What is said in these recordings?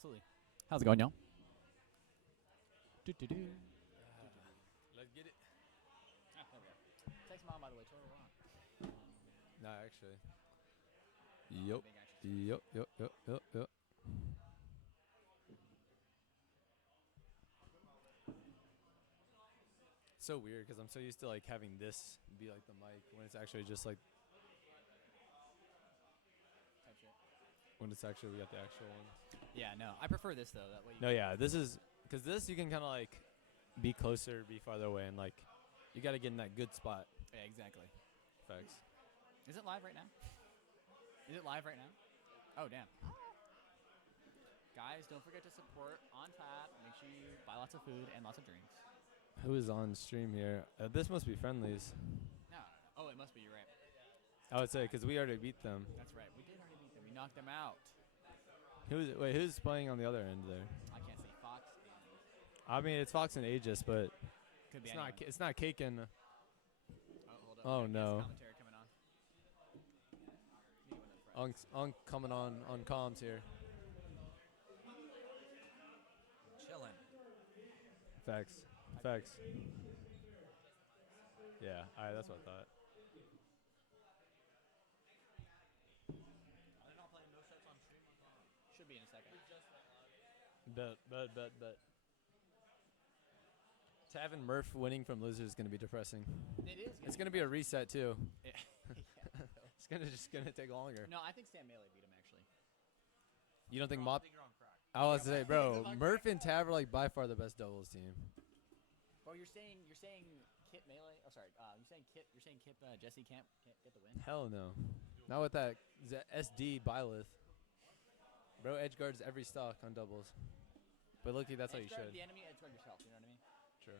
absolutely. How's it going, y'all? Let's get it. Ah, there we go. Text mom, by the way. Total wrong. Nah, actually. Yup. Big action. Yup. So weird because I'm so used to like having this be like the mic when it's actually just like Type shit. when it's actually we got the actual one. Yeah, no. I prefer this though. That way. You No, yeah, this is because this you can kind of like be closer, be farther away, and like you got to get in that good spot. Yeah, exactly. Facts. Is it live right now? Is it live right now? Oh, damn. Guys, don't forget to support On Tap. Make sure you buy lots of food and lots of drinks. Who is on stream here? This must be friendlies. No. Oh, it must be. You're right. I would say because we already beat them. That's right. We did already beat them. We knocked them out. Who's playing on the other end there? I can't see Fox. I mean, it's Fox and Aegis, but Could be it's anyone. not. It's not Caken. Oh, hold up. Oh, Yes, no. commentary coming on. Need one of the friends. Unk coming on comms here. Chilling. Facts. Yeah, alright, that's what I thought. Are they not playing no sets on stream? Should be in a second. Bet. Tav and Murph winning from losers is gonna be depressing. It is. It's gonna be a reset too. Yeah. It's gonna take longer. No, I think Sam Melee beat him actually. You don't think I Mop? think you're on crack. I was say, bro, Fuck Murph and Tav are like by far the best doubles team. Bro, you're saying Kit Melee? Oh, sorry. You're saying Kip Jesse can't get the win? Hell no, not with that SD Byleth. Bro, edge guards every stock on doubles. But look, that's how you Edgeguard should. the enemy, edgeguard yourself. You know what I mean? True.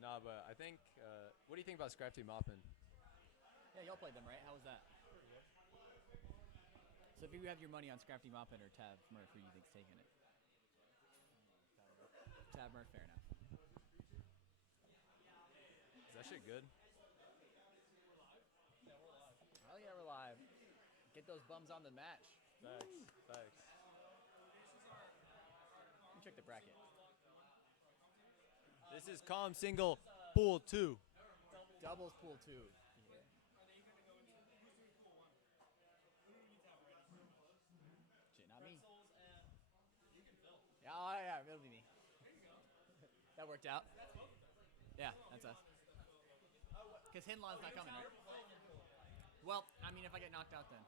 Nah, but I think. What do you think about Scrap Team Moppin? Yeah, y'all played them, right? How was that? So if you have your money on Scrafty Moppin or Tab Murph, who do you think's taking it? Tab Murph, fair enough. Is that shit good? Hell yeah, we're live. Get those bums on the match. Facts. Let me check the bracket. This is Calm Single Pool 2. Doubles pool 2. Shit, not me. Yeah, oh, yeah, it'll be me. That worked out. Yeah, that's us. Because Hinlon's not coming, right? Well, I mean, if I get knocked out then.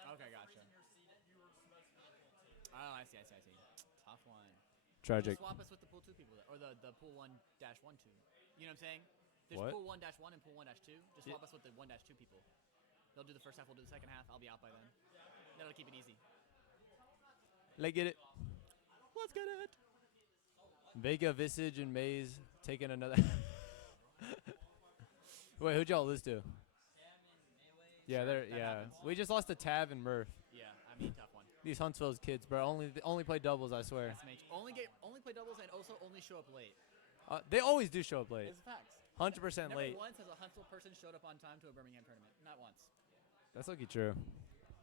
Okay, gotcha. Oh, I see. Tough one. Tragic. Just swap us with the pool 2 people, or the pool 1-1-2. You know what I'm saying? There's What? pool 1-1 and pool 1-2. Just Yeah. swap us with the 1-2 people. They'll do the first half, we'll do the second half. I'll be out by then. That'll keep it easy. Let's get it. Vega, Visage, and Maze taking another. Wait, who'd y'all lose to? Yeah, Sure, that yeah. happens. We just lost to Tav and Murph. Yeah, I mean, tough one. These Huntsville's kids, bro, only play doubles. I swear. SMH. Only play doubles and also only show up late. They always do show up late. It's facts. 100% Never late. once has a Huntsville person showed up on time to a Birmingham tournament. Not once. That's lucky true.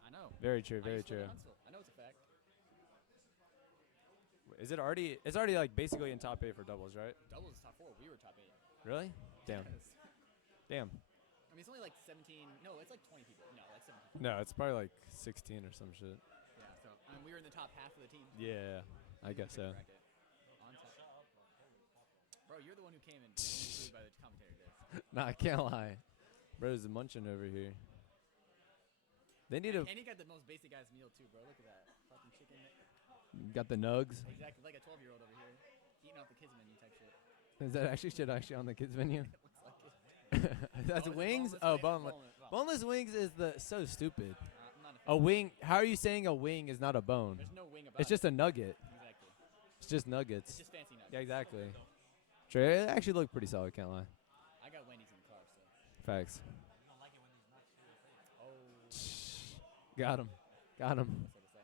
I know. Very true. I Very used to live true. in Huntsville. I know it's a fact. Is it already? It's already like basically in top 8 for doubles, right? Doubles is top 4. We were top 8. Really? Damn. Yes. Damn. I mean, it's only like 17. No, it's like 20 people. No, like 17. No, it's probably like 16 or some shit. Yeah, so we were in the top half of the team. Yeah, I guess so. Bracket. On top. Bro, you're the one who came and food by the commentator did. Nah, I can't lie. Bro's munching over here. They need a. And he got the most basic ass meal too, bro. Look at that. Fucking chicken. Got the nugs. Exactly, like a 12-year-old over here. Eating off the kids menu type shit. Is that actually shit actually on the kids menu? It looks like it. That's Oh, is it wings. boneless Oh, wing? boneless. Boneless. Boneless wings is the so stupid. I'm not A wing. How are you saying a wing is not a bone? There's no wing about It's just a nugget. Exactly. It's just nuggets. It's just fancy nuts. Yeah, exactly. True. It actually looked pretty solid. Can't lie. I got Wendy's in the car, so. Facts. You don't like it when these nuts do your face. Oh. Got him. Got him. That's what to say.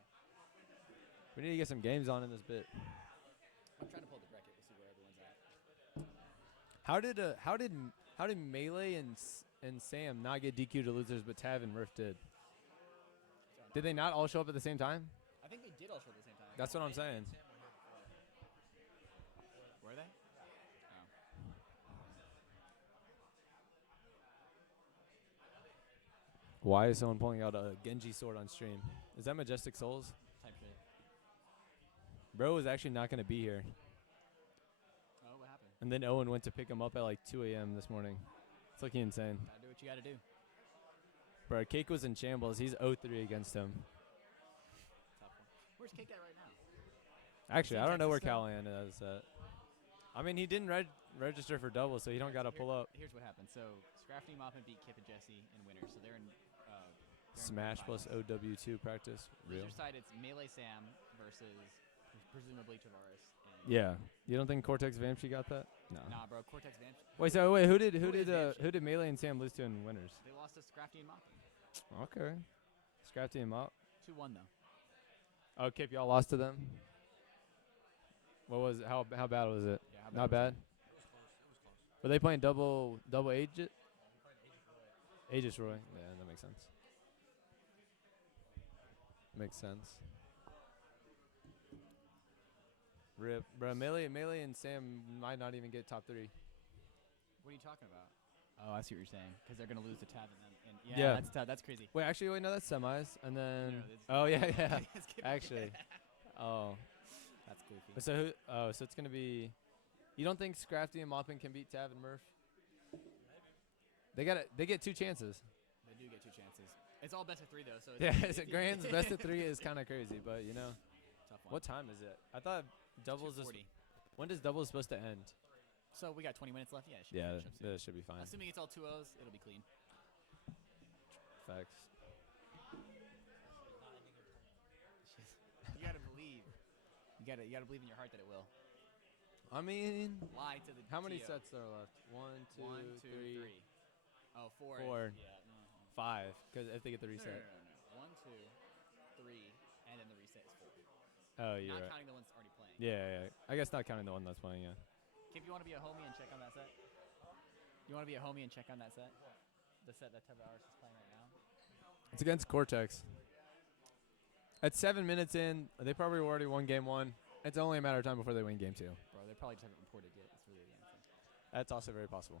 We need to get some games on in this bit. I'm trying to pull the bracket to see where everyone's at. How did Melee and Sam not get DQ to losers, but Tav and Murph did? Did they not all show up at the same time? I think they did all show at the same time. That's what I'm saying. Were they? Oh. Why is someone pulling out a Genji sword on stream? Is that Majestic Souls? Type shit. Bro was actually not going to be here. Oh, what happened? And then Owen went to pick him up at like 2 a.m. this morning. It's looking insane. Gotta do what you gotta do. Bro, Cake was in shambles. He's 0-3 against him. Tough one. Where's Cake at right now? Actually, I don't know where Texas still? Callahan is at. I mean, he didn't register for double, so he don't got to pull up. Here's what happened. So, Scrafty and Moppin beat Kip and Jesse in winners. So they're in Smash plus finals. OW2 practice. Real. Loser side, it's Melee Sam versus presumably Tavares. And Yeah. You don't think Cortex Vamshi got that? No. Nah, bro. Cortex Vamp. Wait, who did Melee and Sam lose to in winners? They lost to Scrafty and Moppin. Okay. Scrappy him up. 2-1 though. Oh, Kip, y'all lost to them? What was it? How bad was it? Yeah, Not bad. It was close. Were they playing double Aegis? Aegis Roy. Yeah, that makes sense. Makes sense. Rip, bro. Melee and Sam might not even get top 3. What are you talking about? Oh, I see what you're saying. Because they're gonna lose to Tab and Yeah. that's tough. That's crazy. Wait, actually, no, that's semis, and then. No, that's- Oh yeah, yeah. It's Kip- Actually. Oh. That's goofy. So who? Oh, so it's gonna be. You don't think Scrafty and Moppin can beat Tav and Murph? They get 2 chances. They do get 2 chances. It's all best of 3 though. So it's Yeah, it's so Grand's best of 3 is kind of crazy, but you know. Tough one. What time is it? I thought doubles is. 2:40. When does doubles supposed to end? So we got 20 minutes left. Yeah. It should Yeah, finish up soon. that should be fine. Assuming it's all 2-0s, it'll be clean. Facts. You gotta believe. You gotta believe in your heart that it will. I mean, Lie to the. how many TO. sets are left? 1, 2, 1, 2, 3, 3. Oh, 4. 4. Yeah. 5. Because if they get the No, reset. no. 1, 2, 3, and then the reset is 4. Oh, you're Not right. counting the ones already playing. Yeah. I guess not counting the one that's playing. Yeah. Kip, you want to be a homie and check on that set? You want to be a homie and check on that set? The set that Tavares is playing right now? It's against Cortex. At 7 minutes in, they probably already won game 1. It's only a matter of time before they win game 2. Bro, they probably just haven't reported yet. That's really the answer. That's also very possible.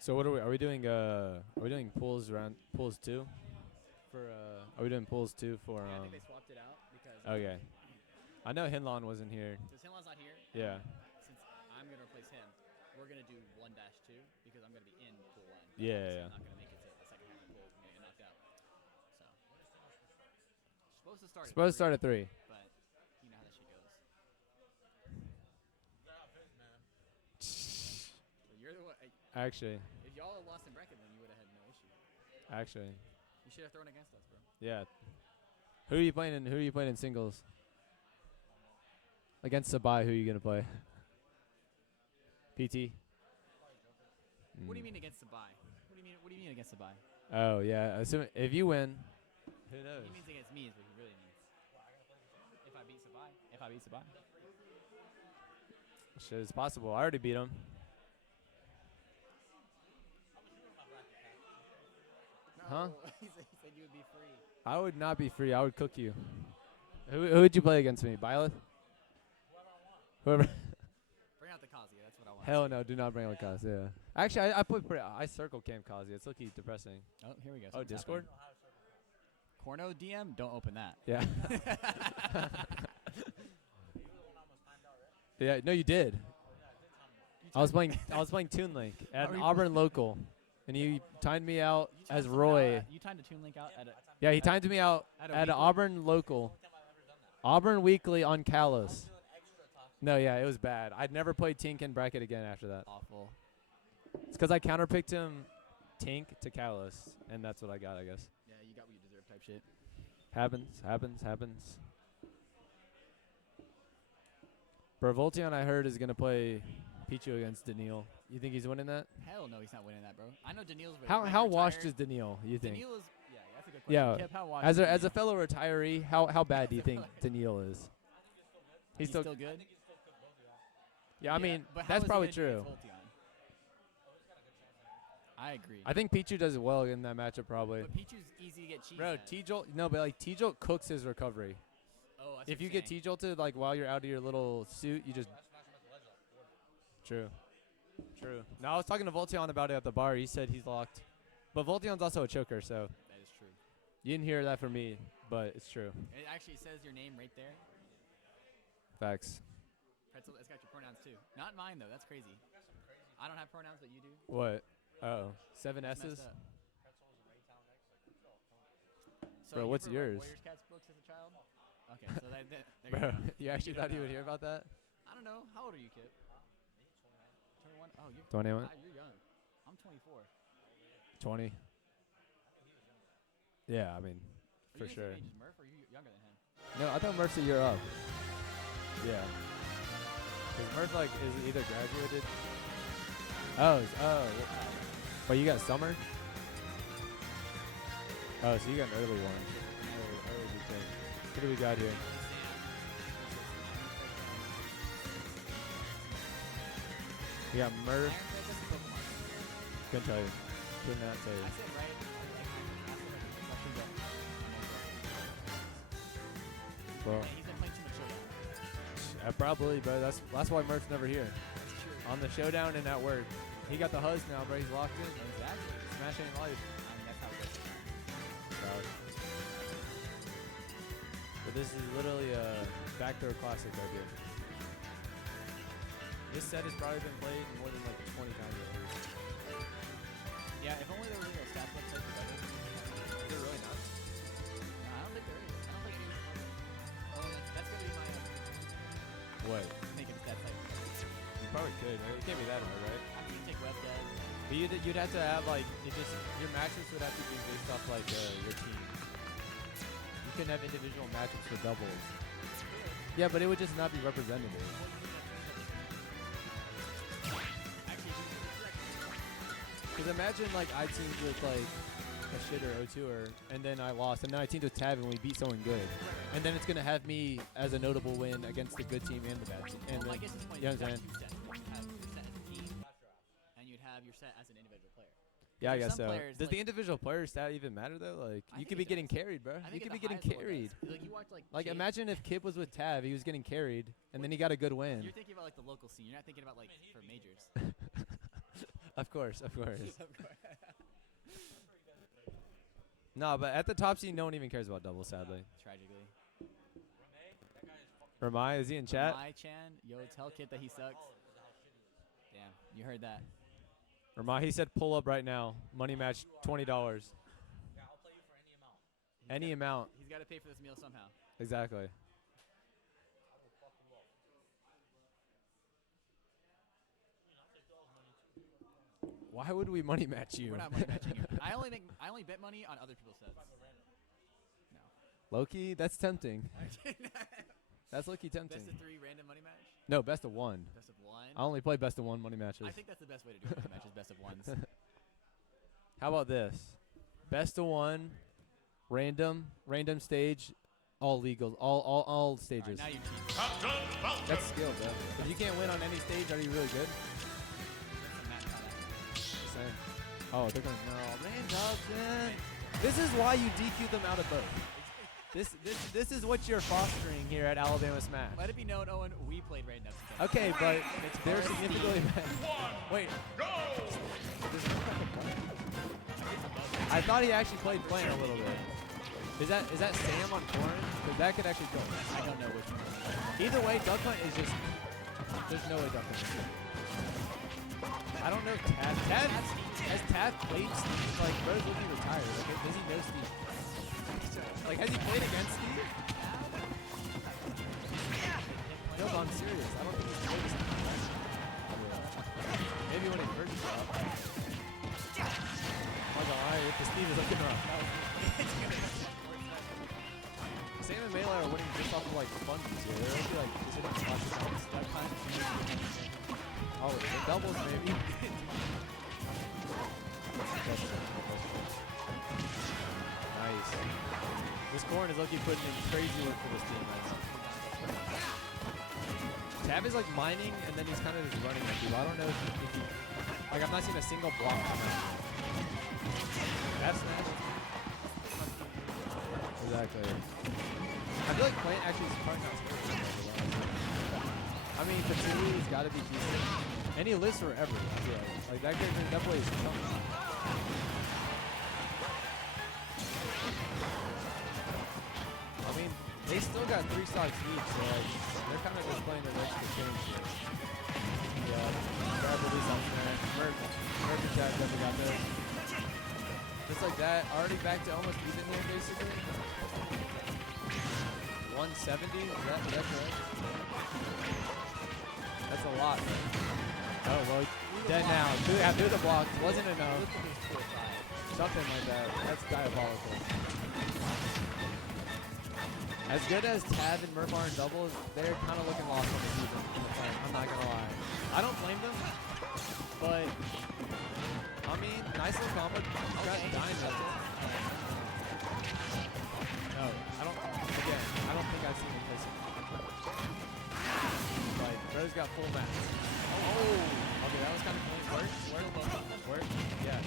So what are we? Are we doing pools 2? Are we doing pools 2 for Yeah, I think they swapped it out because. Okay. I know Hinlon wasn't here. Since Hinlon's not here. Yeah. Since I'm gonna replace him, we're gonna do 1-2 because I'm gonna be in pool 1. Yeah. I'm not gonna make it to the second half of the pool. I'm gonna get knocked out. So. Supposed to start. Supposed to start at 3. But you know how that shit goes. But you're the one. Actually. If y'all had lost in bracket, then you would have had no issue. Actually. You should have thrown against us, bro. Yeah. Who are you playing in singles? Against Sabai, who are you gonna play? PT. What do you mean against Sabai? What do you mean against Sabai? Oh yeah. Assuming if you win, who knows? He means against me is what he really means. If I beat Sabai. If I beat Sabai. Shit, it's possible. I already beat him. Huh? he said you would be free. I would not be free. I would cook you. Who would you play against me? Byleth? Whoever. Bring out the Kazuya. That's what I want. Hell no, do not bring Lakas. Yeah. Actually, I circle Camp Kazi. It's looking depressing. Oh, here we go. Oh, Something's Discord? happening. Corno DM? Don't open that. Yeah. Yeah. No, you did. I was playing Toon Link at Are an you Auburn local, and you timed me out You timed as someone Roy. out you timed a Toon Link out at a. Yeah, he timed me out At a at an weekly? Auburn local. Auburn Weekly on Kalos. No, yeah, it was bad. I'd never played Tink in bracket again after that. Awful. It's because I counterpicked him Tink to Kalos, and that's what I got, I guess. Yeah, you got what you deserve type shit. Happens. Bro, Voltion, I heard, is going to play Pichu against Daniil. You think he's winning that? Hell no, he's not winning that, bro. I know Daniil's. How washed is Daniil, you think? Daniil is. Yeah, that's a good question. Yeah. Kip, how As washed a is as a fellow retiree, how bad do you think Daniil is? He's still good? Yeah, I mean but how that's is he probably gonna do true. against Voltion? I agree. I think Pichu does well in that matchup probably. But Pichu's easy to get cheese Bro, at. T-Jolt, no, but like T-Jolt cooks his recovery. Oh, that's If what you you're get saying. T-Jolted like while you're out of your little suit, you just True. True. No, I was talking to Voltion about it at the bar. He said he's locked. But Voltion's also a choker, so That is true. you didn't hear that from me, but it's true. It actually says your name right there. Facts. Pretzel, it's got your pronouns too. Not mine though. That's crazy. I don't have pronouns, but you do. What? Oh, 7 That's S's? messed up. So Bro, you what's ever read yours? Warriors Cats books as a child? Okay, so there you Bro, go. you actually don't thought he know. would hear about that? I don't know. How old are you, Kip? 21. Oh, you're 21? You're young. I'm 24. 20? Yeah, I mean, Are for you guys the sure. same age as Murph, or are you younger than him? No, I thought Murph's a year up. Yeah. Because Murph, like, is either graduated. But you got summer? Oh, so you got an early one. Early weekend. What do we got here? We got Murph. Iron Fist, that's a Pokemon. Couldn't tell you. Could not tell I you. said right. Well, He's been playing too much Showdown. probably, bro. That's why Murph's never here. That's true. On the showdown and at work. He got the huzz now, bro. He's locked in. Exactly. Smash ain't life. I mean, that's how it goes. Proud. But this is literally a backdoor classic right here. This set has probably been played more than like 20 times at least. Yeah, if only there were real stats websites for better. Is there really not? No, I don't think there is. I don't think any. Oh, that's gonna be my What? making stats like. You probably could. Right? It can't be that hard, right? I'm gonna take web dev. But you'd have to have like your matches would have to be based off like your team. You couldn't have individual matchups for doubles. Yeah, but it would just not be representative. Because imagine like I teamed with like a shitter O2er and then I lost, and then I teamed with Tab and we beat someone good, and then it's gonna have me as a notable win against the good team and the bad team. And Well, I then, guess it's point you know is what you'd I'm have two sets. You'd have your set as a team, and you'd have your set as an individual player. yeah, I There's guess some so. players, Does like- the individual player stat even matter though? Like I you think could be it getting does. carried, bro. I You think could at be the getting highest level it carried. does. Like you watch like. Like Jake- imagine if Kip was with Tab, he was getting carried, and then he got a good win. You're thinking about like the local scene. You're not thinking about like for majors. Of course, of course. No, but at the top scene, no one even cares about doubles, sadly. Tragically. Ramai, is he in chat? My Chan, yo, tell Kid that he sucks. Damn, you heard that. Ramai, he said pull up right now. Money match, $20. Any amount. He's got to pay for this meal somehow. Exactly. Why would we money match you? We're not money matching you. I only bet money on other people's sets. Loki, that's tempting. That's Loki tempting. Best of 3 random money match. No, best of one. Best of 1. I only play best of one money matches. I think that's the best way to do money matches. Best of 1s. How about this? Best of one, random stage, all legal, all All stages. right, now you cheat. That's skill, bro. If you can't win on any stage, are you really good? That's some Matt Todd action. Just saying. Oh, they're going no, Randolph. This is why you DQ them out of both. This is what you're fostering here at Alabama Smash. Let it be known, Owen, we played random together. Okay, but they're significantly better. Wait. I thought he actually played Flame a little bit. Is that Sam on Corrin? Because that could actually go. I don't know which one. Either way, Duck Hunt is just. There's no way Duck Hunt is good. I don't know Tav. Has Tav played Steve? Like, bro's looking retired. Like, does he know Steve? Like, has he played against Steve? No, but I'm serious. I don't think he's played against Steve. Maybe when he first shot. I'm not gonna lie, if the Steve is looking rough. Sam and Melee are winning just off of like fundies here. They're actually like just hitting lots of shots. Duck Hunt. Oh, the doubles maybe. Nice. Nice. This Corn is lucky putting in crazy work for this team, man. Tab is like mining, and then he's kind of just running at people. I don't know if he like, I've not seen a single block come out. That's smash. Exactly. I feel like Plant actually is probably not supposed to be I mean, Fatality's got to be decent. And he lives forever, I feel like. Like, that character definitely is something. I mean, they still got 3 stocks each, so like, they're kind of just playing the rest of the change here. Yeah, grab release on smash. Merc attack definitely got this. Just like that, already back to almost even here, basically. 170, is that correct? That's a lot, man. Oh, well, dead now. Through the blocks. Wasn't enough. Something like that. That's diabolical. As good as Tab and Murph are in doubles, they're kind of looking lost on the season. I'm not going to lie. I don't blame them, but, I mean, nice little combo. Got dying that's it. No, I don't think I've seen him play something. Like, Bro's got full max. Oh! Okay, that was kind of clean. Work? Yeah.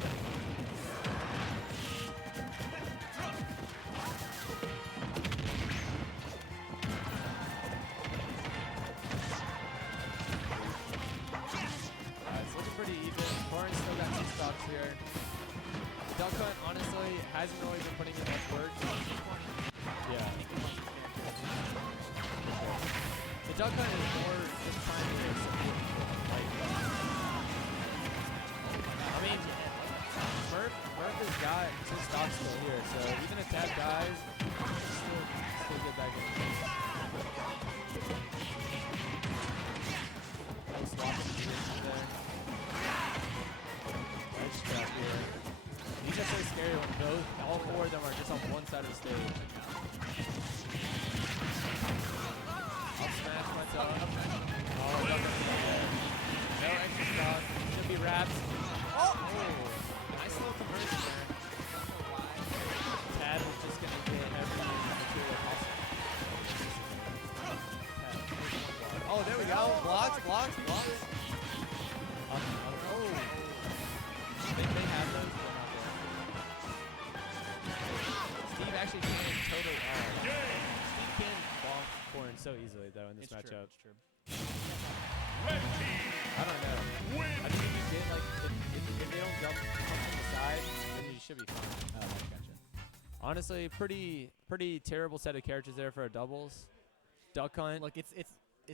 It's looking pretty even. Corrin still got 2 stocks here. Duck Hunt, honestly, hasn't really been putting in much work. Yeah. The Duck Hunt is more just trying to support people. Like, I mean, Murph has got 2 stocks still here, so even if Tab dies, still get back in. No swapping there. Nice trap here. These are so scary when all 4 of them are just on one side of the stage. Up smash myself. Oh, no extra stock. Should be wrapped. Oh! Nice little conversion there. Tad was just going to get every material possible. Oh, there we go. Blocks. Oh. They have those, but not there. Steve actually can totally Steve can bonk Corrin so easily though in this matchup. It's true. I don't know. I think if you get like if they don't jump from the side, then you should be fine. Oh, gotcha. Honestly, pretty terrible set of characters there for a doubles. Duck Hunt. Look, it's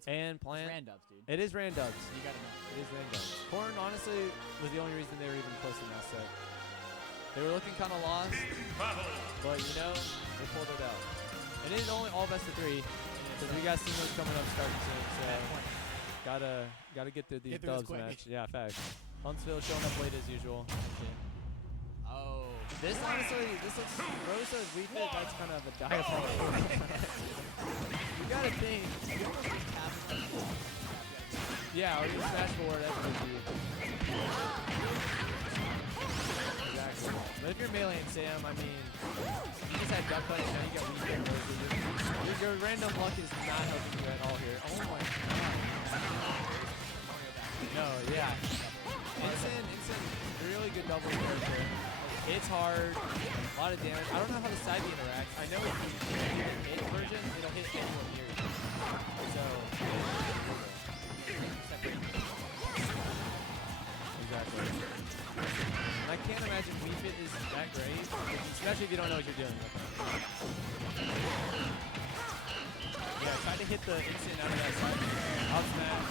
and Plant. Randubs, dude. It is Randubs. You gotta know. It is Randubs. Corrin honestly was the only reason they were even close in that set. They were looking kind of lost, but you know, they pulled it out. And it is only all best of 3, because we got Singles coming up starting soon, so gotta get through these dubs match. Yeah, facts. Huntsville showing up late as usual. Oh. This honestly, this looks Rosa's Wii Fit, that's kind of a diabolical. You gotta think. Yeah, or you smash forward, that's what you do. Exactly. But if you're meleeing Sam, I mean, you just had Duck Hunt, and now you got Wii Fit Rosa. Your random luck is not helping you at all here. Oh my god. No, yeah. Ensign, really good double character. It's hard, a lot of damage. I don't know how the side B interacts. I know if you do the hit version, it'll hit anyone near you. So, exactly. And I can't imagine Wii Fit is that great, especially if you don't know what you're doing. Yeah, try to hit the instant out of that side. Up smash.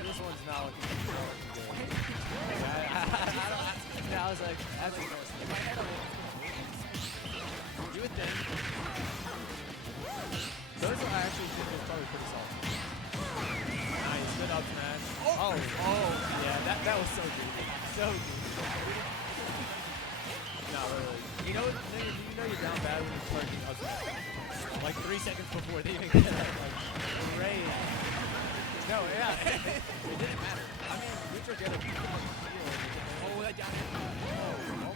This one's not looking good. I was like, that's impressive. You would think. Those are actually probably pretty solid. Nice, good up smash. Oh, yeah, that was so good. So good. Not really. You know you're down bad when you start doing up smash. Like 3 seconds before they even get that, like, great. No, yeah. It didn't matter. I mean, neutral get it. Oh, that down here. Oh,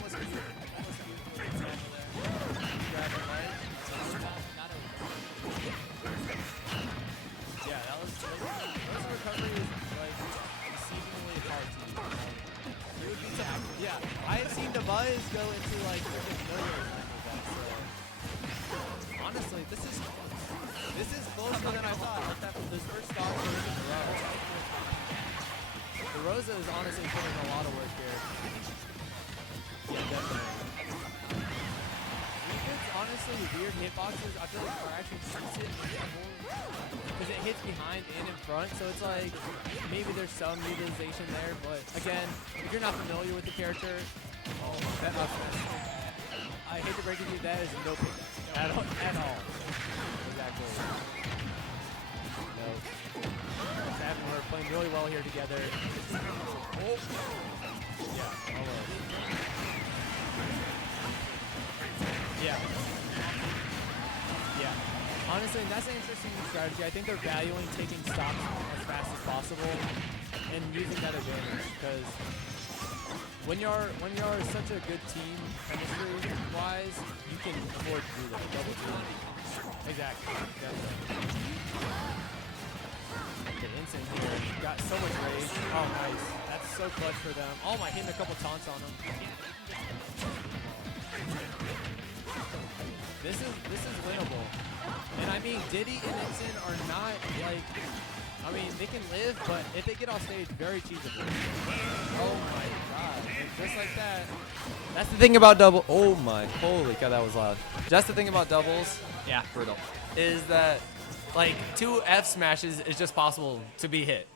Yeah, that was Rosa recovery is like exceedingly hard to do. It would be tough. Yeah, I had seen the Buzz go into like freaking millions with that. So honestly, this is closer than I thought. Like that, those first stocks were in a row. The Rosa is honestly putting in a lot of work here. Yeah, definitely. It's honestly weird hitboxes. I feel like are actually decent because it hits behind and in front, so it's like maybe there's some utilization there. But again, if you're not familiar with the character, that up smash. I hate to break it to you, that is no pick at all. Exactly. No. Sav and we're playing really well here together. Oh. Yeah, almost. Yeah. Yeah. Honestly, that's an interesting strategy. I think they're valuing taking stocks as fast as possible and using that advantage because when you're such a good team chemistry wise, you can afford to do that. Double team. Exactly. Okay, Insane here. Got so much rage. Oh, nice. That's so clutch for them. Oh my, hitting a couple taunts on him. This is winnable. And I mean, Diddy and Nixon are not like, I mean, they can live, but if they get off stage, very cheesable. Oh my god. And just like that. That's the thing about double. Oh my, holy cow, that was loud. That's the thing about doubles Yeah, brutal. is that like 2 F smashes is just possible to be hit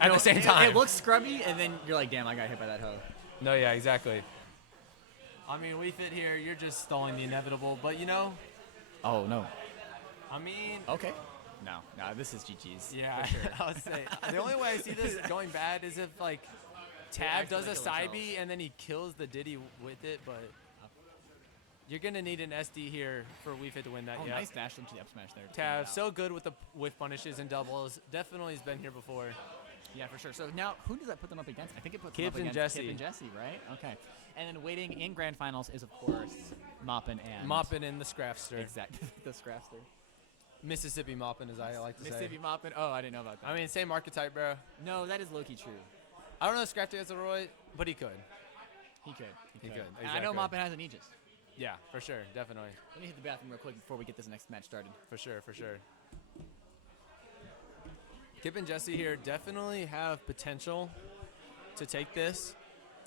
at the same time. It looks scrubby, and then you're like, damn, I got hit by that hoe. No, yeah, exactly. I mean, we fit here. You're just stalling the inevitable, but you know, Oh, no. I mean, Okay. No, this is GG's. yeah, For sure. I would say the only way I see this going bad is if like Tab does a accidentally side kill B and then he kills the Diddy with it, but you're gonna need an SD here for WeFit to win that. Oh, Yeah. nice dash into the up smash there. to Tab, clean it out. so good with the whiff punishes and doubles. Definitely has been here before. Yeah, for sure. So now, who does that put them up against? I think it puts Kibbs them and up against Jesse. Kip and Jesse, right? Okay. And then waiting in grand finals is, of course, Moppin and... Moppin in the Scrafster. Exactly. The Scrafster. Mississippi Moppin, as I like to Mississippi say. Moppin. Oh, I didn't know about that. I mean, same archetype, bro. no, that is low-key true. I don't know if Scrafty has a Roy, but he could. He could. He could, And I know exactly. Moppin has an Aegis. Yeah, for sure, definitely. Let me hit the bathroom real quick before we get this next match started. For sure, for sure. Kip and Jesse here definitely have potential to take this.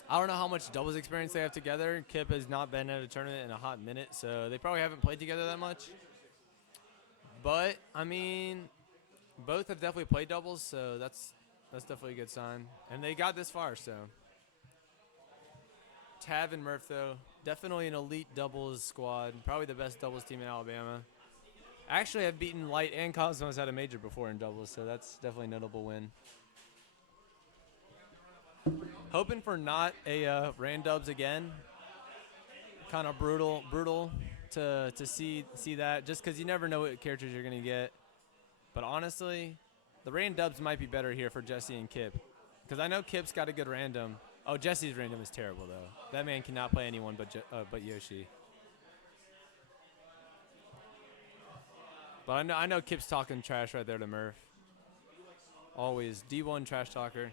I don't know how much doubles experience they have together. Kip has not been at a tournament in a hot minute, so they probably haven't played together that much. But, I mean, both have definitely played doubles, so that's definitely a good sign. And they got this far, so. Tav and Murph, though, definitely an elite doubles squad. Probably the best doubles team in Alabama. Actually, I've beaten Light and Cosmos at a major before in doubles, so that's definitely a notable win. Hoping for not a Randubs again. Kind of brutal to see that, just because you never know what characters you're going to get. But honestly, the Randubs might be better here for Jesse and Kip, because I know Kip's got a good random. Oh, Jesse's random is terrible, though. That man cannot play anyone but Yoshi. But I know Kip's talking trash right there to Murph. Always D1 trash talker.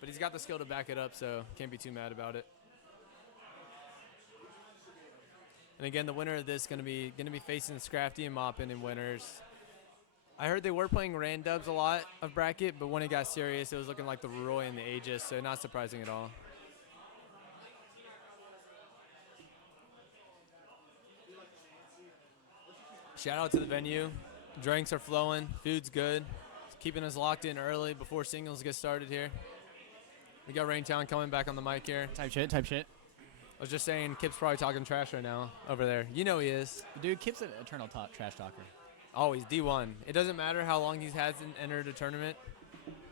But he's got the skill to back it up, so can't be too mad about it. And again, the winner of this gonna be facing Scrafty and Moppin in winners. I heard they were playing Randubs a lot of bracket, but when it got serious, it was looking like the Roy and the Aegis, so not surprising at all. Shout out to the venue. Drinks are flowing. Food's good. It's keeping us locked in early before singles get started here. We got Raintown coming back on the mic here. Type shit. I was just saying, Kip's probably talking trash right now over there. You know he is. Dude, Kip's an eternal trash talker. Always D1. It doesn't matter how long he hasn't entered a tournament.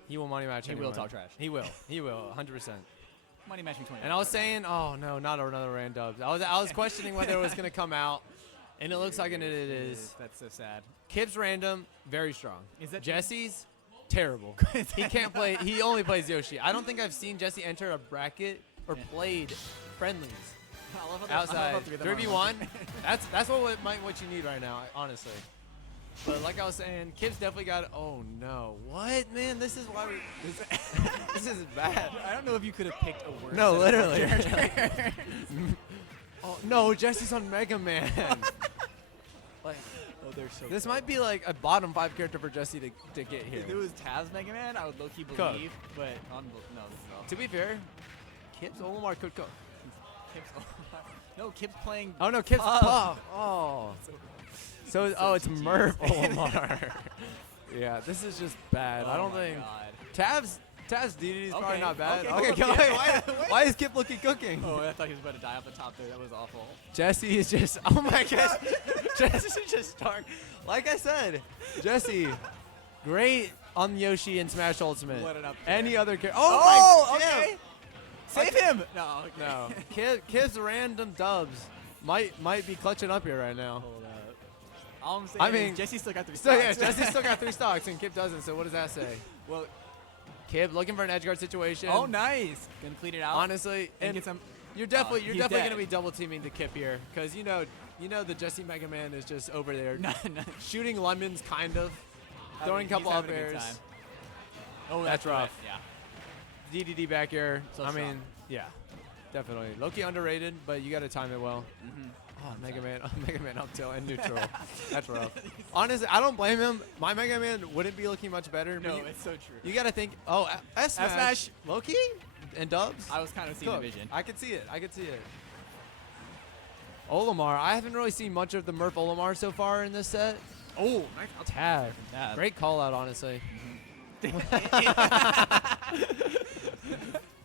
He will money match He will anyone. talk trash. He will. He will, 100%. Money match me 20. And I was saying, oh no, not another Randubs. I was questioning whether it was going to come out, and it looks like it is. That's so sad. Kip's random, very strong. Is that Jesse's terrible. He can't play. He only plays Yoshi. I don't think I've seen Jesse enter a bracket or played friendlies I love how they're- I love outside. how three of them are 3v1. on That's what you need right now, honestly. But like I was saying, Kip's definitely got. Oh no! What, man? This is why we. This is bad. I don't know if you could have picked a worse. No, set of literally. characters. Oh no! Jesse's on Mega Man. Like Oh, they're so. this cool. might be like a bottom 5 character for Jesse to get here. If it was Taz Mega Man, I would low-key Cook. believe, but no, this is all. To be fair, Kip's Olimar could cook. Kip's no, Kip's playing. Oh no, Kip's Puff. Puff. Oh. So it's GG. Murph Olimar. Yeah, this is just bad. I Oh don't my think God. Taz DDD is probably Okay, not bad. okay, Okay, go wait, Kip. why is Kip looking cooking? Oh, I thought he was about to die off the top there. That was awful. Jesse is just, oh my gosh. Jesse just start. Like I said, Jesse, great on Yoshi and Smash Ultimate. What an upgrade. Any other character. Oh, my okay. Kip. Save him. No, okay. No, Kip's random dubs might be clutching up here right now. Hold up. All I'm saying I mean, is Jesse still got 3 So yeah, stocks. Jesse still got 3 stocks and Kip doesn't. So what does that say? Well, Kip looking for an edge guard situation. oh, nice. Gonna clean it out. Honestly, and and get some. you're definitely he's gonna dead. be double teaming the Kip here because you know the Jesse Mega Man is just over there No, no. shooting lemons, kind of throwing a He's couple up having a good airs. time. Oh, That's rough. Yeah. DDD back air. So I strong. mean, yeah, definitely. Low-key underrated, but you got to time it well. Mm-hmm. Oh, Mega Man up tilt and neutral. That's rough. Honestly, I don't blame him. My Mega Man wouldn't be looking much better. No, but you, it's so true. you got to think. Oh, S Smash. S-Smash. Low-key and dubs. I was kind of seeing the Cook. vision. I could see it. I could see it. Olimar. I haven't really seen much of the Murph Olimar so far in this set. Oh, nice. Tab. Tab. Great call out, honestly.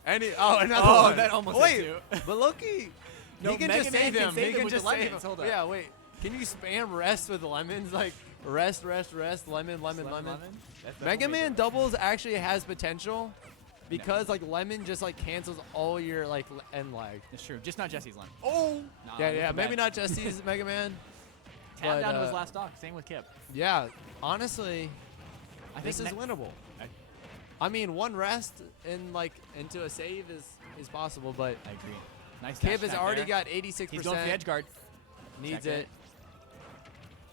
Another Oh, one. that almost hit Wait, you. but Loki, No, he can Mega just Man save can him. save He him can with just the save lemons. him. Hold up. Yeah, wait. Can you spam rest with lemons? Like rest, lemon. Mega Man doubles actually has potential because like lemon just like cancels all your like end lag. It's true. Just not Jesse's line. Oh. Nah, Yeah, look yeah. at Maybe that. not Jesse's Mega Man. Tap but, down to his last stock. Same with Kip. Yeah. Honestly, I this is think winnable. I- I mean, one rest and like into a save is possible, but I agree. Nice. Kip dash has back already there. got 86%. He's going for the edge guard. Needs Check it. it.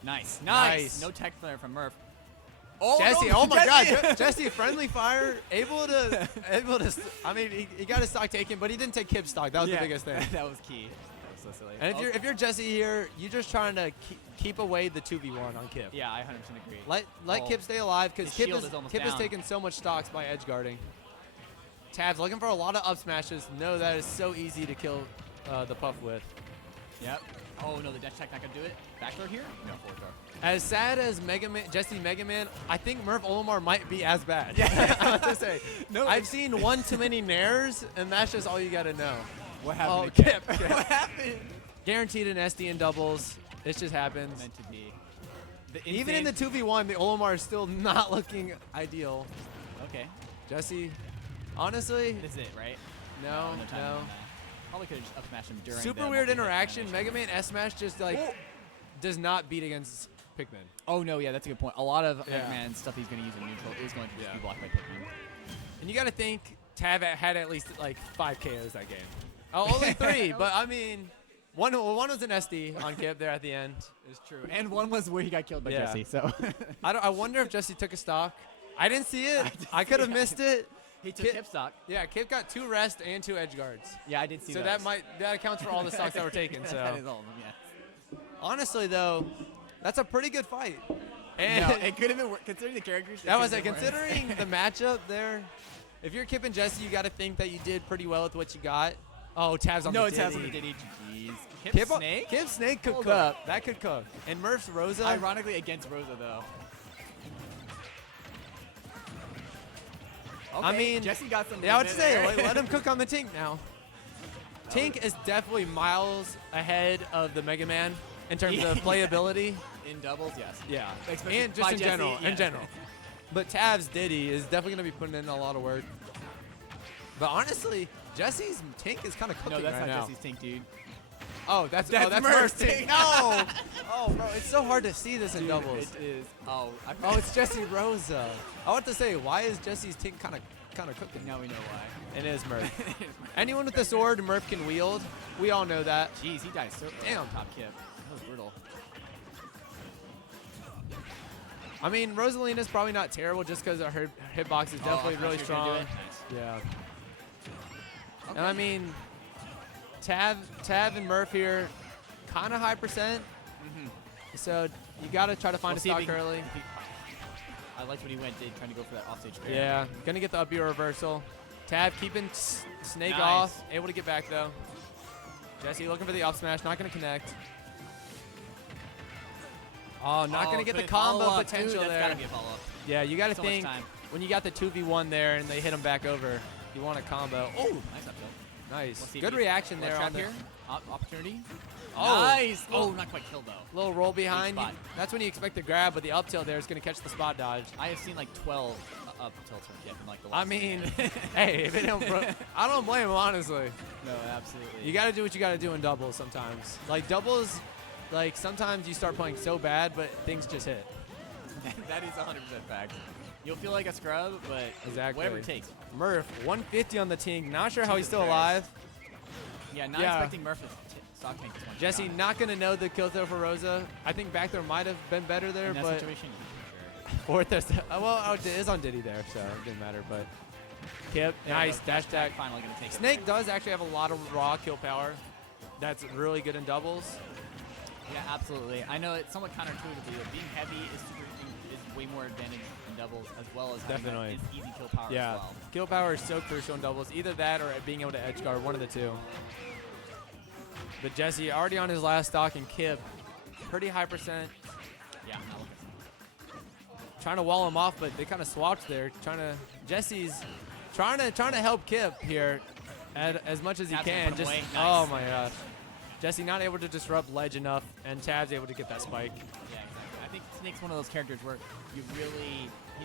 Nice. Nice. No tech flare from Murph. Oh, Jesse, no, oh my God, Jesse. Jesse, friendly fire, able to. I mean, he got his stock taken, but he didn't take Kip's stock. That was the Yeah, biggest thing. that was key. That was so silly. And Oh, if you're Jesse here, you're just trying to keep away the 2v1 on Kip. yeah, I 100% agree. Let Oh, Kip stay alive because his Kip shield is is almost Kip has down. taken so much stocks by edge guarding. Tabs looking for a lot of up smashes. No, that is so easy to kill the Puff with. Yep. Oh no, the dash tech not gonna do it. Back throw here? No, forward throw. As sad as Jesse Mega Man, I think Murph Olimar might be as bad. I have to say. No, I've seen one too many nairs, and that's just all you got to know. What Oh, happened? to Kip. What happened? Guaranteed an SD in doubles. It just happens. Meant to be. Even in the 2v1, the Olimar is still not looking ideal. Okay. Jesse, honestly, This is it, right? no, time no. on that. Probably could have just up smashed him during Super the weird multi-hit interaction. animation. Mega Man S Smash just like does not beat against Pikmin. Oh no, yeah, that's a good point. A lot of Yeah. Mega Man stuff he's going to use in neutral is going to just Yeah. be blocked by Pikmin. And you got to think Tab had at least like 5 KOs that game. Oh, only 3, but I mean, one was an SD on Kip there at the end. It's true. And one was where he got killed by Yeah. Jesse. So I wonder if Jesse took a stock. I didn't see it. I did I could have see it. missed it. he took Kip- Kip stock. Yeah, Kip got 2 rest and 2 edge guards. Yeah, I did see So those. that accounts for all the stocks that were taken. that So is all of them. Yeah. honestly though, that's a pretty good fight. And No, it could have been considering the characters. that was it. could've been worse. Considering the matchup there, if you're Kip and Jesse, you got to think that you did pretty well with what you got. Oh, Tabs on No, the it's has on the Diddy. Diddy. Jeez. Kip Snake. Kip Snake could Hold cook. up. That could cook. And Murph's Rosa. Ironically against Rosa though. I Okay, mean, Jesse got some. Yeah, I would movement say there. let him cook on the Tink now. Tink is definitely miles ahead of the Mega Man in terms of playability. in doubles, yes. Yeah, Especially and just by in Jesse, general. yeah. In general. But Tab's Diddy is definitely gonna be putting in a lot of work. But honestly, Jesse's Tink is kind of cooking No, that's right not now. Jesse's Tink, dude. Oh, that's That's Murph's Murph's Tink. Tink. No. Oh, bro, it's so hard to see this in Dude, doubles. It is. Oh, Oh, it's Jesse Rosa. I want to say, why is Jesse's Tink kind kind of cooking. Now we know why. And it is Murph. Anyone with a sword, Murph can wield. We all know that. Jeez, he died so Damn. Top kip. That was brutal. I mean, Rosalina's probably not terrible just because her hitbox is definitely I really thought you were gonna strong. do it. Yeah. Nice. And I mean, Tav and Murph here, kind of high percent. So you got to try to find We'll a see if stock he can- early. if he- I liked when he went trying to go for that offstage fair. Yeah, gonna get the up B reversal. Tav keeping Snake Nice. off, able to get back though. Jesse looking for the up smash, not gonna connect. Oh, not gonna get the combo potential That's there. gotta be a follow-up. Yeah, you gotta So much think time. when you got the 2v1 there and they hit him back over, you want a combo. Oh, Nice up tilt. nice. Let's see if Good he- reaction Ledge there trap on the here. Opportunity. Oh. Nice. Oh, not quite killed though. little roll behind. spot. That's when you expect the grab, but the up tilt there is gonna catch the spot dodge. I have seen like 12 up tilts from Kip in like the I last mean, minute. hey, if it don't I don't blame him, honestly. No, absolutely. You got to do what you got to do in doubles sometimes. Like doubles, like sometimes you start playing so bad, but things just hit. That is 100% fact. You'll feel like a scrub, but Exactly. whatever it takes. Murph, 150 on the team. Not sure how he's Jesus still Christ. alive. Yeah, not Yeah. expecting Murph to stock tank this one. Jesse shot. not going to know the kill throw for Rosa. I think back there might have been better there, in that but situation. fourth there's well, it is on Diddy there, so it didn't matter. But Kip, nice dash tag. Finally gonna take it. Snake does actually have a lot of raw kill power. That's really good in doubles. Yeah, absolutely. I know it's somewhat counterintuitively, but being heavy is way more advantage in doubles, as well as having Definitely. That easy kill power Yeah, as well. kill power is so crucial in doubles. Either that or being able to edge guard, one of the two. But Jesse already on his last stock, and Kip, pretty high percent, Yeah, not looking. trying to wall him off, but they kind of swapped there. Jesse's trying to help Kip here as much as he Tab's gonna can. put him Just away. oh Nice. my gosh, Jesse not able to disrupt ledge enough, and Tab's able to get that spike. Yeah, exactly. I think Snake's one of those characters where he's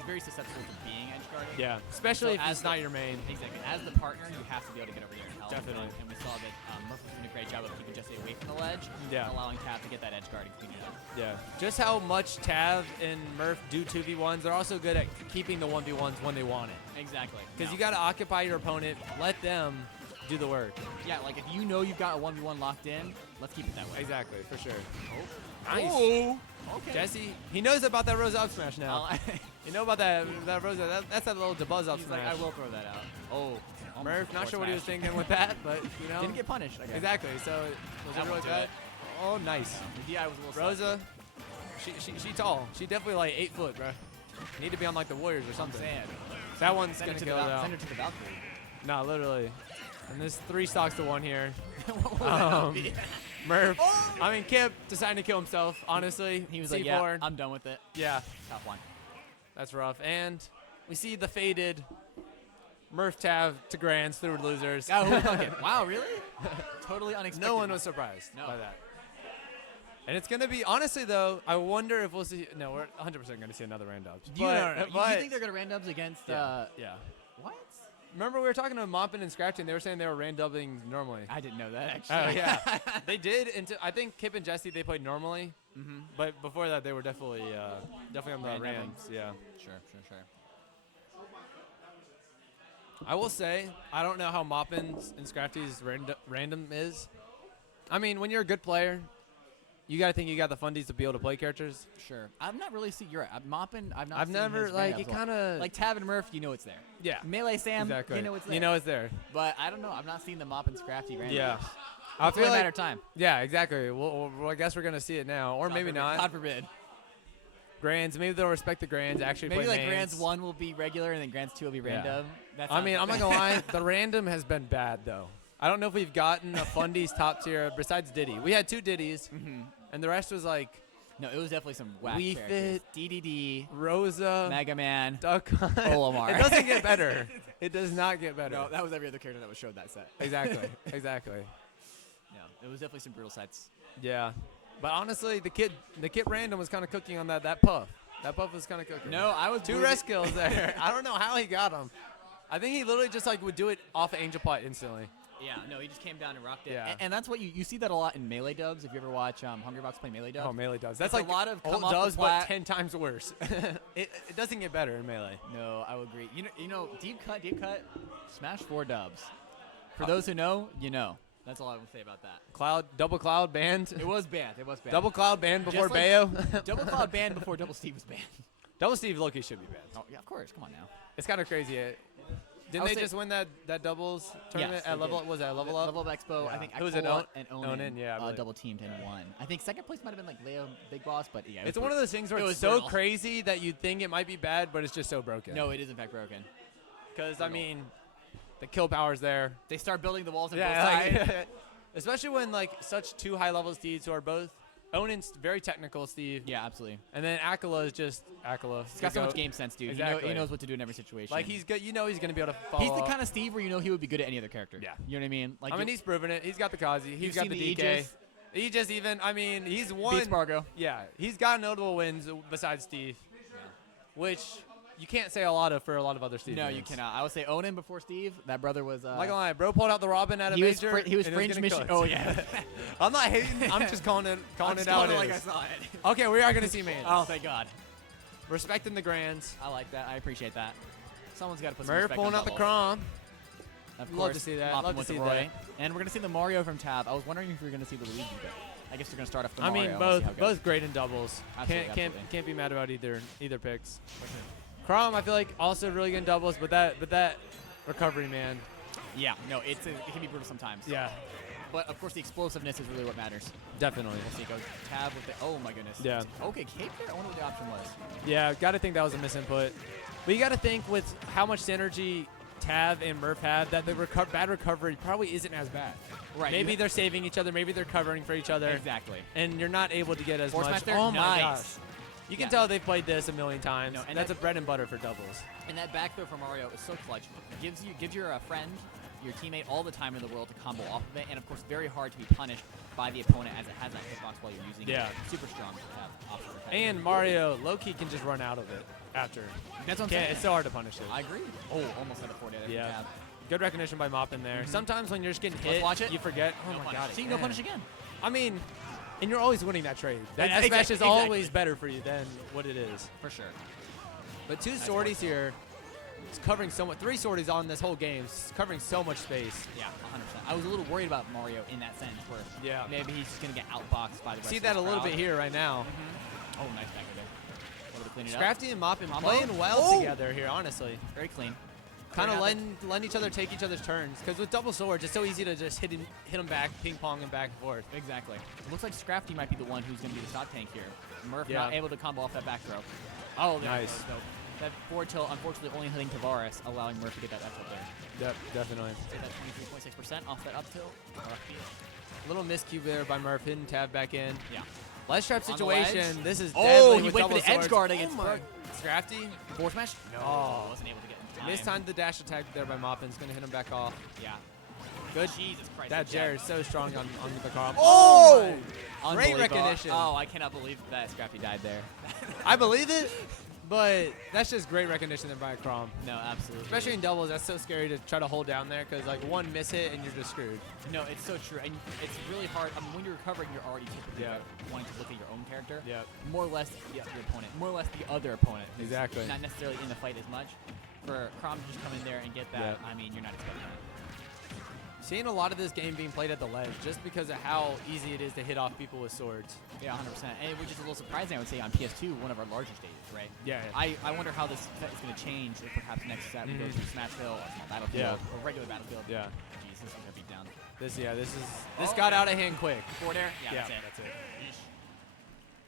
very susceptible to being edge guarded. Yeah, especially So if as it's not the- your main. Exactly. As the partner, you have to be able to get over there and help. Definitely. And we saw that Murph was doing a great job of keeping Jesse away from the ledge, Yeah. and allowing Tab to get that edge guard and clean it up. Yeah, just how much Tav and Murph do 2v1s. They're also good at keeping the 1v1s when they want it. Exactly. Because No. you got to occupy your opponent, let them do the work. Yeah, like if you know you've got a 1v1 locked in, let's keep it that way. Exactly, for sure. Oh. Nice. Oh. Okay. Jesse, he knows about that Rosa up smash now. Oh, You know about that Rosa? That's that little DeBuzz up he's smash. like, I will throw that out. Oh. almost Murph, a not forward sure what he was smash. thinking with that, but you know. Didn't get punished. I guess. Exactly. So was That it really won't do bad? it. Oh, nice. The DI was a little Rosa, she tall. She definitely like 8 foot, bro. Need to be on like the Warriors or I'm something. saying. That one's Send gonna it to kill the it out. Send it to the Valkyrie. Nah, literally. And there's 3 stocks to 1 here. What would that Um, be? Murph. I mean, Kip decided to kill himself, honestly. He was C4. like, yeah, I'm done with it. Yeah, Top one. that's rough. And we see the faded Murph Tav to grands through losers. Oh, who would thunk it? Wow, really? Totally unexpected. No one was surprised No. by that. And it's going to be, honestly, though, I wonder if we'll see. No, we're 100% going to see another Randubs. You, no. You but- think they're going to randoms against, yeah. what? Remember, we were talking to Moppin and Scratching. They were saying they were randubbing normally. I didn't know that, actually. Oh, yeah. They did. I think Kip and Jesse, they played normally. Mm-hmm. But before that, they were definitely on the Randubbing. Rams. Yeah. Sure. I will say, I don't know how Moppin's and Scrafty's random is. I mean, when you're a good player, you got to think you got the fundies to be able to play characters. Sure. I'm not really see. You're right. I'm mopping. I've not. I've seen never, his like, randoms it well. kind of. like Tav and Murph. You know it's there. yeah. Melee Sam. Exactly. You know it's there. You know it's there. But I don't know. I've not seen the mop and Scrafty randoms. Yeah. I It's feel only a like. matter of time. Yeah, exactly. Well, I guess we're going to see it now. Or God maybe forbid. not. God forbid. Grands. Maybe they'll respect the Grands. Actually Maybe play like mains. Grands 1 will be regular and then Grands 2 will be Yeah. random. That I sounds mean, like I'm not gonna lie. The random has been bad though. I don't know if we've gotten a Fundies top tier besides Diddy. We had 2 Diddies, and the rest was like No, it was definitely some whack Wii characters. Fit, DDD, Rosa, Mega Man. Duck Hunt. Olimar. It doesn't get better. It does not get better. No, that was every other character that was showed that set. Exactly. Exactly. No, it was definitely some brutal sets. Yeah. But honestly, the kid random was kind of cooking on that puff. That puff was kind of cooking. No, I was 2 believing- rest kills there. I don't know how he got them. I think he literally just like would do it off of Angel Pot instantly. Yeah, no, he just came down and rocked it. Yeah. And that's what you see that a lot in Melee dubs. If you ever watch Hungrybox play Melee dubs. Oh, Melee does. That's There's like a lot of come old off the dubs, but plat- 10 times worse. it doesn't get better in Melee. No, I would agree. You know, deep cut, Smash 4 dubs. For those who know, you know. That's all I would say about that. Double Cloud banned. It was banned. Double Cloud banned before Just like Bayo. Double Cloud banned before Double Steve was banned. Double Steve Loki should be banned. Oh yeah, of course. Come on now. It's kind of crazy. Didn't would they say- just win that doubles tournament Yes, at they level? did. Was that Level Up? Level Up Expo. I Yeah. think It was an Aqua and Onin, Onin, yeah, I believe. double teamed and won. I think second place might have been like Leo Big Boss, but yeah. it It's was one of those things where it it's was so brutal. crazy that you think it might be bad, but it's just so broken. No, it is in fact broken. Because I mean, the kill power's there. They start building the walls on both Yeah, sides. especially when like such two high level steeds who are both Onin's very technical, Steve. Yeah, absolutely. And then Akala is just Akala. He's got so much game sense, dude. Exactly. He knows what to do in every situation. Like he's good. You know he's gonna be able to follow. He's the up. kind of Steve where you know he would be good at any other character. Yeah. You know what I mean? Like I mean, he's proven it. He's got the Kazi. He's You've got seen the the DK. Aegis. Aegis even. I mean, he's won. beats Bargo. Yeah, he's got notable wins besides Steve, which you can't say a lot of for a lot of other Steve. No, wins. you cannot. I would say Onin before Steve. That brother was. Not gonna lie, bro pulled out the Robin at a he was major. he was and it fringe getting mission. cooked. Oh yeah. I'm not hating. I'm just calling it I'm just out. calling it it like I is. saw it. Okay, we are gonna see man. Oh, thank God. Respecting the grands. I like that. I appreciate that. Someone's got to put some Murph respect pulling on out the doubles. Crom. Of Love course, to see that. mopping Love to with see the Roy. that. And we're gonna see the Mario from Tab. I was wondering if we were gonna see the Luigi, but I guess we're gonna start off with the I Mario. mean, We'll see how it goes. both great in doubles. Absolutely, Can't absolutely. can't be mad about either picks. Crom, I feel like also really good in doubles, but that recovery, man. Yeah, no, it can be brutal sometimes. Yeah, But of course, the explosiveness is really what matters. definitely. We'll see. Go Tab with the. Oh my goodness. Yeah. Okay, cape there. I wonder what the option was. Yeah, got to think that was a misinput. But you got to think with how much synergy Tav and Murph have that the bad recovery probably isn't as bad. Right. Maybe you- they're saving each other. Maybe they're covering for each other. Exactly. And you're not able to get as Force much. Master, Oh my nice. gosh. You can Yeah. tell they've played this a million times. No, and That's that- a bread and butter for doubles. And that back throw from Mario is so clutch. Gives your friend, your teammate, all the time in the world to combo off of it, and of course, very hard to be punished by the opponent as it has that hitbox while you're using Yeah. it. Super strong to have option for Tab. And Mario, low-key can just run out of it after. that's what I'm Can't, saying. it's so hard to punish it. I agree. Oh, almost had a 4 there. Yeah. Tab. Good recognition by Mop in there. Sometimes when you're just getting hit, watch it. you forget. Oh No my punish. god. See, no again. punish again. I mean, and you're always winning that trade. That Exactly, smash is exactly. always better for you than what it is. For sure. But two sorties here, it's covering so much. 3 sorties on this whole game, it's covering so much space. Yeah, 100%. I was a little worried about Mario in that sense where Yeah. maybe he's just going to get outboxed by the rest See of that a his little crowd. bit here right now. Oh, nice back there. Able to clean it up. Scrafty and Mop Combo. playing well Oh! together here, honestly. Very clean. Kind of Very letting each other take each other's turns. Because with double swords, it's so easy to just hit him back, ping pong him back and forth. Exactly. It looks like Scrafty might be the one who's going to be the shot tank here. Murph Yeah. not able to combo off that back throw. Oh, there Nice. it goes. That forward tilt, unfortunately, only hitting Tavares, allowing Murph to get that up tilt there. Yep, definitely. Take that 23.6% off that up tilt. Little miscue there by Murph, hitting tab back in. Yeah. Ledge trap On the ledge. situation. This is Oh, deadly he with went for double the edge swords. guard against oh my. Murph. Scrafty. Forward smash? No. Oh, wasn't able to get in time. Missed time the dash attack there by Moppin's going to hit him back off. Yeah. Good. Jesus Christ. That yeah. Jared is so strong on the comp. Oh! my. Great Unbelievable. recognition. Oh, I cannot believe that Scrappy died there. I believe it, but that's just great recognition there by Crom. No, absolutely. Especially in doubles, that's so scary to try to hold down there because like one miss hit and you're just screwed. No, it's so true, and it's really hard. I mean, when you're recovering, you're already typically Yeah. wanting to look at your own character. Yeah. More or less your opponent. More or less the other opponent. who's Exactly. Not necessarily in the fight as much. For Crom to just come in there and get that, Yeah. I mean, you're not expecting that. Seeing a lot of this game being played at the ledge just because of how easy it is to hit off people with swords. Yeah, 100%. And which is a little surprising, I would say, on PS2, one of our larger stages, right? Yeah. I wonder how this set is going to change if perhaps next set we go to Smashville or Small Battlefield or regular Battlefield. Yeah. Jesus, I'm going to beat down. This got out of hand quick. Forward air? Yeah, Yeah, that's it.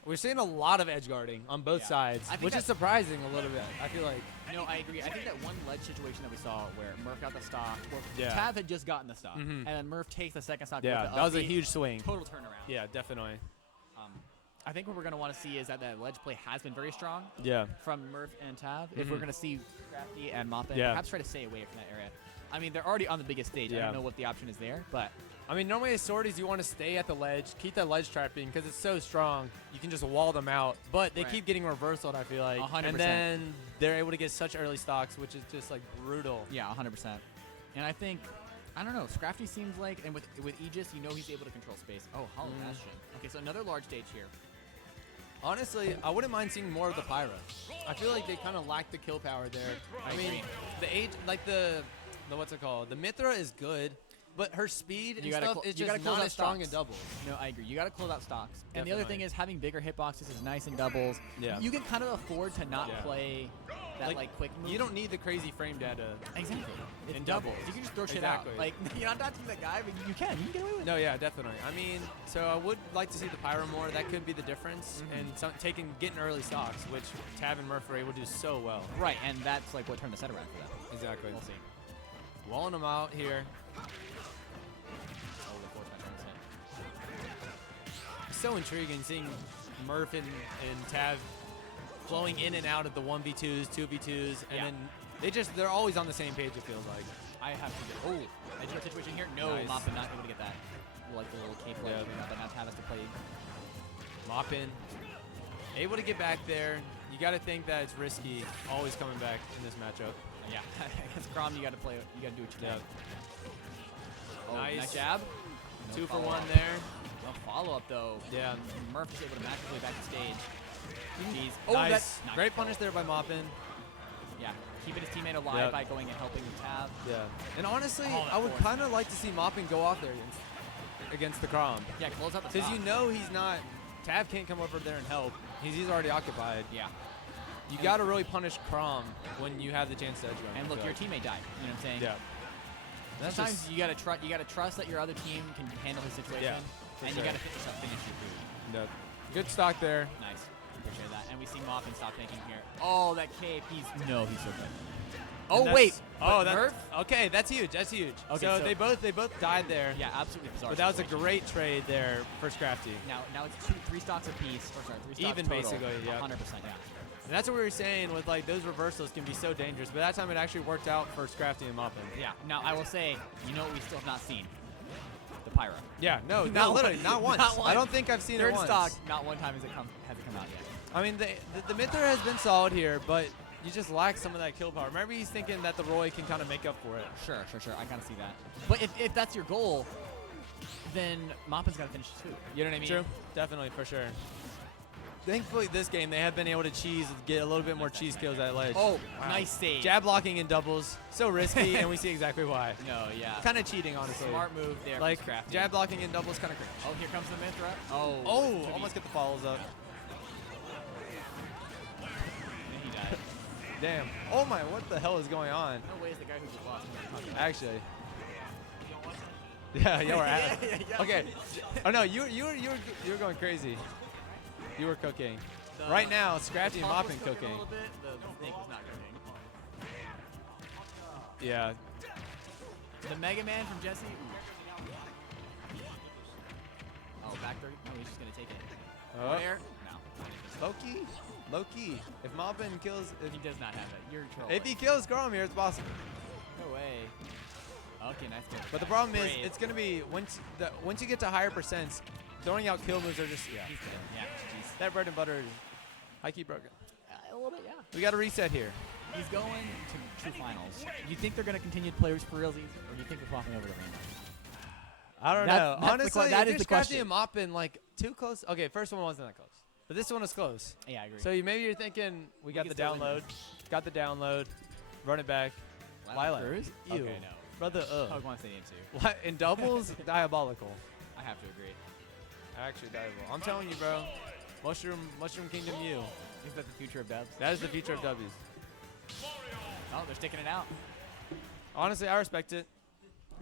We're seeing a lot of edge guarding on both Yeah. sides, I think which is that's- surprising a little bit. I feel like No, I agree. I think that one ledge situation that we saw where Murph got the stock, or Yeah. Tav had just gotten the stock, Mhm. and then Murph takes the second stock. yeah, with the that was a up B, huge swing. total turnaround. Yeah, definitely. I think what we're going to want to see is that ledge play has been very strong Yeah. from Murph and Tav. If we're Mhm. going to see Crafty and Moppin, Yeah. perhaps try to stay away from that area. I mean, they're already on the biggest stage. I Yeah. don't know what the option is there, but I mean, normally as swordies, you want to stay at the ledge, keep that ledge trapping because it's so strong. You can just wall them out, but they Right. keep getting reversaled. I feel like, 100%. and then they're able to get such early stocks, which is just like brutal. yeah, 100%. And I think I don't know. Scrafty seems like, and with Aegis, you know he's able to control space. Oh, Hollow Bastion. Okay, so another large stage here. Honestly, I wouldn't mind seeing more of the Pyra. I feel like they kind of lack the kill power there. I mean, agree. the age, like the what's it called? The Mithra is good, but her speed and stuff is you gotta just close not out as strong stocks. in doubles. No, I agree. You got to close out stocks. And the other thing Definitely. is having bigger hitboxes is nice in doubles. Yeah. You can kind of afford to not Yeah. play that like quick move. You don't need the crazy frame data. exactly. It's in doubles. doubles. You can just throw shit Exactly. out. Like you're not touching that guy, but you can. You can get away with it. No, yeah, definitely. I mean, so I would like to see the Pyro more. That could be the difference. And getting early stocks, which Tav and Murph were able to do so well. Right, and that's like what turned the set around for them. Exactly. We'll see. Walling them out here. Oh, the fourth match on the set. So intriguing seeing Murph and Tav flowing in and out of the 1v2s, 2v2s, and Yeah. then they're always on the same page, it feels like. I have to get. Oh, edge guard situation here. No, Nice. Moppa not able to get that. Like the little cape Yeah. but now Tav has to play. Moppin. Able to get back there. You got to think that it's risky always coming back in this matchup. Yeah, against Crom, you got to play. You got to do what you can. Yeah. Oh, Nice. nice jab. No 2 for follow-up. 1 there. No follow up though. Yeah. Murph is able to match his way back to stage. Jeez. Oh, Nice. that's Nice great pull. punish there by Moppin. Yeah, keeping his teammate alive Yep. by going and helping Tav. Yeah. And honestly, Oh, that I would force. kind of like to see Moppin go off there against the Crom. Yeah, close out the Because top. you know he's not. Tav can't come over there and help. He's already occupied. Yeah. You got to really punish Crom when you have the chance to edge run. And look, your teammate died. You know what I'm saying? Yeah. That's Sometimes just, you gotta trust. You gotta trust that your other team can handle his situation. Yeah, for and sure. you gotta finish your food. no. Good stock there. Nice. Appreciate that. And we see Moppin stop thinking here. Oh, that cape. He's so good. Oh And wait. Oh, but that's Murph? okay. That's huge. That's huge. Okay, so so- they both died there. Yeah, absolutely bizarre. But that was a situation. great trade there for Scrafty. Now it's 3 stocks apiece. Or sorry, 3 stocks Even total. basically, yeah. 100%. Yeah. And that's what we were saying with like those reversals can be so dangerous. But that time it actually worked out for Scrafty and Moppin. Yeah. Now I will say, you know what we still have not seen? The Pyro. Yeah. No. Not No. Literally, one- not once. not once. I don't think I've seen Third it once. stock. Not one time has it come out yet. I mean, the Mithra has been solid here, but you just lack some of that kill power. Maybe he's thinking that the Roy can kind of make up for it. Sure. I kind of see that. But if that's your goal, then Moppin's got to finish too. You know what I mean? True. Definitely, for sure. Thankfully, this game, they have been able to get a little bit more cheese kills at ledge. Oh, nice save. Jab blocking in doubles. So risky, and we see exactly why. No, yeah. Kind of cheating, honestly. Smart move there. Like, from Scrafty. jab blocking in doubles kind of cringe. Oh, here comes the Mithra. Oh. Oh, could be- almost get the follows up. And he died. Damn. Oh my, what the hell is going on? No way is the guy who just lost. Actually. Yeah, we're at. Yeah. Okay. Oh no, you were going crazy. You were cooking. The- Right now, Scrafty the and top was Moppin cooking cooking. a little bit. The snake was not cooking. Yeah. The Mega Man from Jesse. Oh, back 30. No, he's just gonna take it. Oh. Where? No. Low key. If Moppin kills, He does not have it. You're trolling. if he kills Grom here, it's possible. No way. Okay, nice kill. But the problem is, Brave. it's gonna be once you get to higher percents, throwing out kill moves are just He's dead. Yeah. Jeez. that bread and butter is high key broken. A little bit, yeah. We got to reset here. He's going to true finals. Do you think they're going to continue to play for realsies, or do you think we're swapping over to Rainbow? I don't That's- know. that's the Honestly, que- that if is you're the Scrafty question. and Moppin like too close. Okay, first one wasn't that close, but this one was close. Yeah, I agree. So maybe you're thinking we got can the still win download, got the download, run it back. Lilac. Cruz? Ew. Okay, no. Brother, Pokemon Stadium 2. What? In doubles, diabolical. I have to agree. Actually, diabolical. I'm telling you, bro. Mushroom Kingdom U. Is that the future of dubs? That is the future of W's. Oh, they're sticking it out. Honestly, I respect it.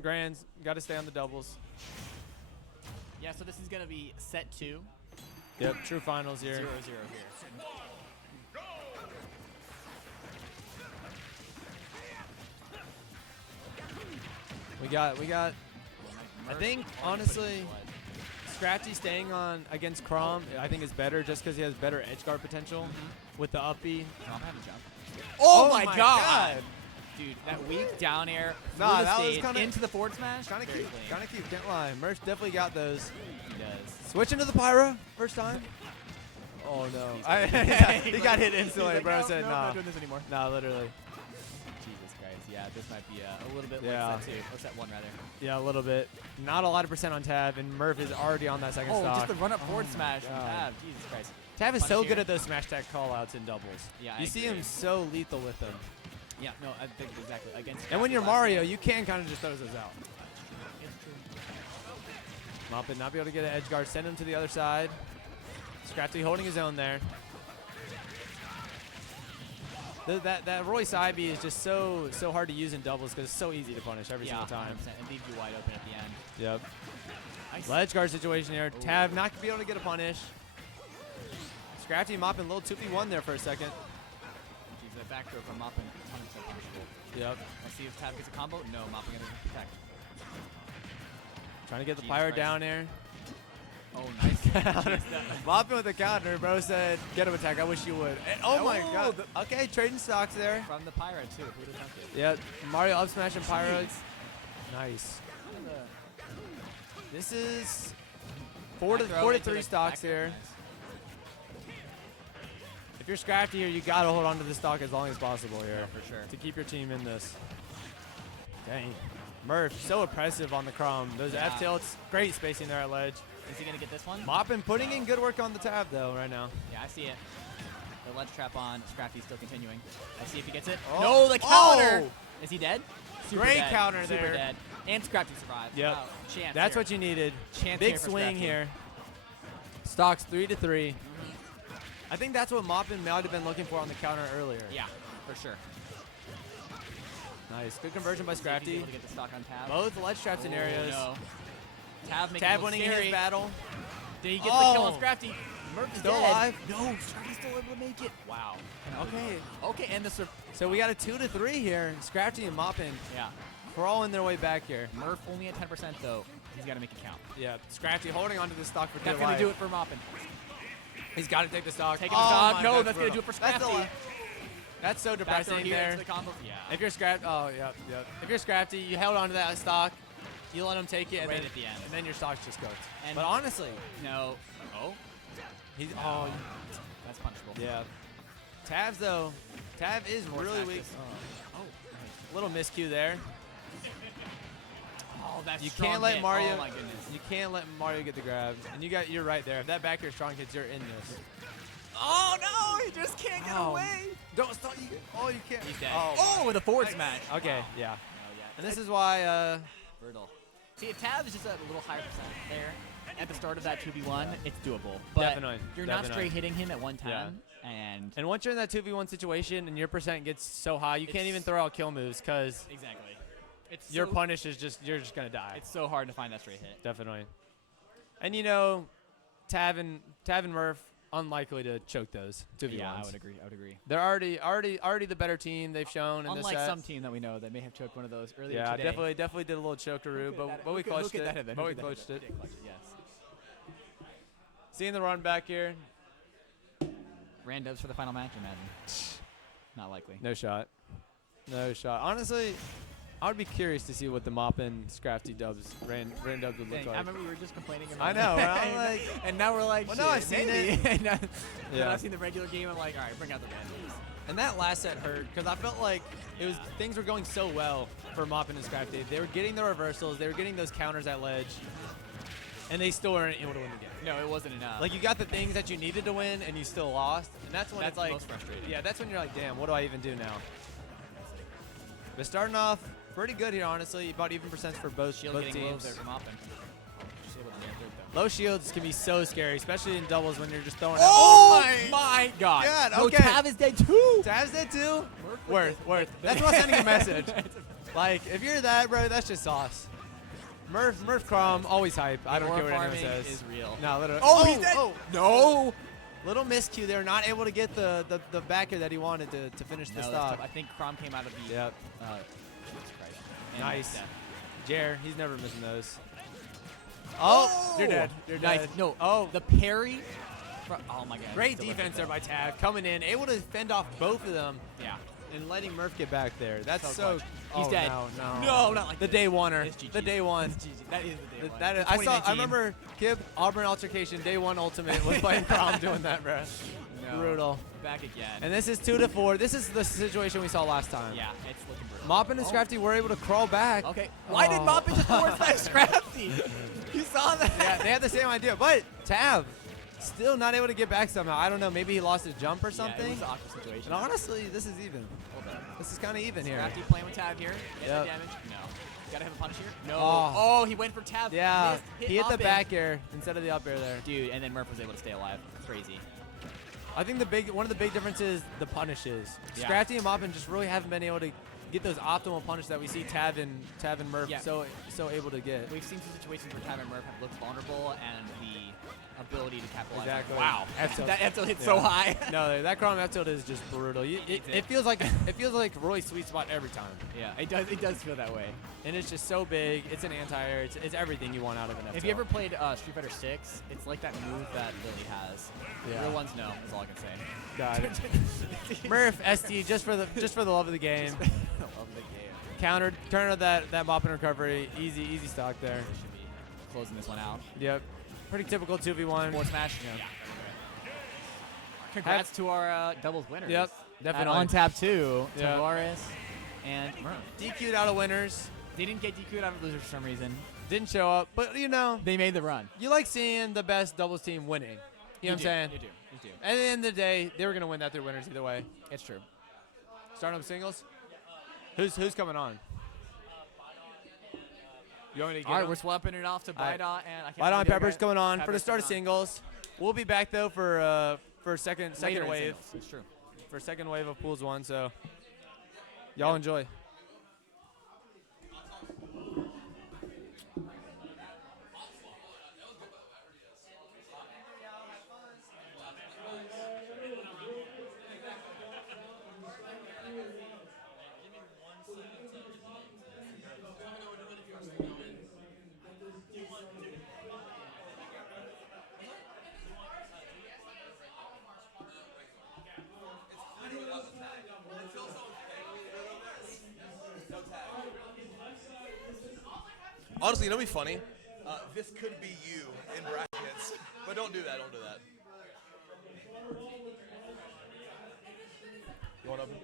Grands, got to stay on the doubles. Yeah, so this is going to be set 2. Yep, true finals here. 0-0 here. We got. I Murph think, already honestly, put it in blood. Scrafty staying on against Crom, I think is better just because he has better edge guard potential with the uppy. Drop having jump. Oh my my god! God. Dude, that weak down air Nah, through the that was stage kinda- into the forward smash. Kind of Very cute. clean. Kind of cute. Can't lie. Murph definitely got those. He does. Switching to the Pyra first time. Oh no! He's he got hit instantly, He's like, bro. "No, Said no, nah. not doing this anymore. Nah, literally. Jesus Christ. Yeah, this might be a little bit Yeah. late set 2. Or set 1, rather. Yeah, a little bit. Not a lot of percent on Tav, and Murph is already on that second Oh, stock. just the run-up forward smash from God. Tav. Jesus Christ. Tav is Punish so here. good at those smash tag call-outs in doubles. Yeah, I You see agree. him so lethal with them. Yeah, no, I think exactly. Against And when Scrappy you're last Mario, game. you can kind of just throw those out. It's true. Moppin not be able to get an edge guard. Send him to the other side. Scrafty holding his own there. That Royce IB is just so hard to use in doubles because it's so easy to punish every Yeah, single time. 100%. And leaves you wide open at the end. Yep. Nice. Ledge guard situation here. Ooh. Tav not gonna be able to get a punish. Scrafty mopping a little 2v1 there for a second. Jeez, that back throw from Moppin, 100% punishable. Yep. Let's see if Tav gets a combo. No, Moppin gonna protect. Trying to get the Jesus pyro Christ. down here. Oh, nice. Counter. Mopping with the counter. Bro said, get him attack. I wish you would. And- oh my Oh, god. Okay, trading stocks there. From the Pyro, too. Who'd have thunk it? Yep. Mario up smash and pyro. Jeez. Nice. Look at the This is 4 to back throw into 3 the stocks back throw. here. Nice. If you're Scrafty here, you gotta hold on to the stock as long as possible here Yeah, for sure. to keep your team in this. Dang. Murph, so oppressive on the Crom. Those Yeah. F tilts, great spacing there at ledge. Is he gonna get this one? Moppin putting in good work on the tab though right now. Yeah, I see it. The ledge trap on. Scrafty's still continuing. Let's see if he gets it. Oh. No, the counter! Oh. Is he dead? Super Great dead. counter Super there. dead. And Scrafty survives. Yep. Wow. Chance That's here. what you needed. Chance Big here for swing Scrafty. here. Stocks 3 to 3. I think that's what Moppin might have been looking for on the counter earlier. Yeah, for sure. Nice. Good conversion by See if he's Scrafty. able to get the stock on Tab. Both ledge trap Oh, scenarios. no. Tab making Tab it look winning scary. his battle. Did he get the kill on Oh. Scrafty? Murph is Still dead. alive. No, Scrafty's still able to make it. Wow. Okay. Okay, and the So we got a 2 to 3 here. Scrafty and Moppin yeah. crawling their way back here. Murph only at 10% though. He's got to make it count. Yeah, Scrafty holding onto the stock for dear That's gonna life. do it for Moppin. He's got to take the stock. Taking the stock. my No, God, that's gonna brutal. do it for That's the Scrafty. la- That's so Back throw depressing here there. into the combo. Yeah. If you're yep. If you're Scrafty, you held onto that stock, you let him take it, and Right then, at the end. and then your stock's just cooked. And- But honestly, No. Oh, he's that's punishable. yeah. Tabs though, Tab is Force really axis. weak. Oh, nice. Little miscue there. Oh, that's You strong can't let hit. Mario. Oh my goodness. You can't let Mario get the grab, and you're right there. If that back air strong hits, you're in this. Oh no, he just can't get Oh. away. Don't stop. You can't. He's dead. Oh. Oh, with a forward smash. Okay, Wow. yeah. Oh yeah. And this is why. Brutal. See, if Tab is just a little higher percent there at the start of that 2v1, it's doable. But Definitely, you're not definitely. straight hitting him at one time, and And once you're in that 2v1 situation and your percent gets so high, you can't It's- even throw out kill moves because exactly, it's your so, punish is you're just gonna die. It's so hard to find that straight hit. Definitely. And you know, Tav and Murph unlikely to choke those 2v1s. Yeah, I would agree. I would agree. They're already the better team. They've shown in Unlike this some team that we know that may have choked one of those earlier Yeah, today. definitely did a little chokeroo, but we clutched it. But we clutched it. Yes. Seeing the run back here, Randubs for the final match, imagine. Not likely. no shot. No shot. Honestly, I would be curious to see what the Moppin Scrafty dubs ran dubs would look Dang, I like. remember we were just complaining about I know, it. right? I'm like, and now we're like, well, no, I've shit, seen maybe. it. And then Yeah. I've seen the regular game. I'm like, all right, bring out the randoms. And that last set hurt because I felt like things were going so well for Moppin and Scrafty. They were getting the reversals, they were getting those counters at ledge, and they still weren't able to win the game. No, it wasn't enough. Like you got the things that you needed to win, and you still lost. And that's when That's it's like, most frustrating. yeah, that's when you're like, damn, what do I even do now? But starting off pretty good here, honestly. About even percents for both Shield both getting low teams. there from Oppen. Just able to get through though. Low shields can be so scary, especially in doubles when you're just throwing. Oh my God! God, No, okay. Tav is dead too. Tabs that too. Worth. Worth. That's not sending a message. Like if you're that, bro, that's just sauce. Murph Crom, always hype. I don't care what anyone farming says. is real. No, literally. Oh, he's dead. Oh. No. Little miscue there, not able to get the backer that he wanted to finish the No, that's stock. tough. I think Crom came out of the. Yep. Jesus Christ. And Nice. that's death. Jer, he's never missing those. Oh, you're dead. You're Nice. dead. No. Oh, The parry. Oh my God. great Still defense left it there by Tab, coming in, able to fend off both of them, Yeah. and letting Murph get back there. That's So so. clutch. He's oh, dead. No, No, not like the this. day oneer. It's GG. The day one. It's GG. That is the day Th- one. That is, It's I saw. I 2019. remember Kib Auburn altercation day one ultimate was playing Crom doing that, bro. No. Brutal. Back again. And this is 2-4. This is the situation we saw last time. yeah, it's looking brutal. Moppin and Scrafty were able to crawl back. Okay. Why did Oh. Moppin just forward smash Scrafty? You saw that? Yeah, they had the same idea, but Tav still not able to get back somehow. I don't know. Maybe he lost his jump or Yeah, something. it was an awkward situation. And honestly, this is even. Hold up. This is kind of even here. Scrafty playing with Tab here. Get Yep. the damage. No. Gotta have a punish here. No. Oh. Oh, he went for Tab. Yeah, Missed, he hit the Moppin. back air instead of the up air there. Dude, and then Murph was able to stay alive. Crazy. I think one of the big differences the punishes. Yeah. Scrafty and Moppin just really haven't been able to get those optimal punishes that we see Tav and Murph Yeah. so able to get. We've seen some situations where Tab and Murph have looked vulnerable and the ability to capitalize. Exactly. Wow. F tilt. That F tilt hit so Yeah. high. No, that Crom F tilt is just brutal. It feels like Roy's sweet spot every time, Yeah, it does. It does feel that way. and it's just so big. It's an anti-air. It's everything you want out of an F tilt. If you ever played Street Fighter 6, it's like that move that Lily has. Yeah. Real ones know. That's all I can say. Got it. Murph ST just for the love of the game. I love the game. Countered that Moppin recovery. Easy stock there. Should be closing this one out. Yep. Pretty typical 2v1. Forward smash. Congrats to our doubles winners. Yep, And definitely. on tap 2, Yep. Tavares and Murph. DQ'd out of winners. They didn't get DQ'd out of losers for some reason. Didn't show up, but you know, They made the run. you like seeing the best doubles team winning. You know what I'm saying? You do. You do. At the end of the day, they were gonna win that through winners either way. It's true. Starting up singles. Who's coming on? You want me to get All right, him? we're swapping it off to All right. Bidot and I can't Light on remember the other Peppers guy. coming on for the Peppers start of coming on. singles. We'll be back though for second Later in wave singles. It's true. for second wave of pools 1. So y'all enjoy. Honestly, you know what'd be funny? This could be you in brackets. But don't do that, don't do that. You want to open?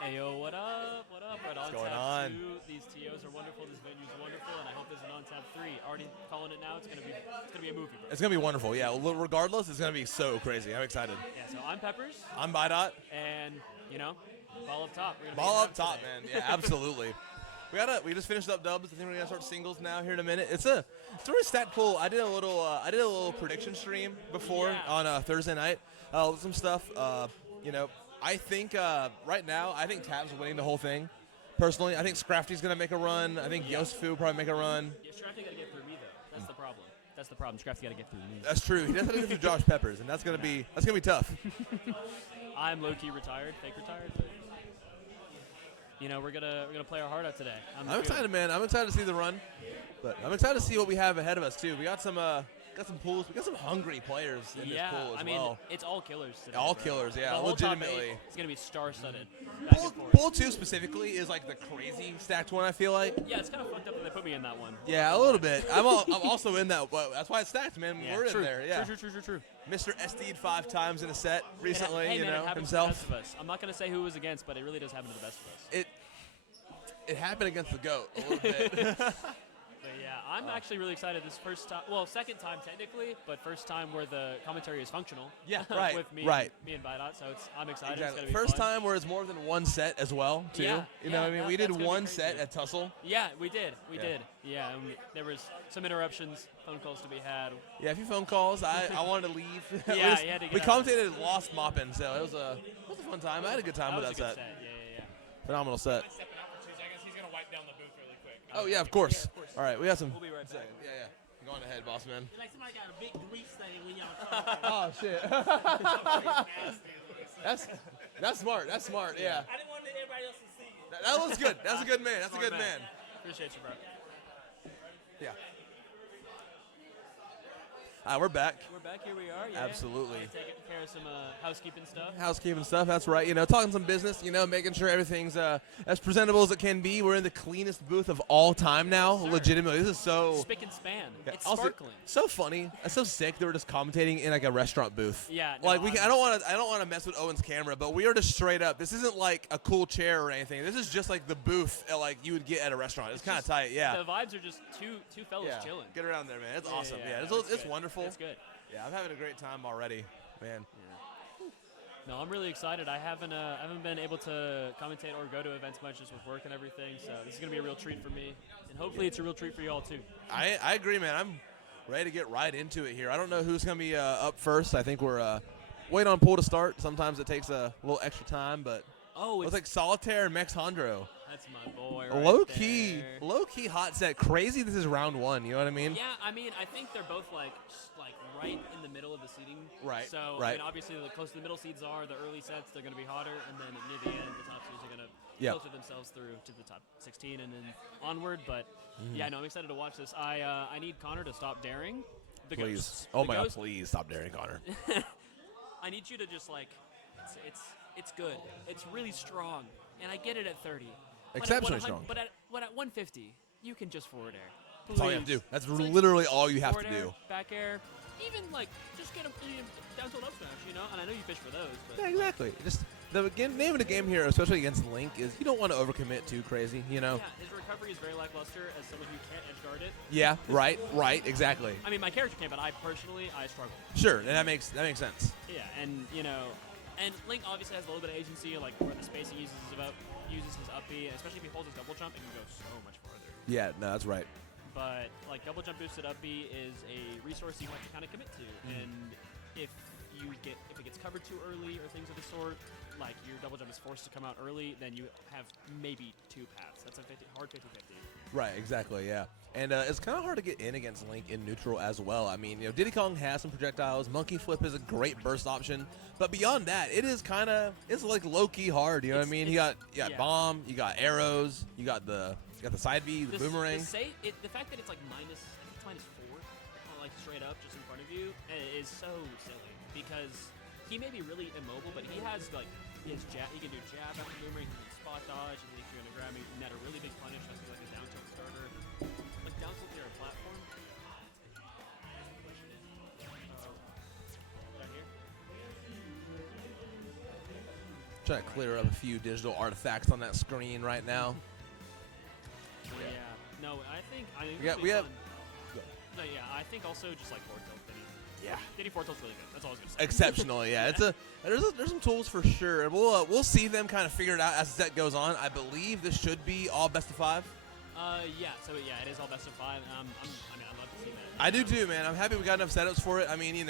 Hey yo, what up? What up? Right on going tap on? 2. These TOs are wonderful. This venue's wonderful, and I hope there's an on tap 3. Already calling it now. It's gonna be a movie, bro. It's going to be wonderful. Yeah, well, regardless, it's going to be so crazy. I'm excited. Yeah. So I'm Peppers, I'm Bidot. and you know, ball up top. We're gonna Ball make up it happen top, today. man. Yeah, absolutely. We just finished up dubs. I think we're gonna start singles now here in a minute. It's a really stat pool. I did a little prediction stream before Yeah. on Thursday night. Some stuff. I think right now I think Tab's winning the whole thing. Personally, I think Scrafty's gonna make a run. I think Yosefu will probably make a run. Yeah, Scrafty gotta get through me though. That's the problem. That's the problem. Scrafty gotta get through me. That's true. He doesn't get through Josh Peppers, and that's gonna be tough. I'm low key retired, fake retired, but you know we're gonna play our heart out today. I'm feeling excited, man. I'm excited to see the run, but I'm excited to see what we have ahead of us too. We got some pools. We got some hungry players in Yeah, this pool as I mean, well. it's all killers today. All bro. killers, yeah, The whole top legitimately. 8 is gonna be star-studded. Pool 2 specifically is like the crazy stacked one, I feel like. Yeah, it's kind of fucked up that they put me in that one. Yeah, a little bit. I'm also in that. Well, that's why it's stacked, man. Yeah, We're true. in there. Yeah. True. Mr. SD'd 5 times in a set recently, Hey, you man, know, it happens himself. to the best of us. I'm not gonna say who it was against, but it really does happen to the best of us. It happened against the GOAT a little bit. But yeah, I'm actually really excited. This first time, well, second time technically, but first time where the commentary is functional. Yeah, right, with me, right. me and Bidot. So I'm excited. It's Exactly. gonna be First fun. time where it's more than one set as well, too. Yeah, you know what I mean? yeah, We did that's gonna be one crazy. set at Tussle. Yeah, we did. We Yeah. did. Yeah, and there was some interruptions, phone calls to be had. Yeah, a few phone calls. I wanted to leave. Yeah, you had to get we out. commentated and lost mopping, so it was a fun time. I had a good time That with was that a good set. set. Yeah. Phenomenal set. Stepping out for 2 seconds. He's gonna wipe down the booth really quick. Oh, yeah, of course. All right, we got some. We'll be right back. Yeah. Go on ahead, boss man. Like somebody got a big grease thing when y'all talking. Oh shit. That's smart. That's smart. Yeah. I didn't want everybody else to see it. That looks good. That's a good man. That's a Smart good man. man. Appreciate you, bro. Yeah. We're back. We're back. Here we are. Yeah. Absolutely. Taking care of some housekeeping stuff. Housekeeping stuff, that's right. Talking some business, making sure everything's as presentable as it can be. We're in the cleanest booth of all time now. Sir. Legitimately, this is so Spick and span. It's also, sparkling. so funny. It's so sick that we're just commentating in like a restaurant booth. Yeah, no, Like I don't want to mess with Owen's camera, but we are just straight up. This isn't like a cool chair or anything. This is just like the booth like you would get at a restaurant. It's kind of tight. Yeah. The vibes are just two fellas Yeah. chilling. Get around there, man. It's awesome. Yeah, no, it's good. wonderful. It's good. Yeah, I'm having a great time already, man. No, I'm really excited. I haven't been able to commentate or go to events much just with work and everything. So this is gonna be a real treat for me, and hopefully it's a real treat for you all too. I agree, man. I'm ready to get right into it here. I don't know who's going to be up first. I think we're waiting on pool to start. Sometimes it takes a little extra time, but Oh, it's like Solitaire and Mex Hondro. that's my boy. Right Low there. key hot set. Crazy this is round one. You know what I mean? Yeah, I mean, I think they're both like right in the middle of the seating. Right, So right. I mean, obviously, the closer the middle seeds are, the early sets they're going to be hotter, and then near the end, the top seeds are going to Yep. filter themselves through to the top 16 and then onward. But Mm-hmm. yeah, no, I'm excited to watch this. I need Connor to stop daring. The Please. ghosts. Oh The my God! ghost- Please stop daring Connor. I need you to just like, it's good. It's really strong, and I get it at 30. But at Exceptionally 100 strong. But at 150, you can just forward air. That's all you have to Please. do. That's It's like literally all you have forward to air, do. Back air, even like just get a down to an up smash, And I know you fish for those, but Yeah, exactly. Just the name of the game here, especially against Link, is you don't want to overcommit too crazy. yeah, his recovery is very lackluster as someone who can't edge guard it. Yeah. Right. Exactly. I mean, my character can, but I personally struggle. Sure, and that makes sense. Yeah, and and Link obviously has a little bit of agency, like where the spacing uses his up B, especially if he holds his double jump, it can go so much farther. Yeah. No, that's right. But like double jump boosted up B is a resource you have to kind of commit to, and if it gets covered too early or things of the sort, like your double jump is forced to come out early, then you have maybe two paths. That's a hard 50-50. Right, exactly, yeah. And it's kind of hard to get in against Link in neutral as well. I mean, Diddy Kong has some projectiles. Monkey Flip is a great burst option. But beyond that, it's like low-key hard, you know what I mean? You got yeah. bomb, you got arrows, you got the side B, the boomerang. The fact that it's like I think it's -4, like straight up just in front of you, is so silly because he may be really immobile, but he has like he can do jab after boomerang, he can spot dodge, and if you're gonna grab him, he can net a really big punish. That's like a down tilt starter, like down tilt near a platform. Right here. Trying to clear up a few digital artifacts on that screen right now. Yeah. No, I think Yeah, it'll we be have- fun. No, yeah, I think also just like forward tilt. Yeah. Diddy forward tilt's really good. That's all I was gonna say. Exceptional, yeah. There's some tools for sure, and we'll see them kind of figure it out as the set goes on. I believe this should be all best of 5. Yeah. So yeah, it is all best of 5. And I'd love to see that. I do too, man. I'm happy we got enough setups for it. I mean,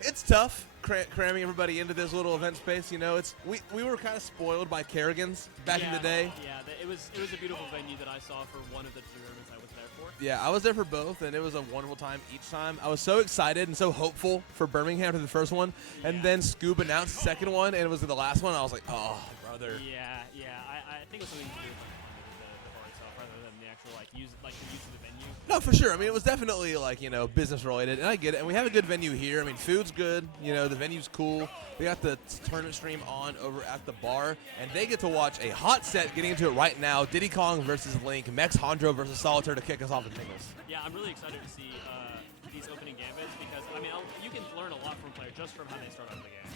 it's tough cramming everybody into this little event space. We were kind of spoiled by Kerrigan's back in the day. Yeah, it was a beautiful venue that I saw for one of the 2 events I was there for. Yeah, I was there for both, and it was a wonderful time each time. I was so excited and so hopeful for Birmingham for the first one, and Yeah. then Scoob announced the second one, and it was the last one. I was like, oh, brother. Yeah. I think it was something to do with the bar itself rather than the actual the use of the venue. No, for sure. I mean, it was definitely business related, and I get it. And we have a good venue here. I mean, food's good. The venue's cool. We got the tournament stream on over at the bar, and they get to watch a hot set. Getting into it right now: Diddy Kong versus Link, Mex Hondro versus Solitaire to kick us off the tingles. Yeah, I'm really excited to see these opening gambits because you can learn a lot from a player just from how they start out the game.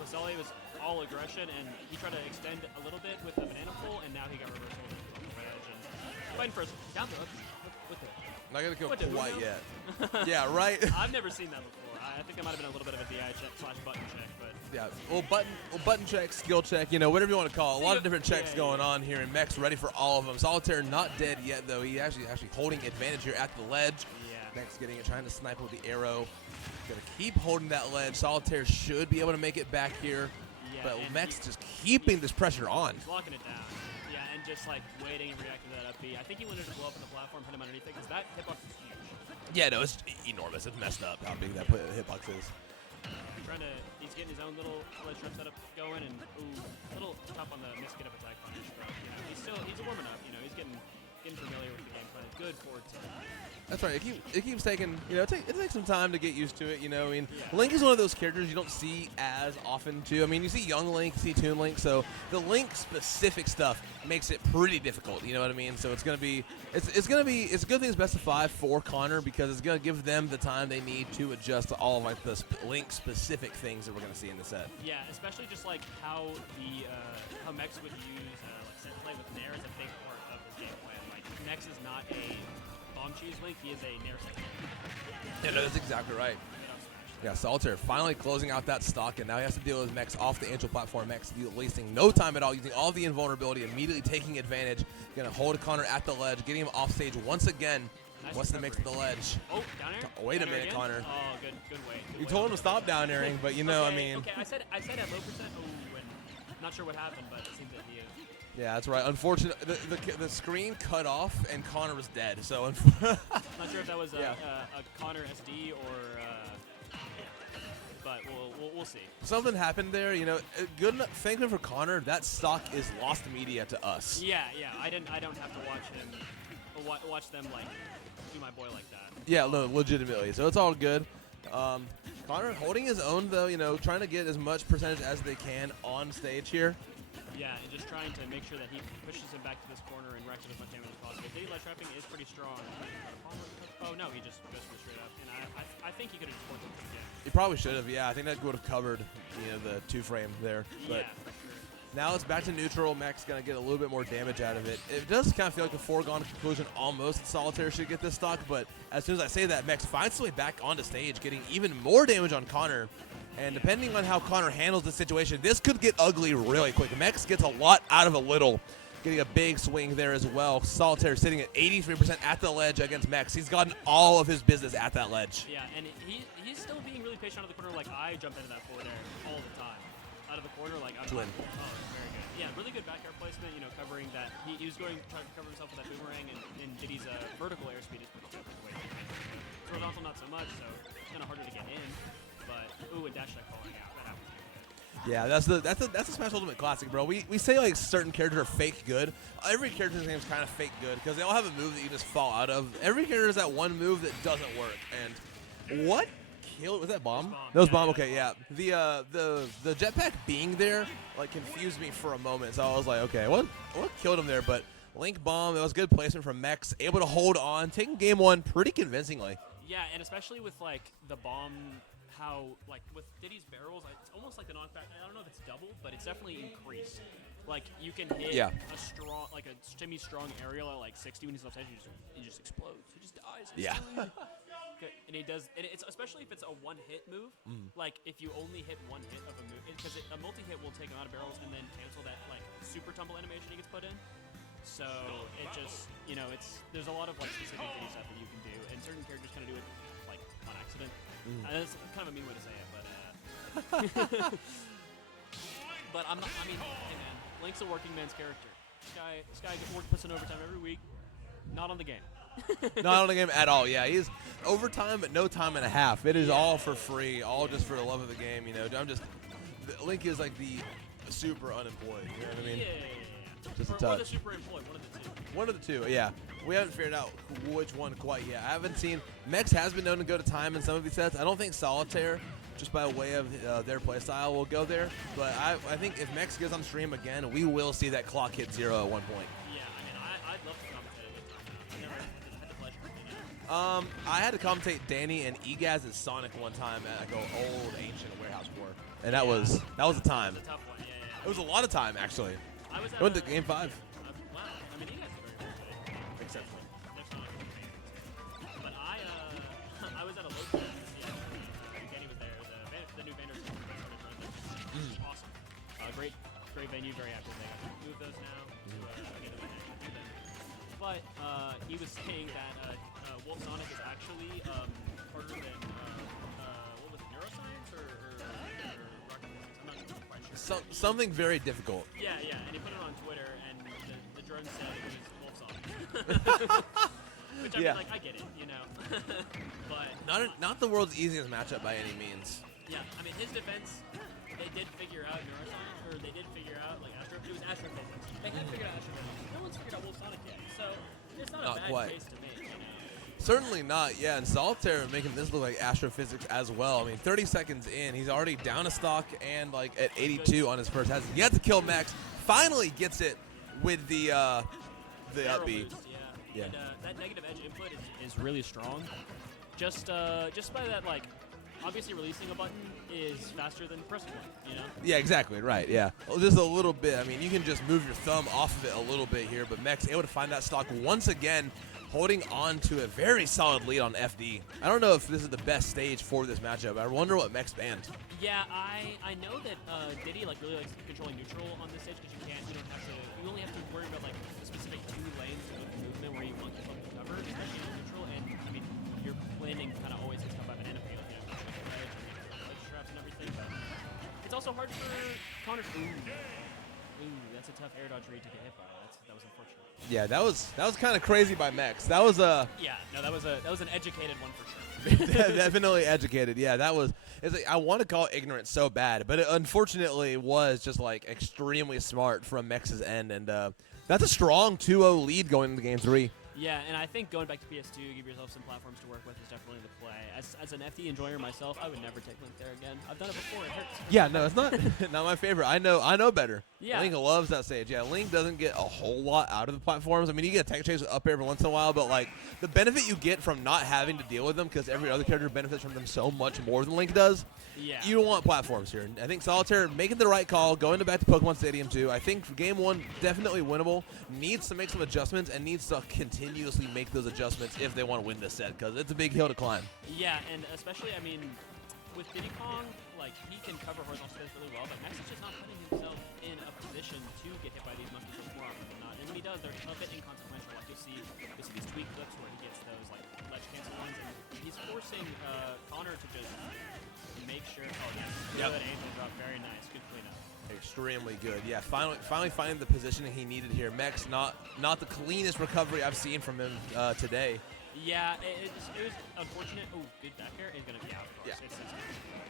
Lasali was all aggression, and he tried to extend a little bit with the banana pull, and now he got reversal with the edge and fighting first down throw with it. Not gonna go What, did quite Bruno? yet. Yeah, right. I've never seen that before. I think it might have been a little bit of a DI check / button check, but Yeah, well, button check, skill check, whatever you want to call it. A lot of different checks Yeah, going on here, and Mex ready for all of them. Solitaire not dead yet, though. He actually holding advantage here at the ledge. yeah. Mex getting it, trying to snipe with the arrow. Gonna keep holding that ledge. Solitaire should be able to make it back here, Yeah, but and Mex just keeping this pressure on. He's locking it down. Yeah, and just like waiting and reacting to that up B. I think he wanted to blow up on the platform, hit him underneath it, because that hitbox is huge. Yeah, no, it's enormous. It's messed up how big that hitbox is. He's getting his own little ledge trap setup going, and a little tough on the misget up attack punish, but he's warming up. He's getting familiar with the game plan is good for Tim. That's right. It keeps taking, it takes some time to get used to it. I mean, Link is one of those characters you don't see as often too. I mean, you see Young Link, you see Toon Link, so the Link specific stuff makes it pretty difficult. You know what I mean? So it's a good thing it's best of 5 for Connor because it's gonna give them the time they need to adjust to all of like the Link specific things that we're gonna see in the set. Yeah, especially just like how how Mex would use like set play with Nair is a big part of his game plan. Like Mex is not a bomb cheese Link, he is a Nair set. Yeah, no, that's exactly right. Yeah, Solitaire finally closing out that stock, and now he has to deal with Mex off the Angel platform. Mex wasting no time at all, using all the invulnerability, immediately taking advantage. Going to hold Connor at the ledge, getting him off stage once again. Nice Wants to mix the ledge. Oh, down air? Wait a Down air minute, again? Connor. Oh, good way. You told him to stop down airing, but Okay, I mean. Okay, I said at low percent. Oh, and not sure what happened, but it seems that he is. Yeah, that's right. Unfortunately, the screen cut off and Connor was dead. So. Not sure if that was Yeah. a Connor SD or. But we'll see. Something happened there, good enough. Thankfully for Connor, that stock is lost media to us. Yeah. I don't have to watch him. Watch them like do my boy like that. Yeah, legitimately. So it's all good. Connor holding his own though, trying to get as much percentage as they can on stage here. Yeah, and just trying to make sure that he pushes him back to this corner and wrecks it as much damage as possible. Diddy ledge trapping is pretty strong. Oh no, he just goes for it straight up. And I think he could have forced him to get. He probably should have. Yeah, I think that would have covered, the 2-frame there. But Yeah, for sure. now it's back to neutral. Max gonna get a little bit more damage out of it. It does kind of feel like a foregone conclusion. Almost Solitaire should get this stock, but as soon as I say that, Max finds his way back onto stage, getting even more damage on Connor. And depending on how Connor handles the situation, this could get ugly really quick. Mex gets a lot out of a little, getting a big swing there as well. Solitaire sitting at 83% at the ledge against Mex. He's gotten all of his business at that ledge. Yeah, and he's still being really patient out of the corner. Like I jump into that forward air all the time. Out of the corner, like I'm Twin. Oh, very good. Yeah, really good back air placement. Covering that. He was trying to cover himself with that boomerang, and Diddy's vertical airspeed is pretty good. Horizontal not so much, so it's kind of harder to get in. But ooh, and dash attack falling out. That happens. Yeah, that's a Smash Ultimate classic, bro. We say like certain characters are fake good. Every character's name is kind of fake good because they all have a move that you just fall out of. Every character has that one move that doesn't work. And what killed? Was that bomb? That was bomb. Okay, yeah. The jetpack being there like confused me for a moment. So I was like, okay, what killed him there? But Link bomb. That was good placement from Mex. Able to hold on, taking game 1 pretty convincingly. Yeah, and especially with like the bomb. How like with Diddy's barrels, it's almost like the knockback. I don't know if it's double, but it's definitely increased. Like you can hit a strong, like a Jimmy strong aerial at like 60 when he's offside. He just explodes. He just dies. Yeah. And he does, and it's especially if it's a one-hit move. Like if you only hit one hit of a move, because a multi-hit will take him out of barrels and then cancel that like super tumble animation he gets put in. So it just there's a lot of like specific Diddy stuff that you can do, and certain characters kind of do it like on accident. That's kind of a mean way to say it, but but I'm not. I mean, hey man, Link's a working man's character. This guy puts in overtime every week. Not on the game. Not on the game at all. Yeah, he's overtime, but no time and a half. It is all for free, all just for the love of the game. Link is like the super unemployed. You know what I mean? Yeah. Just a Or touch. the super employed, one of the two. One of the two, yeah. We haven't figured out which one quite yet. I haven't seen. Mex has been known to go to time in some of these sets. I don't think Solitaire, just by way of their play style, will go there. But I think if Mex goes on stream again, we will see that clock hit 0 at one point. Yeah, I mean, I'd love to commentate it with time. I never had the pleasure. I had to commentate Danny and Egaz as Sonic one time at like an old ancient warehouse war, and that was a time. It's a tough one. Yeah. It was a lot of time actually. I was It went to game 5. Wow. I mean, you guys are very good. Exceptional. There's not a fan. But I was at a local Danny was there. The new Vander awesome. Great venue, very active. They have to move those now to get the venue to do them. But he was saying that Wolf Sonic is actually harder than what was it, neuroscience or rocket science? I'm not quite sure. Something very difficult. Yeah, and he put it on Twitter, and the drone said it was Wolf Sonic. Which I mean, like, I get it, but Not the world's easiest matchup by any means. yeah, I mean, his defense, they did figure out neuroscience, or they did figure out like it was astrophysics. They had figured out astrophysics. No one's figured out Wolf Sonic yet. So It's not Not a bad quite. case to make. You know? Certainly not, yeah. And Solitaire making this look like astrophysics as well. I mean, 30 seconds in, he's already down a stock and like at 82 on his first. Has yet to kill Max. Finally gets it with the Barrel up B. boost, Yeah. And that negative edge input is really strong. Just by that, like, obviously releasing a button is faster than pressing one, you know? Yeah, exactly, right, yeah. Well, just a little bit. I mean, you can just move your thumb off of it a little bit here, but Mex able to find that stock once again, holding on to a very solid lead on FD. I don't know if this is the best stage for this matchup. I wonder what Mex bans. Yeah, I know that Diddy like really likes controlling neutral on this stage because you only have to worry about like the specific 2 lanes of movement where you want yourself to cover, especially in neutral. And I mean, your landing kind of always gets cut by banana peel, you know, ledge traps and everything. But it's also hard for Connor. Ooh, that's a tough air dodge read to get hit by. That was unfortunate. Yeah, that was kind of crazy by Mex. That was Yeah, no, that was an educated one for sure. definitely educated. Yeah, that was. It's like, I want to call it ignorant so bad, but it unfortunately was just like extremely smart from Mex's end, and that's a strong 2-0 lead going into game 3. Yeah, and I think going back to PS2, give yourself some platforms to work with is definitely the play. As an FD enjoyer myself, I would never take Link there again. I've done it before; it hurts. Yeah, no, it's not not my favorite. I know better. Yeah. Link loves that stage. Yeah, Link doesn't get a whole lot out of the platforms. I mean, you get a tech chase up every once in a while, but like the benefit you get from not having to deal with them because every other character benefits from them so much more than Link does. Yeah. You don't want platforms here. I think Solitaire making the right call, going back to Pokemon Stadium 2. I think game 1 definitely winnable. Needs to make some adjustments and needs to continuously make those adjustments if they want to win this set because it's a big hill to climb. Yeah, and especially, I mean, with Diddy Kong, like, he can cover horizontal space really well, but Max is just not putting himself in a position to get hit by these monkey flips more often than not. And when he does, they're a bit inconsequential. Like, you'll see these tweak flips where he gets those, like, ledge cancel ones, and he's forcing Connor to just make sure. Oh, yes. Yep. Good angel drop. Very nice. Good cleanup. Extremely good. Yeah, finally finding the positioning he needed here. Mex not the cleanest recovery I've seen from him today. Yeah, it was unfortunate. Oh, good back air is going to be out, of course. Yeah.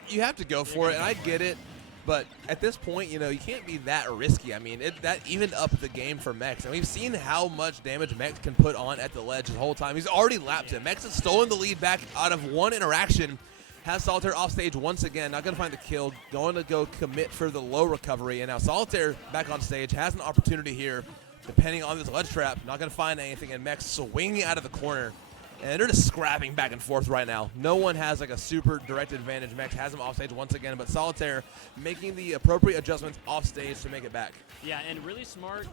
It's You have to go for it, and I get it. But at this point, you know, you can't be that risky. I mean, that evened up the game for Mex. And we've seen how much damage Mex can put on at the ledge the whole time. He's already lapped him. Mex has stolen the lead back out of one interaction. Has Solitaire off stage once again. Not going to find the kill. Going to go commit for the low recovery. And now Solitaire back on stage. Has an opportunity here. Depending on this ledge trap. Not going to find anything. And Mex swinging out of the corner. And they're just scrapping back and forth right now. No one has like a super direct advantage. Mex has him off stage once again, but Solitaire making the appropriate adjustments off stage to make it back. Yeah, and really smart.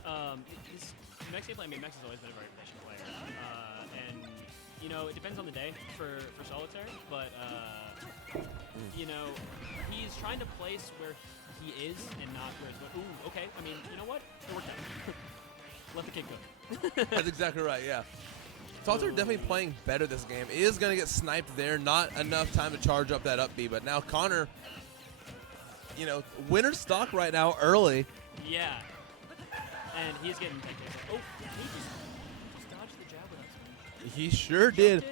Mex gameplay, I mean, Mex has always been a very patient player. And, you know, it depends on the day for Solitaire, but, you know, he's trying to place where he is and not where he's going. Ooh, okay. I mean, you know what? It worked out. Let the kid go. That's exactly right, yeah. Solitaire definitely playing better this game. He is going to get sniped there. Not enough time to charge up that up B. But now Connor, you know, winner stock right now early. Yeah. And he's getting tech chase. Oh, he just dodged the jab with us. He sure did.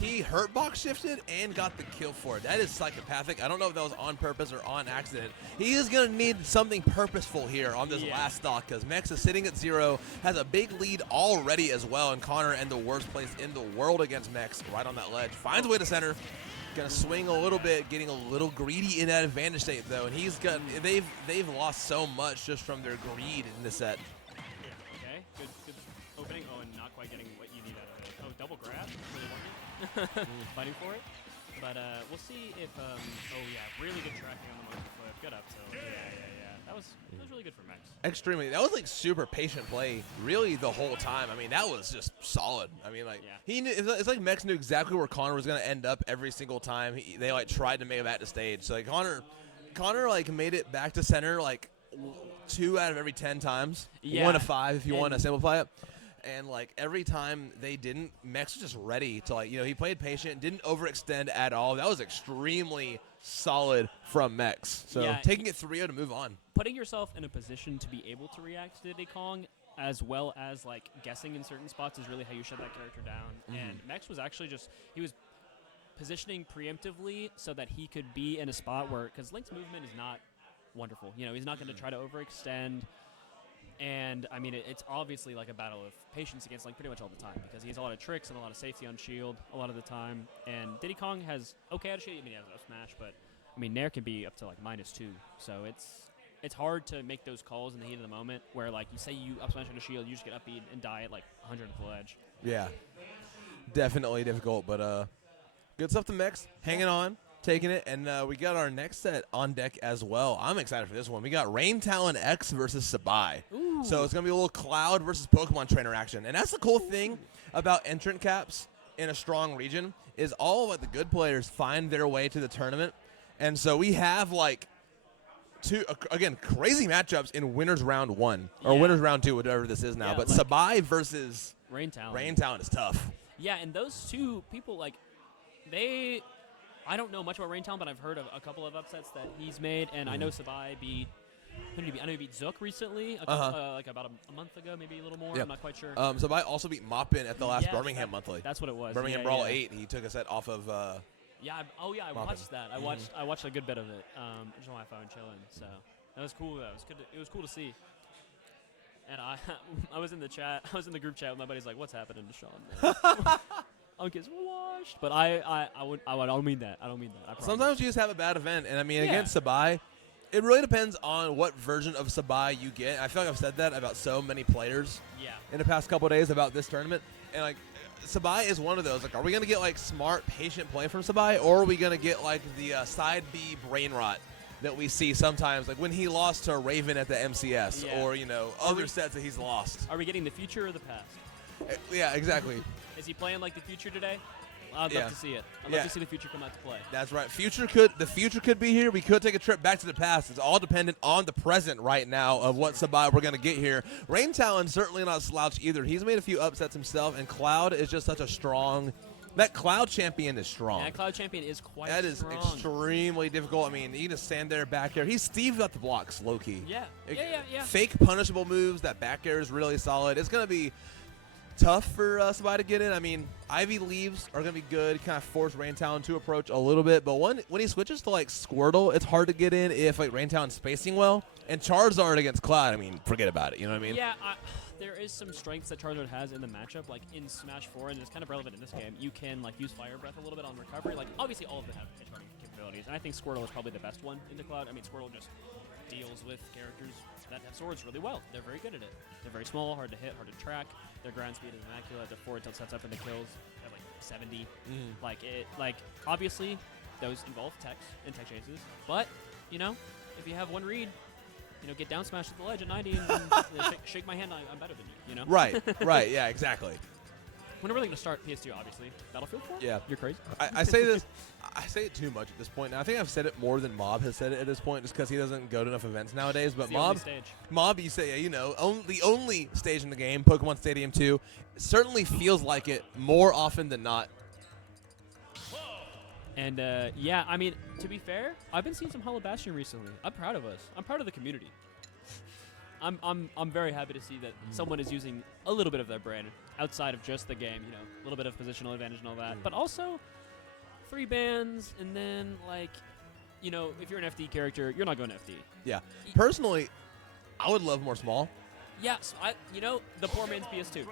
He hurt box shifted and got the kill for it. That is psychopathic. I don't know if that was on purpose or on accident. He is going to need something purposeful here on this last stock because Mex is sitting at 0, has a big lead already as well, and Connor in the worst place in the world against Mex right on that ledge. Finds a way to center. Going to swing a little bit, getting a little greedy in that advantage state though, and they've lost so much just from their greed in this set. Yeah, okay. Good opening. Oh, and not quite getting what you need out of it. Oh, double grab. Really wanting fighting for it. But we'll see if, oh yeah, really good tracking on the monkey flip. Good up tilt. Yeah. That was really good for Mex. Extremely. That was like super patient play really the whole time. I mean, that was just solid. I mean, like he knew, it's like Mex knew exactly where Connor was going to end up every single time they like tried to make it back to stage. So like Connor like made it back to center like 2 out of every 10 times. Yeah. 1 of 5 if you want to simplify it. And like every time they didn't, Mex was just ready to like, you know, he played patient, didn't overextend at all. That was extremely solid from Mex. So taking it 3-0 to move on. Putting yourself in a position to be able to react to Diddy Kong as well as like guessing in certain spots is really how you shut that character down. And Mex was actually he was positioning preemptively so that he could be in a spot where, because Link's movement is not wonderful. You know, he's not going to try to overextend. And I mean, it's obviously like a battle of patience against Link pretty much all the time because he has a lot of tricks and a lot of safety on shield a lot of the time. And Diddy Kong has okay at shield. I mean, he has no smash, but I mean, Nair can be up to like -2. So it's hard to make those calls in the heat of the moment where like you say you up smash on a shield, you just get up beat and die at like 100 at full edge. Yeah, definitely difficult, but good stuff to Mix. Hanging on, taking it, and we got our next set on deck as well. I'm excited for this one. We got Rain Talon X versus Sabai. So it's going to be a little Cloud versus Pokemon trainer action. And that's the cool thing about entrant caps in a strong region is all of like, the good players find their way to the tournament. And so we have like two, again, crazy matchups in winners round 1 or Yeah. winners round 2, whatever this is now. Yeah, but like- Sabai versus Rain Talon. Rain Talon is tough. Yeah, and those two people, like, I don't know much about Rain Talon, but I've heard of a couple of upsets that he's made, and I know Sabai beat, who did he beat? I know he beat Zook recently, like about a month ago, maybe a little more. Yeah. I'm not quite sure. Sabai also beat Moppin at the last Yes, Birmingham monthly. That's what it was. Birmingham yeah, Brawl yeah. 8. He took a set off of. I Moppin. watched that. I watched a good bit of it. Just on my phone, chilling. So that was cool. Though it was cool to see. And I was in the chat. I was in the group chat with my buddies. Like, what's happening to Sean? Unc is washed. But I don't mean that. I don't mean that. I promise. Sometimes you just have a bad event, and I mean Yeah. against Sabai, it really depends on what version of Sabai you get. I feel like I've said that about so many players Yeah. in the past couple of days about this tournament, and like Sabai is one of those. Like, are we gonna get like smart, patient play from Sabai, or are we gonna get like the side B brain rot that we see sometimes, like when he lost to Raven at the MCS, Yeah. or other sets that he's lost. Are we getting the future or the past? Yeah, exactly. Is he playing like the future today? I'd Yeah. love to see it. I'd Yeah. love to see the future come out to play. That's right. The future could be here. We could take a trip back to the past. It's all dependent on the present right now of what Sabai we're going to get here. Rain Talon's certainly not a slouch either. He's made a few upsets himself, and Cloud is just such a strong. That Cloud champion is strong. Yeah, Cloud Champion is quite That is strong. extremely difficult. I mean, you just stand there back air. He's Steve got the blocks, low key. Yeah. Yeah. Fake punishable moves. That back air is really solid. It's going to be tough for Sabai to get in. I mean, Ivy leaves are going to be good. Kind of force Rain Talon to approach a little bit. But when he switches to like Squirtle, it's hard to get in if like Rain Talon's spacing well. And Charizard against Cloud, I mean, forget about it. You know what I mean? Yeah, there is some strengths that Charizard has in the matchup, like in Smash 4, and it's kind of relevant in this game. You can like use Fire Breath a little bit on recovery. Like obviously all of them have hitch running capabilities, and I think Squirtle is probably the best one into Cloud. I mean, Squirtle just deals with characters that have swords really well. They're very good at it. They're very small, hard to hit, hard to track. Their ground speed is immaculate. Their forward tilt sets up into kills at like 70. Like obviously those involve techs and tech chases, but if you have one read, get down smash at the ledge at 90 and shake my hand, I'm better than you. Right. Yeah, exactly. When are we really going to start PS2, obviously? Battlefield 4? Yeah. You're crazy. I say this. I say it too much at this point. Now, I think I've said it more than Mob has said it at this point, just because he doesn't go to enough events nowadays. But It's the only Mob, stage. you say, the only stage in the game, Pokemon Stadium 2, certainly feels like it more often than not. And yeah, I mean, to be fair, I've been seeing some Hollow Bastion recently. I'm proud of us. I'm proud of the community. I'm very happy to see that someone is using a little bit of their brain outside of just the game. A little bit of positional advantage and all that, but also 3 bans, and then if you're an FD character, you're not going to FD. Yeah. Personally, I would love more small. Yes, the poor man's PS2,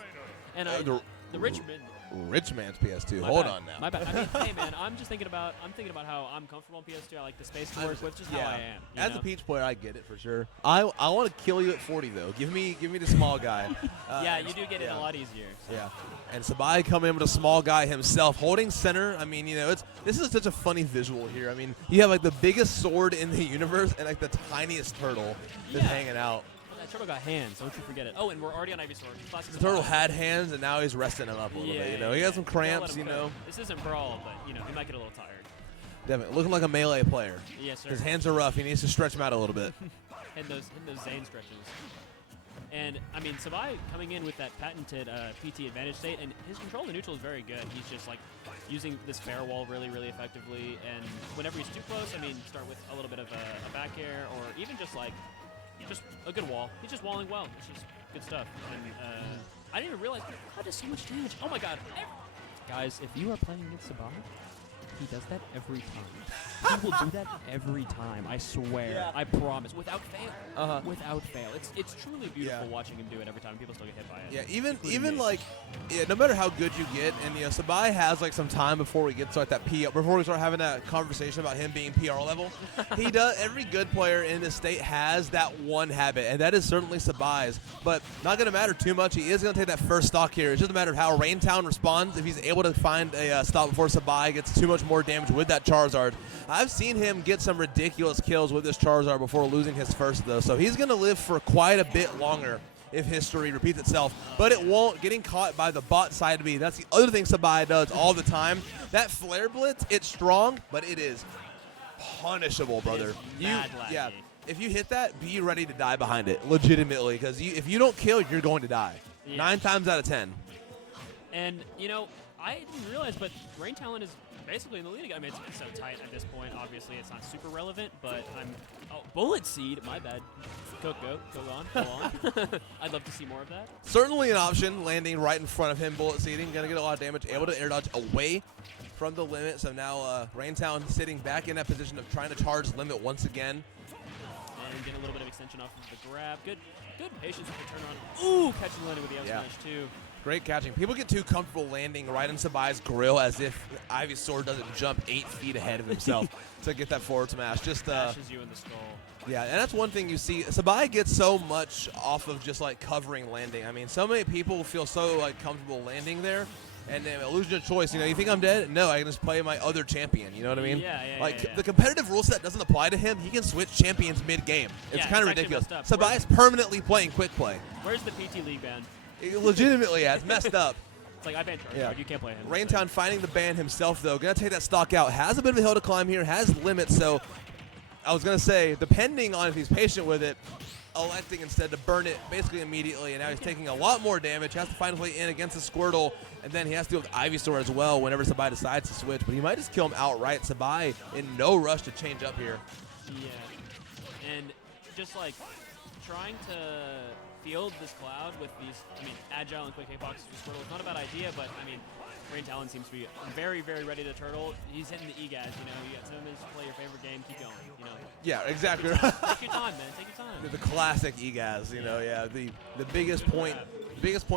and the rich man. Rich man's PS2. My Hold bad. on now. My bad. I mean, hey man, I'm thinking about how I'm comfortable on PS2. I like the space to work with, just how I am. As a Peach player, I get it for sure. I want to kill you at 40 though. Give me the small guy. Yeah, you do get it a lot easier. So. Yeah. And Sabai coming in with a small guy himself, holding center. I mean, this is such a funny visual here. I mean, you have like the biggest sword in the universe and like the tiniest turtle just hanging out. Well, that turtle got hands. Don't you forget it. Oh, and we're already on Ivysaur. The turtle had hands, and now he's resting him up a little bit. He has some cramps. This isn't Brawl, but he might get a little tired. Definitely looking like a melee player. Yes, sir. His hands are rough. He needs to stretch them out a little bit. And those Zane stretches. And I mean, Sabai coming in with that patented PT advantage state, and his control of the neutral is very good. He's just like using this fair wall really, really effectively. And whenever he's too close, I mean, start with a little bit of a back air, or even just a good wall. He's just walling well. It's just good stuff. And I didn't even realize how does so much damage. Oh my god. Guys, if you are playing against Sabai, he does that every time. He will do that every time. I swear. Yeah. I promise. Without fail. Uh-huh. Without fail. It's truly beautiful Yeah. watching him do it every time. People still get hit by it. Yeah, Including even me. like, yeah, no matter how good you get, and Sabai has like some time before we get to like that before we start having that conversation about him being PR level. He does. Every good player in this state has that one habit, and that is certainly Sabai's. But not going to matter too much. He is going to take that first stock here. It's just a matter of how Raintown responds. If he's able to find a stop before Sabai gets too much more damage with that Charizard. I've seen him get some ridiculous kills with this Charizard before losing his first, though. So he's going to live for quite a bit longer if history repeats itself. But it won't. Getting caught by the bot side B, that's the other thing Sabai does all the time. That Flare Blitz, it's strong, but it is punishable, brother. mad Yeah. laggy. If you hit that, be ready to die behind it, legitimately, because if you don't kill, you're going to die. Yeah. 9 times out of 10. And, you know, I didn't realize, but Rain Talon is basically in the lead. I mean, it's so tight at this point. Obviously, it's not super relevant, but Oh, Bullet Seed. My bad. Go on. I'd love to see more of that. Certainly an option, landing right in front of him, bullet seeding. Going to get a lot of damage, able to air dodge away from the limit. So now Raintown sitting back in that position of trying to charge limit once again. And get a little bit of extension off of the grab. Good patience with the turn on. Ooh, catching landing with the F Yeah. smash, too. Great catching. People get too comfortable landing right in Sabai's grill as if Ivysaur doesn't jump 8 feet ahead of himself to get that forward smash. Just Bashes you in the skull. Yeah, and that's one thing you see. Sabai gets so much off of just like covering landing. I mean, so many people feel so like comfortable landing there, and then illusion of choice. You think I'm dead? No, I can just play my other champion. You know what I mean? Yeah, Like yeah. the competitive rule set doesn't apply to him. He can switch champions mid-game. It's Yeah, kind of it's actually ridiculous. messed up. Sabai is permanently playing quick play. Where's the PT League ban? It legitimately, yeah, it's messed up. It's like, I banned Charizard. Yeah. You can't play him. Raintown finding the ban himself, though. Going to take that stock out. Has a bit of a hill to climb here. Has limits, so I was going to say, depending on if he's patient with it, electing instead to burn it basically immediately, and now he's taking a lot more damage. Has to find his way in against the Squirtle, and then he has to deal with Ivysaur as well whenever Sabai decides to switch. But he might just kill him outright. Sabai in no rush to change up here. Yeah. And just like trying to field this Cloud with these, agile and quick hitboxes with Squirtle is not a bad idea, but Rain Talon seems to be very, very ready to turtle. He's hitting the EGAS, You got 7 minutes to play your favorite game. Keep going, Yeah, exactly. Take your time, man. Take your time. The classic EGAS, yeah. The biggest point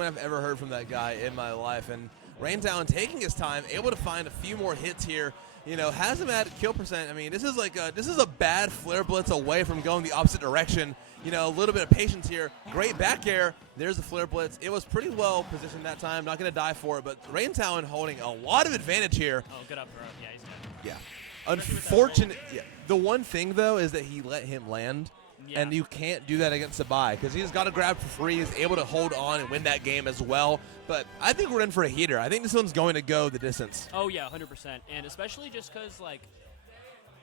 I've ever heard from that guy in my life. And Raintown taking his time, able to find a few more hits here. Has him at kill percent. This is a bad Flare Blitz away from going the opposite direction. A little bit of patience here. Great back air. There's the Flare Blitz. It was pretty well positioned that time. Not going to die for it, but Raintown holding a lot of advantage here. Oh, good up throw. Yeah, he's dead. Yeah. Unfortunate. Yeah. The one thing, though, is that he let him land. Yeah. And you can't do that against Sabai because he's got to grab for free. He's able to hold on and win that game as well. But I think we're in for a heater. I think this one's going to go the distance. Oh, yeah, 100%. And especially just because,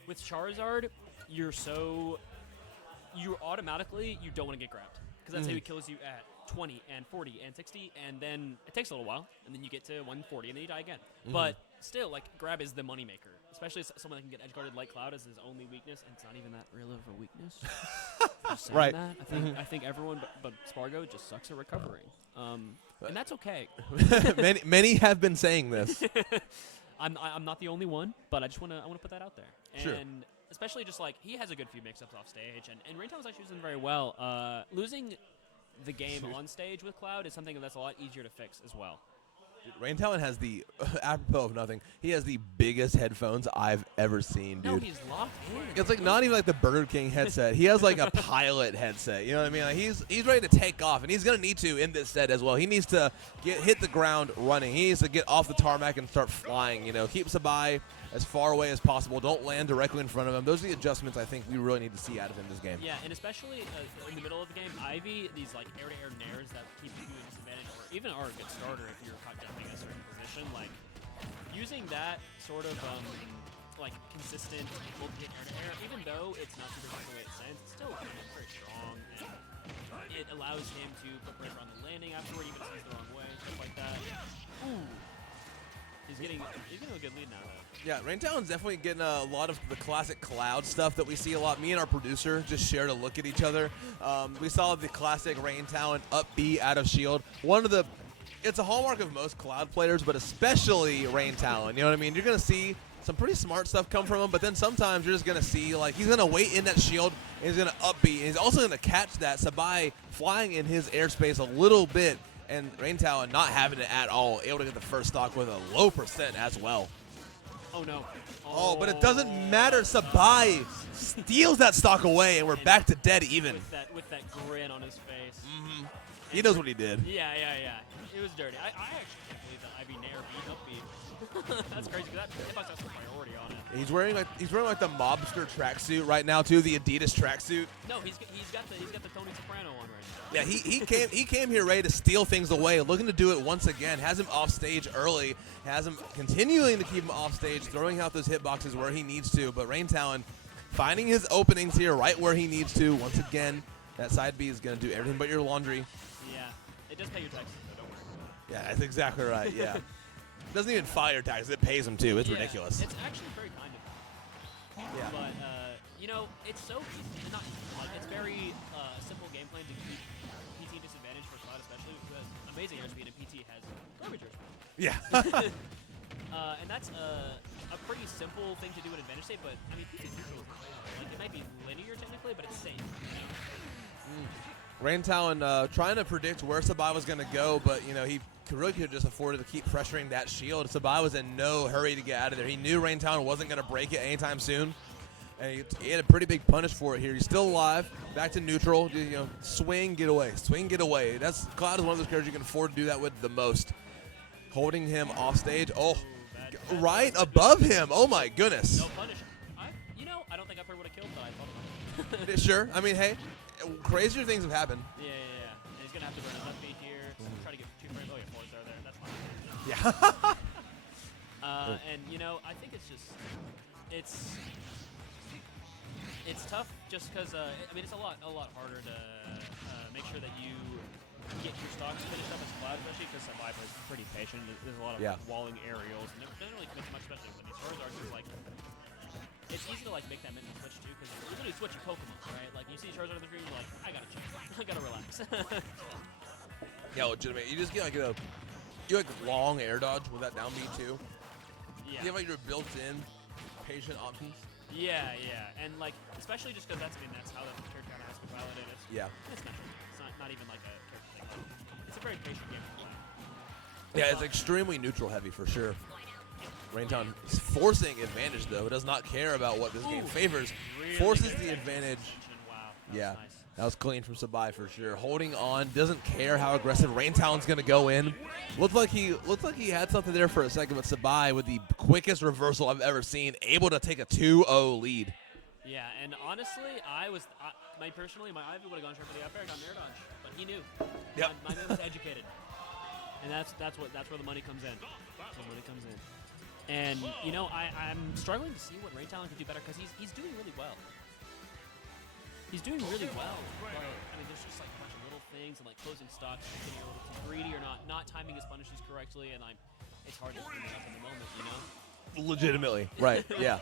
with Charizard, you automatically, you don't want to get grabbed. Because that's how he kills you at 20 and 40 and 60, and then it takes a little while, and then you get to 140, and then you die again. But still, grab is the moneymaker. Especially someone that can get edge-guarded like Cloud as his only weakness, and it's not even that real of a weakness. Just saying Right. that. I think everyone but Spargo just sucks at recovering. And that's okay. many have been saying this. I'm not the only one, but I want to put that out there. And Sure. especially just he has a good few mix-ups off stage, and Raintown was actually doing very well. Losing the game on stage with Cloud is something that's a lot easier to fix as well. Raintown has apropos of nothing, he has the biggest headphones I've ever seen, dude. No, he's locked in. It's not even the Burger King headset. He has a pilot headset. You know what I mean? He's ready to take off, and he's gonna need to in this set as well. He needs to hit the ground running. He needs to get off the tarmac and start flying. Keep Sabai as far away as possible. Don't land directly in front of him. Those are the adjustments I think we really need to see out of him this game. Yeah, and especially in the middle of the game, Ivy, these air-to-air nairs that keep you at a disadvantage, or even are a good starter if you're caught jumping a certain position. Using that sort of consistent multi-hit air-to-air, even though it's not super the way it sends, it's still very strong, and it allows him to put pressure on the landing afterward, even if he's the wrong way, stuff like that. Ooh. He's getting a good lead now, though. Yeah, Raintown's definitely getting a lot of the classic Cloud stuff that we see a lot. Me and our producer just shared a look at each other. We saw the classic Raintown up B out of shield. It's a hallmark of most Cloud players, but especially Raintown. You know what I mean? You're going to see some pretty smart stuff come from him, but then sometimes you're just going to see, like, he's going to wait in that shield, and he's going to upbeat, and he's also going to catch that Sabai flying in his airspace a little bit, and Rain Talon not having it at all, able to get the first stock with a low percent as well. Oh, no. Oh, but it doesn't matter. Sabai steals that stock away, and we're back to dead even. With that grin on his face. He knows what he did. Yeah. It was dirty. I actually can't believe that Ivy Nair beat upbeat. That's crazy, because that hitbox has some priority on it. He's wearing like the mobster tracksuit right now too, the Adidas tracksuit. No, he's got the Tony Soprano on right now. Yeah, he came here ready to steal things away, looking to do it once again. Has him off stage early, has him continuing to keep him off stage, throwing out those hitboxes where he needs to. But Rain Talon finding his openings here right where he needs to. Once again, that side B is going to do everything but your laundry. Yeah, it does pay your taxes, so don't worry. Yeah, that's exactly right. Yeah, doesn't even file your taxes; it pays him too. It's Yeah, ridiculous. It's actually very kind of him. Yeah. But it's so easy. Not like it's very simple game plan to keep PT disadvantage for Cloud, especially because amazing airspeed and PT has garbage airspeed. Yeah. And that's a pretty simple thing to do in advantage state, but I mean PT neutral, like it might be linear technically, but it's safe. Rain Talon trying to predict where Sabai was going to go, but he really could have just afforded to keep pressuring that shield. Sabai was in no hurry to get out of there. He knew Rain Talon wasn't going to break it anytime soon, and he had a pretty big punish for it here. He's still alive, back to neutral. Swing, get away, swing, get away. Cloud is one of those characters you can afford to do that with the most. Holding him off stage. Oh, right above him. Oh my goodness. No punish. I don't think I probably would have killed, but I thought about it. Sure. I mean, hey, crazier things have happened. Yeah. And he's gonna have to burn his left feet here. Try to get 2 frames. Oh, yeah, 4 star there. That's fine. Yeah. And I think it's just it's tough just because it's a lot harder to make sure that you get your stocks finished up as Cloud, especially because Survivor is pretty patient. There's a lot of walling aerials, and it doesn't really commit much, especially when these Charizards are like. It's easy to make that mental switch too, because you're literally switching Pokemon, right? Like you see Charizard on the screen, you're like, I gotta chill, I gotta relax. Yeah, legitimate. You just get long air dodge with that down B too. Yeah. You have your built-in patient options. Yeah, and especially just because that's how the character kind of has to pilot it. It's natural. It's not even like a character thing. It's a very patient game to play. Yeah, it's extremely neutral heavy for sure. Rain Talon is forcing advantage though. Does not care about what this game favors. Really Forces good the catch. advantage. Wow. Yeah, Nice. that was clean from Sabai for sure. Holding on, doesn't care how aggressive Rain Talon's gonna go in. Looked like he had something there for a second, but Sabai with the quickest reversal I've ever seen, able to take a 2-0 lead. Yeah, and honestly, my Ivy would have gone straight for the up air, got an air dodge, but he knew. Yep. My man was educated, and that's where the money comes in. That's where the money comes in. And I'm struggling to see what Rain Talon could do better because he's doing really well. He's doing really well. But, there's just a bunch of little things and closing stocks, getting a little too greedy or not timing his punishes correctly, and it's hard to clean it up in the moment, Legitimately, right? Yeah.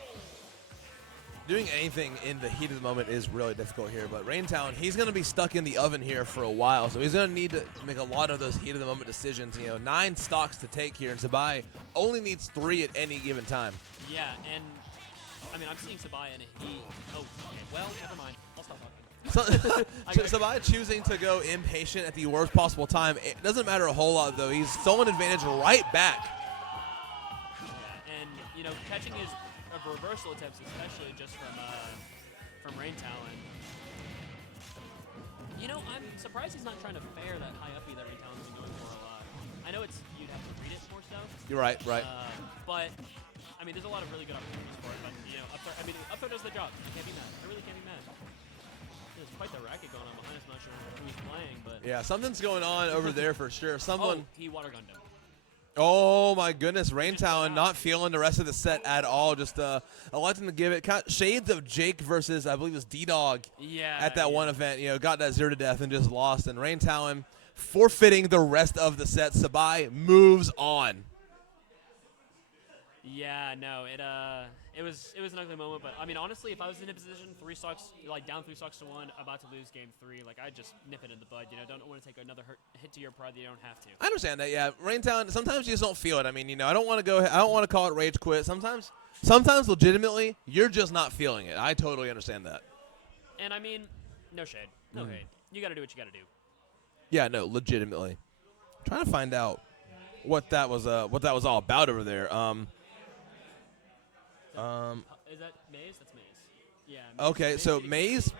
Doing anything in the heat of the moment is really difficult here, but Rain Talon, he's going to be stuck in the oven here for a while, so he's going to need to make a lot of those heat of the moment decisions. 9 stocks to take here, and Sabai only needs 3 at any given time. Yeah, and I'm seeing Sabai and he. Oh, okay. Well, never mind. I'll stop talking. Sabai choosing to go impatient at the worst possible time. It doesn't matter a whole lot, though. He's stolen advantage right back. Yeah, and catching his reversal attempts, especially just from Rain Talon. I'm surprised he's not trying to fair that high uppie that Rain Talon's been going for a lot. I know you'd have to read it more so. You're right. But there's a lot of really good opportunities for it. But up throw does the job. I can't be mad. I really can't be mad. There's quite the racket going on behind us. I'm not sure who he's playing, but Yeah, something's going on over there for sure. Someone. he water gunned him. Oh my goodness, Rain Talon not feeling the rest of the set at all. Just electing to give it shades of Jake versus I believe it was D-Dog at that one event. Got that 0 to death and just lost. And Rain Talon forfeiting the rest of the set. Sabai moves on. Yeah, no, it was an ugly moment. But I mean, honestly, if I was in a position down 3 stocks to 1, about to lose game 3, like I'd just nip it in the bud. Don't want to take another hit to your pride that you don't have to. I understand that. Yeah, Raintown. Sometimes you just don't feel it. I mean, I don't want to call it rage quit. Sometimes legitimately, you're just not feeling it. I totally understand that. And I mean, no shade, no hate. You got to do what you got to do. Yeah, no, legitimately. Trying to find out what that was all about over there. Is that Maze? That's Maze. Yeah. Okay, so Maze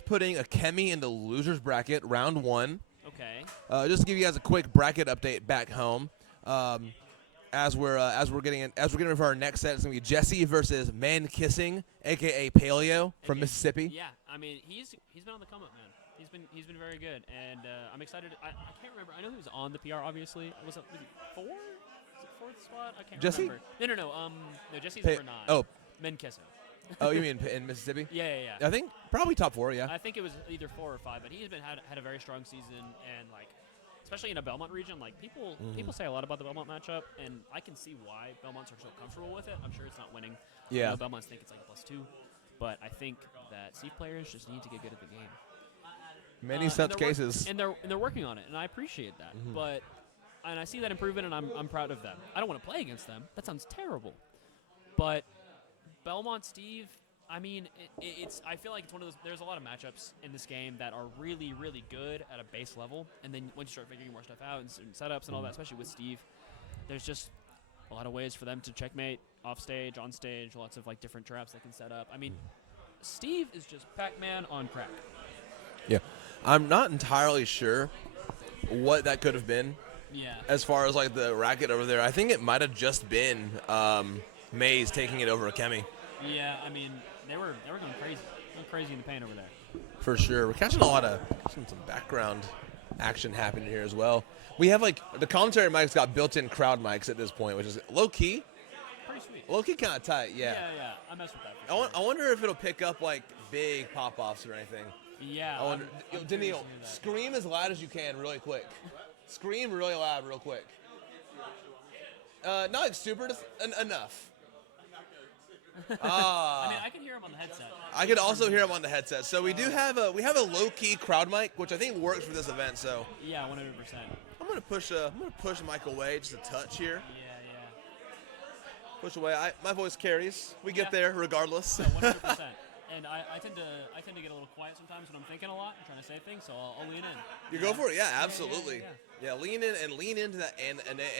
putting Akemi in the losers bracket, round 1. Okay. Just to give you guys a quick bracket update back home. As we're getting ready for our next set, it's gonna be Jesse versus Man Kissing, aka Paleo from Mississippi. Yeah, I mean he's been on the come up, man. He's been very good, and I'm excited. I can't remember. I know he was on the PR, obviously. Was it 4? Is it 4th spot? I can't Jesse? remember. No. No, Jesse's number 9. Oh. Men Kissing. Oh, you mean in Mississippi? Yeah. I think probably top 4. Yeah. I think it was either 4 or 5, but he's had a very strong season, and like, especially in a Belmont region, like people say a lot about the Belmont matchup, and I can see why Belmonts are so comfortable with it. I'm sure it's not winning. Yeah. I know Belmonts think it's like a +2, but I think that Steve players just need to get good at the game. Many such cases. And they're working on it, and I appreciate that. But I see that improvement, and I'm proud of them. I don't want to play against them. That sounds terrible. But Belmont Steve, I mean, I feel like it's one of those. There's a lot of matchups in this game that are really, really good at a base level, and then once you start figuring more stuff out and setups and all that, especially with Steve, there's just a lot of ways for them to checkmate off stage, on stage, lots of like different traps they can set up. I mean, Steve is just Pac-Man on crack. Yeah, I'm not entirely sure what that could have been. Yeah. As far as like the racket over there, I think it might have just been Maze taking it over Akemi. Yeah, I mean they were going crazy in the paint over there. For sure, we're catching a lot of some background action happening here as well. We have like the commentary mics got built-in crowd mics at this point, which is low key. Pretty sweet. Low key kind of tight, yeah. Yeah. I mess with that. For sure. I wonder if it'll pick up like big pop-offs or anything. Yeah. I wonder. I'm Daniil, curious to hear that. scream as loud as you can, really quick. Scream really loud, real quick. Not like super, just enough. I mean, I can hear him on the headset. I could also hear him on the headset. So we do have a low key crowd mic, which I think works for this event. So Yeah, 100%. I'm gonna push Mike away just a touch here. Yeah. Push away. My voice carries. We get Yeah. there regardless. 100%. And I tend to get a little quiet sometimes when I'm thinking a lot and trying to say things, so I'll lean in. You go for it, yeah, absolutely. Yeah. Lean in and lean into that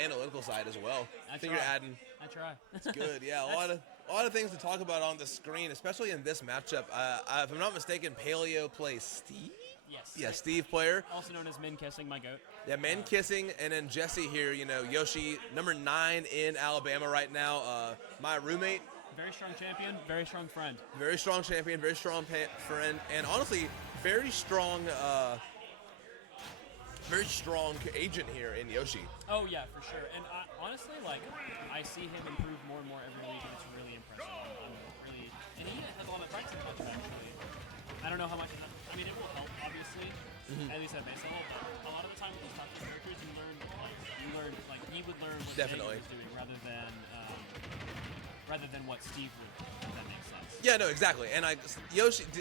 analytical side as well. I think you're try. adding. I try. It's good, yeah. A lot of things to talk about on the screen, especially in this matchup. If I'm not mistaken, Paleo plays Steve. Yes. Yeah, Steve player. Also known as Min Kissing, my goat. Yeah, Man Kissing, and then Jesse here. Yoshi, number 9 in Alabama right now. My roommate. Very strong champion, very strong friend. Very strong champion, very strong friend, and honestly, very strong agent here in Yoshi. Oh yeah, for sure. And honestly, like, I see him improve more and more every week, and it's really impressive. I'm really, and he has a lot of practice in punch, actually. I don't know how much. I mean, it will help, obviously, at least at base level. But a lot of the time with those touch characters, you learn like he would learn what Definitely. Vega was doing rather than what Steve would. If that makes sense. Yeah, no, exactly. And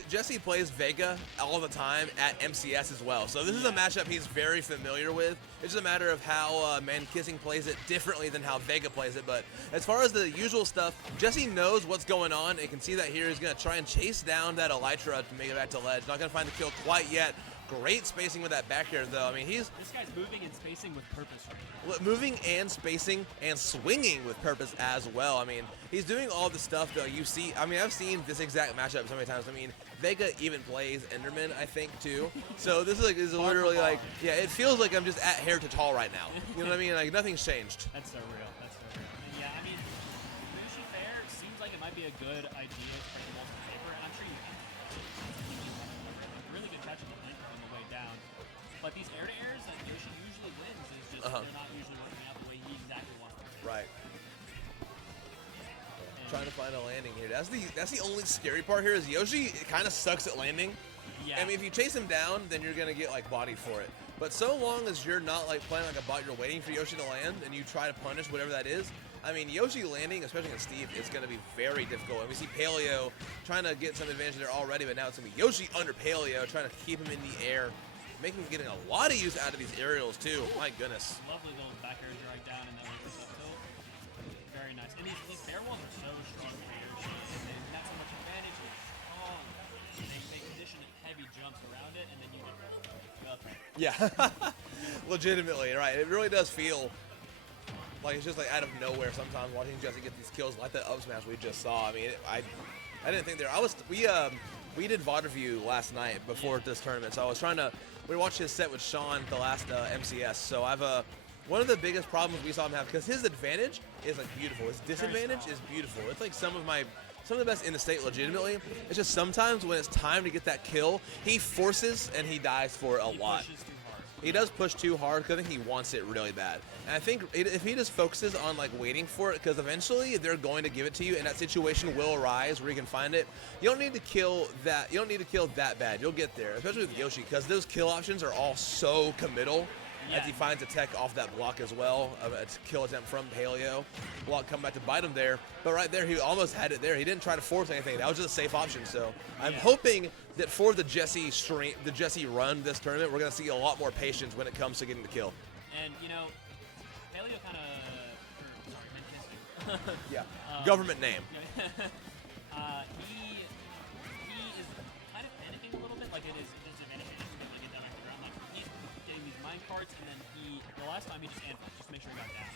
Jesse plays Vega all the time at MCS as well. So this is a matchup he's very familiar with. It's just a matter of how Man Kissing plays it differently than how Vega plays it. But as far as the usual stuff, Jesse knows what's going on. You can see that here. He's going to try and chase down that Elytra to make it back to ledge. Not going to find the kill quite yet. Great spacing with that back air, though. I mean, This guy's moving and spacing with purpose right now. moving and spacing and swinging with purpose as well. I mean, he's doing all the stuff that you see. I mean, I've seen this exact matchup so many times. I mean, Vega even plays Enderman, I think, too. So this is literally like, yeah, it feels like I'm just at hair to tall right now. You know what I mean? Like, nothing's changed. That's so real. And yeah, I mean, Yoshi Fair seems like it might be a good idea to bring the most in favor, and I'm sure you can. Really good catch on the link on the way down. But these air-to-airs that Yoshi usually wins is just they're not usually working out the way he exactly wants them to. Right. Trying to find a landing here. That's the only scary part here is Yoshi kind of sucks at landing. Yeah. I mean, if you chase him down, then you're going to get, like, bodied for it. But so long as you're not, like, playing like a bot, you're waiting for Yoshi to land, and you try to punish whatever that is, I mean, Yoshi landing, especially against Steve, is going to be very difficult. And we see Paleo trying to get some advantage there already, but now it's going to be Yoshi under Paleo, trying to keep him in the air, making him getting a lot of use out of these aerials, too. My goodness. Lovely little back air drag down and then like up tilt. Very nice. And these fair walls are so strong for Yoshi. And not so much advantage, it's strong. They condition heavy jumps around it, and then you go up. Yeah. Legitimately, right. It really does feel like it's just like out of nowhere sometimes watching Jesse get these kills like that up smash we just saw. I mean, I didn't think there. We did VOD review last night before this tournament, so I was trying to. We watched his set with Sean the last MCS. So I've one of the biggest problems we saw him have, because his advantage is like beautiful. His disadvantage is beautiful. It's like some of the best in the state legitimately. It's just sometimes when it's time to get that kill, he forces and he dies for a lot. Pushes too hard. He does push too hard because I think he wants it really bad. And I think if he just focuses on like waiting for it, because eventually they're going to give it to you, and that situation will arise where you can find it. You don't need to kill that. You don't need to kill that bad. You'll get there, especially with Yoshi, because those kill options are all so committal. Yeah. As he finds a tech off that block as well, a kill attempt from Paleo. Block come back to bite him there, but right there he almost had it there. He didn't try to force anything. That was just a safe option. So I'm hoping that for the Jesse run this tournament, we're going to see a lot more patience when it comes to getting the kill. And you know, Paleo kind of, sorry, mid-kissing. Yeah. Government name. He is kind of panicking a little bit. Like it is advantage to get down off the ground. Like he's getting these mine carts, and then the last time he just anvil, just to make sure he got down.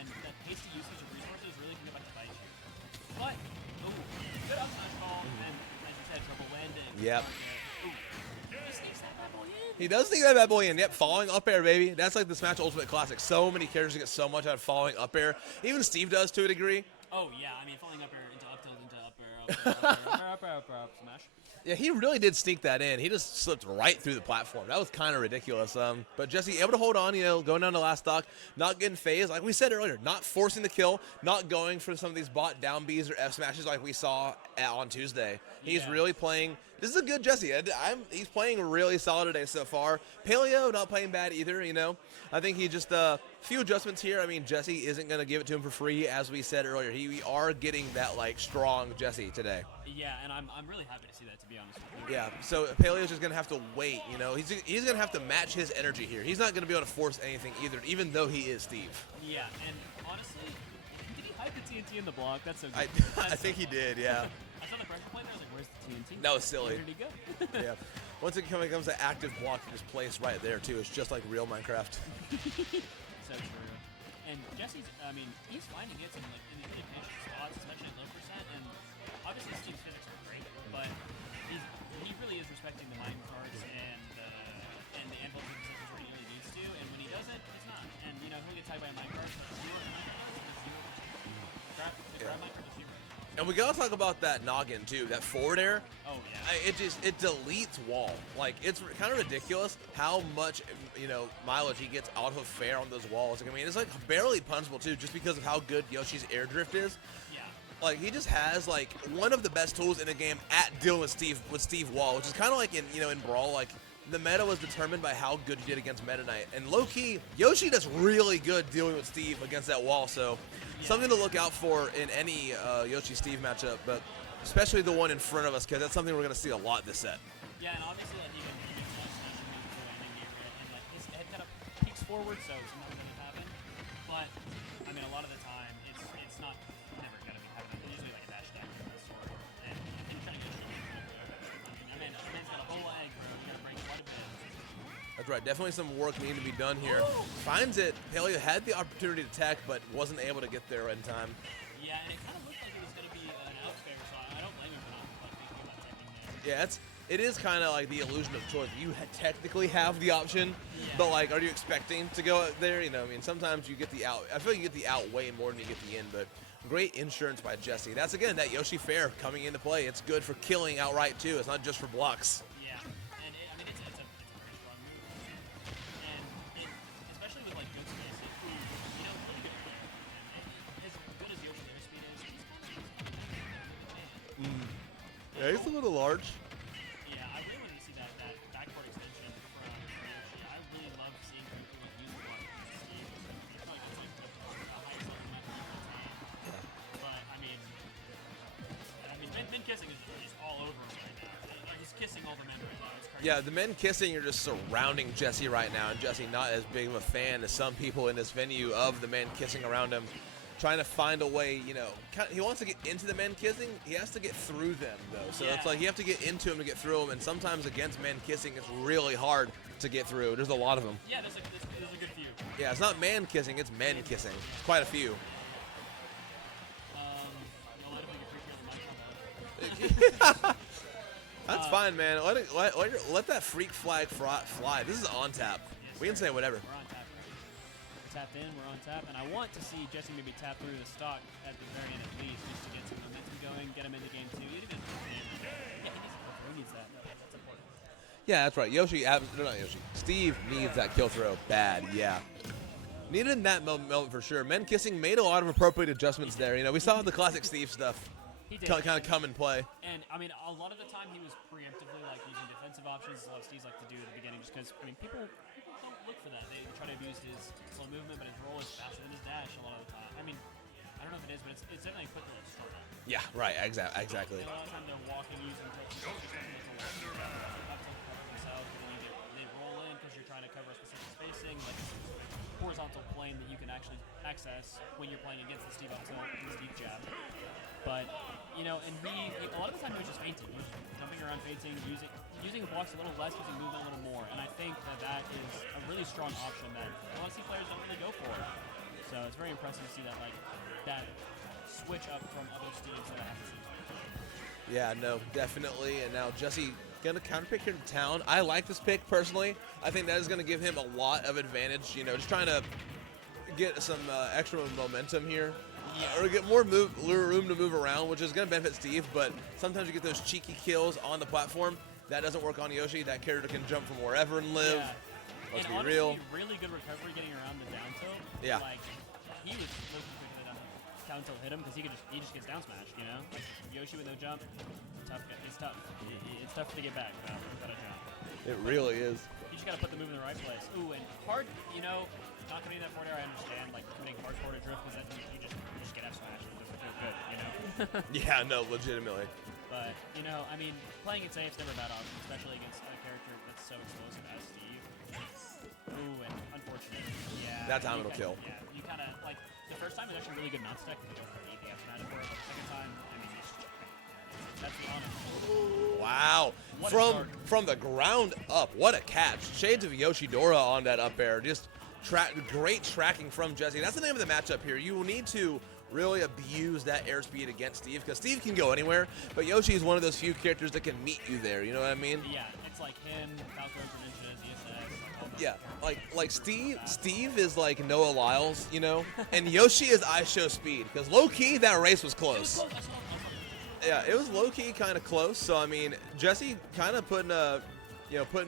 And that hasty usage of resources really can get back to bite you. But good up smash call, and as you said, triple landing. Yep. He sneaks that bad boy in. He does think that bad boy in. Yep, falling up air, baby. That's like the Smash Ultimate Classic. So many characters get so much out of falling up air. Even Steve does to a degree. Oh yeah, I mean falling up air into up tilt into up air, up smash. Yeah, he really did sneak that in. He just slipped right through the platform. That was kind of ridiculous. But Jesse able to hold on, going down to last stock, not getting phased. Like we said earlier, not forcing the kill, not going for some of these bot down Bs or F smashes like we saw on Tuesday. He's really playing. This is a good Jesse. He's playing really solid today so far. Paleo not playing bad either, I think he just few adjustments here. I mean, Jesse isn't going to give it to him for free, as we said earlier. We are getting that like strong Jesse today. Yeah, and I'm really happy to see that, to be honest with you. Yeah, so Paleo's just going to have to wait, He's going to have to match his energy here. He's not going to be able to force anything either, even though he is Steve. Yeah, and honestly, did he hide the TNT in the block? That's so good. I think he did, yeah. I saw the pressure play there, I was like, where's the TNT? That was silly. Where did he go? Yeah. Once it comes to active block, you just place right there, too. It's just like real Minecraft. So true. And Jesse's, he's finding hits in the advantage spots, especially at low percent, and obviously Steve's physics are great, but he really is respecting the mine cards and the anvil positions where he really needs to, and when he doesn't, it's not. And he'll get tied by a mine card, so grab mine card to 0. And we gotta talk about that noggin, too. That forward air. Oh, yeah. It deletes wall. Like, it's kind of ridiculous how much, mileage he gets out of fair on those walls. I mean, it's like barely punchable, too, just because of how good Yoshi's air drift is. Yeah. Like, he just has, like, one of the best tools in the game at dealing with Steve Wall, which is kind of like in Brawl, like, the meta was determined by how good you did against Meta Knight. And low-key, Yoshi does really good dealing with Steve against that wall, so something to look out for in any Yoshi-Steve matchup, but especially the one in front of us, because that's something we're going to see a lot this set. Yeah, and obviously, like, even one smash and move to landing gear, and like his head kind of peeks forward, so something's going to happen. But a lot of the time, it's not never going to be happening. It's usually like a dash attack in the sword, and you can try to get Amanda's got a whole leg, bro. You got to break quite a bit. That's right. Definitely some work needing to be done here. Finds it. Paleo had the opportunity to tech, but wasn't able to get there in time. Yeah, and it kind of looked like it was going to be an out fair, so I don't blame him for not thinking about teching there. Yeah, it is kind of like the illusion of choice. You technically have the option, but like, are you expecting to go out there? Sometimes you get the out. I feel like you get the out way more than you get the in, but great insurance by Jesse. That's, again, that Yoshi fair coming into play. It's good for killing outright, too. It's not just for blocks. Yeah, and it's a pretty strong move. And especially with, like, good space, pretty good air. And as good as Yoshi's airspeed is, he's kind of man. Yeah, he's a little large. Yeah, I really wanted to see that backboard extension from Yoshi. I really love seeing him use the block against Steve. I feel like it's like the highest level method of all time. men kissing is all over him right now. He's kissing all the men right now. It's crazy. Yeah, the men kissing are just surrounding Jesse right now, and Jesse not as big of a fan as some people in this venue of the men kissing around him, trying to find a way, he wants to get into the men kissing. He has to get through them, though. So it's Yeah. like you have to get into them to get through them, and sometimes against men kissing, it's really hard to get through. There's a lot of them. Yeah, there's a good few. Yeah, it's not man kissing, it's men kissing. It's quite a few. No light if we can freak you on the mic. That's fine, man. Let that freak flag fly. This is on tap. We can say whatever. We're on tap. We're tapped in, we're on tap, and I want to see Jesse maybe tap through the stock at the very end at least, just to get some momentum going, get him into game 2. He needs that. That's important. Yeah, that's right. Not Yoshi. Steve needs that kill throw bad, yeah. Needed in that moment for sure. Men kissing made a lot of appropriate adjustments there. We saw the classic Steve stuff He did. kind of come and play. And, I mean, a lot of the time he was preemptively, using defensive options. A lot of Steve's like to do at the beginning just because, people don't look for that. They try to abuse his slow movement, but his roll is faster than his dash a lot of the time. I mean, I don't know if it is, but it's definitely quicker than start. Yeah, right. Exactly. And a lot of the time they're walking, using themselves, they roll in because you're trying to cover a specific spacing, like horizontal plane that you can actually access when you're playing against the Steve up tilt and the Steve jab. But, and he a lot of the time he was just feinting. He was jumping around feinting, using the blocks a little less, using movement a little more. And I think that is a really strong option that a lot of C players don't really go for. So it's very impressive to see that, that switch up from other Steves that I have seen. Yeah, no, definitely. And now Jesse gonna counterpick here to town. I like this pick personally. I think that is gonna give him a lot of advantage. Just trying to get some extra momentum here, or get more room to move around, which is gonna benefit Steve. But sometimes you get those cheeky kills on the platform. That doesn't work on Yoshi. That character can jump from wherever and live. Yeah. Let's and be honestly, real. really good recovery getting around the down tilt. Yeah. He was looking quickly down tilt hit him because he just gets down smashed. Yoshi with no jump, tough. It's tough. It's tough to get back without a jump. It really is. You just gotta put the move in the right place. Ooh, and hard. Not committing that forward air. I understand. Committing hard forward drift because then you just get F smashed. It doesn't feel good. Yeah, no, legitimately. But playing it safe is never a bad option, especially against a character that's so explosive as Steve. Ooh, and unfortunate. Yeah. That time it'll kill. Yeah, you kind of the first time it's actually really good not stack to go for the EPF match for it. But the second time, that's the honor. Wow. What a start. From the ground up, what a catch. Shades of Yoshidora on that up air. Just great tracking from Jesse. That's the name of the matchup here. You will need to really abuse that airspeed against Steve, because Steve can go anywhere, but Yoshi is one of those few characters that can meet you there. You know what I mean? Yeah, it's like him, Falcon for Ninjas, ESX. All those Yeah, characters. Steve is like Noah Lyles, and Yoshi is ISHO speed, because low key that race was It was close. close. Yeah, it was low key kind of close. So Jesse kind of putting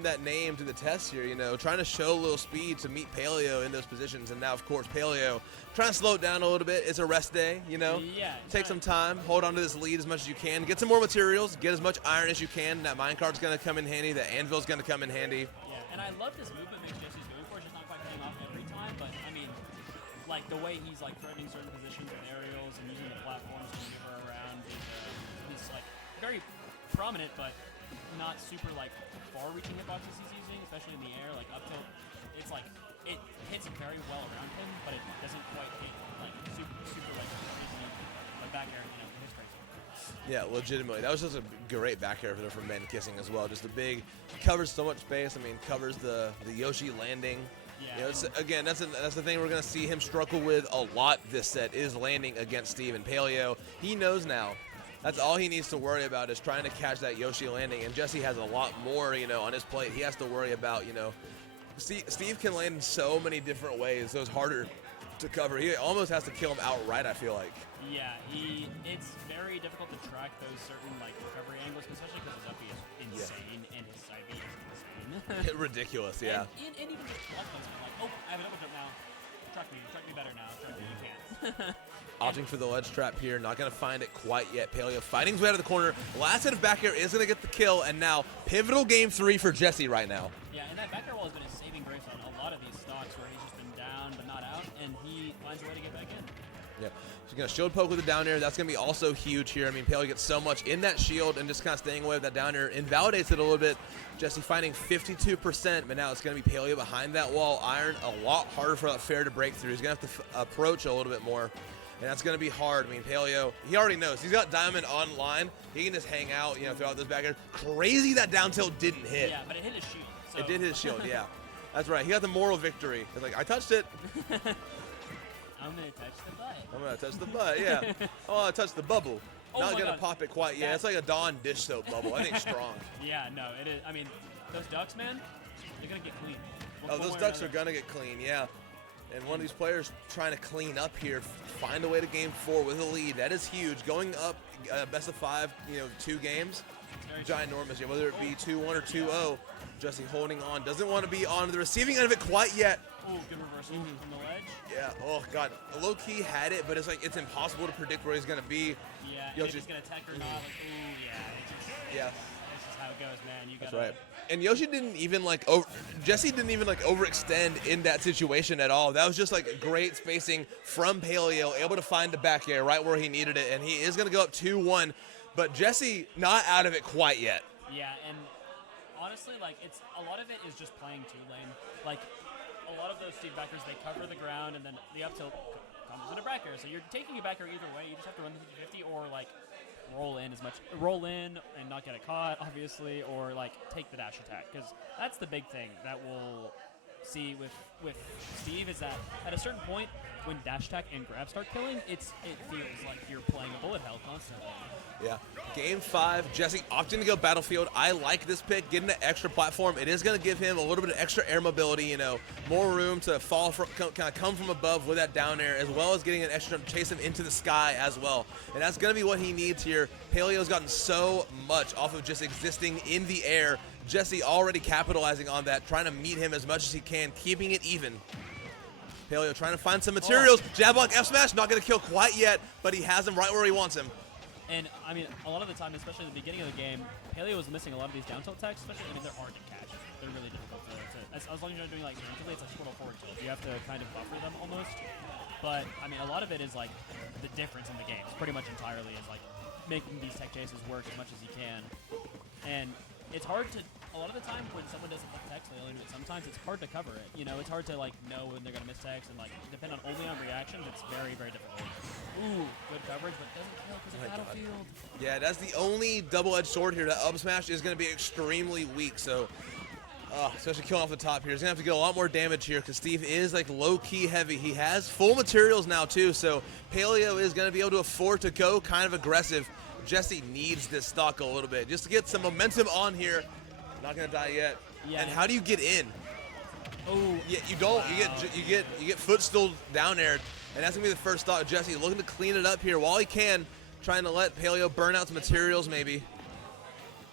that name to the test here. Trying to show a little speed to meet Paleo in those positions, and now of course Paleo trying to slow it down a little bit. It's a rest day, Yeah. Take some time, hold on to this lead as much as you can, get some more materials, get as much iron as you can. That minecart's gonna come in handy. The anvil's gonna come in handy. Yeah, and I love this movement mix Jesse's going for. It's just not quite paying off every time, but the way he's threatening certain positions with aerials and using the platforms to maneuver around is very prominent, but not super far-reaching hitboxes he's using, especially in the air, up tilt. It's it hits very well around him, but it doesn't quite hit super easy back air, his crazy. Yeah, legitimately. That was just a great back air from men kissing as well. Just a big, covers so much space. Covers the Yoshi landing. Yeah. Again, that's the thing we're going to see him struggle with a lot this set, is landing against Steve and Paleo. He knows now. That's all he needs to worry about, is trying to catch that Yoshi landing. And Jesse has a lot more, on his plate. He has to worry about, Steve can land in so many different ways, so it's harder to cover. He almost has to kill him outright, I feel like. Yeah, it's very difficult to track those certain recovery angles, especially because his up B is insane and his side B is insane. Ridiculous, yeah. And even just left placement, I have an double jump now. Track me better now. Track me, you can't. Opting for the ledge trap here, not going to find it quite yet. Paleo fighting his way out of the corner. Last hit of back air is going to get the kill, and now pivotal game 3 for Jesse right now. Yeah, and that back air wall has been a saving grace on a lot of these stocks where he's just been down but not out, and he finds a way to get back in. Yeah. He's going to shield poke with the down air. That's going to be also huge here. I mean, Paleo gets so much in that shield and just kind of staying away with that down air invalidates it a little bit. Jesse finding 52%, but now it's going to be Paleo behind that wall. Iron a lot harder for that fair to break through. He's going to have to approach a little bit more, and that's going to be hard. I mean, Paleo, he already knows. He's got Diamond online. He can just hang out, you know, throughout those back air. Crazy that down tilt didn't hit. Yeah, but it hit his shield. So. It did his shield, yeah. That's right. He got the moral victory. It's like, I touched it. I'm gonna touch the butt. I'm going to touch the butt, yeah. I want to touch the bubble. Oh Not my going to God. pop it quite yet. It's like a Dawn dish soap bubble. I think strong. Yeah, no, it is. I mean, those ducks, man, they're gonna get clean. Oh, those ducks are going to get clean, yeah. And one of these players trying to clean up here, find a way to game 4 with a lead. That is huge. Going up best of 5, you know, 2 games, ginormous. Yeah, whether it be 2-1 or 2-0, Jesse holding on. Doesn't want to be on the receiving end of it quite yet. Oh, good reversal from the ledge. Yeah, oh, God. Low-key had it, but it's like it's impossible to predict where he's going to be. Yeah, Yoshi- if he's gonna attack or not. Like, ooh, yeah. Yeah. This is how it goes, man. You That's gotta. right. And Yoshi didn't even Jesse didn't even overextend in that situation at all. That was just like great spacing from Paleo, able to find the back air right where he needed it, and he is going to go up 2-1. But Jesse not out of it quite yet. Yeah, and honestly, like it's a lot of it is just playing 2-lane. Like a lot of those Steve backers, they cover the ground, and then the up tilt comes into back air. So you're taking a back air either way. You just have to run the 50 or like roll in and not get it caught, obviously, or like take the dash attack, because that's the big thing that we'll see with Steve is that at a certain point when dash attack and grab start killing, it feels like you're playing a bullet hell constantly. Yeah. Game 5, Jesse opting to go Battlefield. I like this pick, getting the extra platform. It is going to give him a little bit of extra air mobility, you know, more room to fall from, kind of come from above with that down air, as well as getting an extra jump to chase him into the sky as well. And that's going to be what he needs here. Paleo's gotten so much off of just existing in the air. Jesse already capitalizing on that, trying to meet him as much as he can, keeping it even. Paleo trying to find some materials. Jab block F smash, not going to kill quite yet, but he has him right where he wants him. And, I mean, a lot of the time, especially at the beginning of the game, Paleo was missing a lot of these down tilt attacks, especially, I mean, they're hard to catch. They're really difficult to as long as you're not doing, like, relatively, it's like sort of forward tilt. You have to kind of buffer them almost. But, I mean, a lot of it is, like, the difference in the games, pretty much entirely, is, like, making these tech chases work as much as you can. And it's hard to, a lot of the time when someone doesn't have text, they only do it sometimes, it's hard to cover it. You know, it's hard to, like, know when they're going to miss text, and, like, depend only on reactions, it's very, very difficult. Ooh, good coverage, but doesn't kill because of Battlefield. Yeah, that's the only double-edged sword here. That up smash is going to be extremely weak, so especially killing off the top here. He's going to have to get a lot more damage here because Steve is like low-key heavy. He has full materials now too, so Paleo is going to be able to afford to go kind of aggressive. Jesse needs this stock a little bit just to get some momentum on here. Not going to die yet. Yeah. And how do you get in? Oh, Yeah, you don't. Wow. You get footstool down there, and that's gonna be the first thought. Jesse looking to clean it up here while he can, trying to let Paleo burn out some materials maybe.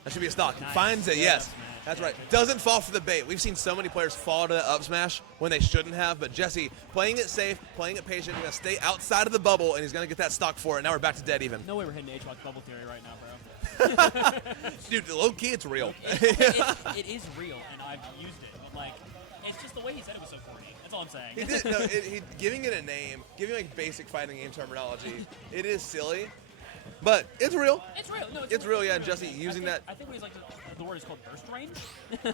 That should be a stock. Nice. Finds it, Good yes. up smash. That's Yeah, right. good. Doesn't fall for the bait. We've seen so many players fall to the up smash when they shouldn't have, but Jesse playing it safe, playing it patient, gonna stay outside of the bubble, and he's gonna get that stock for it. Now we're back to dead even. no way we're hitting H-Lock bubble theory right now, bro. Dude, low key, it's real. It is real, and I've used it, but, like, it's just the way he said it was so corny. That's all I'm saying. He did, no, giving it a name, giving like basic fighting game terminology, it is silly, but it's real. It's real. No, It's real, yeah, and Jesse using that. I think what he's like, the word is called burst range. I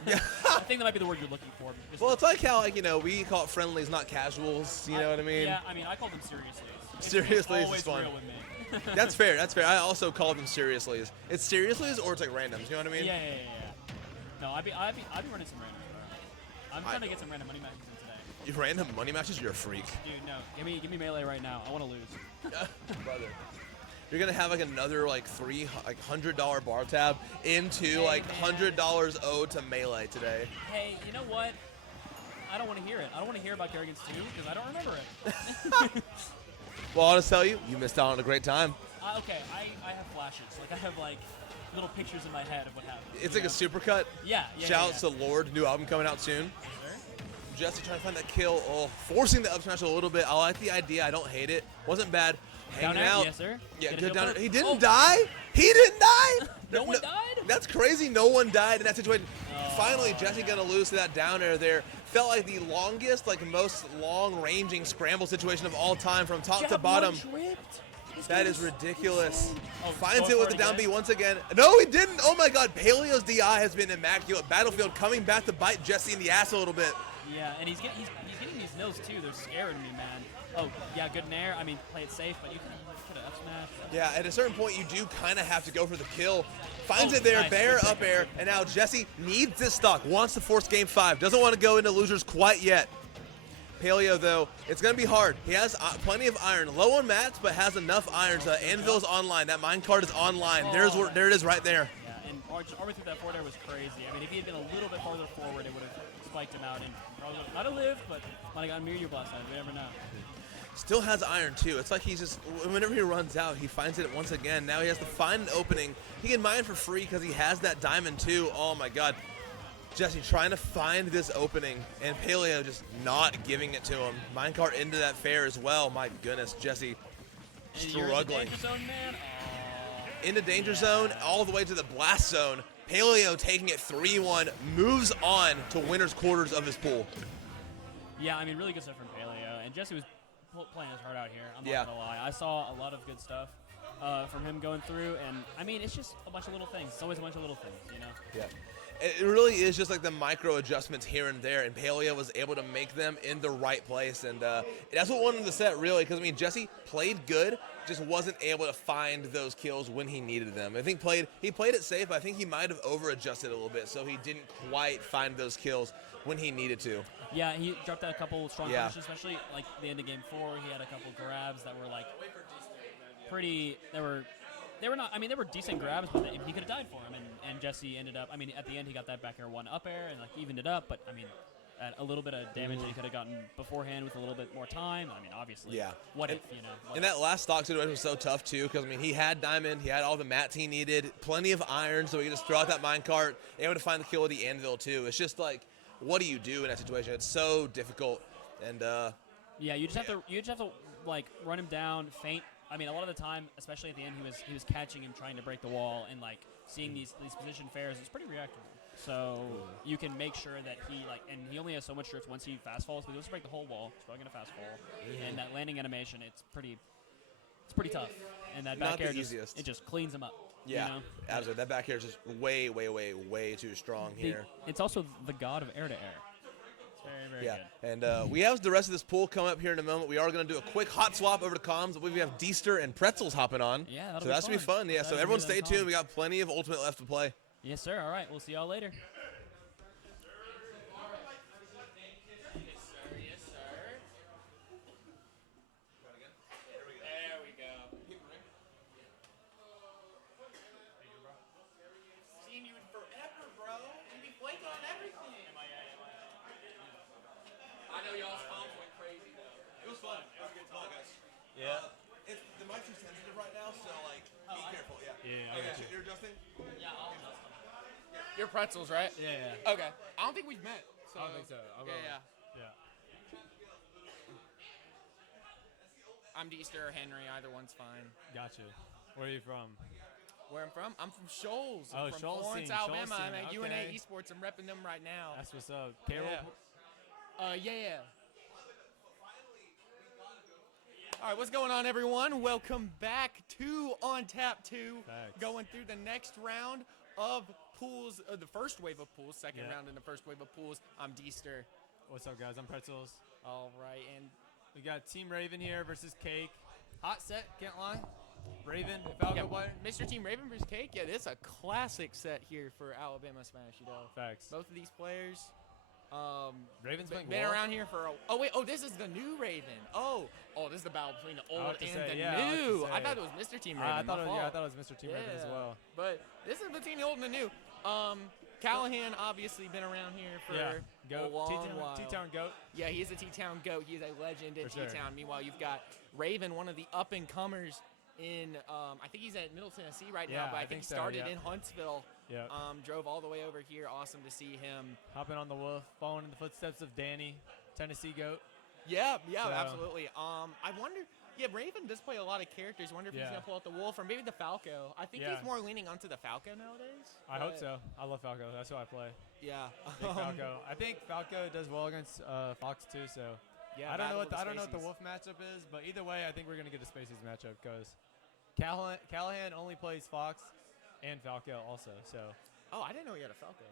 think that might be the word you're looking for. because- Well, it's like how, like, you know, we call it friendlies, not casuals. You know what I mean? Yeah, I mean, I call them seriously. Seriously is always fun. real with me. That's fair. That's fair. I also call them seriouslys. It's seriouslys or it's like randoms. You know what I mean? Yeah. No, I'd be running some randoms, bro. I'm trying to get some random money matches in today. You random money matches, you're a freak, Dude, no, give me melee right now. I want to lose. brother. You're gonna have like another like $100 bar tab into like $100 owed to melee today. Hey, you know what? I don't want to hear it. I don't want to hear about Kerrigan's 2 because I don't remember it. Well, I'll just tell you, you missed out on a great time. Okay, I have flashes. Like I have like little pictures in my head of what happened. It's you like a know? supercut. Yeah. Shout out to Lord, new album coming out soon. Sure. Jesse trying to find that kill, forcing the up smash a little bit. I like the idea. I don't hate it. Wasn't bad. Down Hanging air? out. Yes, sir. Yeah, Get a good kill down. for it? He didn't Oh. die. He didn't die. No one died? That's crazy. No one died in that situation. finally, Jesse gonna lose to that down air there. Felt like the longest, like most long-ranging scramble situation of all time from top to bottom. That is ridiculous. Finds it with the down B once again. No, he didn't. Oh my God, Paleo's DI has been immaculate. Battlefield coming back to bite Jesse in the ass a little bit. Yeah, and he's getting these nils too. They're scaring me, man. Oh, yeah, good nair. I mean, play it safe, but you could have up smash. Yeah, at a certain point, you do kind of have to go for the kill. Finds Oh, it there, nice. Bear up air, and now Jesse needs this stock, wants to force game 5, doesn't want to go into losers quite yet. Paleo, though, it's going to be hard. He has plenty of iron. Low on mats, but has enough irons. Anvil's online. That minecart is online. There it is right there. Yeah, and Arby through that forward air was crazy. I mean, if he had been a little bit farther forward, it would have spiked him out and probably might have lived, but might have gotten Mirror blast out. We never know. Still has iron, too. It's like he's just, whenever he runs out, he finds it once again. Now he has to find an opening. He can mine for free because he has that diamond, too. Oh, my God. Jesse trying to find this opening, and Paleo just not giving it to him. Minecart into that fair as well. My goodness, Jesse And you're in the struggling. danger zone, man. Aw. Into danger zone, all the way to the blast zone. Paleo taking it 3-1, moves on to winner's quarters of his pool. Yeah, I mean, really good stuff from Paleo, and Jesse was playing his heart out here. I'm Yeah. not gonna lie. I saw a lot of good stuff from him going through, and I mean, it's just a bunch of little things. It's always a bunch of little things, you know. Yeah. It really is just like the micro adjustments here and there, and Paleo was able to make them in the right place, and that's what won the set, really, because, I mean, Jesse played good, just wasn't able to find those kills when he needed them. I think he played it safe, but I think he might have over-adjusted a little bit, so he didn't quite find those kills when he needed to. Yeah, he dropped out a couple strong Yeah. finishes, especially like the end of game 4. He had a couple grabs that were like pretty. They were not. I mean, they were decent grabs, but he could have died for him. And Jesse ended up. I mean, at the end, he got that back air 1 up air and like evened it up. But I mean, at a little bit of damage that he could have gotten beforehand with a little bit more time. I mean, obviously. Yeah. What if, you know? What And that last stock situation was so tough, too, because, I mean, he had diamond, he had all the mats he needed, plenty of iron, so he could just throw out that minecart, able to find the kill with the anvil, too. It's just like, what do you do in that situation? It's so difficult, and Yeah, you just have to like run him down, feint. I mean, a lot of the time, especially at the end, he was catching and trying to break the wall, and like seeing these position fairs is pretty reactive. So you can make sure that and he only has so much strokes once he fast falls, but he wants to break the whole wall. He's probably gonna fast fall, and that landing animation, it's pretty tough. And that Not back the air easiest. just cleans him up. yeah, You know? absolutely. That back air is just way, way, way, way too strong here. It's also the god of air to air. It's very, very Yeah, good. and we have the rest of this pool coming up here in a moment. We are going to do a quick hot swap over to comms. I believe we have Deester and Pretzels hopping on. Yeah, that'll so be that should be fun. fun. Yeah, so Excited to everyone hear stay that tuned. comms. We got plenty of Ultimate left to play. Yes, sir. All right, we'll see y'all later. There we go. Seen you forever, bro. You be flaking on everything. I know y'all's comms went crazy though. It was fun. It was a good time, guys. Yeah. The mic's too sensitive right now, so like, be careful. Yeah. Yeah, Okay, you're adjusting. You're pretzels, right? Yeah. Okay. I don't think we've met. So. I don't think so. Yeah. Yeah. I'm Deester or Henry. Either one's fine. Gotcha. Where are you from? Where I'm from? I'm from Shoals. I'm Oh, from Shoals Florence, scene, Shoals Alabama. I'm scene, at UNA okay. Esports. I'm repping them right now. That's what's up. Payroll. Yeah. All right, what's going on, everyone? Welcome back to On Tap 2. Facts. Going through the next round of pools, the first wave of pools, second Yeah. round in the first wave of pools. I'm Deester. What's up, guys? I'm Pretzels. All right, and We got Team Raven here versus Cake. Hot set, can't lie. Raven, Falco yeah, White. Mr. Team Raven vs. Cake. Yeah, this is a classic set here for Alabama Smash. Facts. Both of these players. Raven's Been playing around here for this is the new Raven. Oh, this is the battle between the old was and to say, the yeah, I was to new. I say. thought it was Mr. Team Raven. I thought my it was, fault. yeah, I thought it was Mr. Team Raven as well. But this is between the old and the new. Callahan obviously been around here for Yeah. a long while. T-Town Goat. Yeah, he is a T-Town GOAT. He is a legend at For sure. T-Town. Meanwhile, you've got Raven, one of the up-and-comers in, I think he's at Middle Tennessee right now, Yeah, but I I think think he so, started yeah. in Huntsville. Yeah. Drove all the way over here. Awesome to see him. Hopping on the wolf, following in the footsteps of Danny, Tennessee Goat. Yeah, So- absolutely. I wonder, Yeah, Raven does play a lot of characters. Wonder if he's Yeah. gonna pull out the Wolf or maybe the Falco. I think Yeah. he's more leaning onto the Falco nowadays. I hope but so. I love Falco. That's who I play. Yeah. Big Falco. I think Falco does well against Fox too. So Yeah. I don't know Battle what of the Spacies. Wolf matchup is, but either way, I think we're gonna get a Spaces matchup because Callahan only plays Fox and Falco also. So Oh, I didn't know he had a Falco.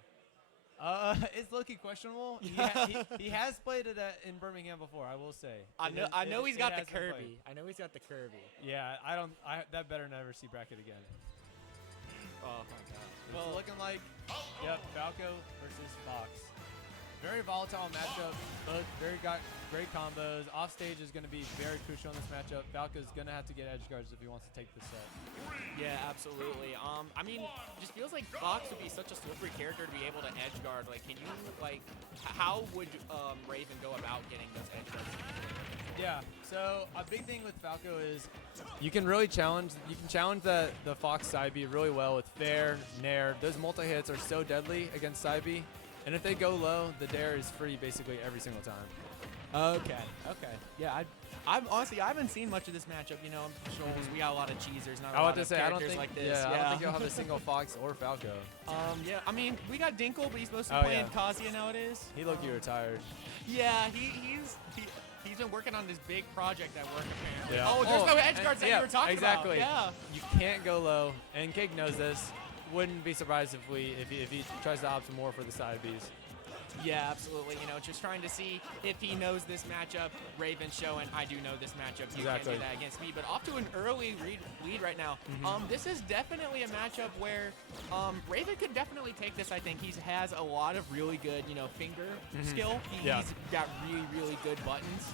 it's low-key questionable. He has played it in Birmingham before. I will say. I know he's got the has been played. Kirby. I know he's got the Kirby. Yeah, that better never see bracket again. Oh my god. It's looking like, yep, Falco versus Fox. Very volatile matchup. Both got great combos. Offstage is going to be very crucial in this matchup. Falco's going to have to get edge guards if he wants to take the set. Yeah, absolutely. I mean, just feels like Fox would be such a slippery character to be able to edge guard. Like, can you how would Raven go about getting those edge guards? Yeah. So a big thing with Falco is you can really challenge. You can challenge the Fox side B really well with Fair, Nair. Those multi hits are so deadly against side B, and if they go low, the Dare is free basically every single time. Okay. Yeah, I'm honestly I haven't seen much of this matchup. You know, we got a lot of cheesers, not a I lot want to of say I don't characters think like this. I don't think you'll have a single Fox or Falco. Yeah, I mean, we got Dinkle, but he's supposed to be Oh, playing yeah. Kazuya nowadays. He looked you retired. Yeah, he's been working on this big project at work apparently. Yeah. Oh, there's no edge and- guards that yeah, you were talking exactly. about. You can't go low, and Cake knows this. Wouldn't be surprised if he tries to opt more for the side Bs. Yeah, absolutely. You know, just trying to see if he knows this matchup. Raven showing, I do know this matchup. You can't Exactly. do that against me. But off to an early lead right now. This is definitely a matchup where Raven could definitely take this. I think he has a lot of really good, finger skill. He's Yeah. got really, really good buttons.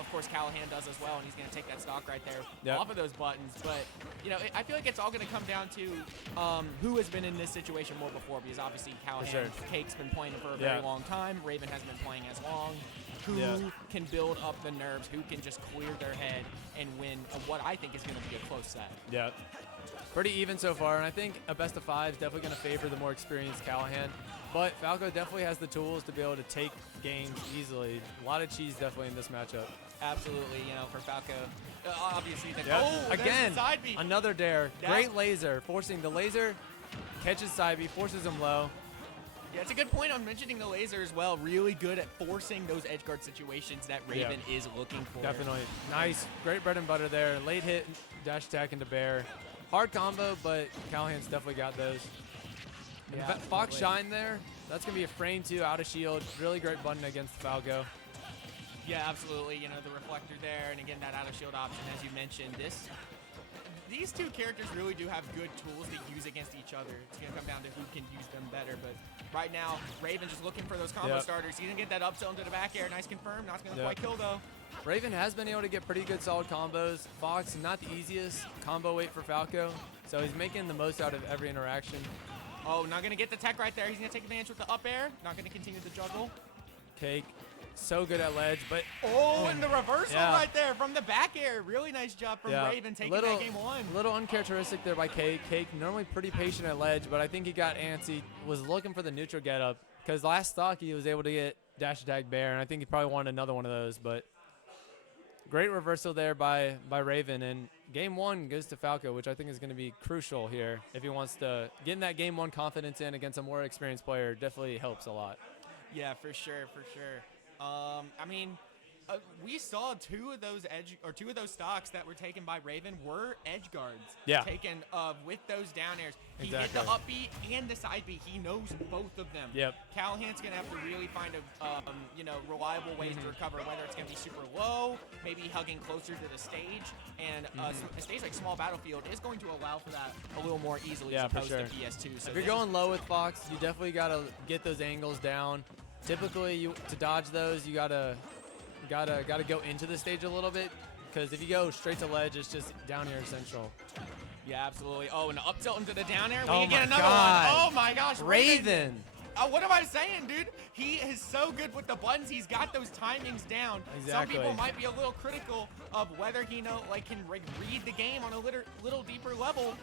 Of course, Callahan does as well, and he's going to take that stock right there Yep. off of those buttons. But, I feel like it's all going to come down to who has been in this situation more before, because obviously Callahan, sure. Cake's been playing for a very Yeah. long time. Raven hasn't been playing as long. Who Yeah. can build up the nerves? Who can just clear their head and win what I think is going to be a close set? Yeah. Pretty even so far, and I think a best of five is definitely going to favor the more experienced Callahan. But Falco definitely has the tools to be able to take games easily. A lot of cheese definitely in this matchup. Absolutely, for Falco. Obviously, Yep. there's Again, the side B. another dare. Yeah. Great laser, forcing the laser, catches side B, forces him low. Yeah, it's a good point on mentioning the laser as well. Really good at forcing those edge guard situations that Raven is looking for. Definitely. Nice. Great bread and butter there. Late hit, dash attack into bear. Hard combo, but Callahan's definitely got those. And Yeah, Fox absolutely. Shine there. That's going to be a frame 2 out of shield. Really great button against Falco. Yeah, absolutely. The reflector there, and again, that out of shield option, as you mentioned. These two characters really do have good tools to use against each other. It's going to come down to who can use them better. But right now, Raven just looking for those combo Yep. starters. He's going to get that up tilt into the back air. Nice confirm. Not going to Yep. quite kill, though. Raven has been able to get pretty good solid combos. Fox, not the easiest combo weight for Falco. So he's making the most out of every interaction. Oh, not going to get the tech right there. He's going to take advantage with the up air. Not going to continue the juggle. Cake, so good at ledge, but Oh, and the reversal Yeah. right there from the back air. Really nice job from yeah, Raven taking little, that game one. little uncharacteristic there by Cake. Cake normally pretty patient at ledge, but I think he got antsy. Was looking for the neutral get up because last stock he was able to get dash attack bear, and I think he probably wanted another one of those. But great reversal there by Raven, and game one goes to Falco, which I think is going to be crucial here if he wants to get in that game one confidence in against a more experienced player. Definitely helps a lot. Yeah, for sure, for sure. I mean, we saw two of those stocks that were taken by Raven were edge guards. Yeah. Taken with those down airs. He hit Exactly. the up B and the side B. He knows both of them. Yep. Callahan's gonna have to really find a reliable ways to recover. Whether it's gonna be super low, maybe hugging closer to the stage, and a stage like Small Battlefield is going to allow for that a little more easily Yeah, as for opposed sure. to PS2. So If you're this going low with Fox, you definitely got to get those angles down. Typically, to dodge those, you gotta go into the stage a little bit, because if you go straight to ledge, it's just down here central. Yeah, absolutely. Oh, and up tilt into the down air. We Oh can get my another God. one. Oh my gosh, Raven. What am I saying, dude? He is so good with the buttons. He's got those timings down. Some Exactly. people might be a little critical of whether he can read the game on a little deeper level.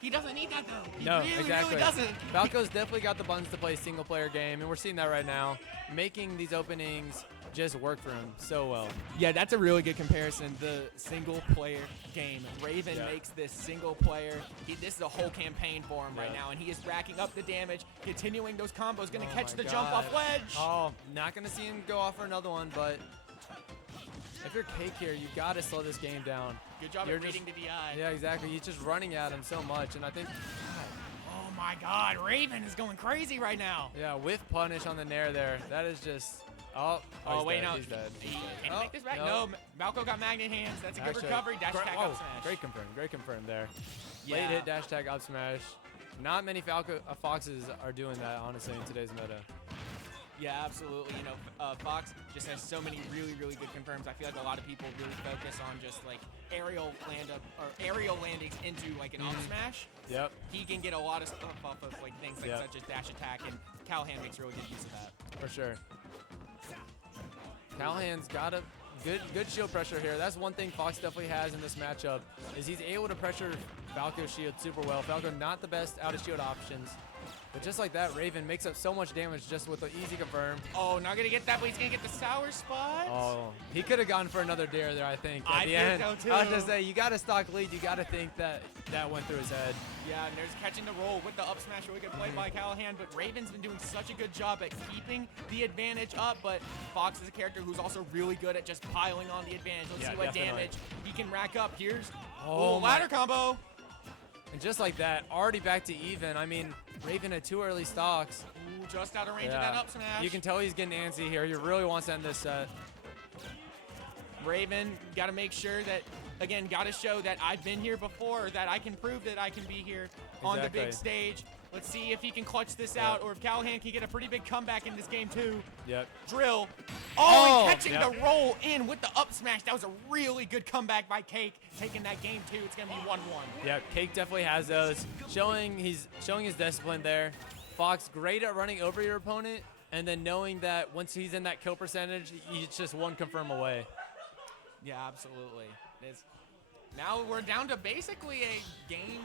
He doesn't need that though. He No, really, exactly. really doesn't. Falco's definitely got the buttons to play a single player game, and we're seeing that right now. Making these openings just work for him so well. Yeah, that's a really good comparison. The single-player game. Raven Yeah. makes this single-player. This is a whole campaign for him right Yeah. now, and he is racking up the damage, continuing those combos, going to Oh catch my the jump off God. ledge. Oh, not going to see him go off for another one, but if you're Cake here, you got to slow this game down. Good job You're at just- reading the DI. Yeah, exactly. He's just running at him so much, and I think, Oh my God, Raven is going crazy right now. yeah, with punish on the nair there, that is just. Oh, Oh, he's wait, dead. no. He's dead. Can He's he dead. make this back? no. No, Malco got magnet hands. That's a good Actually, recovery. Dash attack oh, up smash. great confirm. Great confirm there. Yeah. Late hit dash attack up smash. Not many Foxes are doing that, honestly, in today's meta. Yeah, absolutely. You know, Fox just has so many really, really good confirms. I feel like a lot of people really focus on just like aerial landings into like an up smash. Yep. He can get a lot of stuff off of like things like Yeah. such as dash attack, and Callahan makes really good use of that. For sure. Callahan's got a good shield pressure here. That's one thing Fox definitely has in this matchup, is he's able to pressure Falco's shield super well. Falco not the best out of shield options. But just like that, Raven makes up so much damage just with the easy confirm. Oh, not gonna get that, but he's gonna get the sour spot. Oh, he could have gone for another dare there, I think. At I the think end, so, too. I was just saying, you got to stock lead. You got to think that that went through his head. Yeah, and there's catching the roll with the up smash. Really good play by Callahan, but Raven's been doing such a good job at keeping the advantage up. But Fox is a character who's also really good at just piling on the advantage. Let's Yeah, see what definitely. damage he can rack up. Here's Oh my- ladder combo. And just like that, already back to even. I mean, Raven had 2 early stocks. Ooh, just out of range of that up smash. You can tell he's getting antsy here. He really wants to end this set. Raven, got to make sure that, again, got to show that I've been here before, that I can prove that I can be here on the big Exactly. stage. Let's see if he can clutch this Yeah. out, or if Callahan can get a pretty big comeback in this game too. Yep. Drill. Oh, Oh, and catching yeah. the roll in with the up smash. That was a really good comeback by Cake, taking that game too. It's gonna be 1-1. Yeah, Cake definitely has those. Showing his discipline there. Fox great at running over your opponent, and then knowing that once he's in that kill percentage, he's just one confirm away. Yeah, absolutely. Now we're down to basically a game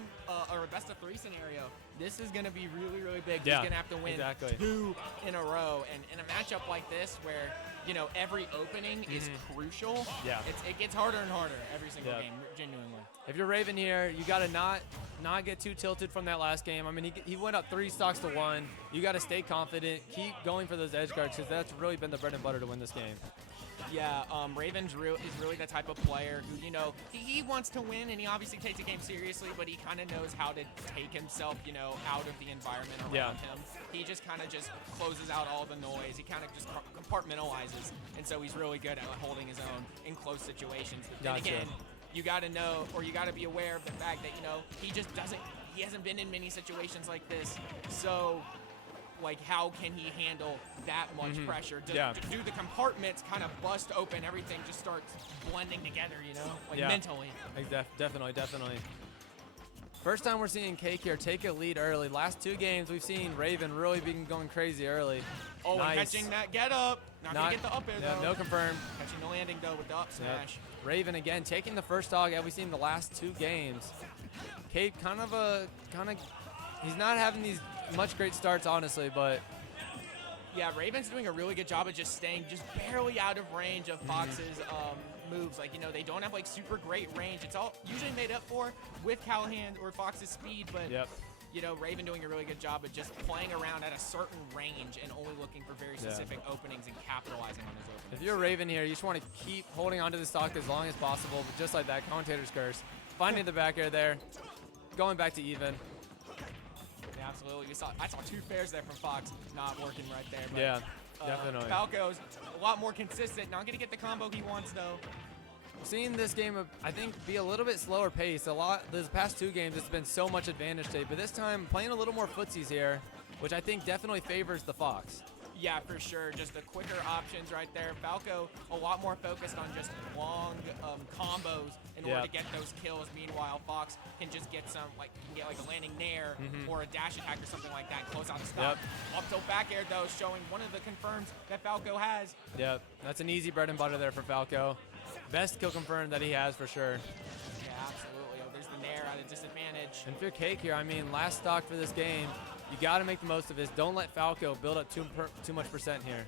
or a best of 3 scenario. This is going to be really, really big. Yeah, He's going to have to win exactly. 2 in a row. And in a matchup like this where, you know, every opening is crucial, Yeah. it gets harder and harder every single Yeah. game, genuinely. If you're Raven here, you got to not get too tilted from that last game. I mean, he went up 3 stocks to 1. You got to stay confident, keep going for those edge guards, because that's really been the bread and butter to win this game. Yeah, Raven's is really the type of player who, you know, he wants to win, and he obviously takes the game seriously, but he kind of knows how to take himself, you know, out of the environment around Yeah. him. He just kind of just closes out all the noise. He kind of just compartmentalizes, and so he's really good at holding his own in close situations. But then Gotcha. again, you got to know, or you got to be aware of the fact that, you know, he hasn't been in many situations like this, so like how can he handle that much pressure? Yeah. Do the compartments kind of bust open? Everything just starts blending together, you know, like Yeah. mentally. Definitely. First time we're seeing Cake here take a lead early. Last 2 games, we've seen Raven really been going crazy early. Oh, and Nice. catching that get up. Not gonna get the up air yeah, though. no confirm. Catching the landing though with the up Yep. smash. Raven again taking the first dog that we've seen the last 2 games. Cake he's not having these much great starts, honestly, but Yeah, Raven's doing a really good job of just staying just barely out of range of Fox's moves. Like, you know, they don't have like super great range. It's all usually made up for with Callahan or Fox's speed, but yep. you know, Raven doing a really good job of just playing around at a certain range and only looking for very specific openings and capitalizing on those openings. If you're Raven here, you just want to keep holding onto the stock as long as possible, but just like that, commentator's curse. Finding the back air there, going back to even. Yeah, absolutely. I saw 2 pairs there from Fox, not working right there. But, Yeah, definitely. Falco's a lot more consistent. Not going to get the combo he wants, though. Seeing this game, I think, be a little bit slower pace. Those past 2 games, it's been so much advantage tape, but this time playing a little more footsies here, which I think definitely favors the Fox. Yeah, for sure. Just the quicker options right there. Falco a lot more focused on just long combos in order Yeah. to get those kills. Meanwhile, Fox can just get some, like, a landing nair or a dash attack or something like that. Close out the stop. Up tilt back air, though, showing one of the confirms that Falco has. Yep, that's an easy bread and butter there for Falco. Best kill confirm that he has for sure. Yeah, absolutely. Oh, there's the nair at a disadvantage. And if you're Cake here, I mean, last stock for this game, you got to make the most of this. Don't let Falco build up too much percent here.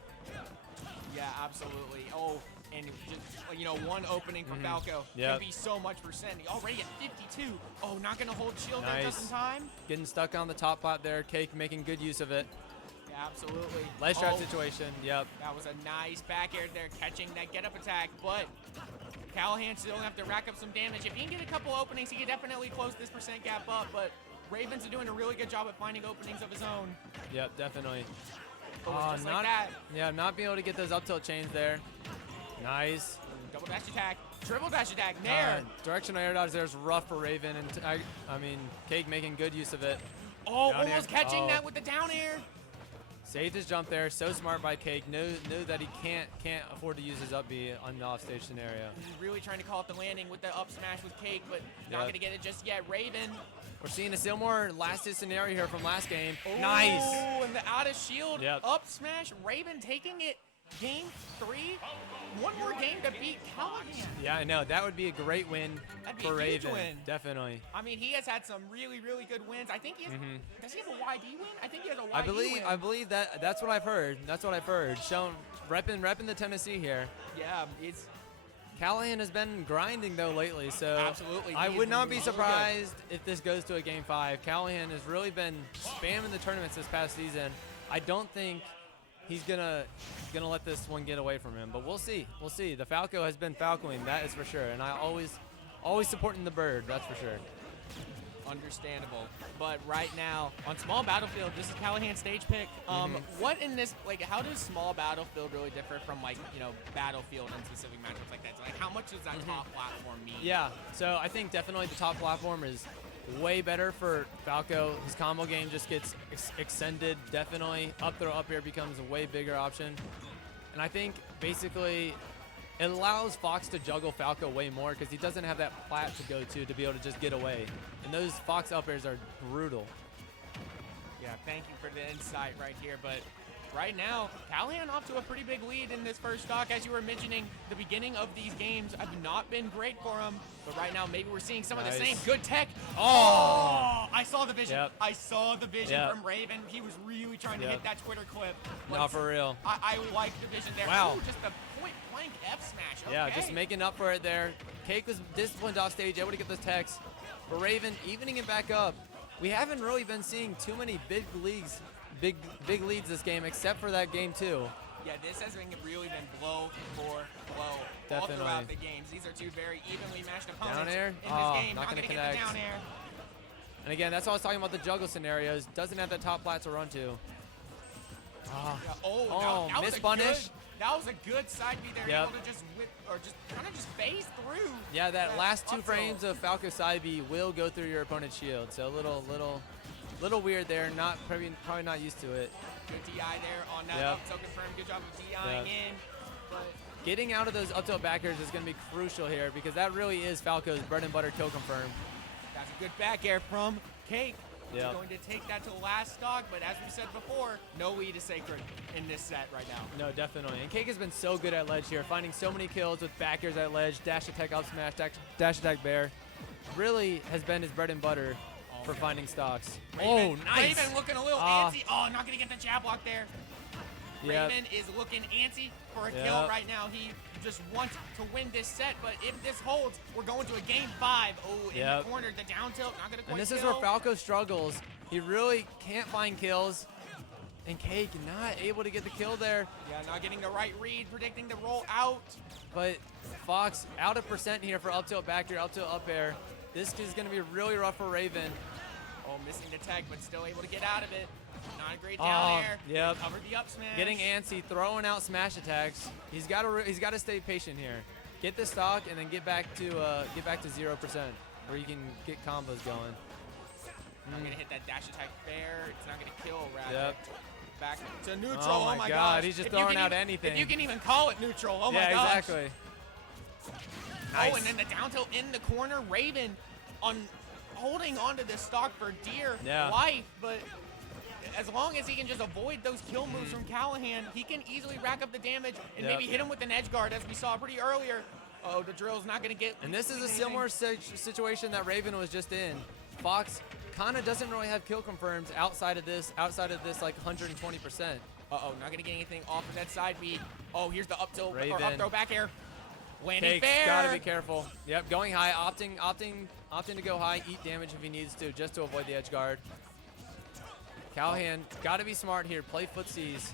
Yeah, absolutely. Oh, and just, you know, one opening from Falco Yep. can be so much for Sendy. Already at 52. Oh, not going to hold shield there just in Nice. time. Getting stuck on the top pot there. Cake making good use of it. Yeah, absolutely. Ledge trap Oh, situation. Yep. that was a nice back air there, catching that get-up attack, but Callahan still gonna have to rack up some damage. If he can get a couple openings, he can definitely close this percent gap up, but Ravens are doing a really good job at finding openings of his own. Yep, definitely. But just not, like that, Yeah, not being able to get those up tilt chains there. Nice. double dash attack, triple dash attack, Nair. Directional air dodge there is rough for Raven, and I mean, Cake making good use of it. Oh, down air. almost catching Oh. that with the down air. Saved his jump there. So smart by Cake. Knew that he can't afford to use his up B on the offstage scenario. He's really trying to call it the landing with the up smash with Cake, but not Yep. gonna get it just yet. Raven. We're seeing a similar last hit scenario here from last game. Nice. Oh, and the out of shield Yep. up smash. Raven taking it. Game 3. One more game to beat Callahan. Yeah, I know. That would be a great win That'd be for a huge Raven. win. Definitely. I mean, he has had some really, really good wins. I think he has. Does he have a YD win? I think he has a YD win. I believe that's what I've heard. That's what I've heard. Shown repping the Tennessee here. Yeah, it's Callahan has been grinding though lately, so Absolutely, I he would is not be really good. surprised if this goes to a game 5. Callahan has really been spamming the tournaments this past season. I don't think he's gonna let this one get away from him, but we'll see. We'll see. The Falco has been Falcoing, that is for sure, and I always supporting the bird, that's for sure. understandable. But right now, on Small Battlefield, this is Callahan's stage pick. What in this, like, how does Small Battlefield really differ from, like, you know, Battlefield and specific matchups like that? So, like, how much does that top platform mean? Yeah, so I think definitely the top platform is way better for Falco. His combo game just gets extended, definitely. Up throw, up air becomes a way bigger option. And I think basically it allows Fox to juggle Falco way more because he doesn't have that plat to go to be able to just get away. And those Fox up airs are brutal. Yeah, thank you for the insight right here. But right now, Callahan off to a pretty big lead in this first stock. As you were mentioning, the beginning of these games have not been great for him. But right now, maybe we're seeing some of the Nice. same good tech. Oh! I saw the vision. Yep. I saw the vision Yep. from Raven. He was really trying to Yep. hit that Twitter clip. But Not for real. I like the vision there. Wow. Ooh, just a point-blank F smash. Okay. Yeah, just making up for it there. Cake was disciplined off stage, able to get those techs. But Raven evening it back up. We haven't really been seeing too many big leads this game, except for that game 2. Yeah, this has really been blow for blow all Definitely. throughout the games. These are two very evenly matched opponents Down air? in this Oh, game. not Not gonna gonna get the connect. down air. And again, that's what I was talking about the juggle scenarios. Doesn't have that top plat to run to. Ah, Yeah, oh, Oh, that was miss a punish. good. That was a good side B there, Yep. able to just whip or just kind of just phase through. yeah, that last 2 up throw. frames of Falco side B will go through your opponent's shield. So a little weird there. Not probably not used to it. Good DI there on that Yep. up, so confirmed. Good job of DIing Yep. in. But Getting out of those up tilt backers is going to be crucial here because that really is Falco's bread and butter kill confirm. that's a good back air from Cake. He's Yep. going to take that to the last stock, but as we said before, no lead is sacred in this set right now. No, definitely. And Cake has been so good at ledge here, finding so many kills with backers at ledge, dash attack up smash, dash attack bear. Really has been his bread and butter for finding stocks. Raven, Raven looking a little Ah. antsy. Oh, not going to get the jab block there. Yep. Raven is looking antsy for a kill Yep. right now. He just wants to win this set, but if this holds, we're going to a game 5. Oh, in Yep. the corner, the down tilt, not going to quite And this is kill. where Falco struggles. He really can't find kills. And Cake not able to get the kill there. Yeah, not getting the right read, predicting the roll out. But Fox out of percent here for up tilt back air, up tilt up air. This is going to be really rough for Raven. Oh, missing the tech, but still able to get out of it. Not a great Oh, down air. yep. Covered the up smash. Getting antsy, throwing out smash attacks. He's got to stay patient here. Get the stock and then get back to 0%, where you can get combos going. Not going to hit that dash attack fair. It's not going to kill, rather. Yep. Back to neutral. Oh my my God, gosh. he's just If you throwing can out even- anything. If you can even call it neutral. Oh Yeah, my gosh. exactly. Oh, and then the down tilt in the corner. Raven holding onto this stock for dear Yeah. life, but as long as he can just avoid those kill moves from Callahan, he can easily rack up the damage and Yep. maybe hit him with an edge guard, as we saw pretty earlier. Oh, the drill's not going to get. And this is a anything. similar situation that Raven was just in. Fox Kana doesn't really have kill confirms outside of this like 120%. Uh-oh, not going to get anything off of that side B. Oh, here's the up tilt, or Raven. up throw back air. Landing Cake's fair. gotta be careful. Yep, going high, opting to go high, eat damage if he needs to, just to avoid the edge guard. Callahan, gotta be smart here. Play footsies.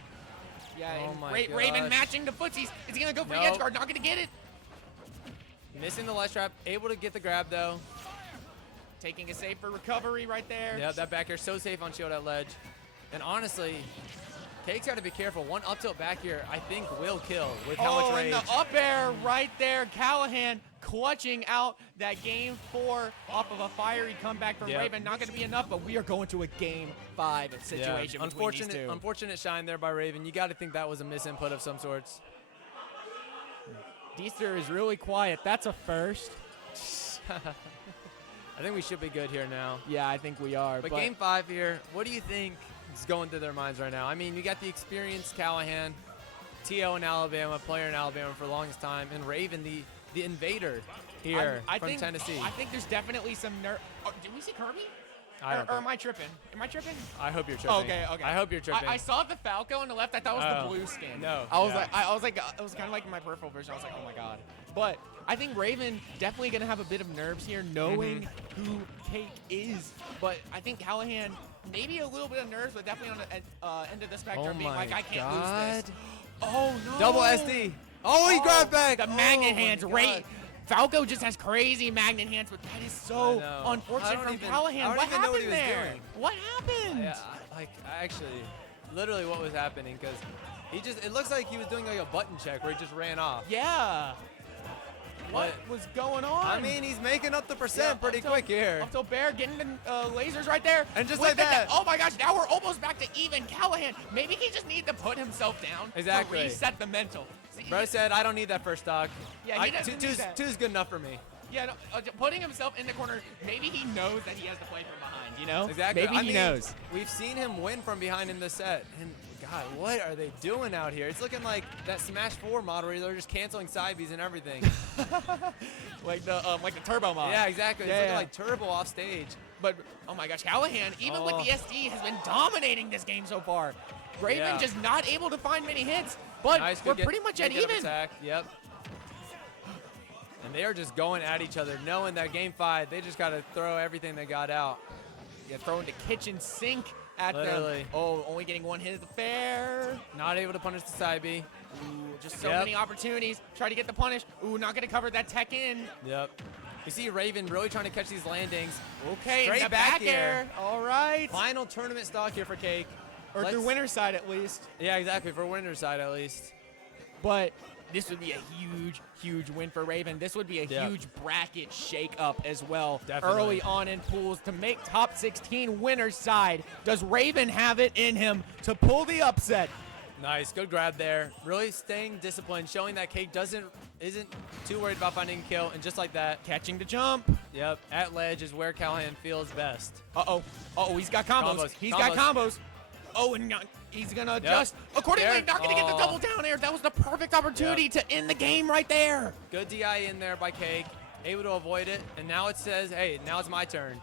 Yeah, Oh and my Raven gosh. matching the footsies. Is he going to go for the Nope. edge guard? Not going to get it. Missing the ledge trap, able to get the grab though. Taking a safe for recovery right there. Yep, that back air so safe on shield at ledge. And honestly, Cake's gotta be careful. One up tilt back here, I think will kill with how much Oh, rage. and the up air right there. Callahan clutching out that game 4 off of a fiery comeback from Yep. Raven. Not going to be enough, but we are going to a game 5 situation between Unfortunate, these two. unfortunate shine there by Raven. You gotta think that was a misinput of some sorts. Deezer is really quiet. That's a first. I think we should be good here now. Yeah, I think we are. But game 5 here, what do you think is going through their minds right now? I mean, you got the experienced Callahan, T.O. in Alabama, player in Alabama for the longest time, and Raven, the invader here I from think, Tennessee. I think there's definitely some nerve. Oh, did we see Kirby? I don't or am think- I tripping? Am I tripping? I hope you're tripping. Okay, okay. I hope you're tripping. I saw the Falco on the left. I thought it was Oh, the blue skin. no, I was yeah. like, it was kind of like my peripheral version. I was like, oh my god. But I think Raven definitely gonna have a bit of nerves here, knowing Mm-hmm. who Cake is. But I think Callahan maybe a little bit of nerves, but definitely on the end of the spectrum, Oh being my like, I can't God. lose this. Oh no! Double SD. Oh, he grabbed back. The Oh magnet my hands, God. Ray. Falco just has crazy magnet hands, but that is so know. I unfortunate don't from even- Callahan. I don't What even know what happened he was there? doing. What happened? Yeah, I actually, literally what was happening, because it looks like he was doing like a button check where he just ran off. Yeah. What was going on? I mean, he's making up the percent pretty quick here. Up till Bear getting the lasers right there. And just With like the- that. Oh my gosh, now we're almost back to even. Callahan, maybe he just needs to put himself down Exactly. to reset the mental. See, Bro said, I don't need that first stock. Yeah, he doesn't need that. Two's good enough for me. yeah, no, putting himself in the corner, maybe he knows that he has to play from behind, you know? Exactly. Maybe I he mean, knows. We've seen him win from behind in this set. And God, what are they doing out here? It's looking like that Smash 4 model where they're just canceling side Bs and everything. Like the turbo mod. Yeah, exactly. Yeah, It's looking yeah. like turbo off stage. But, oh my gosh, Callahan, even with Oh. the SD, has been dominating this game so far. Raven Yeah. just not able to find many hits, but Nice, we're good get- pretty much good at get up even. attack. Yep. And they are just going at each other, knowing that game 5, they just got to throw everything they got out. Yeah, throwing the kitchen sink at Literally. them. Oh, only getting one hit at the fair. Not able to punish the side B. Ooh, just so Yep. many opportunities. Try to get the punish. Ooh, not going to cover that tech in. Yep. You see Raven really trying to catch these landings. Okay, Straight and the back back air. All right. Final tournament stock here for Cake. Or through winner's side at least. Yeah, exactly. For winner's side at least. But this would be a huge, huge win for Raven. This would be a Yeah. huge bracket shake-up as well. Definitely. Early on in pools to make top 16 winner's side. Does Raven have it in him to pull the upset? Nice, good grab there. Really staying disciplined, showing that Cake isn't too worried about finding a kill, and just like that, Catching the jump. yep, at ledge is where Callahan feels best. Uh-oh. Uh-oh, he's got combos. Combos, He's got combos. combos. Oh, and he's going to adjust. Accordingly, There. not going to get the Aw. double down air. That was the perfect opportunity to end the game right there. Good DI in there by Cake, able to avoid it, and now it says, hey, now it's my turn.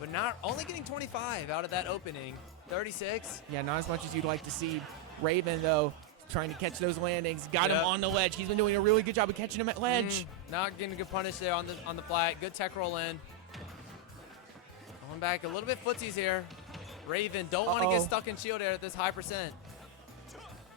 But not only getting 25 out of that opening, 36. Yeah, not as much as you'd like to see. Raven, though, trying to catch those landings. Got him Yep. on the ledge. He's been doing a really good job of catching him at ledge. Not getting a good punish there on the flat. Good tech roll in. Going back a little bit footsies here. Raven don't want to get Uh-oh. stuck in shield air at this high percent.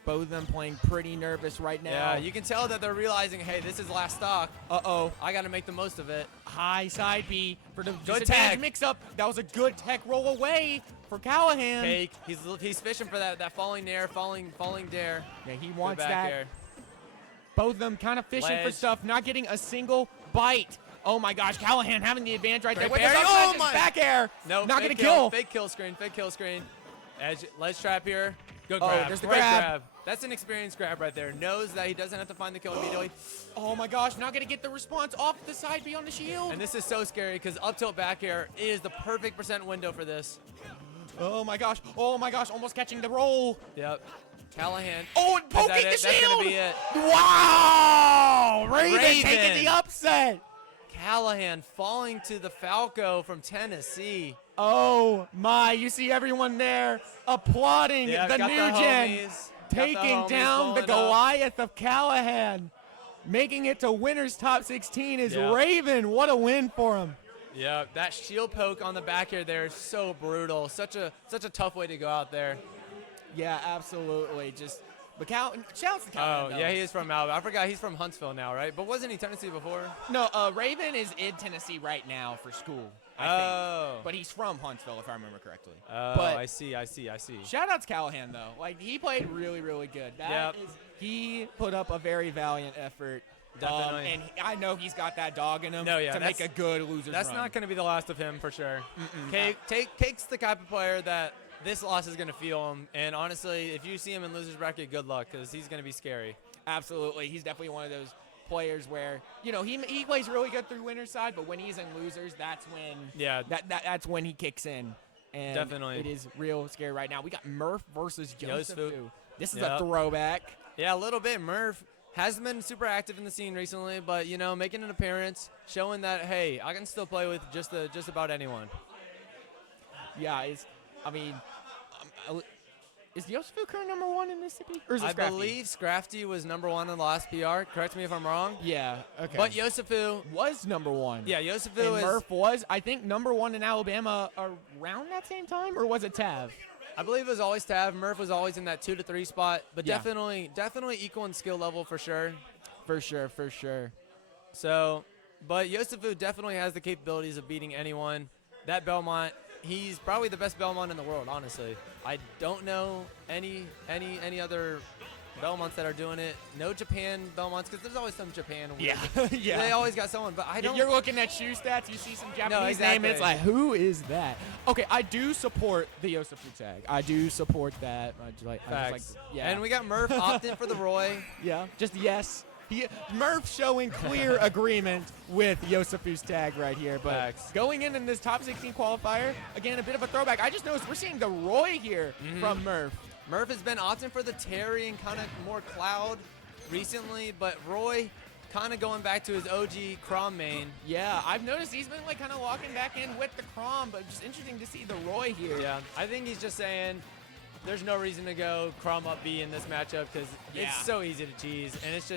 Both of them playing pretty nervous right now. Yeah, you can tell that they're realizing, hey, this is last stock. Uh-oh. I got to make the most of it. High side B for the Good disadvantage tag. mix-up. That was a good tech roll away for Callahan. Cake, he's fishing for that falling dare, falling dare. Yeah, he Good wants back that. air. Both of them kind of fishing for Ledge. stuff, not getting a single bite. Oh my gosh, Callahan having the advantage right there. Great With the parry. up Oh smash, my- back air. No, not fake gonna kill. Fake kill screen. Edge, ledge trap here. Good Oh, grab. there's the Great grab. That's an experienced grab right there. Knows that he doesn't have to find the kill immediately. Oh my gosh, not gonna get the response off the side B on the shield. And this is so scary because up tilt back air is the perfect percent window for this. Oh my gosh, almost catching the roll. Yep. Callahan. Oh, and Is that poking the it? shield. That's gonna be it. Wow, Raven Raven. taking the upset. Callahan falling to the Falco from Tennessee. Oh my! You see everyone there applauding Yeah, the got new the gen homies. Got the taking homies down the blowing up. Goliath of Callahan, making it to winners top 16 is Yeah. Raven. What a win for him! Yeah, that shield poke on the back here there is so brutal. Such a tough way to go out there. Yeah, absolutely. Just shout out to Callahan. Oh, yeah, he is from Alabama. I forgot he's from Huntsville now, right? But wasn't he Tennessee before? No, Raven is in Tennessee right now for school. I think. But he's from Huntsville, if I remember correctly. Oh, but I see. shout out to Callahan though. Like he played really, really good. Yep. He put up a very valiant effort. Definitely. And I know he's got that dog in him No, yeah, to make that's- a good loser's That's run. not going to be the last of him for sure. Cake's the type of player that this loss is going to feel him. And honestly, if you see him in losers bracket, good luck because he's going to be scary. Absolutely. He's definitely one of those players where, you know, he plays really good through winner's side, but when he's in losers, that's when Yeah. that's when he kicks in. And Definitely. it is real scary right now. We got Murph versus Joseph. Yosefu. This is Yep. a throwback. Yeah, a little bit. Murph hasn't been super active in the scene recently, but you know, making an appearance, showing that hey, I can still play with just about anyone. Yeah, is Yosefu current number 1 in Mississippi? Or is it I Scrafty? believe Scrafty was number 1 in the last PR. Correct me if I'm wrong. Yeah, okay. But Yosefu, was number 1. yeah, Yosefu And is. Murph was, I think, number 1 in Alabama around that same time, or was it Tav? I believe it was always Tav. Murph was always in that 2 to 3 spot, but Yeah. definitely equal in skill level for sure. For sure. So, but Yosefu definitely has the capabilities of beating anyone. That Belmont, he's probably the best Belmont in the world, honestly. I don't know any other Belmonts that are doing it. No Japan Belmonts, because there's always some Japan. Yeah. They always got someone, but I don't. You're looking at shoe stats, you see some Japanese name, exactly. it's like, who is that? Okay, I do support the Yosefu tag. I do support that. I just like, Facts. yeah. And we got Murph opt in for the Roy. Yeah, just yes. Murph showing clear agreement with Yosefu's tag right here. But Facts. going in this top 16 qualifier, again, a bit of a throwback. I just noticed we're seeing the Roy here from Murph. Murph has been opting for the Terry and kind of more Cloud recently, but Roy kind of going back to his OG Crom main. Yeah, I've noticed he's been like kind of walking back in with the Crom, but just interesting to see the Roy here. Yeah, I think he's just saying there's no reason to go Crom up B in this matchup because Yeah. it's so easy to cheese, and it's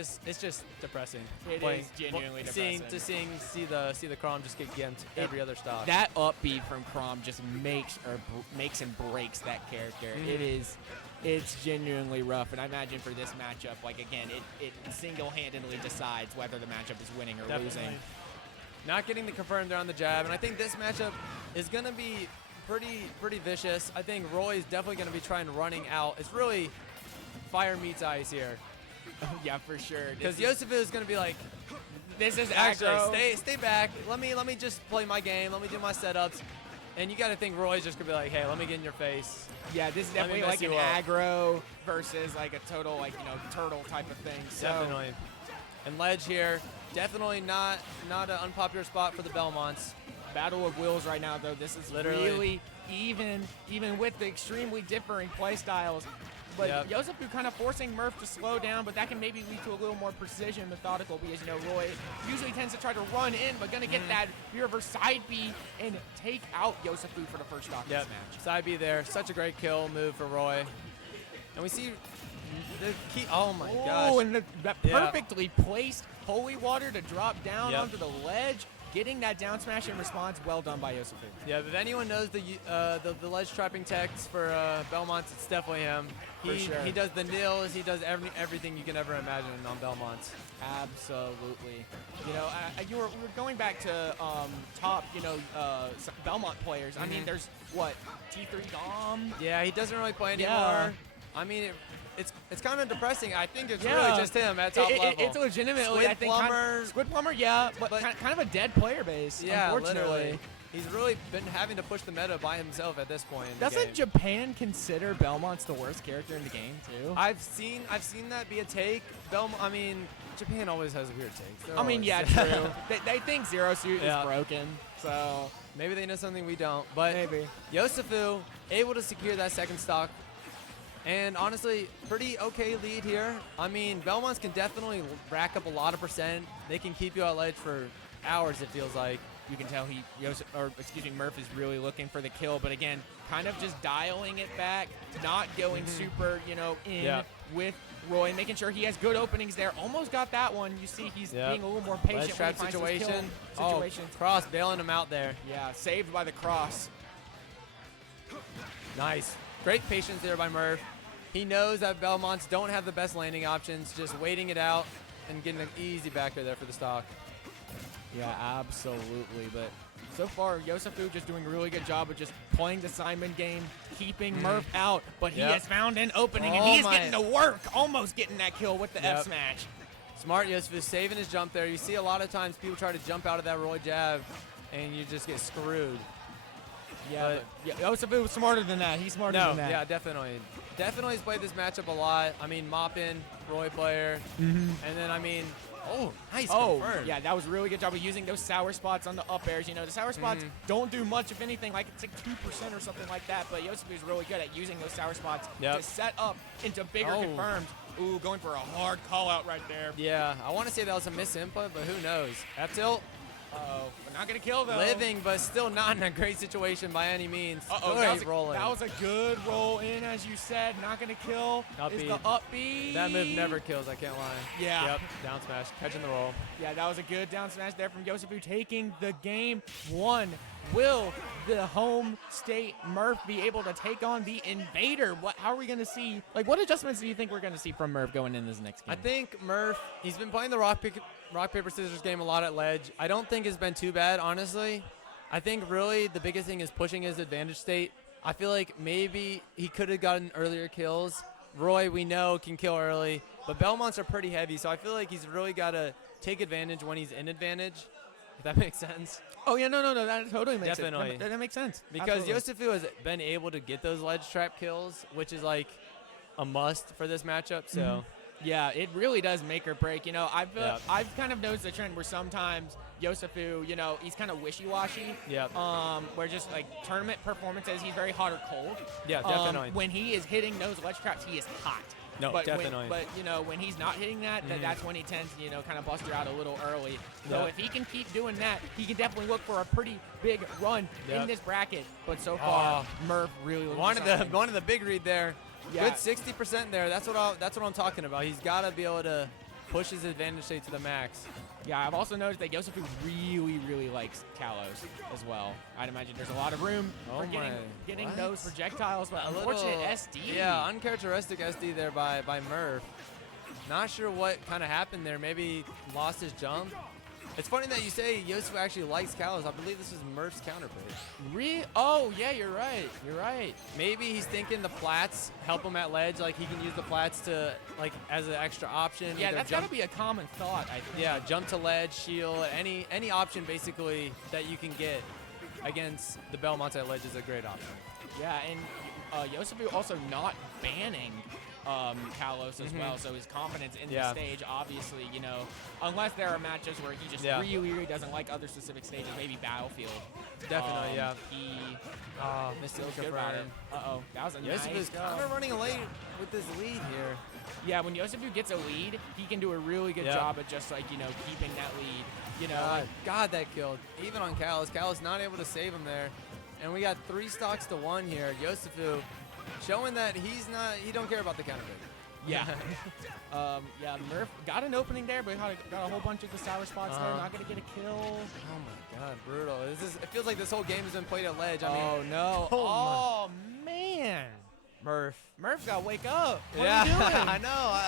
just depressing. It is genuinely depressing. See the Crom just get ganked every other stock. That upbeat from Crom just makes and breaks that character. It's genuinely rough, and I imagine for this matchup, like again, it single-handedly decides whether the matchup is winning or losing. Not getting the confirmed there on the jab, and I think this matchup is gonna be pretty vicious. I think Roy is definitely gonna be trying running out. It's really fire meets ice here. Yeah, for sure. Because Yosefu is gonna be like, This is actually, aggro. stay back. Let me just play my game. Let me do my setups. And you got to think Roy's just gonna be like, hey, let me get in your face. Yeah, this is Let me definitely like mess an you up. aggro versus like a total turtle type of thing. So Definitely. And Ledge here, definitely not an unpopular spot for the Belmonts. battle of wills right now, though. This is Literally. really even with the extremely differing play styles. But Yep. Yosefu kind of forcing Murph to slow down, but that can maybe lead to a little more precision, methodical, because, Roy usually tends to try to run in, but going to get that reverse side B and take out Yosefu for the first stock in Yep. this match. Side B there. Such a great kill move for Roy. And we see the key. Oh my gosh. Oh, and that Yeah. perfectly placed holy water to drop down Yep. onto the ledge, getting that down smash in response. Well done by Yosefu. Yeah, if anyone knows the ledge trapping techs for Belmonts, it's definitely him. For sure. He does the nils. He does everything you can ever imagine on Belmonts. Absolutely. We were going back to top, some Belmont players. I mean, there's what, T3 Dom? Yeah, he doesn't really play anymore. Yeah. I mean, it's kind of depressing. I think it's Yeah. really just him at top level. It's legitimately, Squid I think, Plumber. Squid Plumber, yeah, but But- kind of a dead player base, Yeah, unfortunately. literally. He's really been having to push the meta by himself at this point in the Doesn't game. Japan consider Belmont's the worst character in the game, too? I've seen that be a take. I mean, Japan always has weird takes. They're I mean, always- yeah, true. they think Zero Suit Yeah. is broken, so Maybe they know something we don't. But maybe. Yosefu able to secure that second stock. And honestly, pretty okay lead here. I mean, Belmonts can definitely rack up a lot of percent. They can keep you at ledge for hours, it feels like. You can tell Murph is really looking for the kill, but again, kind of just dialing it back, not going super, in with Roy, making sure he has good openings there. Almost got that one. You see he's being a little more patient. Ledge trap when he finds his situation. kill situation. Cross bailing him out there. Yeah, saved by the cross. Nice. Great patience there by Murph. He knows that Belmonts don't have the best landing options, just waiting it out and getting an easy backer there for the stock. Yeah, absolutely. But so far, Yosefu just doing a really good job of just playing the Simon game, keeping Murph out. But he has found an opening, and he is getting to work, almost getting that kill with the F smash. Smart Yosefu saving his jump there. You see a lot of times people try to jump out of that Roy jab, and you just get screwed. Yeah, but Yosefu was smarter than that. He's smarter than that. Yeah, definitely. Definitely has played this matchup a lot. I mean, Moppin, Roy player, and then, nice. Confirmed. Yeah, that was a really good job of using those sour spots on the up airs. The sour spots don't do much, if anything, like it's like 2% or something like that, but Yosefu is really good at using those sour spots to set up into bigger confirmed. Ooh, going for a hard call out right there. Yeah, I want to say that was a misinput, but who knows? F tilt. Uh-oh, but not going to kill, though. Living, but still not in a great situation by any means. That was a good roll in, as you said. Not going to kill. Up is B. the up B. That move never kills, I can't lie. Yeah. Yep, down smash, catching the roll. Yeah, that was a good down smash there from Yosefu, taking the game one. Will the home state Murph be able to take on the Invader? How are we going to see? What adjustments do you think we're going to see from Murph going in this next game? I think Murph, he's been playing the rock, paper, scissors game a lot at ledge. I don't think it's been too bad, honestly. I think really the biggest thing is pushing his advantage state. I feel like maybe he could have gotten earlier kills. Roy, we know, can kill early, but Belmonts are pretty heavy, so I feel like he's really got to take advantage when he's in advantage, if that makes sense. Oh, yeah, no, that totally makes sense. Definitely. That makes sense. Because Yosefu has been able to get those ledge trap kills, which is like a must for this matchup, so... Yeah, it really does make or break. I've kind of noticed a trend where sometimes Yosefu, he's kind of wishy-washy. Yep. Where just like tournament performances, he's very hot or cold. Yeah, definitely. When he is hitting those ledge traps, he is hot. No, definitely. When he's not hitting that, that's when he tends to, kind of bust her out a little early. So if he can keep doing that, he can definitely look for a pretty big run in this bracket. But so far, Murph really looks one of the big read there. Yeah. Good 60% there. That's what I'm talking about. He's got to be able to push his advantage state to the max. Yeah, I've also noticed that Yosefu really, really likes Kalos as well. I'd imagine there's a lot of room for getting those projectiles, but unfortunate SD. Yeah, uncharacteristic SD there by Murph. Not sure what kind of happened there. Maybe he lost his jump. It's funny that you say Yosefu actually likes Kalos. I believe this is Murph's counterpick. Really? Oh, yeah, you're right. Maybe he's thinking the plats help him at ledge. Like, he can use the plats to, as an extra option. Yeah, that's got to be a common thought, I think. Yeah, jump to ledge, shield, any option, basically, that you can get against the Belmonts at ledge is a great option. Yeah, and Yosefu also not banning Kalos as well, so his confidence in the stage, obviously, unless there are matches where he just really doesn't like other specific stages, maybe Battlefield. Definitely, He missed feels it. good about it. Uh-oh, that was a nice Yosefu's kind of running late with this lead here. Yeah, when Yosefu gets a lead, he can do a really good job at just, keeping that lead, God, that killed. Even on Kalos. Kalos not able to save him there. And we got 3 stocks to 1 here. Yosefu showing that he don't care about the counterpick. Yeah. Murph got an opening there, but got a whole bunch of the sour spots there. Not going to get a kill. Oh, my God. Brutal. It feels like this whole game has been played at ledge. No. Oh, man. Murph got to wake up. What are you doing? I know.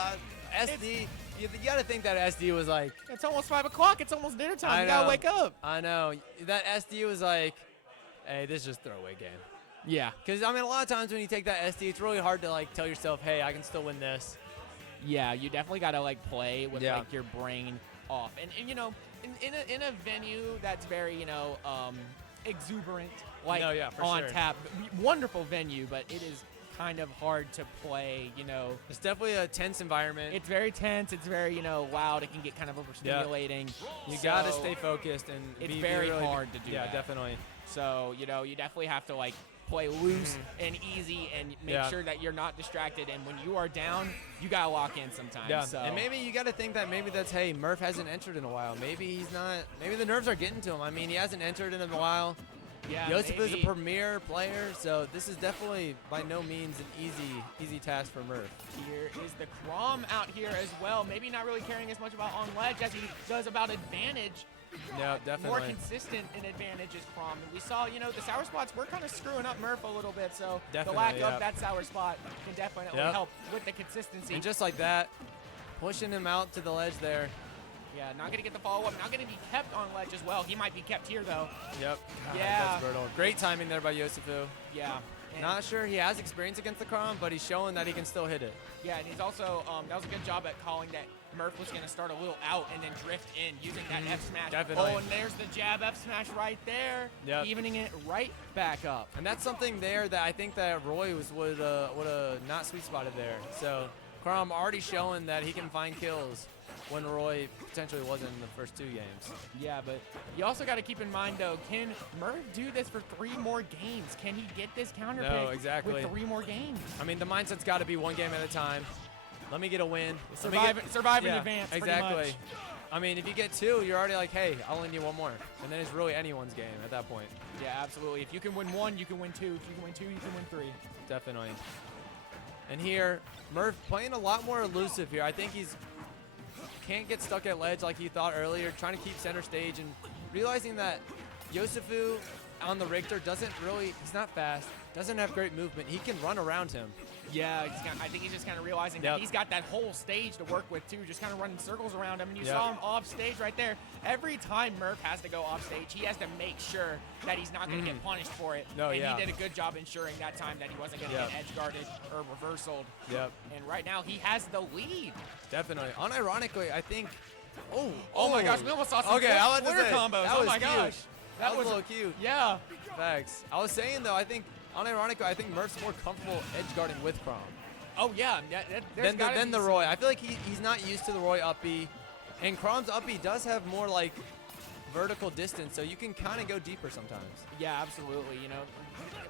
SD, you got to think that SD was like... It's almost 5 o'clock. It's almost dinner time. You got to wake up. I know. That SD was like, hey, this is just a throwaway game. Yeah. Because, a lot of times when you take that SD, it's really hard to, tell yourself, hey, I can still win this. Yeah, you definitely got to, play with, your brain off. And in a venue that's very, exuberant, on tap. Wonderful venue, but it is kind of hard to play, It's definitely a tense environment. It's very tense. It's very, loud. It can get kind of overstimulating. You got to stay focused. And it's very hard to do that. Yeah, definitely. So, you definitely have to, play loose and easy and make Yeah. sure that you're not distracted. And when you are down, you gotta lock in sometimes. Yeah, So. and maybe you got to think that maybe that's, hey, Murph hasn't entered in a while. Maybe he's not. Maybe the nerves are getting to him. I mean, he hasn't entered in a while. yeah, Yosef is a maybe. premier player, so this is definitely by no means an easy task for Murph. Here is the Crom out here as well. Maybe not really caring as much about on ledge as he does about advantage. Yeah, More definitely. consistent in advantage is Crom. And we saw, the sour spots were kind of screwing up Murph a little bit. So Definitely, the lack yeah. of that sour spot can definitely Yep. help with the consistency. And just like that, pushing him out to the ledge there. yeah, not going to get the follow-up. Not going to be kept on ledge as well. He might be kept here, though. Yep. Yeah. That's brutal. Great timing there by Yosefu. Yeah. And Not sure he has experience against the Crom, but he's showing that he can still hit it. Yeah, and he's also, that was a good job at calling that Murph was going to start a little out and then drift in using that F smash. Definitely. Oh, and there's the jab F smash right there, Yep. evening it right back up. And that's something there that I think that Roy would not sweet spotted there. So Crom already showing that he can find kills when Roy potentially wasn't in the first 2 games. Yeah, but you also got to keep in mind, though, can Murph do this for 3 more games? Can he get this counter No, pick exactly. with 3 more games? I mean, the mindset's got to be 1 game at a time. Let me get a win. Let me Survive in yeah, advance, pretty Exactly. much. I mean, if you get 2, you're already like, hey, I only need 1 more. And then it's really anyone's game at that point. Yeah, absolutely. If you can win 1, you can win 2. If you can win 2, you can win 3. Definitely. And here, Murph playing a lot more elusive here. I think he's can't get stuck at ledge like he thought earlier, trying to keep center stage and realizing that Yosefu on the Richter he's not fast, doesn't have great movement. He can run around him. Yeah, I think he's just kind of realizing Yep. that he's got that whole stage to work with, too, just kind of running circles around him. And you Yep. saw him off stage right there. Every time Murph has to go off stage, he has to make sure that he's not going to get punished for it. No, and yeah. he did a good job ensuring that time that he wasn't going to Yep. get edge guarded or reversaled. Yep, And right now, he has the lead. definitely. Unironically, I think. Oh my gosh, we almost saw some Okay, I was about to Twitter say, combos. that Oh was my cute. gosh. That was a little cute. Yeah. Facts. I was saying though, I think unironically, I think Murph's more comfortable edge guarding with Crom. Oh, yeah. Than the Roy. I feel like he's not used to the Roy up B, and Crom's up B does have more like vertical distance, so you can kind of go deeper sometimes. Yeah, absolutely.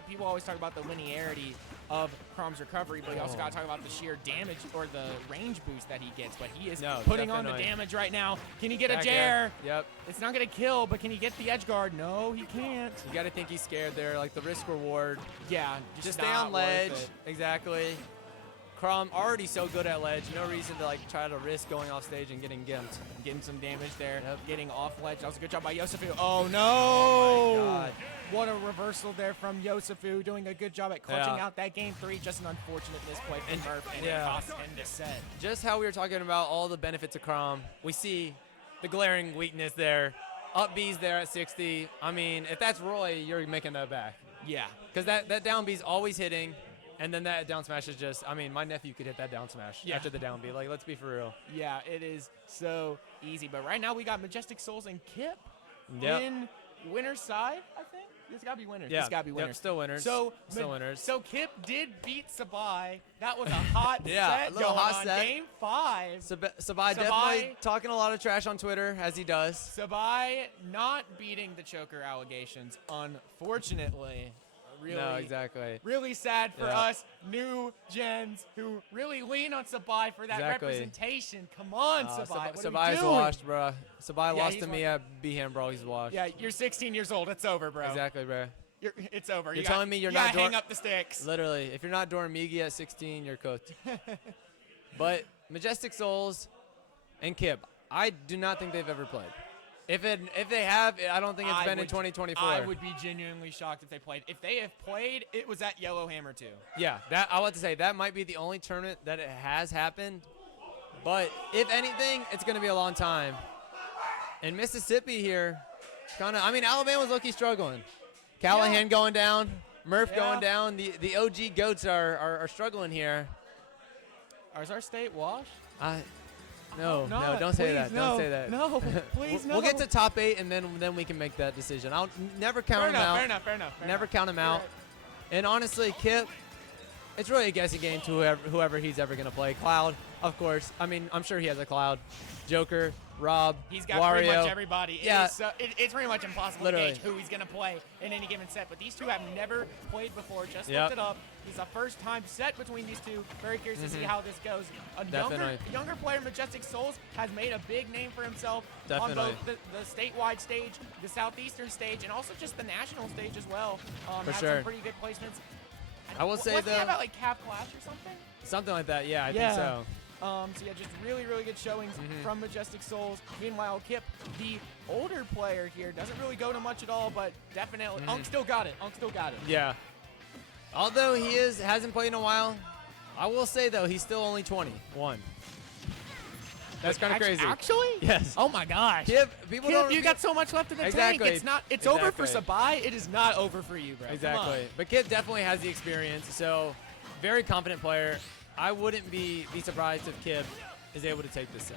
People always talk about the linearity of Crom's recovery, but you also got to talk about the sheer damage or the range boost that he gets. But he is No, putting on the definitely. damage right now. Can he get a Back Jair? air. Yep. It's not going to kill, but can he get the edge guard? No, he can't. You got to think he's scared there, like the risk reward. Yeah, Just stay not on worth ledge. it. Exactly. Crom already so good at ledge. No reason to like try to risk going off stage and getting gimped. Getting some damage there. Yep. Getting off ledge. That was a good job by Yosefu. Oh, no. Oh, my God. What a reversal there from Yosefu. Doing a good job at clutching Yeah. out that game 3. Just an unfortunate misplay from Murph, and yeah. it cost him the set. Just how we were talking about all the benefits of Crom, we see the glaring weakness there. Up B's there at 60. I mean, if that's Roy, you're making that back. Yeah. Because that down B's always hitting, and then that down smash is just, I mean, my nephew could hit that down smash Yeah. after the down B. Like, let's be for real. Yeah, it is so easy. But right now we got Majestic Souls and Kip Yep. in winner's side, I think. This got to be winners. Yeah. This got to be Yep, winners. still winners. So, Still winners. So Kip did beat Sabai. That was a hot Yeah, set a little going hot on. set. Game 5. Sabai definitely talking a lot of trash on Twitter, as he does. Sabai not beating the choker allegations, unfortunately. Really, No, exactly. really sad for Yeah. us new gens who really lean on Sabai for that Exactly. representation. Come on, Sabai. What are we Sabai's doing? washed, bro. Sabai Yeah, lost he's to me at B-Ham Brawl. He's washed. Yeah, you're 16 years old. It's over, bro. Exactly, bro. It's over. You're You telling me you're you not gotta hang Dor- up the sticks. Literally, if you're not Dormigi at 16, you're cooked. But Majestic Souls and Kip, I do not think they've ever played. If they have, I don't think it's been in 2024. I would be genuinely shocked if they played. If they have played, it was at Yellowhammer 2. Yeah, that I want to say that might be the only tournament that it has happened. But if anything, it's going to be a long time. And Mississippi here, kind of. I mean, Alabama's low-key struggling. Callahan going down, Murph Yeah. going down. The OG goats are struggling here. Is our state washed? No, Not. don't say Please, that. no. Don't say that. No, please, no. We'll get to top 8 and then we can make that decision. I'll never count Fair him enough, out. fair enough, fair enough. fair Never enough. count him out. You're And honestly, Kip, it's really a guessing game to whoever he's ever going to play. Cloud, Of course. I mean, I'm sure he has a Cloud. Joker, Rob, He's got Wario. pretty much everybody. Yeah. It's pretty much impossible Literally. to gauge who he's going to play in any given set. But these two have never played before. Just Yep. looked it up. It's a first-time set between these two. Very curious to see how this goes. A Definitely. younger player, Majestic Souls, has made a big name for himself on Definitely. both the statewide stage, the southeastern stage, and also just the national stage as well. For had sure. some pretty good placements. I will say, wasn't he though- about like Cap Clash or something? Something like that. Yeah, I Yeah. think so. So yeah, just really, really good showings from Majestic Souls. Meanwhile, Kip, the older player here, doesn't really go to much at all, but definitely, Unk still got it. Unk still got it. Yeah. Although he hasn't played in a while, I will say though he's still only 21. That's kind of crazy. Actually? Yes. Oh my gosh. Kip, people Kip, don't. you got so much left in the Exactly. tank. It's over for Exactly. Sabai. It is not over for you, bro. Come on. Exactly. But Kip definitely has the experience, so very confident player. I wouldn't be surprised if Kip is able to take this set.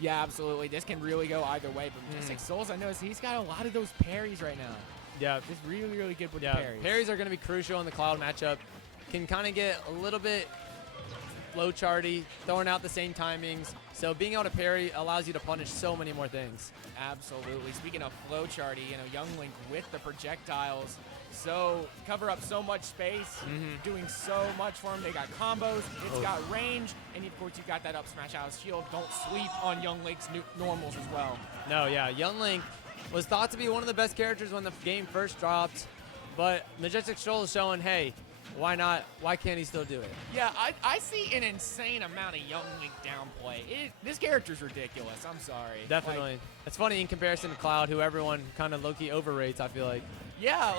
Yeah, absolutely. This can really go either way. But Majestic Souls, I noticed he's got a lot of those parries right now. Yeah. Just really, really good with Yeah. the parries. Parries are going to be crucial in the Cloud matchup. Can kind of get a little bit low charty, throwing out the same timings. So being able to parry allows you to punish so many more things. Absolutely. Speaking of flowcharty, Young Link with the projectiles, so cover up so much space, doing so much for him. They got combos, it's got range, and of course you got that up smash out of shield. Don't sleep on Young Link's normals as well. No, yeah, Young Link was thought to be one of the best characters when the game first dropped, but Majestic Soul is showing, hey, why not? Why can't he still do it? Yeah, I see an insane amount of Young Link downplay. This character's ridiculous. I'm sorry. Definitely. It's funny in comparison to Cloud, who everyone kind of low-key overrates, I feel like. Yeah,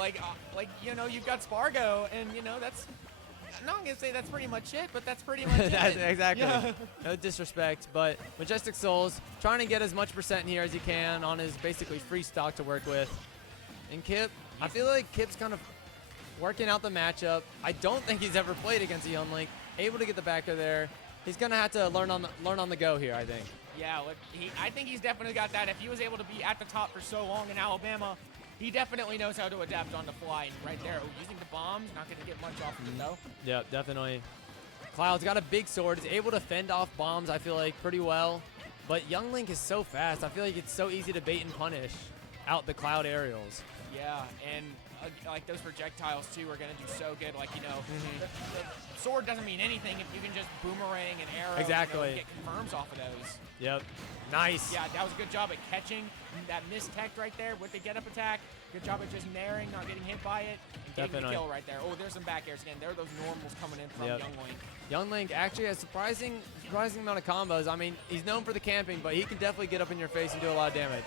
you've got Spargo, and that's. I'm not gonna say that's pretty much it, but that's pretty much it. Exactly. Yeah. No disrespect, but Majestic Souls trying to get as much percent in here as he can on his basically free stock to work with. And Kip, I feel like Kip's kind of working out the matchup. I don't think he's ever played against a Young Link. Able to get the backer there. He's gonna have to learn on the go here, I think. Yeah, look, I think he's definitely got that. If he was able to be at the top for so long in Alabama, he definitely knows how to adapt on the fly. And right there, using the bombs, not going to get much off of it, though. Yeah, definitely. Cloud's got a big sword. He's able to fend off bombs, I feel like, pretty well. But Young Link is so fast. I feel like it's so easy to bait and punish out the Cloud aerials. Yeah, and like those projectiles, too, are going to do so good. Like, the sword doesn't mean anything if you can just boomerang and arrow. Exactly. Get confirms off of those. Yep. Nice. Yeah, that was a good job at catching that missed tech right there with the get-up attack. Good job at just naring, not getting hit by it, and getting the Definitely. kill right there. Oh, there's some back airs again. There are those normals coming in from Yep. Young Link. Young Link actually has surprising amount of combos. I mean, he's known for the camping, but he can definitely get up in your face and do a lot of damage.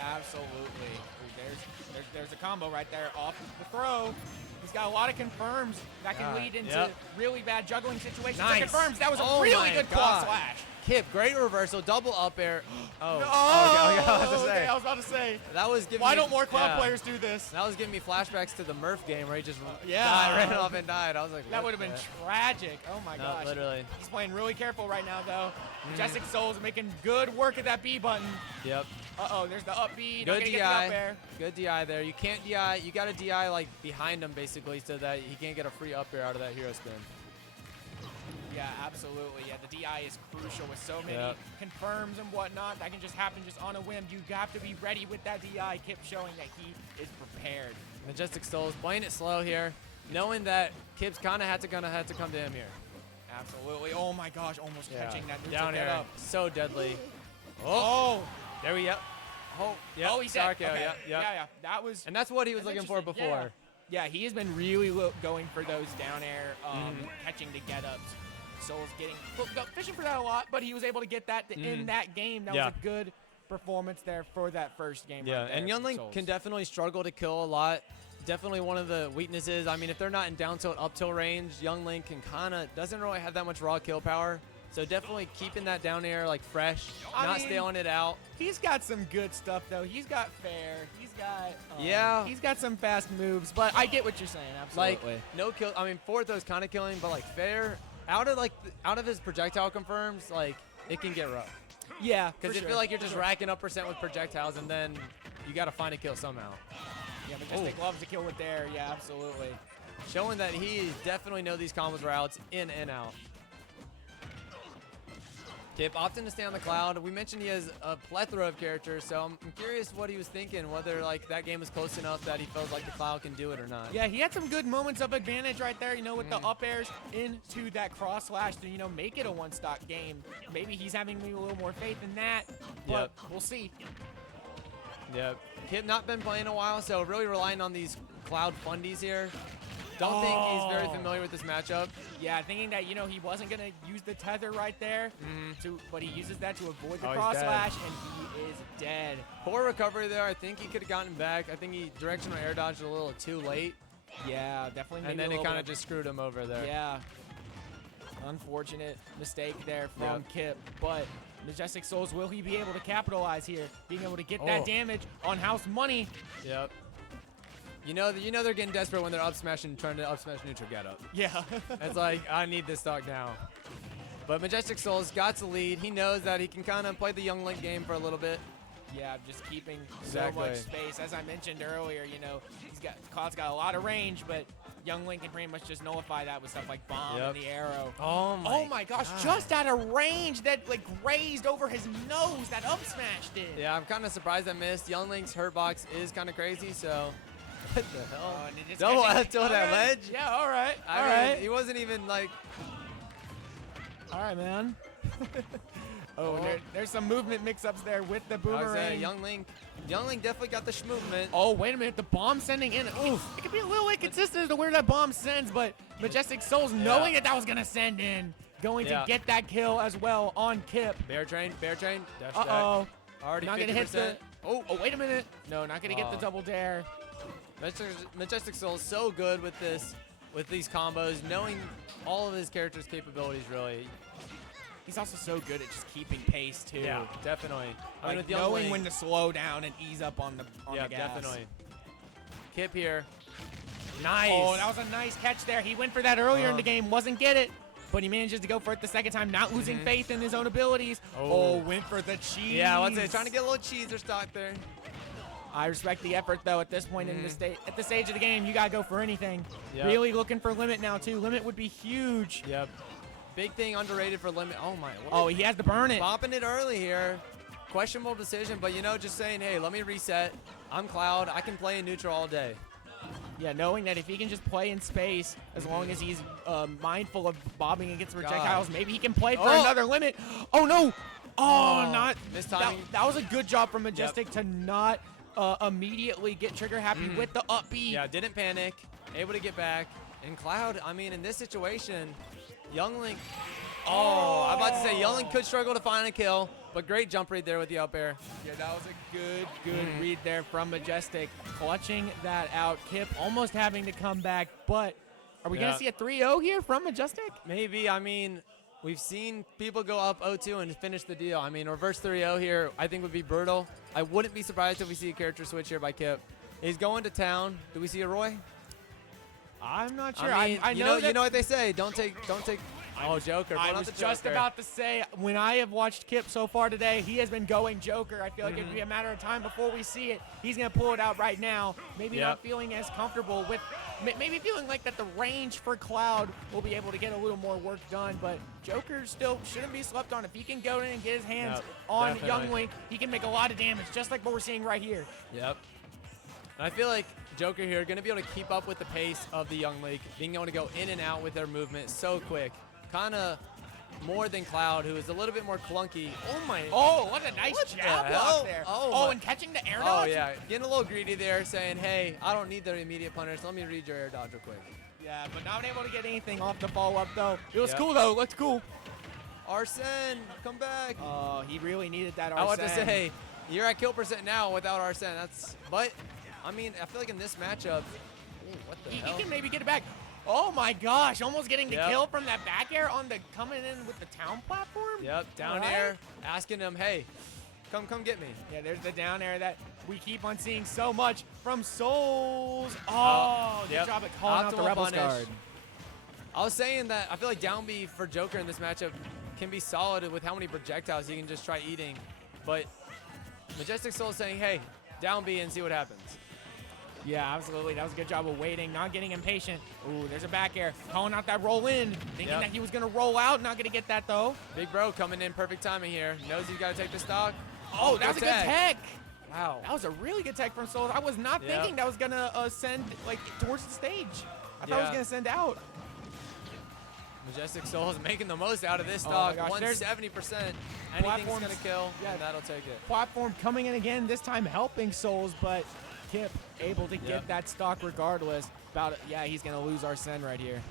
Absolutely. Ooh, there's a combo right there off the throw. He's got a lot of confirms that can lead into Yep. really bad juggling situations. Nice. The confirms. That was a Oh really my good God. quad slash. Kip, great reversal, double up air. Oh, Okay, I I was about to say. that was giving Why me, don't more Cloud yeah. players do this? That was giving me flashbacks to the Murph game where he just Yeah. ran off and died. I was like, That what would have been the- tragic. Oh my No, gosh. literally. He's playing really careful right now, though. Majestic Souls making good work at that B button. Yep. Uh-oh, there's the up B. Not Good gonna get the up DI. air. Good DI there. You can't DI. You got to DI like behind him basically so that he can't get a free up air out of that hero spin. Yeah, absolutely. Yeah, the DI is crucial with so many Yep. confirms and whatnot. That can just happen just on a whim. You have to be ready with that DI. Kip showing that he is prepared. Majestic Souls playing it slow here, knowing that Kip's kind of gonna have to come to him here. Absolutely. Oh my gosh, almost catching that neutral Down get air, up. so deadly. Oh, There we go. Oh, yep. oh, he's dead. Dark air, Okay. yep, yep. Yeah, yeah. That was. And that's what he was That's looking for interesting, before. Yeah, he has been really going for those down air, catching the get ups. Souls fishing for that a lot, but he was able to get that to end that game. That Yeah. was a good performance there for that first game. Yeah, right there and Young from Link Souls. can definitely struggle to kill a lot. Definitely one of the weaknesses. I mean, if they're not in down tilt, up tilt range, Young Link can doesn't really have that much raw kill power. So definitely keeping that down air like fresh, I not mean- stealing it out. He's got some good stuff though. He's got fair. He's got Yeah. He's got some fast moves. But I get what you're saying. Like Absolutely. no kill. I mean, fourth was kind of killing, but like fair out of his projectile confirms, like it can get rough. Yeah. Because you feel like you're just racking up percent with projectiles, and then you got to find a kill somehow. Yeah, Majestic loves to kill with there. Yeah, absolutely. Showing that he definitely know these combos routes in and out. Kip opting to stay on the Cloud. We mentioned he has a plethora of characters, so I'm curious what he was thinking, whether like that game was close enough that he feels like the Cloud can do it or not. Yeah, he had some good moments of advantage right there, with the up airs into that cross slash to, make it a one-stock game. Maybe he's having maybe a little more faith in that, but Yep. we'll see. Yep. Kip not been playing a while, so really relying on these Cloud fundies here. Don't think he's very familiar with this matchup. Yeah, thinking that, he wasn't going to use the tether right there, but he uses that to avoid the Oh, he's cross dead. slash, and he is dead. Poor recovery there. I think he could have gotten back. I think he directional air dodged a little too late, Yeah, definitely. and maybe then a it little kind of bit just screwed him over there. Yeah. Unfortunate mistake there from Kip, but Majestic Souls, will he be able to capitalize here? Being able to get that Oh. damage on house money. Yep. You know they're getting desperate when they're up smashing, trying to up smash neutral get up. Yeah. It's like, I need this stock now. But Majestic Souls got the lead. He knows that he can kind of play the Young Link game for a little bit. Yeah, just keeping Exactly. so much space. As I mentioned earlier, Cloud's got a lot of range, but Young Link can pretty much just nullify that with stuff like Bomb Yep. and the arrow. Oh my gosh, just out of range that grazed over his nose, that up smash did. Yeah, I'm kind of surprised I missed. Young Link's hurt box is kind of crazy, so. What the hell? And it just Double catching- F to that Alright. ledge? Yeah, all right. I All mean, right. he wasn't even like. All right, man. There's some movement mix-ups there with the I was boomerang. saying, Young Link definitely got the schmovement. Oh, wait a minute. The bomb sending in. Oof. It could be a little inconsistent as to where that bomb sends, but Majestic Souls, knowing that was going to send in, going to get that kill as well on Kip. Bear train. Dash Uh-oh. attack. Already Not 50%. going to hit the... Oh, wait a minute. No, not going to get the Oh. double dare. Majestic Soul's so good with these combos, knowing all of his character's capabilities, really. He's also so good at just keeping pace, too. Yeah, definitely. I mean, with Young knowing Link, when to slow down and ease up on the gas. definitely. Kip here. Nice. Oh, that was a nice catch there. He went for that earlier in the game, wasn't get it, but he manages to go for it the second time, not losing faith in his own abilities. Oh, went for the cheese. Yeah, what's it? Trying to get a little cheeser stock there. I respect the effort, though, at this point in the at the stage of the game. You got to go for anything. Yep. Really looking for Limit now, too. Limit would be huge. Yep. Big thing underrated for Limit. Oh, my. Oh, he has to burn it. Bopping it early here. Questionable decision, but, just saying, hey, let me reset. I'm Cloud. I can play in neutral all day. Yeah, knowing that if he can just play in space, as long as he's mindful of bobbing against projectiles, maybe he can play for another Limit. Oh, no. Oh, not. Mistiming. That was a good job from Majestic to not immediately get trigger happy with the up B. Yeah, didn't panic. Able to get back. And Cloud, I mean, in this situation, Young Link. Oh, I'm about to say Young Link could struggle to find a kill, but great jump read there with the up air. Yeah, that was a good read there from Majestic. Clutching that out. Kip almost having to come back, but are we going to see a 3-0 here from Majestic? Maybe. I mean, we've seen people go up 0-2 and finish the deal. I mean, reverse 3-0 here I think would be brutal. I wouldn't be surprised if we see a character switch here by Kip. He's going to town. Do we see a Roy? I'm not sure. I mean, I you know, know what they say. Don't take. Oh, Joker. I Put out was the just Joker. about to say, when I have watched Kip so far today, he has been going Joker. I feel like it'd be a matter of time before we see it. He's going to pull it out right now. Maybe not feeling as comfortable with, maybe feeling like that the range for Cloud will be able to get a little more work done, but Joker still shouldn't be slept on. If he can go in and get his hands on definitely. Young Link, he can make a lot of damage, just like what we're seeing right here. Yep. And I feel like Joker here going to be able to keep up with the pace of the Young Link, being able to go in and out with their movement so quick. Kind of more than Cloud, who is a little bit more clunky. Oh, my. Oh, what a nice What the jab hell? block there. Oh, Oh, my- and catching the air Oh, dodge. yeah. Getting a little greedy there, saying, hey, I don't need the immediate punish. Let me read your air dodge real quick. Yeah, but not able to get anything off the follow-up, though. It was Yep. cool, though. Looked cool. Arsene, come back. Oh, he really needed that I want to Arsene. say, you're at kill percent now without Arsene. But, I mean, I feel like in this matchup, what the He hell? can maybe get it back. Oh my gosh, almost getting the Yep. kill from that back air on the coming in with the town platform. Yep, down Alright. air, asking him, hey, come get me. Yeah, there's the down air that we keep on seeing so much from Souls. Oh, good Yep. job at calling out the Optimal Rebels punish. guard. I was saying that I feel like down B for Joker in this matchup can be solid with how many projectiles he can just try eating. But Majestic Soul is saying, hey, down B and see what happens. Yeah, absolutely. That was a good job of waiting, not getting impatient. Ooh, there's a back air. Calling out that roll in. Thinking Yep. that he was going to roll out. Not going to get that, though. Big Bro coming in perfect timing here. Knows he's got to take the stock. Oh, that was a good tech. Wow. That was a really good tech from Souls. I was not Yep. thinking that was going to send, like, towards the stage. I thought it was Yeah. going to send out. Majestic Souls making the most out of this Oh my stock. gosh, there's 170%. Anything's platforms- going to kill, yeah. and that'll take it. Platform coming in again, this time helping Souls, but Kip able to Yep. get that stock regardless. Yeah, he's going to lose Arsene right here.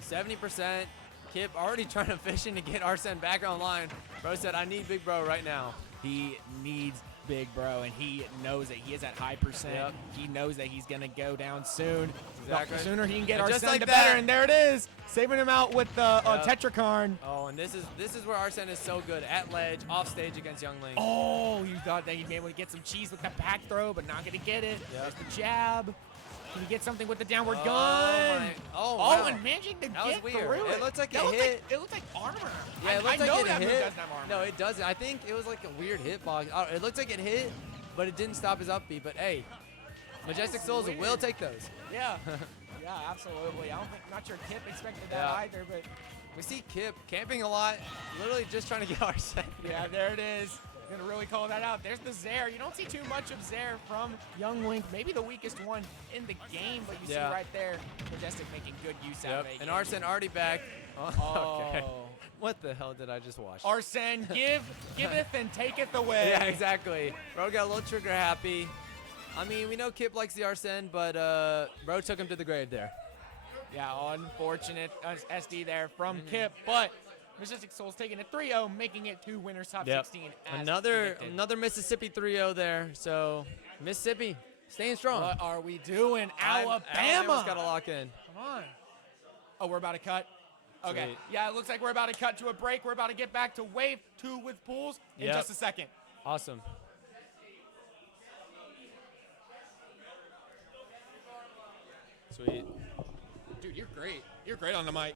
70%. Kip already trying to fish in to get Arsene back online. Bro said, I need Big Bro right now. He needs Big Bro, and he knows it. He is at high percent. Yep. He knows that he's going to go down soon. Exactly. The sooner he can get And just Arsene, like the that- better. And there it is, saving him out with the Yep. Tetrakarn. Oh, and this is where Arsene is so good. At ledge, off stage against Youngling. Oh, he thought that he'd be able to get some cheese with the back throw, but not going to get it. Yep. There's the jab. Can he get something with the downward Oh, gun? my- oh, Oh, wow. and managing to That was get weird. through It looked like That it looked hit. It looked like armor. Yeah, it looks I like know it that hit. move doesn't have armor. No, it doesn't. I think it was like a weird hitbox. It looks like it hit, but it didn't stop his up B. But hey, Majestic Souls weird. will take those. Yeah. Yeah, absolutely. Not sure Kip expected that Yeah. either, but We see Kip camping a lot, literally just trying to get Arsene. yeah, there it is. Gonna really call that out. There's the Zair. You don't see too much of Zair from Young Link. Maybe the weakest one in the game, but you Yeah. see right there, Majestic making good use out Yep. of it. And Arsene already back. Oh. Okay. What the hell did I just watch? Arsene, giveth and taketh away. Yeah, exactly. Bro got a little trigger happy. I mean, we know Kip likes the Arsene, but bro took him to the grave there. Yeah, unfortunate SD there from Kip, but Majestic Souls taking a 3-0, making it to winners top 16. As predicted. Another Mississippi 3-0 there. So Mississippi staying strong. What are we doing? Alabama's Alabama. got to lock in. Come on. Oh, we're about to cut. Okay. Sweet. Yeah, it looks like we're about to cut to a break. We're about to get back to wave 2 with pools in Yep. just a second. Awesome. Sweet. Dude, you're great. You're great on the mic.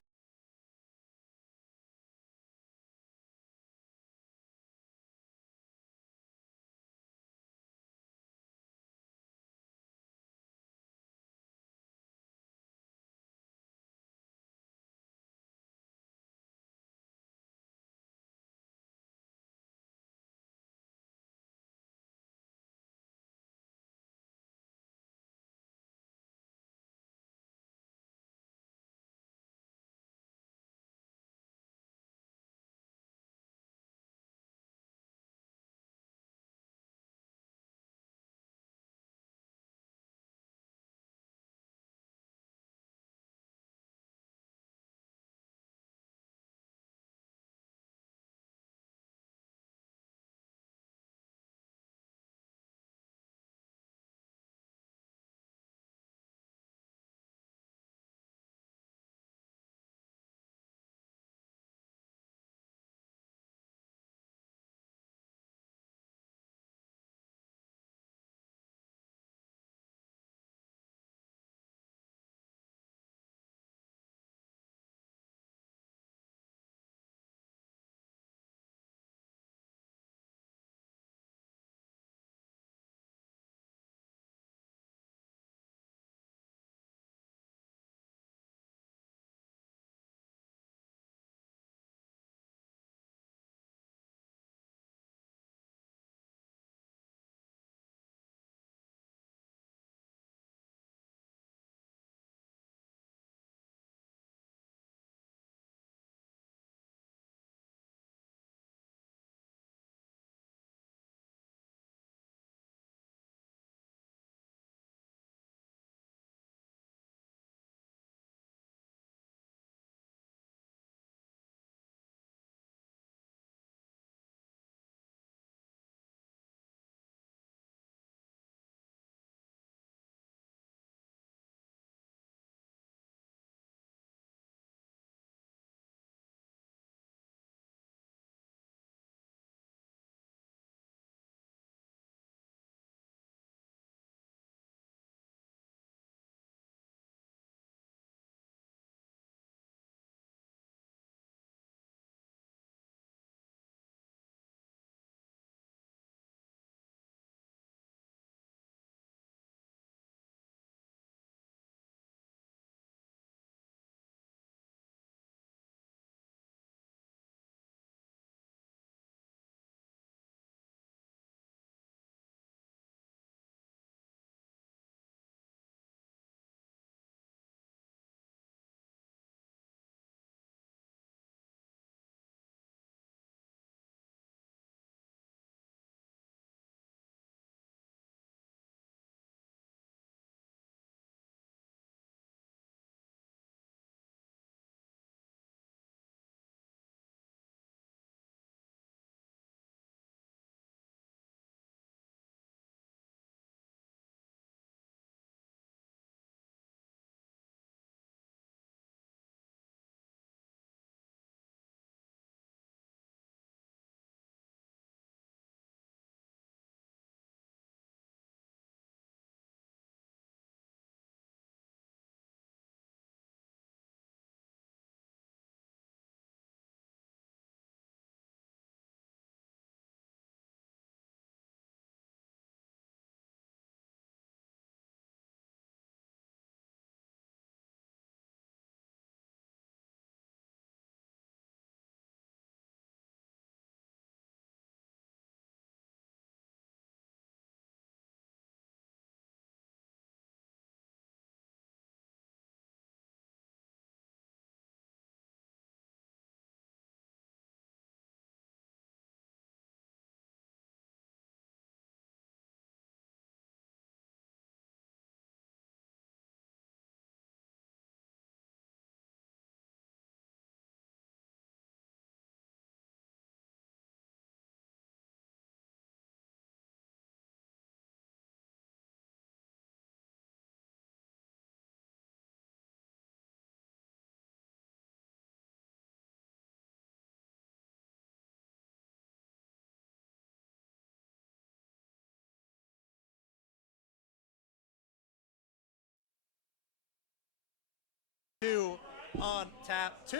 2 on tap 2.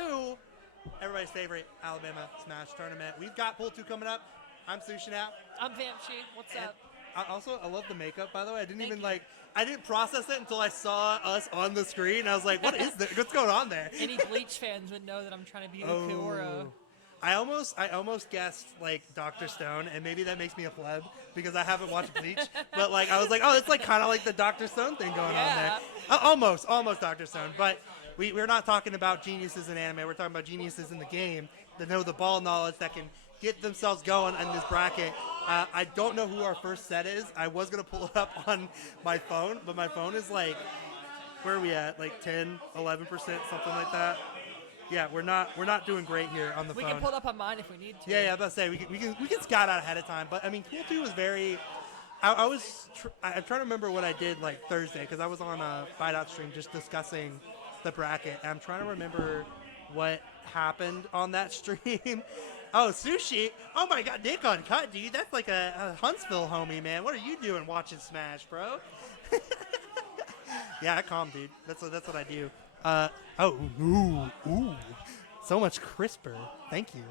Everybody's favorite Alabama Smash tournament. We've got Pool 2 coming up. I'm Sushinap. I'm Vamshi. What's up? I love the makeup, by the way. I didn't process it until I saw us on the screen. I was like, what is this? What's going on there? Any Bleach fans would know that I'm trying to be Kiora. I almost guessed like Dr. Stone, and maybe that makes me a pleb because I haven't watched Bleach. But like I was like, oh, it's like kind of like the Dr. Stone thing going on there. Almost Dr. Stone. But we're not talking about geniuses in anime. We're talking about geniuses in the game that know the ball knowledge that can get themselves going in this bracket. I don't know who our first set is. I was gonna pull it up on my phone, but my phone is like, where are we at? Like 10, 11%, something like that. Yeah, we're not doing great here on the phone. We can pull it up on mine if we need to. Yeah, I was about to say we can scout out ahead of time. But I mean, Pool 2 was very. I'm trying to remember what I did like Thursday because I was on a Fight Out stream just discussing the bracket. And I'm trying to remember what happened on that stream. Oh, Sushi! Oh my God, Nick Uncut, dude. That's like a Huntsville homie, man. What are you doing watching Smash, bro? Yeah, I calm, dude. That's what I do. Ooh. So much crisper. Thank you.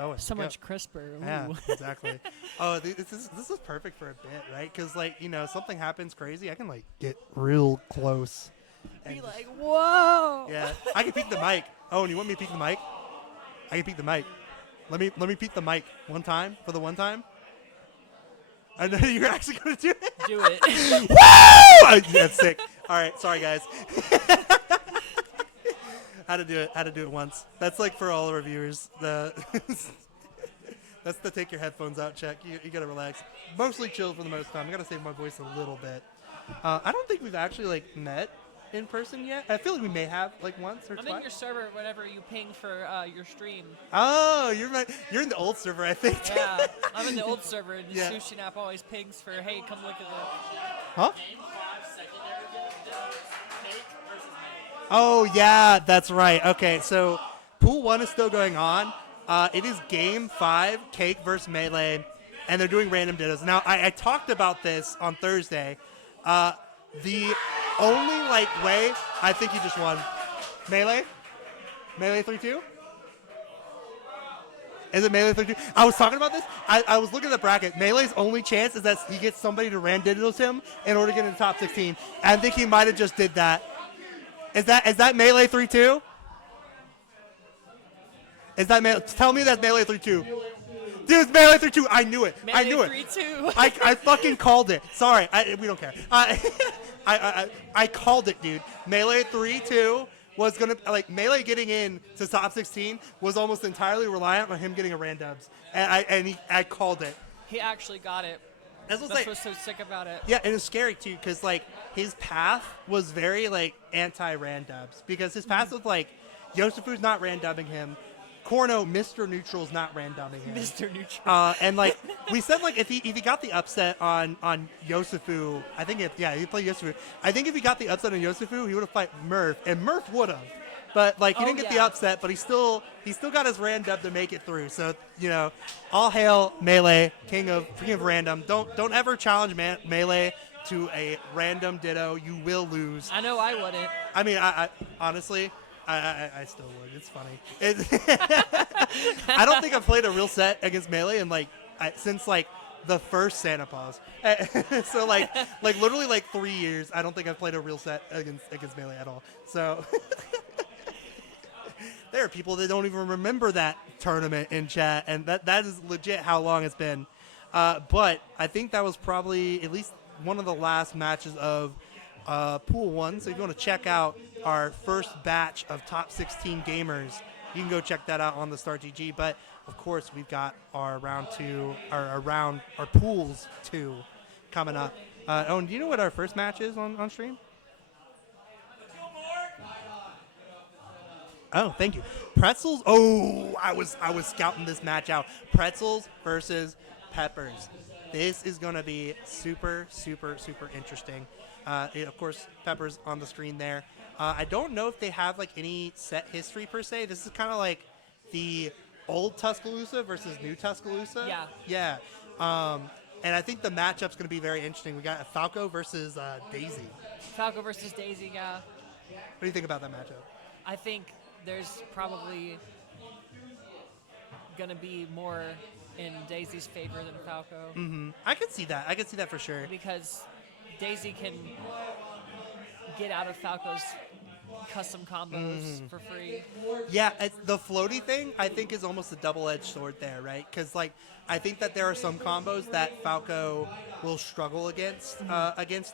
Owen. So much crisper. Ooh. Yeah, exactly. Oh, this is perfect for a bit, right? Because like something happens crazy, I can like get real close. And Be like, whoa. yeah, I can peek the mic. Owen, you want me to peek the mic? I can peek the mic. Let me peek the mic one time for the one time. I know you're actually gonna do it. Do it. Woo! That's sick. All right, sorry guys. Had to do it once. That's like for all of our viewers. That's the take your headphones out check. You gotta relax. Mostly chill for the most time. I gotta save my voice a little bit. I don't think we've actually like met in person yet. I feel like we may have like once or I'm twice. in your server whenever you ping for your stream. Oh, you're in the old server, I think. Yeah, I'm in the old server, and Yeah. Sushi Nap always pings for, hey, come look at the. Huh? Oh yeah, that's right. Okay, so Pool 1 is still going on. It is Game 5, Cake versus Melee, and they're doing random dittos. Now, I talked about this on Thursday. The only like way, I think you just won. Melee 3-2. Is it Melee 3-2? I was talking about this. I was looking at the bracket. Melee's only chance is that he gets somebody to randitos him in order to get in the top 16. And I think he might have just did that. Is that Melee 3-2? Is that Melee? Tell me that's Melee 3-2. Dude, it's Melee 3-2. I knew it. I knew it. 3-2. I fucking called it. Sorry, we don't care. I called it, dude. Melee 3-2 was gonna Melee getting in to top 16 was almost entirely reliant on him getting a randubs, and I called it. He actually got it. That's That's what's so sick about it. Yeah, and it's scary too, because like his path was very like anti-randubs, because his path was like Yosufu's not randubbing him, Corno, Mr. Neutral's not randubbing him, Mr. Neutral. and like we said, like if he got the upset on Yosufu, I think he played Yosufu. I think if he got the upset on Yosufu, he would have fight Murph, and Murph would have. But like he didn't get the upset, but he still got his random to make it through. So all hail Melee, king of random. Don't ever challenge Melee to a random ditto. You will lose. I know I wouldn't. I mean, I honestly, I still would. It's funny. I don't think I've played a real set against Melee in since the first Santa Paws. So like literally 3 years. I don't think I've played a real set against Melee at all. So. There are people that don't even remember that tournament in chat, and that is legit how long it's been. But I think that was probably at least one of the last matches of Pool 1. So if you want to check out our first batch of top 16 gamers, you can go check that out on the Start GG. But of course, we've got our our Pools 2 coming up. Owen, do you know what our first match is on stream? Oh, thank you. Pretzels. Oh, I was scouting this match out. Pretzels versus Peppers. This is going to be super, super, super interesting. Of course, Peppers on the screen there. I don't know if they have any set history per se. This is kind of like the old Tuscaloosa versus new Tuscaloosa. Yeah. Yeah. And I think the matchup's going to be very interesting. We got Falco versus Daisy. Falco versus Daisy, yeah. What do you think about that matchup? I think there's probably gonna be more in Daisy's favor than Falco I can see that. I can see that for sure. because Daisy can get out of Falco's custom combos for free. Yeah, the floaty thing I think is almost a double-edged sword there, right? Because like I think that there are some combos that Falco will struggle against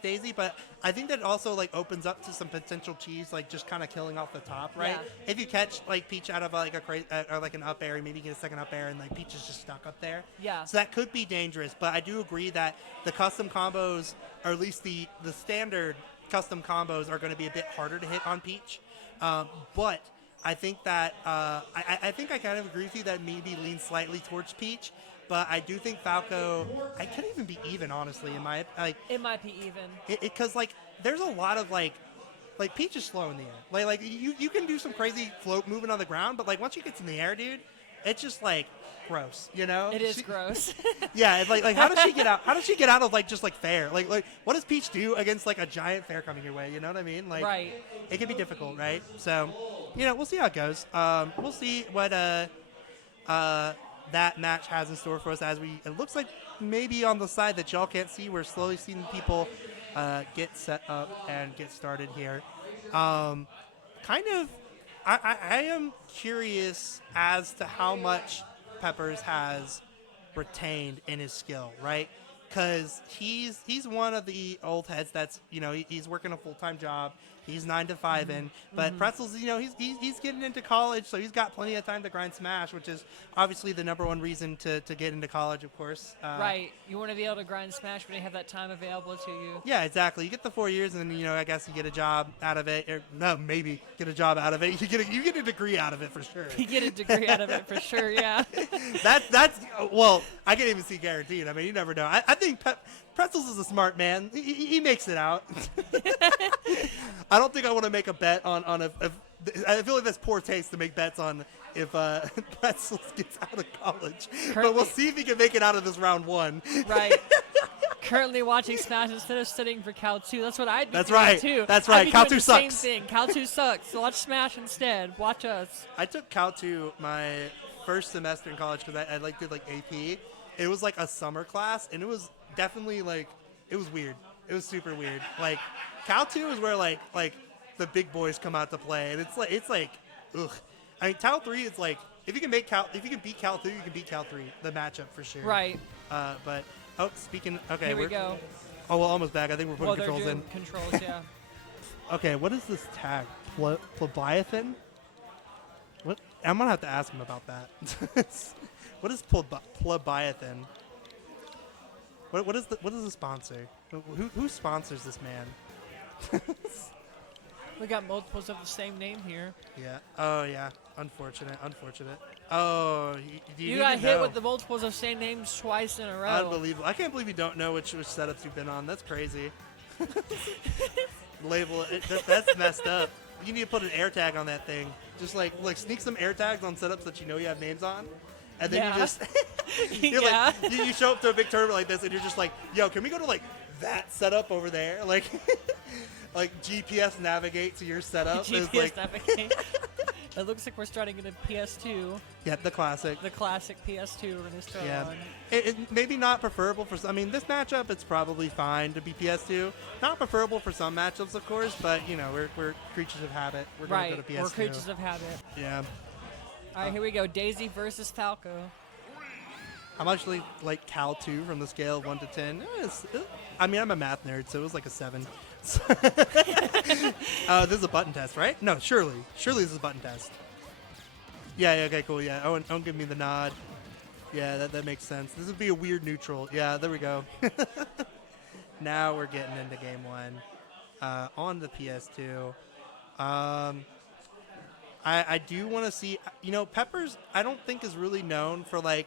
Daisy, but I think that also like opens up to some potential cheese, like just kind of killing off the top, right? Yeah. If you catch like Peach out of like or like an up air, maybe you get a second up air, and like Peach is just stuck up there. Yeah. So that could be dangerous, but I do agree that the custom combos, or at least the standard custom combos, are going to be a bit harder to hit on Peach. But I think that I think I kind of agree with you that maybe leans slightly towards Peach. But I do think Falco, I could even be even, honestly, in my like. It might be even. Because like there's a lot of like Peach is slow in the air. Like you can do some crazy float movement on the ground, but like once you get in the air, dude, it's just like gross, you know? It is gross. Yeah, it's like how does she get out? How does she get out of like just like fair? Like what does Peach do against like a giant fair coming your way? You know what I mean? Like Right. It can be difficult, right? So, we'll see how it goes. We'll see what that match has in store for us as it looks like maybe on the side that y'all can't see, we're slowly seeing people get set up and get started here. I am curious as to how much Peppers has retained in his skill, right? Because he's one of the old heads that's, he's working a full-time job. He's 9 to 5 in, but Pretzels, he's getting into college, so he's got plenty of time to grind Smash, which is obviously the number one reason to get into college, of course. Right. You want to be able to grind Smash when you have that time available to you. Yeah, exactly. You get the 4 years, and then I guess you get a job out of it, or no, maybe get a job out of it. You get a degree out of it for sure. You get a degree out of it for sure. Yeah. That's well, I can't even see guaranteed. I mean, you never know. I think Pretzels is a smart man. He makes it out. I don't think I want to make a bet on if I feel like that's poor taste to make bets on if Pretzels gets out of college. But we'll see if he can make it out of this round 1. Right. Currently watching Smash instead of studying for Cal 2. That's what I'd be That's doing right. too. That's I'd right. be Cal doing 2 the same sucks. thing. Cal 2 sucks. So watch Smash instead. Watch us. I took Cal 2 my first semester in college because I did AP. It was like a summer class, and it was definitely it was weird. It was super weird. Like Cal 2 is where like the big boys come out to play, and it's like ugh. I mean, Cal 3 is like if you can beat Cal 2, you can beat Cal 3. The matchup for sure. Right. But speaking. Okay. Here we go. Oh, well, almost back. I think we're putting They're controls doing in. controls, yeah. Okay, what is this tag? Plebeiathan? What? I'm gonna have to ask him about that. What is Plebeiathan? What is the sponsor? Who sponsors this man? We got multiples of the same name here. Yeah. Oh yeah. Unfortunate. Oh, You got hit with the multiples of same names twice in a row. Unbelievable. I can't believe you don't know which setups you've been on. That's crazy. Label it. That's messed up. You need to put an air tag on that thing. Just like sneak some air tags on setups that you have names on. And then you just you're Yeah. you show up to a big tournament like this and you're just like, yo, can we go to that setup over there? Like GPS navigate to your setup. is GPS navigate. It looks like we're starting in a PS2. Yeah, the classic. The classic PS2 we're going to start Yeah. on. It maybe not preferable for some. I mean, this matchup, it's probably fine to be PS2. Not preferable for some matchups, of course, but, we're creatures of habit. We're going to Right. go to PS2. We're creatures of habit. Yeah. All right, here we go. Daisy versus Falco. I'm actually Cal 2 from the scale of 1 to 10. I'm a math nerd, so it was like a 7. This is a button test, right? No, surely this is a button test. Yeah, okay, cool, yeah. Owen give me the nod. Yeah, that makes sense. This would be a weird neutral. Yeah, there we go. Now we're getting into game 1 on the PS2. I do want to see, Peppers, I don't think is really known for the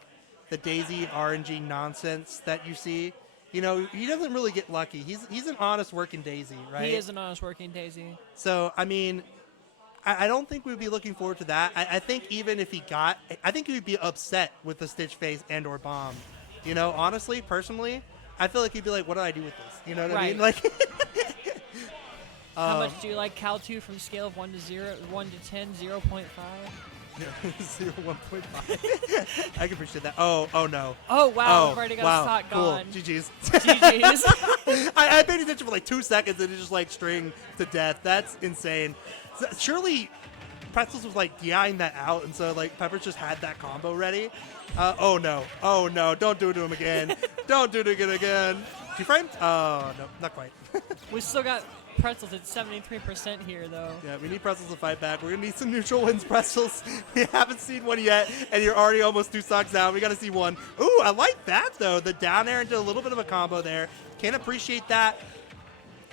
Daisy RNG nonsense that you see. He doesn't really get lucky. He's an honest working Daisy, right? He is an honest working Daisy. So, I mean, I don't think we'd be looking forward to that. I think even if I think he would be upset with the Stitch Face and or Bomb. Honestly, personally, I feel like he'd be like, what do I do with this? You know what I mean? Right. How much do you like Cal 2 from scale of 1 to 10, 0.5? 1.5. I can appreciate that. Oh no. Oh, wow. Oh, We've already got wow. a stock Cool. gone. GG's. GG's. I paid attention for like 2 seconds and it just like string to death. That's insane. Surely Pretzels was like DIing that out, and so like Peppers just had that combo ready. Oh no. Don't do it to him again. Don't do it again. 2 frame? Oh no, not quite. We still got Pretzels at 73% here, though. Yeah, we need Pretzels to fight back. We're gonna need some neutral wins, Pretzels. We haven't seen one yet, and you're already almost 2 stocks down. We gotta see one. Ooh, I like that though. The down air into a little bit of a combo there. Can't appreciate that.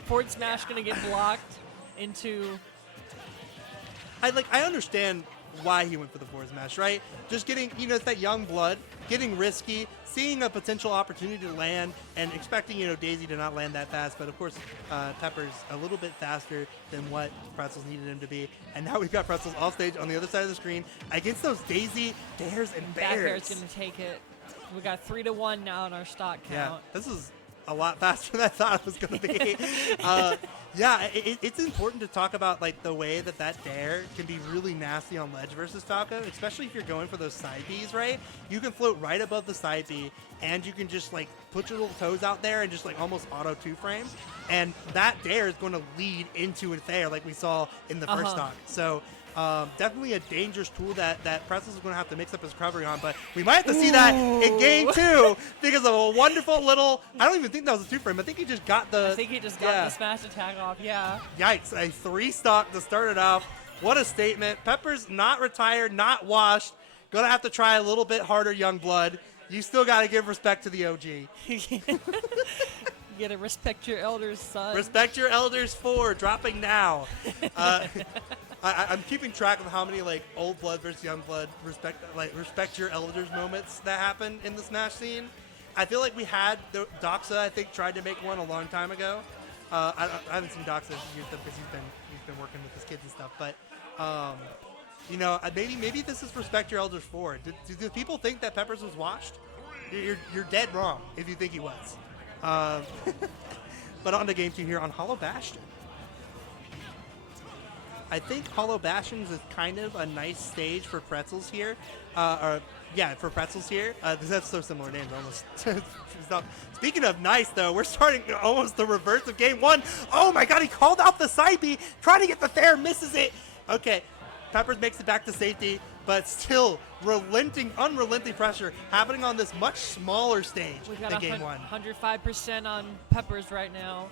Forward smash gonna get blocked into. I understand why he went for the forward smash, right? Just getting, it's that young blood, getting risky, seeing a potential opportunity to land, and expecting, Daisy to not land that fast. But of course, Pepper's a little bit faster than what Pretzels needed him to be. And now we've got Pretzels off stage on the other side of the screen against those Daisy dares and Back air's bears. gonna take it. We got 3-1 now in our stock Yeah, count. this is a lot faster than I thought it was going to be. It's important to talk about like the way that dare can be really nasty on ledge versus Falco, especially if you're going for those side Bs, right? You can float right above the side B, and you can just like put your little toes out there and just like almost auto 2-frame, and that dare is going to lead into a Thayer like we saw in the first stock. So definitely a dangerous tool that Pretzels is going to have to mix up his recovery on, but we might have to see that in game 2 because of a wonderful little. I don't even think that was a 2-frame. I think he just got the. I think he just got the smash attack off. Yeah. Yikes! A 3-stock to start it off. What a statement! Pepper's not retired, not washed. Gonna have to try a little bit harder, young blood. You still got to give respect to the OG. You gotta respect your elders, son. Respect your elders for dropping now. I'm keeping track of how many like old blood versus young blood respect your elders moments that happen in the Smash scene. I feel like we had Doxa. I think tried to make one a long time ago. I haven't seen Doxa use them because he's been working with his kids and stuff. But maybe this is respect your elders for. Do people think that Peppers was washed? You're dead wrong if you think he was. But on to game 2 here on Hollow Bastion. I think Hollow Bastions is kind of a nice stage for Pretzels here. For Pretzels here. That's so similar names almost. Speaking of nice, though, we're starting almost the reverse of game 1. Oh my god, he called out the side B, trying to get the Thayer, misses it. Okay, Peppers makes it back to safety, but still unrelenting pressure happening on this much smaller stage We've got than game 1. 105% on Peppers right now.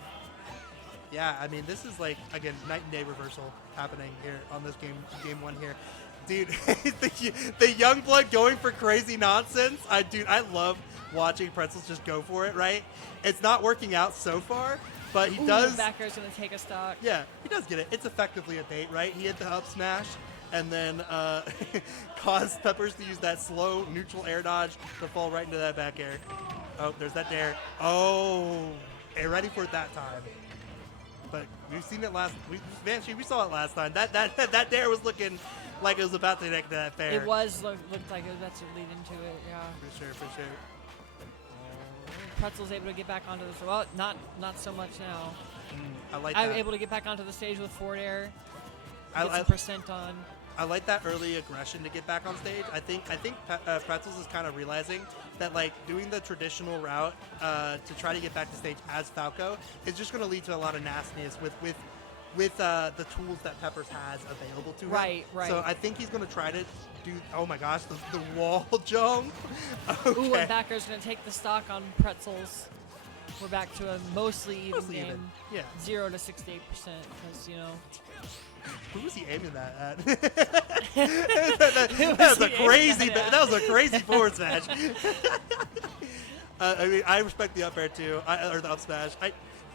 Yeah, I mean, this is like, again, night and day reversal happening here on this game 1 here. Dude, the young blood going for crazy nonsense. I love watching Pretzels just go for it, right? It's not working out so far, but he does. Back air's going to take a stock. Yeah, he does get it. It's effectively a bait, right? He hit the up smash and then caused Peppers to use that slow neutral air dodge to fall right into that back air. Oh, there's that dare. Oh, ready for it that time. But we've seen it we saw it last time. That dare was looking like it was about to connect to that fair. It was looked like it was about to lead into it. Yeah. For sure. Pretzel's able to get back onto this. Well, not so much now. I like I'm that. able to get back onto the stage with forward air. I Get some percent on. I like that early aggression to get back on stage. I think Pretzels is kind of realizing that like doing the traditional route to try to get back to stage as Falco is just going to lead to a lot of nastiness with the tools that Peppers has available to him. Right. So I think he's going to try to do. Oh my gosh, the wall jump. Okay. Ooh, and Backer's going to take the stock on Pretzels. We're back to a mostly even game. Yeah. 0 to 68%. Because Who was he aiming that at? that was a crazy forward smash. I mean, I respect the up air too, or the up smash.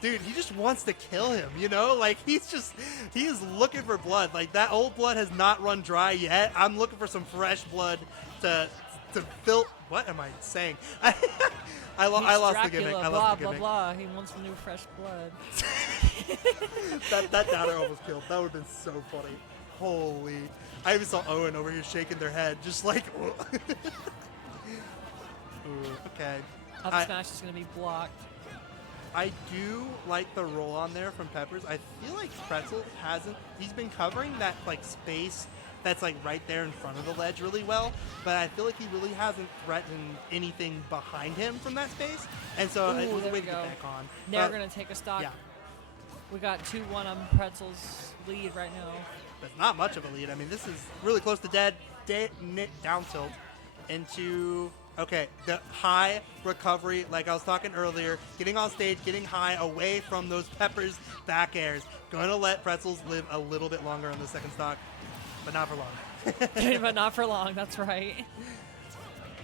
Dude, he just wants to kill him, Like, he is looking for blood. Like, that old blood has not run dry yet. I'm looking for some fresh blood to fill. What am I saying? I lost the gimmick. Blah, blah, blah. He wants some new fresh blood. that downer almost killed. That would have been so funny. Holy. I even saw Owen over here shaking their head, just like. Ooh, okay. Up smash is going to be blocked. I do like the roll on there from Peppers. I feel like Pretzel he's been covering that like space that's like right there in front of the ledge really well, but I feel like he really hasn't threatened anything behind him from that space, and so it Ooh, was a there way we to go. get back on. They're But going to take a stock. yeah. We got 2-1 on Pretzel's lead right now. That's not much of a lead. I mean, this is really close to dead down tilt into, okay, the high recovery, like I was talking earlier, getting on stage, getting high away from those Peppers back airs. Going to let Pretzels live a little bit longer on the second stock, but not for long. But not for long, that's right.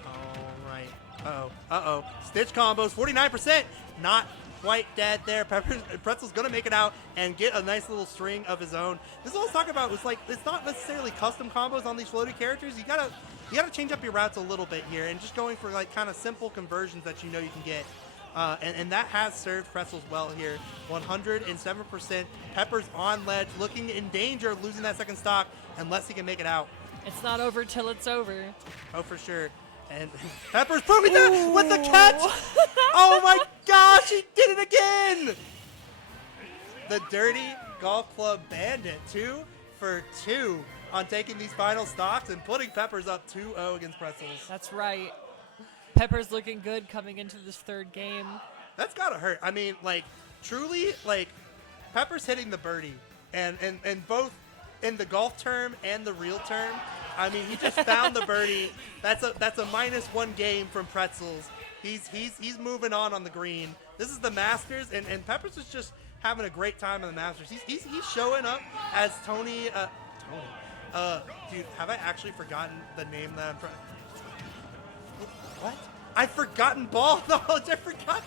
All right. Uh-oh. Stitch combos, 49%. Not quite dead there. Pretzel's going to make it out and get a nice little string of his own. This is what I was talking about. It's like, it's not necessarily custom combos on these floaty characters. You gotta change up your routes a little bit here and just going for like kind of simple conversions that you know you can get. And that has served Pretzels well here. 107%. Peppers on ledge, looking in danger of losing that second stock unless he can make it out. It's not over till it's over. Oh, for sure. And Peppers proving that with the catch. Oh my gosh, he did it again. The Dirty Golf Club Bandit, 2 for 2 on taking these final stocks and putting Peppers up 2-0 against Pretzels. That's right. Pepper's looking good coming into this third game. That's gotta hurt. I mean, like, truly, like, Pepper's hitting the birdie, and both in the golf term and the real term. I mean, he just found the birdie. That's a -1 game from Pretzels. He's moving on the green. This is the Masters, and Peppers is just having a great time in the Masters. He's showing up as Tony. Dude, have I actually forgotten the name that I'm trying? What? I've forgotten ball knowledge. I forgot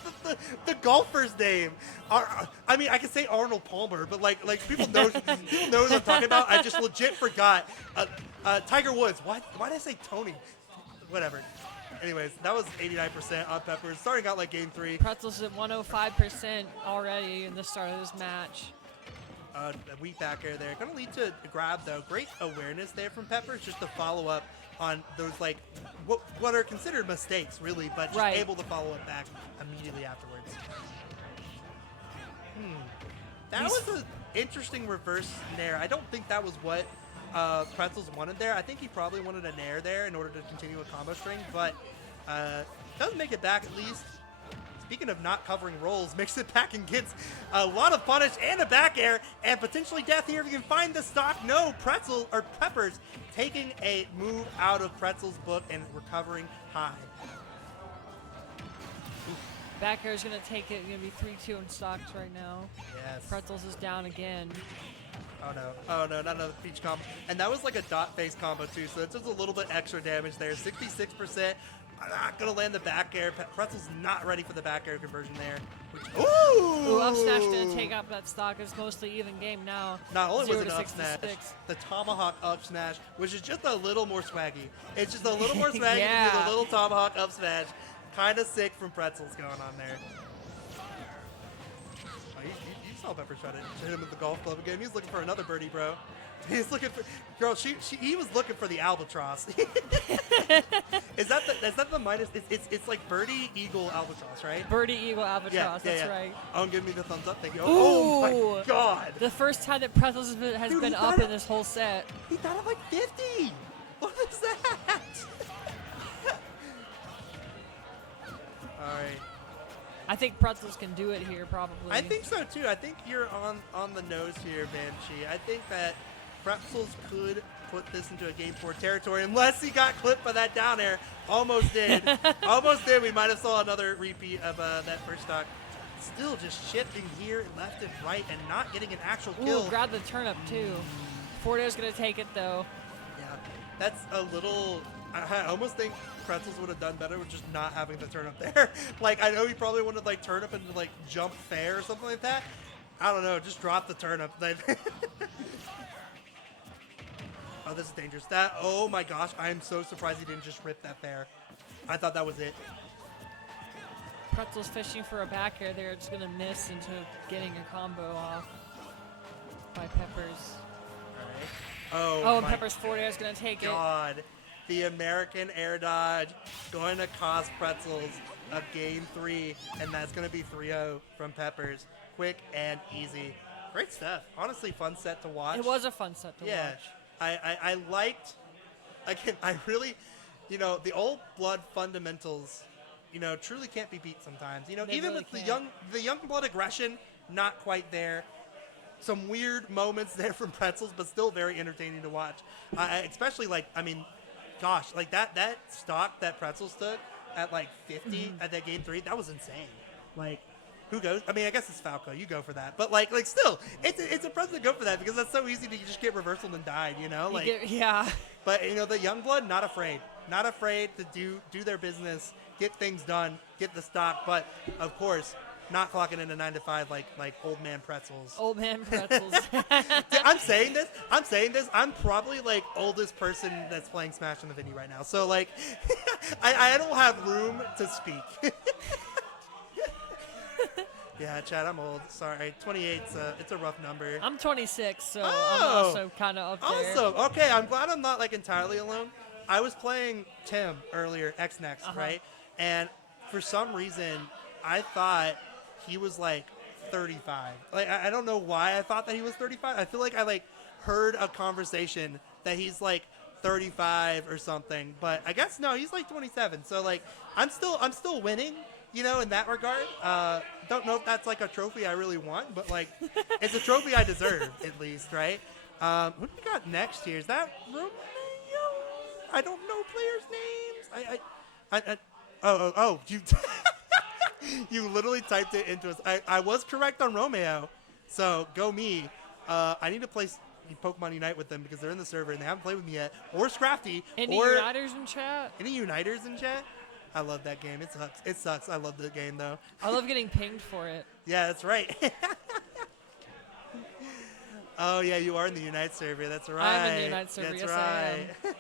the golfer's name. I mean, I can say Arnold Palmer, but like people know what I'm talking about. I just legit forgot. Tiger Woods. Why did I say Tony? Whatever. Anyways, that was 89% on Peppers. Starting out like game 3. Pretzels at 105% already in the start of this match. A weak back air there. Going to lead to a grab, though. Great awareness there from Peppers, just to follow up on those, like, what are considered mistakes, really, but just Right. able to follow it back immediately afterwards. That was an interesting reverse nair. I don't think that was what Pretzels wanted there. I think he probably wanted a nair there in order to continue a combo string, but does make it back at least. Speaking of not covering rolls, makes it back and gets a lot of punish and a back air and potentially death here if you can find the stock. No, Peppers taking a move out of Pretzel's book and recovering high. Back air is going to take it. Going to be 3-2 in stocks right now. Yes. Pretzels is down again. Oh no, not another peach combo. And that was like a dot face combo too, so it's just a little bit extra damage there. 66%. I'm not going to land the back air. Pretzel's not ready for the back air conversion there. Ooh, up smash going to take up that stock. It's mostly even game now. Not only was 0 it to up smash, 66. the tomahawk up smash, which is just a little more swaggy. It's just a little more swaggy Yeah. to do the little tomahawk up smash. Kind of sick from Pretzels going on there. Oh, you saw Pepper try to hit him with the golf club again. He's looking for another birdie, bro. He's looking for, girl. He was looking for the albatross. Is that the minus? It's like birdie, eagle, albatross, right? Birdie, eagle, albatross. That's right. Oh, give me the thumbs up. Thank you. Oh my Ooh. god. The first time that Pretzels has Dude, been he up got in this whole set. He thought of like 50. What is that? All right. I think Pretzels can do it here, probably. I think so too. I think you're on the nose here, Banshee. I think that Pretzels could put this into a game 4 territory unless he got clipped by that down air. Almost did. Almost did. We might have saw another repeat of that first stock. Still just shifting here left and right and not getting an actual kill. Ooh, grab the turnip too. Fordo's gonna take it though. Yeah, that's a little. I almost think Pretzels would have done better with just not having the turnip there. Like, I know he probably wanted like turnip and like jump fair or something like that. I don't know. Just drop the turnip. Oh, this is dangerous. Oh my gosh, I am so surprised he didn't just rip that fair. I thought that was it. Pretzels fishing for a back air there. It's gonna miss into getting a combo off by Peppers. Oh, Oh, and my Peppers forward air is gonna take it. God. The American air dodge going to cost Pretzels of Game 3, and that's going to be 3-0 from Peppers. Quick and easy. Great stuff. Honestly, fun set to watch. It was a fun set to Yeah, watch. I liked, again, I really, the old blood fundamentals, truly can't be beat sometimes. They Even really with can't. the young blood aggression, not quite there. Some weird moments there from Pretzels, but still very entertaining to watch. Especially gosh, like that stock that Pretzels took at like 50 at that Game 3, that was insane. Like, who goes? I mean, I guess it's Falco. You go for that, but like still, it's impressive to go for that because that's so easy to just get reversal and died. Yeah. But the young blood, not afraid to do their business, get things done, get the stock. But of course, not clocking into 9 to 5 like old man Pretzels. Old man Pretzels. I'm saying this. I'm probably like oldest person that's playing Smash in the venue right now. So like, I don't have room to speak. Yeah, Chad, I'm old. Sorry, 28's it's a rough number. I'm 26, so I'm Oh! also kind of up there. Awesome. Okay, I'm glad I'm not like entirely alone. I was playing Tim earlier, X Next, right? And for some reason, I thought he was like 35. Like I don't know why I thought that he was 35. I feel like I heard a conversation that he's like 35 or something, but I guess no, he's like 27. So like I'm still winning, in that regard. Don't know if that's like a trophy I really want, but like it's a trophy I deserve at least, right? What do we got next here? Is that Romeo? I don't know players' names. You you literally typed it into us. I was correct on Romeo, so go me. I need to play Pokemon Unite with them because they're in the server and they haven't played with me yet. Or Scrafty. Any or Uniters in chat? Any Uniters in chat? I love that game. It sucks. It sucks. I love the game though. I love getting pinged for it. Yeah, that's right. Oh yeah, you are in the Unite server. That's right. I'm in the Unite server. That's Yes, right.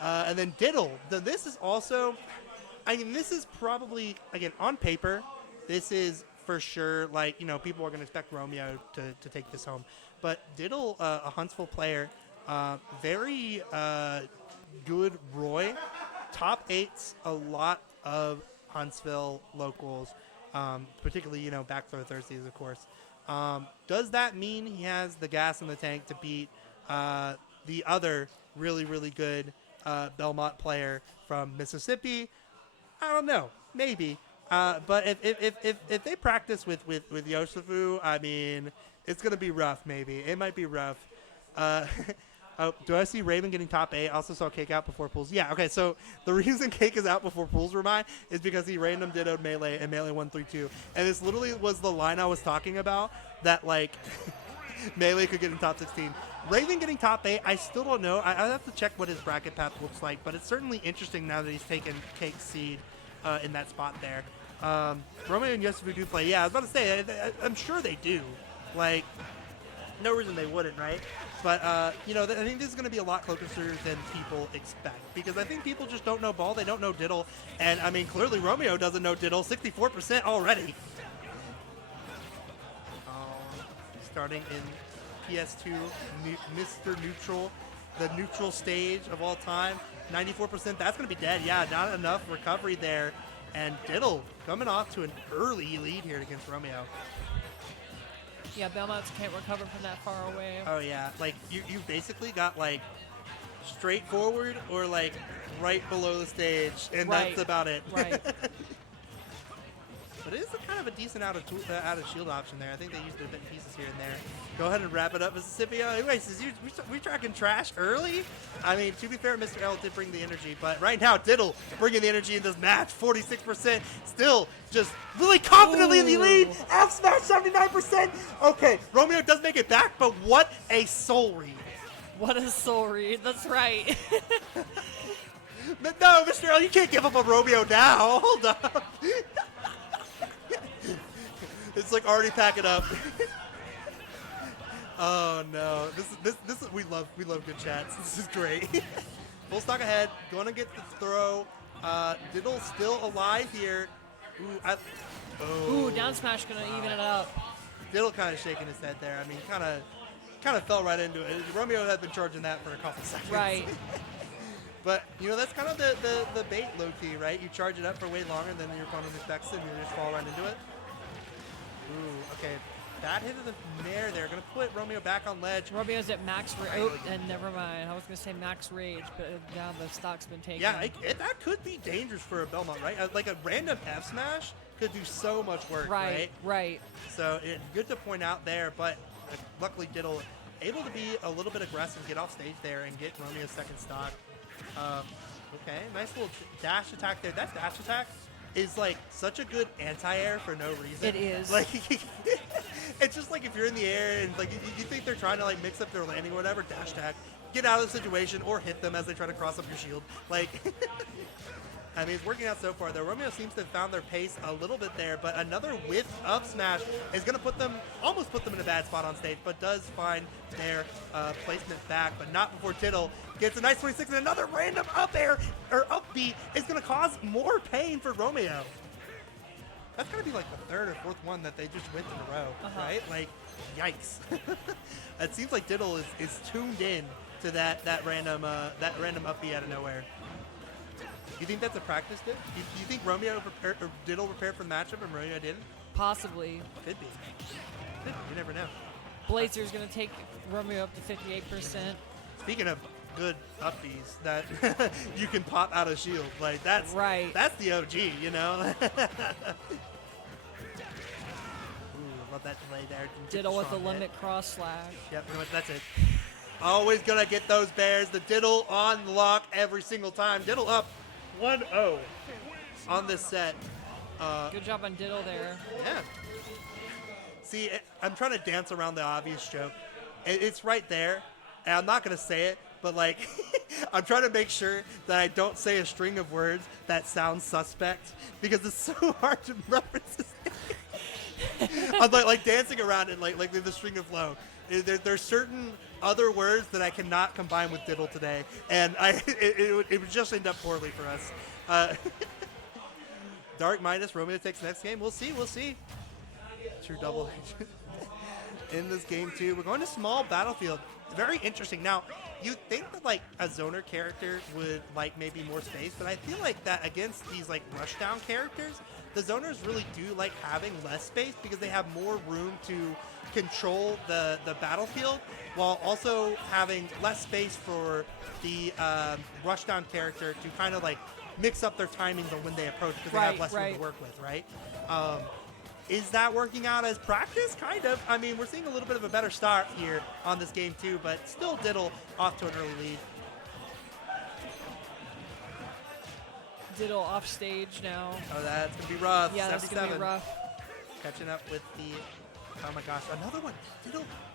I am. And then Diddle. This is also, this is probably, again, on paper, this is for sure, people are going to expect Romeo to take this home. But Diddle, a Huntsville player, very good Roy, top 8s a lot of Huntsville locals, particularly, back throw Thursdays, of course. Does that mean he has the gas in the tank to beat the other really, really good Belmont player from Mississippi? I don't know. Maybe. But if they practice with Yosafu, I mean, it's going to be rough, maybe. It might be rough. Do I see Raven getting top 8? I also saw Cake out before Pools. Yeah, okay, so the reason Cake is out before Pools Remind is because he random dittoed Melee and Melee 1-3-2. And this literally was the line I was talking about that, Melee could get in top 16. Raven getting top 8, I still don't know. I have to check what his bracket path looks like, but it's certainly interesting now that he's taken Cake's seed in that spot there. Romeo and Yosafu do play. Yeah, I was about to say, I'm sure they do. No reason they wouldn't, right? But, I think this is going to be a lot closer than people expect. Because I think people just don't know ball. They don't know Diddle. And, I mean, clearly Romeo doesn't know Diddle. 64% already. Starting in PS2, Mr. Neutral, the neutral stage of all time. 94%, that's going to be dead. Yeah, not enough recovery there. And Diddle coming off to an early lead here against Romeo. Yeah, Belmonts can't recover from that far away. Oh, yeah. You basically got, straightforward or, right below the stage, and Right. that's about it. Right. But it is kind of a decent out of shield option there. I think they used a bit in pieces here and there. Go ahead and wrap it up, Mississippi. Anyways, we tracking trash early? I mean, to be fair, Mr. L did bring the energy, but right now, Diddle bringing the energy in this match. 46%, still just really confidently in the lead. F smash 79%. Okay, Romeo does make it back, but what a soul read. What a soul read. That's right. But no, Mr. L, you can't give up on Romeo now. Hold up. It's already pack it up. Oh no, this we love good chats. This is great. Full stock ahead, going to get the throw. Diddle still alive here. Ooh, down smash gonna even it up. Diddle kind of shaking his head there. I mean, kind of fell right into it. Romeo had been charging that for a couple seconds. Right. But, that's kind of the bait, low-key, right? You charge it up for way longer than your opponent expects it, and you just fall right into it. Ooh, okay. Bad hit of the Nair there. Going to put Romeo back on ledge. Romeo's at max rage. Oh, and never mind. I was going to say max rage, but now the stock's been taken. Yeah, that could be dangerous for a Belmont, right? Like a random F smash could do so much work, right? Right. So good to point out there, but luckily Diddle able to be a little bit aggressive, get off stage there, and get Romeo's second stock. Okay, nice little dash attack there. That dash attack is like such a good anti-air for no reason. It is. Like, it's just like if you're in the air and like you think they're trying to like mix up their landing or whatever, dash attack, get out of the situation or hit them as they try to cross up your shield. Like, I mean, it's working out so far, though. Romeo seems to have found their pace a little bit there, but another whiff up smash is going to almost put them in a bad spot on stage, but does find their placement back, but not before Diddle gets a nice 26, and another random up air, or up B, is going to cause more pain for Romeo. That's going to be like the third or fourth one that they just went in a row, right? Like, yikes. It seems like Diddle is tuned in to that random up B out of nowhere. You think that's a practice dip? You think Romeo or Diddle prepared for the matchup and Romeo didn't? Possibly. Could be. You never know. Blazer's going to take Romeo up to 58%. Speaking of good up Bs that you can pop out of shield, like that's right. That's the OG, you know? Ooh, love that delay there. Diddle with the limit cross slash. Yep, pretty much that's it. Always gonna get those bears. The Diddle on lock every single time. Diddle up 1-0 on this set. Good job on Diddle there. Yeah. See, I'm trying to dance around the obvious joke. It's right there, and I'm not going to say it, but, like, I'm trying to make sure that I don't say a string of words that sound suspect, because it's so hard to reference this game. I'm, like dancing around it like the string of flow. There's certain other words that I cannot combine with Diddle today, and it would just end up poorly for us. Dark minus Romeo takes next game. We'll see. True double in this game too. We're going to small battlefield. Very interesting. Now, you think that like a zoner character would like maybe more space, but I feel like that against these like rushdown characters, the zoners really do like having less space because they have more room to control the battlefield while also having less space for the rushdown character to kind of like mix up their timings on when they approach because they have less room to work with, right? Is that working out as practice? Kind of. I mean, we're seeing a little bit of a better start here on this game too, but still Diddle off to an early lead. Diddle off stage now. Oh, that's going to be rough. Yeah, that's going to be rough. Catching up with the... Oh my gosh, another one.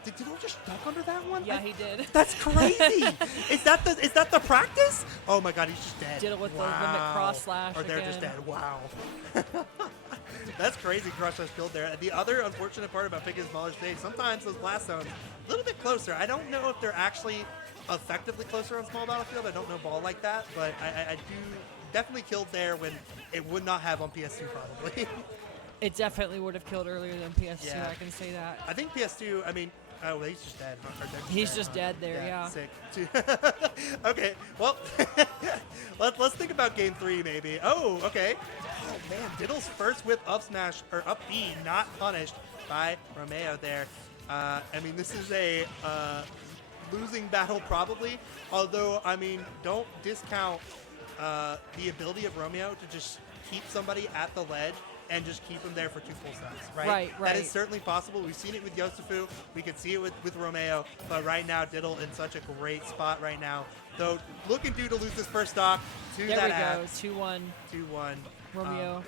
Did Diddle just duck under that one? Yeah, he did. That's crazy. Is that the practice? Oh my god, he's just dead. Diddle with the limit cross slash Or they're just dead. Wow. That's crazy cross slash build there. The other unfortunate part about picking a smaller stage, sometimes those blast zones a little bit closer. I don't know if they're actually effectively closer on small battlefield. I don't know ball like that, but I do definitely killed there when it would not have on PS2 probably. It definitely would have killed earlier than PS2, Yeah. I can say that. I think PS2, I mean, oh, he's just dead. He's just dead there, yeah. Sick. Okay, well, let's think about game 3 maybe. Oh, okay. Oh, man, Diddle's first whip up smash, or up B, not punished by Romeo there. I mean, this is a losing battle probably, although, I mean, don't discount the ability of Romeo to just keep somebody at the ledge and just keep him there for 2 full stocks, right? Right. That is certainly possible. We've seen it with Yosufu. We can see it with Romeo. But right now, Diddle in such a great spot right now. Though looking due to lose his first stock to there that we go, 2-1. 2-1. Romeo.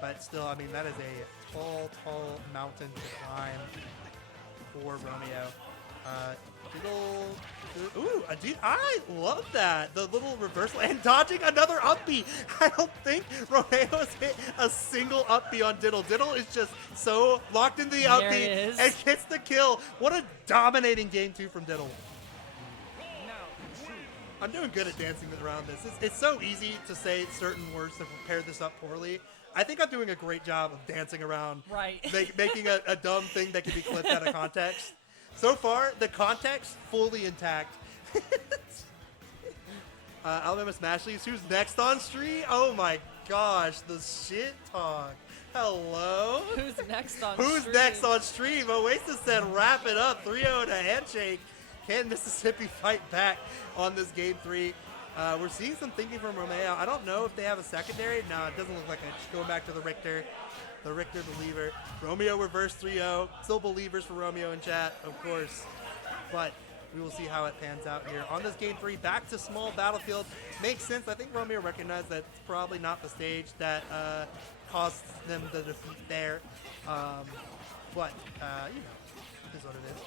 But still, I mean, that is a tall mountain to climb for Romeo. Diddle. Ooh, I love that. The little reversal and dodging another up B. I don't think Romeo has hit a single up B on Diddle. Diddle is just so locked into the up B and gets the kill. What a dominating game 2 from Diddle. I'm doing good at dancing around this. It's so easy to say certain words to prepare this up poorly. I think I'm doing a great job of dancing around, making a dumb thing that can be clipped out of context. So far, the context fully intact. Alabama Smash Leaves. Who's next on stream? Oh my gosh, the shit talk. Hello. Who's next on Who's stream? next on stream? Oasis said wrap it up. 3-0 to handshake. Can Mississippi fight back on this game 3? We're seeing some thinking from Romeo. I don't know if they have a secondary. No, it doesn't look like it. Just going back to the Richter. The Richter believer. Romeo reverse 3-0. Still believers for Romeo in chat, of course. But we will see how it pans out here. On this game 3, back to small battlefield. Makes sense. I think Romeo recognized that it's probably not the stage that caused them the defeat there. But, you know, it is what it is.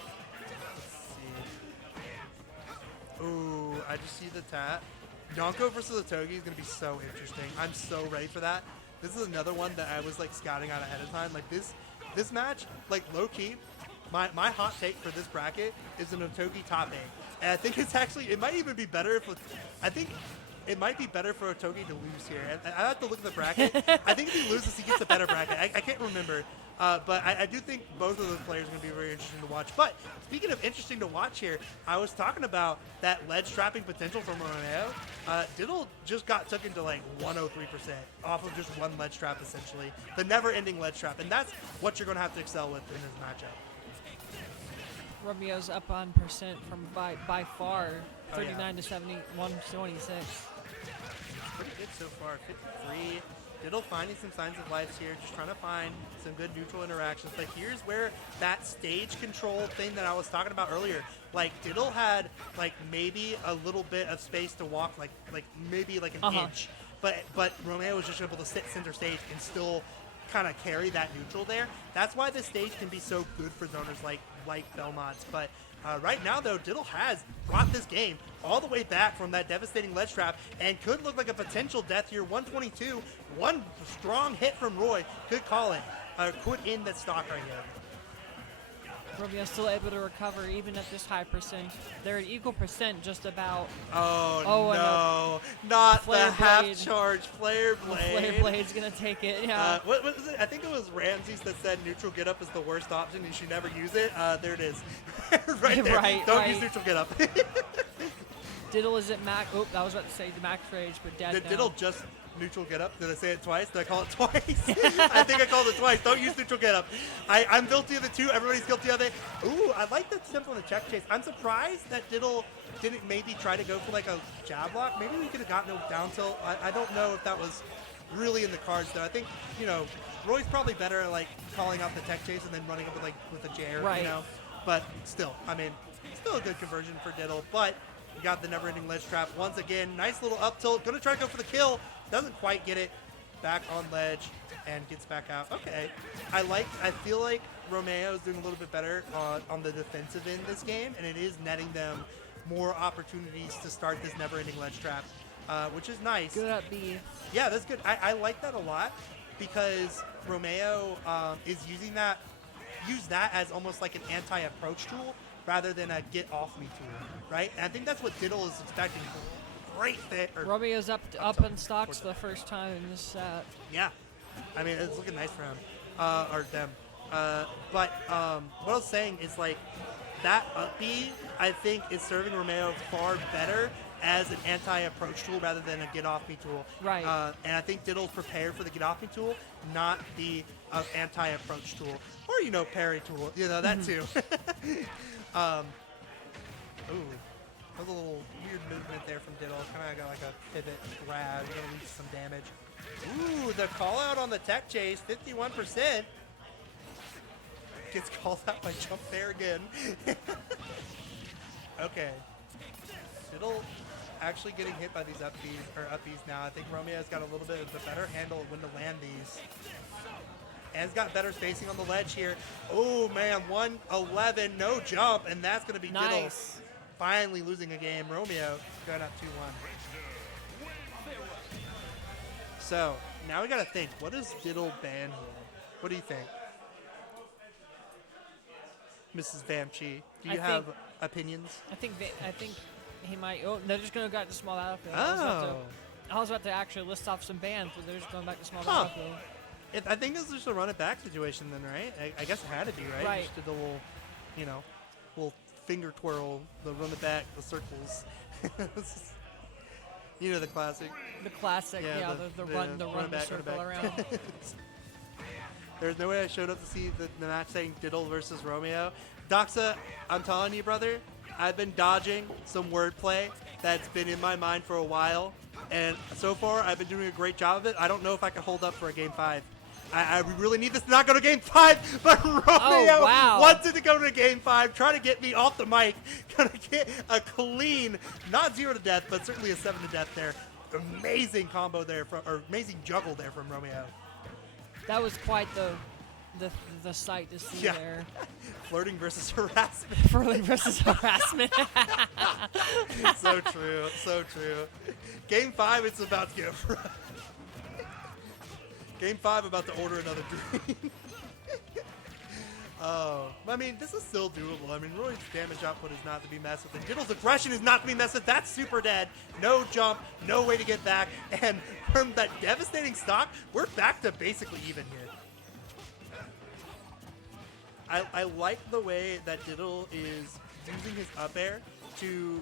Let's see. Ooh, I just see the tat. Yonko versus Otogi is going to be so interesting. I'm so ready for that. This is another one that I was like scouting out ahead of time. Like this match, like low key, my hot take for this bracket is an Otogi top 8. And I think it's actually, it might even be better if, I think it might be better for Otogi to lose here. And I have to look at the bracket. I think if he loses, he gets a better bracket. I can't remember. But I do think both of those players are going to be very interesting to watch. But speaking of interesting to watch here, I was talking about that ledge trapping potential from Romeo. Diddle just got took into like 103% off of just one ledge trap, essentially. The never-ending ledge trap. And that's what you're going to have to excel with in this matchup. Romeo's up on percent from by far, Oh, yeah. 39 to 71, 26. Pretty good so far. 53. Diddle finding some signs of life here, just trying to find some good neutral interactions. But here's where that stage control thing that I was talking about earlier, like Diddle had like maybe a little bit of space to walk, like maybe like an inch. But Romeo was just able to sit center stage and still kind of carry that neutral there. That's why this stage can be so good for zoners like Belmonts. But right now, though, Diddle has brought this game all the way back from that devastating ledge trap and could look like a potential death here. 122, one strong hit from Roy could call it, could end that stock right here. Romeo's still able to recover even at this high percent. They're at equal percent just about. Oh and no, not Flare the half Blade. charge Flare Blade. Flare Blade's gonna take it. Yeah. What was it? I think it was Ramses that said neutral get up is the worst option. You should never use it. There it is. Right there. Right, Don't right. use neutral get up. Diddle is at max. Oh, I was about to say the max rage, but dead Did now. Diddle just neutral get up? Did I say it twice? Did I call it twice? I think I called it twice. Don't use neutral get up. I'm guilty of the two. Everybody's guilty of it. Ooh, I like that simple on the check chase. I'm surprised that Diddle didn't maybe try to go for like a jab block. Maybe we could have gotten a down tilt. I don't know if that was really in the cards though. I think, you know, Roy's probably better at like calling out the tech chase and then running up with a Jair, Right. you know. But still, I mean, still a good conversion for Diddle. But we got the never-ending ledge trap once again. Nice little up tilt. Gonna try to go for the kill. Doesn't quite get it. Back on ledge and gets back out. Okay. I feel like Romeo is doing a little bit better on the defensive end this game, and it is netting them more opportunities to start this never-ending ledge trap, which is nice. Good at B. Yeah, that's good. I like that a lot because Romeo is using that as almost like an anti-approach tool rather than a get off me tool, right? And I think that's what Diddle is expecting. Great fit. Romeo's up in stocks for the first time in this set. Yeah, I mean it's looking nice for him or them. But what I was saying is like that up B I think is serving Romeo far better as an anti-approach tool rather than a get-off-me tool. Right. And I think Diddle's prepared for the get-off-me tool, not the anti-approach tool. Or, you know, parry tool. You know, that too. Ooh. That was a little weird movement there from Diddle. Kind of got like a pivot grab. Gonna leave some damage. Ooh, the call-out on the tech chase. 51%. Gets called out by Jump Fair again. Okay. Diddle actually getting hit by these upbees now. I think Romeo's got a little bit of a better handle of when to land these. And he's got better spacing on the ledge here. Oh man, 111, no jump, and that's gonna be Diddle Nice. finally losing a game. Romeo going up 2-1. So now we gotta think, what does Diddle ban here? What do you think? Mrs. Vamchi, do you I have think- opinions? I think he might. Oh, they're just gonna go back to small battlefield. Oh. I was about to actually list off some bands, but they're just going back to small Huh. battlefield. I think this is just a run it back situation then, right? I guess it had to be, right? Right. Just did the little, you know, little finger twirl, the run it back, the circles. You know the classic. The classic, yeah, the run the back, circle back. around. There's no way I showed up to see the match saying Diddle versus Romeo. Doxa, I'm telling you, brother, I've been dodging some wordplay that's been in my mind for a while, and so far I've been doing a great job of it. I don't know if I can hold up for a game 5. I really need this to not go to game 5, but Romeo wow. wants it to go to game 5, trying to get me off the mic. Gonna get a clean, not 0 to death, but certainly a 7 to death there. Amazing combo there, or amazing juggle there from Romeo. That was quite the sight to see Yeah. there. Flirting versus harassment. Furling versus harassment. So true, so true. Game 5, it's about to get rough. Game 5, about to order another drink. Oh, I mean, this is still doable. I mean, Roy's damage output is not to be messed with, and Diddle's aggression is not to be messed with. That's super dead. No jump, no way to get back, and from that devastating stock, we're back to basically even here. I like the way that Diddle is using his up air to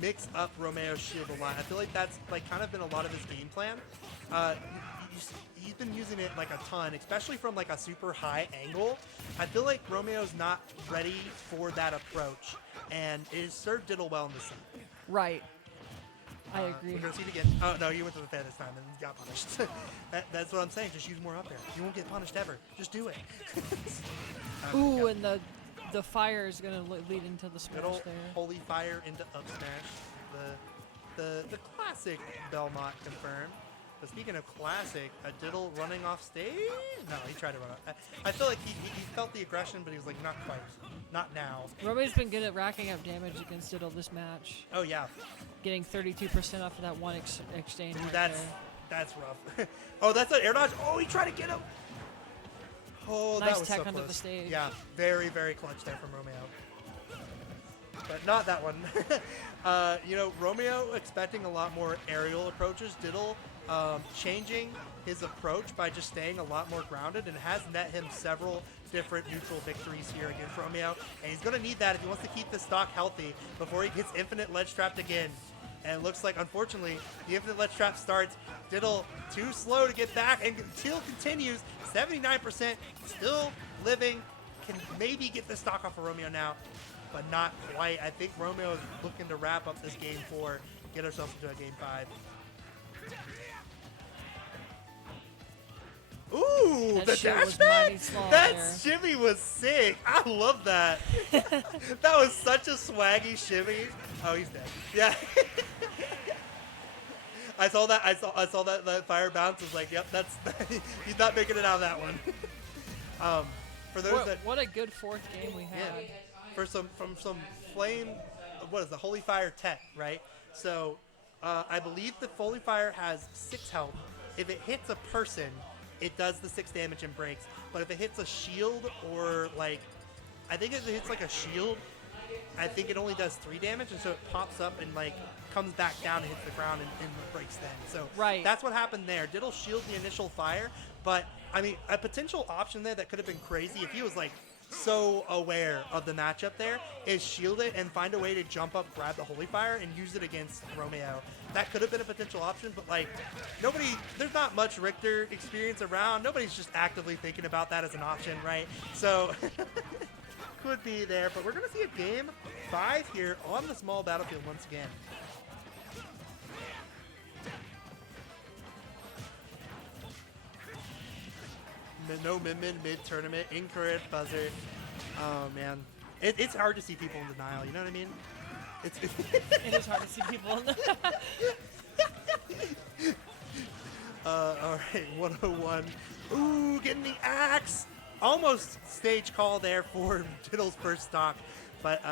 mix up Romeo's shield a lot. I feel like that's like kind of been a lot of his game plan. He's been using it like a ton, especially from like a super high angle. I feel like Romeo's not ready for that approach, and it has served Diddle well in this set. Right. I agree. We're gonna see it again. Oh no, you went to the fan this time and got punished. That's what I'm saying. Just use more up air. You won't get punished ever. Just do it. Ooh, and the fire is gonna lead into the smash Diddle, there. holy fire into up smash. The classic Belmont confirmed. But speaking of classic, a Diddle running off stage? No, he tried to run off. I feel like he felt the aggression, but he was like, not quite. Not now. Romeo's been good at racking up damage against Diddle this match. Oh, yeah. Getting 32% off of that one exchange right That's there. that's rough. Oh, that's an air dodge. Oh, he tried to get him. Oh, Nice that was tech so onto close. the stage. Yeah, very, very clutch there from Romeo. But not that one. Romeo expecting a lot more aerial approaches. Diddle changing his approach by just staying a lot more grounded, and has net him several different neutral victories here against Romeo. And he's going to need that if he wants to keep the stock healthy before he gets infinite ledge trapped again. And it looks like, unfortunately, the infinite ledge trap starts. Diddle too slow to get back, and still continues. 79% still living. Can maybe get the stock off of Romeo now, but not quite. I think Romeo is looking to wrap up this game 4, get ourselves into a game 5. Ooh, That the shit dash was back? mighty small That there. shimmy was sick. I love that. That was such a swaggy shimmy. Oh, he's dead. Yeah. I saw that. I saw that fire bounce. I was like, yep, that's he's not making it out of that one. For those that What a good fourth game we had. for some flame, what is the holy fire tech, right? So I believe the holy fire has 6 health. If it hits a person, it does the 6 damage and breaks. But if it hits a shield, or like, I think if it hits like a shield, I think it only does 3 damage, and so it pops up and like comes back down and hits the ground and breaks then. So Right. that's what happened there. Diddle shield the initial fire, but I mean, a potential option there that could have been crazy if he was like so aware of the matchup there is shield it and find a way to jump up, grab the holy fire, and use it against Romeo. That could have been a potential option, but like there's not much Richter experience around. Nobody's just actively thinking about that as an option, right? So could be there, but we're gonna see a game 5 here on the small battlefield once again. No Min mid-tournament, incorrect buzzer. Oh, man. It's hard to see people in denial, you know what I mean? It is hard to see people. All right, 101. Ooh, getting the axe. Almost stage call there for Diddle's first stock. But,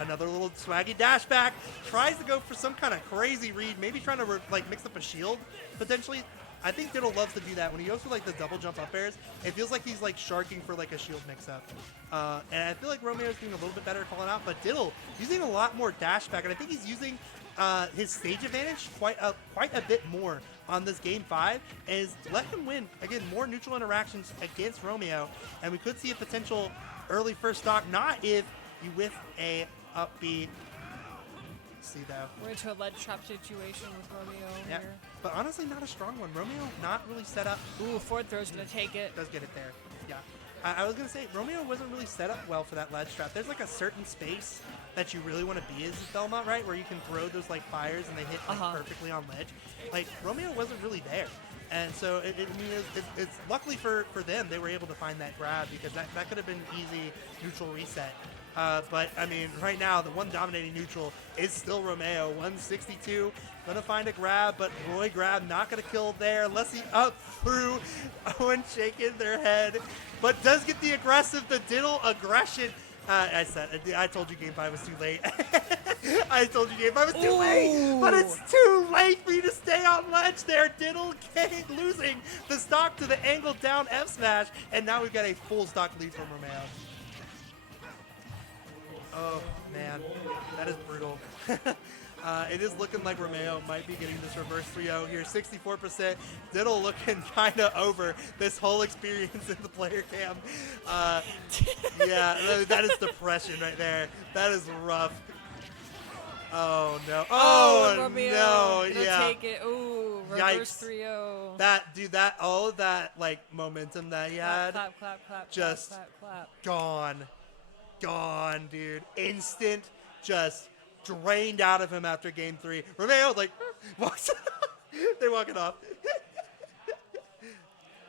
another little swaggy dash back. Tries to go for some kind of crazy read. Maybe trying to, mix up a shield, potentially. I think Diddle loves to do that. When he goes for, the double jump up airs, it feels like he's, sharking for, a shield mix-up. And I feel like Romeo's doing a little bit better calling out. But Diddle using a lot more dash back. And I think he's using his stage advantage quite a bit more on this game 5, is let him win. Again, more neutral interactions against Romeo. And we could see a potential early first stock, not if you whiff a up B. see, though. We're into a lead trap situation with Romeo Yeah. here. But honestly, not a strong one. Romeo not really set up. Ooh, forward throw's gonna take it. Does get it there. Yeah. I was going to say, Romeo wasn't really set up well for that ledge trap. There's like a certain space that you really want to be as Belmont, right? Where you can throw those like fires and they hit like, perfectly on ledge. Like, Romeo wasn't really there. And so, it's luckily for them, they were able to find that grab because that could have been easy neutral reset. But, I mean, right now, the one dominating neutral is still Romeo. 162, going to find a grab, but Roy grab not going to kill there unless he up through. Owen shaking their head, but does get the aggressive, the diddle aggression. I told you Game 5 was too late. I told you Game 5 was too late, but it's too late for you to stay on ledge there. Diddle losing the stock to the angled down F smash, and now we've got a full stock lead from Romeo. Oh, man, that is brutal. It is looking like Romeo might be getting this reverse 3-0 here. 64%. Diddle looking kind of over this whole experience in the player cam. Yeah, that is depression right there. That is rough. Oh, no. Oh, Romeo, no. gonna Yeah. take it. Ooh, reverse 3-0. All of that, like, momentum that he had, Clap, clap, clap, just clap, clap, gone, dude. Instant, just drained out of him after game 3. Romeo like walks. They're walking off.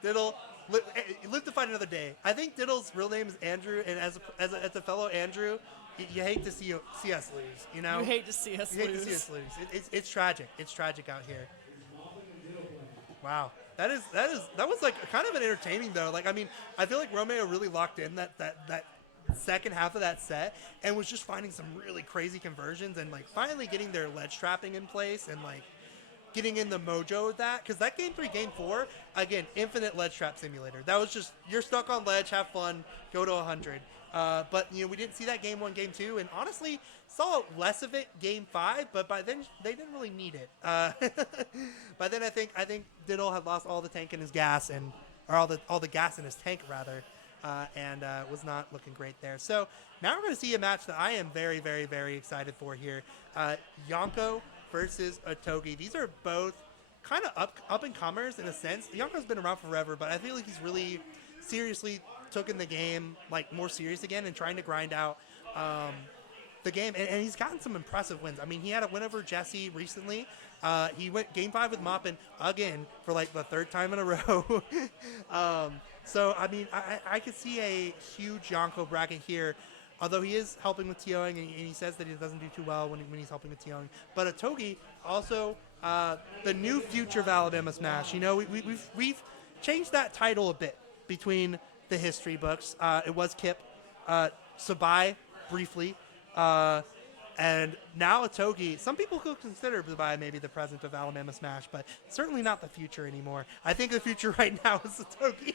Diddle live to fight another day. I think Diddle's real name is Andrew, and as a fellow Andrew, you hate to see us lose. You know, You hate to see us you hate lose. to see us lose. It's tragic. It's tragic out here. Wow. That was like kind of an entertaining though. Like, I mean, I feel like Romeo really locked in that second half of that set and was just finding some really crazy conversions and like finally getting their ledge trapping in place and like getting in the mojo of that. Because that game 3, game 4, again, infinite ledge trap simulator. That was just, you're stuck on ledge, have fun, go to 100. But, you know, we didn't see that game 1, game 2, and honestly saw less of it game 5, but by then they didn't really need it. By then I think Diddle had lost all the tank in his gas or all the gas in his tank rather. And was not looking great there. So now we're going to see a match that I am very, very, very excited for here. Yonko versus Otogi. These are both kind of up and comers in a sense. Yonko's been around forever, but I feel like he's really seriously taken the game like more serious again and trying to grind out the game. And he's gotten some impressive wins. I mean, he had a win over Jesse recently. He went game 5 with Moppin again for like the 3rd time in a row. So, I mean, I could see a huge Yonko bracket here, although he is helping with TOing, and he says that he doesn't do too well when he's helping with TOing. But Otogi, also the new future of Alabama Smash. You know, we've changed that title a bit between the history books. It was Kip, Sabai briefly, and now Otogi. Some people could consider Sabai maybe the present of Alabama Smash, but certainly not the future anymore. I think the future right now is Otogi.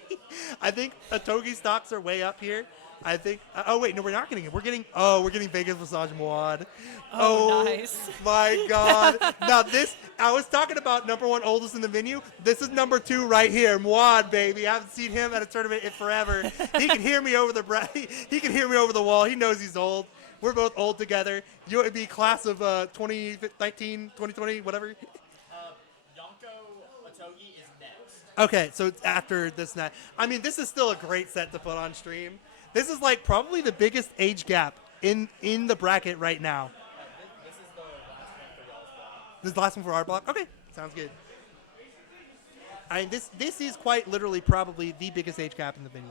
I think Otogi stocks are way up here. I think. Oh wait, no, we're not getting it. We're getting Vegas Visage Muad. Oh, nice. My God! Now this, I was talking about number 1 oldest in the venue. This is number 2 right here, Muad, baby. I haven't seen him at a tournament in forever. He can hear me over the he can hear me over the wall. He knows he's old. We're both old together. UAB class of 2019, 2020, whatever. Yonko Otogi is next. Okay, so it's after this night. I mean, this is still a great set to put on stream. This is like probably the biggest age gap in the bracket right now. This is the last one for y'all's block. This is the last one for our block? Okay, sounds good. I mean, this is quite literally probably the biggest age gap in the venue.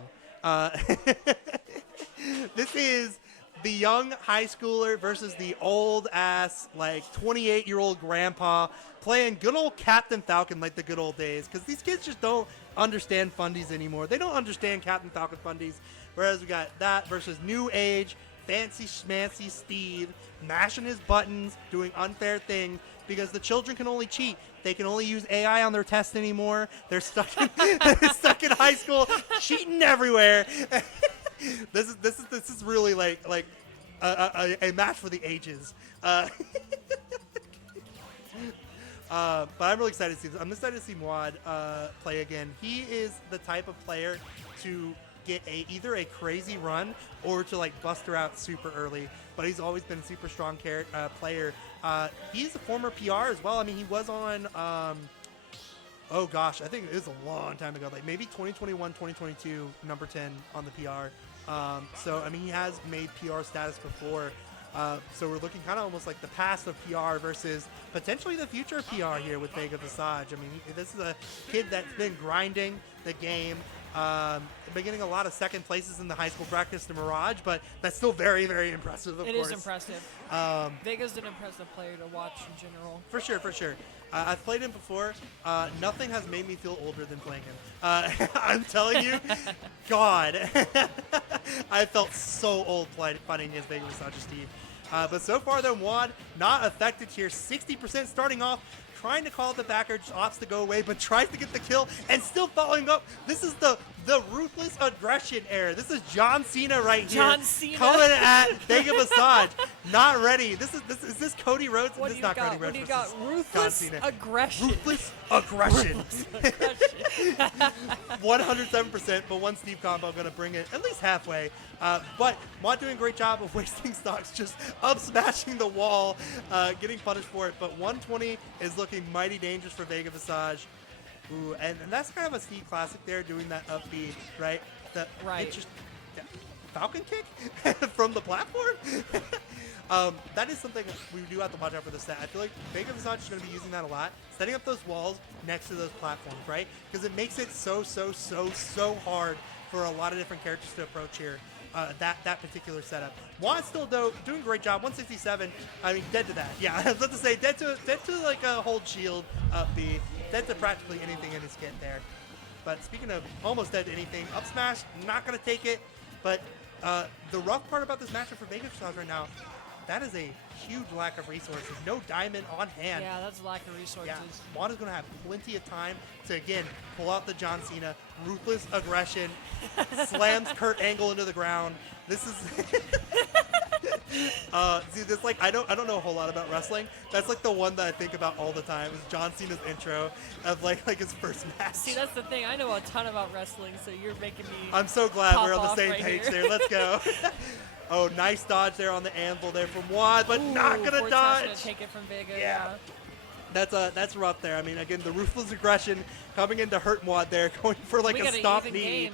This is the young high schooler versus the old-ass, like, 28-year-old grandpa playing good old Captain Falcon like the good old days. Because these kids just don't understand fundies anymore. They don't understand Captain Falcon fundies. Whereas we got that versus new age, fancy schmancy Steve mashing his buttons, doing unfair things because the children can only cheat. They can only use AI on their tests anymore. They're stuck in, stuck in high school, cheating everywhere. This is really like a match for the ages. But I'm really excited to see this. I'm excited to see Muad play again. He is the type of player to get either a crazy run or to like bust her out super early. But he's always been a super strong player. He's a former PR as well. I mean, he was on. Oh gosh, I think it was a long time ago, like maybe 2021, 2022, number 10 on the PR. So I mean, he has made PR status before. So we're looking kind of almost like the past of PR versus potentially the future of PR here with Vega Visage. I mean, this is a kid that's been grinding the game, been getting a lot of second places in the high school practice to Mirage, but that's still very, very impressive, of It course. is impressive. Vega's an impressive player to watch in general. For sure, for sure. I've played him before. Nothing has made me feel older than playing him. I'm telling you, God, I felt so old fighting against Vega Visage Steve. But so far, though, Wad not affected here. 60% starting off, trying to call the backer, just opts to go away, but tries to get the kill and still following up. This is the ruthless aggression era. This is John Cena right here. John Cena. Coming at Vega Visage. Not ready. Is this Cody Rhodes? What This do is you not got? Cody What Rhodes do you versus got? John Ruthless Cena. aggression. Ruthless aggression. 107%, but one Steve combo going to bring it at least halfway. But Mod doing a great job of wasting stocks, just up smashing the wall, getting punished for it. But 120 is looking mighty dangerous for Vega Visage. Ooh, and that's kind of a Steve classic there, doing that up B, right? Right. Falcon kick from the platform? That is something we do have to watch out for the set. I feel like Vega Visage is going to be using that a lot, setting up those walls next to those platforms, right? Because it makes it so hard for a lot of different characters to approach here. That particular setup. Juan's still doing a great job. 167. I mean, dead to that. Yeah, I was about to say dead to like a hold shield up B. Dead to practically anything in his kit there. But speaking of almost dead to anything, up smash, not gonna take it. But the rough part about this matchup for Vega Visage right now, that is a huge lack of resources. No diamond on hand. Yeah, that's a lack of resources. Yeah, Juan is going to have plenty of time to, again, pull out the John Cena, ruthless aggression, slams Kurt Angle into the ground. This is... see, this like I don't know a whole lot about wrestling. That's like the one that I think about all the time is John Cena's intro of like his first match. See, that's the thing. I know a ton about wrestling, so you're making me. I'm so glad pop we're on the off same right page here. there. Let's go. Oh, nice dodge there on the anvil there from Juan, but not Ooh, gonna Forte's dodge. Gonna take it from Vega. Yeah. That's rough there. I mean, again, the ruthless aggression coming into hurt Mod there, going for like we a got stomp an knee. even game.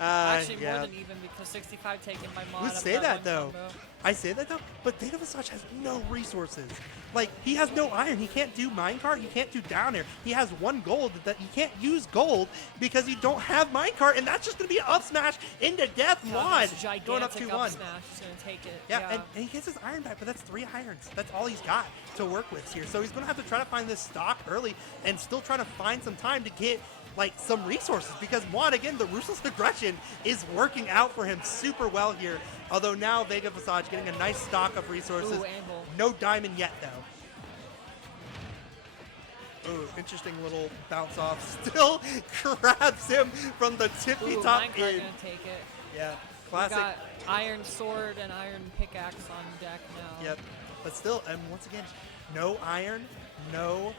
Actually, more than even because 65 taken by Mod. You up say that one though. combo. I say that though, but Vega Visage has no resources. Like, he has no iron. He can't do minecart. He can't do down air. He has one gold that you can't use gold because you don't have minecart, and that's just going to be an up smash into death. Mod going up 2-1. Gigantic up smash is gonna take it. Yeah, and he gets his iron back, but that's 3 irons. That's all he's got to work with here. So he's going to have to try to find this stock early and still try to find some time to get like some resources, because Juan, again, the ruthless aggression is working out for him super well here. Although now Vega Visage getting a nice stock of resources. Ooh, anvil. No diamond yet though. Ooh, interesting little bounce off. Still grabs him from the tippy Ooh, top minecart in. gonna take it. Yeah, We classic. got iron sword and iron pickaxe on deck now. Yep, but still, and once again, no iron, no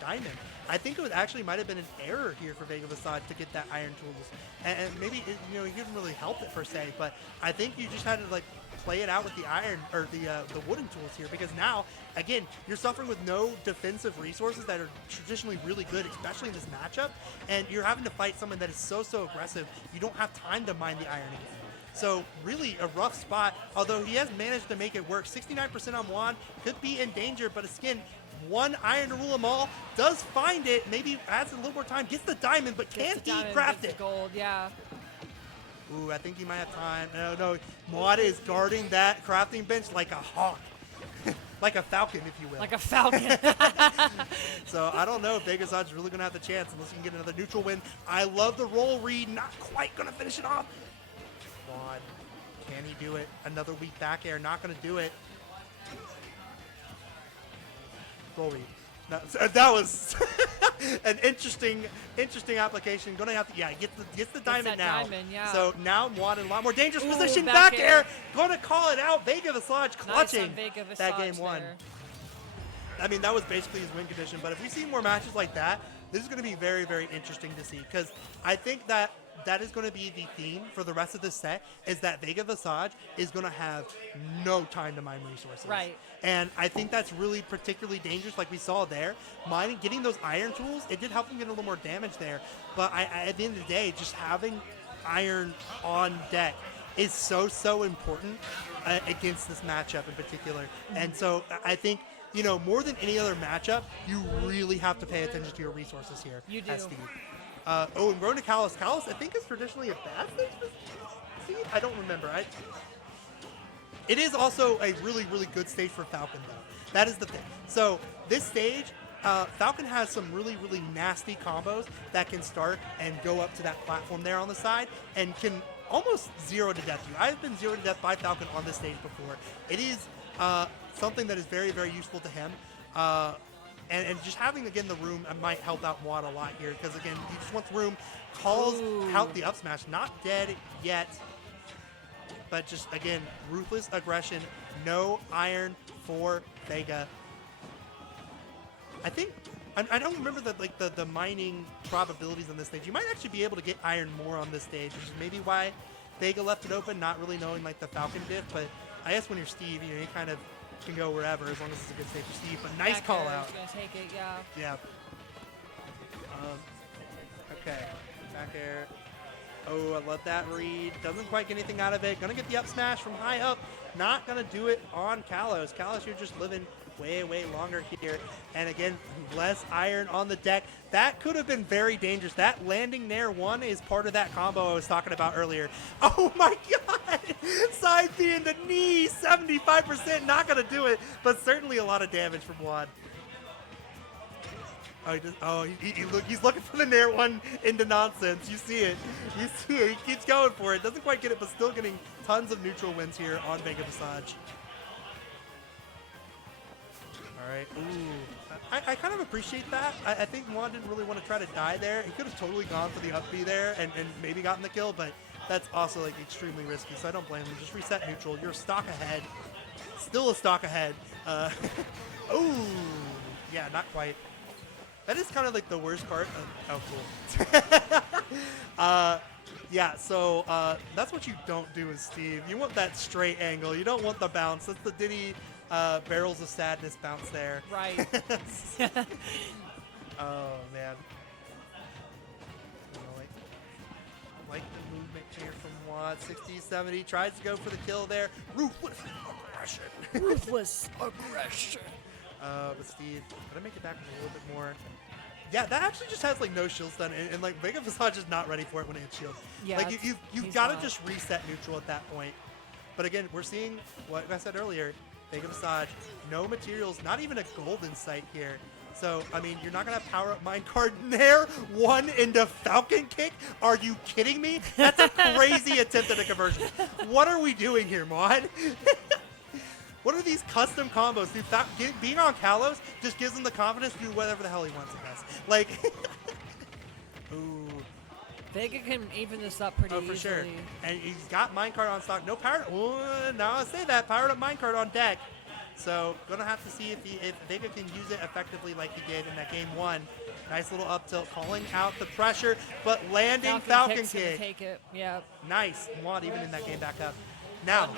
diamond. I think it would actually might have been an error here for Vega Visage to get that iron tools, and maybe it, he didn't really help it per se. But I think you just had to like play it out with the iron or the wooden tools here, because now again you're suffering with no defensive resources that are traditionally really good, especially in this matchup, and you're having to fight someone that is so aggressive. You don't have time to mine the iron again. So really a rough spot, although he has managed to make it work. 69% on Juan, could be in danger, but again, one iron to rule them all, does find it, maybe adds a little more time, gets the diamond, but can't he craft it? Gold, yeah. Ooh, I think he might have time. No, Mod is guarding that crafting bench like a hawk. Like a falcon, if you will. Like a falcon. So I don't know if Vega Visage is really going to have the chance unless you can get another neutral win. I love the roll read, not quite going to finish it off. Mod, can he do it? Another weak back air, not going to do it. Roll read. No, that was an interesting application. Gonna have to, gets the diamond that now. diamond, yeah. So now Juan in a lot more dangerous Ooh, position. back Back air. air. Gonna call it out. Vega Visage clutching Nice on Vega Visage that game one. there. I mean, that was basically his win condition. But if we see more matches like that, this is going to be very, very interesting to see because I think that is going to be the theme for the rest of the set is that Vega Visage is going to have no time to mine resources. Right. And I think that's really particularly dangerous like we saw there. Mining, getting those iron tools, it did help him get a little more damage there. But at the end of the day, just having iron on deck is so important against this matchup in particular. And so I think, more than any other matchup, you really have to pay attention to your resources here. You do. As Steve. And Road to Kalos. Kalos, I think, is traditionally a bad stage for Steve. I don't remember. It is also a really, really good stage for Falcon, though. That is the thing. So this stage, Falcon has some really, really nasty combos that can start and go up to that platform there on the side and can almost zero to death you. I've been zeroed to death by Falcon on this stage before. It is something that is very, very useful to him. And just having, again, the room might help out Wad a lot here because, again, he just wants room, calls out the up smash. Not dead yet, but just, again, ruthless aggression. No iron for Vega. I think, I don't remember the mining probabilities on this stage. You might actually be able to get iron more on this stage, which is maybe why Vega left it open, not really knowing, the Falcon diff. But I guess when you're Steve, you kind of can go wherever as long as it's a good stage for Steve. But nice Back call air out. is gonna take it, yeah. Yeah. Okay. Back air. Oh, I love that read. Doesn't quite get anything out of it. Gonna get the up smash from high up. Not gonna do it on Kalos. Kalos, you're just living way, way longer here. And again, less iron on the deck. That could have been very dangerous. That landing Nair 1 is part of that combo I was talking about earlier. Oh my god! Side B in the knee, 75%, not gonna do it, but certainly a lot of damage from Wad. He's looking for the Nair 1 into nonsense. You see it. He keeps going for it. Doesn't quite get it, but still getting tons of neutral wins here on Vega Visage. All right. Ooh. I kind of appreciate that. I think Juan didn't really want to try to die there. He could have totally gone for the up B there and maybe gotten the kill, but that's also extremely risky, so I don't blame him. Just reset neutral. You're a stock ahead. Still a stock ahead. Ooh. Yeah, not quite. That is kind of the worst part. Oh, cool. Yeah, so that's what you don't do as Steve. You want that straight angle. You don't want the bounce. That's the Diddy Barrels of Sadness bounce there. Right. Oh, man. Like the movement here from Wad. 60, 70. Tries to go for the kill there. Ruthless aggression. Ruthless aggression. But Steve, gotta make it back a little bit more. Yeah, that actually just has no shield stun, and Vega Visage is not ready for it when it hits shield. Yeah, you've got to just reset neutral at that point. But again, we're seeing what I said earlier. Vega Visage, no materials, not even a golden sight here. So, I mean, you're not going to power up minecart Nair 1 into Falcon Kick? Are you kidding me? That's a crazy attempt at a conversion. What are we doing here, Mod? What are these custom combos? Dude, being on Kalos just gives him the confidence to do whatever the hell he wants, I guess. Ooh. Vega can even this up pretty easily. Oh, for sure. And he's got minecart on stock. No power. Now I say that. Powered up minecart on deck. So, gonna have to see if Vega can use it effectively like he did in that game 1. Nice little up tilt, calling out the pressure, but landing Falcon Kick. Take it. Yeah. Nice. Wad even in that game back up. Now. 1-1.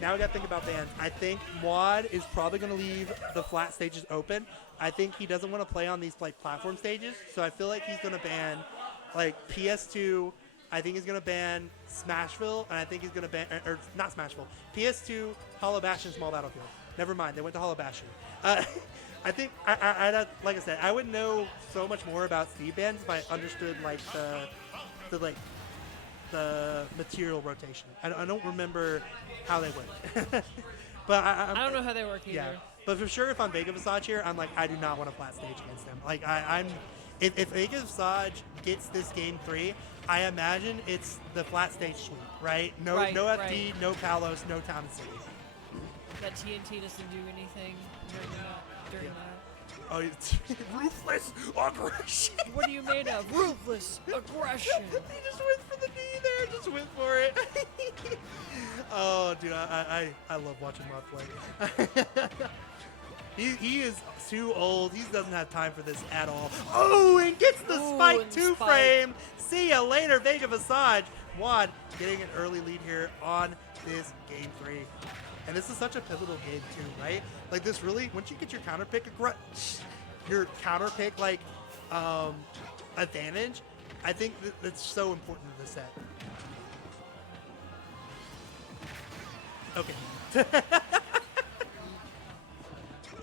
Now we got to think about bans. I think Wad is probably going to leave the flat stages open. I think he doesn't want to play on these platform stages, so I feel like he's going to ban PS2. I think he's going to ban Smashville, and I think he's going to ban or not Smashville. PS2, Hollow Bastion, Small Battlefield. Never mind, they went to Hollow Bastion. I think I like I said, I would know so much more about Steve bans if I understood the material rotation. I don't remember how they work. But I don't know how they work either. Yeah. But for sure, if I'm Vega Visage here, I'm I do not want a flat stage against them. If Vega Visage gets this game 3, I imagine it's the flat stage sweep, right? No FD, right. no Kalos, no Town City. That TNT doesn't do anything during that. Oh, it's ruthless aggression. What are you made of? Ruthless aggression. He just went for the knee there. Just went for it. Oh, dude, I love watching Mod play. He is too old. He doesn't have time for this at all. Oh, and gets the Ooh, spike and the 2 spike. frame. See ya later, Vega Visage. Wad getting an early lead here on this game 3. And this is such a pivotal game too, right? Like this really, once you get your counter pick, like advantage, I think that's so important to the set. Okay.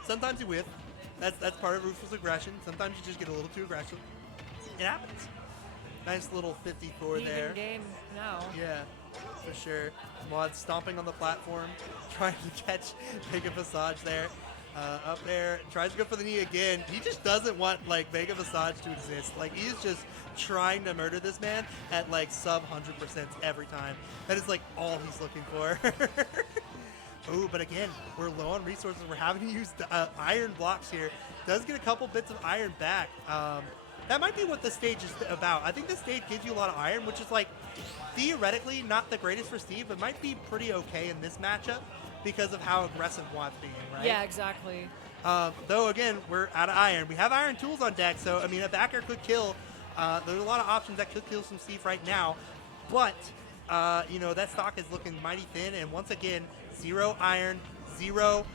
Sometimes you whiff. That's part of ruthless aggression. Sometimes you just get a little too aggressive. It happens. Nice little 54 Even there. game now. Yeah, for sure. Mod stomping on the platform, trying to catch Vega Visage there. Up there, tries to go for the knee again. He just doesn't want like Vega Visage to exist. Like he's just trying to murder this man at like sub 100% every time. That is like all he's looking for. Oh, but again, we're low on resources. We're having to use iron blocks here. Does get a couple bits of iron back. That might be what the stage is about. I think the stage gives you a lot of iron, which is like theoretically not the greatest for Steve, but might be pretty okay in this matchup because of how aggressive Wad's being, right? Yeah, exactly. Though again, we're out of iron. We have iron tools on deck, so I mean, a back air could kill. There's a lot of options that could kill some Steve right now, but you know that stock is looking mighty thin. And once again, 0 iron, 0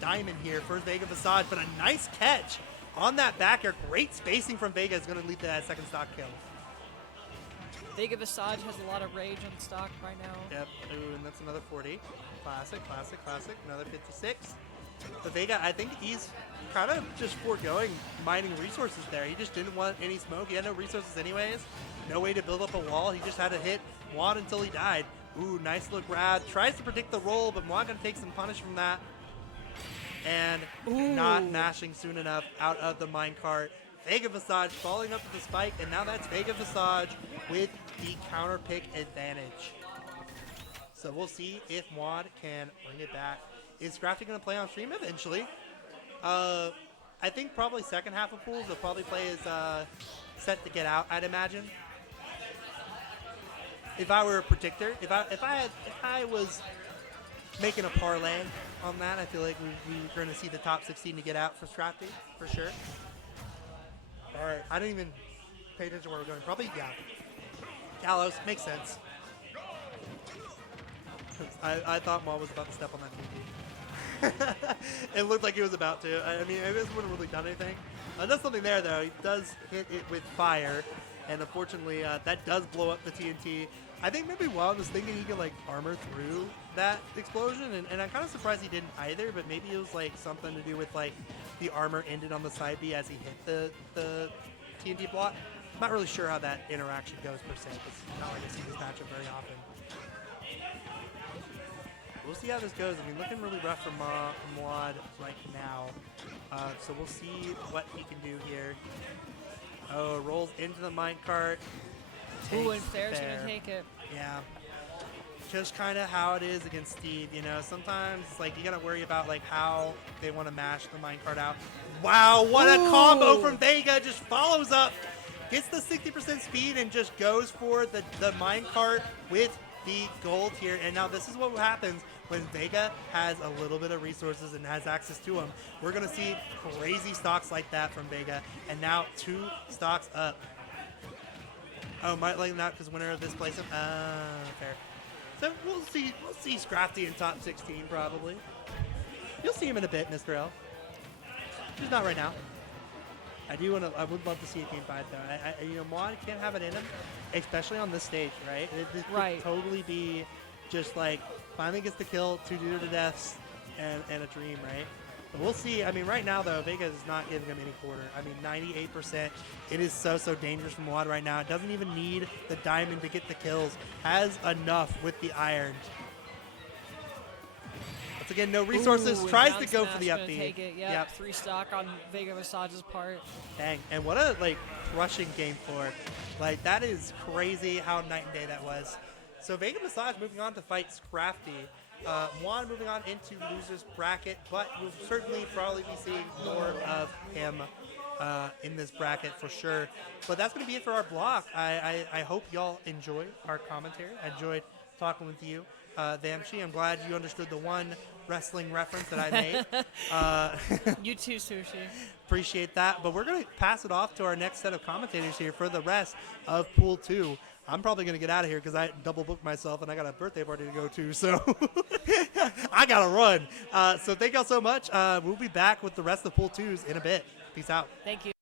diamond here for Vega Visage, but a nice catch on that back air. Great spacing from Vega is going to lead to that second stock kill. Vega Visage has a lot of rage on stock right now. Yep. Ooh, and that's another 40. Classic, classic, classic. Another 56. The Vega, I think he's kind of just foregoing mining resources there. He just didn't want any smoke. He had no resources anyways. No way to build up a wall. He just had to hit Wad until he died. Ooh, nice little grab. Tries to predict the roll, but Wad going to take some punish from that. And not mashing soon enough out of the minecart. Vega Visage falling up to the spike, and now that's Vega Visage with the counter pick advantage. So we'll see if Wad can bring it back. Is Scrafty going to play on stream eventually? I think probably second half of pools. He'll probably play his set to get out, I'd imagine. If I were a predictor, if I was making a parlay on that, I feel like we were going to see the top 16 to get out for Scrafty, for sure. All right, I didn't even pay attention to where we're going. Probably, yeah. Gallows, makes sense. I thought Maul was about to step on that TV. It looked like he was about to. I mean, it wouldn't really done anything. Does something there, though. He does hit it with fire, and unfortunately, that does blow up the TNT. I think maybe Wild was thinking he could, like, armor through that explosion, and I'm kind of surprised he didn't either, but maybe it was, like, something to do with, like, the armor ended on the side B as he hit the TNT block. I'm not really sure how that interaction goes, per se, because not like I see this matchup very often. We'll see how this goes. I mean, looking really rough for Mwad right now. So we'll see what he can do here. Oh, rolls into the minecart. Ooh, and Fair's going to take it. Yeah. Just kind of how it is against Steve, you know. Sometimes, like, you got to worry about, like, how they want to mash the minecart out. Wow, what a combo from Vega. Just follows up, gets the 60% speed, and just goes for the minecart with the gold here. And now this is what happens when Vega has a little bit of resources and has access to them. We're going to see crazy stocks like that from Vega. And now 2 stocks up. Oh, might like not because winner of this place. Fair. So we'll see Scrafty in top 16 probably. You'll see him in a bit, Mr. L. Just not right now. I would love to see a game 5 though. You know, Mod can't have it in him, especially on this stage, right? This could totally be just like finally gets the kill, 2 to deaths, and a dream, right? But we'll see. I mean, right now though, Vega is not giving him any quarter. I mean, 98%. It is so dangerous from Mod right now. It doesn't even need the diamond to get the kills. Has enough with the iron. Once again, no resources. Ooh, tries down to go smash, for the gonna up B. Take it. Yep. 3 stock on Vega Visage's part. Dang, and what a like crushing game 4. Like that is crazy how night and day that was. So Vega Visage moving on to fight Scrafty. Juan moving on into loser's bracket, but we'll certainly probably be seeing more of him in this bracket for sure. But that's going to be it for our block. I hope y'all enjoyed our commentary. I enjoyed talking with you, Vamshi. I'm glad you understood the one wrestling reference that I made. You too, Sushi. Appreciate that. But we're going to pass it off to our next set of commentators here for the rest of Pool 2. I'm probably going to get out of here because I double booked myself and I got a birthday party to go to. So I got to run. So thank y'all so much. We'll be back with the rest of Pool 2s in a bit. Peace out. Thank you.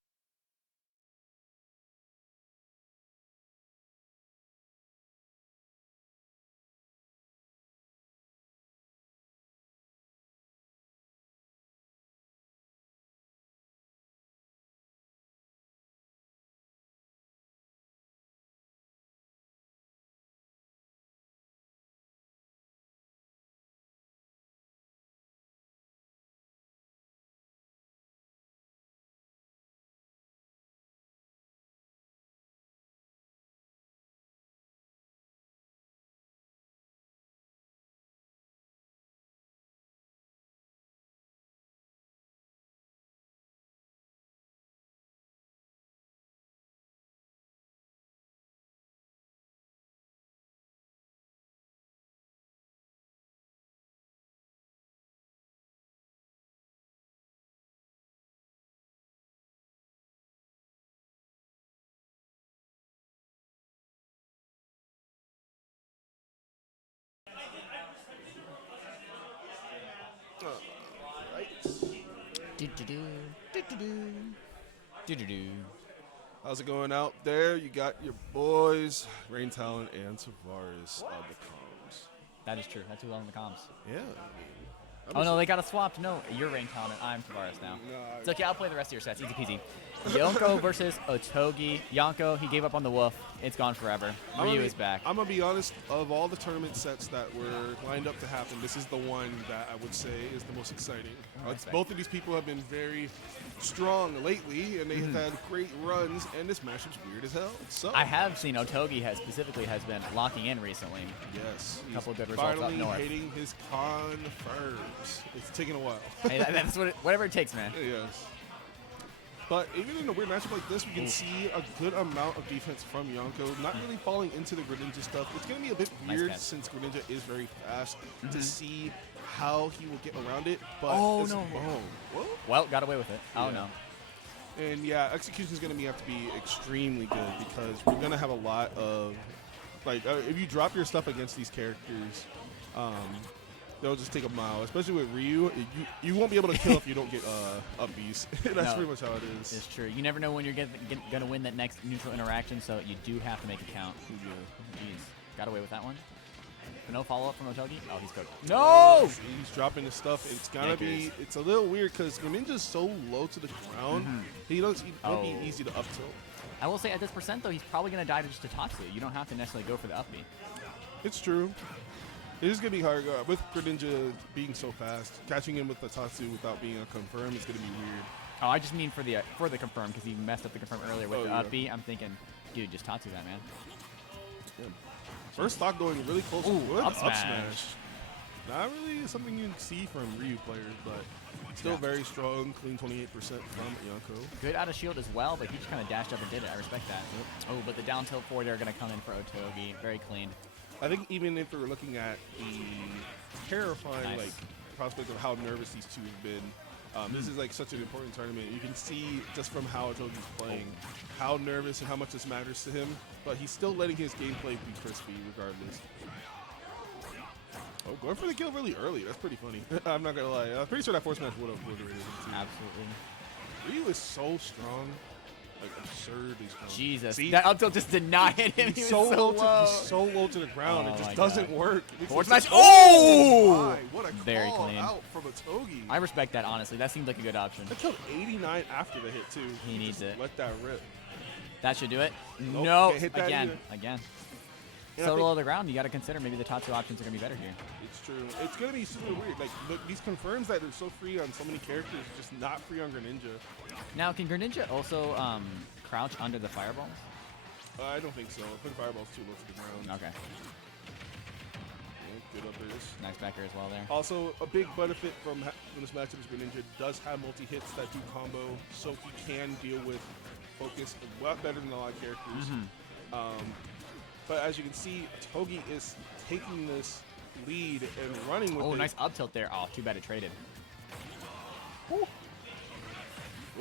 How's it going out there? You got your boys, Rain Talon and Tavares on the comms. That is true. That's who on the comms. Yeah. Oh no, they got to swap. No, you're Rain Talon. I'm Tavares now. It's okay. I'll play the rest of your sets. Easy peasy. Yonko versus Otogi. Yonko, he gave up on the wolf. It's gone forever. Ryu is back. I'm going to be honest, of all the tournament sets that were lined up to happen, this is the one that I would say is the most exciting. Both of these people have been very strong lately, and they have had great runs, and this matchup's weird as hell. So I have seen Otogi has been locking in recently. yes, A couple of good results up finally north. hitting his confirms. It's taking a while. Hey, that's whatever it takes, man. Yes. But even in a weird matchup like this, we can see a good amount of defense from Yonko, not really falling into the Greninja stuff. It's going to be a bit Nice weird catch. since Greninja is very fast to see how he will get around it. But Oh, it's- no. Oh, whoa. Well, got away with it. Oh Yeah. no. And yeah, execution is going to have to be extremely good because we're going to have a lot of, like, if you drop your stuff against these characters, they'll just take a mile. Especially with Ryu, you won't be able to kill if you don't get up beast. That's No. pretty much how it is. It's true. You never know when you're gonna win that next neutral interaction, so you do have to make it count. Jeez. Got away with that one. No follow-up from Otogi? Oh, he's cooked. No! He's dropping his stuff. It's gonna Yankers. be. It's a little weird because Greninja's so low to the ground. He won't be easy to up tilt. I will say at this percent, though, he's probably going to die to just a Tatsu. You don't have to necessarily go for the up B. It's true. It is gonna be hard with Greninja being so fast. Catching him with the Tatsu without being a confirm is gonna be weird. Oh, I just mean for the confirm, because he messed up the confirm earlier with Oh, the yeah. up B. I'm thinking, dude, just Tatsu that, man. First stock going really close. Ooh, Good up smash. Not really something you see from Ryu players, but still very strong. Clean 28% from Yonko. Good out of shield as well, but he just kind of dashed up and did it. I respect that. Oh, but the down tilt forward, they're going to come in for Otogi. Very clean. I think even if we're looking at the terrifying Nice. like prospect of how nervous these two have been, this is like such an important tournament. You can see just from how Otogi's playing, how nervous and how much this matters to him. But he's still letting his gameplay be crispy regardless. Oh, going for the kill really early. That's pretty funny. I'm not gonna lie. I'm pretty sure that force smash would have obliterated him too. Absolutely. Ryu is so strong, like absurdly strong. Jesus. See? That up tilt just did not hit him. He He's was so low. he's so low to the ground. Oh it my just doesn't God. work. It Forward just- smash. Oh! my, what a Very call clean. out from Otogi. I respect that, honestly. That seemed like a good option. I killed 89 after the hit too. He needs just it. Let that rip. That should do it. Nope, No. can't hit that Again. either. Again. And So I low think to the ground, you got to consider maybe the Tatsu options are going to be better here. it's true. It's gonna be super weird. Like look, these confirms that are so free on so many characters, just not free on Greninja. Now, can Greninja also crouch under the fireballs? I don't think so. I think Fireball's too low to the ground. Okay. Yeah, good uppers. Nice backer as well there. Also, a big benefit from this matchup is Greninja does have multi-hits that do combo, so he can deal with focus a lot better than a lot of characters. But as you can see, Togi is taking this lead and running with Oh, it. nice up tilt there. Oh, too bad it traded. Ooh.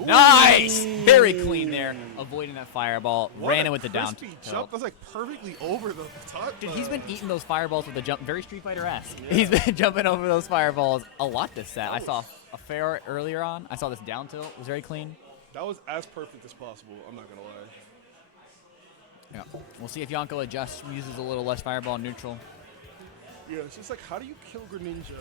Nice! Very clean there, avoiding that fireball. What Ran a in with the down crispy tilt. jump. That's like perfectly over the top. Dude, he's been eating those fireballs with the jump. Very Street Fighter-esque. He's been jumping over those fireballs a lot this set. I saw a fair earlier on. I saw this down tilt. It was very clean. That was as perfect as possible. I'm not gonna lie. Yeah. We'll see if Yonko adjusts, uses a little less fireball neutral. Yeah, it's just like, how do you kill Greninja?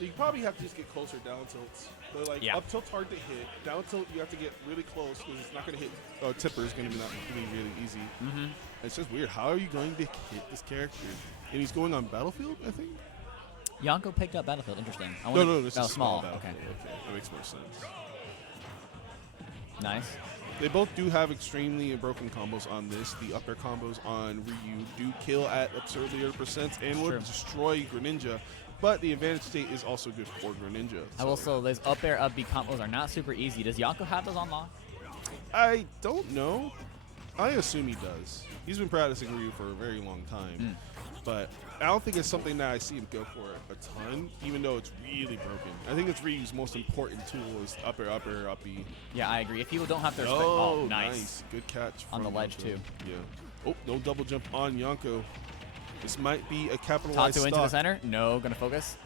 You probably have to just get closer down tilts. But like, Yeah. up tilt's hard to hit. Down tilt, you have to get really close because it's not going to hit. Tipper is going to be not really, really easy. Mm-hmm. It's just weird. How are you going to hit this character? And he's going on Battlefield, I think? Yonko picked up Battlefield. Interesting. I No, wonder- this oh, is small. Battlefield. Okay. Okay, that makes more sense. Nice. They both do have extremely broken combos on this. The up air combos on Ryu do kill at absurdly low percents and would True. destroy Greninja. But the advantage state is also good for Greninja. I will say those up air, up B combos are not super easy. Does Yonko have those on lock? I don't know. I assume he does. He's been practicing Ryu for a very long time. But I don't think it's something that I see him go for a ton, even though it's really broken. I think it's Ryu's most important tool is up air, up B. Yeah, I agree. If people don't have to respect, Oh, nice. Good catch. On the from ledge, Yonko. too. Yeah. Oh, no double jump on Yonko. This might be a capitalized Tatsu into the stock. center. No, gonna focus.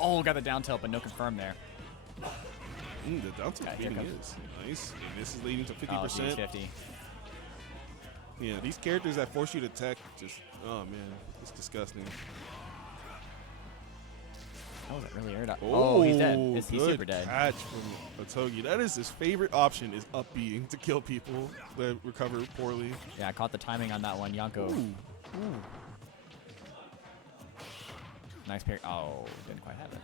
Oh, got the down tilt, but no confirm there. The down tilt Okay, here beating comes- is nice. And this is leading to 50%. Oh, geez, 50. Yeah, these characters that force you to tech, just, oh man, it's disgusting. That wasn't really aired up. Oh, he's dead. He's good super dead. catch from Otogi. That is his favorite option, is up being to kill people that recover poorly. Yeah, I caught the timing on that one. Yonko. Ooh. Nice parry. Oh, didn't quite have it.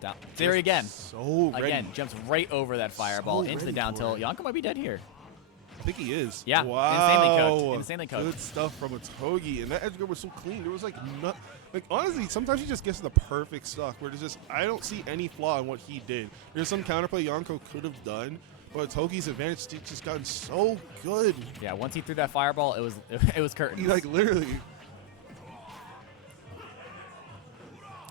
Down. There again. So ready. Again, jumps right over that fireball So into the ready down for tilt. it. Yonko might be dead here. I think he is. Yeah, Wow. insanely cooked. Insanely cooked. Good stuff from Otogi. And that edge guard was so clean. There was like honestly, sometimes he just gets the perfect stock where there's just, I don't see any flaw in what he did. There's some counterplay Yonko could have done, but Otogi's advantage state just gotten so good. Yeah, once he threw that fireball, it was it was curtains. He like literally.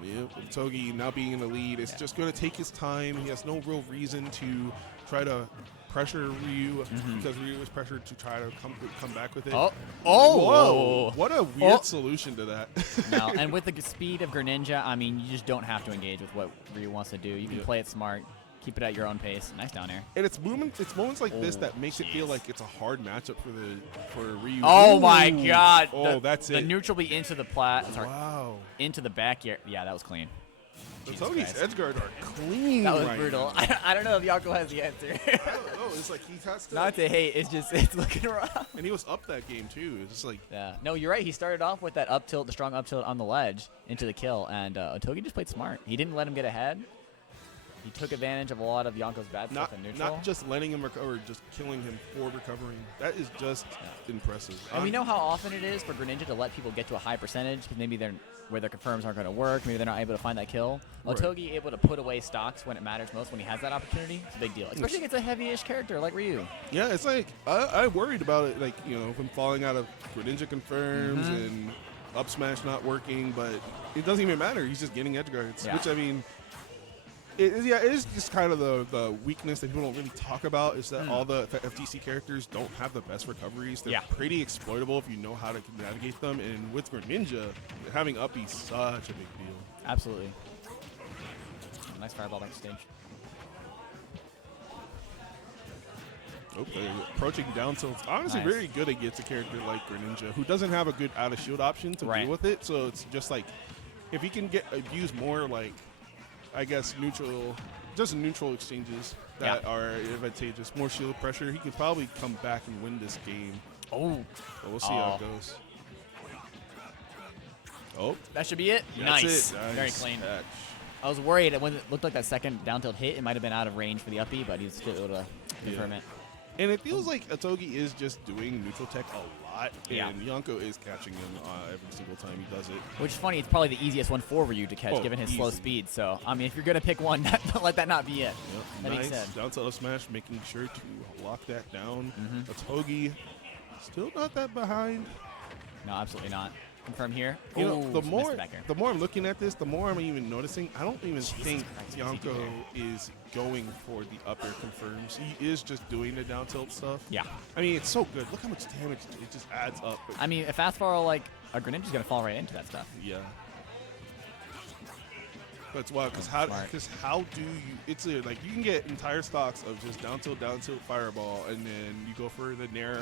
Yep, Otogi now being in the lead, it's just going to take his time. He has no real reason to try to pressure Ryu because Ryu is pressured to try to come back with it. Oh, Whoa! What a weird Oh. solution to that. No, and with the speed of Greninja, I mean, you just don't have to engage with what Ryu wants to do. You can Yeah. play it smart, keep it at your own pace. Nice down air. And it's moments like this Oh, that makes it feel like it's a hard matchup for Ryu. Oh my Ooh. God! Oh, that's the it. neutral be into the plat. Sorry, Wow. into the back here. Yeah, that was clean. Jesus Otogi's Christ. edge guard are clean. That was right brutal. now. I don't know if Yonko has the answer. I don't know. It's like he has to. Not to hate, it's just it's looking rough. And he was up that game too. It's just like. Yeah. No, you're right. He started off with that up tilt, the strong up tilt on the ledge into the kill, and Otogi just played smart. He didn't let him get ahead. He took advantage of a lot of Yonko's bad stuff in neutral. Not just letting him recover, just killing him for recovering. That is just impressive. And we know how often it is for Greninja to let people get to a high percentage because maybe where their confirms aren't going to work. Maybe they're not able to find that kill. Right. Otogi able to put away stocks when it matters most, when he has that opportunity. It's a big deal, especially against a heavy-ish character like Ryu. Yeah, it's like I worried about it, like him falling out of Greninja confirms and up smash not working, but it doesn't even matter. He's just getting edge guards, Yeah. which I mean. It is just kind of the weakness that people don't really talk about is that all the FTC characters don't have the best recoveries. They're Yeah. pretty exploitable if you know how to navigate them. And with Greninja, having up is such a big deal. Absolutely. Nice fireball backstage. Okay, approaching down tilt. Honestly, Nice. very good against a character like Greninja, who doesn't have a good out of shield option to Right. deal with it. So it's just like, if he can use more like, I guess neutral exchanges that are advantageous, more shield pressure, he could probably come back and win this game. Oh, But we'll see how it goes. Oh, that should be it. that's Nice. it. Very Nice clean. catch. I was worried when it looked like that second down tilt hit, it might have been out of range for the uppy, but he was still able to confirm it. And it feels like Otogi is just doing neutral tech a lot, Yeah. and Yonko is catching him every single time he does it. Which is funny, it's probably the easiest one for Ryu to catch, Oh, given his slow easy. speed. So, I mean, if you're going to pick one, let that not be it. That being Nice said. down tilt up smash, making sure to lock that down. Mm-hmm. Otogi Still not that behind. No, absolutely not. Confirm here. You know, Ooh, the missed more it back here. the more I'm looking at this, the more I'm even noticing. I don't even think Christ, Yonko what's is going for the up air confirms. He is just doing the down tilt stuff. Yeah. I mean, it's so good. Look how much damage it just adds up. I mean, a fast forward like a Greninja's gonna fall right into that stuff. Yeah. That's wild, because how do you? It's like you can get entire stocks of just down tilt, fireball, and then you go for the nair,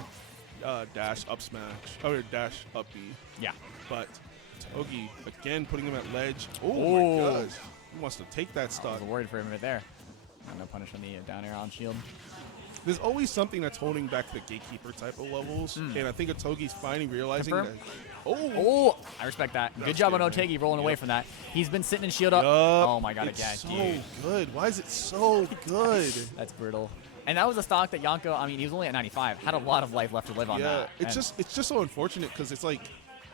dash up smash, or dash up B. Yeah. But Togi again putting him at ledge. Oh Ooh. my gosh, he wants to take that I stock. was worried for him right there. No punish on the down air on shield. There's always something that's holding back the gatekeeper type of levels, and I think Otogi's finally realizing Confirm? that. Oh, Oh, I respect that. Good That's job good, on man. Otegi rolling away Yep. from that. He's been sitting in shield up. yup. Oh my god, It's again, so dude. good. Why is it so good? That's brutal. And that was a stock that Yonko, I mean, he was only at 95. Had a lot of life left to live on Yeah, that. it's just so unfortunate because it's like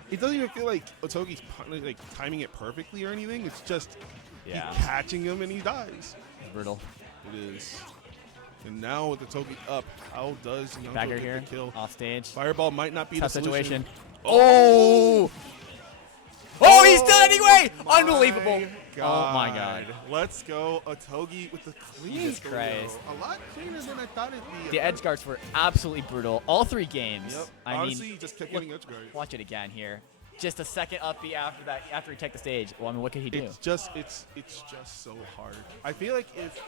it doesn't even feel like Otogi's like timing it perfectly or anything. It's just Yeah. he's catching him and he dies. It's brutal. It is. And now with Otogi up, how does Yonko Bagger get here, the kill? off stage. Fireball might not be Tough the solution. situation. Oh! Oh, he's done anyway! Unbelievable. Oh my god. Let's go. Otogi with the clean. Jesus throw. Christ. A lot cleaner than I thought it'd be. The edge guards were absolutely brutal. All 3 games. Yep. I Honestly, mean, he just kept look, getting edge guards. watch it again here. Just a second up B after that, after he took the stage. Well, I mean, what could he do? It's just so hard. I feel like if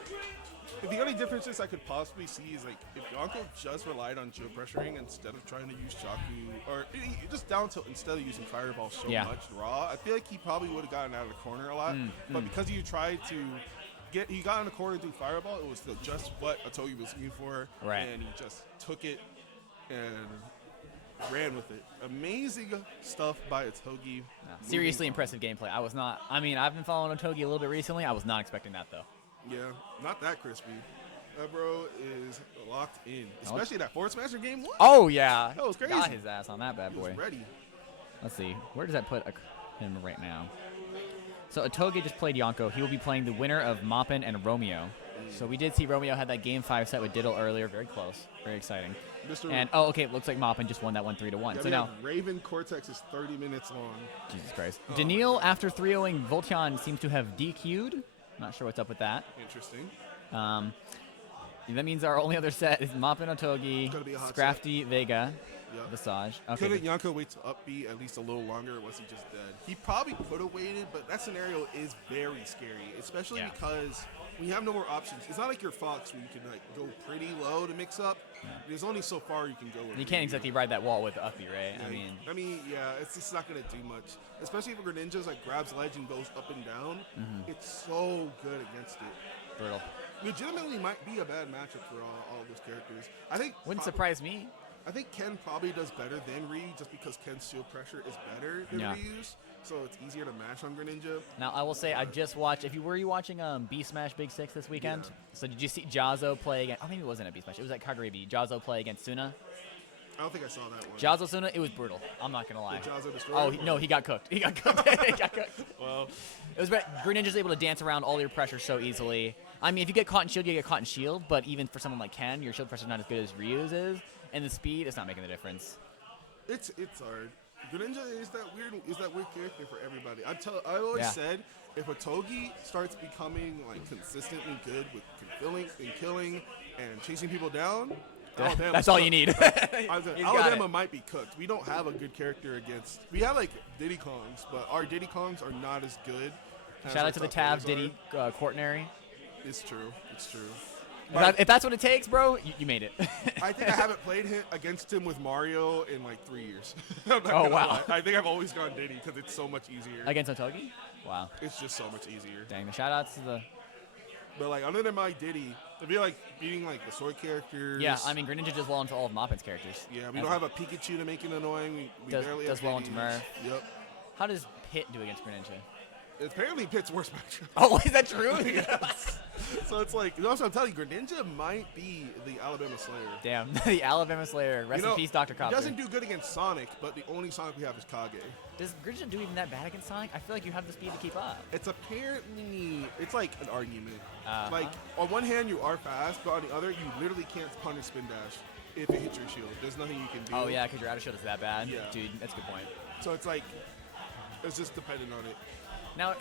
the only differences I could possibly see is like if Yonko just relied on shield pressuring instead of trying to use Shaku or just down tilt instead of using Fireball so Yeah. much raw, I feel like he probably would have gotten out of the corner a lot. But because he tried to he got in the corner to do Fireball, it was still just what Otogi was looking for, Right. and he just took it and ran with it. Amazing stuff by Otogi. Seriously impressive gameplay. I mean, I've been following Otogi a little bit recently. I was not expecting that, though. Yeah, not that crispy. That bro is locked in, especially that Force Master game 1. Oh, yeah. That was crazy. Got his ass on that bad He was boy. ready. Let's see. Where does that put him right now? So Otogi just played Yonko. He will be playing the winner of Moppin and Romeo. So we did see Romeo had that game 5 set with Diddle earlier. Very close. Very exciting. Mr. And, oh, okay, looks like Moppin just won that one 3-1. Yeah, So we now, have Raven Cortex is 30 minutes long. Jesus Christ. Oh, Daniil, after 3-0ing Voltyon, seems to have DQ'd. Not sure what's up with that. Interesting. That means our only other set is Moppin Otogi, It's gonna be a hot Scrafty Vega, Yep. Visage. Okay. Couldn't Yonko wait to up B at least a little longer, or was he just dead? He probably could have waited, but that scenario is very scary, especially Yeah. because we have no more options. It's not like your Fox where you can like go pretty low to mix up. There's only so far you can go. with You it. can't exactly ride that wall with Uppy, right? Yeah, I mean, yeah, it's just not gonna do much. Especially if a Greninja's like grabs ledge and goes up and down. It's so good against it. Brutal. Legitimately might be a bad matchup for all of those characters. I think Wouldn't surprise me. I think Ken probably does better than Ryu just because Ken's shield pressure is better than Yeah. Ryu's, so it's easier to mash on Greninja. Now, I will say, I just watched, were you watching B Smash Big 6 this weekend? Yeah. So did you see Jazzo play against, maybe it wasn't a B Smash, it was at Kagurabi. Jazzo play against Suna. I don't think I saw that one. Jazzo Suna, it was brutal. I'm not going to lie. Did Jazzo destroy Oh, him, no, or- he got cooked. He got cooked. He got cooked. Well, It was bad. Greninja's able to dance around all your pressure so easily. I mean, if you get caught in shield, you get caught in shield, but even for someone like Ken, your shield pressure's not as good as Ryu's is, and the speed, it's not making the difference. it's hard. Greninja is that weird character for everybody. I always Yeah. said if Otogi starts becoming like consistently good with killing and chasing people down, That's all you need. Alabama might be cooked. We don't have a good character against. We have like Diddy Kongs, but our Diddy Kongs are not as good. as Shout our out to the top Tavs, players Diddy, are. Quaternary. It's true. It's true. If that's what it takes, bro, you made it. I think I haven't played against him with Mario in like 3 years. I'm not Oh, gonna wow. lie. I think I've always gone Diddy because it's so much easier. Against Otogi? Wow. It's just so much easier. Dang, the shout-outs to the... But like other than my Diddy, I feel like beating like the sword characters. Yeah, I mean, Greninja does well into all of Moppin's characters. Yeah, we don't have a Pikachu to make it annoying. We Does- barely does have well into Diddies. Murph. Yep. How does Pit do against Greninja? Apparently, Pit's worst matchup. Oh, is that true? Yes. So it's like, you know what I'm telling you, Greninja might be the Alabama Slayer. Damn, the Alabama Slayer. Rest You know, in peace, Dr. He Copter. doesn't do good against Sonic, but the only Sonic we have is Kage. Does Greninja do even that bad against Sonic? I feel like you have the speed to keep up. It's apparently, it's like an argument. Uh-huh. Like, on one hand, you are fast, but on the other, you literally can't punish spin dash if it hits your shield. There's nothing you can do. Oh, yeah, because your outer shield is that bad? Yeah. Dude, that's a good point. So it's like, it's just dependent on it. Now,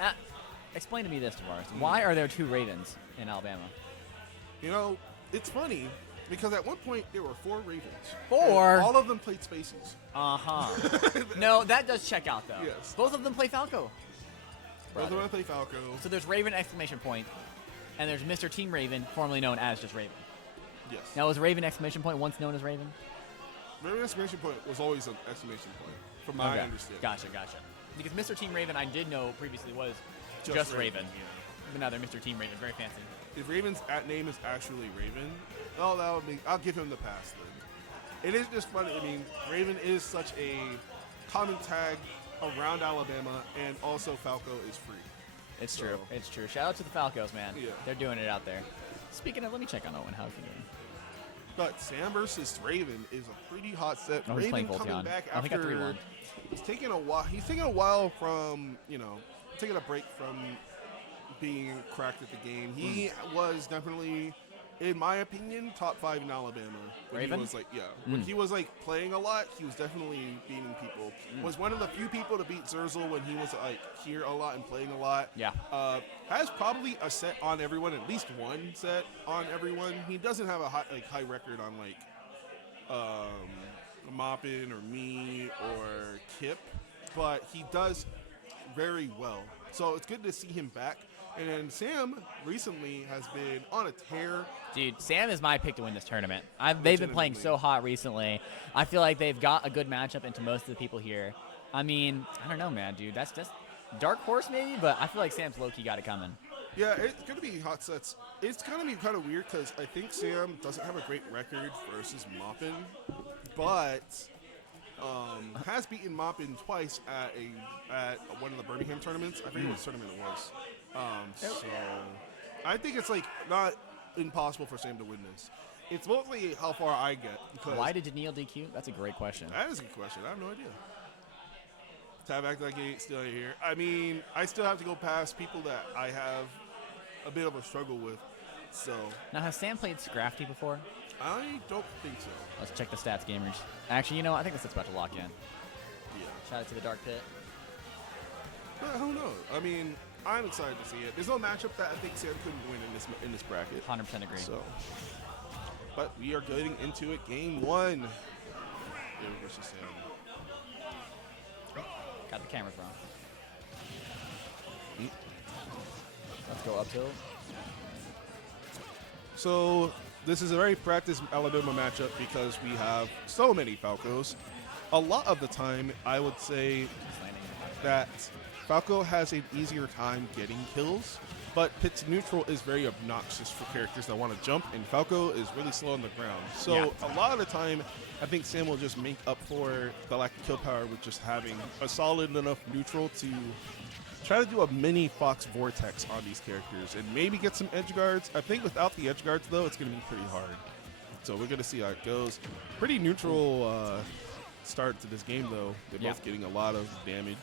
explain to me this, Tavares. Why are there 2 Ravens in Alabama? You know, it's funny, because at one point, there were 4 Ravens. 4? And all of them played Spaces. Uh-huh. No, that does check out, though. Yes. Both of them play Falco. Both of them play Falco. So there's Raven exclamation point, and there's Mr. Team Raven, formerly known as just Raven. Yes. Now, was Raven exclamation point once known as Raven? Raven exclamation point was always an exclamation point, from my Okay. understanding. Gotcha. Because Mr. Team Raven, I did know previously was just Raven. But now they're Mr. Team Raven. Very fancy. If Raven's name is actually Raven, oh, that would be. I'll give him the pass then. It is just funny. I mean, Raven is such a common tag around Alabama, and also Falco is free. It's So- true. It's true. Shout out to the Falcos, man. Yeah. They're doing it out there. Speaking of, let me check on Owen. How's he doing? But Sam versus Raven is a pretty hot set. Oh, he's playing Raven coming Volteon. back Oh, he got after 3-1. he's taking a while. He's taking a while from taking a break from being cracked at the game. He was definitely, in my opinion, top 5 in Alabama. When Raven? He was like, yeah. When he was like playing a lot, he was definitely beating people. Was one of the few people to beat Zurzel when he was like here a lot and playing a lot. Yeah. Has probably a set on everyone, at least one set on everyone. He doesn't have a high record on like Moppin or me or Kip, but he does very well. So it's good to see him back. And then Sam recently has been on a tear. Dude, Sam is my pick to win this tournament. They've been playing so Legitimately. hot recently. I feel like they've got a good matchup into most of the people here. I mean, I don't know, man, dude. That's just dark horse maybe, but I feel like Sam's low-key got it coming. Yeah, it's going to be hot sets. It's going to be kind of weird because I think Sam doesn't have a great record versus Moppin, but has beaten Moppin twice at one of the Birmingham tournaments. I forget what tournament it was. So I think it's like not impossible for Sam to win this. It's mostly how far I get. Because Why did Daniil DQ? That's a great question. That is a good question. I have no idea. Tab Act Like It still here. I mean, I still have to go past people that I have a bit of a struggle with. So Now, has Sam played Scrafty before? I don't think so. Let's check the stats, gamers. Actually, you know what? I think this is about to lock in. Yeah. Shout out to the Dark Pit. But who knows? I mean, I'm excited to see it. There's no matchup that I think Sam couldn't win in this bracket. 100% agree. So, but we are getting into it. Game 1. David versus Sam. Got the cameras wrong. Let's go uphill. So this is a very practiced Alabama matchup because we have so many Falcos. A lot of the time, I would say that Falco has an easier time getting kills, but Pit's neutral is very obnoxious for characters that want to jump, and Falco is really slow on the ground. So a lot of the time, I think Sam will just make up for the lack of kill power with just having a solid enough neutral to try to do a mini Fox Vortex on these characters and maybe get some edge guards. I think without the edge guards, though, it's going to be pretty hard. So we're going to see how it goes. Pretty neutral start to this game, though. They're both getting a lot of damage.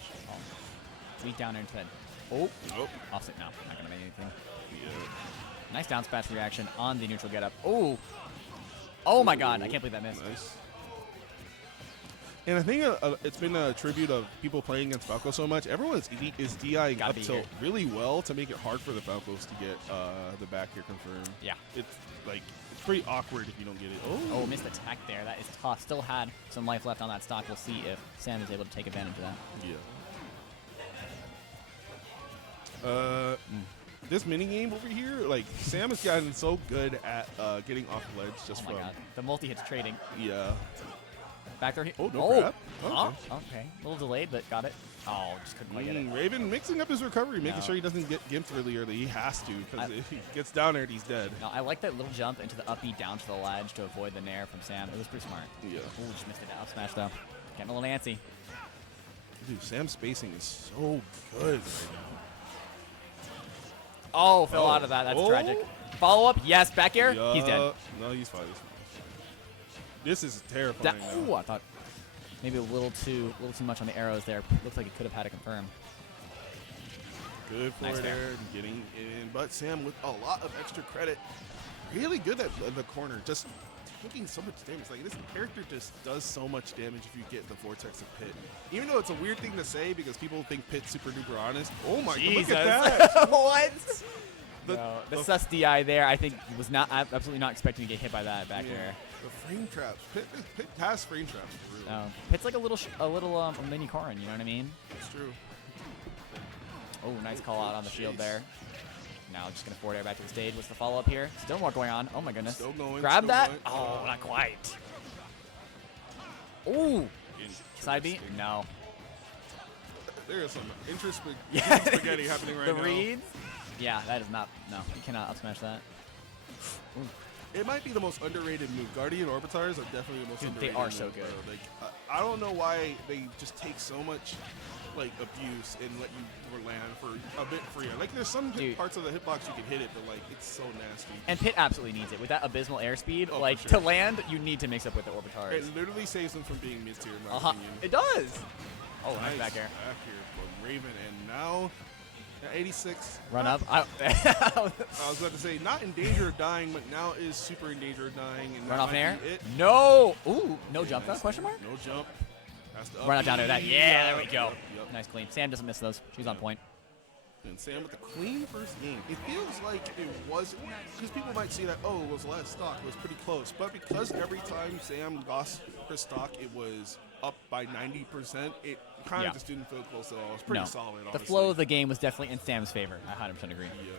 Beat down into head. Oh. Nope. Offset now. Not going to make anything. Yeah. Nice down smash reaction on the neutral get up. Oh. Oh my god. I can't believe that missed. Nice. And I think it's been a tribute of people playing against Falco so much. Everyone is DIing Gotta up be tilt here. really well to make it hard for the Falcos to get the back here confirmed. Yeah. It's like it's pretty awkward if you don't get it. Oh, missed attack there. That is tough. Still had some life left on that stock. We'll see if Sam is able to take advantage of that. Yeah. This mini game over here, like Sam has gotten so good at getting off the ledge just Oh my from god. The multi-hits trading. yeah. Back there. Oh, no grab. Oh, Okay. okay. A little delayed, but got it. Oh, just couldn't quite get it. Raven mixing up his recovery, making No. sure he doesn't get gimped really early. He has to because if he gets down there, he's dead. No, I like that little jump into the up B down to the ledge to avoid the nair from Sam. It was pretty smart. Yeah. Oh, just missed it out. Smash though. Getting a little antsy. Dude, Sam's spacing is so good right now. Oh, fell out of that. That's tragic. Follow up. Yes, back air. He's dead. No, he's fine. This is terrifying. Ooh, I thought maybe a little too much on the arrows there. Looks like he could have had it confirmed. Good for Nice it there. there, getting in. But Sam with a lot of extra credit. Really good at the corner. Just taking so much damage. Like, this character just does so much damage if you get the Vortex of Pit. Even though it's a weird thing to say because people think Pit's super duper honest. Oh my god, look at that. What? The, No, the the- sus DI there, I think, was not absolutely not expecting to get hit by that back yeah, there. the frame traps. Pit has frame traps. For real. No, Pit's like a little mini Karin, you know what I mean? It's true. Oh, nice call out on the shield jeez. there. Now just gonna forward air back to the stage. What's the follow up here? Still more going on. Oh my goodness. Still going. Grab still that. going. Oh, not quite. Ooh. Side B? Interesting. No. There is some interesting Yeah. spaghetti happening right The now. reads? Yeah, that is not. No, you cannot up smash that. It might be the most underrated move. Guardian Orbitars are definitely the most Dude, they underrated are so move, good. bro. Like, I don't know why they just take so much like abuse and let you land for a bit freer. Like, there's some Dude. parts of the hitbox you can hit it, but like it's so nasty. And Pit absolutely needs it. With that abysmal airspeed, Oh, for like sure. to land, you need to mix up with the Orbitars. It literally saves them from being mid tier, in my Uh-huh. opinion. It does. Oh, nice back air. Back here from Raven, and now at 86. Run up. I was about to say, not in danger of dying, but now is super in danger of dying. And Run that off an might air. be it. No. Ooh, no Okay, jump though? nice. Question mark? No jump. Has to Run out down to up that. B. Yeah, there we go. Yep, yep. Nice clean. Sam doesn't miss those. She's on point. And Sam with the clean first game. It feels like it wasn't, because people might see that, oh, it was less stock, it was pretty close. But because every time Sam lost her stock, it was up by 90%, it kind Yeah. of just didn't feel close at all. It was pretty No. solid, The honestly. flow of the game was definitely in Sam's favor. I 100% agree. Yeah.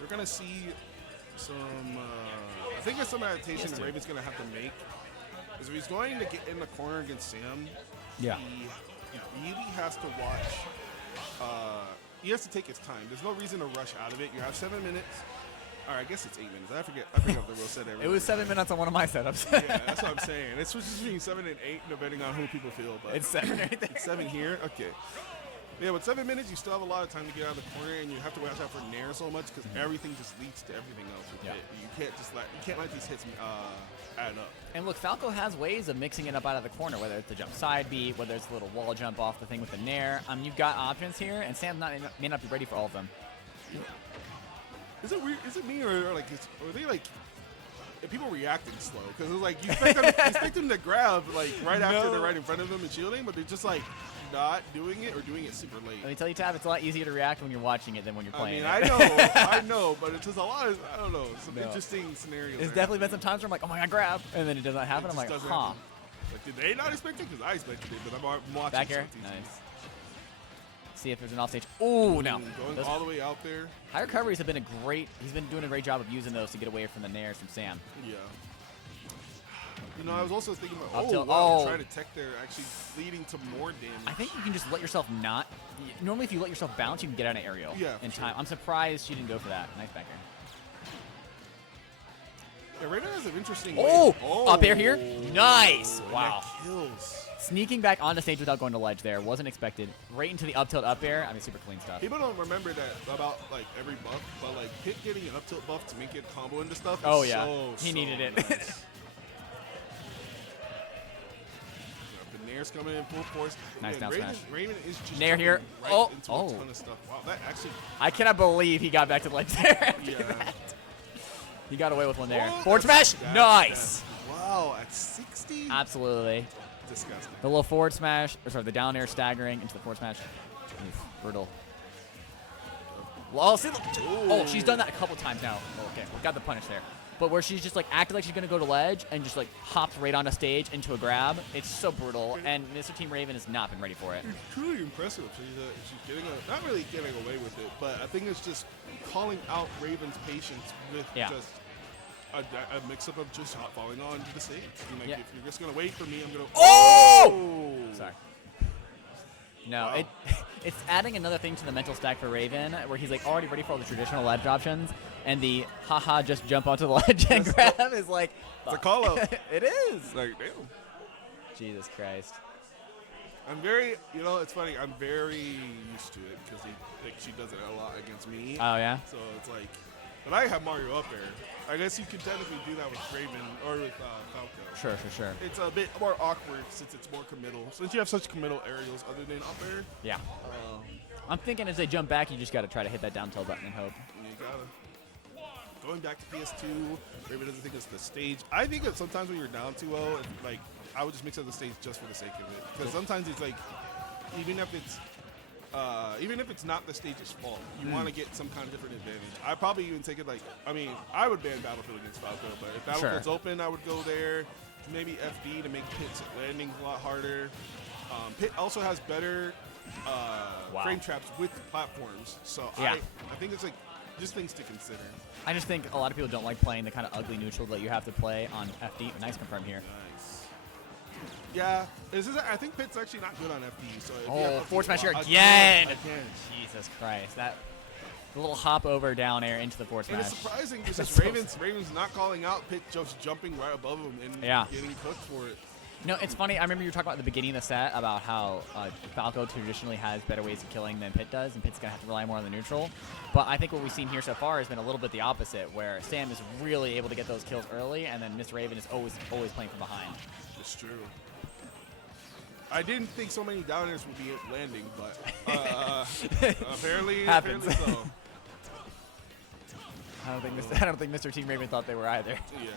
We're going to see some, I think it's some adaptation Yes, that dude. Raven's going to have to make. Because if he's going to get in the corner against Sam, Yeah. he really has to watch. He has to take his time. There's no reason to rush out of it. You have 7 minutes. Or I guess it's 8 minutes. I forget what the rule said. It was 7 minutes on one of my setups. Yeah, that's what I'm saying. It switches between 7 and 8 depending on who people feel. But It's 7 right there. it's 7 here. Okay. Yeah, with 7 minutes, you still have a lot of time to get out of the corner, and you have to watch out for Nair so much because everything just leads to everything else with Yeah. it. You can't just let these hits add up. And look, Falco has ways of mixing it up out of the corner, whether it's the jump side B, whether it's the little wall jump off the thing with the Nair. You've got options here, and Sam may not be ready for all of them. Is it weird? Is it me or like? Are they like? Are people reacting slow? Because it's like you expect them to grab like right after they're right in front of them and shielding, but they're just like not doing it or doing it super late. Let me tell you, Tab, it's a lot easier to react when you're watching it than when you're I playing mean, it. I know, but it's just a lot of, I don't know, some No. interesting scenarios. There's that definitely been happen. some times where I'm like, oh my god, grab, and then it doesn't happen. It I'm just like, doesn't huh. happen. Like, did they not expect it? Because I expected it, but I'm watching. Back so air, it's easy. nice. See if there's an offstage. Ooh, no. Going Those all the way out there. high recoveries have been he's been doing a great job of using those to get away from the Nairs from Sam. Yeah. You know, I was also thinking about, Up till- wow, oh. trying to tech there actually leading to more damage. I think you can just let yourself not. Normally, if you let yourself bounce, you can get out of aerial Yeah, in for time. sure. I'm surprised she didn't go for that. Nice back air. Yeah, Raven has an interesting Oh! way. Up air here? Nice! and Wow. that kills. Sneaking back onto stage without going to ledge there wasn't expected. Right into the up tilt up air. I mean, super clean stuff. People don't remember that about like every buff, but like Pit getting an up tilt buff to make it combo into stuff. Oh, is yeah. so, He so needed it. Nice. The Nair's coming in full force. Nice Man, down Raven, smash. Raven is just Nair jumping here. right Oh, into oh. a ton of stuff. Wow, that actually. I cannot believe he got back to the ledge there after Yeah. that. He got away with one there. Oh, Forward smash! that's- Nice! Wow, at 60? Absolutely. Disgusting. The little forward smash, or sorry, the down air staggering into the forward smash. Oof, brutal. Well, see, oh, she's done that a couple times now. Oh, okay, got the punish there. But where she's just like acted like she's gonna go to ledge and just like hops right onto stage into a grab. It's so brutal, and Mr. Team Raven has not been ready for it. It's truly impressive. She's getting not really getting away with it, but I think it's just calling out Raven's patience with Yeah. just a mix-up of just not falling onto the stage. And like, Yeah. if you're just gonna wait for me, I'm gonna. Oh! Sorry. No, Wow. it's adding another thing to the mental stack for Raven, where he's like already ready for all the traditional ledge options, and the haha just jump onto the ledge and grab is like. It's a call out. It is. Like, damn. Jesus Christ. I'm very, you know, it's funny. I'm very used to it because she does it a lot against me. Oh, yeah? So it's like, but I have Mario up there. I guess you can technically do that with Raven or with Falco. Sure. It's a bit more awkward since it's more committal. Since you have such committal aerials other than up air. Yeah. I'm thinking as they jump back, you just got to try to hit that down tilt button and hope. You gotta. Going back to PS2, Raven doesn't think it's the stage. I think that sometimes when you're down 2-0, like, I would just mix up the stage just for the sake of it. Because sometimes it's like, even if it's not the stage's fault, you want to get some kind of different advantage. I'd probably even take it like, I mean, I would ban Battlefield against Falco, but if Battlefield's open, I would go there. Maybe FD to make Pit's landings a lot harder. Pit also has better frame traps with platforms, so Yeah. I think it's like just things to consider. I just think a lot of people don't like playing the kind of ugly neutral that you have to play on FD. Nice confirm here. Nice. Yeah, I think Pit's actually not good on FD. So if you have FD forward smash here block- again. Again. Jesus Christ. That little hop over down air into the forward And smash. it's surprising because So Raven's not calling out Pit, just jumping right above him and getting cooked for it. You know, it's funny. I remember you were talking about at the beginning of the set about how Falco traditionally has better ways of killing than Pit does, and Pit's going to have to rely more on the neutral. But I think what we've seen here so far has been a little bit the opposite, where Sam is really able to get those kills early, and then Miss Raven is always playing from behind. It's true. I didn't think so many down airs would be landing, but apparently so. I don't think Mr. Team Raven thought they were either. Yeah.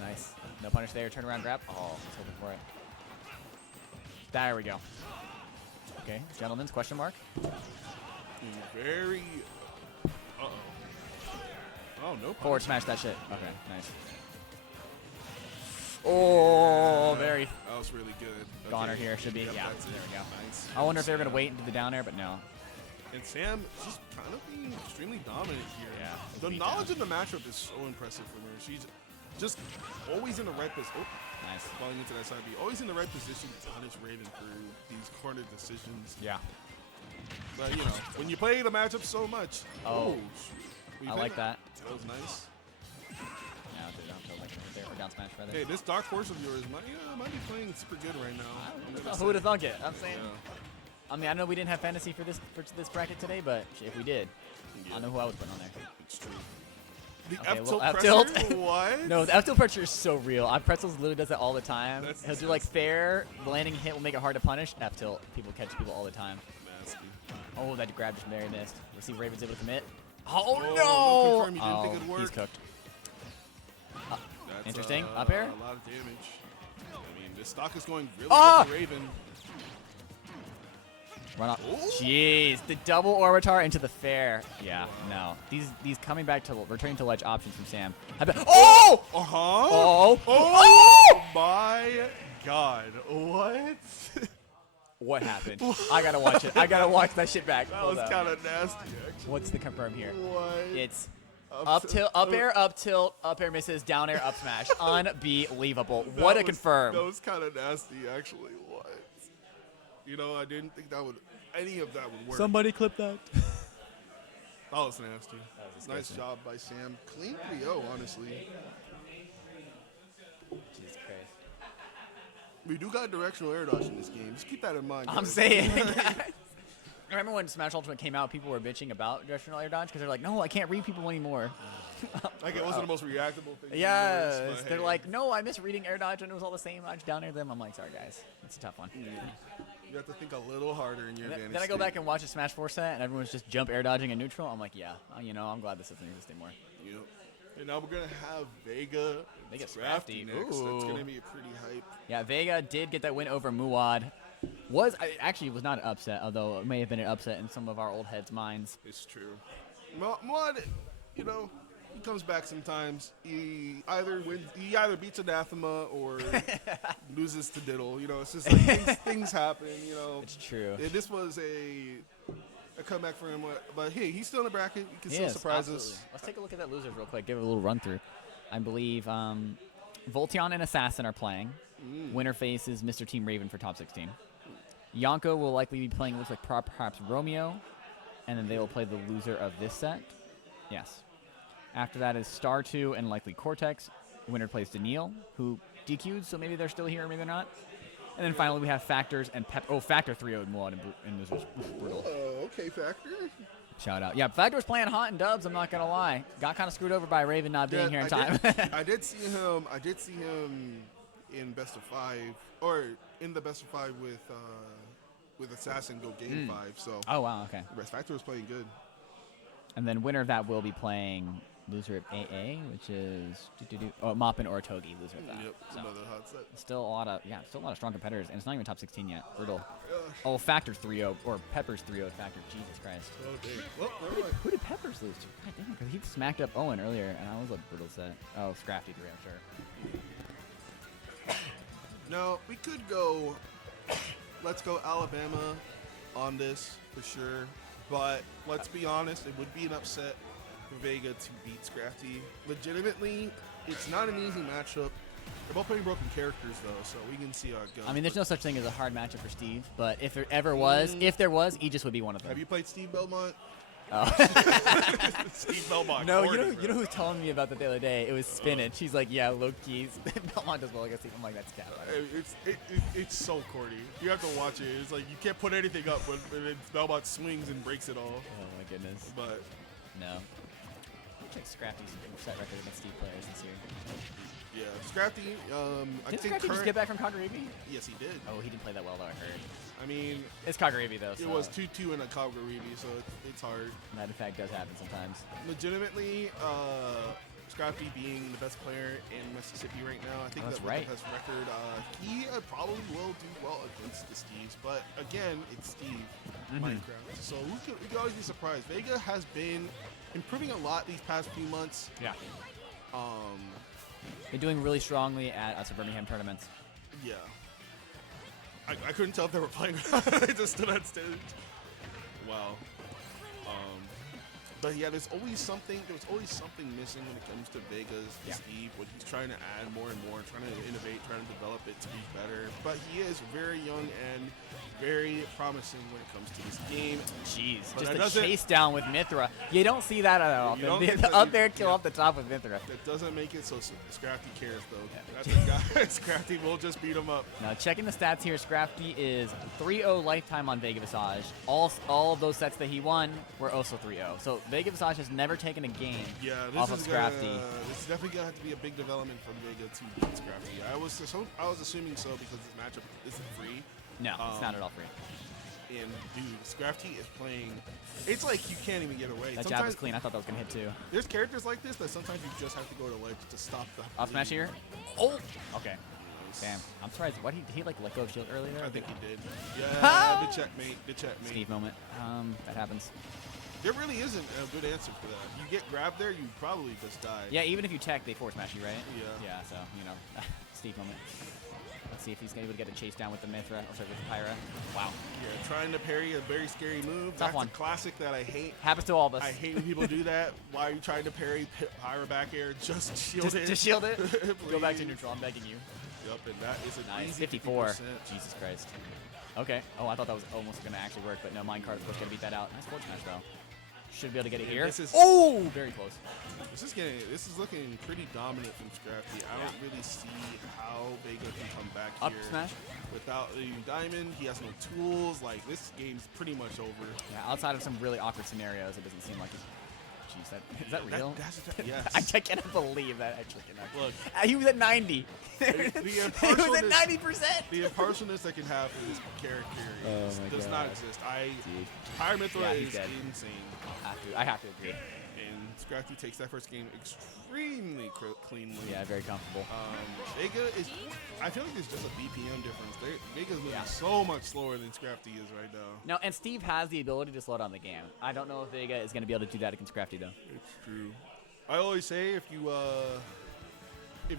Nice. No punish there. Turnaround grab. Oh, I was hoping for it. There we go. Okay, gentlemen's question mark. Very. Uh-oh. Oh, no. Forward smash that shit. Okay, nice. Oh, very. That was really good. Goner here should be. Yep, Yeah, that's it. there we go. Nice. I wonder if they were going to wait and do the down air, but no. And Sam is just kind of being extremely dominant here. Yeah. The knowledge of the matchup is so impressive from her. She's just always in the right position. Oh, Nice. falling into that side B. Always in the right position to punish Raven for these corner decisions. Yeah. But, you know, when you play the matchup so much. Oh. shoot. I like that. That was nice. Yeah, I'll do down tilt like right there, or down smash rather. Hey, this dark horse of yours might be playing super good right now. Who would have thunk it? I'm saying. Yeah. I mean, I know we didn't have fantasy for this bracket today, but if we did, I know who I was putting on there. It's true. The Okay, F-tilt well, pressure? F-tilt. What? No, the F-tilt pressure is so real. Pretzels literally does that all the time. That's He'll do like fair, the landing hit will make it hard to punish. F-tilt, people catch people all the time. Nasty. Oh, that grab just very missed. Let's see if Raven's able to commit. Oh, Oh, no confirm. He didn't Oh, think it'd work. he's cooked. That's, Interesting. Up air? A lot of damage. I mean, this stock is going really Ah! good for Raven. Run off. Ooh. Jeez, the double orbitar into the fair. Yeah, no. These coming back to returning to ledge options from Sam. Oh! Uh-huh. Oh! Oh my God. What? What happened? I gotta watch it. I gotta watch that shit back. That Hold was up. kind of nasty, actually. What's the confirm here? What? It's up tilt, up tilt, up air misses, down air, up smash. Unbelievable. What a confirm. That was kind of nasty, actually. What? You know, I didn't think any of that would work. Somebody clip that. That was nasty. was Nice disgusting. job by Sam. Clean 3-0, honestly. Jesus Christ. We do got directional air dodge in this game. Just keep that in mind. I'm guys. saying. I remember when Smash Ultimate came out, people were bitching about directional air dodge because they're like, no, I can't read people anymore. Like, it wasn't the most reactable thing. in the Yeah, universe, but they're hey. like, no, I miss reading air dodge and it was all the same. I just down air them. I'm like, sorry guys, it's a tough one. You have to think a little harder in your advantage. Then I go back and watch a Smash 4 set and everyone's just jump air dodging in neutral. I'm like, yeah, you know, I'm glad this doesn't exist anymore. Yep. And now we're going to have Vega. Vega Scrafty Scrafty. next. That's Ooh. going to be pretty hype. Yeah, Vega did get that win over Muad. Actually was not an upset, although it may have been an upset in some of our old heads' minds. It's true. Mod, you know, he comes back sometimes. He either beats Anathema or loses to Diddle. You know, it's just like things happen. You know, It's true. This was a comeback for him, but hey, he's still in the bracket. He can He still is, surprise absolutely. us. Let's take a look at that losers real quick. Give it a little run through. I believe Volteon and Assassin are playing. Winner faces Mr. Team Raven for top 16. Yonko will likely be playing, it looks like perhaps Romeo, and then they will play the loser of this set. Yes. After that is Star 2 and likely Cortex. The winner plays Daniil, who DQ'd, so maybe they're still here, maybe they're not. And then finally we have Factors and Factor 3-0-1 in this was brutal. Oh, okay, Factor. Shout out. Yeah, Factor's playing hot in dubs, I'm not going to lie. Got kind of screwed over by Raven not being here in time. I did see him in best of 5, or in the best of 5 with Assassin go game 5. So. Oh wow, okay. Factor was playing good. And then winner of that will be playing loser of AA, which is Mopin or Togi, loser of that. Yep, So another hot set. still a lot of strong competitors, and it's not even top 16 yet. Brutal. Oh, Factor 3-0 or Peppers 3-0 Factor. Jesus Christ. Oh, dang. Well, never mind. Who did Peppers lose to? God damn, because he smacked up Owen earlier, and that was a brutal set. Oh, Scrafty 3, I'm sure. No, we could go. Let's go Alabama on this for sure. But let's be honest, it would be an upset for Vega to beat Scrafty. Legitimately, it's not an easy matchup. They're both playing broken characters though, so we can see how it goes. I mean, there's no such thing as a hard matchup for Steve, but if there ever was, Aegis would be one of them. Have you played Steve Belmont? Oh. Steve Belmont. No, corny, you know who's telling me about that the other day? It was Spinach. He's like, yeah, low keys. Belmont does well against Steve. I'm like, that's cap. It's so corny. You have to watch it. It's like you can't put anything up when Belmont swings and breaks it all. Oh my goodness. But no. Check Scrafty's set record against Steve players this year. yeah, Scrafty. I Did think Scrafty just get back from Kagurabi? Yes, he did. Oh, he didn't play that well though, I heard. I mean, It's Kagurabi though, so it was 2-2 in a Kagurabi, so it's hard. that in fact does happen sometimes. Legitimately, Scrafty being the best player in Mississippi right now, I think Oh, that's that with right. the best record, he probably will do well against the Steves. But again, it's Steve Minecraft, so we could always be surprised. Vega has been improving a lot these past few months. Yeah. Um, They're doing really strongly at Birmingham tournaments. yeah. I couldn't tell if they were playing or not. They just stood on stage. Wow. But yeah, there's always something missing when it comes to Vega's Steve, when he's trying to add more and more, trying to innovate, trying to develop it to be better. But he is very young and very promising when it comes to this game. Jeez, But just that a chase down with Mithra. You don't see that at all. You don't The get that- up there kill off the top with Mithra. That doesn't make it so Scrafty cares, though. That's the guy. Scrafty will just beat him up. Now, checking the stats here, Scrafty is 3-0 lifetime on Vega Visage. All of those sets that he won were also 3-0. So Vega Visage has never taken a game Yeah, off of Scrafty. This is definitely gonna have to be a big development for Vega to beat Scrafty. I was assuming so because this matchup isn't free. No, it's not at all free. And dude, Scrafty is playing. It's like you can't even get away. That jab was clean. I thought that was going to hit too. There's characters like this that sometimes you just have to go to ledge to stop the. Off smash here? Oh! Okay. Damn. I'm surprised. What, he like let go of shield early there? I think he did. Yeah, the checkmate. The checkmate. Steve moment. That happens. There really isn't a good answer for that. You get grabbed there, you probably just die. Yeah, even if you tech, they force smash you, right? Yeah. Yeah, so, you know, Steve moment. Let's see if he's able to get a chase down with the Mithra, or sorry, with the Pyra. Wow. Yeah, trying to parry a very scary move. Tough That's one. a classic that I hate. Happens to all of us. I hate when people do that. Why are you trying to parry Pyra back air? Just shield it. Just shield it. Go back to Please. neutral. I'm begging you. Yep, and that is a Nice. easy 54. 50%. Jesus Christ. Okay. Oh, I thought that was almost going to actually work, but no, Minecart is supposed to beat that out. Nice forward smash, though. Should be able to get it And here. this is- Oh! Very close. This is looking pretty dominant from Scrafty. I don't really see how Vega can come back Up here smash. without the Diamond. He has no tools. Like, this game's pretty much over. Yeah, outside of some really awkward scenarios, it doesn't seem like it's... Jeez, is that real? Yes. I cannot believe that actually can happen. Look. He was at 90. The he was at impartialness- 90%. The impartialness I can have for this character does not exist. Pyra Mithra Yeah, he's is dead. insane. I have to agree. And Scrafty takes that first game extremely cleanly. Yeah, very comfortable. Vega is. I feel like there's just a BPM difference. Vega's moving Yeah. so much slower than Scrafty is right now. No, and Steve has the ability to slow down the game. I don't know if Vega is going to be able to do that against Crafty, though. It's true. I always say if you're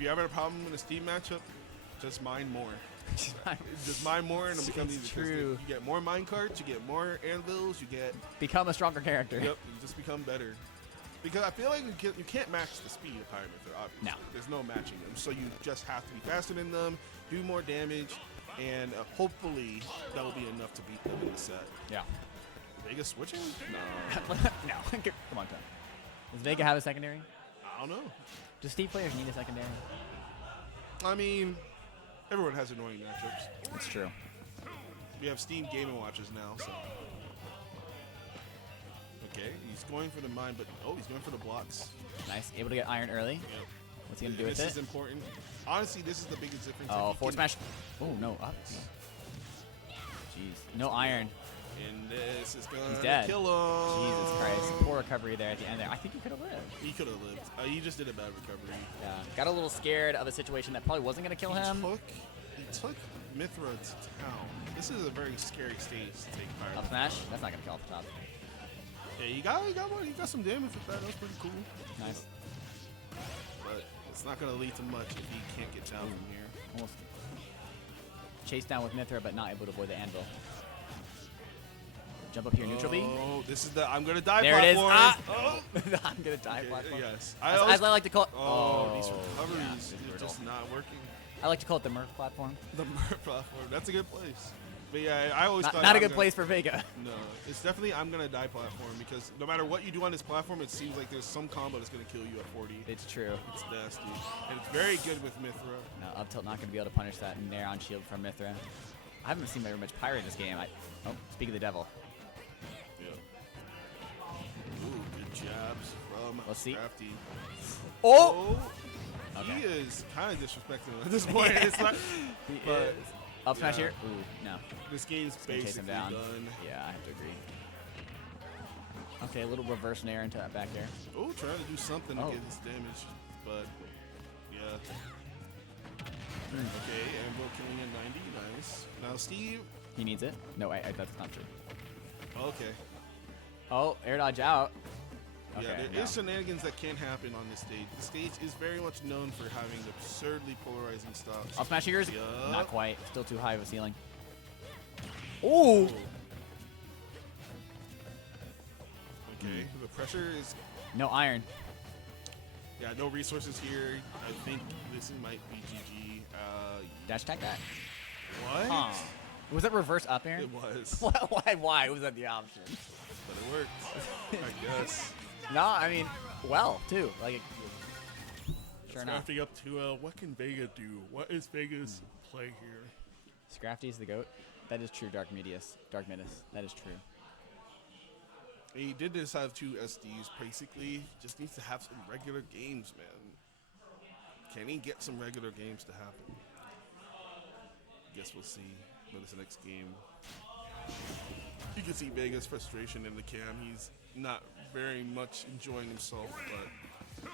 having a problem in a Steam matchup, just mine more. Just mine more, and it'll become easy. true. You get more mine carts, you get more anvils, you get. Become a stronger character. Yep, you just become better. Because I feel like you can't match the speed of Pyra Mithra, obviously. No. There's no matching them. So you just have to be faster than them, do more damage, and hopefully that will be enough to beat them in the set. Yeah. Vega switching? No. Come on, Tom. Does Vega have a secondary? I don't know. Do Steve players need a secondary? I mean, Everyone has annoying matchups. It's true. We have Steam Game & Watches now, so. Okay, he's going for the mine, but he's going for the blocks. Nice. Able to get iron early. Yep. What's he going to do with This it? is important. Honestly, this is the biggest difference. Oh, If he forward can- smash. Oh, no. Up. Jeez. No iron. And this is going He's to dead. kill him. Jesus Christ. Poor recovery there at the end there. I think he could have lived. He could have lived. He just did a bad recovery. Yeah. Got a little scared of a situation that probably wasn't going to kill him. He took Mithra to town. This is a very scary stage to take Fire. Up smash. That's not going to kill off the top. Yeah, he got some damage with that. That was pretty cool. Nice. But it's not going to lead to much if he can't get down from here. Almost chased down with Mithra, but not able to avoid the anvil. Jump up here, neutral B. Oh, this is the I'm going to die There it is. platform. Ah! Oh. I'm going to die platform. Yes. As I like to call it. Oh, these yeah, recoveries it's are brutal. just not working. I like to call it the Murph platform. The Murph platform. That's a good place. But yeah, I always Not, thought not a I'm good gonna- place for Vega. No, it's definitely I'm gonna die platform because no matter what you do on this platform, it seems like there's some combo that's gonna kill you at 40. It's true. It's nasty, and it's very good with Mithra. No, up tilt not going to be able to punish that Nair on shield from Mithra. I haven't seen very much Pyro in this game. Oh, speak of the devil. Yeah. Ooh, good jabs from Let's see. Crafty. Oh! He Okay. is kind of disrespecting him at this point. It's not, He but is. Up smash yeah. here? Ooh, no. This game's Gonna chase him basically down. done. Yeah, I have to agree. Okay, a little reverse Nair into that back there. Oh, trying to do something to Oh. get this damage, but yeah. Okay, Anvil killing at 90, nice. Now Steve. He needs it. No, that's not true. Okay. Oh, air dodge out. Okay, Yeah, there no. is shenanigans that can happen on this stage. The stage is very much known for having absurdly polarizing stops. Up smash yours? Yup. Not quite. Still too high of a ceiling. Ooh! Okay, the pressure is. No iron. Yeah, no resources here. I think this might be GG. Dash attack that. What? Huh. Was that reverse up air? It was. Why was that the option? But it worked. I guess. No, I mean, well, too. Like, sure enough. Scrafty up to what can Vega do? What is Vega's play here? Scrafty's the GOAT. That is true, Dark Midas. That is true. He did just have 2 SDs, basically. Just needs to have some regular games, man. Can he get some regular games to happen? Guess we'll see for this next game. You can see Vega's frustration in the cam. He's not very much enjoying himself, but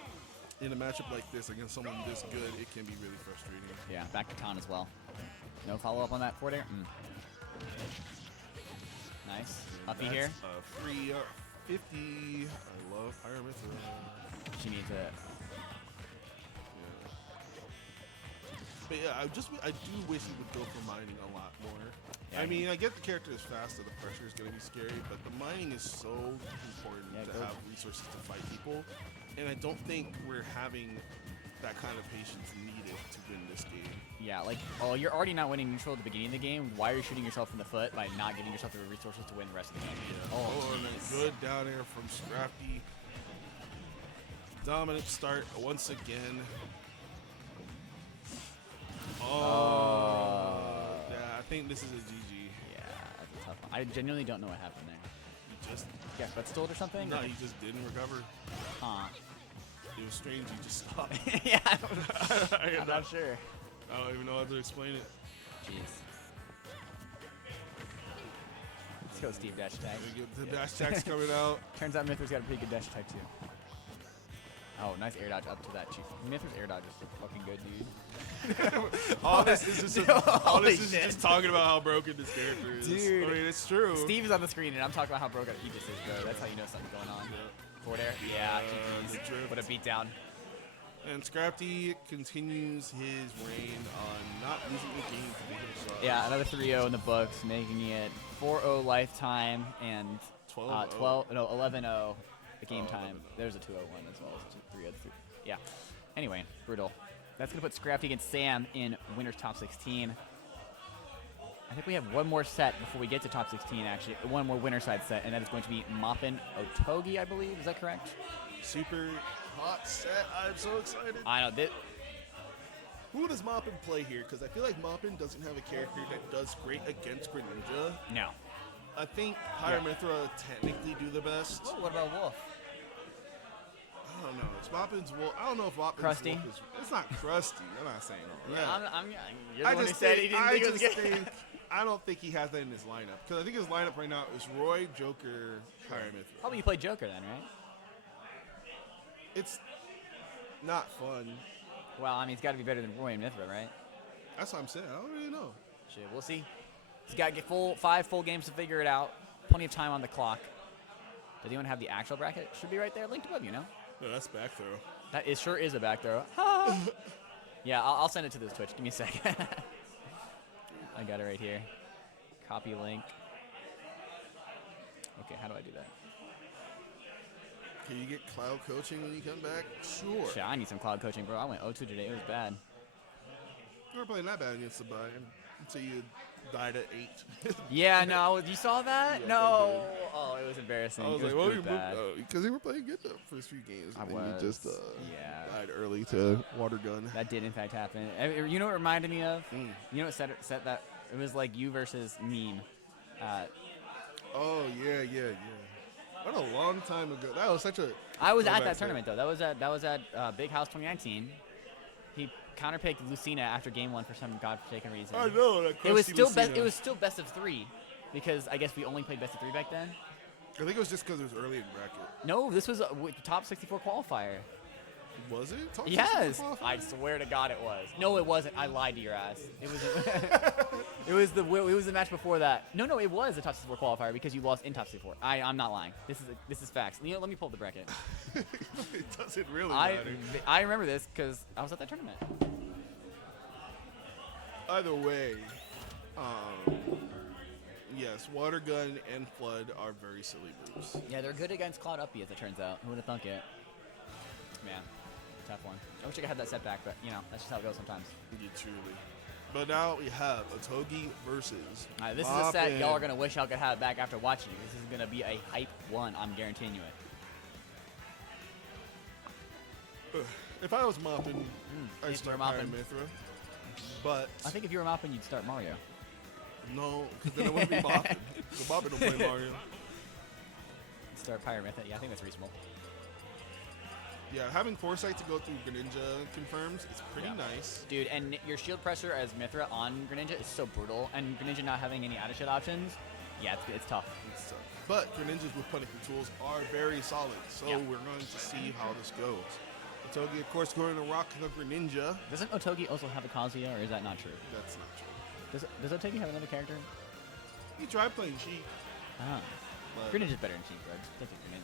in a matchup like this against someone this good, it can be really frustrating. Yeah, back to Ton as well. No follow-up on that forward air? Nice. Uppy here. Free 50. I love Pyramithra. She needs it. But yeah, I do wish he would go for mining a lot more. Yeah, I mean, I get the character is fast, so the pressure is going to be scary, but the mining is so important Yeah, to go. have resources to fight people, and I don't think we're having that kind of patience needed to win this game. Yeah, like, you're already not winning neutral at the beginning of the game. Why are you shooting yourself in the foot by not giving yourself the resources to win the rest of the game? Oh, and a good down air from Scrafty. Dominant start once again. Oh, yeah, I think this is a GG. Yeah, that's a tough one. I genuinely don't know what happened there. He just, Yeah, but stole it or something? no, he just didn't recover. Huh. It was strange. He just stopped. Yeah, I'm not sure. I don't even know how to explain it. Jeez. Let's go, Steve dash attack. The dash attack's coming out. Turns out Mithra's got a pretty good dash attack too. Oh, nice air dodge up to that chief. Mithra's air dodge is fucking good, dude. All this is just Holy shit. just talking about how broken this character is. Dude. I mean, it's true. Steve is on the screen and I'm talking about how broken he just is, bro. That's how you know something's going on. Forward air? Yeah, the GG's. drift. What a beatdown. And Scrafty continues his reign on not losing the game to Big Shot. Yeah, another 3-0 in the books, making it 4-0 lifetime and 11-0 the game time. There's a 2-0-1 as well as 3-0. Yeah. Anyway, brutal. That's going to put Scrafty against Sam in winner's top 16. I think we have one more set before we get to top 16, actually. One more winner side set, and that is going to be Moppin Otogi, I believe. Is that correct? Super hot set. I'm so excited. I know. Who does Moppin play here? Because I feel like Moppin doesn't have a character that does great against Greninja. No. I think Pyra/Mythra technically do the best. Oh, what about Wolf? I don't know. It's Moppin's Wolf. I don't know if Moppin's Crusty? Wolf is. It's not crusty. I'm not saying all that. You're the I one who just said think, he didn't I think it was just good. think I don't think he has that in his lineup. Because I think his lineup right now is Roy, Joker, Pyra/Mythra. Probably you play Joker then, right? It's not fun. Well, I mean, it's got to be better than Roy and Mythra, right? That's what I'm saying. I don't really know. Shit, we'll see. He's got to get 5 full games to figure it out. Plenty of time on the clock. Does anyone have the actual bracket? Should be right there, linked above you, know? No, that's back throw. That sure is a back throw. Yeah, I'll send it to this Twitch. Give me a second. I got it right here. Copy link. Okay, how do I do that? Can you get cloud coaching when you come back? Sure. Shit, I need some cloud coaching, bro. I went 0-2 today. It was bad. You weren't playing that bad against the Bayern until you died at 8. Yeah, no. You saw that? Yes, no. Oh, it was embarrassing. I was it like, was well, pretty bad. because they were playing good the first few games. I And was. you just Yeah. died early to water gun. That did in fact happen. You know what it reminded me of? Mm. You know what set that? It was like you versus Meme. Oh, yeah. What a long time ago. That was such a... I was at throwback that to- tournament though. That was at Big House 2019. He counterpicked Lucina after game 1 for some godforsaken reason. I know. That It was crusty still Lucina. it was still best of 3 because I guess we only played best of 3 back then. I think it was just because it was early in bracket. No, this was a top 64 qualifier. Was it? Top Yes, 64 I qualifier? swear to God it was. No, it wasn't. I lied to your ass. It was. It was the match before that. No, it was a top 64 qualifier because you lost in top 64. I'm not lying. This is facts. You know, let me pull up the bracket. It doesn't really I matter. I remember this because I was at that tournament. Either way, yes, Water Gun and Flood are very silly moves. Yeah, they're good against Cloud Uppy as it turns out. Who would have thunk it? Man, tough one. I wish I could have that setback, but you know that's just how it goes sometimes. Yeah, truly. But now we have Otogi versus. This is a set Moppin. y'all are gonna wish y'all could have it back after watching it. This is gonna be a hype one. I'm guaranteeing you it. If I was Moppin, I'd If start you're Moppin. Pyra/Mythra. But I think if you were Moppin, you'd start Mario. no, because then it wouldn't be Moppin. The Moppin don't play Mario. Start Pyra/Mythra. Yeah, I think that's reasonable. Yeah, having Foresight to go through Greninja confirms it's pretty Yeah. nice. Dude, and your shield pressure as Mythra on Greninja is so brutal, and Greninja not having any out of shit options, yeah, it's tough. It's tough. But Greninjas with punishment tools are very solid, so Yeah. we're going to see how this goes. Otogi, of course, going to rock the Greninja. Doesn't Otogi also have a Kazuya, or is that not true? That's not true. Does Otogi have another character? He tried playing Sheik. Ah. But Greninja's better than Sheik, bro. Just take it Greninja.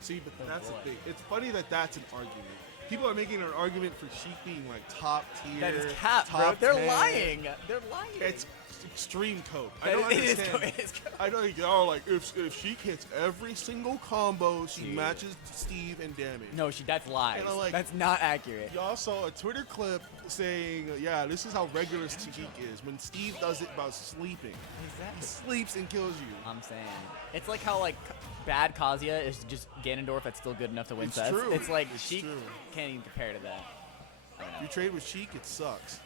see, but Oh, that's boy. the thing. It's funny that that's an argument. People are making an argument for Sheik being like top tier. That is cap, bro. top They're 10. lying. They're lying. It's extreme cope. I That don't is- it is understand. co- it is co- I know y'all like if Sheik hits every single combo, she Dude. matches Steve in damage. No, that's lies. And I'm like- That's not accurate. Y'all saw a Twitter clip saying, yeah, this is how regular Sheik is. When Steve does it about sleeping. He Exactly. sleeps and kills you. I'm saying. It's like how bad Kazuya is just Ganondorf that's still good enough to win It's sets. true. It's like It's Sheik true. can't even compare to that. I don't If know. you trade with Sheik, it sucks.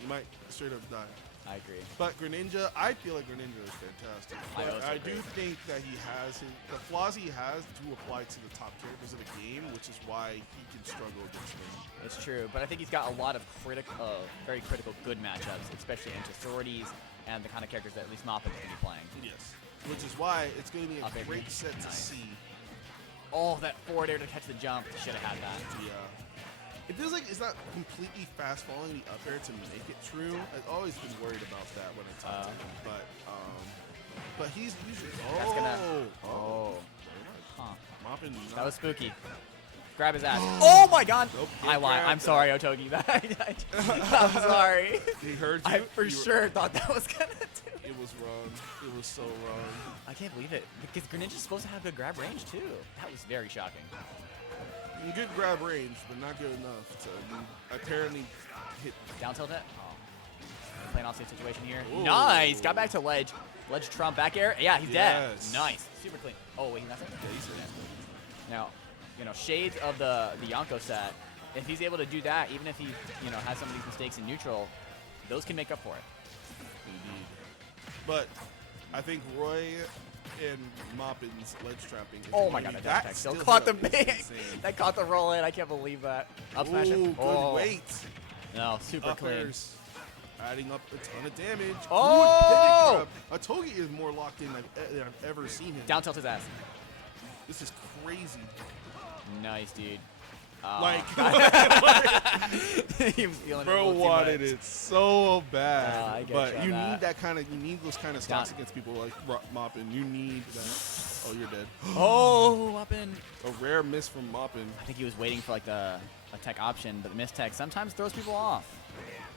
You might straight up die. I agree. But Greninja, I feel like Greninja is fantastic. I But also I agree. do think that he has the flaws he has do apply to the top characters of the game, which is why he can struggle against them. It's true, but I think he's got a lot of very critical good matchups, especially into sororities and the kind of characters that at least Moppin's going to be playing. Yes. Which is why it's going to be a Up air. great set to Nice. see. Oh, that forward air to catch the jump. Should have had that. Yeah. It feels like it's not completely fast falling the up air to make it true. I've always been worried about that when it's on but he's usually That's gonna. oh Oh. Huh. Moppin That was spooky. Grab his ass. Oh my god! Nope, I can't lied. grab I'm that. sorry, Otogi. I'm sorry. He heard you. I for You were- sure thought that was gonna do. It was wrong. It was so wrong. I can't believe it because Greninja's supposed to have good grab range too. That was very shocking. Good grab range, but not good enough to apparently hit. Down tilt it. Oh. Playing off safe situation here. Ooh. Nice. Got back to ledge. Ledge trump back air. Yeah, he's dead. Yes. Nice. Super clean. Oh wait, that's not. Now, shades of the Yonko set. if he's able to do that, even if he has some of these mistakes in neutral, those can make up for it. Indeed. But I think Roy and Moppin's ledge trapping. Is Oh my god, that still caught the bait. That caught the roll in. I can't believe that. Up smash it. Ooh, good Oh. weight. No, super clean. Uppers, adding up a ton of damage. Oh! Good pivot grab. Atogi is more locked in than I've ever seen him. Down tilt his ass. This is crazy. Nice, dude. Like, he was feeling bro it a little too wanted much. it so bad. I get But you you on need that. you need those kind of stocks against people like Moppin. You need that. Oh, you're dead. Oh, up in. A rare miss from Moppin. I think he was waiting for like a tech option, but the miss tech sometimes throws people off.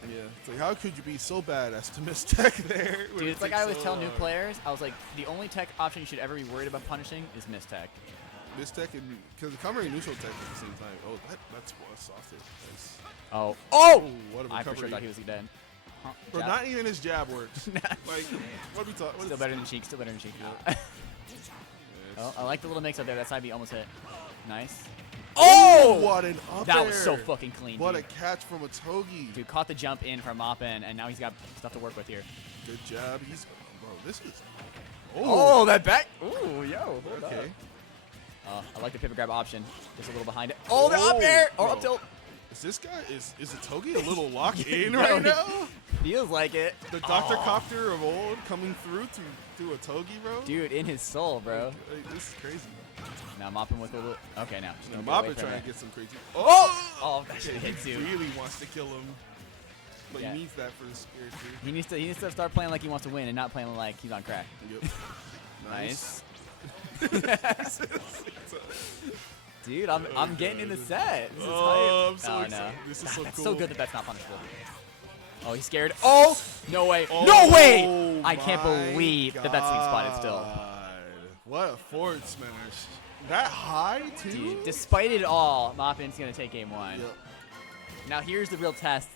Yeah. It's like, how could you be so bad as to miss tech there? when Dude, it it's like takes I always so tell new long? players, I was like, the only tech option you should ever be worried about punishing is miss tech. Miss tech and because covering neutral tech at the same time. Oh, that's softer. Nice. Oh. Oh, what a I for recovery. sure thought he was dead. Huh, Bro, jab. not even his jab works. Like, what are we talking? Still better than Cheek, still better than Cheek. Oh, I like the little mix up there. That side B almost hit. Nice. Oh, what an up That was air. so fucking clean, What a dude. catch from a Togi. Dude, caught the jump in from Moppin, and now he's got stuff to work with here. Good jab. Bro, this is. Oh, that back. Ooh, yo. hold up. Okay. I like the pivot grab option. Just a little behind it. Oh, the up air! Or bro. up tilt. Is this guy, is a Togi a little locked in Bro, right he- now? Feels like it. The Dr. Copter of old coming through to a Togi, bro? Dude, in his soul, bro. Like, this is crazy. Now Moppin with a little. Okay, now. just Now, gonna get away Moppin from trying it. to get some crazy. Oh, that should hit too. Really wants to kill him. But Yeah. he needs that for his character. He needs to start playing like he wants to win and not playing like he's on crack. Yep. Nice. Dude, I'm getting in the set. This is Oh, hype. I'm so Oh, excited. no. This is so That's cool. so good that that's not punishable. Oh, he's scared. Oh, no way. Oh, no way. I can't my believe that that's sweet spotted still. God. What a forward smash. That high, too? Dude, despite it all, Moppin's going to take game one. Yep. Now, here's the real test.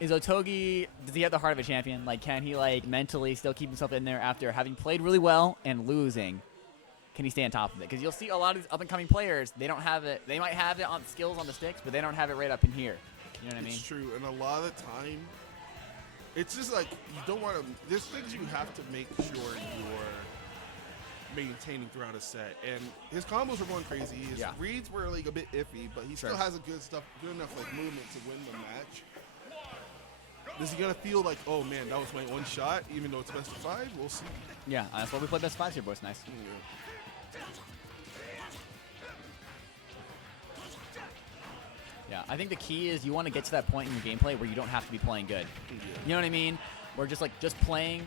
Is Otogi, does he have the heart of a champion? Like, can he, like, mentally still keep himself in there after having played really well and losing? Can he stay on top of it? Because you'll see a lot of these up-and-coming players, they don't have it. They might have it on skills on the sticks, but they don't have it right up in here. You know what I mean? It's true, and a lot of the time, it's just like you don't want to. There's things you have to make sure you're maintaining throughout a set. And his combos were going crazy. His reads were like a bit iffy, but he still has a good enough like movement to win the match. Is he gonna feel like, oh man, that was my one shot, even though it's best of 5? We'll see. Yeah, that's why we play best of 5 here, boys. Nice. Yeah, I think the key is you want to get to that point in your gameplay where you don't have to be playing good. You know what I mean? Where just playing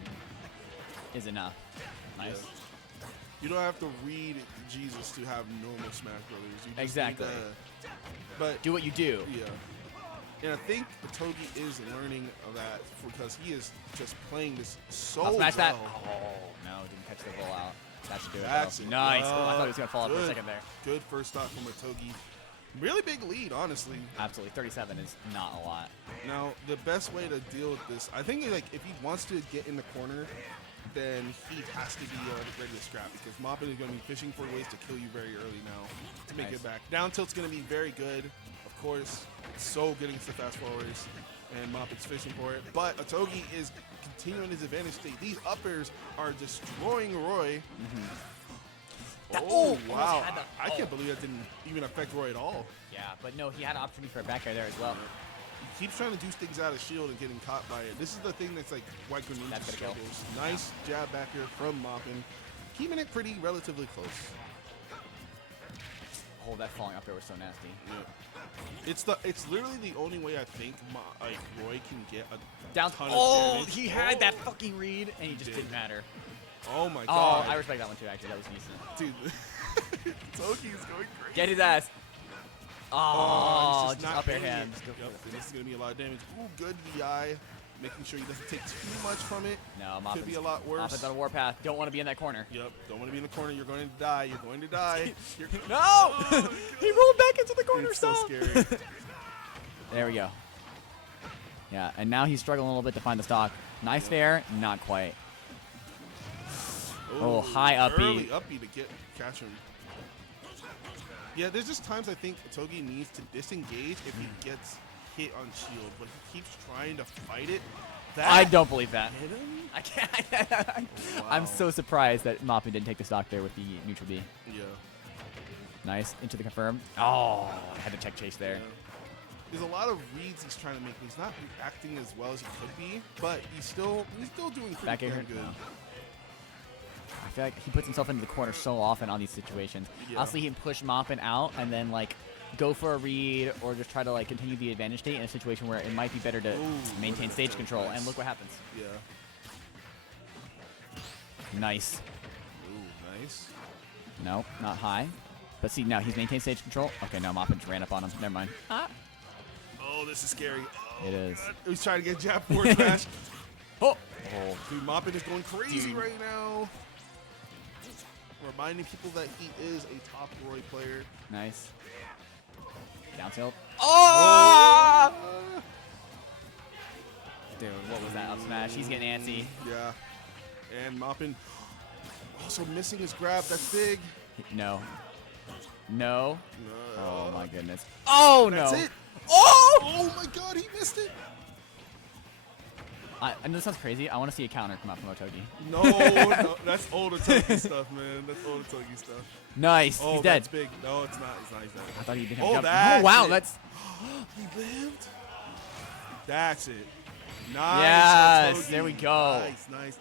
is enough. Nice. Yeah. You don't have to read Jesus to have normal Smash Brothers. You just Exactly. need but do what you do. Yeah. And I think Togi is learning of that because he is just playing this so I'll smash that. well. Oh, no, didn't catch the roll out. That should do it. That's though. it. Nice. Oh, I thought he was going to fall up for a Good. second there. Good first stop from Togi. Really big lead, honestly. Absolutely. 37 is not a lot. Now, the best way to deal with this, I think, like if he wants to get in the corner, then he has to be ready to scrap because Moppin is going to be fishing for ways to kill you very early now to make Nice. it back. Down tilt's going to be very good, of course. It's so good against the fast forwards, and Moppin's fishing for it. But Otogi is continuing his advantage state. These uppers are destroying Roy. Oh, wow. had the- I can't believe that didn't even affect Roy at all. Yeah, but no, he had an opportunity for a back air there as well. He keeps trying to do things out of shield and getting caught by it. This is the thing that's like White Greninja That's gonna kill. struggles. Nice jab back here from Moppin. Keeping it pretty relatively close. Oh, that falling up there was so nasty. Yeah. It's literally the only way I think Roy can get a Down. ton Oh, of damage. he had that fucking read, and he just did. didn't matter. Oh my Oh, god. I respect that one too, actually. That was decent. Dude. Toki's going crazy. Get his ass. Oh, he's just not up air hitting it. him. Just go for Yep, it. and this is going to be a lot of damage. Ooh, good VI. Making sure he doesn't take too much from it. No, Could be a lot worse. Moppin's on a warpath. Don't want to be in that corner. Yep, don't want to be in the corner. You're going to die. You're going to die. You're No! He rolled back into the corner. It's so Stop. scary. There we go. Yeah, and now he's struggling a little bit to find the stock. Nice fair, not quite. Oh, high up B. Early up B to catch him. Yeah, there's just times I think Otogi needs to disengage if he gets hit on shield, but he keeps trying to fight it. That I don't believe that. hit him? I can't. I'm Wow. so surprised that Moppin didn't take the stock there with the neutral B. Yeah. Nice. Into the confirm. Oh, I had to check chase there. Yeah. There's a lot of reads he's trying to make. He's not reacting as well as he could be, but he's still doing Back pretty air. damn good. No. I feel like he puts himself into the corner so often on these situations. Yeah. Honestly, he can push Moppin out and then like go for a read or just try to like continue the advantage state in a situation where it might be better to Ooh, maintain look at stage that. control. Nice. And look what happens. Yeah. Nice. Ooh, nice. No, not high. But see, now he's maintained stage control. Okay, now Moppin just ran up on him. Never mind. Oh, this is scary. Oh, It is. God. He's trying to get jab forward smash. Oh! Dude, Moppin is going crazy Dude. right now. Reminding people that he is a top Roy player. Nice. Down tilt. Oh! Dude, what was that? Up smash. He's getting antsy. Yeah. And Moppin also missing his grab. That's big. No. No. No. Oh my goodness. Oh no. That's it. Oh! Oh my god, he missed it. I know this sounds crazy. I want to see a counter come out from Otogi. No, no, that's old Otogi stuff, man. That's old Otogi stuff. Nice. Oh, He's dead. that's big. No, it's not. It's not. He's not. I thought he didn't Oh, have jump. that's Oh wow, it. that's He lived. That's it. Nice. Yes, Otogi. there we go. Nice.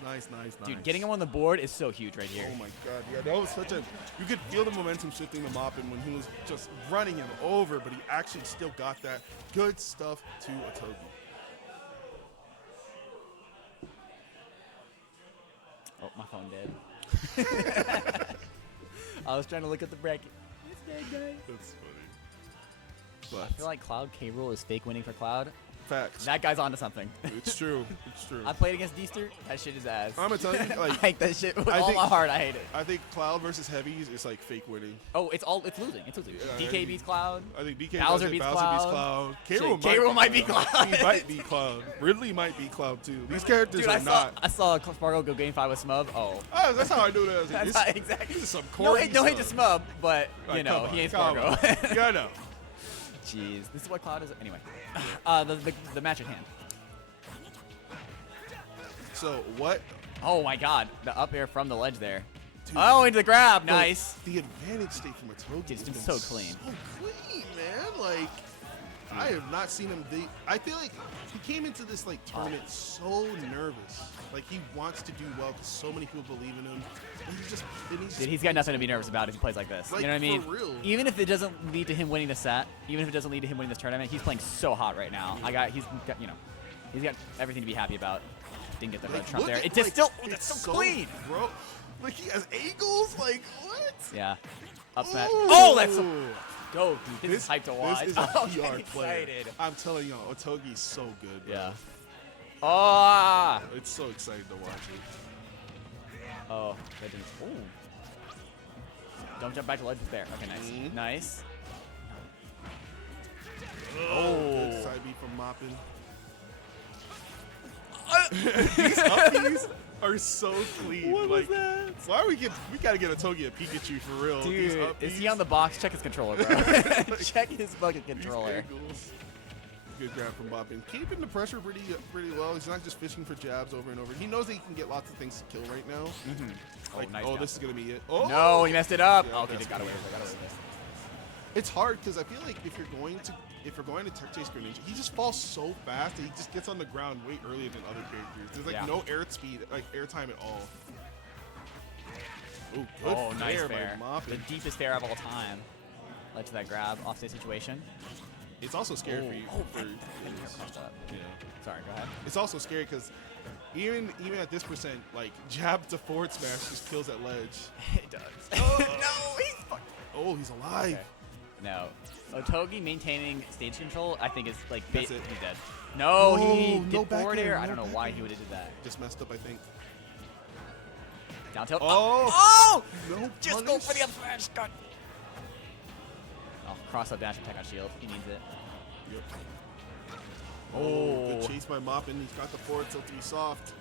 dude. Getting him on the board is so huge right here. Oh my god, yeah, that was such a. You could feel the momentum shifting to Moppin when he was just running him over, but he actually still got that good stuff to Otogi. Oh, my phone dead. I was trying to look at the bracket. It's dead, guys. That's funny. I feel like Cloud K. Rool is fake winning for Cloud. Facts. That guy's onto something. It's true. It's true. I played against Deaster. That shit is ass. I'm gonna tell you, I like, hate that shit with I all think- my heart. I hate it. I think Cloud versus Heavies is like fake winning. Oh, it's losing. It's losing. Yeah, DK beats Cloud. I think BK Bowser does it, beats Bowser Cloud. beats Cloud. Shit, K-Rool K-Rool might be Cloud. He might be Cloud. Ridley might be Cloud too. These characters Dude, are not. I saw Spargo go game 5 with Smub. Oh. Oh, that's how I knew that. That's This- how, exactly. This is some No corny hate, no hate to stuff. Smub, but you Like, know come he on, ain't come on. Spargo. Yeah, I know. Jeez, this is what Cloud is. Anyway, the match at hand. So what? Oh my God, the up air from the ledge there. Dude, Oh, into the grab. Nice. The advantage state from Otogi Dude, it's has been been so clean. So clean, man. Like, I have not seen him. I feel like he came into this like tournament so nervous. Like he wants to do well because so many people believe in him. And Dude, he's got nothing to be nervous about if he plays like this. Like, you know what I mean? for real. Even if it doesn't lead to him winning the set, even if it doesn't lead to him winning this tournament, he's playing so hot right now. He's got everything to be happy about. Didn't get the red trump look there. at, It's just like, still, it's that's so clean. bro. Like he has angles. Like what? Yeah. Up smash. Ooh. Oh, that's so dope. Dude. This is hype to watch. This is a Oh, PR I'm player. excited. I'm telling you, Otogi's so good. Bro. Yeah. Oh. It's so exciting to watch it. Oh, that didn't. Ooh. Don't jump back to ledge there. Okay, nice. Mhm. Nice. Good side B from Moppin. These uppies are so clean. What was like, that? Why we gotta get Otogi a Pikachu for real. These Dude, is he uppies, on the box? Check his controller, bro. Check his fucking these controller. angles. Good grab from Moppin. Keeping the pressure pretty well. He's not just fishing for jabs over and over. He knows that he can get lots of things to kill right now. Like, nice oh, down. this is gonna be it. Oh No, he messed it up. Yeah, Okay, that's just got away good. with it. Got away with it. It's hard because I feel like if you're going to tech chase Greninja, he just falls so fast that he just gets on the ground way earlier than other characters. There's like Yeah. no air speed, like air time at all. Ooh, good Oh, nice fair fair. by Moppin. The deepest fair of all time. Led to that grab, offstage situation. It's also scary for you. For, Crossed up. yeah. Sorry, go ahead. It's also scary because even at this percent, like jab to forward smash just kills that ledge. It does. No, he's fucked. Oh, he's alive. Okay. No. Otogi maintaining stage control, I think is like That's it. he's dead. No, he No, did no back forward air, air. I no don't know back why air. he would have did that. Just messed up, I think. Down tilt. Oh. Oh! No Just go punish. for the up smash. God. Oh, cross up dash attack on shield. He needs it. Yep. Oh. Good chase by Moppin. He's got the forward tilt to be soft.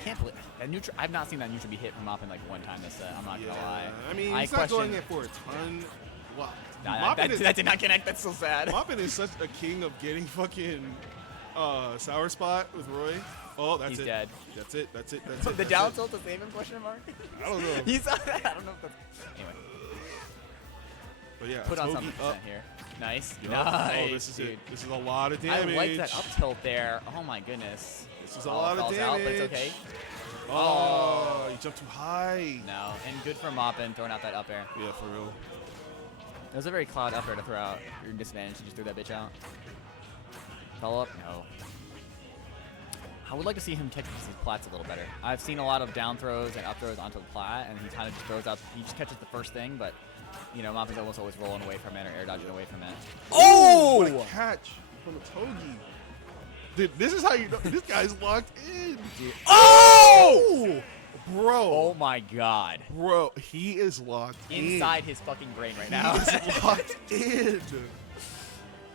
I can't believe that neutral. I've not seen that neutral be hit from Moppin like one time this set. I'm not gonna lie. I mean, I he's not going question- in for a ton. Wow. Nah, that did not connect. That's so sad. Moppin is such a king of getting fucking sour spot with Roy. Oh, that's He's it. dead. That's it. That's it. That's The it. That's down it. tilt to save him? Question mark. I don't know. He's. I don't know if that's. Anyway, But yeah, put on Togi something up. here. Nice. Yup. Nice. Oh, this is dude. it. This is a lot of I damage. like that up tilt there. Oh my goodness. This is a lot of falls damage. out, but it's okay. Oh, you jumped too high. No, and good for Moppin throwing out that up air. Yeah, for real. It was a very cloud up air to throw out. You're in disadvantage. You just threw that bitch out. Follow up? No. I would like to see him catch his plats a little better. I've seen a lot of down throws and up throws onto the plat, and he kind of just throws out. He just catches the first thing, but you know, Moppin's almost always rolling away from it or air dodging away from it. Oh! What a catch from the Togi. Dude, this is how you know this guy's locked in. Dude. Oh! Bro. Oh my god. Bro, he is locked Inside his fucking brain right in. now. He is locked in.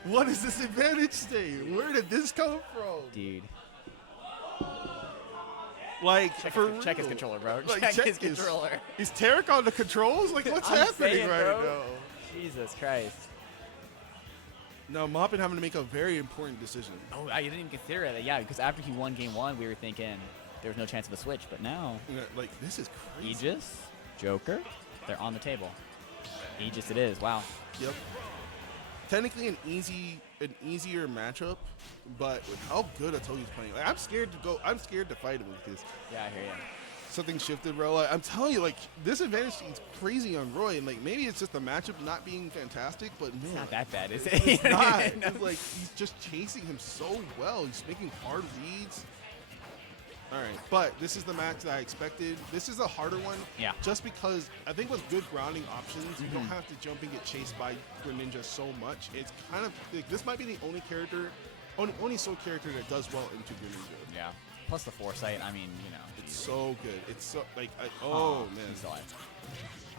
What is this advantage state? Where did this come from? Dude. Like, Check his controller, bro. Like, check check his his- controller. Is Tarek on the controls? Like, what's I'm happening saying, right bro. now? Jesus Christ. No, Moppin having to make a very important decision. Oh, I didn't even consider that. Yeah, because after he won game one, we were thinking there was no chance of a switch, but now Yeah, like, this is crazy. Aegis, Joker, they're on the table. Aegis it is. Wow. Yep. Technically an easier matchup, but with how good Atogi's playing, like, I'm scared to fight him because Yeah, I hear you. something shifted, bro. Like, I'm telling you, like, this advantage is crazy on Roy, and like maybe it's just the matchup not being fantastic, but man, It's not that bad, is it? it's not. No. It's like he's just chasing him so well. He's making hard reads. All right, but this is the match that I expected. This is a harder one. Yeah. Just because I think with good grounding options, you don't have to jump and get chased by Greninja so much. It's kind of like, this might be the only character, only Soul character that does well into Greninja. Yeah. Plus the foresight. I mean, you know. It's so good. It's so like oh man. He's alive.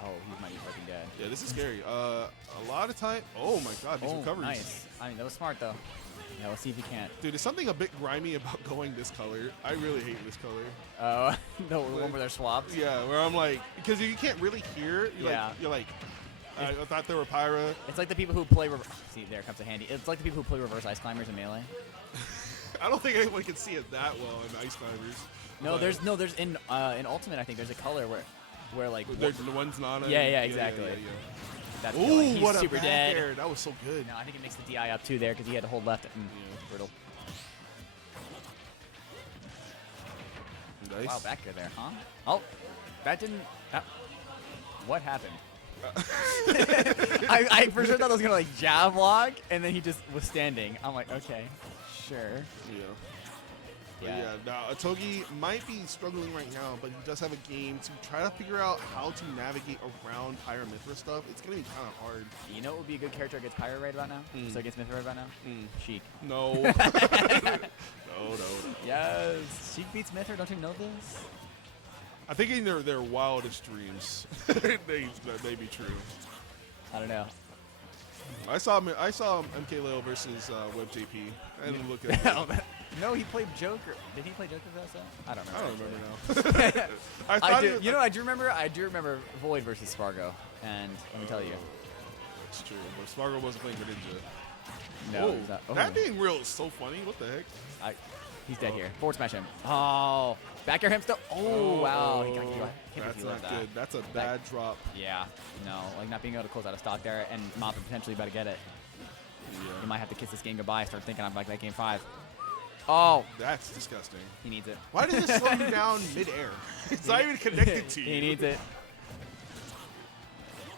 Oh, he might be fucking dead. Yeah, this is scary. A lot of time. Oh my God, these Oh, recoveries. nice. I mean, that was smart though. Yeah, let's see if he can't. Dude, there's something a bit grimy about going this color. I really hate this color. The one where they're swapped. Yeah, where I'm like, because you can't really hear. Yeah. You're like, I thought they were Pyra. It's like the people who play. See, there comes a handy. It's like the people who play reverse ice climbers in Melee. I don't think anyone can see it that well in Ice Climbers. No, but there's in Ultimate. I think there's a color where like. the one's not. Yeah, exactly. That's Ooh, killing. He's what a super back dead. air. That was so good. No, I think it makes the DI up too there because he had to hold left. Brutal. Nice. Wow, back air there, huh? Oh, that didn't. What happened? I for sure thought I was gonna like jab block, and then he just was standing. I'm like, okay, sure. Yeah. But Yeah. yeah, now Atogi might be struggling right now, but he does have a game to try to figure out how to navigate around Pyra/Mythra stuff. It's gonna be kind of hard. You know what would be a good character against Pyro right about now? So against Mythra right about now? Sheik. No. no. Yes. Sheik beats Mythra. Don't you know this? I think in their wildest dreams, that may be true. I don't know. I saw MKLeo versus WebJP. I didn't look at it. No, he played Joker. Did he play Joker for us? I don't I remember. don't remember now. I I thought do. it- You know, I do remember Void versus Spargo, and let me tell you, It's true, but Spargo wasn't playing Greninja. no, Whoa, he's not. Oh. that being real is so funny. What the heck? He's dead here. Forward smash him. Oh, back air him still. Oh, wow. He got you. I can't believe That's he not let that. good. That's a bad drop. Yeah. No, like not being able to close out of stock there, and Mop potentially about to get it. Yeah. You might have to kiss this game goodbye. Start thinking I'm like that game 5. Oh, That's disgusting. he needs it. Why does it slow you down midair? It's not even connected to you. He needs it.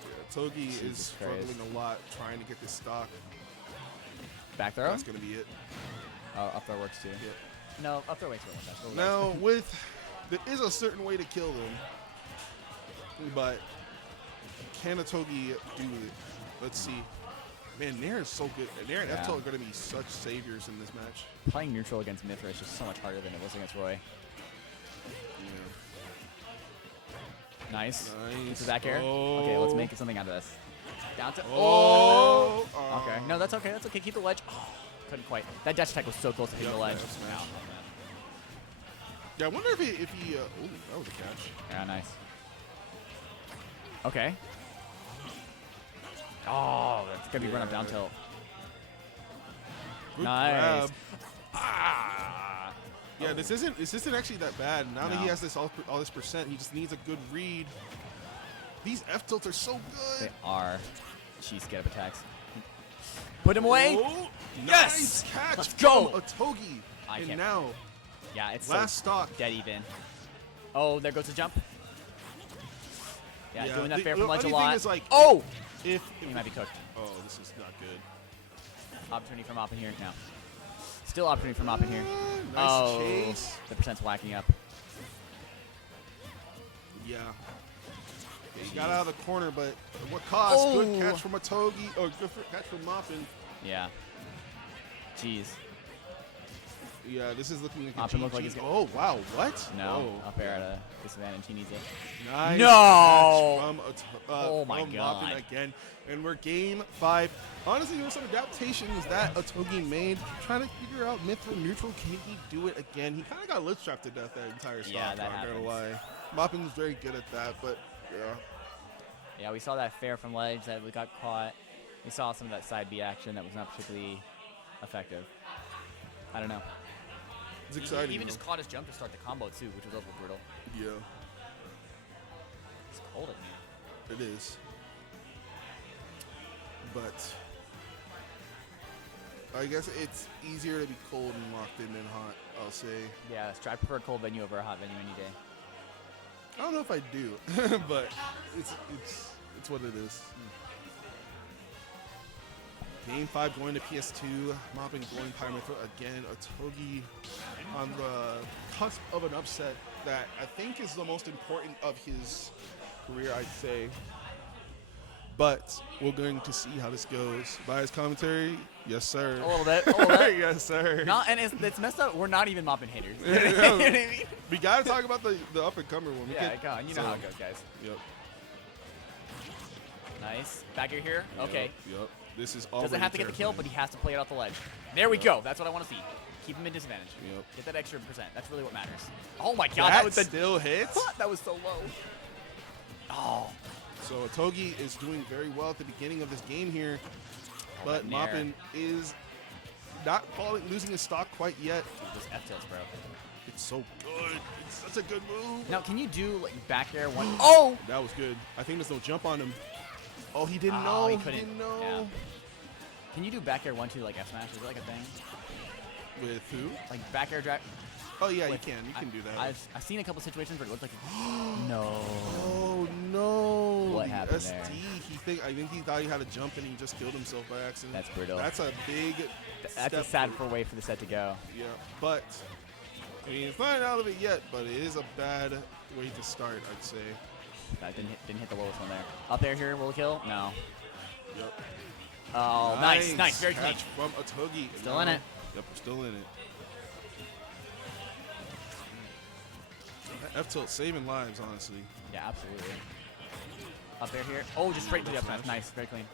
Yeah, Togi is Jesus struggling Christ. a lot trying to get this stock. Back throw. That's gonna be it. Oh, up throw works too. No, up throw works for one touch. Oh, Now, there is a certain way to kill them, but can a Togi do it? Let's see. Man, Nair is so good. Nair and Yeah. Eftel are going to be such saviors in this match. Playing neutral against Mythra is just so much harder than it was against Roy. Yeah. Nice. Nice. Into back air. Oh. Okay, let's make something out of this. Down to. Oh. Okay. No, that's okay. That's okay. Keep the ledge. Oh, couldn't quite. That dash attack was so close to hitting Yep, the ledge. that smash. Ow. Yeah, I wonder if he oh, that was a catch. Yeah, nice. Okay. Oh, that's going to be run up down tilt. Good Nice. grab. Ah. Yeah, this isn't actually that bad. Now that he No. has this all this percent, he just needs a good read. These F tilts are so They good. are. Jeez, get up attacks. Put him away. Oh, Yes! Nice catch Let's go! from Otogi. I And can't- now, Yeah, it's last so stock. dead even. Oh, there goes the jump. Yeah, doing that the fair from ledge a only thing lot. is, like, Oh! If He might be cooked. oh, this is not good. Opportunity from Mop in here now. Still opportunity from Mop in here. Nice Oh, chase. the percent's whacking up. Yeah. He got out of the corner, but at what cost? Oh. Good catch from Otogi. Oh, good catch from Moppin. Yeah. Jeez. Yeah, this is looking like a Moppin looked like GG. he's Oh, wow. What? No, Oh. up air at a disadvantage. He needs it. Nice No! catch from Oh my from God. Moppin again. And we're game 5. Honestly, there were some adaptations that Otogi made. Trying to figure out mithril neutral. Can he do it again? He kind of got lip strapped to death that entire stock. Yeah, that not gonna happens. lie. Moppin's very good at that, but yeah. Yeah, we saw that fair from ledge that we got caught. We saw some of that side B action that was not particularly effective. I don't know. It's exciting. He even though. just caught his jump to start the combo too, which was also brutal. Yeah, It's cold in here. it is. But I guess it's easier to be cold and locked in than hot, I'll say. Yeah, I prefer a cold venue over a hot venue any day. I don't know if I do, but it's what it is. Game 5 going to PS2. Mopping going Pyramithra again. Otogi on the cusp of an upset that I think is the most important of his career, I'd say. But we're going to see how this goes. Bias commentary? Yes, sir. A little bit. A little bit. Yes, sir. Not, and it's messed up. We're not even mopping haters. You Yeah, know what I mean? We got to talk about the up-and-comer one. We Yeah, could- go on. You know so- how it goes, guys. Yep. Nice. Back here. Okay. Yep. This is all Doesn't have to get the kill, but he has to play it off the ledge. There we go. That's what I want to see. Keep him in disadvantage. Yep. Get that extra percent. That's really what matters. Oh my god, that was the still hits. that was so low. Oh. So Otogi is doing very well at the beginning of this game here, but that nair. Moppin is not losing his stock quite yet. Those F tilts, bro. It's so good. It's such a good move. Now, can you do like back air one? Oh! That was good. I think there's no jump on him. Oh, he didn't Oh, know. he He couldn't. didn't know. Yeah. Can you do back air 1-2 like F smash? Is it like a thing? With who? Like back air drag? Oh yeah, With- you can do that. I've seen a couple situations where it looked like no. Oh no! What The happened SD. there? I think he thought he had a jump and he just killed himself by accident. That's brutal. That's a big. That's a step sad for- way for the set to go. Yeah, but I mean, it's not out of it yet, but it is a bad way to start, I'd say. That didn't hit the lowest one there. Up air here, will it kill? No. Yep. Oh, nice, very clean. catch from Otogi. Still in it. Yep, we're still in it. F tilt saving lives, honestly. Yeah, absolutely. Up air here. Oh, just straight to the up smash. Nice, very clean.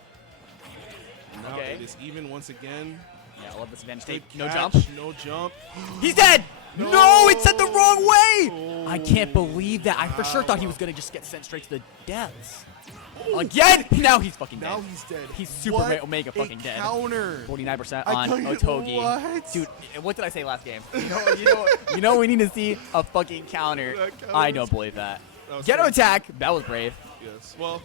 Now Okay. it is even once again. Yeah, I love this advantage Good state. No catch, jump. No jump. He's dead! No, it said the wrong way! Oh, I can't believe that. I for sure thought he was going to just get sent straight to the depths. Again? Now he's fucking dead. Now he's dead. He's super What omega a fucking dead. counter. 49% I on tell you Otogi. what? Dude, what did I say last game? You know we need to see a fucking counter. That counter I was- don't believe that. That was Ghetto crazy. attack. That was brave. Yes. Well,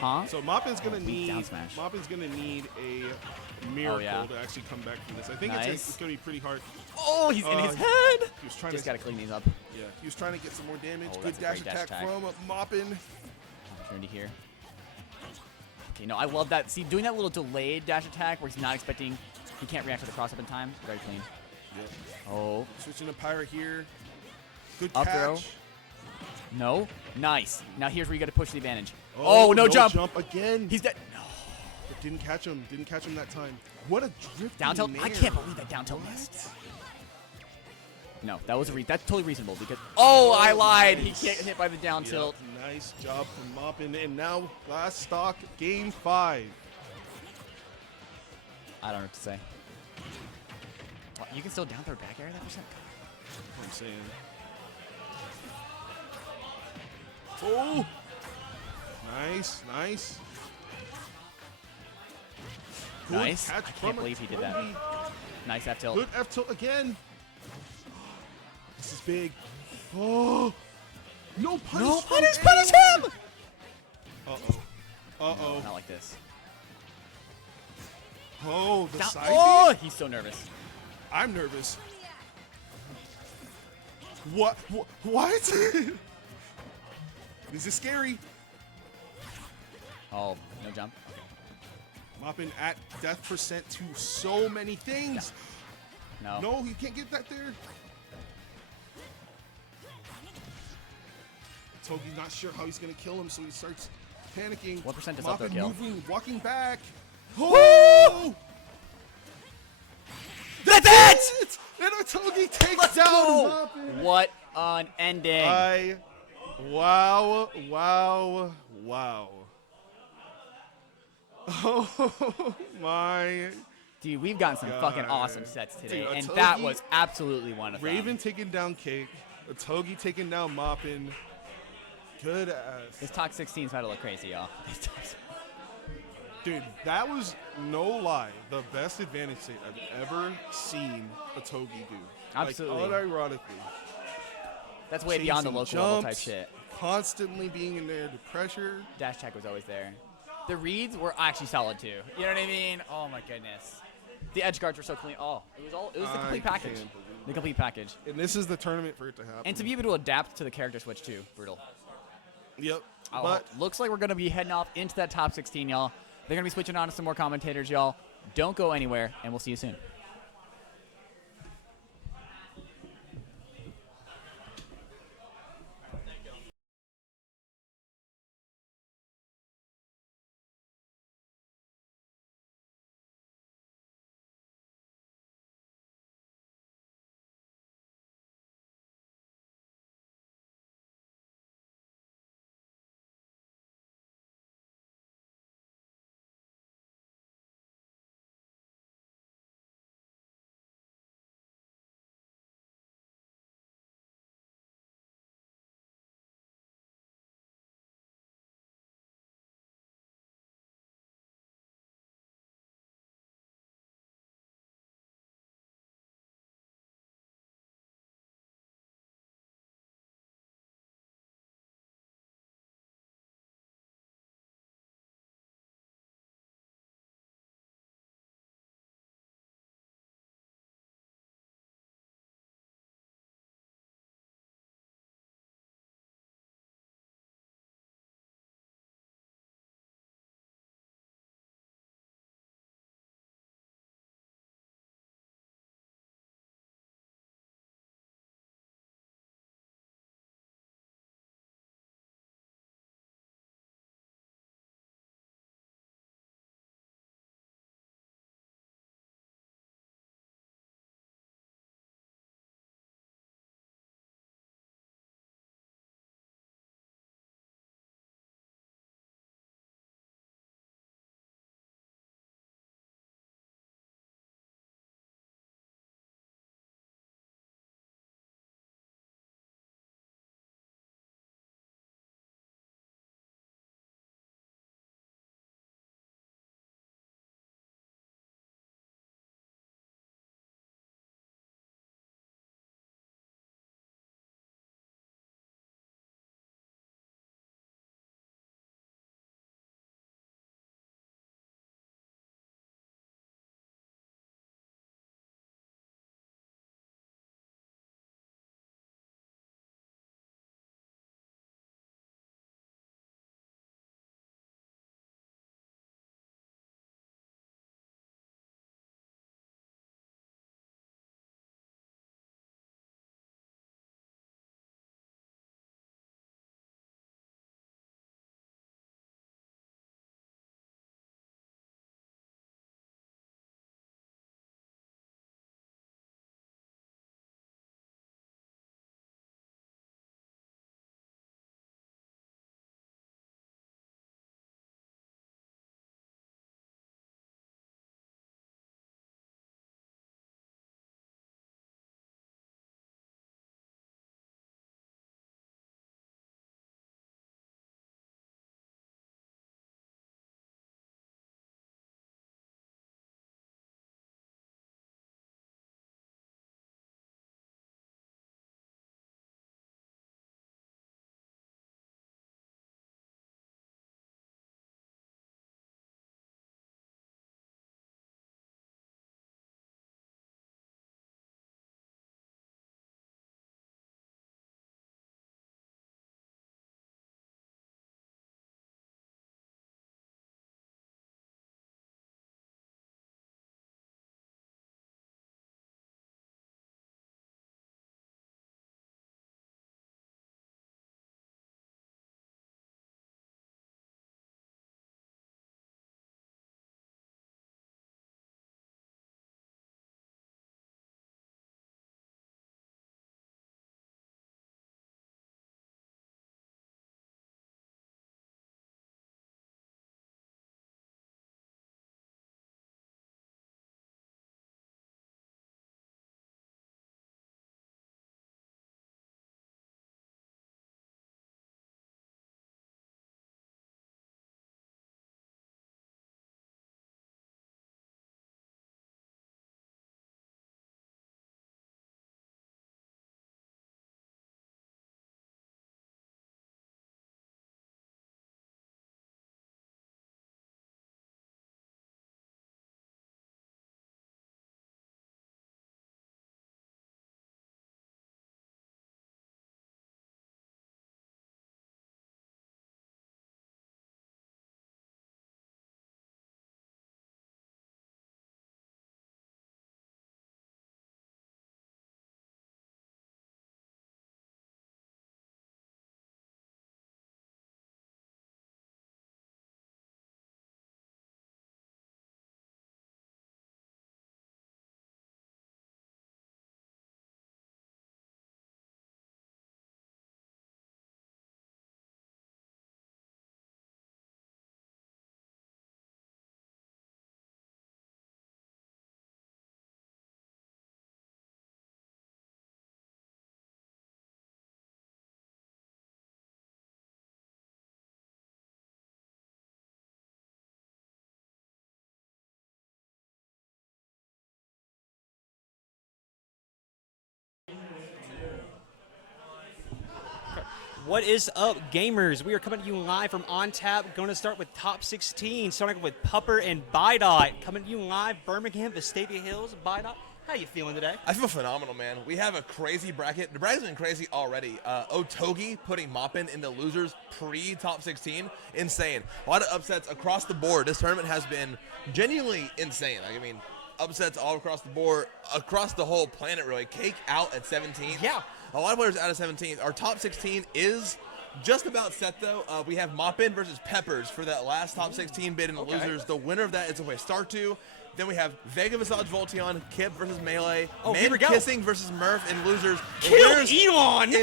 Huh? so Moppin's gonna weak down need smash. Moppin's gonna need a miracle yeah. to actually come back from this. I think Nice. it's gonna be pretty hard. Oh, he's in his Uh, head. He was trying Just to got to clean these up. yeah. He was trying to get some more damage. Oh, Good that's a dash great dash attack, attack. from Moppin. Opportunity here. Okay, no, I love that. See, doing that little delayed dash attack where he's not expecting, he can't react to the cross up in time. Very clean. Yep. Oh, Switching to Pyra here. Good Up catch. throw. no. Nice. Now here's where you got to push the advantage. Oh, no jump. again. He's dead. No. But didn't catch him. Didn't catch him that time. What a drift. Down tilt. I can't believe that down tilt missed. No, that was that's totally reasonable because. Oh, I lied. He can't get hit by the down tilt. Nice job from Moppin. And now last stock, game 5. I don't know what to say. What, you can still down throw back air that percent? I'm saying. Oh! Nice, nice. Good Nice. catch I from can't believe he did that. Otogi. Nice F tilt. Good F tilt again. This is big. Oh, no punish. No from punish, A. punish him! Uh-oh. Uh-oh. Not like this. Oh, the Down- side oh, B? he's so nervous. I'm nervous. What? What? This is scary. Oh, no jump. Mopping at death percent to so many things. No. No, he can't get that there. Togi's not sure how he's going to kill him, so he starts panicking. What percent does up throw Moppin kill? moving, walking back. Oh! That's it! And Otogi takes Let's down go! Moppin. What an ending. Wow, wow, wow. Oh my. Dude, we've gotten some fucking God. awesome sets today, Dude, and Otogi- that was absolutely one of Raven them. taking down Cake. Otogi taking down Moppin. Good This ass. Talk 16 is about to look crazy, y'all. Dude, that was no lie the best advantage state I've ever seen Otogi do. Absolutely. Like, unironically. That's way beyond the Chasing local level type jumps, shit. Constantly being in there to pressure. Dash check was always there. The reads were actually solid too. You know what I mean? Oh my goodness. The edge guards were so clean. Oh, it was the complete I package. can't believe The complete package. And this is the tournament for it to happen. And to be able to adapt to the character switch too, brutal. Yep. Oh, But looks like we're gonna be heading off into that top 16, y'all. They're gonna be switching on to some more commentators, y'all. Don't go anywhere, and we'll see you soon. What is up, gamers? We are coming to you live from OnTap. Going to start with top 16, starting with Pupper and Bidot. Coming to you live, Birmingham, Vestavia Hills. Bidot, how you feeling today? I feel phenomenal, man. We have a crazy bracket. The bracket's been crazy already. Otogi putting Moppin in the losers pre-top 16. Insane. A lot of upsets across the board. This tournament has been genuinely insane. Like, I mean, upsets all across the board, across the whole planet, really. Cake out at 17. Yeah. A lot of players out of 17. Our top 16 is just about set, though. We have Moppin versus Peppers for that last top 16 bid in the losers. The winner of that is a way start to. Then we have Vega Visage Volteon, Kip versus Melee, Oh, here we go. Kissing versus Murph in losers. Kill winners, Elon!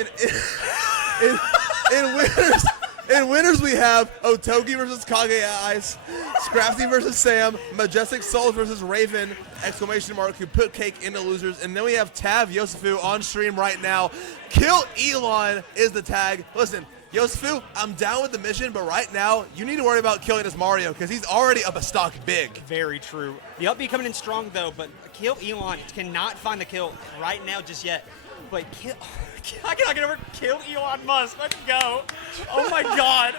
in winners, we have Otogi versus Kage Ice, Scrafty versus Sam, Majestic Souls versus Raven, exclamation mark, who put Cake into losers. And then we have Tav Yosefu on stream right now. Kill Elon is the tag. Listen, Yosefu, I'm down with the mission, but right now, you need to worry about killing this Mario because he's already up a stock big. Very true. The up B coming in strong, though, but Kill Elon cannot find the kill right now just yet. But Kill... I cannot get over Kill Elon Musk. Let's go. Oh, my God.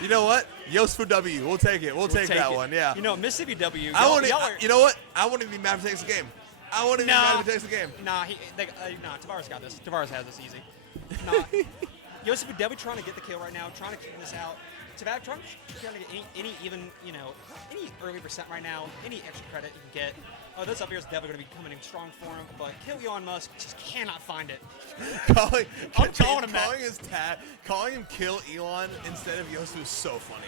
You know what? Yosefu W. We'll take it. We'll take that one, yeah. You know, Mississippi W. I y'all wouldn't. are- You know what? I wouldn't even be mad if he takes the game. I wouldn't even be mad if he takes the game. Nah, Tavares got this. Tavares has this easy. Nah. Joseph W trying to get the kill right now, trying to keep this out. Tavares trying to get any even, any early percent right now, any extra credit you can get. Oh, this up here is definitely going to be coming in strong for him, but Kill Elon Musk just cannot find it. calling him calling him Kill Elon instead of Yosefu is so funny.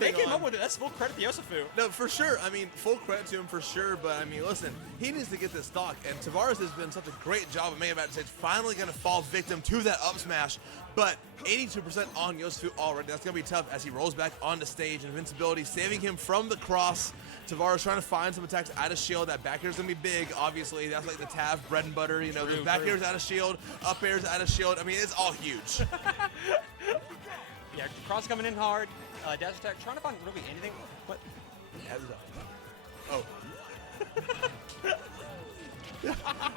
They came up with it. That's full credit to Yosefu. No, for sure. I mean, full credit to him for sure. But I mean, listen, he needs to get this stock. And Tavares has been such a great job of making it back to stage. Finally going to fall victim to that up smash. But 82% on Yosefu already. That's going to be tough as he rolls back onto stage. Invincibility saving him from the cross. Tavares trying to find some attacks out of shield. That back air is going to be big, obviously. That's like the Tav bread and butter. You know, the back air is out of shield, up air is out of shield. I mean, it's all huge. Yeah, cross coming in hard. Dash attack, trying to find really anything. What? Oh.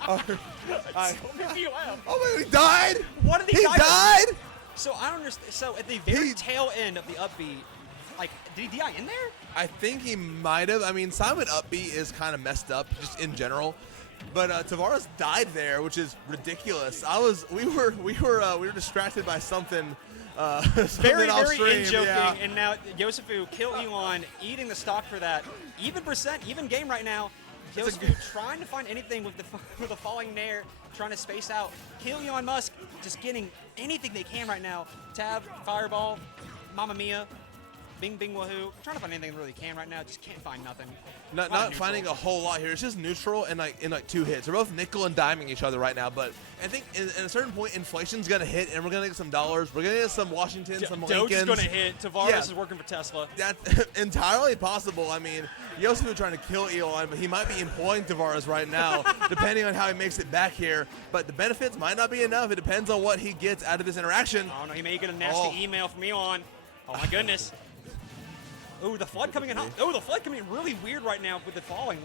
Oh my God, he died? What did he died? So I don't understand. So at the very tail end of the upbeat, like, did he DI in there? I think he might have. I mean, Simon Upbeat is kind of messed up just in general. But Tavares died there, which is ridiculous. We were distracted by something. Very off stream, in-joking, yeah. and now Yosefu, Kill Elon, eating the stock for that. Even percent, even game right now. Yosefu trying to find anything with the falling nair, trying to space out. Kill Elon Musk, just getting anything they can right now. Tab, Fireball, Mamma Mia, Bing Bing Wahoo. Trying to find anything they really can right now, just can't find nothing. Not finding a whole lot here. It's just neutral and in 2 hits. They're both nickel and diming each other right now. But I think at a certain point, inflation's gonna hit, and we're gonna get some dollars. We're gonna get some Washington, some Doge is Lincolns. gonna hit. Tavares is working for Tesla. That's entirely possible. I mean, Yosefu trying to kill Elon, but he might be employing Tavares right now, depending on how he makes it back here. But the benefits might not be enough. It depends on what he gets out of this interaction. Oh no, he may get a nasty email from Elon. Oh my goodness. Oh, the flood coming in hot. Oh, the flood coming in really weird right now with the falling.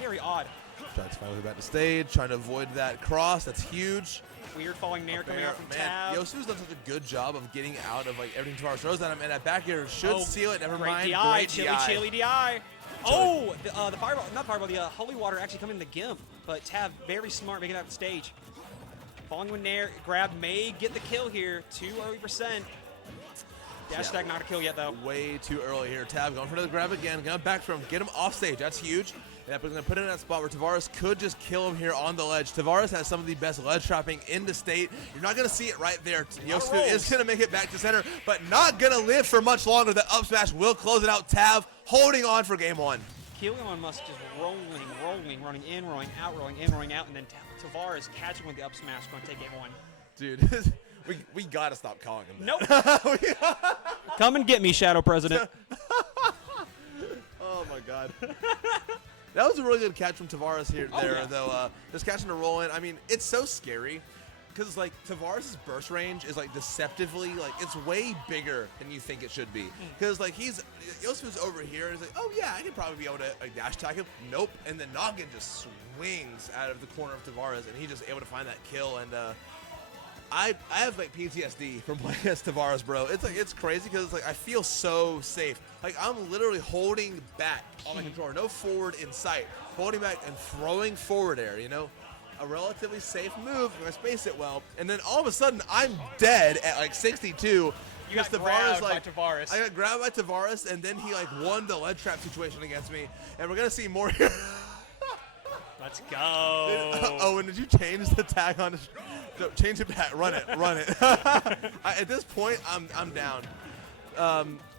Very odd. Trying to find way back to stage, trying to avoid that cross. That's huge. Weird falling nair coming out from Tab. Yosu's done such a good job of getting out of like everything Tavares throws at him, and that back air should seal it. Never mind. Great chilly DI. Oh, the fireball, not fireball, the holy water actually coming in the Gimp, but Tab very smart making it out the stage. Falling with nair, grab may get the kill here. 2 early percent. Dash attack not a kill yet though. Way too early here. Tab going for another grab again. Going back from him, get him off stage. That's huge. And going to put him in that spot where Tavares could just kill him here on the ledge. Tavares has some of the best ledge trapping in the state. You're not going to see it right there. Yosefu is going to make it back to center, but not going to live for much longer. The up smash will close it out. Tav holding on for game 1. Kill Elon Musk just running in, rolling out, and then Tavares catching with the up smash, going to take game 1. Dude, we got to stop calling him that. Nope. Come and get me, Shadow President. Oh, my God. That was a really good catch from Tavares though. Just catching a roll in. I mean, it's so scary because like Tavares' burst range is like deceptively it's way bigger than you think it should be. Because like Yosefu's over here and he's like, oh yeah, I could probably be able to dash attack him. Nope. And then Noggin just swings out of the corner of Tavares and he's just able to find that kill and I have like PTSD from playing as Tavares, bro. It's crazy because it's like I feel so safe. Like I'm literally holding back on the controller, no forward in sight, holding back and throwing forward air. You know, a relatively safe move if I space it well. And then all of a sudden I'm dead at like 62. You because got grabbed like, by Tavares. I got grabbed by Tavares, and then he like won the ledge trap situation against me. And we're gonna see more here. Let's go. Owen, did you change the tag on? No, change it back. Run it. Run it. At this point, I'm down.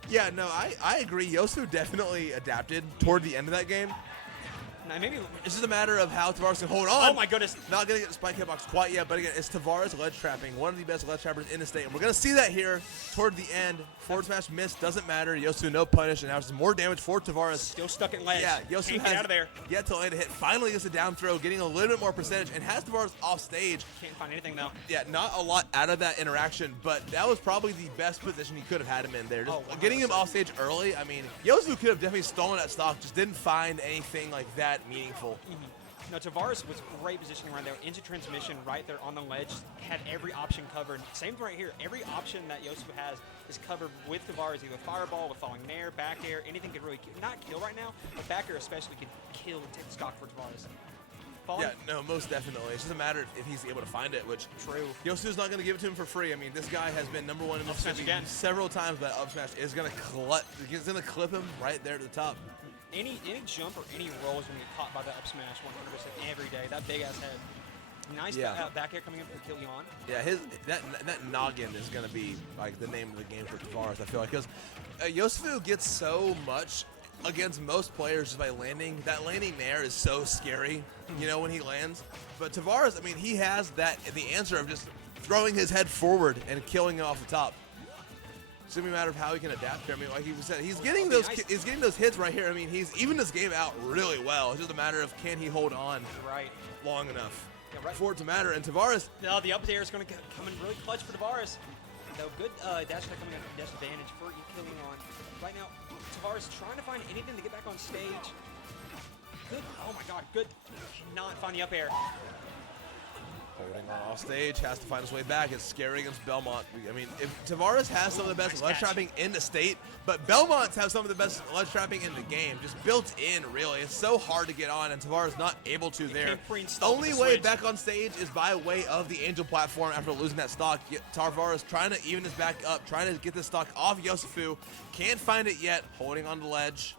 Yeah, no, I agree. Yosu definitely adapted toward the end of that game. Now, maybe It's just a matter of how Tavares can hold on. Oh my goodness. Not going to get the spike hitbox quite yet, but again, it's Tavares ledge trapping, one of the best ledge trappers in the state. And we're going to see that here toward the end. Forward smash miss, doesn't matter. Yosu no punish, and now it's more damage for Tavares. Still stuck in ledge. Yeah, Yosu Can't has get out of there. yet to land a hit. Finally gets a down throw, getting a little bit more percentage, and has Tavares off stage. Can't find anything though. Yeah, not a lot out of that interaction, but that was probably the best position he could have had him in there. Just Oh, getting him 100%. off stage early, I mean, Yosu could have definitely stolen that stock, just didn't find anything like that meaningful. No, Tavares was great positioning right there. Into transmission right there on the ledge. Had every option covered. Same right here. Every option that Yosu has is covered with Tavares. Either fireball, with falling nair, back air. Anything could really not kill right now, but back air especially could kill and take the stock for Tavares. Falling? Yeah, no, most definitely. It's just a matter if he's able to find it, which True. Yosu's not going to give it to him for free. I mean, this guy has been number one in the Up smash city again. several times, but up smash is going to clip him right there to the top. Any jump or any roll is going to get caught by the up smash 100% every day. That big ass head. Nice back air coming in for Killian. Yeah, that noggin is going to be like the name of the game for Tavares, I feel like, because Yosu gets so much against most players just by landing. That landing nair is so scary, you know, when he lands. But Tavares, I mean, he has the answer of just throwing his head forward and killing it off the top. It's gonna be a matter of how he can adapt here. I mean, like he said, he's getting those hits right here. I mean, he's even this game out really well. It's just a matter of can he hold on long enough for it to matter. And Tavares, No, the up air is going to come in really clutch for Tavares. No, good dash attack coming in dash advantage for Killian. Right now, Tavares trying to find anything to get back on stage. Good. Oh my God. Good. Cannot find the up air. holding on off stage, has to find his way back. It's scary against Belmont. I mean, if Tavares has some of the best ledge trapping in the state, but Belmonts have some of the best ledge trapping in the game, just built in, really. It's so hard to get on, and Tavares not able to there. Only way back on stage is by way of the Angel platform after losing that stock. Tavares trying to even his back up, trying to get this stock off Yosufu. Can't find it yet, holding on the ledge.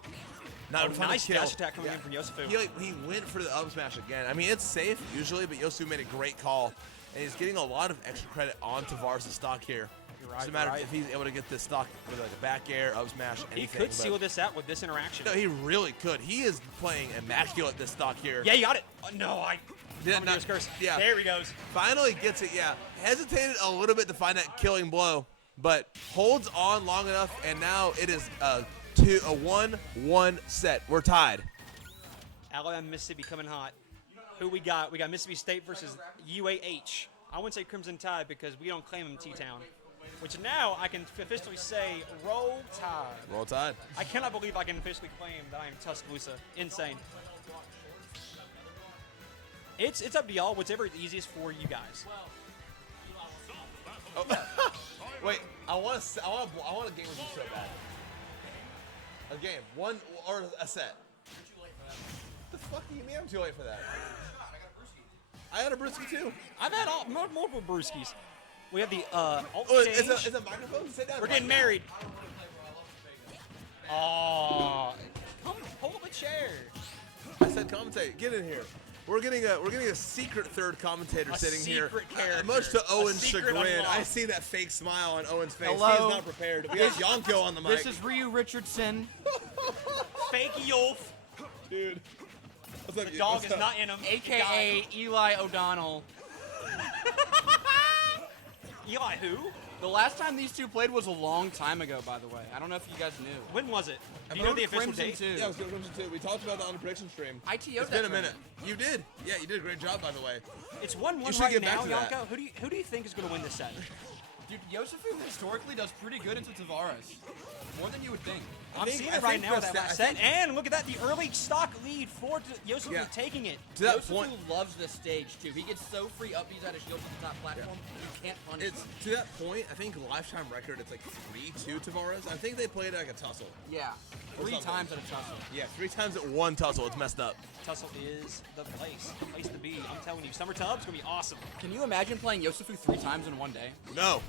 Not able to find Nice the kill. dash attack coming in from Yosufu. He went for the up smash again. I mean, it's safe usually, but Yosu made a great call. And he's getting a lot of extra credit on Tavares' stock here. You're It's right, a matter you're of if he's able to get this stock with like a back air, up smash, anything. He could but- seal this out with this interaction. No, he really could. He is playing immaculate this stock here. Yeah, you got it. No, I. Did not, curse. yeah. There he goes. Finally gets it, yeah. Hesitated a little bit to find that killing blow, but holds on long enough, and now it is a 1-1 set. We're tied. Alabama, Mississippi coming hot. Who we got? We got Mississippi State versus UAH. I wouldn't say Crimson Tide because we don't claim them T-Town. Which now I can officially say Roll Tide. Roll Tide. I cannot believe I can officially claim that I am Tuscaloosa. Insane. It's up to y'all. Whatever is easiest for you guys. Oh. Wait, I want a game with you so bad. A game, one or a set. The fuck do you mean I'm too late for that? I got a brewski too. I've had multiple brewskis. We have the alt Oh, change. is a microphone? Sit down. We're getting married. Oh, come hold up a chair. I said commentate. Get in here. We're getting a secret third commentator sitting here. secret character. Much to A Owen's secret chagrin, unlock. I see that fake smile on Owen's face. Hello? He's not prepared. We got Yonko on the mic. This is Ryu Richardson. Fake Yolf. Dude. The dog is not in him. AKA Eli O'Donnell. Eli who? The last time these two played was a long time ago, by the way. I don't know if you guys knew. When was it? Do you know the official Crimson date? 2. Yeah, it was Crimson 2. We talked about that on the prediction stream. ITO'd It's that been a tournament. minute. You did. Yeah, you did a great job, by the way. It's 1-1 You should right get back now, to that. Yonko. Who do you think is going to win this set? Dude, Yosufu historically does pretty good into Tavares. More than you would think. I'm seeing it right now with that last set. And look at that, the early stock lead for Yosufu taking it. To that Yosufu point, loves this stage, too. He gets so free up. He's at a shield to the top platform. You can't punish him. to that point, I think lifetime record, it's like 3-2 Tavares. I think they played like a tussle. Yeah. Or 3 something. times at a tussle. Yeah, 3 times at one tussle. It's messed up. Tussle is the place to be. I'm telling you, Summer Tub's gonna be awesome. Can you imagine playing Yosufu 3 times in one day? No.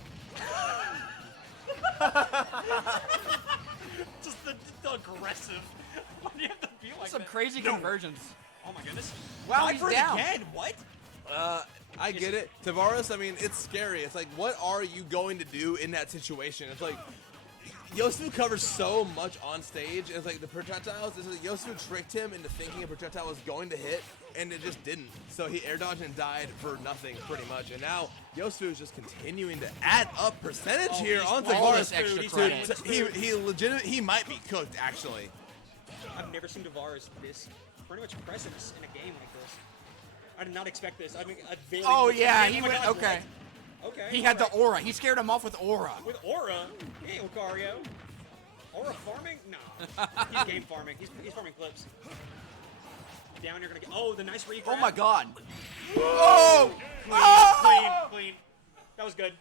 Just the aggressive. Why do you have to be like Some that? crazy conversions. Oh my goodness. Wow, Tied he's for it down. again. What? I get it. Tavares, I mean, it's scary. It's like, what are you going to do in that situation? It's like, Yosufu covers so much on stage. It's like the projectiles, it's like Yosufu tricked him into thinking a projectile was going to hit, and it just didn't. So he air dodged and died for nothing, pretty much. And now Yosufu is just continuing to add up percentage here on Tavares. Extra credit. He might be cooked, actually. I've never seen Tavares this pretty much presence in a game like this. I did not expect this. I mean, Oh, yeah. he He went, okay. Okay. He had the aura. He scared him off with aura. With aura? Hey, Lucario. Aura farming? No. He's game farming. He's farming clips. Down, you're gonna get. Oh, the nice regrab. Oh, my God. Oh! Clean. That was good.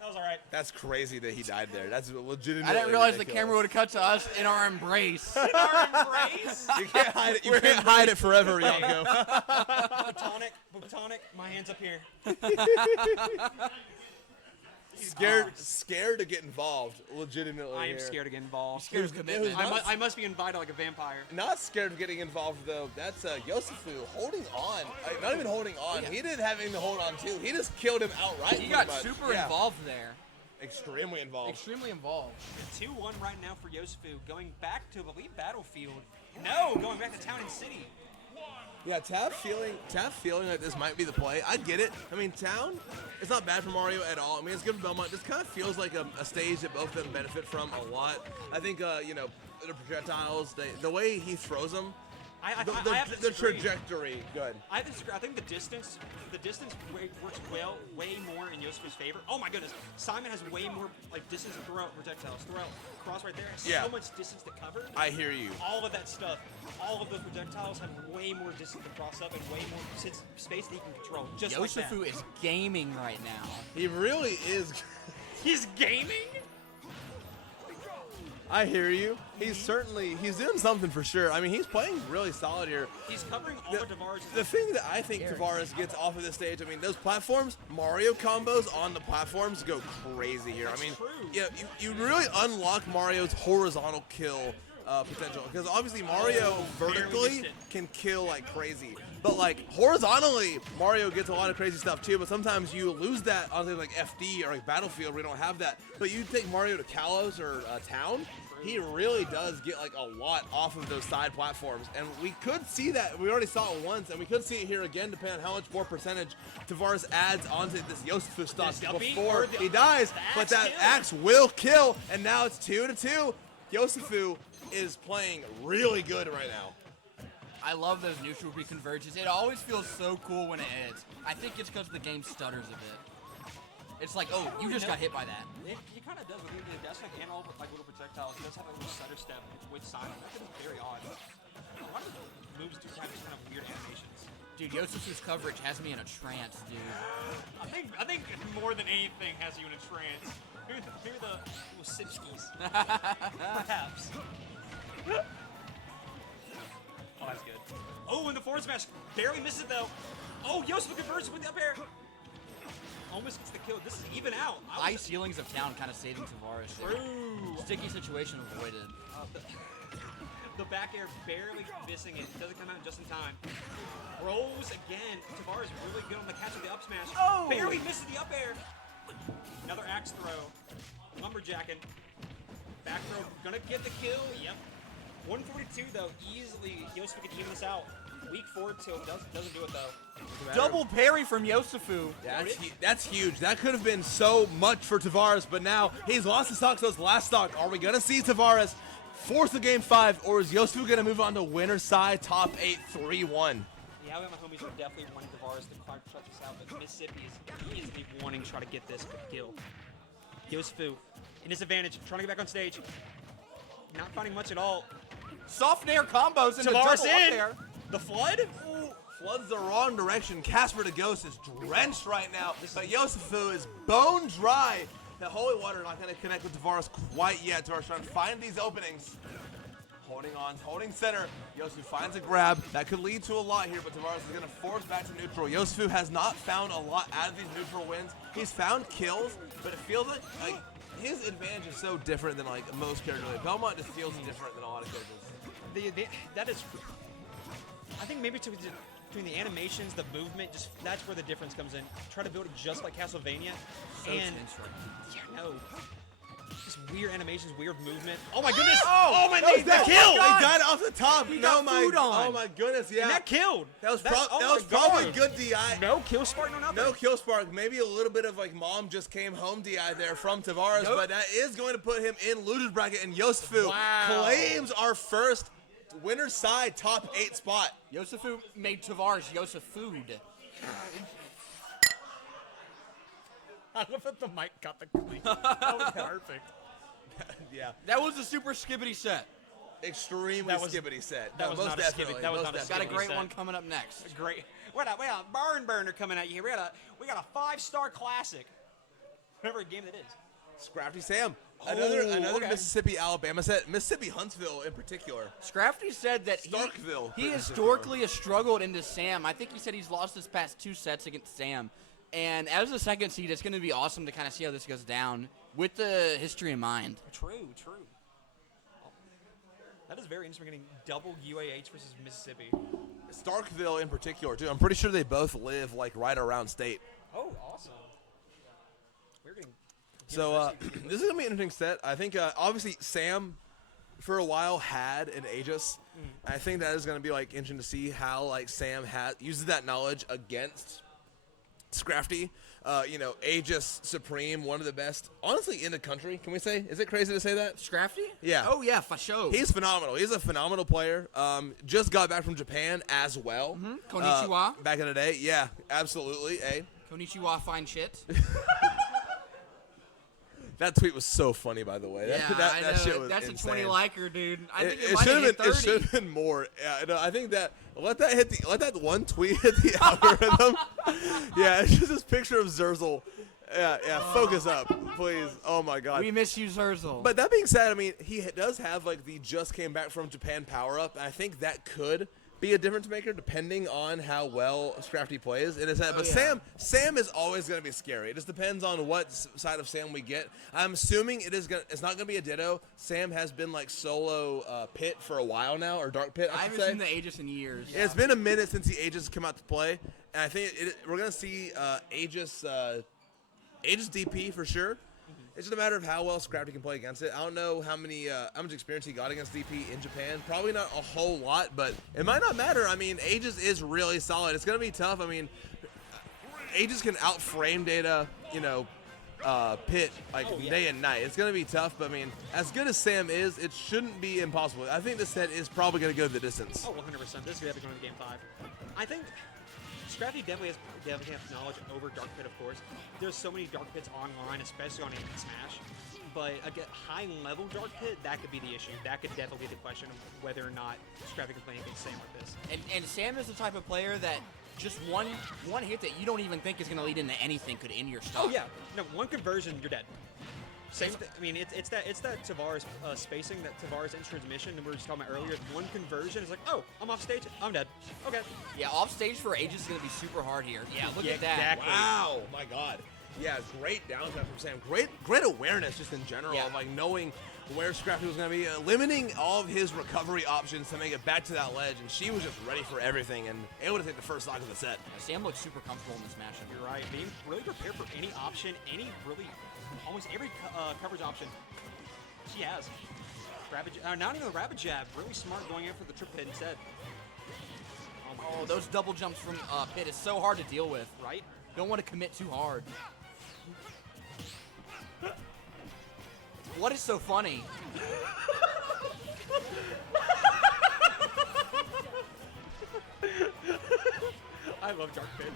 That was all right. That's crazy that he died there. That's legitimately I didn't realize the ridiculous. camera would have cut to us in our embrace. Our embrace. You can't hide it. You can't hide it forever, Yanko. Botanic. My hands up here. Scared to get involved, legitimately. I am here. scared to get involved. Scared of commitment. I must be invited like a vampire. Not scared of getting involved though. That's Yosufu holding on. Not even holding on. He didn't have anything to hold on to. He just killed him outright. He got pretty much. super Yeah. involved there. Extremely involved. Extremely involved. 2-1 right now for Yosufu. Going back to, I believe, Battlefield. No, going back to Town and City. Yeah, Tav feeling like this might be the play. I get it. I mean, Town, it's not bad for Mario at all. I mean, it's good for Belmont. This kind of feels like a stage that both of them benefit from a lot. I think, the projectiles, the way he throws them, I have to the disagree. trajectory, good. I disagree. I think the distance works way more in Yosufu's favor. Oh my goodness, Simon has way more distance to throw out projectiles. Throw out cross right there. Has Yeah. so much distance to cover. I hear you. All of that stuff, all of those projectiles have way more distance to cross up and way more space that he can control. Just like that. Yosufu is gaming right now. He really is. He's gaming. I hear you. He's doing something for sure. I mean, he's playing really solid here. He's covering all of Tavares'. The thing that I think Tavares gets off of this stage, I mean, those platforms, Mario combos on the platforms go crazy here. I mean, true. yeah, you really unlock Mario's horizontal kill potential because obviously Mario vertically can kill like crazy, but like horizontally, Mario gets a lot of crazy stuff too. But sometimes you lose that on things like FD or like Battlefield, where we don't have that. But you take Mario to Kalos or Town. He really does get like a lot off of those side platforms, and we could see that. We already saw it once, and we could see it here again, depending on how much more percentage Tavares adds onto this Yosufu stock before he dies. But that axe will kill, and now it's 2-2. Yosufu is playing really good right now. I love those neutral reconverges. It always feels so cool when it hits. I think it's because the game stutters a bit. It's like, oh, you just got hit by that. It kind of does. With the desk and all little projectiles, it does have a little stutter step with Simon. That is very odd. A lot of the moves do have these kind of weird animations. Dude, Yosufu's coverage has me in a trance, dude. I think more than anything has you in a trance. Hear the little sipskis. Perhaps. Oh, that's good. Oh, and the forward smash barely misses it though. Oh, Yosufu converts with the up air. Almost gets the kill. This is even out. High ceilings of Town kind of saving Tavares. True. Sticky situation avoided. The back air barely missing it. Doesn't come out just in time. Rolls again. Tavares really good on the catch of the up smash. Oh! Barely misses the up air. Another axe throw. Lumberjacking. Back throw. Gonna get the kill. Yep. 142 though. Easily. Yosufu can even this out. Weak forward tilt. Doesn't do it though. Double parry from Yosufu. That's huge. That could have been so much for Tavares, but now he's lost the stock, so his last stock. Are we going to see Tavares force the game 5, or is Yosufu going to move on to winner's side, top 8, 3-1? Yeah, my homies are definitely wanting Tavares to try to shut this out, but Mississippi is easily wanting to try to get this kill. Yosufu, in his advantage, trying to get back on stage. not finding much at all. Soft nair combos and the double Tavares up in. there. The flood? Floods the wrong direction. Casper de Ghost is drenched right now, but Yosefu is bone dry. The holy water not going to connect with Tavares quite yet. Tavares trying to find these openings. Holding on, holding center. Yosefu finds a grab. That could lead to a lot here, but Tavares is going to force back to neutral. Yosefu has not found a lot out of these neutral wins. He's found kills, but it feels like his advantage is so different than like most characters. Like, Belmont just feels different than a lot of characters. That is, I think maybe between the animations, the movement, just that's where the difference comes in. Try to build it just like Castlevania, and yeah, no, just weird animations, weird movement. Oh my goodness! Oh my That god! kill! He got it off the top. got food on. Oh my goodness! Yeah, And that killed. That was, oh that my was probably God. good DI. No kill spark, no nothing. No kill spark. Maybe a little bit of like mom just came home DI there from Tavares, but that is going to put him in losers bracket. And Yosefu claims our first winner's side top 8 spot. Yosefu made Tavares Yosefood. I love that the mic got the clean. That was perfect. Yeah, That was a super skibbity set. extremely That was- skibbity set. that No, was most not a definitely. skibbity- that was most not a Got a definitely. great set. one coming up next. Great. We got a barn burner coming at you here. We got a 5-star classic. Whatever game it is. Scrafty Sam. Another okay. Mississippi Alabama set. Mississippi Huntsville in particular. Scrafty said that Starkville. he historically has struggled into Sam. I think he said he's lost his past 2 sets against Sam. And as a second seed, it's going to be awesome to kind of see how this goes down with the history in mind. True. That is very interesting. Getting double UAH versus Mississippi. Starkville in particular too. I'm pretty sure they both live like right around state. Oh, awesome. We're getting. So this is gonna be an interesting set. I think obviously Sam, for a while had an Aegis. I think that is gonna be like interesting to see how like Sam uses that knowledge against Scrafty. Aegis Supreme, one of the best, honestly, in the country. Can we say? Is it crazy to say that? Scrafty? Yeah. Oh, yeah, for sure. He's phenomenal. He's a phenomenal player. Just got back from Japan as well. Konnichiwa. Back in the day. Yeah, absolutely. Konnichiwa, fine shit. That tweet was so funny, by the way. Yeah, that I know. shit was That's insane. a 20 liker, dude. I think it It might should have have hit been. 30. It should have been more. Yeah, no, I think that let that one tweet hit the algorithm. Yeah, it's just this picture of Zurzel. Yeah. Focus up, please. Oh my God. We miss you, Zurzel. But that being said, I mean, he does have like the just came back from Japan power up, and I think that could be a difference maker depending on how well Scrafty plays in his head. But yeah. Sam is always going to be scary. It just depends on what side of Sam we get. I'm assuming it's not going to be a Ditto. Sam has been like solo Pit for a while now, or Dark Pit. I I haven't should say. seen the Aegis in years. Yeah, it's been a minute since the Aegis come out to play, and I think we're going to see Aegis DP for sure. It's just a matter of how well Scrafty can play against it. I don't know how much experience he got against DP in Japan. Probably not a whole lot, but it might not matter. I mean, Aegis is really solid. It's going to be tough. I mean, Aegis can out-frame data, Pit day and night. It's going to be tough, but I mean, as good as Sam is, it shouldn't be impossible. I think this set is probably going to go the distance. Oh, 100%. This is going to go into Game 5. I think Scrafty definitely has knowledge over Dark Pit, of course. There's so many Dark Pits online, especially on Ancient Smash. But again, high-level Dark Pit, that could be the issue. That could definitely be the question of whether or not Scrafty can play against Sam like this. And Sam is the type of player that just one hit that you don't even think is going to lead into anything could end your stock. Oh yeah, no, one conversion, you're dead. Same. I mean, it's that Tavares spacing, that Tavares in transmission, and we were just talking about earlier. One conversion is like, oh, I'm off stage, I'm dead. Okay. Yeah, off stage for Aegis is going to be super hard here. Yeah, look at that. Exactly. Wow, my God. Yeah, great downtime from Sam. Great awareness just in general of like knowing where Scrafty was going to be, limiting all of his recovery options to make it back to that ledge, and she was just ready for everything and able to take the first stock of the set. Yeah, Sam looks super comfortable in this matchup. You're right. Being really prepared for any option, almost every coverage option she has. Not even the rabbit jab. Really smart going in for the trip hit instead. Oh, those double jumps from Pit is so hard to deal with. Right? Don't want to commit too hard. What is so funny? I love Dark Pit.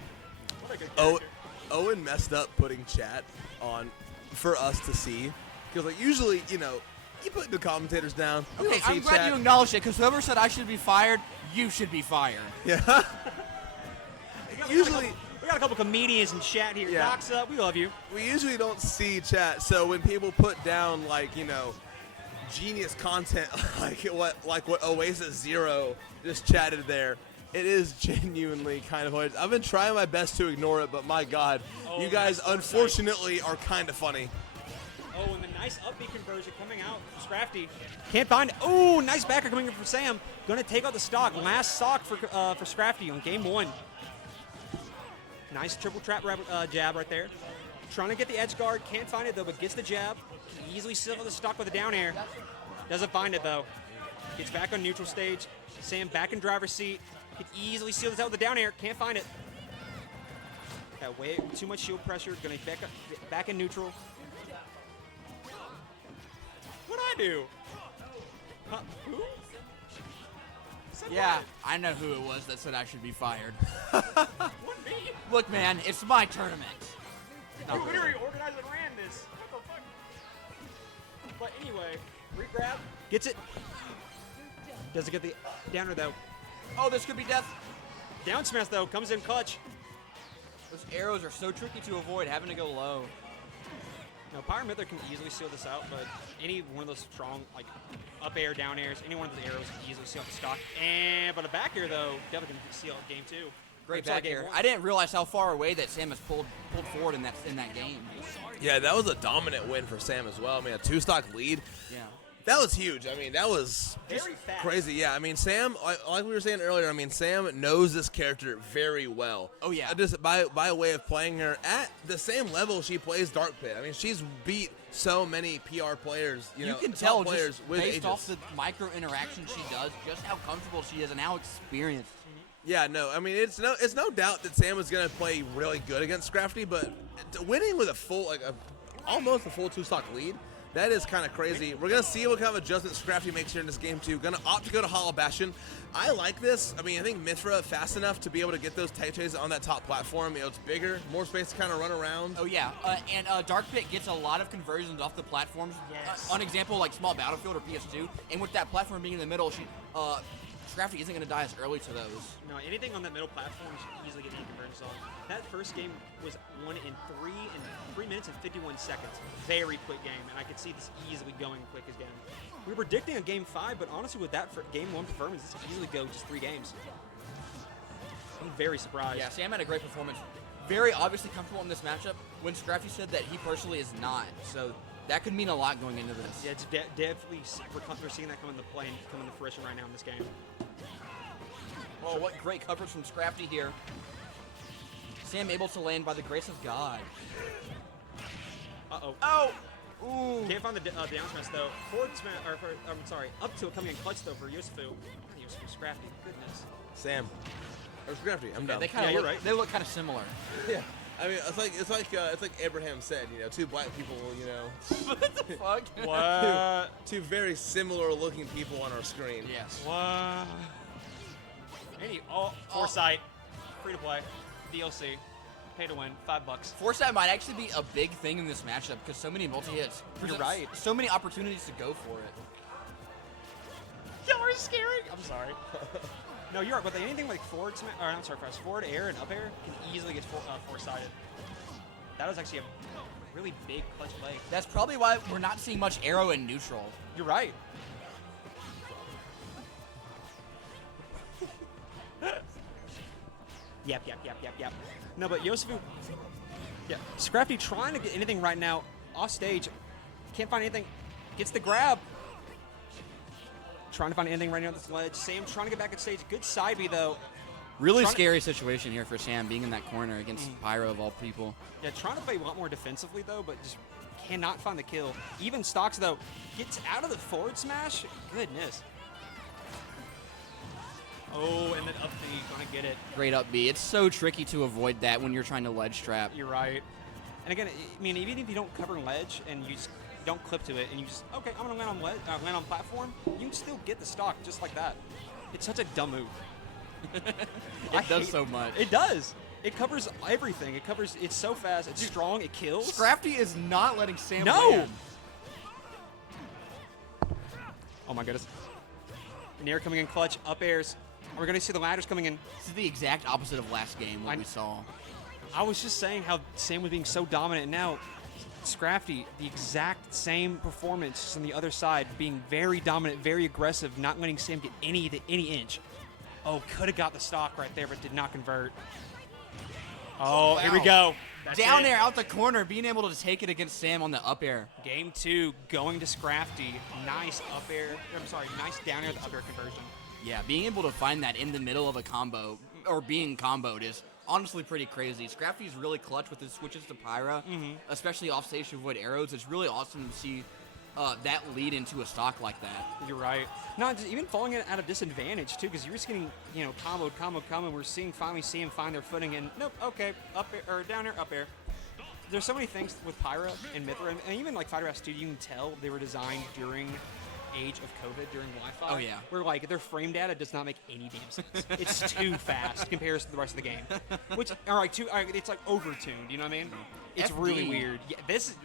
What a good character. Owen messed up putting chat on for us to see because like usually You put the commentators down. We Okay, don't see I'm glad chat. you acknowledged it, because whoever said I should be fired, you should be fired. Yeah. Usually, We got a couple comedians in chat here. Yeah. Docs up. We love you. we usually don't see chat, so when people put down like genius content like what Oasis Zero just chatted there, it is genuinely kind of hilarious. I've been trying my best to ignore it, but my God, Oh, you guys nice. unfortunately are kind of funny. Oh, and the nice up B conversion coming out from Scrafty. Can't find it. Oh, nice backer coming in from Sam. Going to take out the stock. Last stock for Scrafty on game 1. Nice triple trap jab right there. Trying to get the edge guard. Can't find it, though, but gets the jab. Can easily seal the stock with a down air. Doesn't find it, though. Gets back on neutral stage. Sam back in driver's seat. Can easily seal this out with a down air. Can't find it. Got way too much shield pressure. Going to back in neutral. What'd I do? Who? Yeah, I know who it was that said I should be fired. What me? Look, man, it's my tournament. We literally organized and ran this. What the fuck? But anyway, re-grab. Gets it. Doesn't get the downer, though. Oh, this could be death. Down smash, though. Comes in clutch. Those arrows are so tricky to avoid, having to go low. Now, Pyramithra can easily seal this out, but any one of those strong, like, up air, down airs, any one of those arrows can easily seal out the stock. But a back air, though, definitely can seal out game 2. Great Sorry, back game air. 1. I didn't realize how far away that Sam has pulled forward in that game. Yeah, that was a dominant win for Sam as well. I mean, a 2-stock lead. Yeah. That was huge. I mean, that was just Very fast. crazy. Yeah, I mean, Sam, like we were saying earlier, I mean, Sam knows this character very well. Oh, yeah. Just by way of playing her at the same level she plays Dark Pit. I mean, she's beat so many PR players, You know, can top tell players just with based Aegis. off the micro interactions she does, just how comfortable she is and how experienced. Yeah, no, I mean, it's no doubt that Sam is going to play really good against Scrafty, but winning with a full, almost a full 2-stock lead, that is kind of crazy. We're going to see what kind of adjustments Scrafty makes here in this game, too. Going to opt to go to Hollow Bastion. I like this. I mean, I think Mythra fast enough to be able to get those tag chases on that top platform. You know, it's bigger, more space to kind of run around. Oh, yeah. And Dark Pit gets a lot of conversions off the platforms. Yes. On example, like Small Battlefield or PS2. And with that platform being in the middle, Scrafty isn't going to die as early to those. No, anything on that middle platform should easily get any conversions on. That first game was won in 3 minutes and 51 seconds. Very quick game, and I could see this easily going quick again. We were predicting a game 5, but honestly, with that for game 1 performance, this could easily go just 3 games. I'm very surprised. Yeah, Sam had a great performance. Very obviously comfortable in this matchup when Scrafty said that he personally is not. So that could mean a lot going into this. Yeah, it's definitely we're seeing that come into play and come into fruition right now in this game. Oh, what great coverage from Scrafty here. Sam able to land by the grace of God. Uh-oh. Oh! Ooh. Can't find the down smash, though. Forward smash, I'm sorry, up to it coming in clutch, though, for Yosufu. Yosufu Scrafty, goodness. Sam. Or Scrafty, I'm done. They kind of you're look, right. They look kind of similar. Yeah. I mean, it's like Abraham said, you know, 2 black people, you know. What the fuck? What? Two very similar looking people on our screen. Yes. What? Foresight, free to play, DLC, pay to win, $5. Foresight might actually be a big thing in this matchup because so many multi-hits. You're present right. So many opportunities to go for it. Y'all are scary. I'm sorry. No, you're right. But anything like forward smash, or I'm sorry, forward air and up air can easily get foresighted. That was actually a really big clutch play. That's probably why we're not seeing much arrow in neutral. You're right. Yep. No, but Yosufu, yeah, Scrafty trying to get anything right now off stage. Can't find anything. Gets the grab. Trying to find anything right now on this ledge. Sam trying to get back on stage. Good side B, though. Really Trying to- scary situation here for Sam being in that corner against Pyro of all people. Yeah, trying to play a lot more defensively, though, but just cannot find the kill. Even Stocks, though, gets out of the forward smash. Goodness. Oh, and then up B, gonna get it. Great up B. It's so tricky to avoid that when you're trying to ledge trap. You're right. And again, I mean, even if you don't cover ledge and you just don't clip to it and you just, okay, I'm gonna land on land on platform, you can still get the stock just like that. It's such a dumb move. It does so much. It does. It covers everything. It covers. It's so fast. It's strong. It kills. Scrafty is not letting Sam No. land. Oh my goodness. Nair coming in clutch, up airs. We're going to see the ladders coming in. This is the exact opposite of last game, what we saw. I was just saying how Sam was being so dominant, and now Scrafty, the exact same performance just on the other side, being very dominant, very aggressive, not letting Sam get any inch. Oh, could have got the stock right there, but did not convert. Oh, here we go. That's Down it. there, out the corner, being able to take it against Sam on the up air. Game 2, going to Scrafty. Nice up air. I'm sorry, nice down air, the up air conversion. Yeah, being able to find that in the middle of a combo, or being comboed, is honestly pretty crazy. Scrafty's really clutch with his switches to Pyra, especially off stage to avoid arrows. It's really awesome to see that lead into a stock like that. You're right. No, just even falling at a disadvantage, too, because you're just getting, combo. We're finally seeing him find their footing, and nope, okay, up air, or down air, up air. There's so many things with Pyra and Mythra, and even like Fighter Studio, you can tell they were designed during age of COVID, during Wi-Fi. Oh, yeah. Where, like, their frame data does not make any damn sense. It's too fast compared to the rest of the game. Which, it's like overtuned, you know what I mean? It's really weird. Yeah, this is,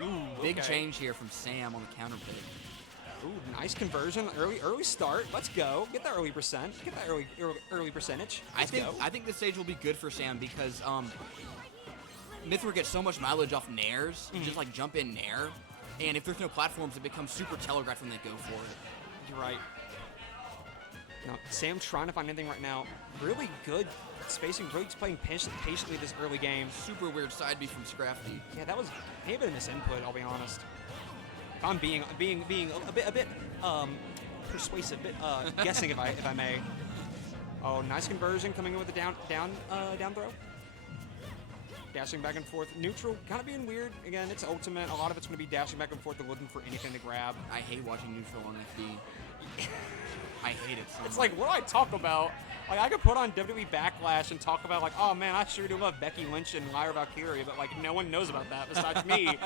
Big change here from Sam on the counter pick. Ooh, nice conversion. Early start. Let's go. Get that early percent. Get that early percentage. I think this stage will be good for Sam because Mythra gets so much mileage off nairs. You just like jump in nair, and if there's no platforms, it becomes super telegraphed when they go for it. You're right. Now, Sam trying to find anything right now. Really good spacing. Really just playing patiently this early game. Super weird side B from Scrafty. Yeah, that was maybe a misinput. I'll be honest. If I'm being a bit persuasive, guessing if I may. Oh, nice conversion coming in with the down throw. Dashing back and forth. Neutral, kind of being weird. Again, it's ultimate. A lot of it's going to be dashing back and forth and looking for anything to grab. I hate watching neutral on FD. I hate it so much. It's like, what do I talk about? Like, I could put on WWE Backlash and talk about, like, oh, man, I sure do love Becky Lynch and Lyra Valkyria, but, like, no one knows about that besides me.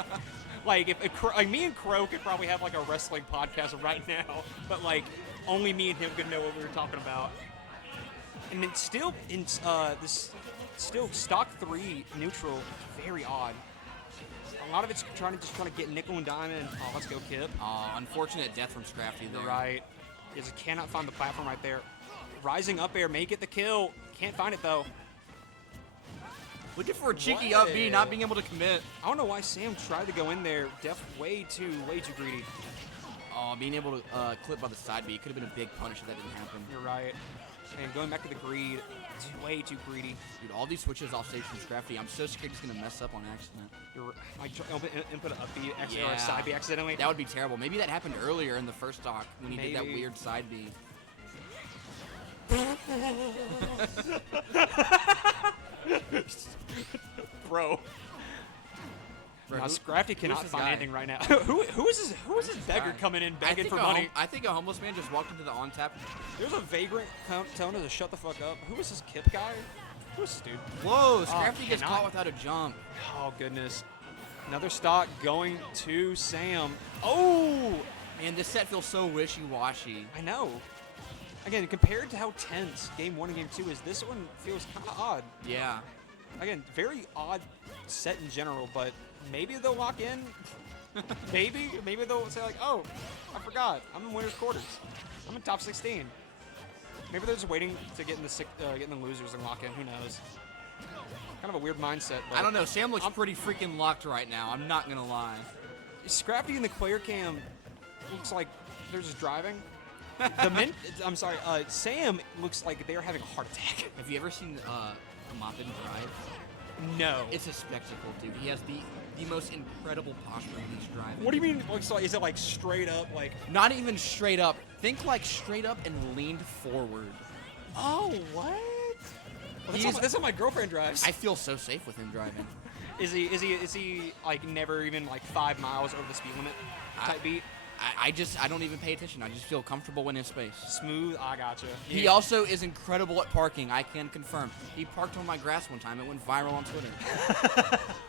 Like, if me and Crow could probably have, like, a wrestling podcast right now, but, like, only me and him could know what we were talking about. And it's still, still stock 3 neutral, very odd. A lot of it's trying to get nickel and diamond. Oh, let's go, Kip. Unfortunate death from Scrafty there. You're right. Just cannot find the platform right there. Rising up air, may get the kill. Can't find it, though. Looking for a cheeky up B, not being able to commit. I don't know why Sam tried to go in there. Def way too greedy. Being able to clip by the side B could have been a big punish if that didn't happen. You're right. And going back to the greed, it's way too greedy. Dude, all these switches off stage from Scrafty, I'm so scared he's going to mess up on accident. Input an up B or a side B accidentally. That would be terrible. Maybe that happened earlier in the first stock when he did that weird side B. Bro. Now, Scrafty cannot find anything right now. who is this beggar coming in begging for money? I think a homeless man just walked into the on-tap. There's a vagrant telling us to shut the fuck up. Who is this Kip guy? Who is this dude? Whoa, Scrafty gets caught without a jump. Oh, goodness. Another stock going to Sam. Oh! Man, this set feels so wishy-washy. I know. Again, compared to how tense Game 1 and Game 2 is, this one feels kind of odd. Yeah. Again, very odd set in general, but maybe they'll lock in. Maybe they'll say like, oh, I forgot. I'm in winners quarters. I'm in top 16. Maybe they're just waiting to get in the losers and lock in. Who knows? Kind of a weird mindset. But I don't know. Sam looks pretty freaking locked right now. I'm not gonna lie. Scrafty in the player cam looks like they're just driving. Sam looks like they're having a heart attack. Have you ever seen Muffin drive? No. It's a spectacle, dude. He has the most incredible posture when he's driving. What do you mean? Is it like straight up? Like not even straight up. Think like straight up and leaned forward. Oh, what? Well, that's how my girlfriend drives. I feel so safe with him driving. Is he like never even like 5 miles over the speed limit type beat? I don't even pay attention. I just feel comfortable in his space. Smooth, I gotcha. He also is incredible at parking. I can confirm. He parked on my grass one time. It went viral on Twitter.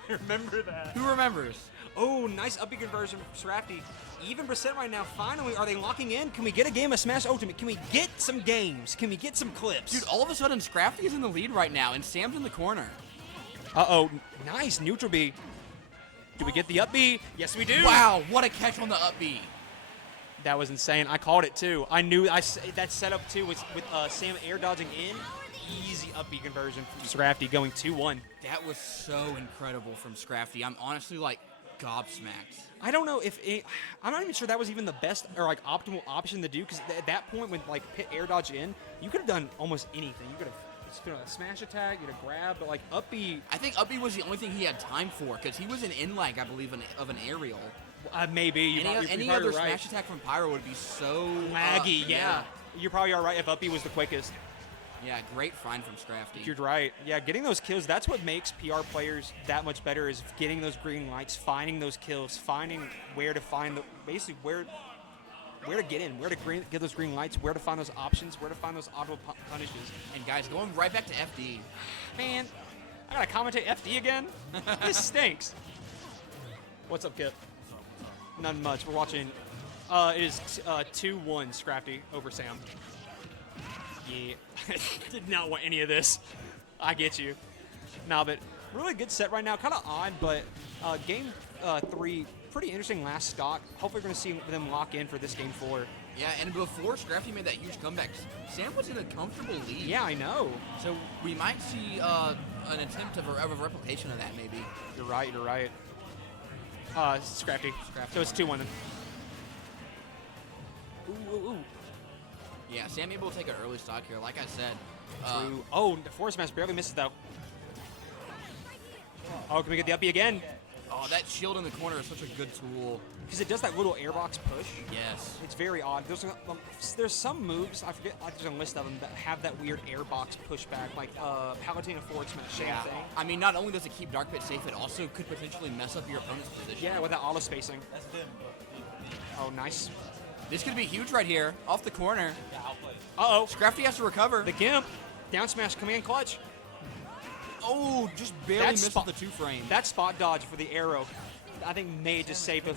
Remember that. Who remembers? Oh, nice up B conversion from Scrafty. Even percent right now. Finally, are they locking in? Can we get a game of Smash Ultimate? Can we get some games? Can we get some clips? Dude, all of a sudden, Scrafty is in the lead right now, and Sam's in the corner. Uh-oh. Nice. Neutral B. Do we get the up B? Yes, we do. Wow, what a catch on the up B. That was insane. I called it too. I knew that setup too was with Sam air dodging in. Easy up B conversion from Scrafty going 2-1. That was so incredible from Scrafty. I'm honestly like gobsmacked. I don't know if I'm not even sure that was even the best or like optimal option to do because at that point when like Pit air dodge in, you could have done almost anything. You could have a smash attack, you could have grabbed, but like up B. I think up B was the only thing he had time for because he was an in lag, I believe, of an aerial. Maybe Any other smash attack from Pyro would be so laggy. Yeah, you probably are right. If up B was the quickest. Yeah, great find from Scrafty. You're right. Yeah, getting those kills, that's what makes PR players that much better is getting those green lights, finding those kills, finding where to find basically where to get in, where to get those green lights, where to find those options, where to find those auto punishes. And guys, going right back to FD. Man, I gotta commentate FD again? This stinks. What's up, Kip? None much. We're watching. It is 2-1 Scrafty over Sam. Yeah, did not want any of this. I get you. Nah, but really good set right now. Kind of odd, but game 3, pretty interesting last stock. Hopefully we're going to see them lock in for this game 4. Yeah, and before Scrafty made that huge comeback, Sam was in a comfortable lead. Yeah, I know. So we might see an attempt of a replication of that, maybe. You're right, you're right. Scrafty. So it's 2-1 then. Ooh. Yeah, Sam able to take an early stock here. Like I said. Oh, the force smash barely misses though. Oh, can we get the up B again? Oh, that shield in the corner is such a good tool. Because it does that little airbox push. Yes. It's very odd. There's some moves, I forget, there's a list of them that have that weird airbox pushback, like Palutena forward smash, same thing. I mean, not only does it keep Dark Pit safe, it also could potentially mess up your opponent's position. Yeah, with that auto spacing. Oh, nice. This could be huge right here, off the corner. Uh-oh. Scrafty has to recover. The Gimp. Down smash coming in clutch. Oh, just barely misses the 2-frame. That spot dodge for the arrow, I think may just save it.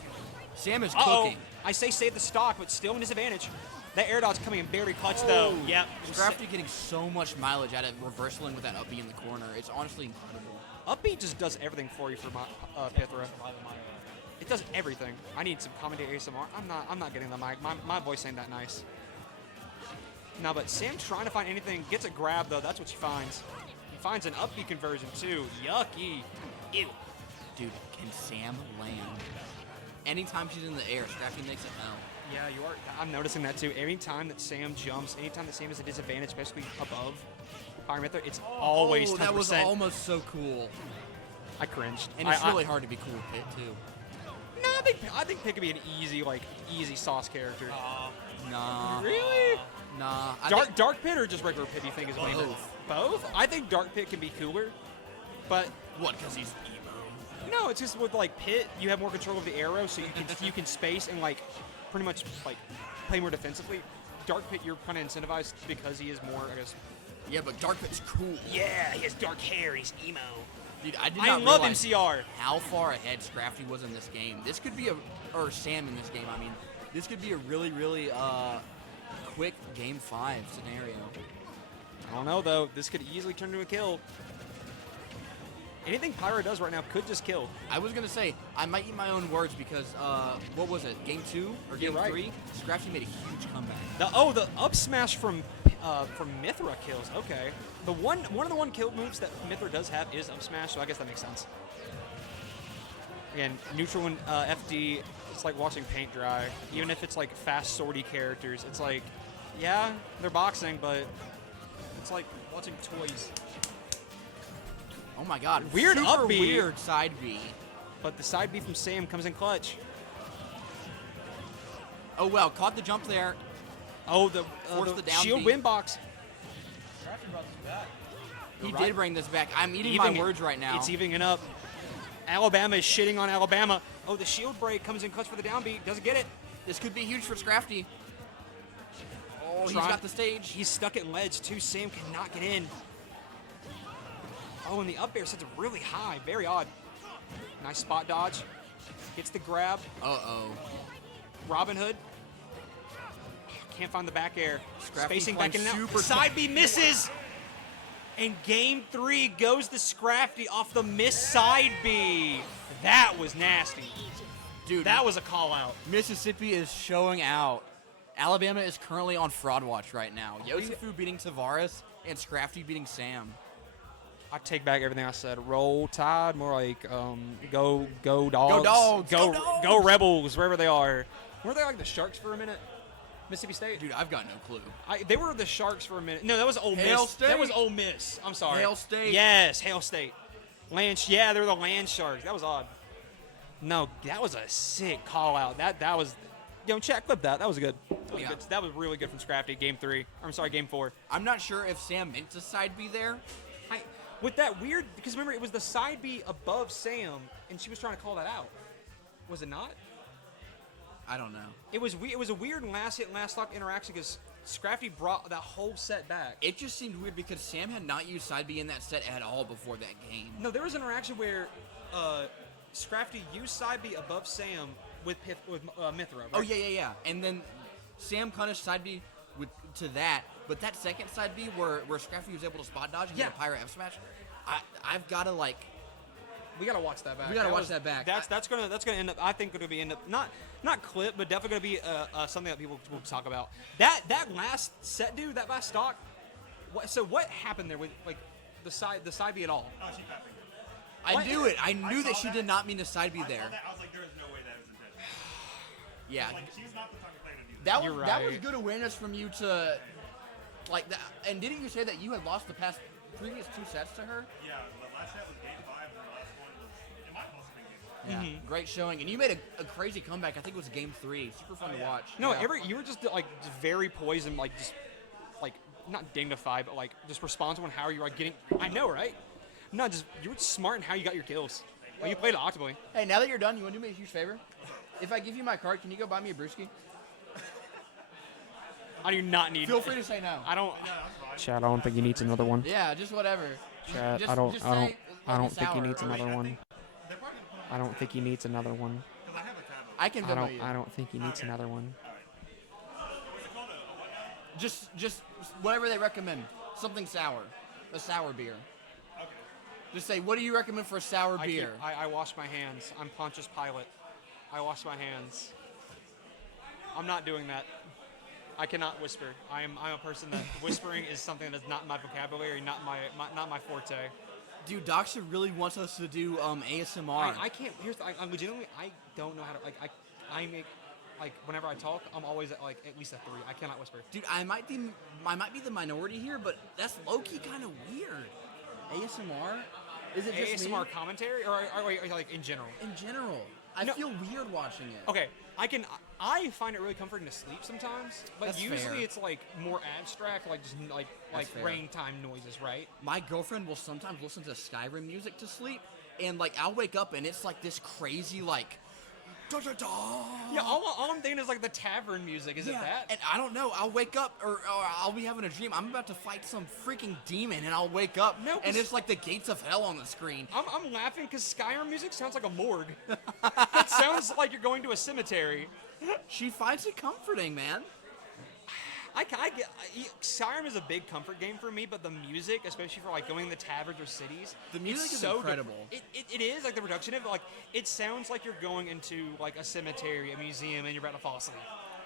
Sam is cooking. I say save the stock, but still in disadvantage. That air dodge coming in barely clutch though. Yep. Scrafty getting so much mileage out of reversaling with that up B in the corner. It's honestly incredible. Up B just does everything for you for Pythra. It does everything. I need some commentary ASMR. I'm not getting the mic. My voice ain't that nice. No, but Sam trying to find anything, gets a grab though, that's what she finds. He finds an up B conversion too. Yucky. Ew. Dude, can Sam land? Anytime she's in the air, Scrafty makes it hell. Yeah, you are. I'm noticing that too. Anytime that Sam jumps, anytime that Sam is a disadvantage, especially above Fire Myther, it's always 10%. That was almost so cool. I cringed. And it's really hard to be cool with Pit too. No, I think Pit could be an easy sauce character. Nah. Really? Nah. Dark Pit or just regular Pit, you think is winning? Both? I think Dark Pit can be cooler, but... What, because he's emo? No, it's just with, like, Pit, you have more control of the arrow, so you can space and, like, pretty much, like, play more defensively. Dark Pit, you're kind of incentivized because he is more, I guess... Yeah, but Dark Pit's cool. Yeah, he has dark hair, he's emo. Dude, I love realize MCR. How far ahead Scrafty was in this game. This could be or Sam in this game, I mean. This could be a really, really quick Game 5 scenario. I don't know, though. This could easily turn into a kill. Anything Pyro does right now could just kill. I was going to say, I might eat my own words because, what was it, Game 2 or Game 3? Scrafty made a huge comeback. The up smash from Mythra kills. Okay. One of the kill moves that Mythra does have is up smash, so I guess that makes sense. Again, neutral and FD, it's like watching paint dry. Even if it's like fast sortie characters, it's like, yeah, they're boxing, but it's like watching toys. Oh my god. Weird Super up B. Weird side B. But the side B from Sam comes in clutch. Oh well, caught the jump there. Oh, the down shield B. win box. He did bring this back. I'm eating my words right now. It's evening up. Alabama is shitting on Alabama. Oh, the shield break comes in clutch for the down B. Doesn't get it. This could be huge for Scrafty. Oh, he's got the stage. He's stuck at ledge too. Sam cannot get in. Oh, and the up air sets it really high. Very odd. Nice spot dodge. Gets the grab. Uh-oh. Robin Hood. Can't find the back air. Scrafty Spacing back in and out. super Side B misses. And game 3 goes to Scrafty off the miss side B. That was nasty. Dude, That was a call out. Mississippi is showing out. Alabama is currently on fraud watch right now. Yosefu beating Tavares and Scrafty beating Sam. I take back everything I said. Roll Tide, more like go dogs. Go Dogs! Go Dogs! Go Rebels, wherever they are. Were they like the Sharks for a minute? Mississippi State? Dude, I've got no clue. They were the Sharks for a minute. No, that was Ole Miss. Hail State? That was Ole Miss. I'm sorry. Hail State? Yes, Hail State. Yeah, they were the Land Sharks. That was odd. No, that was a sick call out. That was, chat clip that. That was good. That was really good from Scrafty. Game 4. I'm not sure if Sam meant to side B there. With that weird, because remember, it was the side B above Sam, and she was trying to call that out. Was it not? I don't know. It was a weird last hit, last stock interaction because Scrafty brought that whole set back. It just seemed weird because Sam had not used side B in that set at all before that game. No, there was an interaction where Scrafty used side B above Sam with Mithra. Right? Oh, yeah. And then Sam punished side B to that, but that second side B where Scrafty was able to spot dodge and get a Pyra F smash, I've got to we gotta watch that back. We gotta watch that back. That's gonna end up. I think it'll be not clip, but definitely gonna be something that people will talk about. That last set, dude. That last stock. So what happened there with like the side B at all? Oh, she tapped me. I knew it. I knew that she did not mean to side B there. I was like, there is no way that was intentional. Yeah. Like, she's not the type of player to do That that. was that was good awareness from you to like that. And didn't you say that you had lost the previous 2 sets to her? Yeah, the last set was game 5, and the last one was, it might have also been game 5. Yeah, great showing, and you made a crazy comeback. I think it was game 3. Super fun to watch. No, yeah. you were just like just very poised and like just like not dignified, but like just responsible in how you were like, getting. I know, right? No, just you were smart in how you got your kills. Like, you played it optimally. Hey, now that you're done, you want to do me a huge favor? If I give you my card, can you go buy me a brewski? I do not need. Feel free to say no. I don't. Chad, I don't think he needs another one. Yeah, just whatever. Chad, Just I don't think he sour. needs another one. I don't think he needs another one. I can go buy you. I don't think he needs another one. Just whatever they recommend. Something sour. A sour beer. Just say, what do you recommend for a sour beer? I wash my hands. I'm Pontius Pilate. I wash my hands. I'm not doing that. I cannot whisper. I'm a person that whispering is something that is not my vocabulary, not my forte. Dude, Doxa really wants us to do ASMR. I can't. I legitimately I don't know how to I make like whenever I talk I'm always at like at least a 3. I cannot whisper. Dude, I might be the minority here, but that's low key kind of weird. ASMR? Is it just ASMR me? commentary or like in general? In general, I feel weird watching it. Okay, I find it really comforting to sleep sometimes, but That's usually fair. it's like more abstract, like just like fair. rain time noises, right? My girlfriend will sometimes listen to Skyrim music to sleep, and like I'll wake up and it's like this crazy like. Yeah, all I'm thinking is like the tavern music. Is it that? And I don't know. I'll wake up or I'll be having a dream. I'm about to fight some freaking demon, and I'll wake up, and it's like the gates of hell on the screen. I'm laughing because Skyrim music sounds like a morgue. It sounds like you're going to a cemetery. She finds it comforting, man. I get Skyrim is a big comfort game for me, but the music, especially for like going to taverns or cities, the music it's is so incredible. It is like the production of it, like it sounds like you're going into like a cemetery, a museum, and you're about to fall asleep.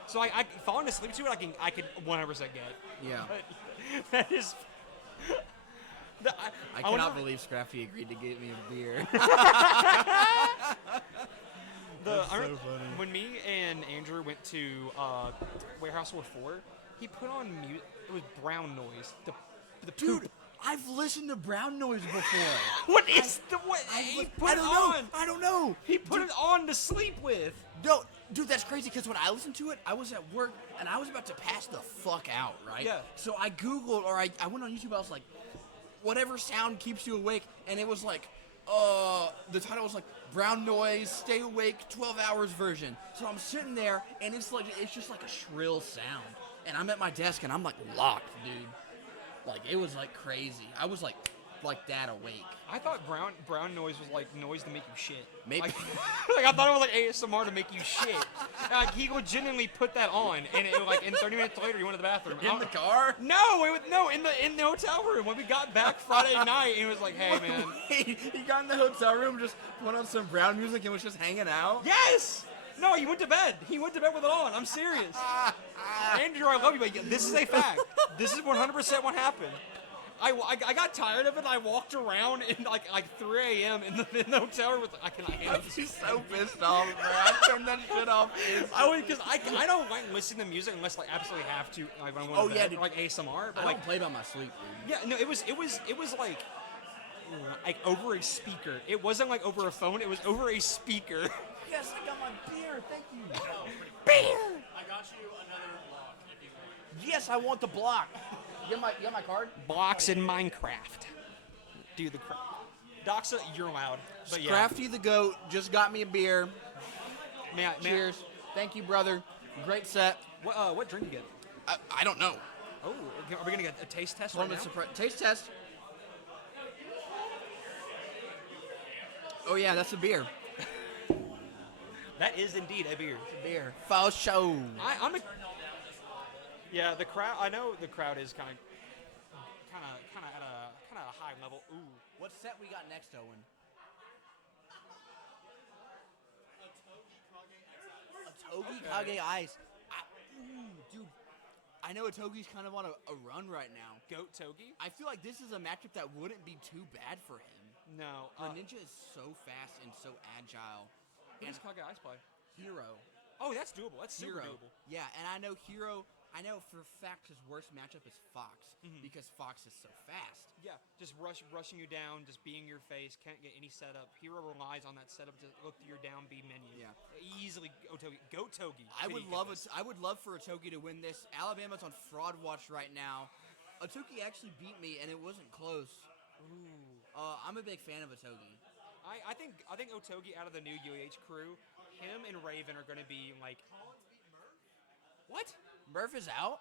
So I falling asleep to it, I could 100% get. Yeah. But that is. I cannot believe Scrafty agreed to get me a beer. I remember when me and Andrew went to Warehouse War 4, he put on mute. It was brown noise. The Dude, poop. I've listened to brown noise before. What is the what? He put it on. I don't know. He put it on to sleep with. No, dude, that's crazy because when I listened to it, I was at work and I was about to pass the fuck out, right? Yeah. So I Googled or I went on YouTube. I was like, whatever sound keeps you awake, and it was like, the title was like brown noise, stay awake, 12 hours version. So I'm sitting there and it's just like a shrill sound, and I'm at my desk and I'm like locked, dude. Like it was like crazy. I was like like that awake. I thought brown noise was like noise to make you shit. Maybe. Like, like I thought it was like ASMR to make you shit. Like he legitimately put that on, and it like in 30 minutes later he went to the bathroom. In the car? No, in the hotel room when we got back Friday night. And it was like, hey man. Wait, he got in the hotel room, just put on some brown music, and was just hanging out. Yes. No, he went to bed. He went to bed with it on. I'm serious. Andrew, I love you, but this is a fact. This is 100% what happened. I got tired of it. And I walked around in like 3 a.m. in the hotel room. I cannot handle this. He's so pissed off, bro. I turned that shit off. Because I don't like listening to music unless I absolutely have to. Like, if I want to dude. like ASMR. But I like don't play by my sleep, dude. Yeah, no, it was like over a speaker. It wasn't like over a phone. It was over a speaker. Yes, I got my beer. Thank you. Beer! I got you another block if you want. Yes, I want the block. You got my card? Blocks in Minecraft. Dude, Doxa, you're loud. But yeah. Crafty the Goat just got me a beer. Cheers. Thank you, brother. Great set. What drink you get? I don't know. Oh, are we gonna get a taste test right now? Taste test. Oh yeah, that's a beer. That is indeed a beer. It's a beer. For show. Yeah, the crowd. I know the crowd is kind of at a high level. Ooh. What set we got next, Owen? Otogi Kage Ice. Dude, I know Otogi's kind of on a run right now. Goat Togi? I feel like this is a matchup that wouldn't be too bad for him. No. Greninja is so fast and so agile. Who does Kage Ice play? Hero. Oh, that's doable. That's super Hero. doable. Yeah, and I know for a fact his worst matchup is Fox because Fox is so fast. Yeah, just rushing you down, just being your face, can't get any setup. Hero relies on that setup to look through your down B menu. Yeah. Easily Otogi. Go Togi. I would love for Otogi to win this. Alabama's on fraud watch right now. Otogi actually beat me and it wasn't close. Ooh. I'm a big fan of Otogi. I think Otogi out of the new UAH crew, him and Raven are going to be like. What? Murph is out?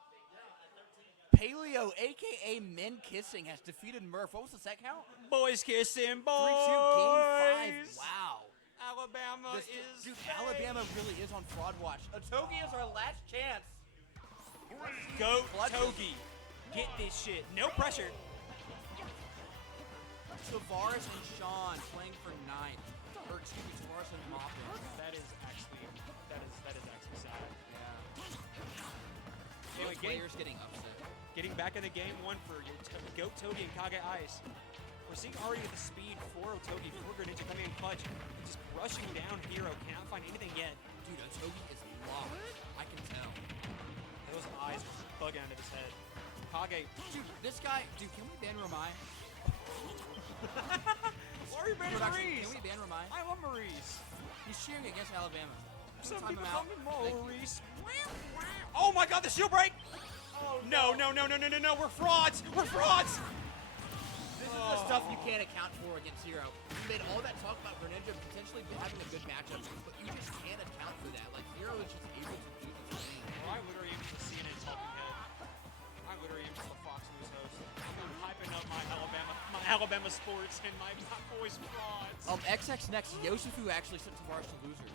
Paleo, a.k.a. Men Kissing, has defeated Murph. What was the set count? Boys kissing, boys. 3-2, game 5. Wow. Alabama Dude, Alabama really is on fraud watch. Otogi is our last chance. Go Togi. Get this shit. No pressure. Tavares and Sean playing for 9th. Or excuse me, Tavares and Moffin. That is actually sad. Yeah. Anyway, players getting upset. Getting back in the game one for your Goat Togi and Kage Ice. We're seeing already the speed for Otogi, for Greninja coming in clutch. Just rushing down Hero. Cannot find anything yet. Dude, Otogi is locked. I can tell. Those eyes bug out of his head. Kage. Dude, this guy. Dude, can we ban Ramai? Why are you banning Maurice? Can we ban Ramai? I love Maurice. He's cheering against Alabama. Some Time people him call out. me Maurice. Oh my god, the shield break! Oh, no. We're frauds! We're frauds! This is the stuff you can't account for against Hero. You made all that talk about Greninja potentially having a good matchup, but you just can't account for that. Like, Hero is just able to do this thing. Well, I literally am just a CNN talking head. I literally am just a Fox News host. I'm hyping up my Alabama sports and my boys frauds. XX next. Yosifu actually sent Tavares to losers.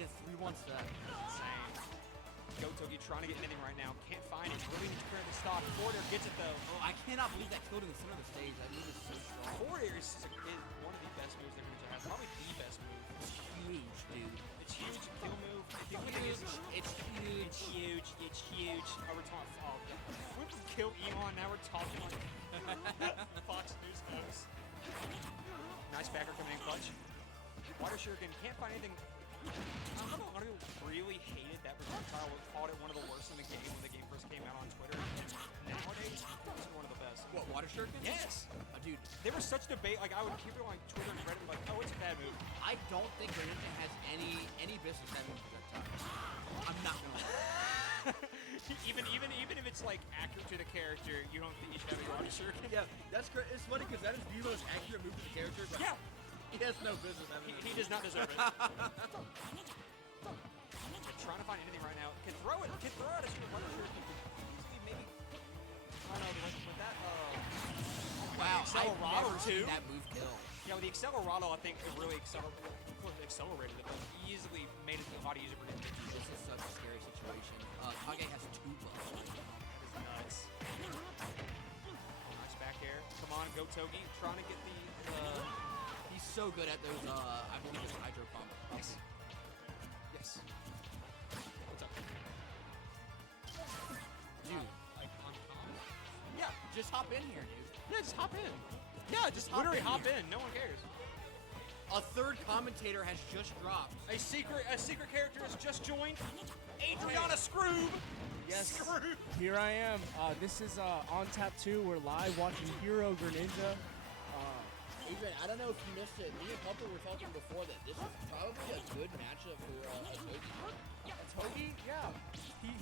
If we want that. Insane. Go Togi trying to get anything right now. Can't find it. Really needs to clear the stock. Fortier gets it though. Oh, I cannot believe that killed in the center of the stage. That move is so strong. Fortier is one of the best moves that Greninja has. Probably the best move. It's huge, dude. It's huge. Kill move. The only thing is, It's huge. it's huge. It's huge. Oh, we're talking. Oh, we just killed Elon. Now we're talking like Fox News hosts. Nice backer coming in clutch. Water Shuriken can't find anything. I don't know. A lot of people really hated that projectile. Called it one of the worst in the game when the game first came out on Twitter. Nowadays, it's one of the best. What, Water Shuriken? Yes. Dude, There was such debate. Like I would keep it on Twitter and Reddit, like, oh, it's a bad move. I don't think Greninja has any business having a projectile. I'm not gonna lie. even if it's like accurate to the character, you don't think you should have a Water Shuriken. Yeah, that's correct. It's funny because that is the most accurate move to the character. But Yeah. he has no business having He does not deserve it. They're trying to find anything right now. Can throw it. Can throw it. Water Shuriken could easily maybe. I don't know. With that. Oh Wow, I've Accelerado never seen too. that move kill. Yeah, with the Accelerado, I think it really accelerated it. Easily made it a lot easier for him to do. This is such a scary situation. Kage has 2 buffs. That is nuts. Nice back air. Come on, go Togi. Trying to get the. He's so good at those, I believe it's Hydro Pump. Yes. Yes. What's up? Dude. Yeah, just hop in here, dude. Yeah, just hop in. Yeah, just literally hop in. No one cares. A third commentator has just dropped. A secret character has just joined. Adriana Scroob. Yes. Scroob. Here I am. This is on tap 2. We're live watching Hero Greninja. Adrian, I don't know if you missed it. Me and Pumper were talking before that this is probably a good matchup for Togi. Togi, yeah.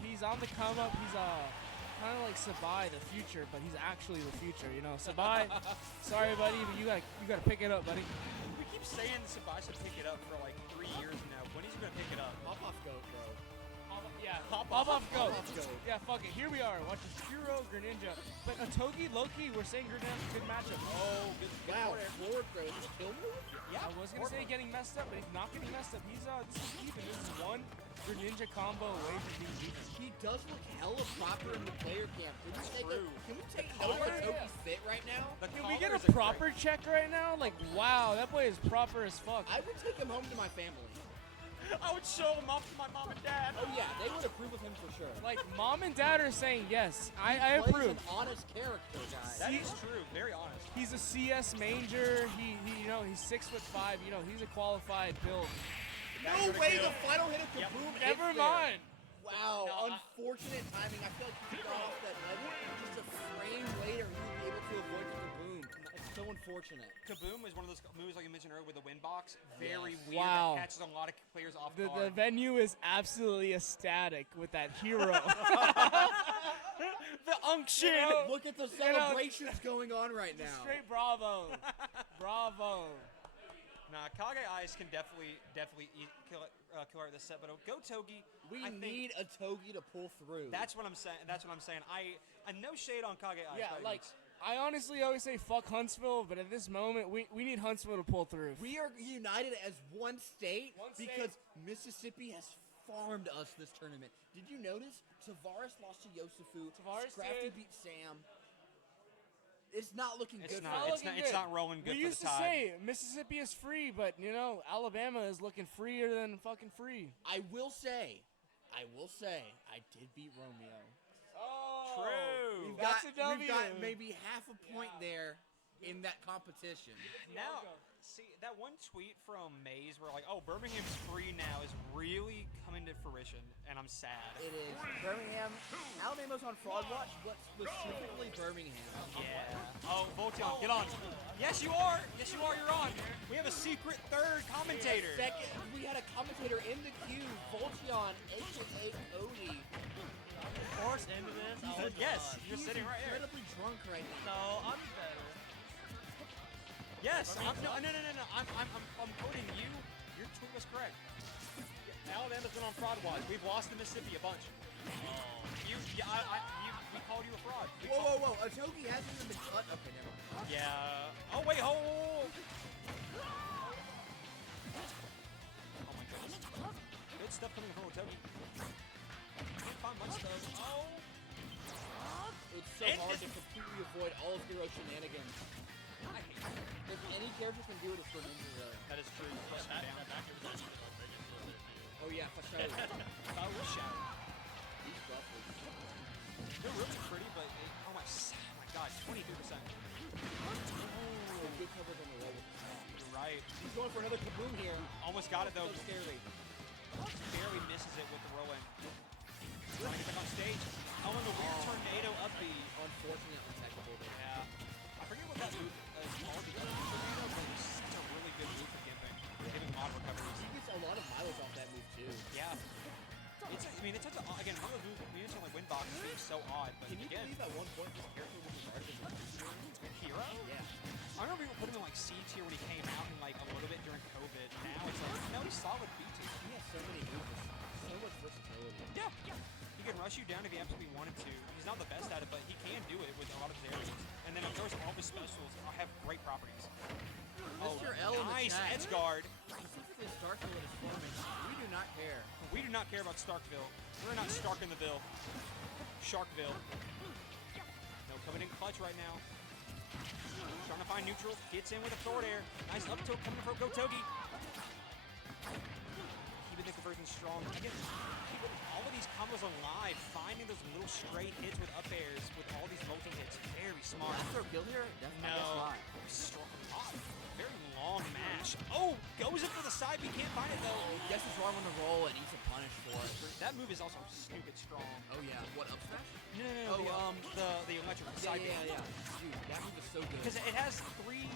He's on the come up. He's kind of like Sabai, the future, but he's actually the future. You know, Sabai. Sorry, buddy, but you gotta pick it up, buddy. We keep saying Sabai should pick it up for like 3 years now. When is he gonna pick it up? Hop off goat, bro. Yeah, Hop off off go. Hop off go. Yeah, fuck it. Here we are watching Hero Greninja. But Togi, Loki, we're saying Greninja's a good matchup. Oh, good. Wow, forward throw. Is this kill move? Yeah, I was gonna say getting messed up, but he's not getting messed up. He's this is even. This is one Greninja combo away from being beaten. He does look hella proper in the player camp. Can we take note collar, of Togi's fit right now? Can we get a proper check right now? Like, wow, that boy is proper as fuck. I would take him home to my family. I would show him off to my mom and dad. Oh yeah, they would approve of him for sure. Like, mom and dad are saying yes. I He plays approve. an honest character, guys. That is true. Very honest. He's a CS manger. He you know, he's 6'5". You know, he's a qualified build. No way the final hit of Kaboom hits Never there. mind. Wow, unfortunate timing. I feel like he got off that ledge. Just a frame later, he would be able to avoid the Kaboom. It's so unfortunate. Kaboom is one of those moves like you mentioned earlier with the wind box. Very Yes. weird. Wow. That catches a lot of players off The guard. venue is absolutely ecstatic with that hero. The unction. You know, Look at the you know, celebrations going on right now. Straight bravo. Bravo. Nah, Kage Ice can definitely kill her this set, but go Togi. We I think need a Togi to pull through. That's what I'm saying. That's what I'm saying. I no shade on Kage Ice. Yeah, by any like, means. I honestly always say fuck Huntsville, but at this moment, we need Huntsville to pull through. We are united as one state One state. because Mississippi has farmed us this tournament. Did you notice? Tavares lost to Yosufu. Tavares Scrafty did. beat Sam. It's not looking It's good. not. for us. It's not rolling good We for used the to Tide. say Mississippi is free, but you know Alabama is looking freer than fucking free. I will say, I did beat Romeo. Oh, True. We've That's got, a W. we've got maybe half a point there in that competition. Now, see that one tweet from Maze where like, oh, Birmingham's free now is really coming to fruition, and I'm sad. It is Birmingham. Alabama's on fraud watch, but specifically Birmingham. Yeah. Oh, Voltion, get on. Yes, you are. Yes, you are. You're on. We have a secret third commentator. Second, we had a commentator in the queue, Voltion, aka Cody. Forced into this. Oh, Yes, God. you're sitting right here. Incredibly drunk right now. No, I'm better. Yes, no. I'm quoting you. Your tweet was correct. Alabama's been on fraud watch. We've lost to Mississippi a bunch. We called you a fraud. Whoa. Otogi hasn't even been cut. Okay, never mind. Yeah. Oh wait, oh my goodness. Good stuff coming from Otogi. Can't find much though. Oh. It's so hard to completely avoid all of Hero shenanigans. I hate that. If any character can do it, it's Greninja though. That is true. Oh yeah, for sure. Oh, shout. These buffers. They're really pretty, but oh my god, 23%. Oh, good coverage on the low with the top. You're right. He's going for another Kaboom here. Almost got it though. So scary. Barely misses it with the roll-in. Trying to get back on stage. Oh, and the weird tornado up B. Unfortunate untechable there. Yeah. I forget what that move is called. The other tornado, but it's such a really good move for Gimping. Giving mod recoveries. He gets a lot of mileage off that move too. Yeah. It's such a, again, one of those moves we mentioned like wind box being so odd, but Can you again, believe at one point this character was regarded as a booster? Hero? Yeah. I remember people put him in like C tier when he came out and like a little bit during COVID. Now it's like, no, he's solid B tier. He has so many moves, so much versatility. Yeah. He can rush you down if he absolutely wanted to. He's not the best at it, but he can do it with a lot of his areas. And then, of course, all of his specials have great properties. Mr. L in the Nice chat. edge guard. Specifically, Starkville is forming. We do not care. We do not care about Starkville. We're not Stark in the Ville. Sharkville. No, coming in clutch right now. Trying to find neutral. Gets in with a forward air. Nice up tilt coming from Gotogi. Keeping the conversion strong. Again, keeping all of these combos alive. Finding those little straight hits with up airs with all these multi-hits. Very smart. Throw kill here? No. Strong. Very long mash. Oh, goes in for the side. We can't find it though. Guesses wrong on the roll and eats a punish for it. That move is also stupid strong. Oh yeah. What, up smash? No. The electric side. Yeah. Dude, that move is so good. Because it has three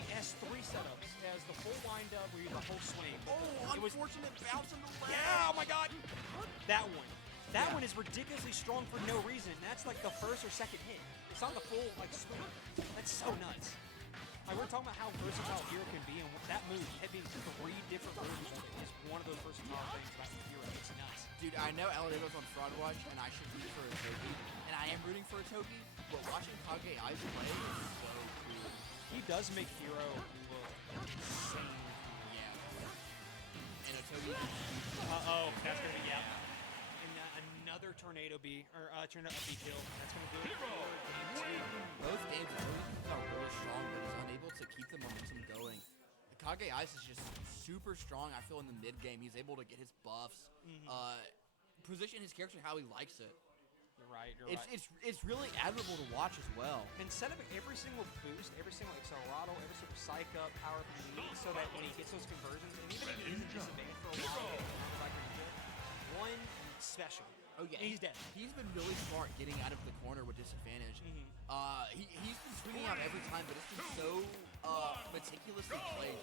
setups. It has the full wind up where you have the whole swing. Oh, unfortunate bounce on the leg. Yeah, oh my god. That one. That one is ridiculously strong for no reason. That's like the first or second hit. It's not the full like swing. That's so nuts. Like, we're talking about how versatile Hero can be, and that move, hitting 3 different moves, is one of those versatile things about Hero. It's nuts. Dude, I know Aladego's on Fraud Watch, and I should root for Otogi, and I am rooting for Otogi, but watching Kage Ice play is so cool. He does make Hero look insane. Yeah. And Otogi. Uh-oh, that's going to be, yeah. And another Tornado B, or Tornado B kill. That's going to do it for game 2. Both games, Otogi are really strong, but is unable to keep the momentum going. Kage Ice is just super strong. I feel in the mid game, he's able to get his buffs, position his character how he likes it. You're right. It's really admirable to watch as well. And set up every single boost, every single Accelerado, every single Psych Up, Power Up, so that when he gets those conversions, and even if he is disadvantaged for a while, one special. Oh yeah, and he's dead. He's been really smart getting out of the corner with disadvantage. He's been swinging out every time, but it's been so meticulously played.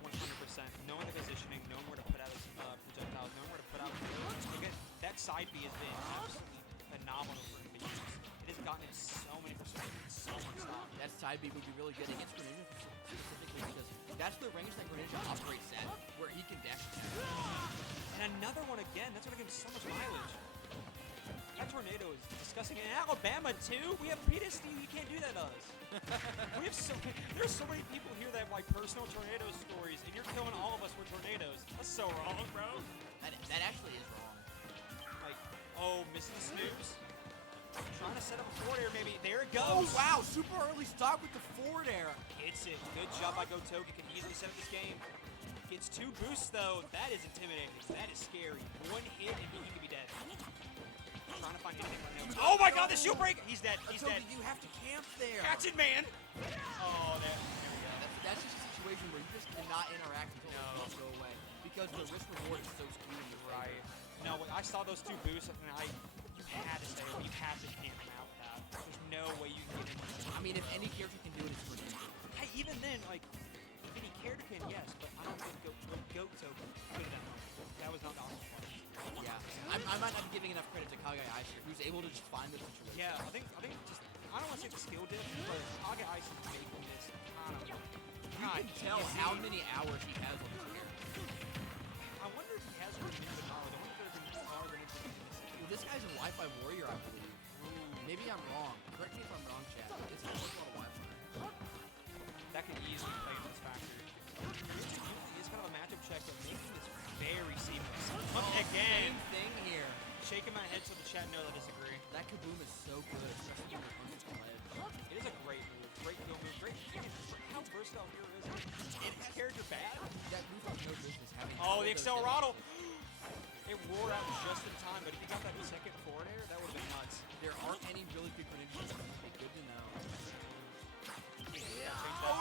100%. Knowing the positioning, knowing where to put out his projectiles, knowing where to put out his again, that side B has been absolutely phenomenal for him to use. It has gotten him so many percentages, so much stop. That side B would be really good against Greninja specifically because that's the range that Greninja operates at, where he can dash attack. And another one again, that's going to give him so much mileage. That Tornado is disgusting. In Alabama, too, we have PTSD. You can't do that to us. There's so many people here that have like personal tornado stories, and you're killing all of us with tornadoes. That's so wrong, bro. That actually is wrong. Like, oh, missing the snooze. Trying to set up a forward air, maybe. There it goes. Oh, wow. Super early stock with the forward air. Hits it. Good job by Gotogi. Can easily set up this game. Gets 2 boosts, though. That is intimidating. That is scary. One hit, and he could be dead. Trying to find anything right now. Oh my god, the shield break! He's dead. He's dead. You have to camp there. Catch it, man! Oh, there we go. That's just a situation where you just cannot interact until the boosts go away. Because the risk reward is so skewed in your right. No, when I saw those 2 boosts, and you had to stay away. You have to camp him out with that. There's no way you can get in. I mean, if any character can do it, it's Greninja. Hey, even then, like, if any character can, yes, but I don't think Goat Token could have done that. That was not the awesome part. Yeah, I might not be giving enough credit to Kage Ice here, who's able to just find the situation. Yeah, I think just, I don't want to say the skill dip, but Kage Ice is making this kind of. You can tell how many hours he has on this character. I wonder if he has a Greninja knowledge. I wonder if there's a power Greninja. Well, this guy's a Wi-Fi warrior, I believe. Maybe I'm wrong. Correct me if I'm wrong, chat. It's not a lot of Wi-Fi. That could easily play in this factor. It's kind of a matchup check, but making this very seamless. Again. Same thing here. Shaking my head so the chat know that I disagree. That Kaboom is so good, especially when it comes to ledge. It is a great move. Great kill move. Great. How versatile Hero is it? Is his character bad? That move has no business having. Oh, the Accelerado! It roared out just in time, but if he got that second forward air, that would have been nuts. There aren't any really good Greninjas. Good to know. Yeah.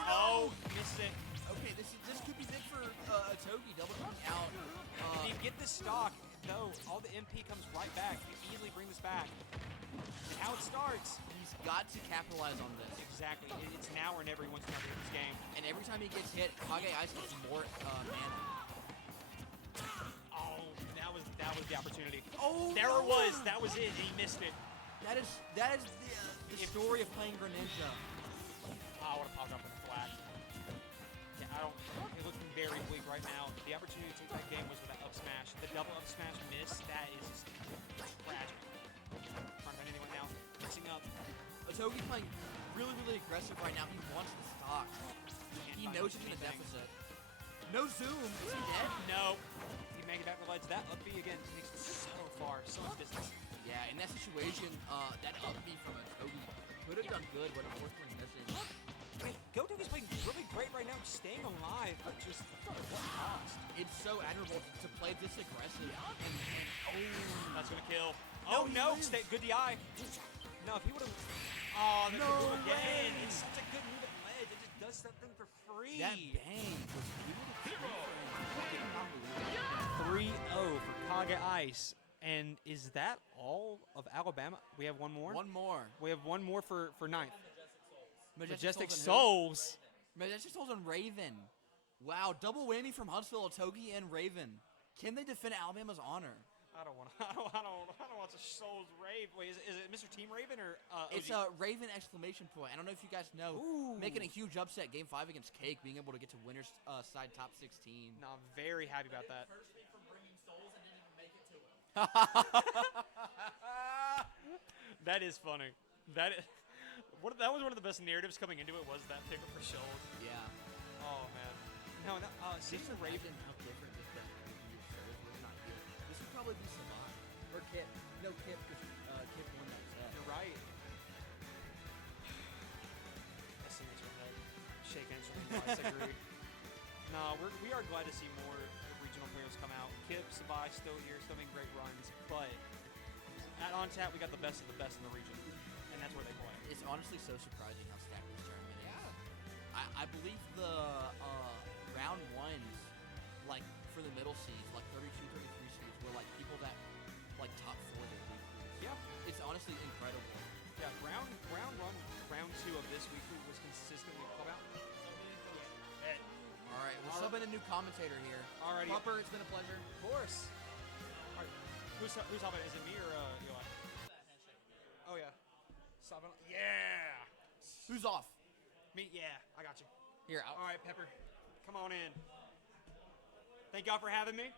Oh, missed it. Okay, this could be big for Otogi double coming out. If you get this stock, though, all the MP comes right back. You can easily bring this back. And how it starts. He's got to capitalize on this. Exactly. It's now or never he wants to have this game. And every time he gets hit, Kage Ice gets more mana. Oh, that was the opportunity. Oh, there it was. That was it. And he missed it. That is the story of playing Greninja. I would have popped up in the flash. Yeah, it looking very bleak right now. The opportunity to take that game was with that up smash. The double up smash miss, that is just tragic. Trying to find anyone now. Mixing up. Otogi playing really, really aggressive right now. He wants the stock. He knows he's in a deficit. No zoom. Is he dead? No. He made it back to the ledge. That up B again takes so far, so much distance. Yeah, in that situation, that up B from Otogi could have done good, but unfortunately missing. I mean, Gotogi's playing really great right now, staying alive, but just at what cost? It's so admirable to play this aggressive. And that's gonna kill. Oh no! Stay, good DI. No, if he would have. Oh, the move again. It's such a good move at ledge. It just does something for free. That bang was 3-0 for Kage Ice. And is that all of Alabama? We have one more? One more. We have one more for ninth. Majestic Souls. Souls. Majestic Souls and Raven. Wow, double whammy from Huntsville, Otogi, and Raven. Can they defend Alabama's honor? I don't want to Souls Rave. Wait, is it Mr. Team Raven or It's a Raven exclamation point. I don't know if you guys know. Ooh. Making a huge upset Game 5 against Cake, being able to get to winner's side top 16. No, I'm very happy about that. That is funny. That was one of the best narratives coming into it, was that pickup for Shoals. Yeah. Oh man. No, Sister Raven. How different this was not here. This would probably be Savant or Kip. No, Kip, because Kip won that set. You're right. I see this one. Shake hands from me. I agree. No, we are glad to see more regional players come out. Kip, Savai still here, still making great runs, but at OnTap we got the best of the best in the region, and that's where they play. It's honestly so surprising how stacked this tournament is. Yeah. I believe the round ones, like for the middle seeds, like 32, 33 seeds, were like people that like top 4 their weeklies. Yeah. It's honestly incredible. Yeah, round 2 of this weekly was consistently club out. All right, we're subbing a new commentator here. Alrighty. Pupper, it's been a pleasure. Of course. All right. Who's hopping? Is it me or Eli? Oh yeah. Stop it. Yeah. Who's off? Me. Yeah, I got you. Here. All right, Pepper. Come on in. Thank y'all for having me.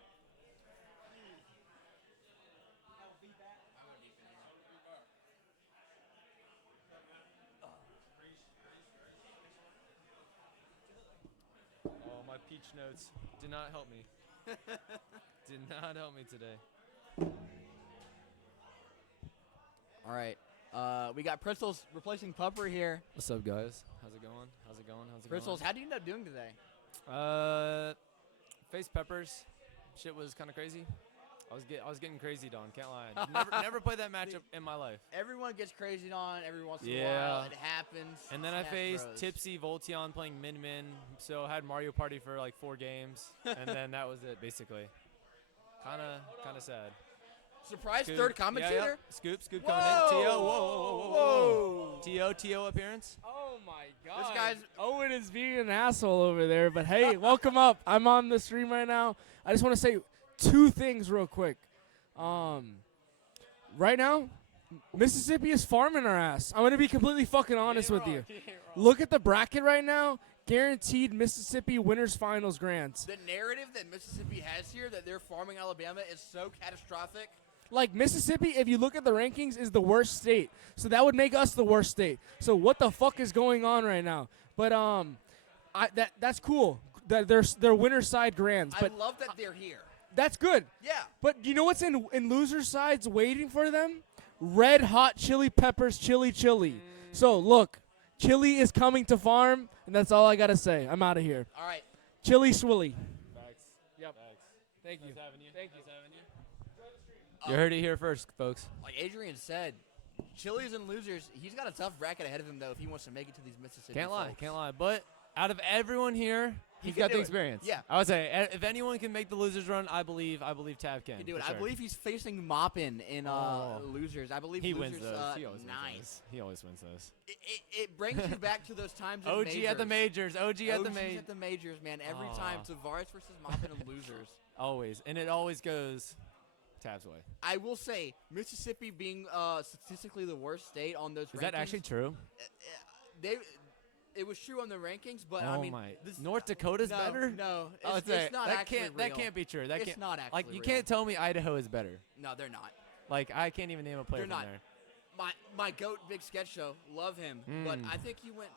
Oh, my peach notes did not help me. Did not help me today. All right. We got Pretzels replacing Pupper here. What's up, guys? How's it going? How's it going? Pretzels, how do you end up doing today? Face Peppers. Shit was kind of crazy. I was getting crazy, Don. Can't lie. Never played that matchup in my life. Everyone gets crazy on every once in a while. It happens. And then I Smash faced Bros. Tipsy Voltion playing Min, so I had Mario Party for like 4 games, and then that was it basically. Kind of sad. Surprise Scoop. third commentator? Yeah. Scoop coming in. T.O. Whoa. T.O. appearance. Oh my God. This guy's Owen is being an asshole over there, but hey, welcome up. I'm on the stream right now. I just want to say 2 things real quick. Right now, Mississippi is farming our ass. I'm gonna be completely fucking honest with you. Look at the bracket right now. Guaranteed Mississippi winners finals grants. The narrative that Mississippi has here that they're farming Alabama is so catastrophic. Like Mississippi, if you look at the rankings, is the worst state. So that would make us the worst state. So what the fuck is going on right now? But that's cool. That they're winner side grands. But I love that they're here. That's good. Yeah. But you know what's in loser sides waiting for them? Red hot chili peppers, chili. So look, chili is coming to farm, and that's all I gotta say. I'm out of here. All right. Chili swilly. Thanks. Yep. Thanks. Thank you. Nice having you. Thank you. Nice having you. You heard it here first, folks. Like Adrian said, Chili's and losers. He's got a tough bracket ahead of him though if he wants to make it to these Mississippi. Can't folks. lie. But out of everyone here, he's can got do the it. experience. Yeah. I would say if anyone can make the losers run, I believe Tav can. He can do it. for I sure. believe he's facing Moppin in losers. I believe he losers, wins those. He always 9. wins those. He always wins those. It brings you back to those times. OG at the majors. OG at the OGs majors. at the majors, man. Every time Tavares versus Moppin and losers. Always, and it always goes Tav's way. I will say Mississippi being statistically the worst state on those. Is that actually true? It was true on the rankings, but oh I mean, my. North Dakota's no, better? No, I it's, would say, it's not that actually can't, real. That can't be true. That it's can't, not actually like you real. can't tell me Idaho is better. No, they're not. Like I can't even name a player They're from not. there. my goat, Big Sketch Show, love him. But Mm. I think he went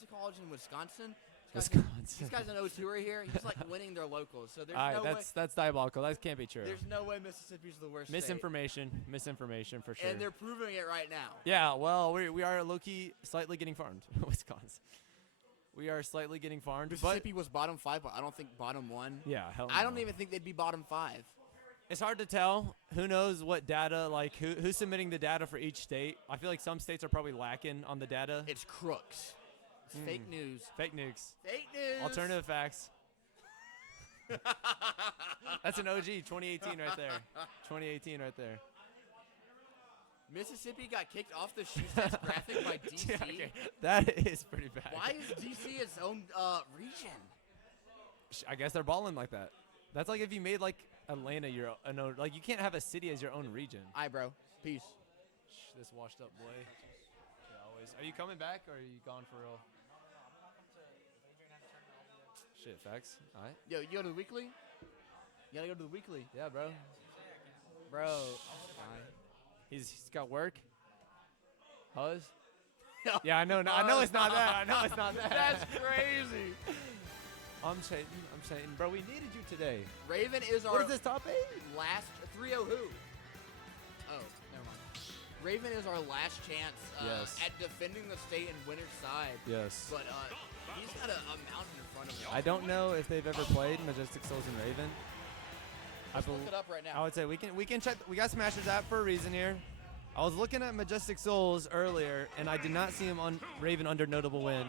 to college in Wisconsin. Wisconsin. These guys on O2 are here. He's like winning their locals. So there's All right, no way. that's diabolical. That can't be true. There's no way Mississippi's the worst. Misinformation for sure. And they're proving it right now. Yeah, well, we are low-key slightly getting farmed. Wisconsin. We are slightly getting farmed. Mississippi was bottom 5, but I don't think bottom 1. Yeah, hell I don't no. even think they'd be bottom 5. It's hard to tell. Who knows what data, like who's submitting the data for each state? I feel like some states are probably lacking on the data. It's crooks. It's fake news. Fake news. Fake news. Alternative facts. That's an OG 2018 right there. 2018 right there. Mississippi got kicked off the shoe stats graphic by DC. Yeah, okay. That is pretty bad. Why is DC its own region? I guess they're balling like that. That's like if you made like Atlanta your own, like you can't have a city as your own region. Aye, bro. Peace. This washed up boy. Yeah, always. Are you coming back or are you gone for real? Shit, facts. All right. Yo, you go to the weekly? You gotta go to the weekly. Yeah, bro. Bro. He's got work. Huzz. Yeah, I know. I know it's not that. I know it's not that. That's crazy. I'm saying, bro, we needed you today. Raven is our What is this, top 8? last 3-0 who? Oh, never mind. Raven is our last chance Yes. at defending the state and winner's side. Yes. But he's got a mountain in front of him. I don't know if they've ever played Majestic Souls and Raven. Let's look it up right now. I would say we can check. We got Smasher's app for a reason here. I was looking at Majestic Souls earlier, and I did not see him on Raven under notable win.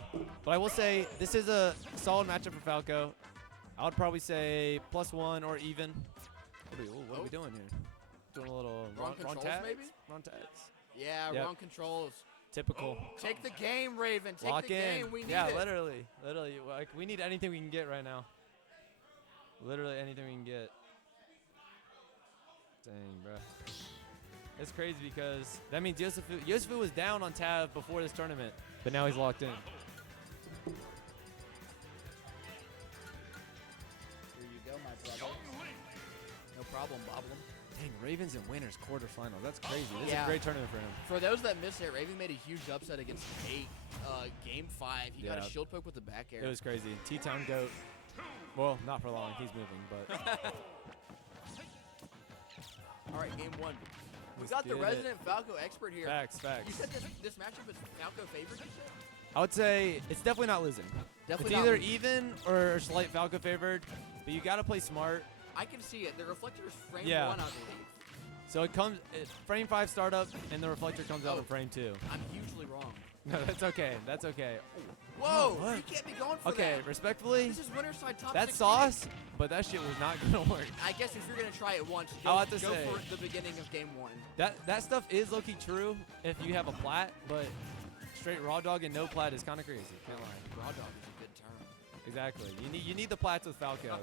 But I will say this is a solid matchup for Falco. I would probably say +1 or even. What are we doing here? Doing a little Wrong controls, tags? maybe? Wrong tags. Yeah, Yep. wrong controls. Typical. Take the game, Raven. Take Lock the in. game. We need yeah, it. literally. Like we need anything we can get right now. Literally anything we can get. Dang, bro. It's crazy because that means Yosefu was down on tab before this tournament, but now he's locked in. Here you go, my brother. No problem, Boblin. Dang, Ravens and winners quarterfinals. That's crazy. This is Yeah. a great tournament for him. For those that missed it, Raven made a huge upset against Fake. Game 5. He got Yeah. a shield poke with the back air. It was crazy. T-Town GOAT. Well, not for long. He's moving, but All right, game 1. We Let's got the get it. resident Falco expert here. Facts. You said this matchup is Falco favored, you said? I would say it's definitely not losing. Definitely it's not either losing. even or slight Falco favored, but you got to play smart. I can see it. The reflector is frame Yeah. 1, I believe. So it comes frame 5 startup, and the reflector comes out in frame 2. I'm hugely wrong. No, that's okay. That's okay. Whoa! what? You can't be going for Okay, that. respectfully, This is winner's side top that's 16. sauce, but that shit was not gonna work. I guess if you're gonna try it once, I'll go, have to go say- for the beginning of game 1. That stuff is low-key true if you have a plat, but straight raw dog and no plat is kind of crazy. Can't lie. Raw dog is a good term. Exactly. You need the plats with Falco.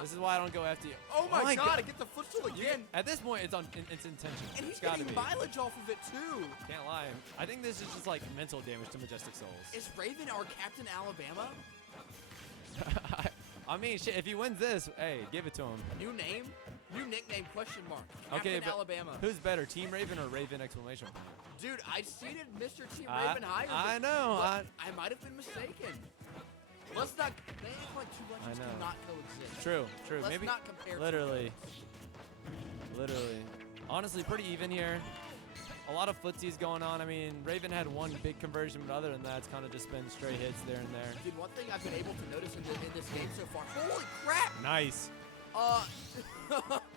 This is why I don't go FT. Oh my god, it gets the footstool again. At this point, it's intentional. And he's It's gotta getting be. mileage off of it too. Can't lie. I think this is just like mental damage to Majestic Souls. Is Raven our Captain Alabama? I mean, shit. If he wins this, hey, give it to him. New name? New nickname, question mark. Okay, Captain but Alabama. who's better, Team Raven or Raven exclamation point? Dude, I seated Mr. Team I- Raven higher. I know, but I might have been mistaken. Let's not. They act like two legends I know. cannot coexist. True. Let's Maybe not compare. literally. Honestly, pretty even here. A lot of footsies going on. I mean, Raven had one big conversion, but other than that, it's kind of just been stray hits there and there. Dude, one thing I've been able to notice in this game so far. Holy crap! Nice.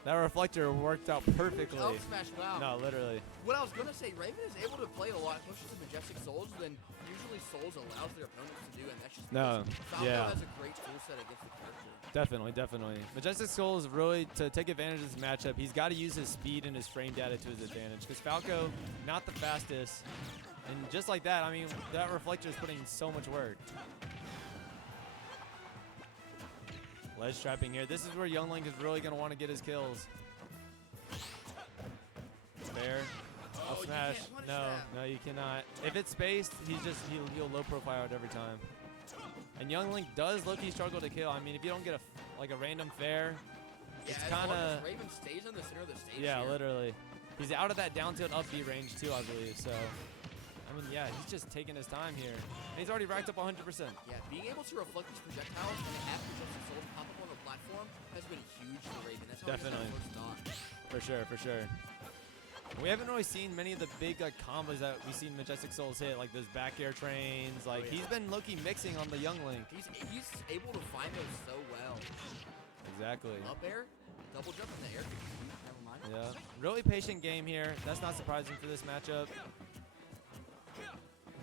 That reflector worked out perfectly. Up smash, wow. No, literally. What I was gonna say, Raven is able to play a lot closer to Majestic Souls than usually Souls allows their opponents to do, and that's just No, because Falco yeah. has a great tool set against the character. Definitely. Majestic Souls really, to take advantage of this matchup, he's got to use his speed and his frame data to his advantage. Because Falco, not the fastest. And just like that, I mean, that reflector is putting in so much work. Ledge trapping here. This is where Young Link is really going to want to get his kills. Fair. Up you smash. can't punish No, that. no, you cannot. If it's spaced, he'll low profile it every time. And Young Link does low-key struggle to kill. I mean, if you don't get a random fair, Yeah, it's as long kind as of Raven stays in the center of the stage yeah, here. literally. He's out of that down tilt up B range too, I believe. So, I mean, yeah, he's just taking his time here. And he's already racked up 100%. Yeah, being able to reflect these projectiles and have Majestic Souls pop up on the platform has been huge for Raven. That's how Definitely. he gets that first stock. For sure, for sure. We haven't really seen many of the big like combos that we've seen Majestic Souls hit, like those back air trains. Like he's been low-key mixing on the Young Link. He's able to find those so well. Exactly. Up air, double jump in the air. Never mind. Yeah, really patient game here. That's not surprising for this matchup.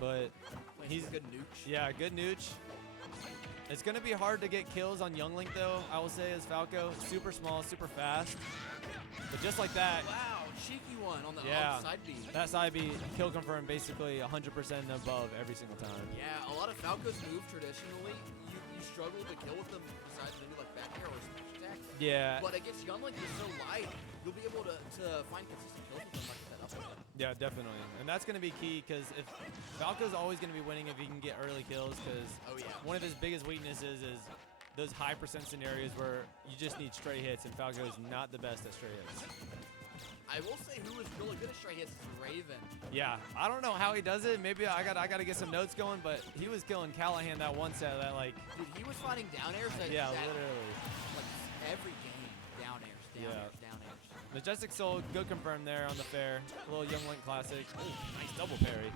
But he's good nooch. Yeah, good nooch. It's gonna be hard to get kills on Young Link though, I will say, as Falco. Super small, super fast. But just like that. Wow, cheeky one on the side B. That side B, kill confirm basically 100% and above every single time. Yeah, a lot of Falco's move traditionally, you struggle to kill with them besides maybe like back air or smash attack. Yeah. But against Young Link, he's so light, you'll be able to find consistent kills with him like that up air. Yeah, definitely. And that's going to be key because if Falco's always going to be winning if he can get early kills because one of his biggest weaknesses is those high percent scenarios where you just need stray hits, and Falco is not the best at stray hits. I will say who is really good at stray hits is Raven. Yeah, I don't know how he does it. Maybe I got to get some notes going, but he was killing Callahan that one set that like. Dude, he was finding down airs. That, literally. Like every game, down airs, down airs, down airs. Majestic Soul, good confirm there on the fair. A little Young Link classic. Ooh, nice double parry.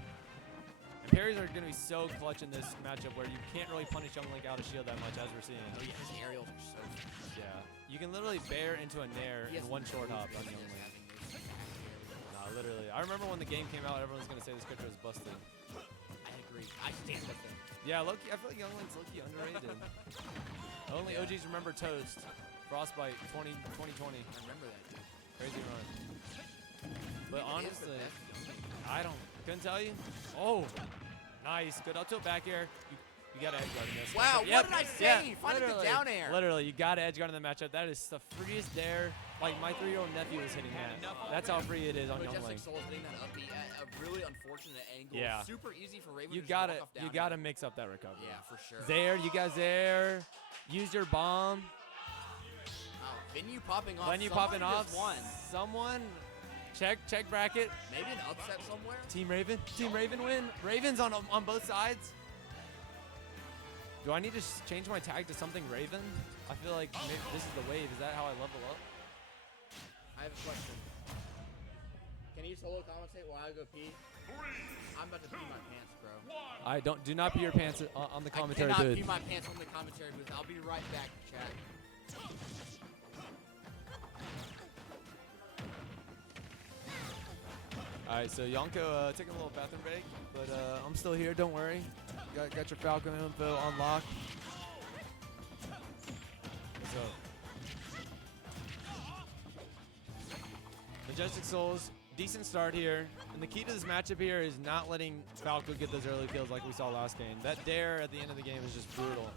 And parries are going to be so clutch in this matchup where you can't really punish Young Link out of shield that much, as we're seeing. Oh yeah, his aerials are so fast. Yeah. You can literally bear into a nair in one short hop on Young Link. Nah, literally. I remember when the game came out, everyone was going to say this character was busted. I agree. I stand with him. Yeah, Loki, I feel like Young Link's Loki underrated. Only OGs remember Toast. Frostbite 2020. I remember that, dude. Crazy run. But honestly, I couldn't tell you. Oh, nice. Good up tilt back air. You got to edge guard in this. Wow, what did I say? Finding the down air. Literally, you got to edge guard in the matchup. That is the freest dare. Like my 3-year-old nephew was hitting that. That's how free it is on Young Link. Majestic Soul is hitting that up B at a really unfortunate angle. Yeah. Super easy for Raven. You to got walk to off down got to air. mix up that recovery. Yeah, for sure. Zaire, you got Zaire. Use your bomb. Venue popping off. Venue Someone popping off. just won. Someone. Check bracket. Maybe an upset somewhere. Team Raven. Team Raven win. Ravens on both sides. Do I need to change my tag to something Raven? I feel like maybe this is the wave. Is that how I level up? I have a question. Can you solo commentate while I go pee? I'm about to pee my pants, bro. Do not pee your pants on the commentary I booth. cannot pee my pants on the commentary booth. I'll be right back, chat. All right, so Yonko taking a little bathroom break, but I'm still here. Don't worry. Got your Falcon info on lock. So, Majestic Souls, decent start here. And the key to this matchup here is not letting Falco get those early kills like we saw last game. That dare at the end of the game is just brutal.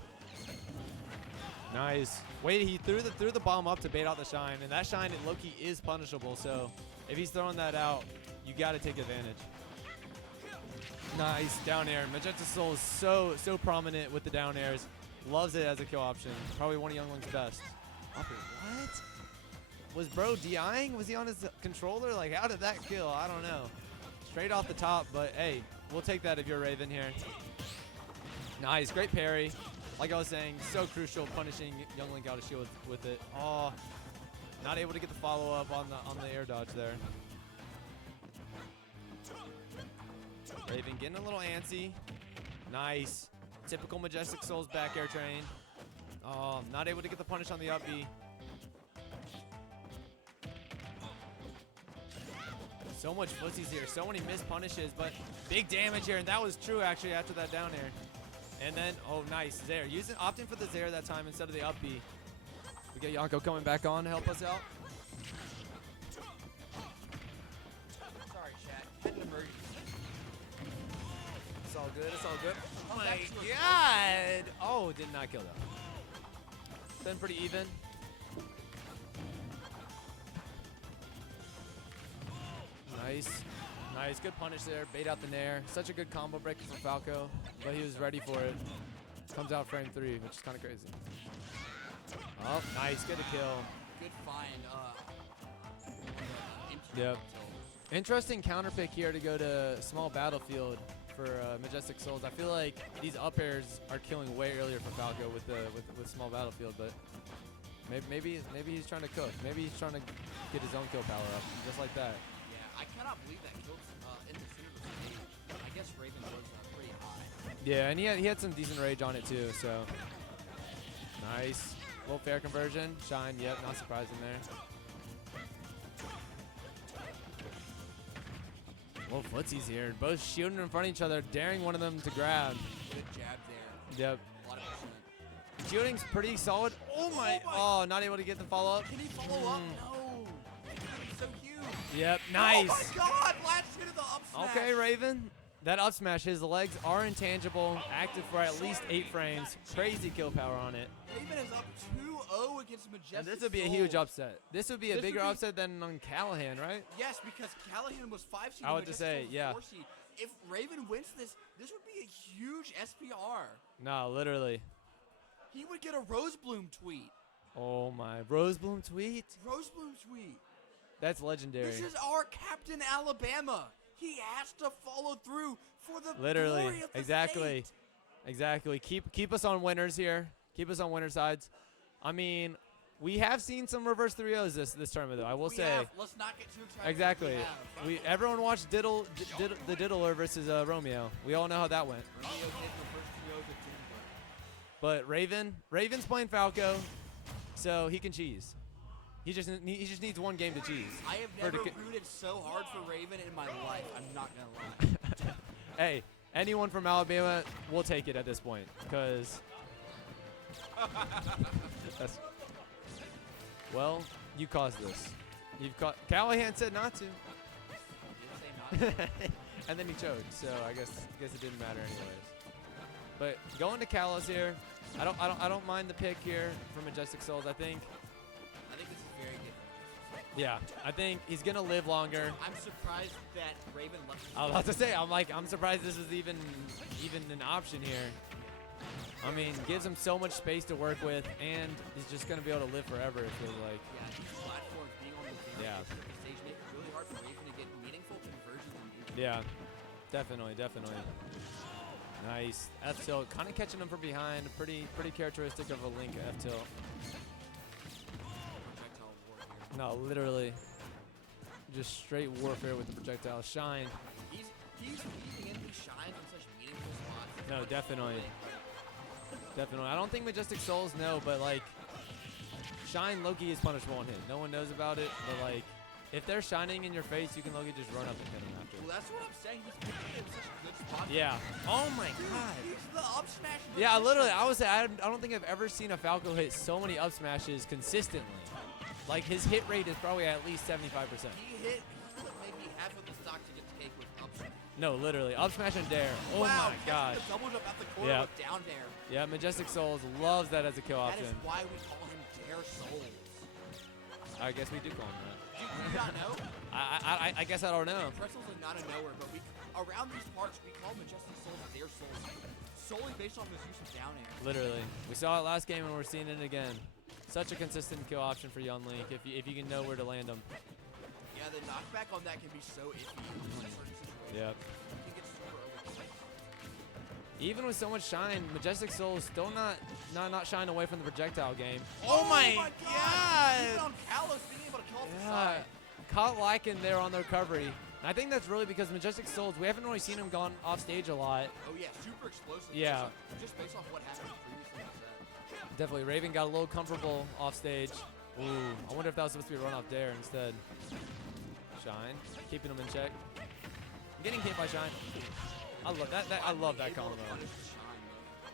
Nice. Wait, he threw the bomb up to bait out the shine, and that shine in low-key is punishable. So if he's throwing that out, you got to take advantage. Nice down air. Majestic Soul is so prominent with the down airs. Loves it as a kill option. Probably one of Young Link's best. What? Was bro DIing? Was he on his controller? Like, how did that kill? I don't know. Straight off the top, but hey, we'll take that if you're Raven here. Nice, great parry. Like I was saying, so crucial punishing Young Link out of shield with it. Oh, not able to get the follow up on the air dodge there. Raven getting a little antsy. Nice. Typical Majestic Souls back air train. Oh, not able to get the punish on the up B. So much footsies here. So many missed punishes, but big damage here. And that was true, actually, after that down air. And then, oh, nice. Zaire. Opting for the Zaire that time instead of the up B. We get Yonko coming back on to help us out. Sorry, chat. Had an emergency. It's all good. It's all good. Oh my God! Oh, did not kill that. Been pretty even. Nice. Nice. Good punish there. Bait out the nair. Such a good combo breaker from Falco, but he was ready for it. Comes out frame 3, which is kind of crazy. Oh, nice. Good to kill. Good find. Yep. Interesting counter pick here to go to small battlefield for Majestic Souls. I feel like these up airs are killing way earlier for Falco with small battlefield, but maybe he's trying to cook. Maybe he's trying to get his own kill power up, just like that. Yeah, I cannot believe that killed in the center of the stage. I guess Raven was pretty high. Yeah, and he had some decent rage on it too. So nice, little fair conversion. Shine, yep, not surprising there. Well, footsies here. Both shooting in front of each other, daring one of them to grab. Good jab there. Yep. A lot of percent. Shooting's pretty solid. Oh my! Oh, not able to get the follow up. Can he follow up? No. He's so huge. Yep, nice. Oh my God! Last hit of the up smash. Okay, Raven. That up smash, his legs are intangible, active for at least 8 frames. Crazy kill power on it. Raven is up 2-0 against Majestic And this would be a Souls. huge upset. This would be a This bigger would be- upset than on Callahan, right? Yes, because Callahan was 5 seed. I would and just Majestic say, Souls was yeah. 4 seed. If Raven wins this, this would be a huge SPR. No, literally. He would get a Rosebloom tweet. Oh my, Rosebloom tweet. Rosebloom tweet. That's legendary. This is our Captain Alabama. He has to follow through for the Literally, glory of the exactly, state. exactly. Keep us on winners here. Keep us on winner sides. I mean, we have seen some reverse 3-0s this tournament though. I will We say. have. Let's not get too excited. Exactly. We have. Everyone watched the Diddler versus Romeo. We all know how that went. Romeo did the first 3-0s at Timber. But Raven's playing Falco, so he can cheese. He just needs one game to cheese. I have for never to rooted so hard for Raven in my life. I'm not gonna lie. Hey, anyone from Alabama, we'll take it at this point, because well, you caused this. Callahan said not to. And then he choked, so I guess it didn't matter anyways. But going to Kalos here, I don't mind the pick here for Majestic Souls. I think this is very good. yeah, I think he's gonna live longer. I'm surprised that Raven left. I was about to say, I'm surprised this is even an option here. I mean, gives him so much space to work with, and he's just gonna be able to live forever. It feels like. Yeah, these platforms being on the very Yeah. edge of the stage make it really hard for Raven to get meaningful conversions. Yeah, definitely. Nice. F tilt, kind of catching him from behind. Pretty characteristic of a Link F tilt. Projectile war here. No, literally, just straight warfare with the projectile. Shine. He's weaving in these shines in such meaningful spots. No, definitely. Definitely. I don't think Majestic Souls know, but like, Shine Loki is punishable on hit. No one knows about it, but like, if they're shining in your face, you can Loki just run up and hit him after. Well, that's what I'm saying. He's picking in such good spots. Yeah. Oh my God. He's the up smash. Yeah, magician. literally. I would say I don't think I've ever seen a Falco hit so many up smashes consistently. Like his hit rate is probably at least 75%. He hit maybe half of the stock to get the cake with up smash. No, literally. Up smash and dare. Oh wow, my gosh. The double jump out the corner Yep. with down dare. Yeah, Majestic Souls loves that as a kill That option. is why we call him Dare Souls. I guess we do call him that. Do you not know? I guess I don't know. Pretzels are not a nowhere, but we around these parts we call Majestic Souls Dare Souls solely based on his use of down air. Literally. We saw it last game and we're seeing it again. Such a consistent kill option for Young Link if you can know where to land him. Yeah, the knockback on that can be so iffy in certain situations. Yep. You can get super overkill. Even with so much shine, Majestic Souls still not shying away from the projectile game. Oh my God! Even on Kalos being able to kill off the Yeah. side. Caught Lycan there on the recovery. And I think that's really because Majestic Souls, we haven't really seen him gone off stage a lot. Oh yeah, super explosive. Yeah. Just based off what happened previously in the set. Definitely. Raven got a little comfortable off stage. Ooh, I wonder if that was supposed to be a run off dare instead. Shine, keeping him in check. Getting hit by Shine. I love that. I love that combo.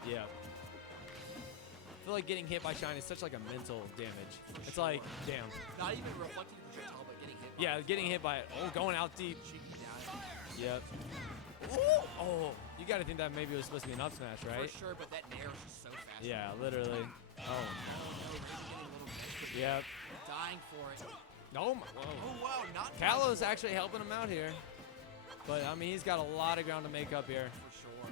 Yeah. I feel like getting hit by Shine is such like a mental damage. It's like, damn. Not even reflecting the projectile, but getting hit. Yeah, getting hit by it. Oh, going out deep. Yep. Oh, you got to think that maybe it was supposed to be an up smash, right? For sure, but that nair is just so fast. Yeah, literally. Oh. Oh, no, Raven getting a little bit. Yep. Dying for it. Oh my. Whoa. Oh wow, not Kalos actually helping him out here. But, I mean, he's got a lot of ground to make up here. for sure.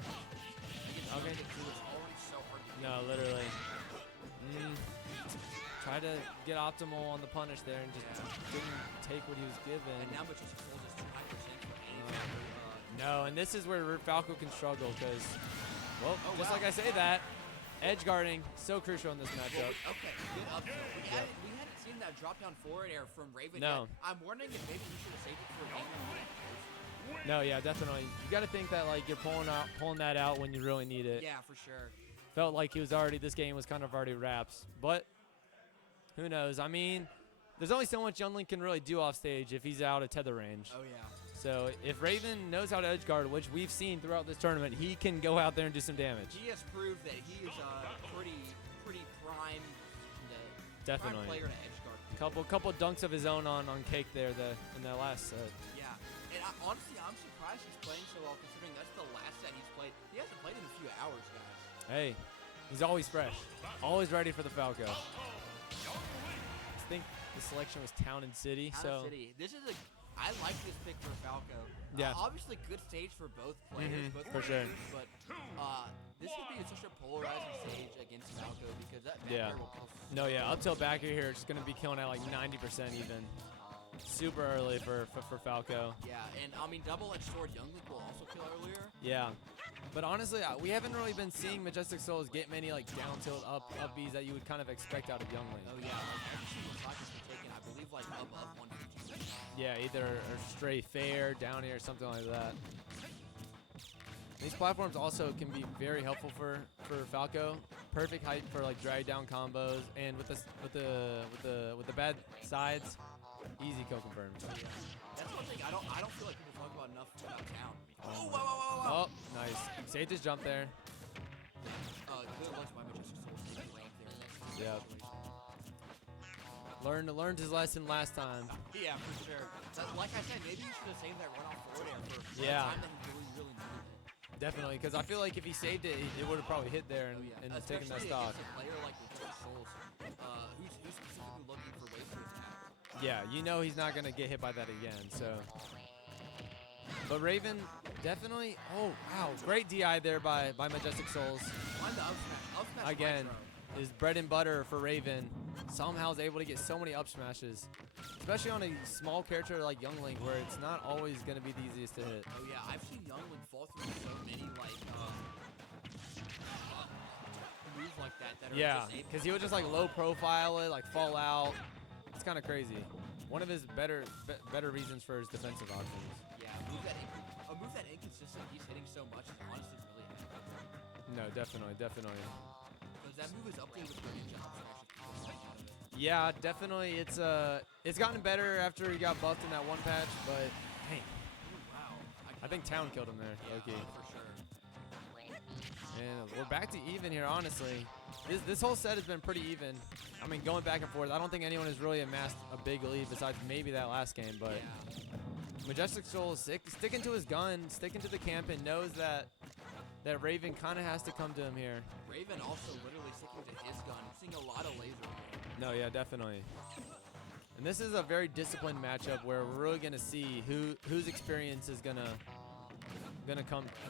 Okay. It's already so hard to get. No, literally. Try to get optimal on the punish there and just didn't take what he was given. And now Majestic Souls is too No, and this is where Falco can struggle because, well, Oh, just wow. like I say that, edge guarding so crucial in this matchup. Okay, good up tilt. We hadn't seen that drop down forward air from Raven No. yet. I'm wondering if maybe he should have saved it for a game. No, yeah, definitely. You got to think that like you're pulling that out when you really need it. Yeah, for sure. Felt like he was already. This game was kind of already wraps, but who knows? I mean, there's only so much Youngling can really do off stage if he's out of tether range. Oh yeah. So if Raven knows how to edge guard, which we've seen throughout this tournament, he can go out there and do some damage. He has proved that he is pretty prime. Definitely. Prime player to edge guard. Couple dunks of his own on Cake there in that last set. Yeah, and honestly, I'm surprised he's playing so well considering that's the last set he's played. He hasn't played in a few hours, guys. Hey, he's always fresh, always ready for the Falco. I think the selection was Town and City. Town and City. I like this pick for Falco. Yeah. Obviously, good stage for both players. Both for sure. players, but this could be such a polarizing stage against Falco because that back Yeah. air will kill. No, yeah, up tilt back air here, it's going to be killing at like 90% even. Super early for Falco. Yeah, and I mean, double-edged sword Youngling will also kill earlier. Yeah. But honestly, we haven't really been seeing Majestic Souls get many like down tilt up Bs that you would kind of expect out of Youngling. Oh yeah, like every single stock has been taken, I believe, like above 150. Yeah, either or stray fair, down air, something like that. These platforms also can be very helpful for Falco. Perfect height for like drag down combos, and with the bad sides, easy kill confirmed. That's one thing I don't feel like people talk about enough about Town. Oh, oh, nice. Saved his jump there. Good lunch by Majestic Souls right there. Yep. Learned his lesson last time. Yeah, for sure. Like I said, maybe you should have saved that run off forward air for the Yeah. time that he really needed it. Definitely, because I feel like if he saved it, it would have probably hit there and, and taken that Especially stock. against a player like Majestic Souls, who's specifically looking for ways to attack. Yeah, you know he's not going to get hit by that again, so. But Raven, definitely, oh, wow, great DI there by Majestic Souls. Find the up smash. Up smash Again, right is bread and butter for Raven. Somehow is able to get so many up smashes, especially on a small character like Youngling, where it's not always going to be the easiest to hit. Oh yeah, I've seen Youngling fall through so many like moves like that are Yeah, just able because he would just like low profile it, like fall out. It's kind of crazy. One of his better reasons for his defensive options. Yeah, a move that inconsistent he's hitting so much is honestly really heavy. No, definitely. Because that move is updated with pretty jump smash. Yeah, definitely. It's gotten better after he got buffed in that one patch, but dang. Wow. I think Town killed him there, low-key. For sure. And we're back to even here, honestly. This whole set has been pretty even. I mean, going back and forth, I don't think anyone has really amassed a big lead besides maybe that last game, but Majestic Soul is sticking to his gun, sticking to the camp, and knows that Raven kind of has to come to him here. Raven also literally sticking to his gun, seeing a lot of laser. No, yeah, definitely. And this is a very disciplined matchup where we're really gonna see whose experience is gonna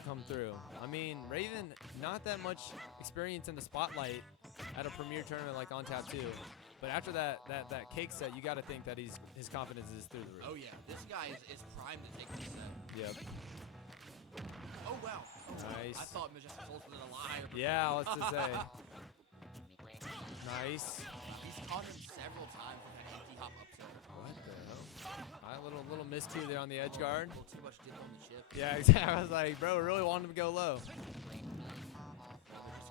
come through. I mean, Raven, not that much experience in the spotlight at a premier tournament like On Tap 2. But after that Cake set, you got to think that his confidence is through the roof. Oh yeah, this guy is primed to take this set. Yep. Oh wow. Nice. I thought Majestic Souls was a liar. Yeah, let's just say. Nice. He's caught him several times with that empty hop up tilt. What the hell? A little miscue there on the edge guard. A little too much dip on the chip. Yeah, exactly. I was like, bro, really wanted him to go low. Majestic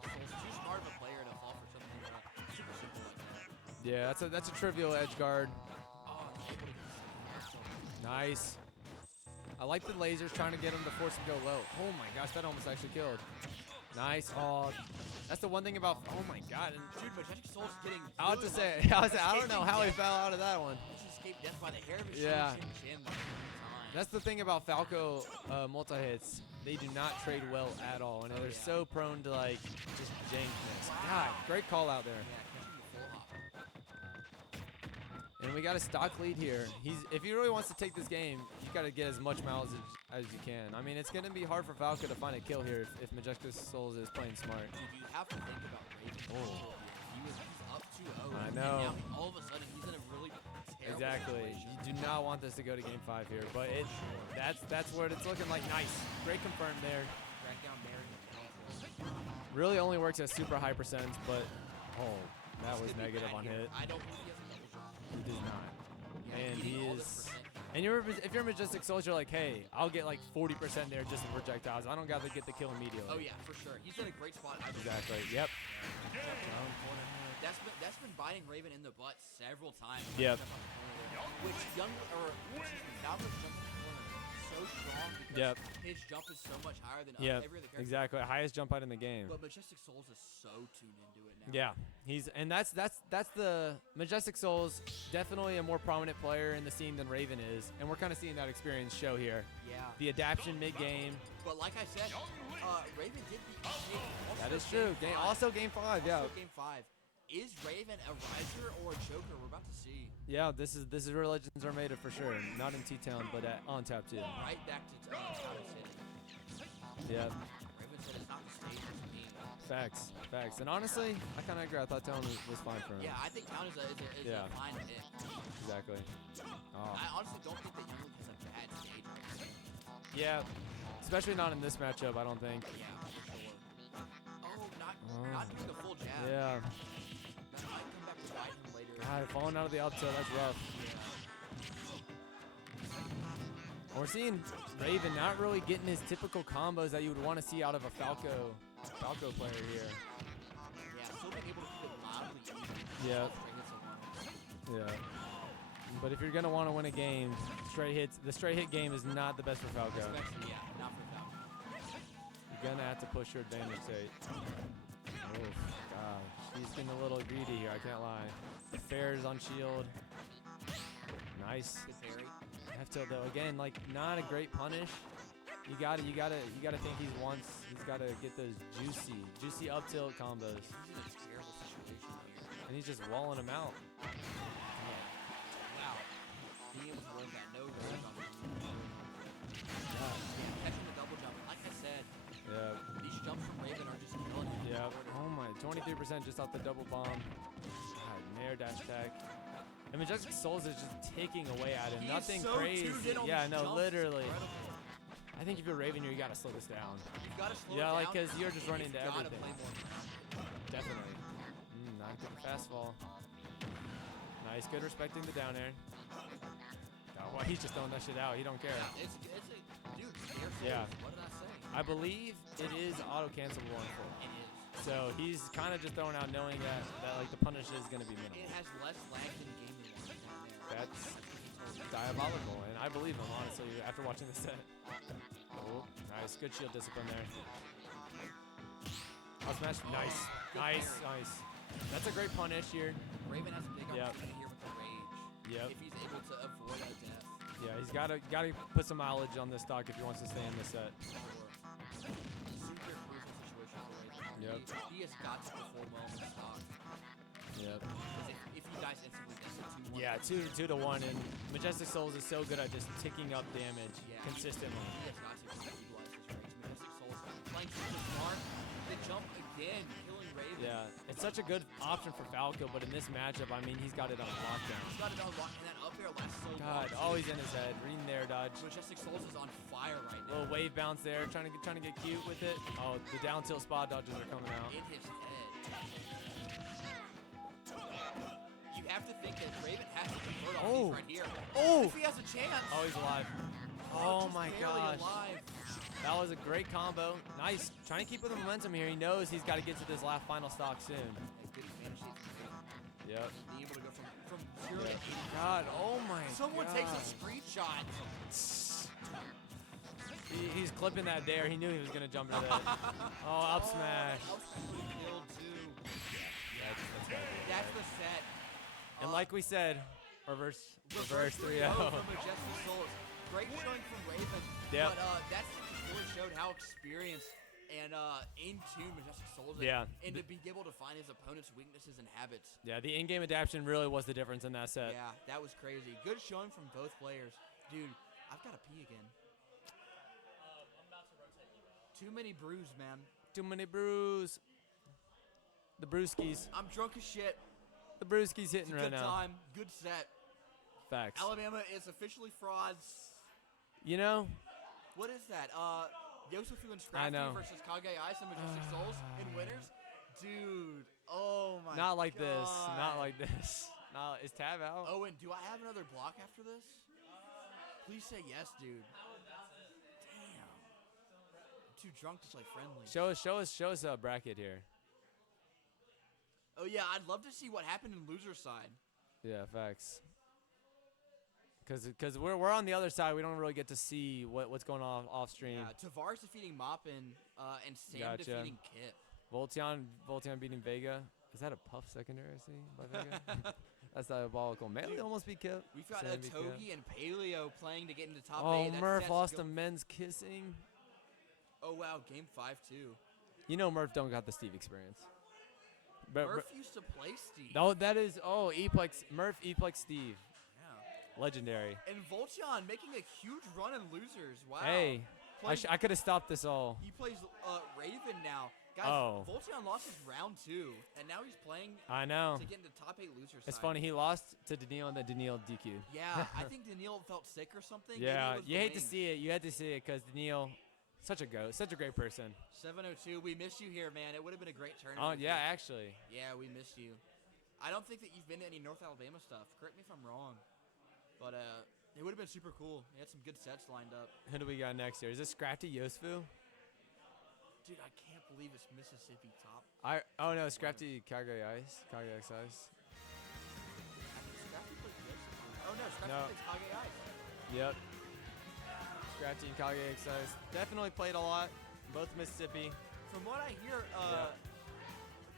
Souls too smart of a player to fall for something super simple like that. Yeah, that's a trivial edge guard. Oh, he's able to get this. Nice. I like the lasers trying to get him to force him to go low. Oh my gosh, that almost actually killed. Nice. Oh, that's the one thing about. Oh my god. And dude, Majestic Souls getting. I was to say, I don't know how he fell out of that one. He escaped death by the hair of his Yeah. chin. That's the thing about Falco multi-hits. They do not trade well at all, and they're so prone to like just jankness. God, great call out there. And we got a stock lead here. If he really wants to take this game, you got to get as much miles as you can. I mean, it's going to be hard for Falco to find a kill here if Majestic Souls is playing smart. Dude, you have to think about Raven. He's up 2-0. I And know. now all of a sudden, he's in a really terrible Exactly. You do not want this to go to game 5 here, but that's what it's looking like. Nice. Great confirm there. Drag down Mary. Really only works at super high percentage, but that was Could be negative bad on here. hit. I don't believe he has a double jump. He does not. Yeah, And eating he all is. this percent. And if you're Majestic Souls, you're like, hey, I'll get like 40% there just in projectiles. I don't got to get the kill immediately. Oh yeah, for sure. He's in a great spot. Exactly. Yep. That's been biting Raven in the butt several times. Yep. Which Falco's jump in the corner so strong because Yep. his jump is so much higher than Yep. every other character. Exactly. Highest jump height in the game. But Majestic Souls is so tuned into it now. Yeah, that's the Majestic Souls, definitely a more prominent player in the scene than Raven is, and we're kind of seeing that experience show here. Yeah. The adaption mid game. But like I said, Raven did beat Snake. That is true. Also game 5. Yeah. Also game 5. Is Raven a riser or a choker? We're about to see. Yeah. This is where Legends are made of for sure. Not in T-Town, but at on tap too. Right back to Town City. Yeah. Raven said it's not the stage, it's the game. Facts. And honestly, I kind of agree. I thought Town was fine for him. Yeah, I think Town is a fine hit. Exactly. Oh. I honestly don't think that Youngling has a bad stage right now. Yeah. Especially not in this matchup, I don't think. Yeah, for sure. Oh, not doing the full jab. Yeah. That might come back to bite him later. God, falling out of the up tilt, that's rough. We're seeing Raven not really getting his typical combos that you would want to see out of a Falco player here. Yeah, still being able to keep it mildly even. Yeah. String it so long. Yeah. But if you're gonna want to win a game, the straight hit game is not the best for Falco. Especially, yeah, not for Falco. You're gonna have to push your advantage state. Oh gosh, he's getting a little greedy here. I can't lie. Fair's on shield. Nice. Good parry. F tilt though. Again, like not a great punish. You gotta think he's gotta get those juicy up tilt combos. He's in a terrible situation here. And he's just walling them out. Wow. Being able to win that no range on yeah, catching the double jump. Like I said, Yeah. these jumps from Raven are just killing him. Yeah. Oh my, 23% just off the double bomb. God, Nair dash attack. And Majestic Souls is just taking away at him. He's Nothing so crazy. tuned in on Yeah, these no, jumps. literally. Incredible. I think if you're Raven here, you gotta slow this down. You've got to slow Yeah, it like down. because you're just running into You've gotta everything. play more. Definitely. Not good fast fall. Nice, good respecting the down air. Oh, well, he's just throwing that shit out. He don't care. It's a dude. Air Yeah. Souls, what did I say? I believe it is auto cancelable on full. It is. So he's kind of just throwing out knowing that like the punish is going to be minimal. It has less lag than gaming one down there. That's diabolical, and I believe him honestly after watching the set. Oh, nice, good shield discipline there. Up smash, nice, good nice, parry. nice. That's a great punish here. Raven has a big Yep. opportunity here with the rage. Yep. If he's able to avoid a death. Yeah, he's gotta put some mileage on this stock if he wants to stay in this set. Super crucial situation for Raven. Yep. He has got to perform well in the stock. Yep. Because if he dies instantly, that's a 2-1. Yeah, 2-1, and Majestic Souls is so good at just ticking up damage Yeah. consistently. He has got to utilize his rage. Majestic Souls playing super smart. The jump again, killing Raven. Yeah, it's such a good option for Falco, but in this matchup, I mean, he's got it on lockdown. He's got it on lock, and that up air lasts so long. God, always in his head. Reading there, dodge. Majestic Souls is on fire right now. Little wave bounce there, trying to get cute with it. Oh, the down tilt spot dodges are coming out. In his head. You have to think that Raven has to convert on Oh. these right here. Oh. If he has a chance. Oh, he's alive. Oh Just my barely gosh. alive. That was a great combo. Nice. Trying to keep with the momentum here. He knows he's got to get to this last final stock soon. A good advantage from Raven. Yep. Being able to go from 0 to 80. God, oh my Someone God. takes a screenshot. He's clipping that there. He knew he was going to jump into that. Oh, up smash. Up smash would kill too. That's That's the set. And like we said, reverse 3-0 3-0. from Majestic Souls. Great showing from Raven. Yep. But that just really showed how experienced and in tune Majestic Souls is. Yeah. And to be able to find his opponent's weaknesses and habits. Yeah, the in-game adaptation really was the difference in that set. Yeah, that was crazy. Good showing from both players. Dude, I've got to pee again. Too many brews, man. Too many brews. The brewskis. I'm drunk as shit. The brewskis hitting It's a right good now. time. Good set. Facts. Alabama is officially frauds. You know, What is that? Yosufu and I know. Scrafty versus Kage Ice and Majestic Souls in winners? Dude, oh my not like this. God. Not like this. Not, is Tab out? Owen, do I have another block after this? Please say yes, dude. Damn. I'm too drunk to play friendly. Show us a bracket here. Oh yeah, I'd love to see what happened in loser side. Yeah, facts. Because we're on the other side, we don't really get to see what's going on off stream. Yeah, Tavares defeating Moppin and Sam Gotcha. defeating Kip. Voltion beating Vega. Is that a puff secondary I see by Vega? That's diabolical. Melee almost beat Kip. We've got Sam beat Kip. Otogi and Paleo playing to get into top 8. Oh, That Murph set's lost go- to men's kissing. Oh wow, game 5 too. You know Murph don't got the Steve experience. Murph used to play Steve. No, that is Eplex Murph Eplex Steve. Yeah. Legendary. And Voltion making a huge run in losers. Wow. Hey, Plays- I could have stopped this all. He plays Raven now. Guys, Oh. Voltion lost his round 2, and now he's playing I know. to get into top 8 losers. It's side. funny he lost to Daniil and then Daniil DQ'd. Yeah, I think Daniil felt sick or something. Yeah, Maybe it was you the hate to wings. see it. You had to see it because Daniil, such a goat, such a great person. 702, we missed you here, man. It would have been a great tournament. Oh if yeah, you- actually. Yeah, we missed you. I don't think that you've been to any North Alabama stuff. Correct me if I'm wrong. But it would have been super cool. We had some good sets lined up. Who do we got next year? Is this Scrafty Yosufu? Dude, I can't believe it's Mississippi top. Oh no, Scrafty Kage Ice. Kage X Ice. Scrappy plays Yosufu. Oh no, Scrappy No. plays Kage Ice. Yep. Scrafty and Kage X Ice. Definitely played a lot. Both Mississippi. From what I hear,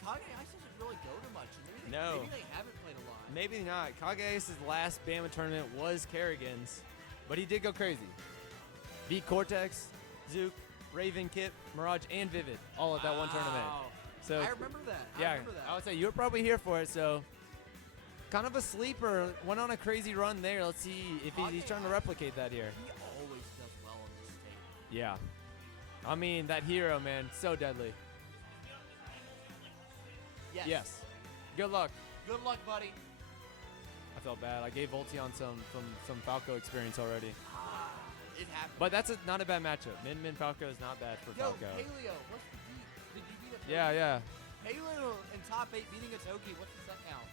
Kage Ice doesn't really go to much. No. Maybe they haven't played a lot. Maybe not. Kage Ice's last Bama tournament was Kerrigan's, but he did go crazy. Beat Cortex, Zook, Raven, Kip, Mirage, and Vivid all at that one tournament. Wow. So I remember that. yeah, I remember that. I would say you were probably here for it. So kind of a sleeper. Went on a crazy run there. Let's see if he's trying to replicate that here. He always does well in this state. Yeah. I mean, that hero, man, so deadly. Yes. Good luck. Good luck, buddy. I felt bad. I gave Voltion some Falco experience already. It happened. But that's not a bad matchup. Min Falco is not bad for Yo, Falco. Paleo, what's the deep? Did you beat a Yeah. Paleo in top 8 beating a Toki. What's the set count?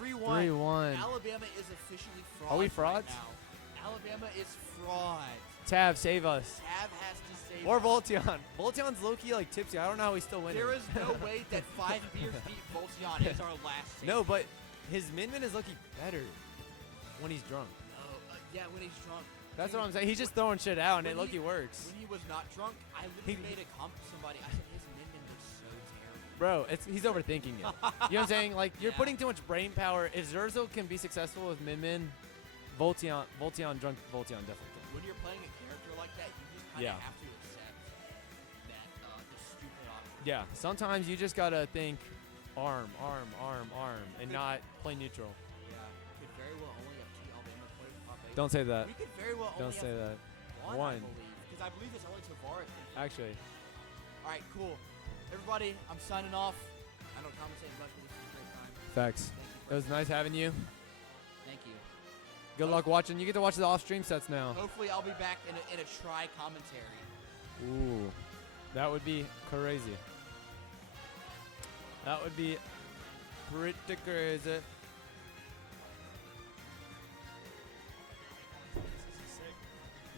3-1. 3-1. Alabama is officially frauds. Are we frauds? Right now. Alabama is frauds. Tab, save us. Tab has to save Or us. Voltion. Voltion's low-key like tipsy. I don't know how he's still winning. There is no way that 5 beers beat Voltion is our last. No, but his Min is looking better when he's drunk. No, yeah, when he's drunk. That's what I'm saying. He's just throwing shit out, and When it low-key he- works. When he was not drunk, I literally made a comp to somebody. I said his Min looks so terrible. Bro, he's overthinking it. You know what I'm saying? Like, you're putting too much brain power. If Zurzo can be successful with Min, Voltion drunk Voltion definitely can. When you're playing a character like that, you just kind of Yeah. have to accept that the stupid option. Yeah, sometimes you just gotta think arm, and not play neutral. Yeah, could very well only have 2 Alabama players in top 8. Don't say that. We could very well Don't only say have that. one, I One. believe, because I believe it's only Tavares. Actually. All right, cool. Everybody, I'm signing off. I don't commentate much, but this was a great time. Facts. It was nice having you. Thank you. Good luck watching. You get to watch the off-stream sets now. Hopefully, I'll be back in a try commentary. Ooh, that would be crazy. That would be pretty crazy.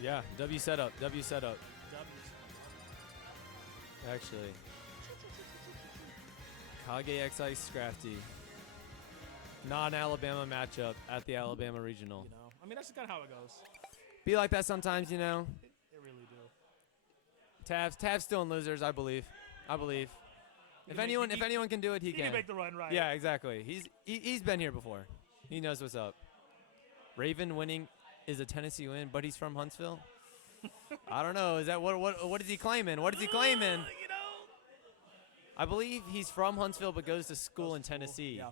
Yeah, W setup. Actually. Kage X Ice Scrafty. Non-Alabama matchup at the Alabama Regional. You know, I mean, that's just kind of how it goes. Be like that sometimes, you know. They really do. Tab's still in losers, I believe. If anyone can do it, he can can. make the run, right? Yeah, exactly. He's been here before. He knows what's up. Raven winning is a Tennessee win, but he's from Huntsville. I don't know. Is that what is he claiming? What is he claiming? You know. I believe he's from Huntsville, but goes to school in Tennessee. Yeah.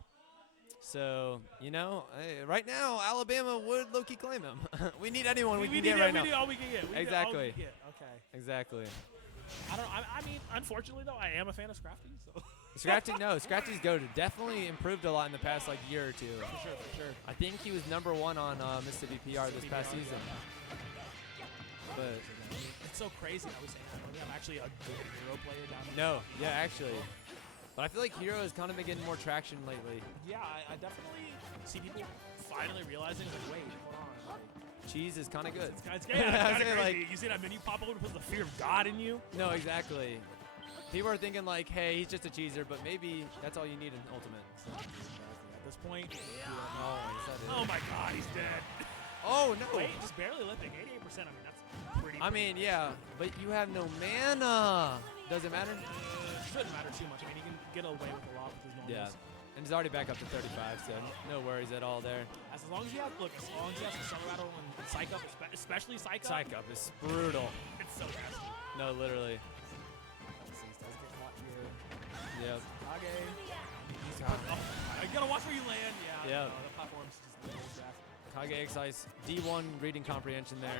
So, you know, right now, Alabama would low-key claim him. We need anyone we can need get right now. We need all we can get. We need all we Exactly. can get. Okay. Exactly. I mean, unfortunately though, I am a fan of Scrafty. So. Scrafty's goated. Definitely improved a lot in the past like year or two. For sure. I think he was #1 on Mississippi PR this past season. But It's so crazy how we say that. We have actually a good hero player down there. no, yeah, actually. But I feel like Hero has kind of been getting more traction lately. Yeah, I definitely see people finally realizing, like, wait, hold on. Like, Cheese is kind of good. it's kind of crazy. like, You see that menu pop up and puts the fear of God in you? no, exactly. People are thinking like, hey, he's just a cheeser, but maybe that's all you need in Ultimate. So. At this point, Oh, oh my God, he's dead. Oh no! Wait, just barely limping. 88%. I mean, that's pretty. I mean, yeah, but you have no mana. Does it matter? Shouldn't matter too much. I mean, he can get away with a lot with his normals. Yeah, and he's already back up to 35, so no worries at all there. As long as he has, look, as long as he has Accelerator and Psych Up, especially Psych Up. Psych Up is brutal. It's so nasty. No, literally. Yep. Kage. You gotta watch where you land. Yeah. Yep. The platform's just a little draft. Kage X-Ice, D1 reading comprehension there.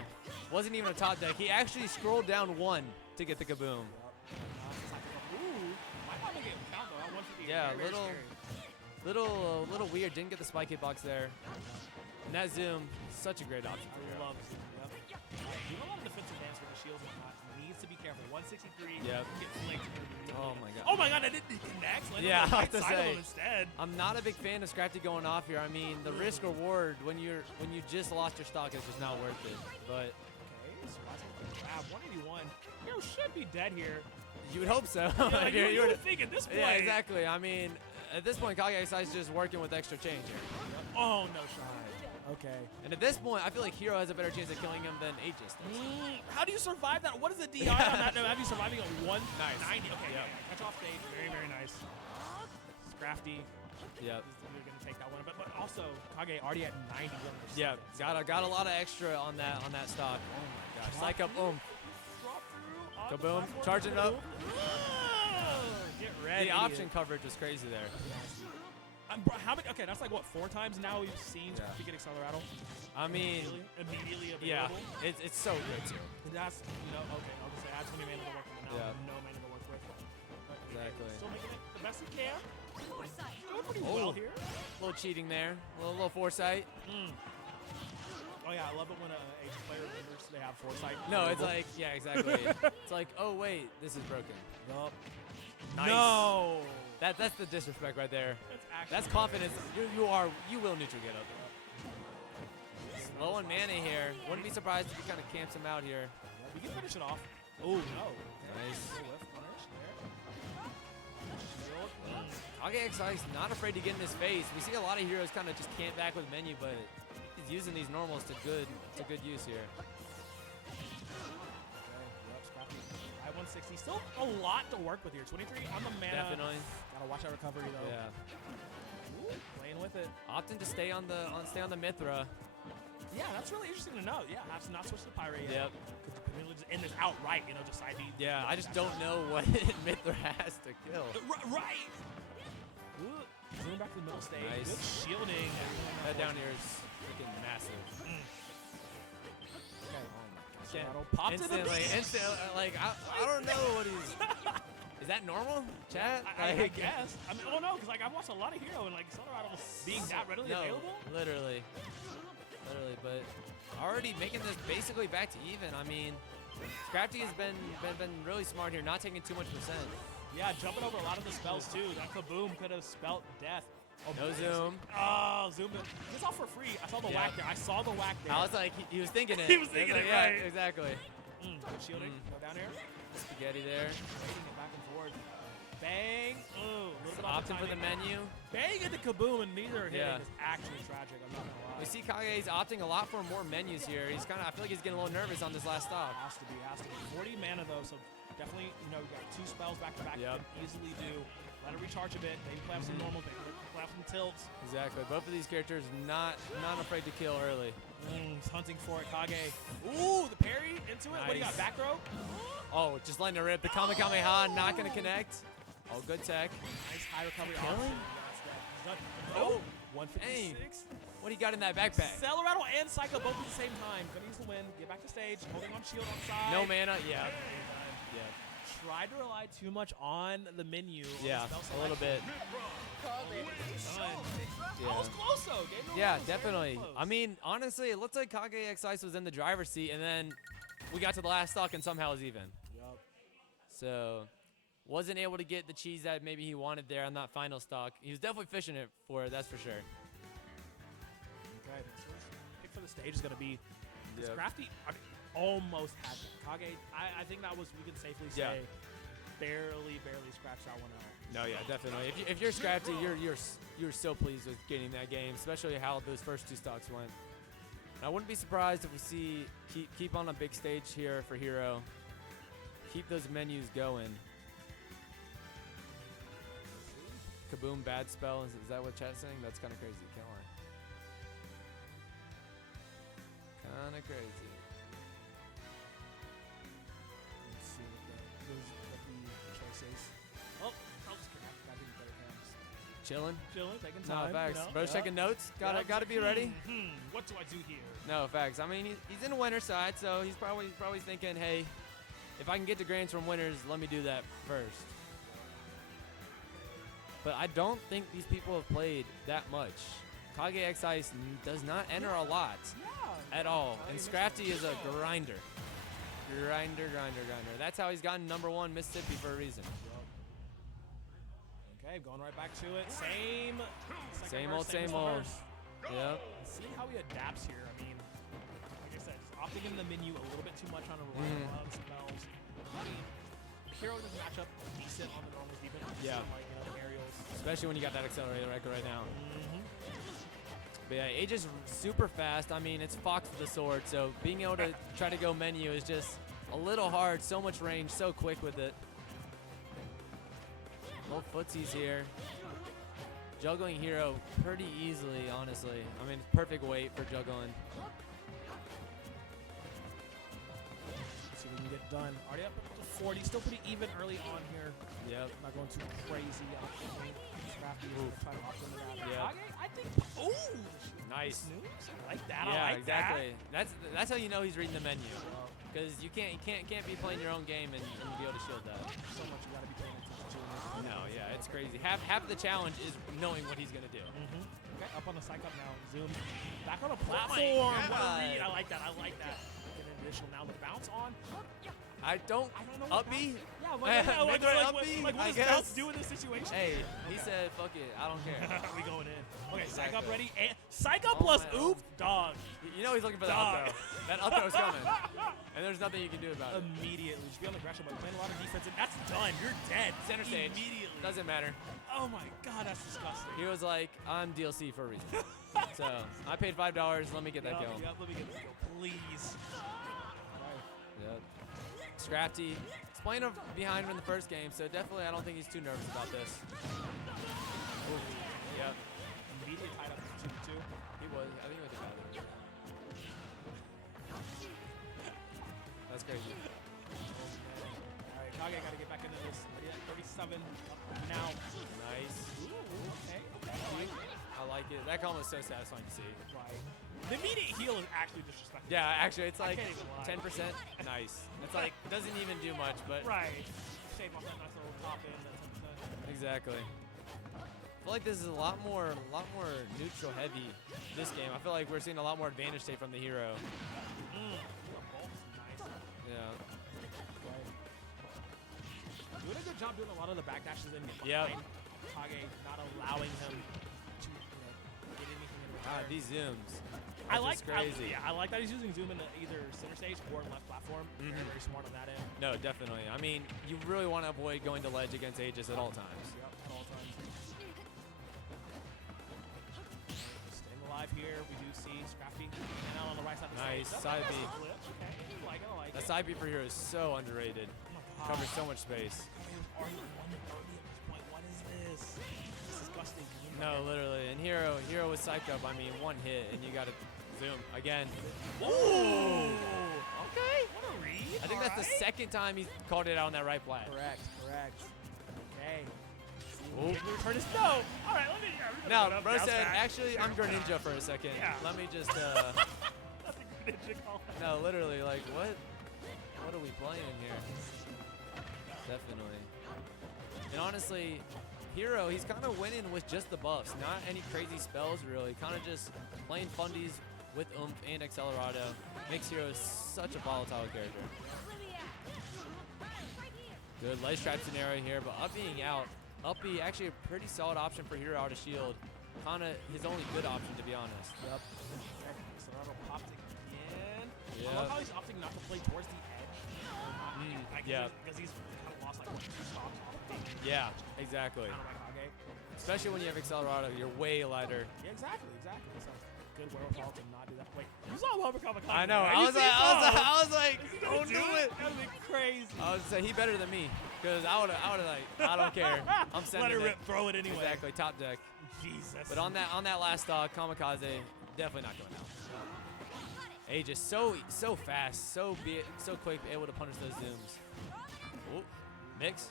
Wasn't even a top deck. He actually scrolled down 1 to get the kaboom. Ooh, might not make it count though. At 150. Yeah, very, very scary. little weird. Didn't get the spike hitbox there. And that zoom, such a great option for I Hero. love Zoom. Yep. You know a lot of defensive dance with the shields and whatnot. Needs to be careful. 163. Yep. Get flinked. Oh my god. Oh my God! I didn't connect. Yeah, I have to side of say, him instead. I'm not a big fan of Scrafty going off here. I mean, the risk reward when you just lost your stock is just not worth it. But Okay, so last one, 181. Hero should be dead here. you would hope so. Yeah, you would- would think at this point. Yeah, exactly. I mean, at this point, Kage X-Ice is just working with extra change here. Oh no shot. Okay. And at this point, I feel like Hero has a better chance of killing him than Aegis does. How do you survive that? What is the DI on that? No, have you surviving at 190? Okay, yeah. Catch off stage. Very, very nice. Scrafty. Yep. He's going to take that one. But also, Kage already at 90. Yeah, got a lot of extra on that stock. Oh my gosh. Psych up, boom. Drop through. Kaboom. Charging it up. Get ready. The option coverage was crazy there. How many? Okay, that's like what, 4 times now we've seen Scrafty get Accelerator. I mean, immediately yeah, available. it's so good too. And that's, okay, I'll just say I have 20 mana to work with, and now I have no mana to work with. But Exactly. Still making it the best he can. Doing pretty Oh, well here. a little cheating there, a little foresight. Oh yeah, I love it when a player remembers they have foresight. No, it's like, yeah, exactly. It's like, oh wait, this is broken. Yup. Nice. No. That's the disrespect right there. That's That's confidence. You will neutral get up. Low on mana here. Wouldn't be surprised if he kind of camps him out here. We can finish it off. Oh no. Nice. Shield. Kage X-Ice not afraid to get in his face. We see a lot of heroes kind of just camp back with menu, but he's using these normals to good use here. I 160. Still a lot to work with here. 23 on the mana. Definitely. Gotta watch that recovery though. Yeah. Ooh, playing with it. Opting to stay on the Mithra. Yeah, that's really interesting to know. Yeah, have to not switch to Pyre yet. Yep. Could just end this outright. Just side beat. Yeah, I just don't know what Mithra has to kill. Right. Ooh, zoom back to the middle stage. Nice. Good shielding. That down here is freaking massive. Popped Instantly, like I don't know what he's. Is that normal, chat? I guess. I mean, oh no, because I've watched a lot of Hero and Accelerator being that readily available. Literally, but already making this basically back to even. I mean, Scrafty has been really smart here, not taking too much percent. Yeah, jumping over a lot of the spells too. That kaboom could have spelt death. Oh, no zoom. Oh, zoom. It's all for free. I saw the whack there. I saw the whack there. I was like, he was thinking it. He was thinking it, yeah, right. exactly. Good shielding. Go down here. Spaghetti there. Trading it back and forth. Bang. Ooh, a little bit Opting for the menu. Bang into kaboom, and neither hitting Yeah. is actually tragic. I'm not gonna lie. We see Kage's opting a lot for more menus here. He's kind of, I feel like he's getting a little nervous on this last stop. Has to be. 40 mana though, so definitely, you got 2 spells back to back. Yep. You can easily do. Let it recharge a bit. Maybe play off some normal. Maybe play off some tilts. Exactly. Both of these characters not afraid to kill early. He's hunting for it. Kage. Ooh, the parry into it. What do you got? Nice. Back throw? Oh, just letting it rip. The Kamehameha not going to connect. Oh, good tech. Nice high recovery. Killing? Oh, Dang. 156. What do you got in that backpack? Accelerator and Psycho both at the same time. Gonna use the win. Get back to stage. Holding on shield on side. No mana. Yeah. Yeah. tried to rely too much on the menu. on the Yeah, spell a little bit. selection. Yeah. Almost close though. Game to Yeah, one was very definitely. close. I mean, honestly, it looked like Kage X Ice was in the driver's seat, and then we got to the last stock and somehow was even. Yup. So, wasn't able to get the cheese that maybe he wanted there on that final stock. He was definitely fishing it for it, that's for sure. Okay, so his pick for the stage is going to be Yep. Crafty. I mean, almost had it. Kage, I think that was, we can safely say, Yeah. barely scratched that one out. No, yeah, definitely. If you're Scrafty, you're so pleased with getting that game, especially how those first two stocks went. And I wouldn't be surprised if we see keep on a big stage here for Hero. Keep those menus going. Kaboom, bad spell. Is that what chat's saying? That's kind of crazy. Can't lie. Kind of crazy. Let's see what the choice is. Oh, helps Crafty. I think better comes. Chilling. Taking No, time. facts. You know? Bro's taking notes. Gotta be ready. What do I do here? No, facts. I mean, he's in the winner side, so he's probably thinking, hey, if I can get to grands from winners, let me do that first. But I don't think these people have played that much. Kage X Ice does not enter a lot at all, and Scrafty is a grinder. Grinder. That's how he's gotten #1 Mississippi for a reason. Okay, going right back to it. Same Same old. Yep. Seeing how he adapts here. I mean, like I said, just opting in the menu a little bit too much on a relying on spells. I mean, Hero does match up decent on the normal defense. Yeah. Like, the aerials. Especially when you got that accelerator record right now. But yeah, Age is super fast. I mean, it's Fox with the sword, so being able to try to go menu is just a little hard. So much range, so quick with it. Little footsies here. Juggling Hero pretty easily, honestly. I mean, perfect weight for juggling. Let's see if we can get done. Already up to 40. Still pretty even early on here. Yep. Not going too crazy. Scrafty is going to try to opt into that. Yep. Kage, I think. Ooh! Nice. I like that. Yeah, I like exactly. That's how you know he's reading the menu. Because you can't be playing your own game and be able to shield that. So much you got to be paying attention to. No, yeah, it's crazy. Half of the challenge is knowing what he's gonna do. Okay, up on the psych up now. Zoom. Back on a platform. God. What a read. I like that. Get an additional now. The bounce on. I don't know up me. Yeah, like, up me. what I does bounce guess. do in this situation? Hey, he said, "Fuck it, I don't care." we going in. Okay, psych up ready. And psych up Oh plus my- oof, dog. You know he's looking for that Dog. up throw. That up throw's coming, and there's nothing you can do about it. Immediately, just be on the aggression, but playing a lot of defense, and that's done. You're dead. Center stage. Immediately. Doesn't matter. Oh my god, that's disgusting. He was like, "I'm DLC for a reason." So I paid $5. Let me get that kill. Yep, let me get this kill, please. Yep. Scrafty. He's playing behind him in the first game, so definitely I don't think he's too nervous about this. Ooh. Yep. Immediately tied up 2-2. He was. I think he was about it. That's crazy. All right, Kage got to get back into this. 37 now. Nice. Ooh, okay. I like it. That combo is so satisfying to see. Right. The immediate heal is actually disrespectful. Yeah, actually, it's I like can't even lie. 10%. Nice. It's like, doesn't even do much, but. Right. Save off that nice little top in. That 10%. Exactly. I feel like this is a lot more neutral heavy this game. I feel like we're seeing a lot more advantage take from the hero. Yeah. Doing a good job doing a lot of the backdashes in behind. Yep. Kage not allowing him to get anything in return. These zooms. I That's like just crazy. I like that he's using zoom in either center stage or left platform. Very, very smart on that end. No, definitely. I mean, you really want to avoid going to ledge against Aegis at all times. Yep, at all times. Staying alive here, we do see Scrafty and out on the right side of the Nice. stage. Side B. Okay, I like it, I like The it. side B for hero is so underrated. Covers so much space. Are you 130 at this point? What is this? This is disgusting. No, literally. And hero with psych up, I mean, one hit and you got to zoom again. Ooh! Okay. What a read. I think that's the second time he's called it out on that right plat. Correct. Okay. Ooh. Return is no. All right, let me. Now, bro said, actually, I'm Greninja for a second. Yeah. Let me just, That's a Greninja call. no, literally, like, what are we playing here? Definitely. And honestly, Hero, he's kind of winning with just the buffs. Not any crazy spells, really. Kind of just playing fundies with Oomph and Accelerado. Makes Hero such a volatile character. Good ledge trap scenario here, but up being out. Up B actually a pretty solid option for Hero out of shield. Kind of his only good option, to be honest. Yep. Accelerado popped again. Yeah. I love how he's opting not to play towards the edge. Yeah. Because he's kind of lost like what, 2 stocks off the edge. Yeah, exactly. Kind of like Kage. Especially when you have Accelerado, you're way lighter. Yeah, exactly. So good wherewithal to not do that. Wait, you saw Lava Kamikaze. I know. Right? I was like, Is he don't gonna do it. That would be crazy. I was say he better than me, because I would have like, I don't care. I'm sending Let it it. rip, throw it anyway. Exactly, top deck. Jesus. But on that last stock, Kamikaze definitely not going out. Age is so fast, so quick, able to punish those zooms. Ooh. Mix.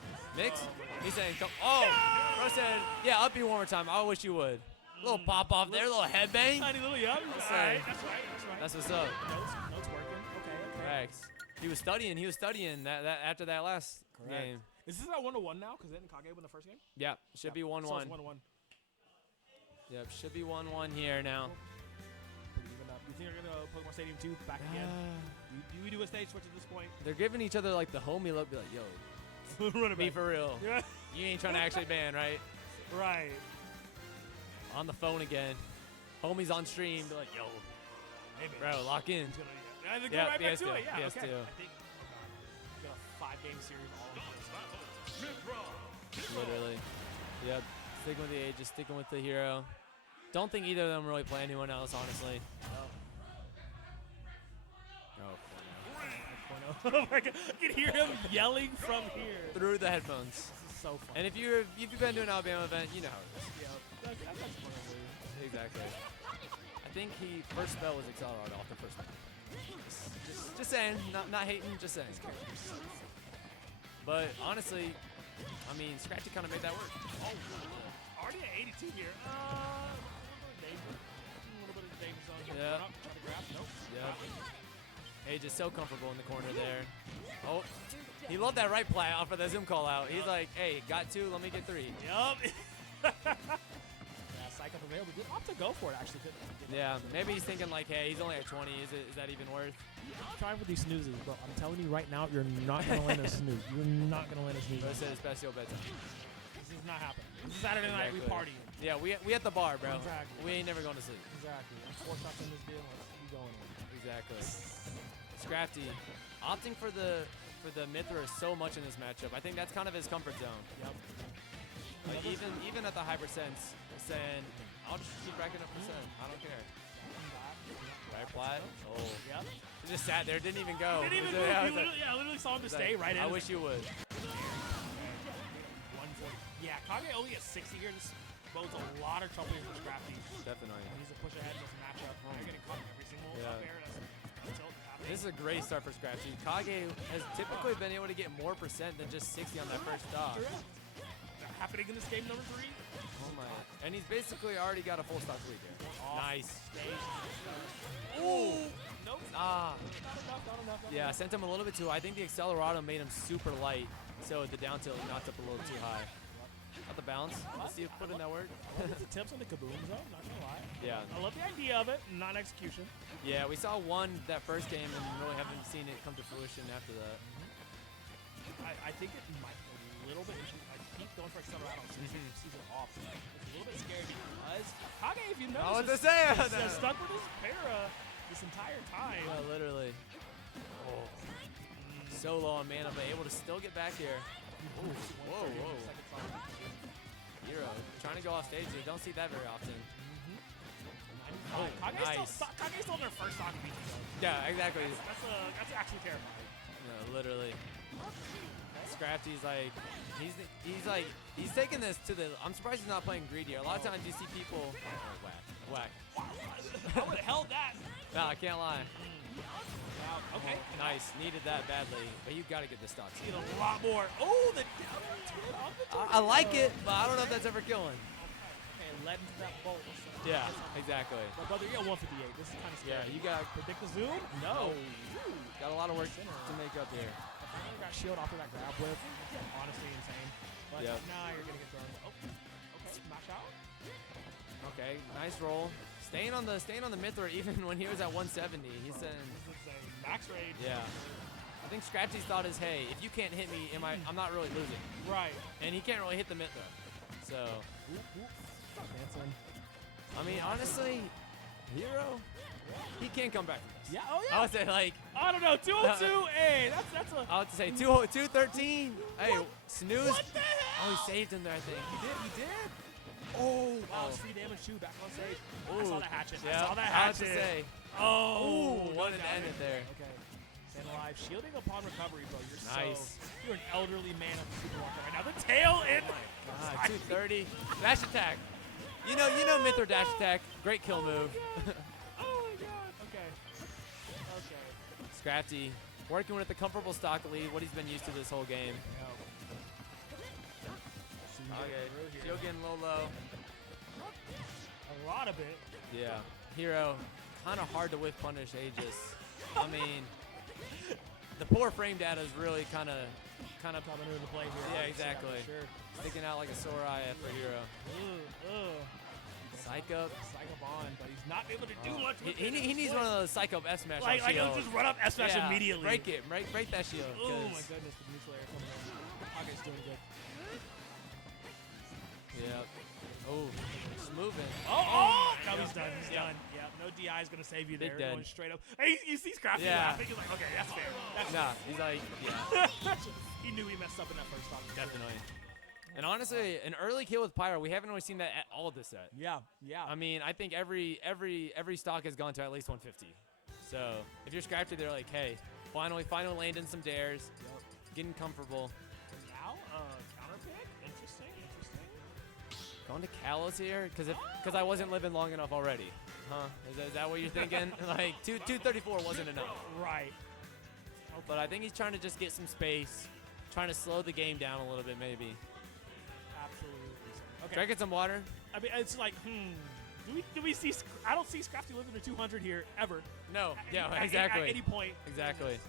He's saying, Bro said, yeah, up you one more time. I wish you would. Little pop off there, little headbang. Tiny little yup. That's right. That's what's up. Notes working. Okay. Facts. He was studying that after that last game. Is this at 1-1 now? Because didn't Kage win the first game? Yeah, should be 1-1. So it's 1-1. Yep, should be 1-1 here now. Pretty even up. You think they're gonna Pokemon Stadium 2 back again? Do we do a stage switch at this point? They're giving each other like the homie look, be like, yo, Run it be back. for real. Yeah. You ain't trying to actually ban, right? Right. On the phone again. Homie's on stream, be like, yo, Hey, man. bro, lock in. Yeah, go Yeah, right back PS2, to it. Yeah, PS2. okay. I think we got a 5-game series all in one. Literally. Yep. Sticking with the age, just sticking with the hero. Don't think either of them really play anyone else, honestly. Oh my god, I can hear him yelling from here. Through the headphones. This is so fun. And if you've been to an Alabama event, you know how it is. Yeah, that's fun. Exactly. I think he first spell was Accelerado off the first spell. Just saying, not hating, just saying. But honestly, I mean, Scratchy kind of made that work. Oh, already at 82 here. A little bit of danger zone here. Yeah. Run up, try to grab. Nope. Yep. Age is so comfortable in the corner there. Oh, he loved that right play off of the zoom call out. He's like, hey, got 2, let me get 3. Yup. Psycho available. Good opt to go for it, actually. Yeah, maybe he's thinking like, hey, he's only at 20. Is that even worth? Trying for these snoozes, bro. I'm telling you right now, you're not going to win a snooze. You're not going to win a snooze. Bro said especial bedtime. This is not happening. This is Saturday night. We partying. Yeah, we at the bar, bro. Exactly. We ain't never going to sleep. Exactly. I'm 4 shots in this deal. Let's going in. Exactly. Scrafty opting for the Mithra so much in this matchup. I think that's kind of his comfort zone. Yep. Like even at the high percents, saying, I'll just keep racking up percent. I don't care. Right flat. Oh. Yep. He just sat there, didn't even go. Didn't even move. I literally saw him just stay right in. I wish you would. 140. Yeah, Kage only at 60 here. This bodes a lot of trouble for Scrappy. Definitely. He's a push ahead in this matchup. You're getting caught every single up air. That's tilt happening. This is a great start for Scratchy. Kage has typically been able to get more percent than just 60 on that first stock. Happening in this game number 3. Oh my. And he's basically already got a full stock lead there. Nice. Ooh. Nope. Ah. Not enough. Yeah, sent him a little bit too. I think the Accelerado made him super light, so the down tilt knocked up a little too high. Not the bounce. Let's see if put in that work. The tips on the kaboom zone, not gonna lie. Yeah. I love the idea of it, not execution. Yeah, we saw one that first game and really haven't seen it come to fruition after that. I think it might be a little bit interesting. I keep going for Accelerado season off. It's a little bit scary because Kage, if you notice, what to say about is that. stuck with his para this entire time. Yeah, literally. Oh. So low on mana, but able to still get back here. Ooh. Whoa. Hero trying to go off stage. You don't see that very often. Oh, nice. Kage's still in their first stock beat. Yeah, exactly. That's actually terrifying. No, literally. Scrafty's like, he's taking this to the. I'm surprised he's not playing greedy. A lot of times you see people. Oh, whack. I would have held that. No, I can't lie. Okay. Nice. Needed that badly, but you got to get the stocks. Need a lot more. Oh, the down on the I like it, but I don't know if that's ever killing. Okay, led into that bolt. So Yeah, exactly. But brother, you got 158. This is kind of scary. Yeah, you got predict the zoom. No. Got a lot of work to make up here. Got shield off of that grab whip. Honestly, insane. But Yep. now you're gonna get thrown. Oh, okay, smash out. Okay, nice roll. Staying on the mid throw even when he was at 170. He's saying, Insane. Max rage. yeah. I think Scratchy's thought is, hey, if you can't hit me, I'm not really losing. Right. And he can't really hit the mid throw. So, Dancing. I mean, honestly, Hero, he can come back from this. Yeah. Oh yeah. I would say like, I don't know. 202. Hey, that's a. I would say 213. Hey, snooze. What the hell? Oh, he saved him there, I think. He did. Oh, Wow, it's free damage too. Back on stage. I Ooh, saw that hatchet. yeah, I saw that I was to hatchet. say. Oh. Ooh, wanted to end it there. Okay. Staying alive. Shielding upon recovery, bro. Nice. You're an elderly man on the super walker right now. The tail in. God, 230. Dash attack. You know Mythra dash attack. Great kill move. Oh my god. Okay. Okay. Scrafty working with a comfortable stock lead, what he's been used to this whole game. Okay, Shield getting low. A lot of it. Yeah. Hero, kind of hard to whiff punish Aegis. I mean, the poor frame data is really kind of coming into play here. Yeah, exactly. Sure. Sticking out like a sore eye for Hero. Psych up. Psych up on, but he's not able to do much with He it. needs one of those Psych up S smash Like on shield. he'll just run up S smash Yeah, immediately. Break it. Break that shield. Oh my 'cause- goodness, the neutral air coming in. Kage's doing good. Yeah. Oh, he's moving. Oh! No, Yeah. he's done. He's Yeah. done. Yeah, no DI is going to save you Big there. dead. Going straight up. Hey, you see Scrappy Yeah. laughing. He's like, okay, that's fair. That's Nah, fair. he's like, yeah. He knew he messed up in that first stock. Definitely. And honestly, an early kill with Pyro, we haven't really seen that at all this set. Yeah, yeah. I mean, I think every stock has gone to at least 150. So if you're Scratchy, they're like, hey, finally landing some dares, getting comfortable. Now, counter pick. Interesting. Going to Kalos here because I wasn't living long enough already. Huh? Is that what you're thinking? Like 234 wasn't enough. Right. But I think he's trying to just get some space, trying to slow the game down a little bit maybe. Absolutely. Okay. Drinking some water. I mean, it's like, do we see? I don't see Scrafty living to 200 here ever. No. Yeah. At- Exactly. At any point. Exactly.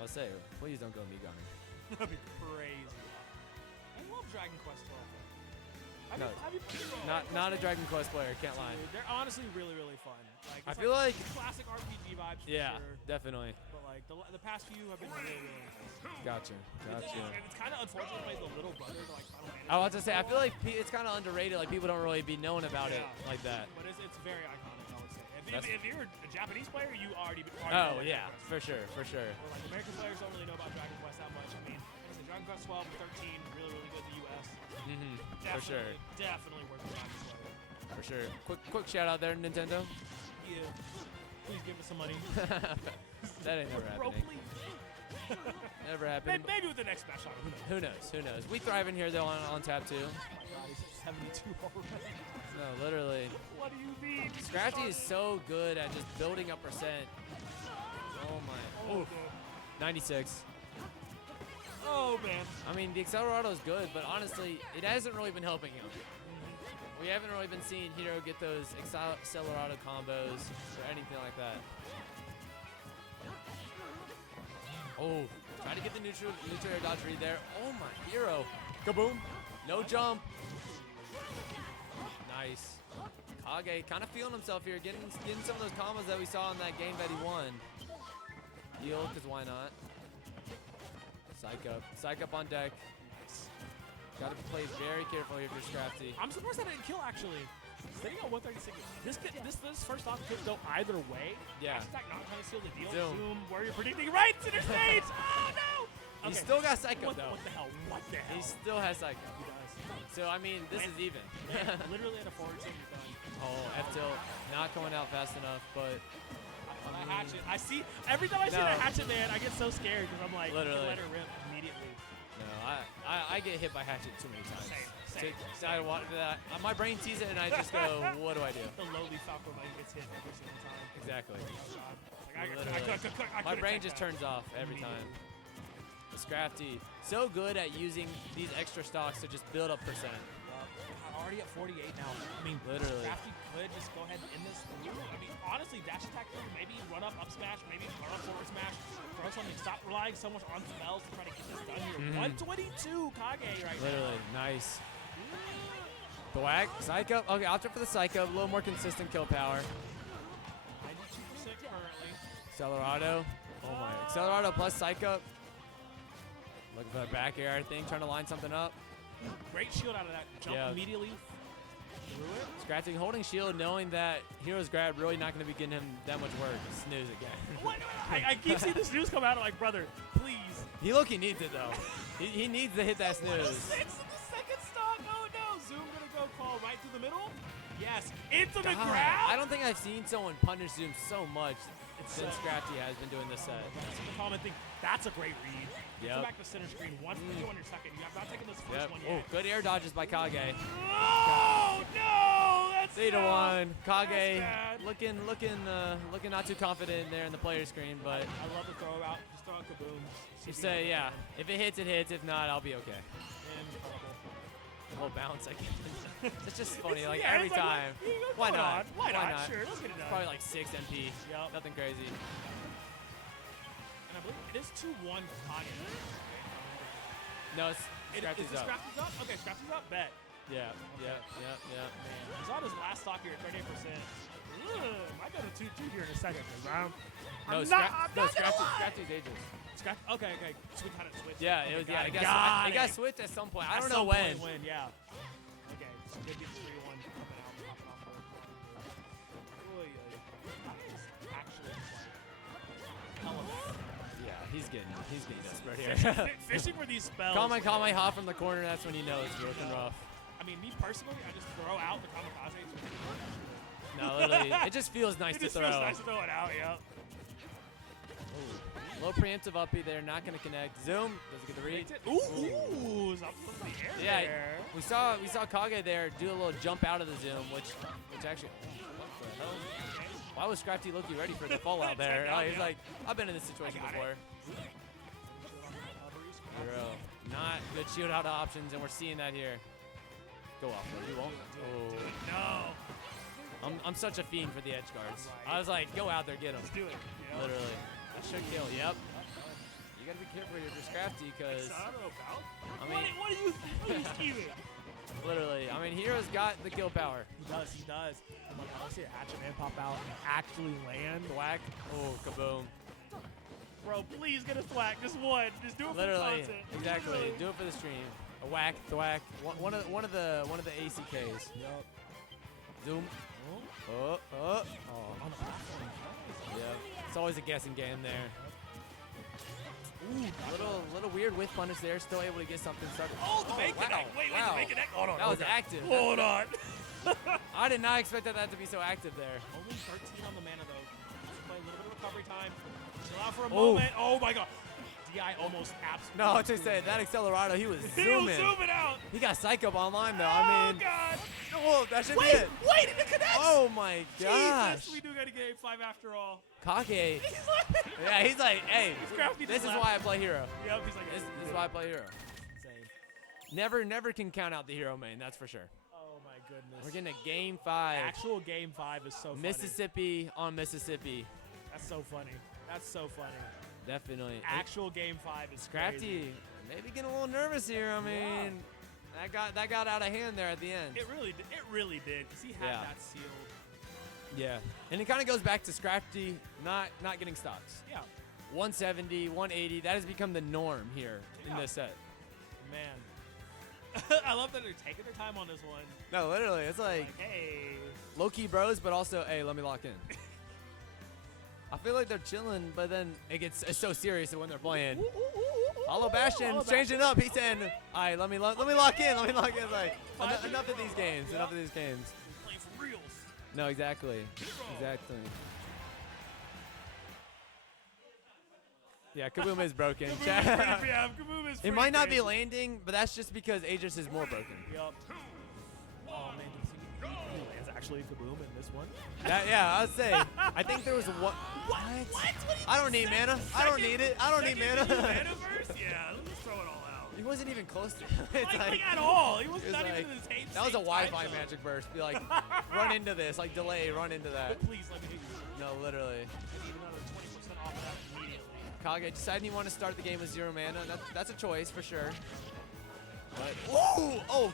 I'll say, please don't go Migan. That'd be crazy. I love Dragon Quest 12. No, Have you played it? not a Dragon Quest player. Can't lie. Dude, they're honestly really, really fun. Like, I it's feel like- classic RPG vibes. For Yeah, sure. definitely. But like the past few have been really, really nice. Gotcha. And it's kind of unfortunate to play the little brother to like Final Fantasy. I was to say, I feel like it's kind of underrated. Like people don't really be known about it like that. But it's very iconic, I would say. That's- If you're a Japanese player, you already Oh know yeah, Dragon Quest. for sure. Or like American players don't really know about Dragon Quest that much. I mean, like I said, Dragon Quest 12 and 13 really, really good in the US. For sure. Definitely worth the time to play. For sure. Quick shout out there, Nintendo. Yeah. Please give us some money. That ain't never Bro, happening. please. Never happened. Maybe with the next Smash Shot. Who knows? Who knows? We thrive in here though on tab 2. Oh my god, he's 72 already. No, literally. What do you mean? Scratchy is so good at just building up percent. Oh my. Oh, Oof. 96. Oh man. I mean, the Accelerado is good, but honestly, it hasn't really been helping him. We haven't really been seeing Hero get those Accelerado combos or anything like that. Oh, try to get the neutral air dodge read there. Oh my, Hero. Kaboom. No jump. Nice. Kage kind of feeling himself here, getting some of those combos that we saw in that game that he won. Yield, because why not? Psych up on deck. Got to play very carefully if you're Scrafty. I'm surprised that didn't kill actually. Sitting on 136. This first off could go either way. Yeah. Hashtag not trying to seal the deal. Zoom. Where you're predicting right center stage. Oh no. He Okay. still got Psych up What though. the hell? What the hell? He still has Psych up. He does. So I mean, this is even. Yeah, literally at a forward tilt, you're done. Oh, F tilt not coming out fast enough, but That hatchet. I see. Every time I see No. that hatchet, man, I get so scared because I'm like, Literally. let her rip immediately. no, I get hit by Hatchet too many times. Same. I watch that. My brain sees it and I just go, what do I do? The lowly Falcon Knight gets hit every single time. Exactly. Oh, God. Like, Literally. I My couldn't brain take just that. turns off every time. The Scrafty, so good at using these extra stocks to just build up percent. God, already at 48 now. I mean, Literally. Crafty could just go ahead and end this. I mean, honestly, dash attack, maybe run up smash, maybe run up forward smash, throw something, stop relying so much on spells to try to get this done here. 122 Kage right Literally, nice. Thwack, Psycho. Okay, I'll try for the Psycho. A little more consistent kill power. 92% currently. Accelerado. Oh my. Accelerado plus Psycho. Looking for the back air, I think. Trying to line something up. Great shield out of that. Jump immediately through it. Scratching, holding shield, knowing that Hero's Grab really not going to be getting him that much work. Snooze again. What? I keep seeing the snooze come out. I'm like, brother, please. He low-key needs it, though. he needs to hit that snooze. What a 6 in the second stock. Oh, no. Zoom going to go call right through the middle. Yes. Into the God, grab. I don't think I've seen someone punish Zoom so much since Scrafty has been doing this set. That's the common thing. That's a great read. Yep. Go back to center screen. Once you on your second. You have not taken this first one yet. Oh, good air dodges by Kage. Oh, no. That's 3-1. Kage bad. looking not too confident there in the player screen, but I love the throw out. Just throw out kaboom. you say, yeah, if it hits, it hits. If not, I'll be okay. Incredible. A little bounce, I guess. It's just funny, like Yeah, every it's like, time. why Why not? not? Why not? Sure, let's get it done. Probably like 6 MP. Yep. Nothing crazy. And I believe it is 2-1 for Kage. No, it's Is Scrafty's it up. Scrafty's up? Okay, Scrafty's up. Bet. Yeah. I saw his last stock here at 38%. Might go to 2-2 here in a second. I'm No, not gonna lie. Scrafty's ages. Okay. So we kind of switched. Yeah, Okay, it was. got Yeah, it. it got switched at some point. I At don't know some when. point yeah. Okay, so maybe it's 3-1 coming out. Popping off the. Oy, oy. Actually, like, hell of a- Yeah, he's getting desperate here. Fishing for these spells. Call my hot from the corner. That's when you know it's looking rough. I mean, me personally, I just throw out the kamikaze. No, literally, it just feels nice It to just throw. feels nice to throw it out, yeah. Little preemptive uppy there, not gonna connect. Zoom doesn't get the read. Ooh, something from the air Yeah, there. we saw Kage there do a little jump out of the zoom, which actually. What the hell? Why was Scrafty Loki ready for the fallout there? Oh, he's like, I've been in this situation before. Bro, not good shield out options, and we're seeing that here. Go off, though. You won't. Oh. No. I'm such a fiend for the edge guards. I was like, go out there, get him. Let's do it. Yeah. Literally. That should kill. Yep. You gotta be careful if you're Scrafty, because I mean, what are you scheming? literally, I mean, Hero's got the kill power. He does. Oh my god, I see an Action Man pop out and actually land. Whack. Oh, kaboom. Bro, please get a thwack. Just one. Just do it for Literally, content. exactly. Literally. Do it for the stream. A whack, thwack. One of the ACKs. Yep. Zoom. Oh. Yeah. It's always a guessing game there. Ooh, little weird whiff punish there. Still able to get something started. Oh, the bacon wow. egg. Wait, Wow. the bacon egg. Hold on. That was active. Hold on. I did not expect that to be so active there. Only 13 on the mana, though. Just play a little bit of recovery time. Chill out for a Oh. moment. Oh, my God. DI almost absolutely. No, I was say that Accelerado, he was He zooming. was zooming out. He got Psych up online though. Oh, I mean, God. oh, that should Wait, be it. wait, it connects. Oh my gosh. Jesus, we do get a game 5 after all. Kage. He's like, Yeah, he's like, hey, He's Crafty this just is laughed. why I play hero. Yep, he's like, This is why I play hero. insane. Never can count out the hero main, that's for sure. Oh, my goodness. We're getting a game 5. Actual game 5 is so funny. Mississippi on Mississippi. That's so funny. That's so funny. Definitely. Actual game 5 is Crafty, crazy. maybe getting a little nervous here. I mean, that got out of hand there at the end. It really did, because he had Yeah. that sealed. Yeah, and it kind of goes back to Scrafty not getting stocks. Yeah. 170, 180, that has become the norm here in this set. Man. I love that they're taking their time on this one. No, literally, it's like Hey. low-key bros, but also, hey, let me lock in. I feel like they're chilling, but then it's so serious when they're playing. Hollow Bastion Hollow changing it up. He's saying, all right, let me lock in. It's like, enough of these games. Enough of these games. Playing for reals. No, exactly. Exactly. Yeah, Kaboom is broken. Kaboom is pretty, yeah, Kaboom is It pretty might not be crazy. landing, but that's just because Aegis is more broken. Yup. Oh, man. It's actually Kaboom in this one. Yeah, I would say. I think there was one. What? I don't need mana. I don't need it. I don't need mana. Manaverse? Yeah, let's throw it all out. He wasn't even close to it's like at all. He was not even like, in the same. That was a same time Wi-Fi zone. magic burst. Be like, run into this, like delay, run into that. Please let me hit you. No, literally. Even another 20% off of that immediately. Kage deciding you want to start the game with 0 mana. That's a choice for sure. But oh,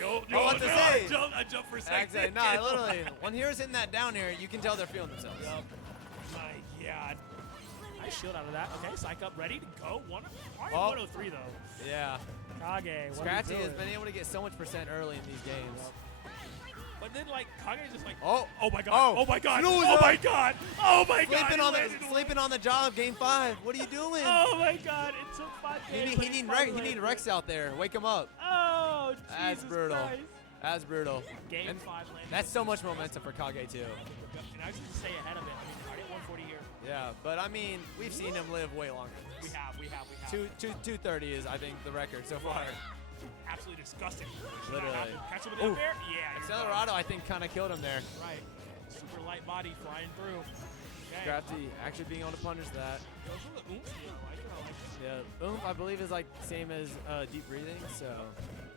Yo, I want to say. I jumped for a second. Exactly. Nah, literally. When heroes hitting that down air, you can tell they're feeling themselves. Yup. My God. Nice shield out of that. Okay, Psych up, ready to go. Already 103 though. Yeah. Kage. Scratchy has been able to get so much percent early in these games. But then like Kage just like. Oh my God. Oh my God. Oh my God. Oh my God. Sleeping on the job, game 5. What are you doing? Oh my God. It took 5 games. He need Rex out there. Wake him up. Oh, That's Jesus brutal. Christ. That's brutal. Game And 5 landed. that's so much momentum for Kage too. And I just need to stay ahead of it. I mean, already at 140 here. Yeah, but I mean, we've seen him live way longer. We have. 230 is, I think, the record so far. Absolutely disgusting. Literally. Catch him with the up air? Yeah. you're Accelerado, I think, kind of killed him there. fine. Right. Super light body flying through. Okay. Crafty actually being able to punish that. Goes for the oomph steal. I like it. Yeah, I believe is like same as deep breathing, so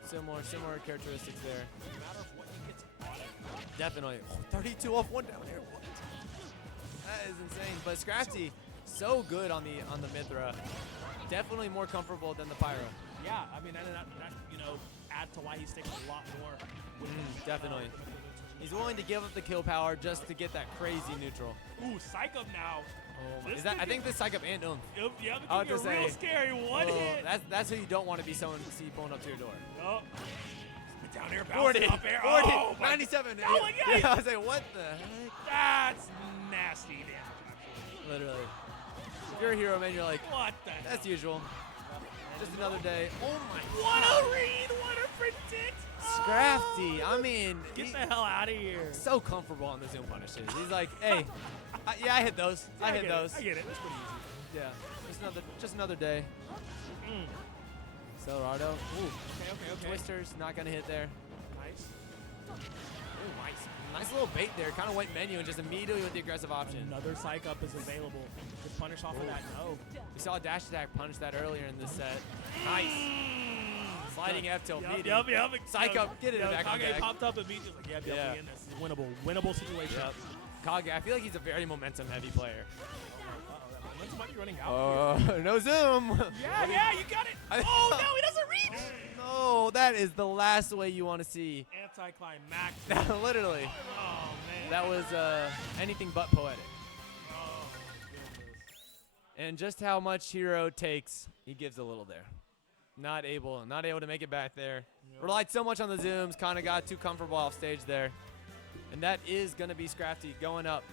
similar characteristics there. No matter what he gets on it. Definitely. 32 off 1 down there. What? That is insane. But Scrafty, so good on the Mithra. Definitely more comfortable than the Pyro. Yeah, I mean, that adds to why he's taking a lot more. With Definitely. He's willing to give up the kill power just to get that crazy neutral. Ooh, Psych up now. Oh my. This Is that? I could think this Psych up and Oomph. Yeah, I this would could be a just real say, scary one hit. That's who you don't want to be someone to see pulling up to your door. Oh. Down here, 40, bouncing up air. 40, Oh, my 97. Oh my God. Yeah, I was like, what the heck? That's nasty damage, actually. Literally. If you're a hero, man, you're like, What the that's hell? usual. Just another day. Oh my What God. a read! What a predict! Scrafty, I mean, Get the hell out of here. so comfortable on the zoom punishes. He's like, hey, I hit those. I hit those. I get it. That's pretty easy. Yeah, just another day. Accelerado. Ooh, Okay. Twisters not gonna hit there. Nice. Ooh, nice little bait there. Kind of went menu and just immediately with the aggressive option. Another Psych up is available. Just punish off of that. No. We saw Dash Attack punish that earlier in this set. Nice. Sliding F tilt. Yup. Psych up. Get it back on Kage deck. popped up immediately. Like, yeah, Yeah. definitely in this. Winnable situation. Yep. Kage, I feel like he's a very momentum heavy player. That momentum might be running out. No zoom. Yeah, you got it. Oh, no, he doesn't reach. No, that is the last way you want to see. Anticlimactic. Literally. Oh, man. That was anything but poetic. Oh, goodness. And just how much hero takes, he gives a little there. Not able to make it back there. Relied so much on the zooms, kind of got too comfortable off stage there. And that is going to be Scrafty going up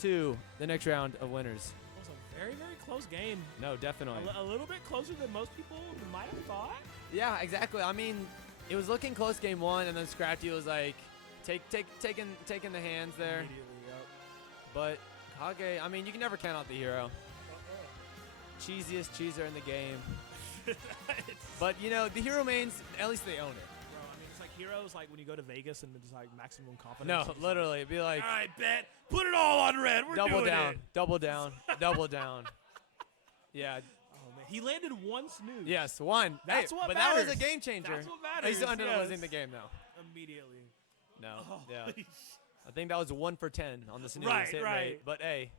to the next round of winners. It was a very, very close game. No, definitely. A little bit closer than most people might have thought. Yeah, exactly. I mean, it was looking close game 1, and then Scrafty was like, taking the hands there. Immediately, yep. But Kage, I mean, you can never count out the hero. Cheesiest cheeser in the game. But, you know, the hero mains, at least they own it. Bro, I mean, it's like heroes, like when you go to Vegas and it's like maximum confidence. No, It's just literally, it'd be like, all right, bet. Put it all on red. We're double doing down, it. double down, double down. Yeah. Oh, man. He landed one snooze. Yes, one. That's Hey, what but matters. that was a game changer. That's what matters. He still ended up yes. losing the game, though. Immediately. No. Oh, Yeah. please. I think that was 1 for 10 on the snooze Right, hit right. rate. But hey,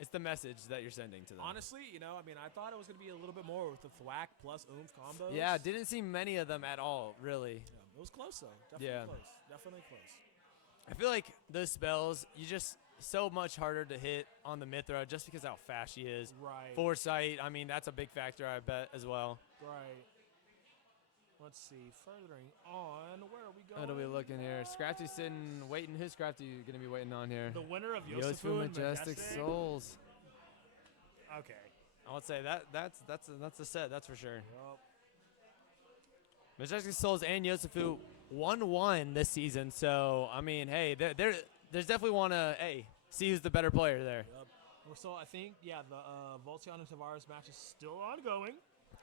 it's the message that you're sending to them. Honestly, you know, I mean, I thought it was going to be a little bit more with the thwack plus oomph combos. Yeah, didn't see many of them at all, really. Yeah, it was close, though. Definitely Yeah. close. Definitely close. I feel like those spells, you just so much harder to hit on the Mithra just because how fast she is. Right. Foresight, I mean, that's a big factor, I bet, as well. Right. Let's see. Furthering on, where are we going? What are we looking here? Scrafty's sitting, waiting. Who's Scrafty going to be waiting on here? The winner of Yosu Yosufu and Majestic Souls. Okay. I would say that's a set, that's for sure. Yup. Majestic Souls and Yosufu 1-1 this season, so I mean, hey, there's definitely want to see who's the better player there. Yep. We're still, I think, yeah, the Voltion and Tavares match is still ongoing.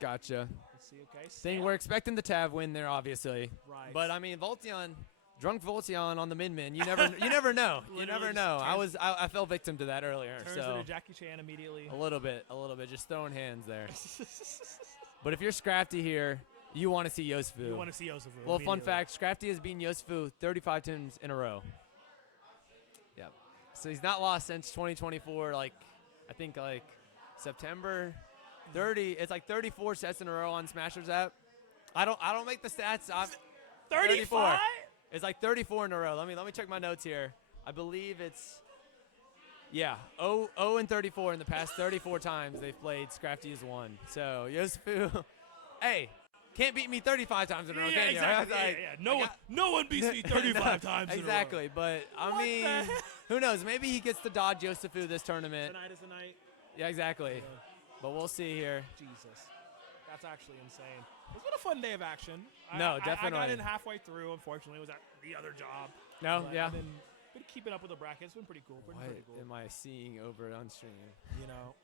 Gotcha. Let's see, okay. Thing we're expecting the Tav win there, obviously. Right. But I mean, Voltion, drunk Voltion on the min. You never know. You Literally never just know. turns- I fell victim to that earlier. Turns So into Jackie Chan immediately. a little bit, just throwing hands there. But if you're Scrafty here, you want to see Yosefu. You want to see Yosefu. Well, fun immediately. fact, Scrafty has beaten Yosefu 35 times in a row. Yep. So he's not lost since 2024, like, I think, like, September 30. It's like 34 sets in a row on Smashers app. I don't make the stats. I'm 35? It's like 34 in a row. Let me check my notes here. I believe it's 0 and 34 in the past 34 times they've played. Scrafty has won. So Yosefu, hey, can't beat me 35 times in a row, Yeah, can you? exactly. Like, No one beats me 35 times in a row. Exactly, but I mean, who knows? Maybe he gets to dodge Yosefu this tournament. Tonight is the night. Yeah, exactly. But we'll see here. Jesus. That's actually insane. It's been a fun day of action. No, I definitely. got in halfway through, unfortunately. Was at the other job. No, But yeah. I've been keeping up with the brackets. It's been pretty cool. What Pretty cool. am I seeing over on stream? You know.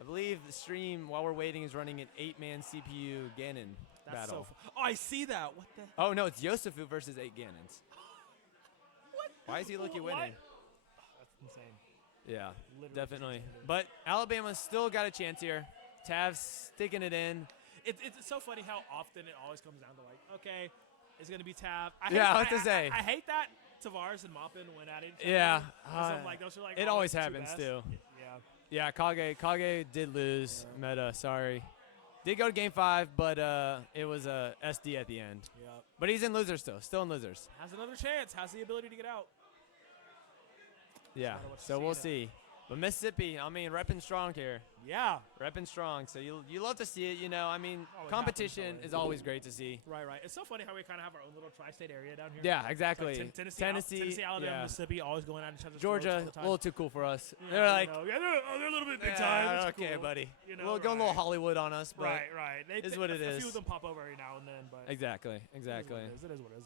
I believe the stream, while we're waiting, is running an 8-man CPU Ganon That's battle. so fun. Oh, I see that. What the? Oh, no, it's Yosefu versus 8 Ganons. What? Why is he looking What? winning? That's insane. Yeah, Literally definitely. insane. But Alabama's still got a chance here. Tav's sticking it in. It's so funny how often it always comes down to like, okay, it's gonna be Tav. Yeah, I was to say. I hate that Tavares and Moppin went at each other. Yeah, 'cause I'm like, those are like it always always the two happens best. too. Yeah. Yeah, Kage did lose meta. Sorry, did go to game 5, but it was a SD at the end. Yep. But he's in losers still in losers. Has another chance. Has the ability to get out. Yeah, matter what you so see we'll in it. see. But Mississippi, I mean, repping strong here. Yeah. Repping strong. So you love to see it, you know. I mean, Always competition happens, is always great to see. Right. It's so funny how we kind of have our own little tri-state area down here. Yeah, exactly. Like Tennessee, Alabama, yeah. Mississippi, always going at each other's throats Georgia, all the a time. little too cool for us. Yeah, They're like, they're a little bit big "Yeah, time. It's okay, cool." buddy. You know, We'll go a little Hollywood on us, but right. is what it A is. few of them pop over every now and then, but Exactly. It is what it is.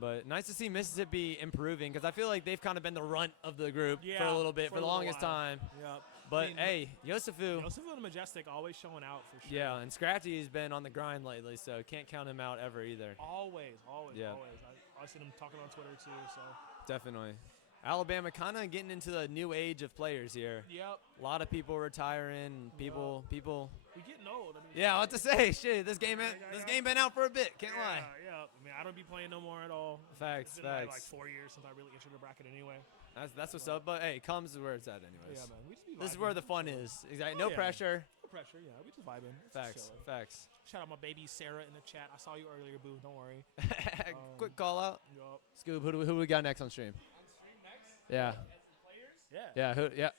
But nice to see Mississippi improving because I feel like they've kind of been the runt of the group for Yeah, a little bit, for the a little longest while. time. Yep. But I mean, hey, Yosefu. Yosefu and Majestic always showing out for sure. Yeah, and Scrafty's been on the grind lately, so can't count him out ever either. Always. Yeah. I've seen him talking on Twitter too. So. Definitely. Alabama kind of getting into the new age of players here. Yep. A lot of people retiring. People. We're getting old. I mean, Yeah, what to say? Shit, this game been out for a bit. Can't lie. Yeah. I mean, I don't be playing no more at all. Facts, It's been like facts. 4 years since I really entered the bracket anyway. That's what's up. But hey, comes where it's at anyways. Yeah, man. We just be This is vibing. where the fun is. Exactly. No Yeah. pressure. No pressure. Yeah, we just vibing. It's just Facts. chilling. Facts. Shout out my baby Sarah in the chat. I saw you earlier, boo. Don't worry. Quick call out. Yup. Scoob, who we got next on stream? Yeah. Yeah. Yeah. Yeah.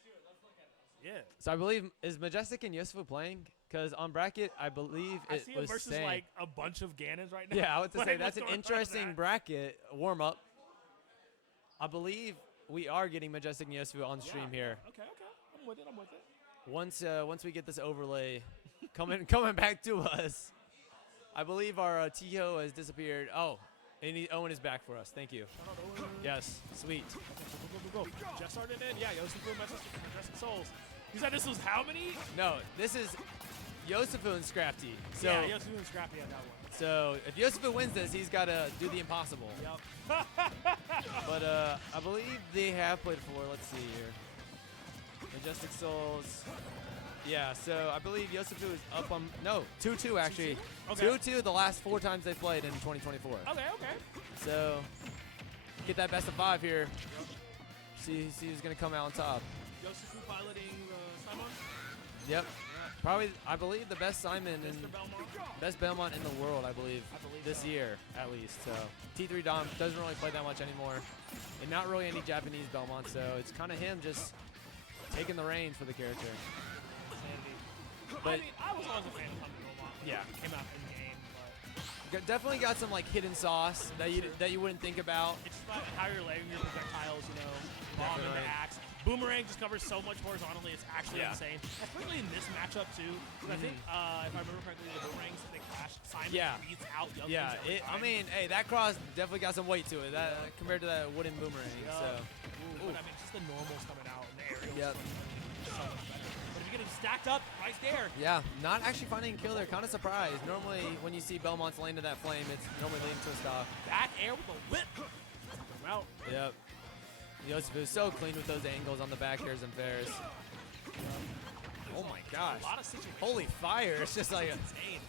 Yeah. So I believe is Majestic and Yosefu playing? Because on bracket, I believe I it see him was versus saying. like a bunch of Ganons right now. Yeah, I would to say Like, that's what's an going on with interesting that? bracket warm up. I believe we are getting Majestic and Yosefu on stream here. Okay. I'm with it. Once we get this overlay coming back to us, I believe our Tiho has disappeared. Oh, and Owen is back for us. Thank you. Yes, sweet. Go. Just started in. Yeah, Yosefu Majestic Souls. You said this was how many? No, this is Yosefu and Scrafty. So, yeah, Yosefu and Scrappy had that one. so if Yosefu wins this, he's got to do the impossible. Yep. But I believe they have played before. Let's see here. Majestic Souls. Yeah, so I believe Yosefu is up on 2-2 actually. 2-2? Okay. 2-2 the last 4 times they played in 2024. Okay. So get that best of 5 here. See who's gonna come out on top. Yosefu piloting Simon. Yep. Probably I believe the best Simon and best Belmont in the world, I believe this year at least. So T3 Dom doesn't really play that much anymore. And not really any Japanese Belmont, so it's kind of him just taking the reins for the character. But I mean, I was always a fan of Humble Belmont. Yeah. It came out in game, but definitely got some like hidden sauce that you wouldn't think about. it's just about how you're laying your projectiles, you know, bomb into Definitely. axe. Boomerang just covers so much horizontally, it's actually Yeah. insane. Especially in this matchup too, because I think if I remember correctly, the boomerangs they clash. Simon Yeah. beats out Yosefu Yeah, every I time. mean, hey, that cross definitely got some weight to it. That compared to that wooden boomerang. Yeah. So. But I mean, it's just the normals coming out and the aerials. Yep. So much better. But if you get them stacked up right there, Yeah, not actually finding a kill there. Kind of surprised. Normally, when you see Belmont's lane to that flame, it's normally leading to a stop. back air with a whip. Come out. Yep. Yosefu is so clean with those angles on the back airs and fairs. Oh my gosh. A lot of situations. Holy fire. It's just like insane.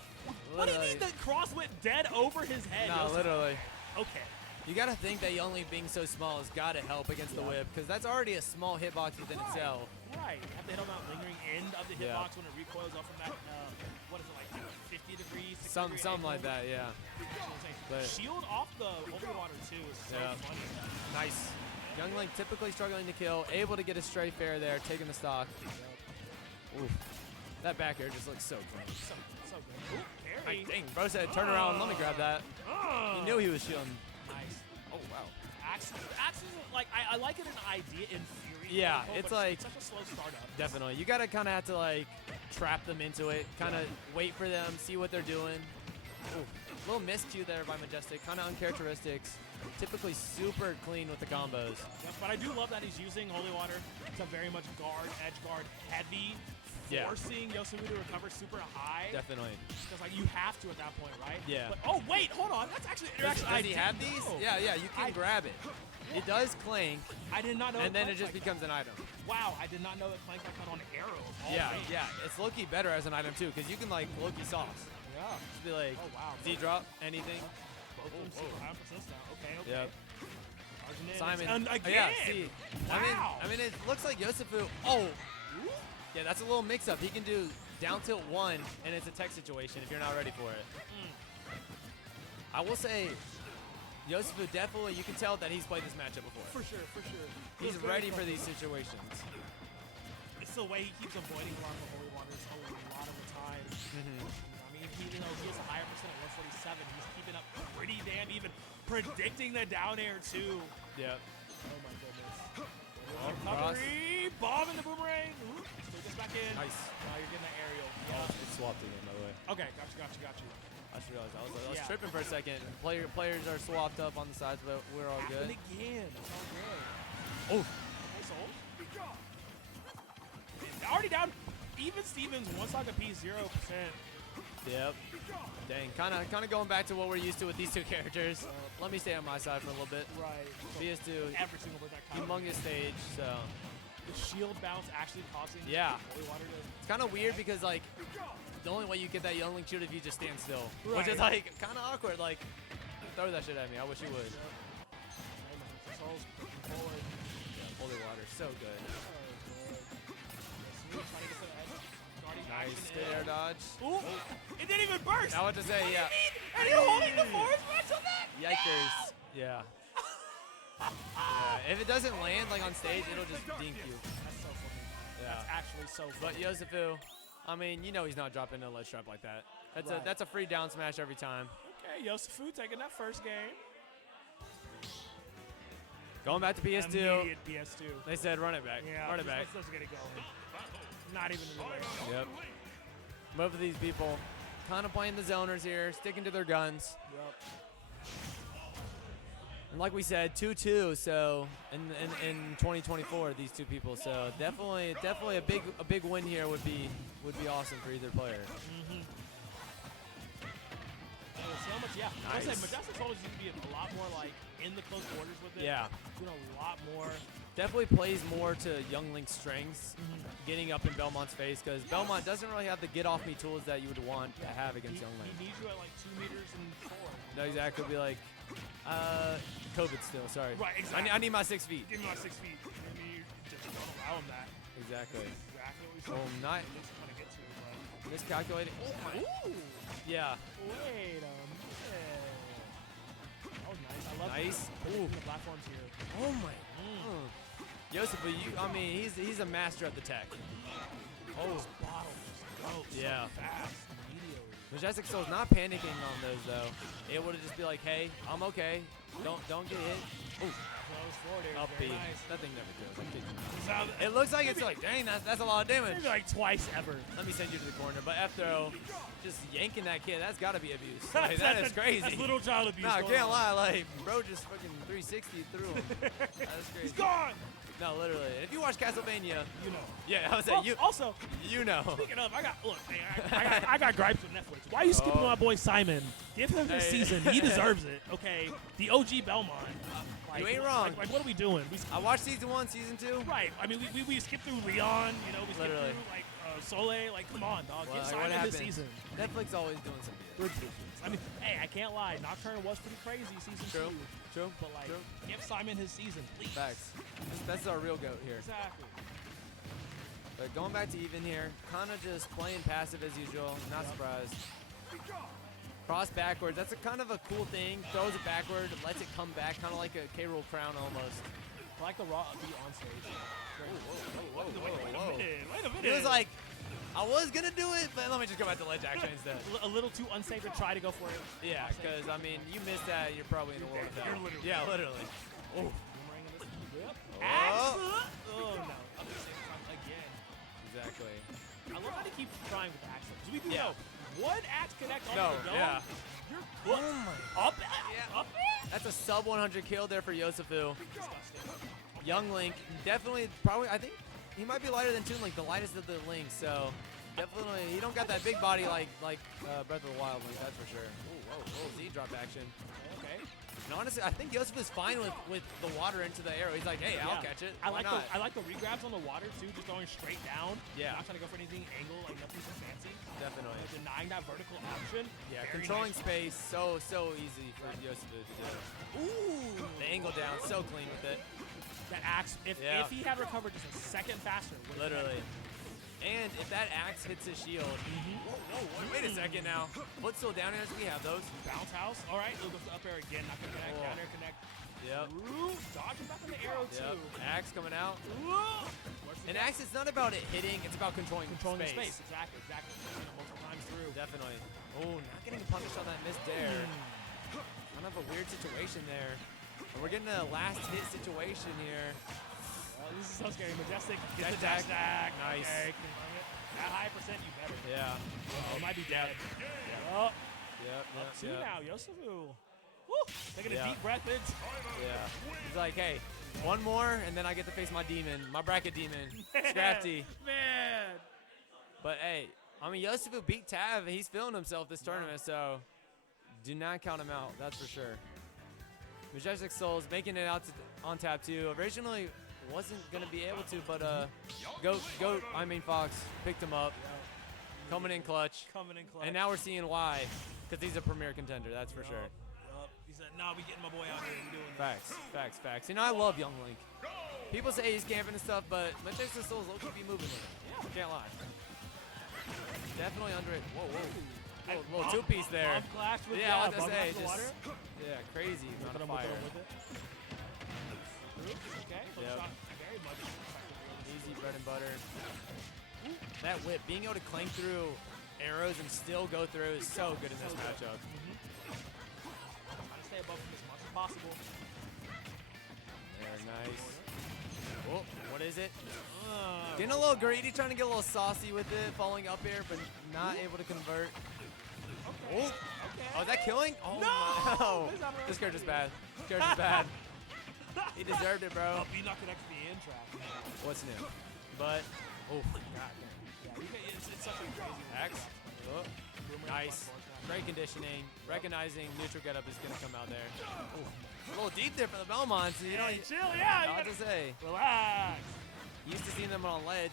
What do you mean the cross went dead over his head? No, literally. Okay. You got to think that Youngling being so small has got to help against the whip, because that's already a small hitbox within itself. Right. You have to hit on that lingering end of the Yeah. hitbox when it recoils off from that, what is it, like 50 degrees? 60 Something like that, yeah. But Shield off the holy water, too, is so Yeah. funny. nice. Youngling typically struggling to kill, able to get a stray fair there, taking the stock. Oof. That back air just looks so clean. So good. Ooh, parry. Dang, bro said turn around, let me grab that. He knew he was shielding. Nice. Oh, wow. Axe is like, I like it in idea, in theory. Yeah, quote, it's but like such a slow startup. definitely. You gotta kind of have to like trap them into it, kind of wait for them, see what they're doing. Ooh, little miscue there by Majestic, kind of uncharacteristics. Typically super clean with the combos. Yes, but I do love that he's using holy water to very much guard, edge guard heavy, Yeah. forcing Yosemite to recover super high. Definitely. Because like you have to at that point, right? Yeah. But, oh wait, hold on. That's actually an Does interaction. I he didn't have these? know. Yeah, you can grab it. It does clank. I did not know. And then it clanked just like becomes an item. that. Wow, I did not know that clank like that on arrows. Yeah, already. yeah. It's Loki better as an item too, because you can like Loki sauce. Yeah. Just be like, Oh wow. Z drop, anything. Both of them super high on persist now. Okay. Okay. Yep. Charging in. Simon. And Oh, again. yeah, see. Wow. I mean, it looks like Yosefu. Oh. Yeah, that's a little mix-up. He can do down tilt 1, and it's a tech situation if you're not ready for it. I will say, Yosefu definitely, you can tell that he's played this matchup before. For sure. For sure. He's Feels very ready for these comfortable. situations. It's the way he keeps avoiding a lot of the holy waters a lot of the time. I mean, he has a higher percent at 147. He's keeping up pretty damn even, predicting the down air too. Yep. Oh my goodness. Oh, Recovery, bomb in the boomerang. Ooh, still gets back in. Nice. Now you're getting that aerial. Oh, Yeah. it swapped again, by the way. Okay, got you. I just realized I was Yeah. tripping for a second. Players are swapped up on the sides, but we're all good. Happened again. It's all good. Oh. Nice hold. Already down. Even Stevens, one stock apiece, 0%. Yep. Dang, kind of going back to what we're used to with these two characters. Let me stay on my side for a little bit. Right. BS2, Every single bird that counts. humongous stage, so. The shield bounce actually causing Yeah. holy water to. It's kind of weird because, like, the only way you get that Youngling shield if you just stand still. Which Right. is, like, kind of awkward. Like, throw that shit at me. I wish you would. Souls pushing forward. Holy water, so good. Nice, good air dodge. Ooh, it didn't even burst. I want to say, yeah. And you're holding the forward smash on that? Yikers. Yeah. Yeah. If it doesn't land, like, on stage, it'll just dink you. That's so funny. Yeah. That's actually so funny. But Yosefu, I mean, you know he's not dropping a ledge trap like that. Right. That's a free down smash every time. Okay, Yosefu taking that first game. Going back to PS2. Immediate PS2. They said run it back. Yeah, Run it back. Let's get it going. Not even really. Yep. Both of these people kind of playing the zoners here, sticking to their guns. Yep. And like we said, 2-2. So in 2024, these two people. So definitely a big win here would be awesome for either player. Mm-hmm. So much, yeah. I was Nice. saying, Majestic's always used to be a lot more like in the close quarters with it. Yeah. Doing a lot more. Definitely plays more to Youngling's strengths, getting up in Belmont's face, because Belmont doesn't really have the get off me tools that you would want to have against Youngling. He needs you at like 2 meters and 4. No, exactly. Be like, COVID still. Sorry. Right, exactly. I need my 6 feet. Give me my 6 feet. I mean, you just don't allow him that. Exactly. Exactly what we said. Oh, not At least trying to get to it, but. miscalculating. Oh my. Ooh. Yeah. Wait a minute. That was nice. I love Nice. the platforms here. Oh my. Joseph, I mean, he's a master of the tech. Oh, bottle just goes Yeah. so fast. Immediately. Majestic Soul's not panicking on those though. Able to just be like, hey, I'm okay. Don't get hit. Ooh. Close forward air. Up Very B. nice. That thing never kills. I'm kidding. So, It looks like it's like, dang, that's a lot of damage. maybe like twice ever. Let me send you to the corner. But F throw, just yanking that kid, that's got to be abuse. Like, that is crazy. That's little child abuse. Nah, I going can't on. lie. Like, bro just fucking 360 through him. That's crazy. He's gone. No, literally. And if you watch Castlevania, You know. yeah, I was Well, saying you. Also, You know. speaking of, I got gripes with Netflix. Why are you skipping my boy Simon? Give him his Hey. season. He deserves it. Okay, the OG Belmont. You ain't wrong. Like, what are we doing? I watched season 1, season 2. Right. I mean, we skipped through Leon. You know, we skipped Literally. through like Soleil. Like, come on, dog. Well, Give like, Simon what his happened? season. Netflix always doing something. Ridiculous. I mean, hey, I can't lie. Nocturne was pretty crazy season True. 2. True. But like, True. give Simon his season, please. Facts. That's our real goat here. Exactly. But going back to even here, kind of just playing passive as usual. Not surprised. Cross backwards. That's a kind of a cool thing. Throws it backward, lets it come back, kind of like a K. Rool crown almost. I like the raw beat on stage. Whoa. Wait a minute. He was like, I was gonna do it, but let me just go back to ledge action instead. A little too unsafe to try to go for it. Yeah, because I mean, you missed that, you're probably in the world of hell. You're literally. Yeah, literally. Oh. Yep. Oh. Axe. Oh no. Up the same time again. Exactly. I love how he keeps trying with axe. So we do Yeah. know one axe connect on No, the dome. yeah. You're Oh my. up. Up. That's a sub 100 kill there for Yosefu. Disgusting. Young Link, definitely, probably, I think he might be lighter than Toon Link, the lightest of the Links, so definitely, he don't got that big body like Breath of the Wild Link, that's for sure. Whoa, Z drop action. Okay. And honestly, I think Yosefu's fine with the water into the arrow. He's like, hey, I'll catch it. I Why like not? I like the regrabs on the water too, just going straight down. Yeah. Not trying to go for anything angle, like nothing so fancy. Definitely. Denying that vertical option. Yeah, Very controlling nice. space, so easy for Yosefu to do. Ooh. The angle down, so clean with it. That axe, if Yeah. he had recovered just a second faster. would've been Literally. And if that axe hits his shield, wait a second now. Footstool down airs, we have those. Bounce house. All right, he'll go for up air again. Not gonna connect. Oh. Down air connect. Yep. Ooh, dodging back on the arrow Yep. too. Axe coming out. Ooh. And axe, it's not about it hitting, it's about controlling Controlling the space. space. Exactly. Multiple times through. Definitely. Oh, not getting punished on that missed dare. Kind of a weird situation there. And we're getting a last hit situation here. Oh, this is so scary. Majestic. Dash Get the dash attack. stack. Nice. Okay, confirm it. At high percent, you better. Yeah. He might be dead. Oh. Up two now, Yosefu. Woo! Taking a deep breath in. Yeah. He's like, hey, one more, and then I get to face my demon, my bracket demon, Scrafty. Man. But hey, I mean, Yosefu beat Tav. He's feeling himself this tournament, so do not count him out. That's for sure. Majestic Souls making it out on tab 2. Originally wasn't gonna be able to, but Fox picked him up, coming in clutch. And now we're seeing why, because he's a premier contender. That's for sure. He said, "Nah, we getting my boy out here and doing this." Facts. You know, I love Young Link. People say he's camping and stuff, but Majestic Souls low-key be moving with it. Can't lie. Definitely under it. Whoa. Little two-piece there. Bomb clash with Yeah, I was bomb gonna say, clash with just, water. yeah, crazy amount of fire. Okay, so Yep. shot very much. Easy bread and butter. That whip, being able to clank through arrows and still go through is so good in this matchup. Trying to stay above him as much as possible. Very nice. Oh, what is it? Getting a little greedy, trying to get a little saucy with it, falling up here, but not able to convert. Oh, is that killing? Oh, no! This character's bad. This character's bad. He deserved it, bro. Be not connected to the in trap. What's new? But, oh, god Yeah, it's such a crazy Axe. Oh, nice. Great conditioning. Recognizing neutral getup is going to come out there. Ooh, a little deep there for the Belmonts. You know, Hey, chill, yeah. Hard to say. Relax. Used to seeing them on ledge.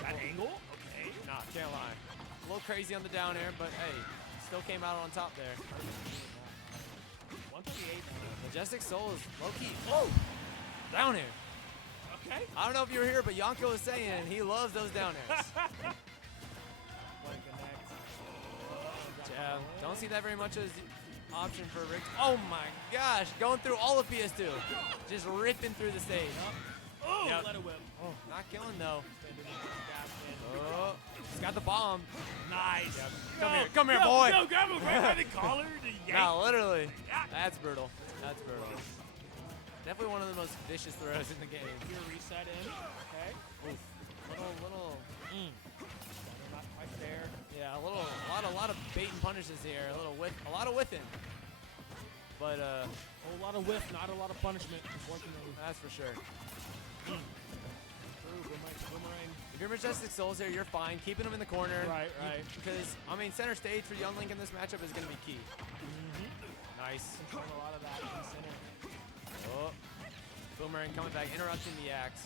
That angle? Okay. Nah, can't lie. A little crazy on the down air, but hey, still came out on top there. 138. Majestic Soul is low-key. Oh! Down air. Okay. I don't know if you were here, but Yonko was saying he loves those down airs. Yeah, don't see that very much as option for Rick. Oh my gosh, going through all of PS2. Just ripping through the stage. Oh, Yep. let it whip. Oh, not killing though. Oh, he's got the bomb. Nice. Come here, boy. Yo, grab him right by the collar. No, literally. That's brutal. That's brutal. Definitely one of the most vicious throws in the game. Here, reset in. Okay. Oof. Little. Not quite there. Yeah, a lot of bait and punishes here. A lot of whiffing. But a whole lot of whiff, not a lot of punishment, unfortunately. That's for sure. Boomerang. If you're Majestic Souls here, you're fine. Keeping them in the corner. Right. Because, I mean, center stage for Young Link in this matchup is going to be key. Nice. Control a lot of that in center. Oh. Boomerang coming back, interrupting the axe.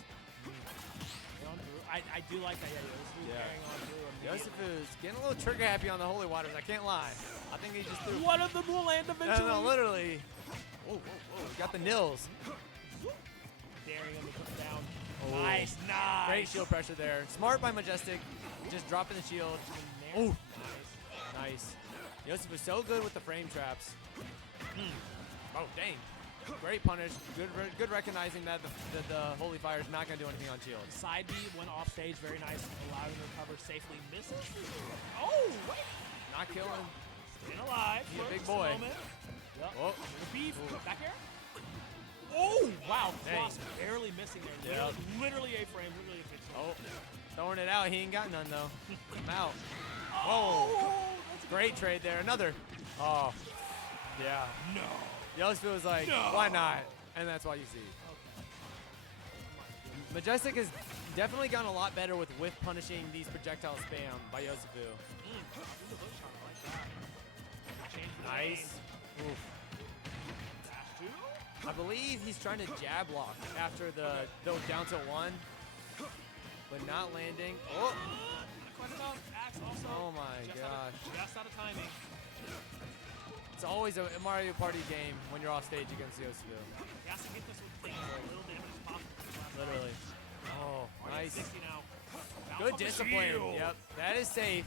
On through. I do like that. Yeah, carrying on through. Yosifu's getting a little trigger happy on the Holy Waters. I can't lie. I think he just threw. One of them will land eventually. No, literally. Whoa. He got the nils. Daring him to put down. Oh. Nice. Great shield pressure there. Smart by Majestic. Just dropping the shield. Oh. Nice. Yosef was so good with the frame traps. Oh, dang. Great punish. Good recognizing that the Holy Fire is not going to do anything on shield. Side B went off stage. Very nice. Allowed him to recover safely. Misses. Oh, wait. Not killing. Staying alive. He's a for big just boy. moment. Yep. Oh. The beef. Back air. Oh, wow. Dang. Cross barely missing there. Yep. Literally a frame. Literally a fix. Oh. Throwing it out. He ain't got none, though. I'm out. Oh. Great trade there. Another. Oh. Yeah. No. Yosef was like, No. why not? And that's why you see. Majestic has definitely gotten a lot better with whiff punishing these projectile spam by Yosefu. Nice. Oof. I believe he's trying to jab lock after the down to one, but not landing. Oh, oh my gosh. Just out of timing. It's always a Mario Party game when you're off stage against Yosefu. He has to hit this with things a little damage as possible. Literally. Oh, nice. 60 now. Good Bounce off the discipline. shield. Yep, that is safe.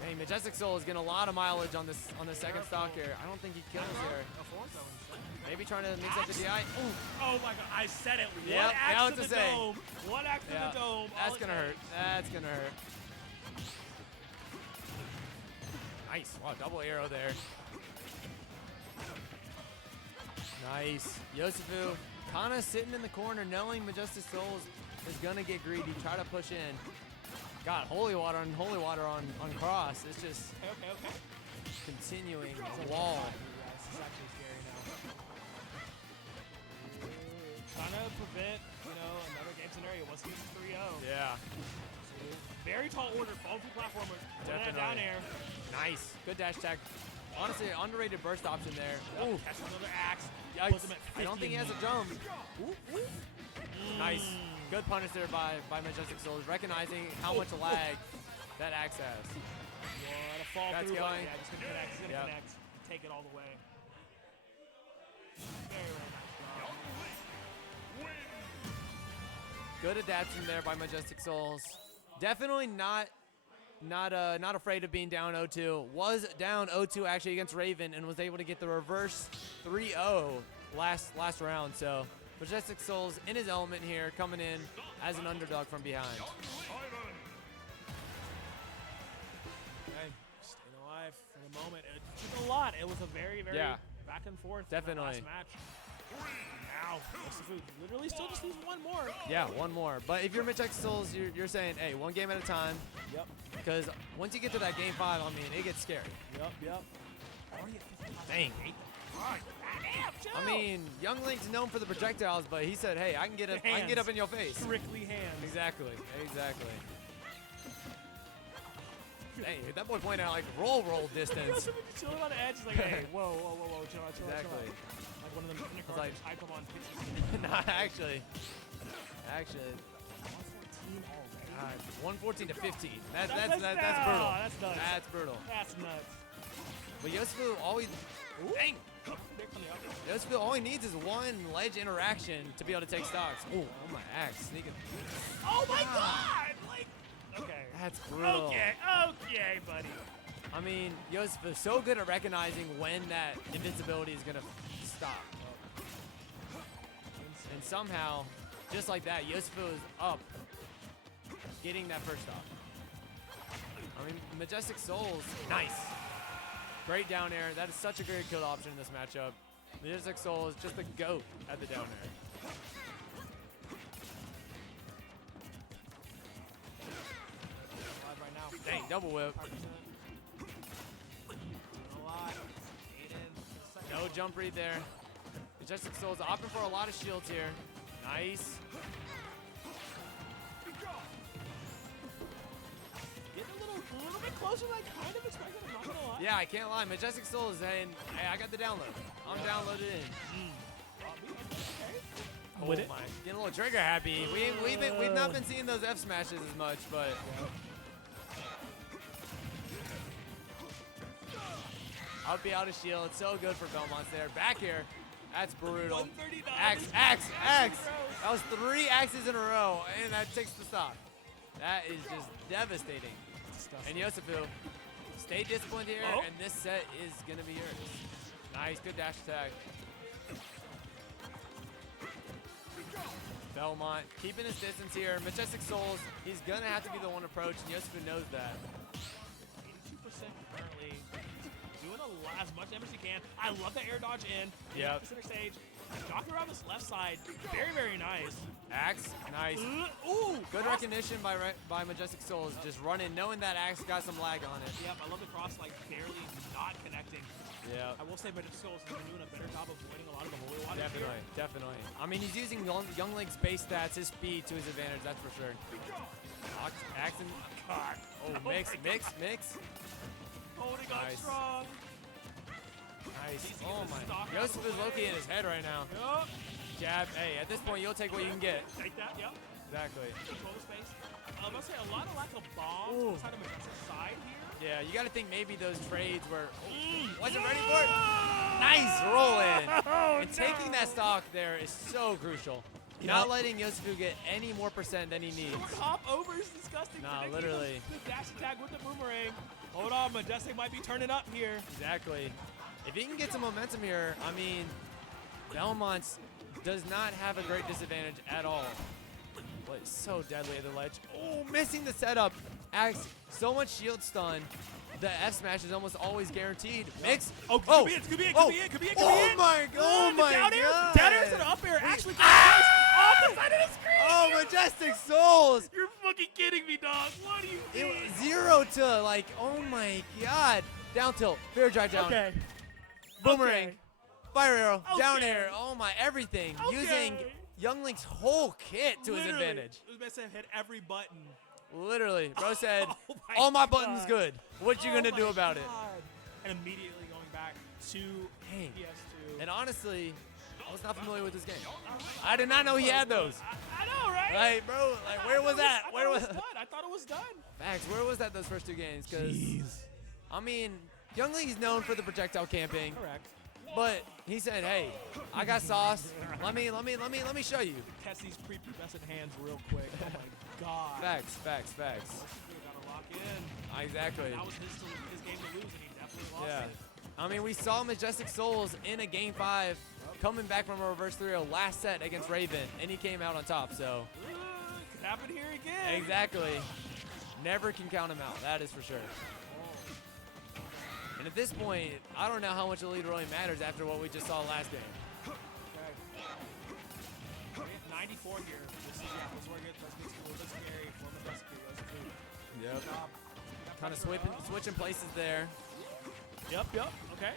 Dang, Majestic Soul is getting a lot of mileage on this second stock here. I don't think he kills here. Maybe trying to mix up the DI. Ooh. Oh my god, I said it. Yep, One I axe was to to the say. dome. One axe to Yeah, the dome. that's gonna hurt. That's gonna hurt. Nice. Wow, double arrow there. Nice. Yosefu kind of sitting in the corner, knowing Majestic Souls is gonna get greedy. Try to push in. God, Holy Water on cross. It's just Okay. continuing the wall. This is actually scary now. Trying to prevent, another game scenario. What's the 3-0? Yeah. Very tall order, fall through platformer. Definitely. Down air. Nice. Good dash tag. Honestly, underrated burst option there. Ooh. Ooh. Catches another axe. Yikes. Puts him at 50. I don't think he has a jump. Nice. Good punish there by Majestic Souls, recognizing how much lag that axe has. What a fall That's through. but going. Yeah, just gonna connect. He's gonna Yep. connect. Take it all the way. Very nice job. Good adaptation there by Majestic Souls. Definitely not afraid of being down 0-2. Was down 0-2 actually against Raven and was able to get the reverse 3-0 last round. So Majestic Souls in his element here, coming in as an underdog from behind. Okay. Staying alive for the moment. It took a lot. It was a very, very back and forth in that Definitely. last match. Now, Yosefu literally still just needs one more. Yeah, one more. But if you're Majestic Souls, you're saying, hey, one game at a time. Yep. Because once you get to that game 5, I mean, it gets scary. Yep. Dang. I mean, Young Link's known for the projectiles, but he said, hey, I can get up in your face. Strictly hands. Exactly. Dang, that boy pointed out like roll distance. Yosefu chilling on the edge. He's like, hey, whoa, chill out. Exactly. Like one of them kindergartners like- high come on pitches. Nah, actually. 114 to 15. That's brutal. That's nuts. That's brutal. That's nuts. But Yosefu always, dang. Yosefu all he needs is one ledge interaction to be able to take stocks. Oh my axe sneaking. Oh my god! Like, okay. That's brutal. Okay, buddy. I mean, Yosefu is so good at recognizing when that invincibility is gonna stop. And somehow, just like that, Yosefu is up, getting that first stop. I mean, Majestic Souls, nice. Great down air. That is such a great kill option in this matchup. Majestic Soul is just the GOAT at the down air. Live right now. Dang, double whip. No jump read there. Majestic Souls opting for a lot of shields here. Nice. Getting a little bit closer than I kind of expected. I'm not gonna lie. Yeah, I can't lie. Majestic Soul is saying, hey, I got the download. I'm downloaded in. With Oh it. my, getting a little trigger happy. We've not been seeing those F smashes as much, but I'll be out of shield. It's so good for Belmont's there. Back here, that's brutal. 139. Axe. That was 3 axes in a row, and that takes the stock. That is just devastating. And Yosefu, stay disciplined here, and this set is gonna be yours. Nice, good dash attack. Belmont keeping his distance here. Majestic Souls, he's gonna have to be the one approach, and Yosefu knows that. 82% currently. Doing as much damage as he can. I love the air dodge in. Yep. The center stage. Knocking around this left side. Very, very nice. Axe, nice. Ooh, Good recognition by Majestic Souls, just running, knowing that Axe got some lag on it. Yep, I love the cross, like barely not connecting. Yeah. I will say Majestic Souls has been doing a better job of avoiding a lot of the holy water. Definitely. I mean, he's using Young Link's base stats, his speed to his advantage, that's for sure. Axe and God. Oh, mix. Holding on Nice. strong. Nice. Oh my. Yosef is low-key in his head right now. Yup. Jab. Hey, at this point, you'll take what you can get. Take that, yep. Exactly. Control the space. I'm going to say a lot of lack of bombs on the side of Majestic's side here. Yeah, you got to think maybe those trades were. Wasn't ready for it. Nice roll in. And taking that stock there is so crucial. Not letting Yosefu get any more percent than he needs. Hop over is disgusting. Nah, Predicting literally. The dash attack with the boomerang. Hold on, Majestic might be turning up here. Exactly. If he can get some momentum here, I mean, Belmont does not have a great disadvantage at all. But it's so deadly at the ledge. Oh, missing the setup. Axe, so much shield stun. The F smash is almost always guaranteed. Mix. Oh, could be it, could be it. Oh my god. Down air to the up air. Actually, off the side of the screen. Oh, Majestic Souls. You're fucking kidding me, dog. What do you It mean? was 0 to like, oh my god. Down tilt, fair drive down. Okay. Boomerang, Okay. fire arrow, down Okay. air, oh my, everything. Okay. Using Young Link's whole kit to his Literally, advantage. Uzbekistan hit every button. Literally, bro said, Oh my all my buttons God. good. What you gonna Oh do my about it? God. And immediately going back to Dang. PS2. And honestly, I was not familiar with this game. I did not know he had those. I know, right? Like, bro, like, where was that? Where was? I thought it was done. Facts. Where was that those first 2 games? Because I mean, Young Link's known for the projectile camping. Correct. But he said, "Hey, I got sauce. Let me show you." Test these prepubescent hands real quick. Oh my God. Facts. We gotta lock in. Exactly. That was his game to lose, and he definitely lost Yeah. it. I mean, we saw Majestic Souls in a Game 5 coming back from a reverse 3-0 last set against Raven, and he came out on top, so. Could happen here again. Exactly. Never can count him out, that is for sure. And at this point, I don't know how much the lead really matters after what we just saw last game. Okay. 94 here. This is where it gets a little bit scary for Majestic. Yep. Kind of switching places there. Yep. Okay.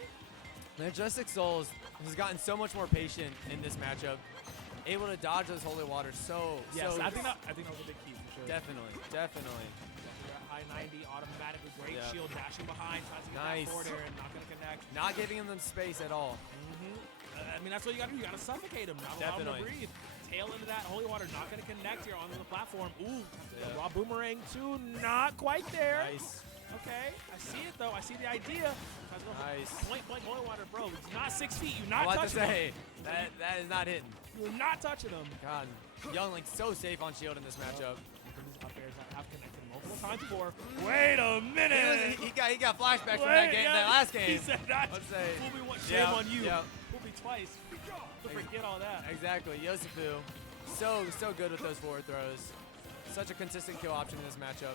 Majestic Souls has gotten so much more patient in this matchup. Able to dodge those holy waters Yes, so I think that was a big key for sure. Definitely. High 90, automatically great Yeah. shield, dashing behind, tries to get Nice. that forward air and not going to connect. Not giving him the space at all. I mean, that's what you got to do. You got to suffocate him, not allow him to breathe. Tail into that holy water, not going to connect here onto the platform. Ooh, Yeah. raw boomerang too, not quite there. Nice. Okay, I see it though. I see the idea. Nice. Point blank holy water, bro. It's not 6 feet. You're I'm not about to touching say, him. that is not hitting. You're not touching him. God, Young Link's so safe on shield in this matchup. These up airs have connected multiple times before. Wait a minute. He got flashbacks from Wait, that last game. He said that. Let's say. Fool me once, shame on you. Yeah. Fool me twice. Forget all that. Exactly. Yosefu, so good with those forward throws. Such a consistent kill option in this matchup.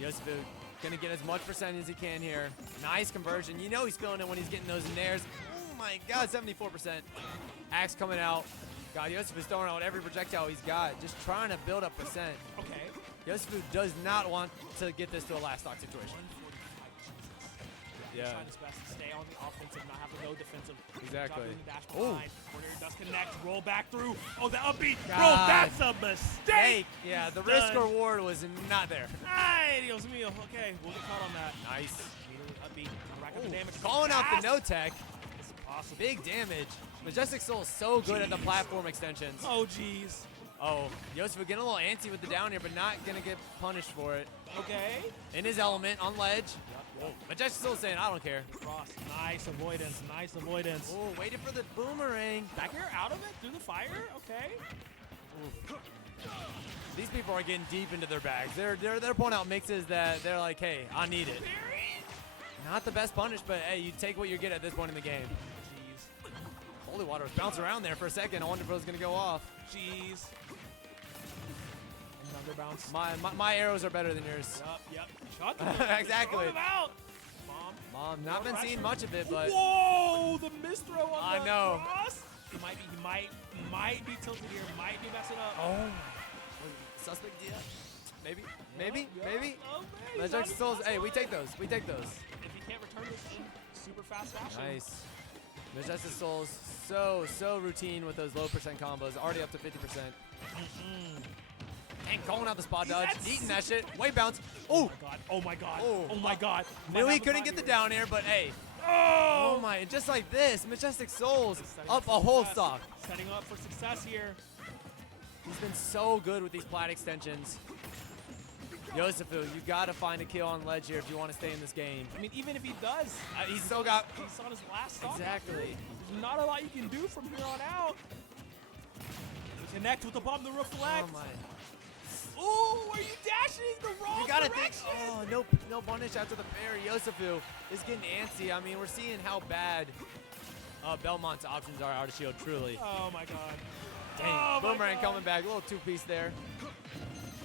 Yosefu gonna get as much percent as he can here. Nice conversion. You know he's feeling it when he's getting those nairs. Oh my God, 74%. Axe coming out. God, Yosefu's throwing out every projectile he's got, just trying to build up percent. Okay. Yosefu does not want to get this to a last stock situation. He's trying his best to stay on the offensive, not have to go defensive. Exactly. Dropping the dash Ooh. behind. Corner does connect. Roll back through. Oh, the upbeat. Bro, God. that's a mistake. Yeah, the He's risk done. reward was not there. Ay, Dios mío. Okay, we'll get caught on that. Nice. Immediately upbeat. Rack up the damage. Calling out the Fast. no tech. It's impossible. Big damage. Majestic Soul is so good at the platform extensions. Oh, jeez. Oh, Yosefu getting a little antsy with the down here, but not going to get punished for it. Okay. In his element, on ledge. Majestic Soul saying, I don't care. Cross. Nice avoidance. Nice avoidance. Oh, waiting for the boomerang. Back here, out of it, through the fire. Okay. These people are getting deep into their bags. They're pulling out mixes that they're like, hey, I need it. Not the best punish, but hey, you take what you get at this point in the game. Jeez. Holy Water was bouncing around there for a second. I wonder if it was going to go off. Jeez. Another bounce. My arrows are better than yours. Yep. Shot them. Exactly. Throw them out. Mom, not been seeing much of it, but Whoa, the misthrow on I the know. cross. He might be tilted here. Might be messing up. Oh. Suspect DF. Maybe. Oh, man. Majestic Souls. Hey, we take those. We take those. If he can't return this in super fast fashion. Nice. Majestic Souls so routine with those low percent combos. Already up to 50%. Dang, calling out the spot dodge. Eating that shit. Way bounce. Oh. Oh my god. Oh my god. Knew he couldn't get the down air, but hey. Oh my. Just like this. Majestic Souls up a whole stock. Setting up for success here. He's been so good with these plat extensions. Yosefu, you got to find a kill on ledge here if you want to stay in this game. I mean, even if he does, he's still got. He's on his last stock. Exactly. There's not a lot you can do from here on out. Connect with the bomb, the reflect. Oh my. Ooh, are you dashing the wrong You gotta direction? think. Oh, no punish after the fair. Yosefu is getting antsy. I mean, we're seeing how bad Belmont's options are out of shield, truly. Oh my god. Dang, Oh my boomerang God. coming back. A little two-piece there.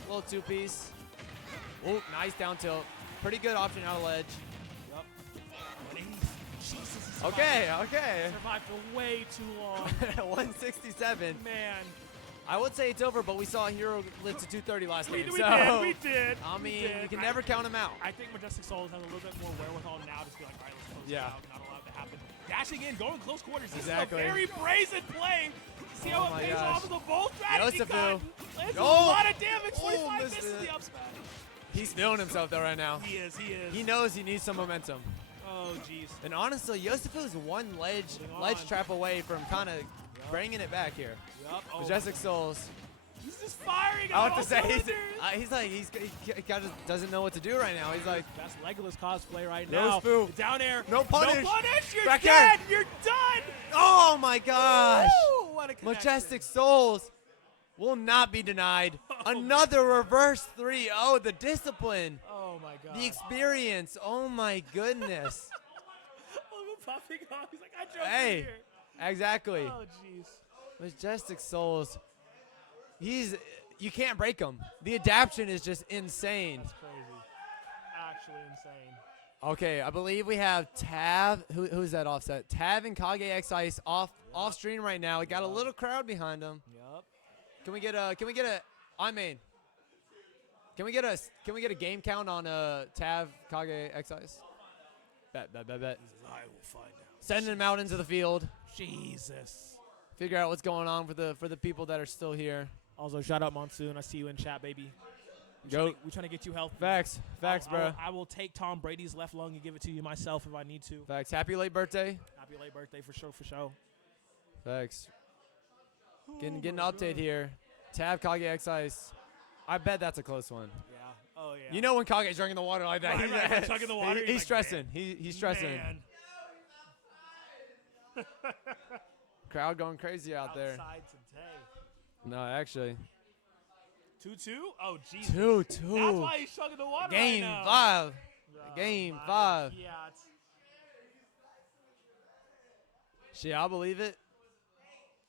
Little two-piece. Oh, nice down tilt. Pretty good option out of ledge. Yep. Jesus, he Okay. survived for way too long. 167. Man. I would say it's over, but we saw Hero live to 230 last game. We so, did. I We mean, did. you can never count him out. I think Majestic Souls has a little bit more wherewithal now to be like, all right, let's close Yeah. it out. Not allow it to happen. Dashing in, going close quarters. This Exactly. is a very brazen play. See how Oh it my pays gosh. off with a bolt strategy Yosefu. cut. Lands a Oh. lot of damage. Oh, 25 missed misses it. the up smash. He's feeling himself, though, right now. He is. He knows he needs some momentum. Oh, jeez. And honestly, Yosefu is one ledge on. trap away from kind of bringing it back here. Yup. Oh. Majestic Souls. He's just firing. I on want all to say cylinders. he kind of doesn't know what to do right now. He's like, Best Legolas cosplay right now. Yosefu. Down air. No punish. No punish. You're Back dead. air. You're done. oh my gosh! Woo, what a connection. Majestic Souls will not be denied. Another reverse 3-0. The discipline, Oh my god. the experience. Oh my goodness. Look at popping off. He's like, I drove Hey, in here. exactly. Oh jeez. Majestic Souls. You can't break him. The adaption is just insane. That's crazy. Actually insane. Okay, I believe we have Tav. Who's that offset? Tav and Kage X Ice off stream right now. We got a little crowd behind them. Yup. Can we get a on main? Can we get a game count on Tav Kage X Ice? Bet. I will find out. Sending them out into the field. Jesus. Figure out what's going on for the people that are still here. Also, shout out Monsoon. I see you in chat, baby. Go. We're trying to get you healthy. Facts, bro. I will take Tom Brady's left lung and give it to you myself if I need to. Facts. Happy late birthday. Happy late birthday for sure, for sure. Facts. Getting an update here. Tav Kage X Ice. I bet that's a close one. Yeah. Oh yeah. You know when Kage's drinking the water like that. Right, chugging the water. He's like, stressing. man. He's stressing. Man. Crowd going crazy out there. Outside today. No, actually. 2-2? Oh, Jesus. 2-2. That's why he's chugging the water Game right now. 5. Oh, Game my 5. Yeah, it's Shit, I'll believe it.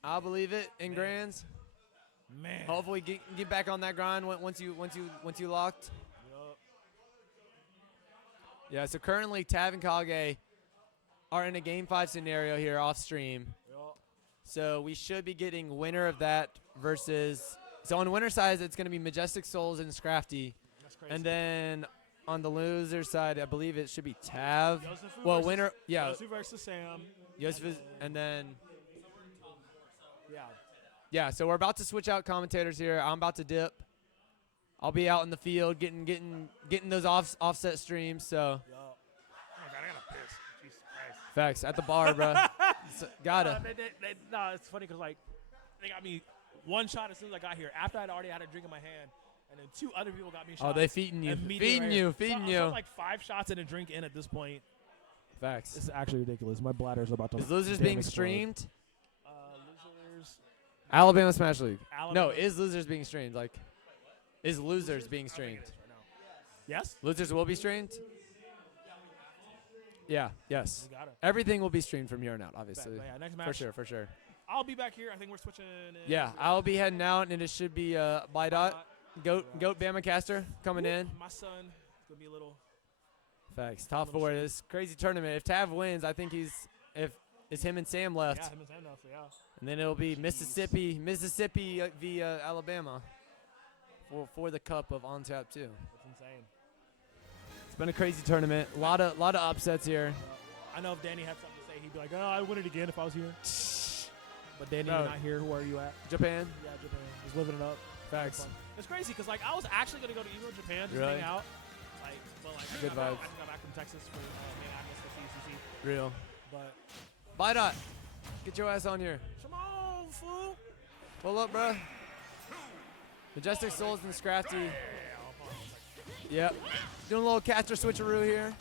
I'll believe it in grands. man. Hopefully get back on that grind once you locked. Yup. Yeah, so currently Tav and Kage are in a game 5 scenario here off stream. Yup. So we should be getting winner of that versus. So on winner side, it's going to be Majestic Souls and Scrafty. That's crazy. And then on the loser side, I believe it should be Tav. Yosefu Well, versus- winner, yeah. Yosefu versus Sam. Yosef is, and then Yeah. yeah. So we're about to switch out commentators here. I'm about to dip. I'll be out in the field getting those offset streams. So Oh god, I gotta piss. Jesus Christ. facts at the bar, bro. Gotta. No, it's funny because like they got me one shot as soon as I got here. After I'd already had a drink in my hand, and then 2 other people got me shots. Oh, they feeding you. immediately Feeding right you, here. feeding so, you. So I'm like 5 shots and a drink in at this point. Facts. It's actually ridiculous. My bladder's about to. Is losers damn being explode. streamed? Losers. Alabama Smash League. Alabama. No, is losers being streamed? Like, is losers being streamed? Yes. Losers will be streamed. Yeah. Yes. We got it. Everything will be streamed from here on out, obviously. Yeah, next For match. sure. For sure. I'll be back here. I think we're switching. In Yeah, I'll be heading out, and it should be Bidot, Goat Bama Caster coming in. My son is gonna be a little. Facts. Top 4 this crazy tournament. If Tav wins, I think it's him and Sam left. Yeah, him and Sam left, yeah. And then it'll be Mississippi via Alabama for the cup of On Tap too. That's insane. It's been a crazy tournament. A lot of upsets here. I know if Danny had something to say, he'd be like, "Oh, I'd win it again if I was here." But Danny, No. you're not here. Where are you at? Japan. Yeah, Japan. Just living it up. Facts. Having fun. It's crazy because like I was actually gonna go to Evo, Japan, just Really? hang out. Like, but like Good I vibes. got back from Texas for Minneapolis for CCC. Real. But Bidot, get your ass on here. come on, fool. Pull up, bro. Majestic Souls and Scrafty. Yep. Doing a little caster switcheroo here.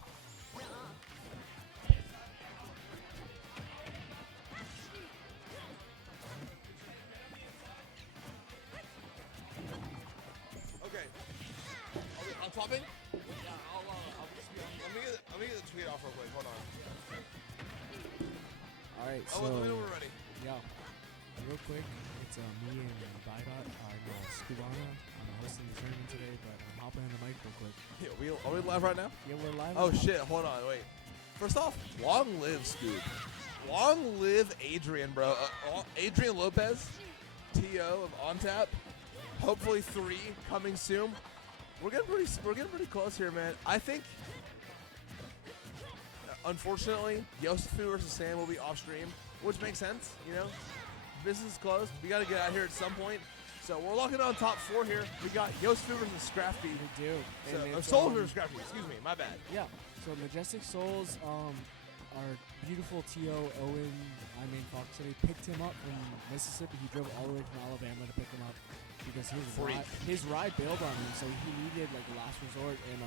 Okay. I'm topping? Yeah, I'll just be on. Let me get the tweet off real quick. Hold on. All right, Oh, so let me know when we're ready. yeah, real quick, it's me and Bidot. I'm Skubana. I'm hosting the tournament today, but I'm hopping on the mic real quick. Yeah, are we live right now? Yeah, we're live. Oh shit! Hold on, wait. First off, long live Scoop. Long live Adrian, bro. Adrian Lopez, TO of OnTap. Hopefully 3 coming soon. We're getting pretty close here, man. I think, unfortunately, Yosefu versus Sam will be off stream, which makes sense. You know, business is closed. We got to get out here at some point. So we're locking on top 4 here. We got Yosefu versus Scrafty. We do. So, And it's, Souls versus Scrafty. Excuse me, my bad. Yeah. So Majestic Souls, our beautiful T.O. Owen, Fox City, picked him up from Mississippi. He drove all the way from Alabama to pick him up because his ride bailed on him, so he needed like a last resort, and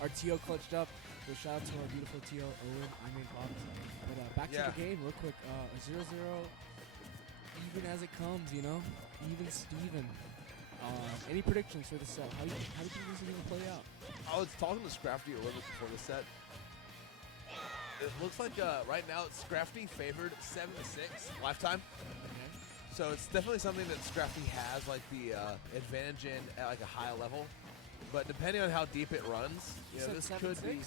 our T.O. clutched up. So shout out to our beautiful T.O. Owen, Fox. But back to the game real quick. 0-0, even as it comes, you know, even Steven. Any predictions for the set? How do you think this is gonna play out? I was talking to Scrafty a little bit before the set. It looks like right now it's Scrafty favored 7-6 lifetime. Okay. So it's definitely something that Scrafty has like the advantage in at like a high level. But depending on how deep it runs, you know, said this 7-6? could be.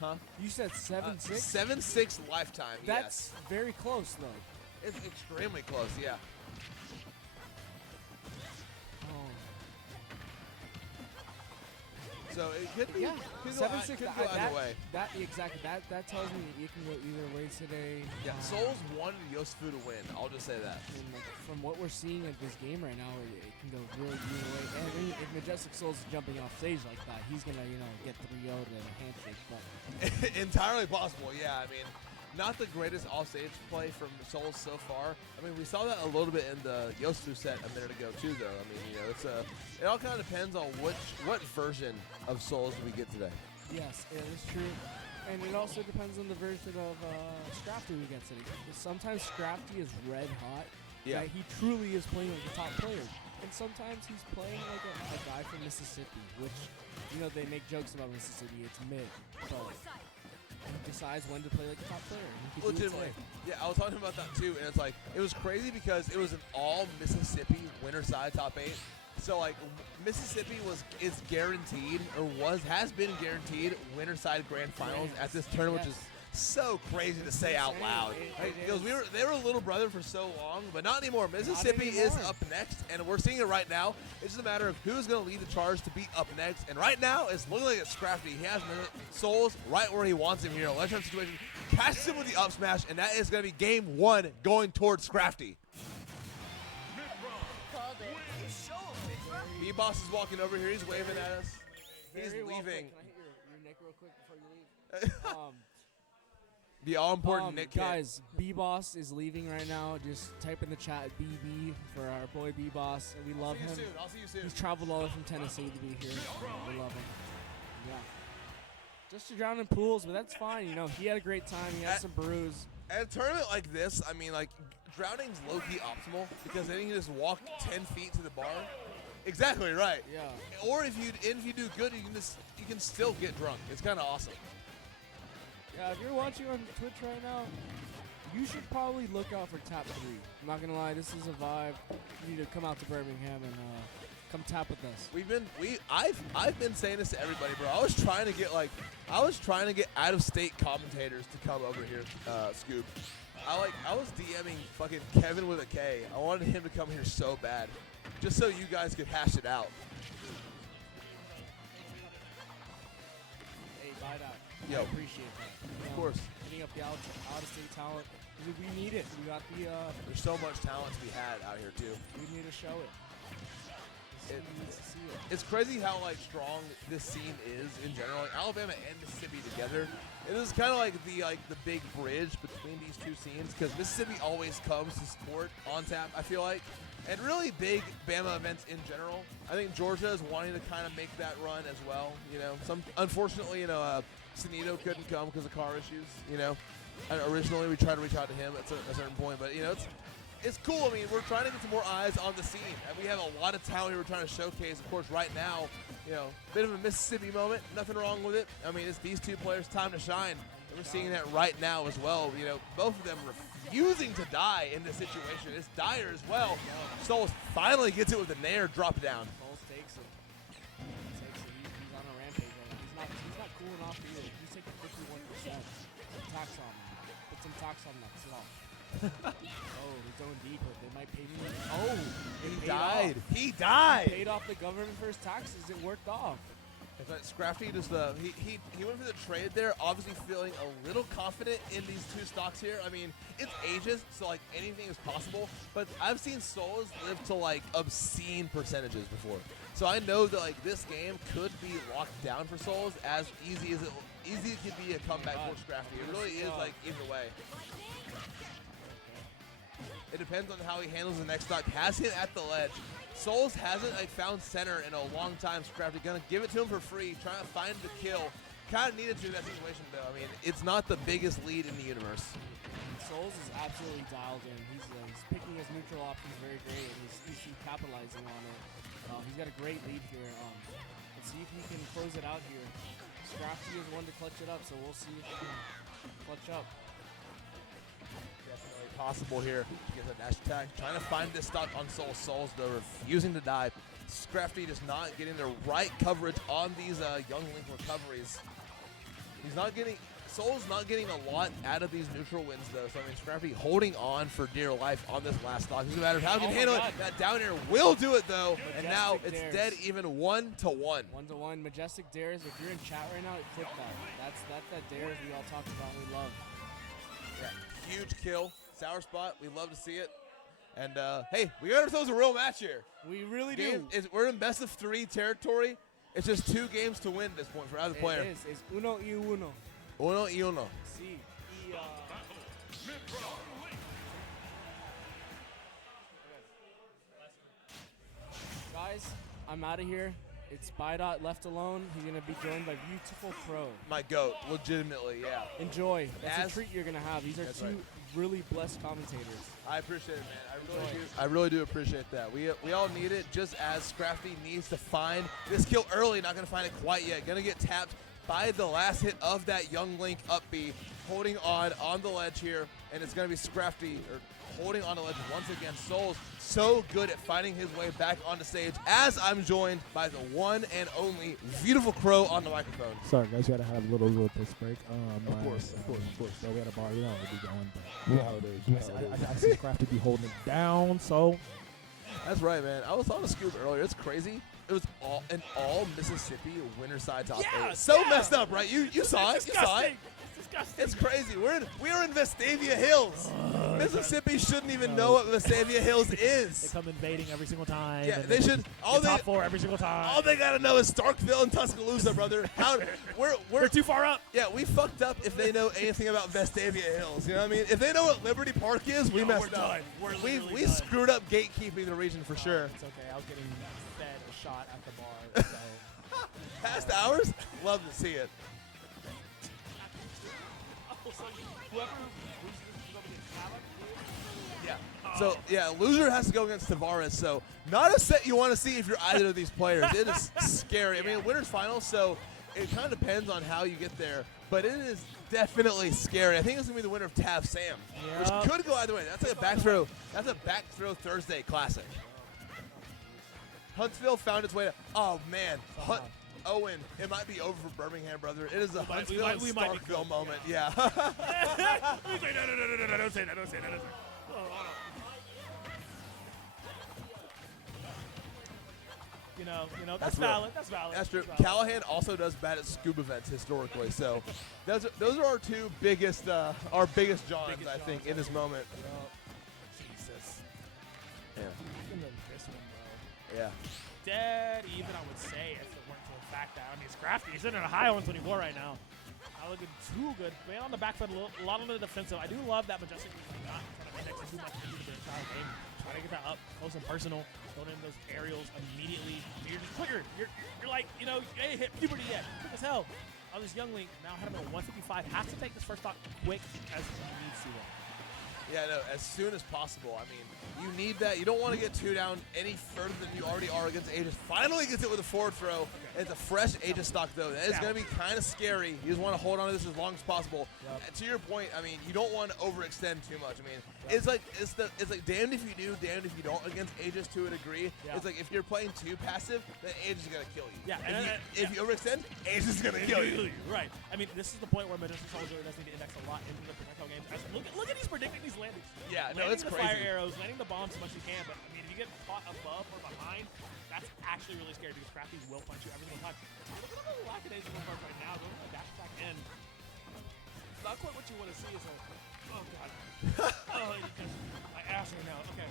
Huh? You said 7-6? 7-6 lifetime. That's very close, though. Yes. It's extremely close. Yeah. Oh. So it could be. Yeah, Could go, 7-6. could go either way. That exactly. That tells me that you can go either way today. Yeah. Souls wanted Yosefu to win. I'll just say that. And like, from what we're seeing at this game right now, it can go really either way. And if Majestic Souls is jumping off stage like that, he's gonna get 3-0'd and a handshake. But Entirely possible. Yeah. I mean, not the greatest offstage play from Souls so far. I mean, we saw that a little bit in the Yosefu set a minute ago too, though. I mean, you know, it all kind of depends on what version of Souls we get today. yes, it is true. And it also depends on the version of Scrafty we get today. Because sometimes Scrafty is red hot. Yeah. He truly is playing like a top player. And sometimes he's playing like a guy from Mississippi, which, you know, they make jokes about Mississippi. It's mid. But he decides when to play like a top player. He can do it Legitimately. today. Yeah, I was talking about that too, and it's like, it was crazy because it was an all Mississippi winner side top 8. So like Mississippi is guaranteed or has been guaranteed winner side grand finals at this tournament, Yes. so crazy to say out loud. It Because is. they were a little brother for so long, but not anymore. Mississippi is anymore. up next, and we're seeing it right now. It's just a matter of who's going to lead the charge to be up next. And right now, it's looking like it's Scrafty. He has Souls right where he wants him here. Let's have a situation. Catches him with the up smash, and that is going to be game 1 going towards Scrafty. Called it. B-Boss is walking over here. He's waving at us. He's Very well put. leaving. Can I hit your neck real quick before you leave? The all-important Nick hit. Guys, B-Boss is leaving right now. Just type in the chat BB for our boy B-Boss, and we love See you him. soon. I'll see you soon. He's traveled all the way from Tennessee to be here. We love him. Yeah. Just to drown in pools, but that's fine. You know, he had a great time. He had some brews. At a tournament like this, I mean, like, drowning's low-key optimal because then you can just walk 10 feet to the bar. Exactly right. Yeah. Or if you do good, you can still get drunk. It's kind of awesome. Yeah, if you're watching on Twitch right now, you should probably look out for Tap 3. I'm not gonna lie, this is a vibe. You need to come out to Birmingham and come tap with us. I've been saying this to everybody, bro. I was trying to get out of state commentators to come over here, Scoop. I was DMing fucking Kevin with a K. I wanted him to come here so bad, just so you guys could hash it out. Hey, buy that. Yo. I appreciate that. Of course. Hitting up the out-of-state talent. We need it. We got the. There's so much talent to be had out here too. We need to show it. The city needs to see it. It's crazy how like strong this scene is in general. Like, Alabama and Mississippi together. It is kind of like the big bridge between these two scenes because Mississippi always comes to support On Tap. I feel like, and really big Bama events in general. I think Georgia is wanting to kind of make that run as well. You know, unfortunately, Sanito couldn't come because of car issues. You know, and originally we tried to reach out to him at a certain point, but you know it's cool. I mean, we're trying to get some more eyes on the scene, and we have a lot of talent here we're trying to showcase. Of course, right now, you know, bit of a Mississippi moment. Nothing wrong with it. I mean, it's these two players' time to shine. And we're seeing that right now as well. You know, both of them refusing to die in this situation. It's dire as well. Souls finally gets it with a Nair drop down. Souls takes it. He's on a rampage right now. He's not cooling off either. He's taking 51%. Some tax on him. Put some tax on that. Sit off. Oh, he's going deep, but they might pay for it. Oh, It he paid died. off. He died. He paid off the government for his taxes. It worked off. It's like Scrafty just he went for the trade there, obviously feeling a little confident in these two stocks here. I mean, it's ages, so like anything is possible. But I've seen Souls live to like obscene percentages before, so I know that like this game could be locked down for Souls as easy as it could be a comeback for Scrafty. It really is like either way. It depends on how he handles the next stock. Has him at the ledge. Souls hasn't like found center in a long time. Scrafty gonna give it to him for free, trying to find the kill. Kind of needed to in that situation though. I mean, it's not the biggest lead in the universe. Souls is absolutely dialed in. He's picking his neutral options very great, and he's capitalizing on it. He's got a great lead here. Let's see if he can close it out here. Scrafty is one to clutch it up, so we'll see if he can clutch up. Definitely possible here. He gets a dash attack, trying to find this stock on Souls. Souls though refusing to die. Scrafty just not getting the right coverage on these Young Link recoveries. He's not getting. Souls not getting a lot out of these neutral wins though. So I mean, Scrafty holding on for dear life on this last stock. It doesn't matter how he can handle it. That down air will do it though. And now it's dead even 1-1. 1-1. Majestic Dares. If you're in chat right now, click that. That's that Dares we all talked about. We love. Yeah, huge kill. Sour spot. We love to see it. And hey, we got ourselves a real match here. We really do. We're in best of 3 territory. It's just 2 games to win at this point for either player. It is. It's uno y uno. Uno y uno. See. Guys, I'm out of here. It's Bydot left alone. He's going to be joined by Beautiful Pro. My GOAT, legitimately, yeah. Enjoy. That's a treat you're going to have. These are two right. really blessed commentators. I appreciate it, man. I really do appreciate that. We all need it, just as Scrafty needs to find this kill early. Not going to find it quite yet. Going to get tapped by the last hit of that Young Link up B. Holding on the ledge here, and it's going to be Scrafty holding on the ledge once again. Souls so good at finding his way back onto stage, as I'm joined by the one and only Beautiful Crow on the microphone. Sorry, guys, we had to have a little piss break. Of course. So we had a bar, you know, we'd be going, but you know how it is. I see Craft to be holding it down, so. That's right, man. I was on the scoop earlier. It's crazy. It was all Mississippi winner side top eight. So messed up, right? You saw it. You saw it. It's disgusting. It's crazy. We are in Vestavia Hills. Mississippi shouldn't even know what Vestavia Hills is. They come invading every single time. Yeah, and they should. All top 4 every single time. All they gotta know is Starkville and Tuscaloosa, brother. We're too far up. Yeah, we fucked up if they know anything about Vestavia Hills. You know what I mean? If they know what Liberty Park is, we messed we're up. done. We're We literally done. screwed up gatekeeping the region for sure. It's okay. I was getting fed a shot at the bar. So. Past hours, love to see it. Whoever So, yeah, loser has to go against Tavares. So, not a set you want to see if you're either of these players. It is scary. I mean, winner's final, so it kind of depends on how you get there. But it is definitely scary. I think it's going to be the winner of Tav Sam, which could go either way. That's like a back throw. That's a back throw Thursday classic. Huntsville found its way to. Oh, man. Owen, it might be over for Birmingham, brother. It is a Huntsville and Starkville moment. Yeah. no, don't say that. Don't say that. You know, that's valid. That's valid. That's true. That's valid. Callahan also does bad at scuba events historically, so those are our two biggest, Johns, I think, in this moment. Jesus. Yeah. This one, bro. Yeah. Dead even, I would say, if it weren't for the fact that, I mean, Scrafty, he's sitting at a high 124 right now. Not looking too good. Man on the back foot, a lot on the defensive. I do love that Majestic is not trying to connect too much into the entire game. Trying to get that up close and personal. Throwing in those aerials immediately. You're just quicker. You're like, you know, you ain't hit puberty yet. Quick as hell. On this young link, now had him at 155. Has to take this first stock quick as he needs to. Yeah, no, as soon as possible. I mean, you need that. You don't want to get 2 down any further than you already are against Aegis. Finally gets it with a forward throw. It's a fresh Aegis stock, though. That is going to be kind of scary. You just want to hold on to this as long as possible. To your point, I mean, you don't want to overextend too much. I mean, it's like damned if you do, damned if you don't against Aegis to a degree. It's like if you're playing too passive, then Aegis is going to kill you. Yeah, if you overextend, Aegis is going to kill you. Right. I mean, this is the point where Majestic Soldier does need to index a lot into the projectile games. Look at he's predicting these landings. Yeah, no, landing it's the crazy. fire arrows, landing the bombs as much as you can, but I mean, if you get caught above or behind, that's actually really scary because Crafty will punch you every single time. Look at the lackadaisical part right now. Going to the dash attack in. Not quite what you want to see. Is oh god. Oh, my ass right now. Okay.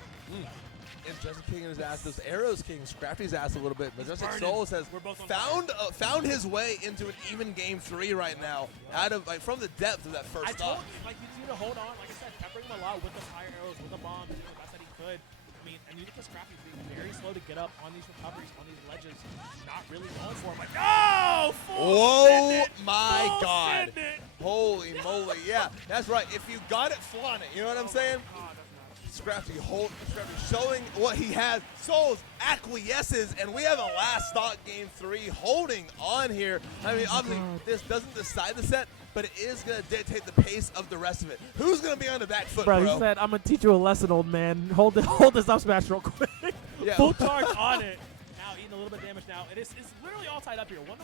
And Justin King and his ass, those arrows king Scrafty's ass a little bit. Majestic burning. Souls has We're both on found his way into an even game 3 right now, out of from the depth of that first I told stock. you, like, you need to hold on. Like I said, peppering him a lot with the fire arrows, with the bombs, doing the best that he could. I mean, and you look at Scrappy being very slow to get up on these recoveries, on these ledges. Not really going for him. Like, no! Whoa, my Full God. send it. Holy moly. Yeah, that's right. If you got it, flaunt it. You know what I'm saying? Scrafty showing what he has. Souls acquiesces, and we have a last stock game 3 holding on here. I mean, obviously, this doesn't decide the set, but it is going to dictate the pace of the rest of it. Who's going to be on the back foot, bro? He said, I'm going to teach you a lesson, old man. Hold this up smash real quick. Yeah. Full charge on it. Now eating a little bit of damage now. It's literally all tied up here. 1-1.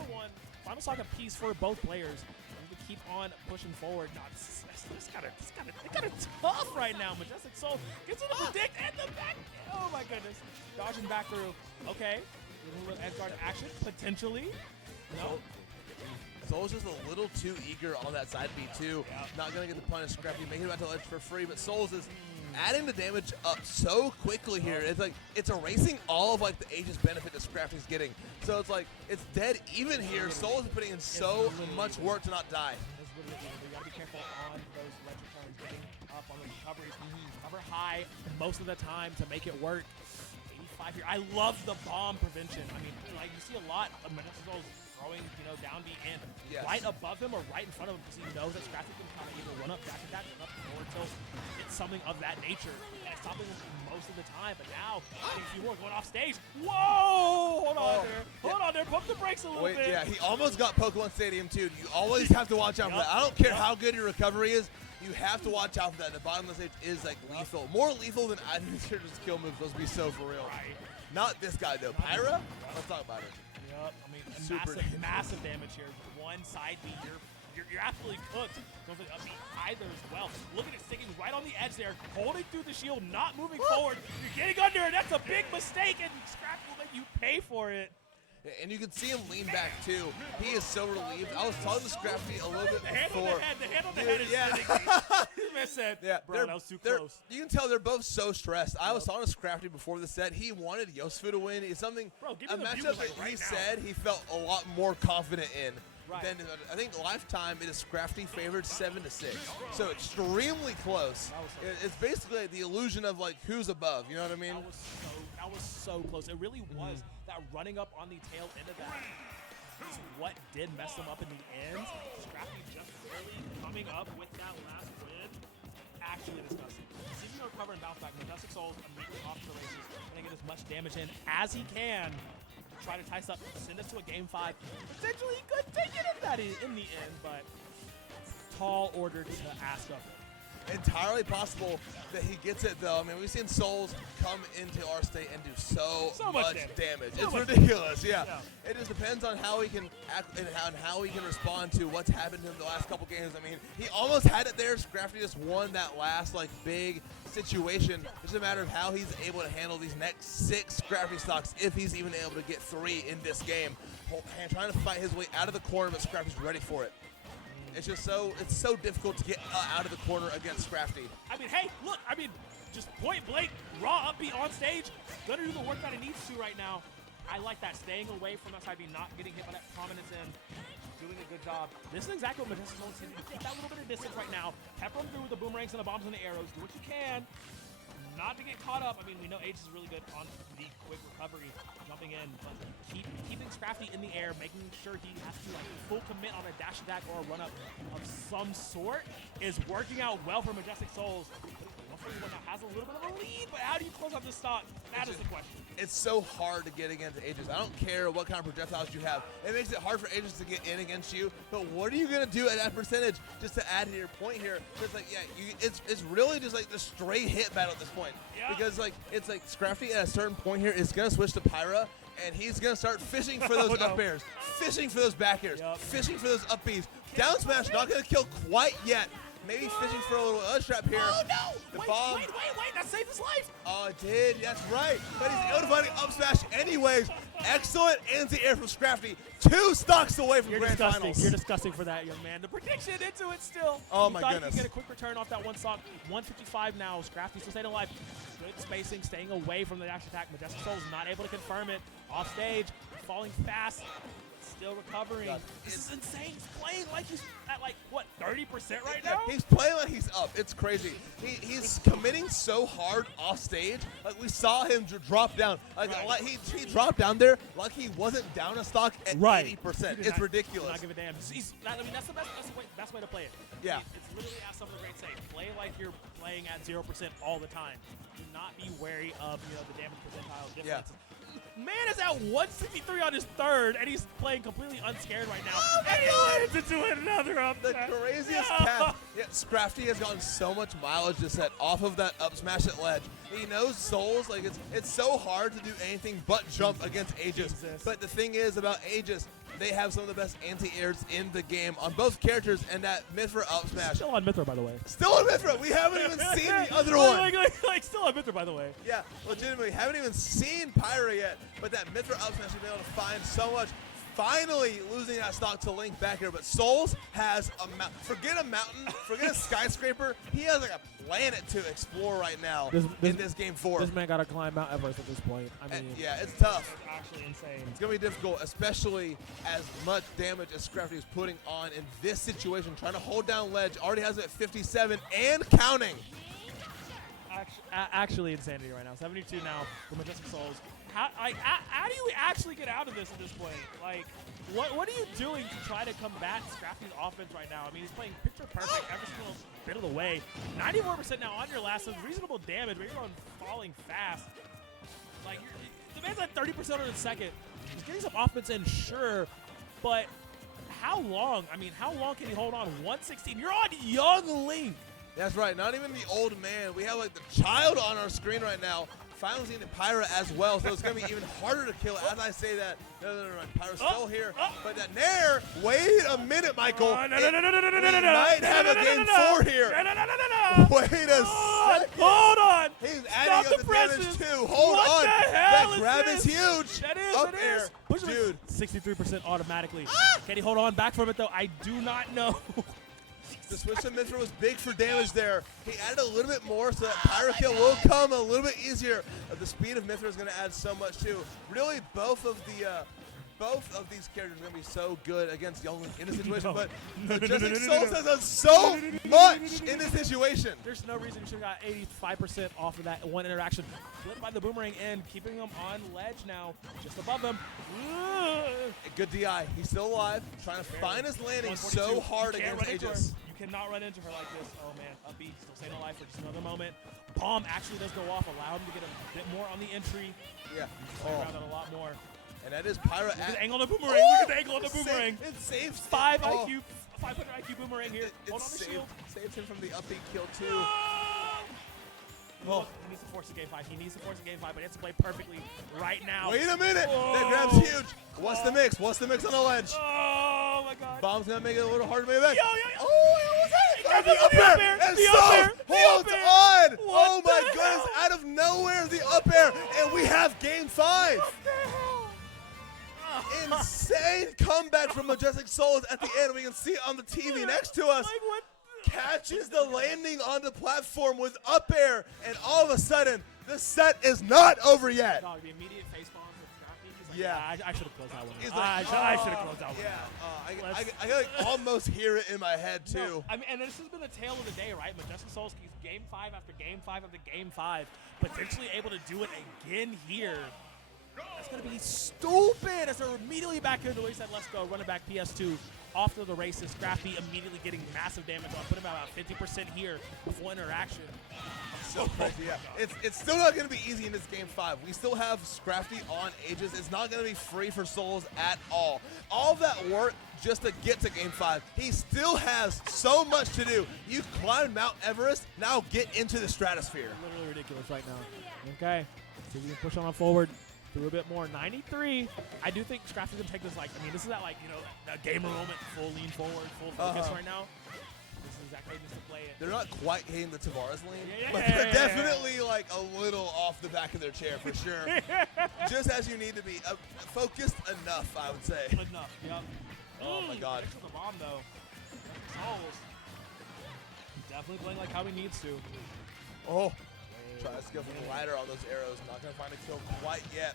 Final stock apiece for both players. We keep on pushing forward. Now, it's kind of tough right now. Majestic Soul gets in the predict and the back. Oh my goodness. Dodging back through. Okay. A little edge guard action, potentially. No. Soul's just a little too eager on that side B2. Not going to get the punish. Scrappy making it back to ledge for free, but Souls is adding the damage up so quickly here. It's like it's erasing all of like the Aegis benefit that Scrappy's getting. So it's like it's dead even here. Souls is putting in so much work to not die. You gotta be careful on those ledge returns, getting up on the recoveries. Cover high most of the time to make it work. 85 here. I love the bomb prevention. I mean, like you see a lot of Majestic Souls throwing, down B in right above him or right in front of him because he knows that Scrappy can kind of either run up, dash attack, or up forward tilt. It's something of that nature. And it's stopping him most of the time. But now, I think a few more going off stage. Whoa! Hold on there. Hold on there. Pump the brakes a little bit. Yeah, he almost got Pokemon Stadium too. You always have to watch out for that. I don't care how good your recovery is. You have to watch out for that. The bottom of the stage is like lethal. More lethal than Ivysaur's kill moves. Let's be so for real. Right. Not this guy though. Pyra? Let's talk about it. Yep. I mean, Super massive damage here. One side beat, you're absolutely cooked. Don't forget upbeat either as well. Look at it sticking right on the edge there, holding through the shield, not moving forward. You're getting under, and that's a big mistake, and Scrappy will make you pay for it. And you can see him lean back too. He is so relieved. I was talking to Scrappy a little bit The hand on before. the head on the head is sitting. This man said, bro, that was too close. You can tell they're both so stressed. I was talking to Scrappy before the set. He wanted Yosufu to win. It's something, Bro, give a me the view, matchup like, that right he now. said he felt a lot more confident in. Right. Than I think Lifetime, it is Scrafty favored 7-6. So extremely close. It's basically like the illusion of like who's above. You know what I mean? That was so close. It really was. That running up on the tail end of that is what did mess them up in the end. Scrappy just barely coming up with that last win. Actually disgusting. Seeing him recover and bounce back. Majestic Souls immediately off the races. Trying to get as much damage in as he can. Try to tie us up, send us to a game 5. Potentially he could take it in the end, but tall order to ask of him. Entirely possible that he gets it though. I mean, we've seen Souls come into our state and do so much damage. So It's much ridiculous. damage. Yeah. It just depends on how he can act and how he can respond to what's happened to him the last couple games. I mean, he almost had it there. Scrafty just won that last like big situation. It's just a matter of how he's able to handle these next 6 Scrafty stocks if he's even able to get 3 in this game. Trying to fight his way out of the corner, but Scrafty's ready for it. It's just it's so difficult to get out of the corner against Scrafty. I mean, hey, look, just point blank, raw upbeat on stage. Gonna do the work that he needs to right now. I like that, staying away from that side B, not getting hit by that prominence end. Doing a good job. This is exactly what Majestic Souls needs to keep that little bit of distance right now. Pepper him through with the boomerangs and the bombs and the arrows. Do what you can. Not to get caught up. I mean, we know Aegis is really good on the quick recovery, jumping in, but keeping Scrafty in the air, making sure he has to like full commit on a dash attack or a run up of some sort is working out well for Majestic Souls. Has a little bit of a lead, but how do you close out this stock? That is the question. It's so hard to get against Aegis. I don't care what kind of projectiles you have. It makes it hard for Aegis to get in against you. But what are you gonna do at that percentage? Just to add to your point here, it's like it's really just like the straight hit battle at this point. Yeah. Because like it's like Scrafty at a certain point here is gonna switch to Pyra. And he's going to start fishing for those up airs, fishing for those back airs, fishing for those up Bs. Down smash not going to kill quite yet. Maybe fishing for a little trap here. Oh no! The Wait, bomb. wait, that saved his life! Oh, it did. That's right. But he's able to find up smash anyways. Excellent anti-air from Scrafty. 2 stocks away from Grand Finals. You're disgusting for that, young man. The prediction into it still. Oh, you my thought goodness. You could get a quick return off that one stock. 155 now. Scrafty still staying alive. Good spacing, staying away from the dash attack. Majestic Souls not able to confirm it. Off stage, falling fast. Still recovering. This is insane. He's playing like he's at like, what, 30% right now? He's playing like he's up. It's crazy. He's committing so hard off stage. Like we saw him drop down. Like he dropped down there like he wasn't down a stock at 80%. It's ridiculous. Not give a damn. I mean, that's the best way to play it. Yeah. It's literally, as some of the greats say, play like you're playing at 0% all the time. Do not be wary of the damage percentile difference. Man is at 163 on his third, and he's playing completely unscared right now. And he leads into another upset. The craziest cat. Yeah, Scrafty has gotten so much mileage this set off of that up smash at ledge. He knows Souls, like it's so hard to do anything but jump against Aegis. But the thing is about Aegis, they have some of the best anti-airs in the game on both characters, and that Mithra up smash. Still on Mithra, by the way. Still on Mithra. We haven't even seen the other one. Like still on Mithra, by the way. Yeah, legitimately. Haven't even seen Pyra yet, but that Mithra up smash has been able to find so much. Finally losing that stock to Link back here, but Souls has forget a mountain, forget a skyscraper. He has like a planet to explore right now in this game 4. This man got to climb Mount Everest at this point. I mean, yeah, it's tough. It's actually insane. It's gonna be difficult, especially as much damage as Scrafty is putting on in this situation, trying to hold down ledge. Already has it at 57 and counting. Actually insanity right now. 72 now for Majestic Souls. How do you actually get out of this at this point? Like, what are you doing to try to combat Scrafty's offense right now? I mean, he's playing picture perfect every single bit of the way. 94% now on your last, so reasonable damage, but you're on falling fast. Like, the man's at 30% on the second. He's getting some offense in, sure, but how long? I mean, how long can he hold on? 116. You're on young Link. That's right. Not even the old man. We have like the child on our screen right now. Finally seeing the Pyra as well, so it's going to be even harder to kill as I say that. No. Pyra's still here. But that Nair, wait a minute, Michael. No. We might have a game 4 here. No. Wait a second. Hold on. He's Stop adding the up the damage presses. too. Hold What on. the hell That is grab this? is huge. That is. Up that air. is. Push him Dude. 63% automatically. Can he hold on back from it though? I do not know. The switch to Mithra was big for damage there. He added a little bit more, so that Pyra kill will come a little bit easier. The speed of Mithra is going to add so much too. Really, both of these characters are going to be so good against Youngling in this situation, but Majestic Souls has done so much in this situation. There's no reason you should have got 85% off of that one interaction. Flipped by the boomerang and keeping him on ledge now, just above him. Good DI. He's still alive, trying to find his landing so hard against Aegis. You cannot run into her like this. Oh man, up B, still staying alive for just another moment. Bomb actually does go off, allow him to get a bit more on the entry. Yeah. Around it a lot more. And that is Pyra. Look at the angle on the boomerang. Look at the angle on the boomerang. It saves 500 IQ boomerang here. Hold on the shield. Saves him from the up B kill too. Oh. He needs to force a game 5. He needs to force a game 5, but he has to play perfectly right now. Wait a minute. Whoa. That grab's huge. What's the mix? What's the mix on the ledge? Oh my god. Bomb's going to make it a little harder to make it back. Yo. Oh, He got the up air. And the so up air. holds on. Oh What my the goodness. hell? Out of nowhere, the up air. And we have game 5. Insane comeback from Majestic Souls at the end. We can see it on the TV next to us. Catches the landing on the platform with up air, and all of a sudden, the set is not over yet. Dog, the immediate face bomb with Scrappy. He's like, Yeah. I should have closed that one. He's like, I should have closed that one. Yeah, I can like almost hear it in my head too. No, I mean, and this has been the tale of the day, right? Majestic Souls keeps game 5 after game 5 after game 5, potentially able to do it again here. That's going to be stupid as they're immediately back here. The way he said, let's go, running back PS2 off to the races. Scrappy immediately getting massive damage on. Put him at about 50% here before interaction. So crazy, yeah. It's still not going to be easy in this game 5. We still have Scrafty on Aegis. It's not going to be free for Souls at all. All of that work just to get to game 5. He still has so much to do. You climbed Mount Everest, now get into the stratosphere. Literally ridiculous right now. Okay, so we can push on forward. Through a bit more. 93. I do think Scrappy's going to take this, like, I mean, this is that, like, you know, that gamer moment, full lean forward, full focus right now. This is exactly how he needs to play it. They're not quite hitting the Tavares lean, Yeah, but they're definitely like a little off the back of their chair for sure. Just as you need to be focused enough, I would say. Enough, yep. Oh my God. Thanks for the bomb, though. Souls. Definitely playing like how he needs to. Oh. Try to skill from the ladder on those arrows. Not going to find a kill quite yet.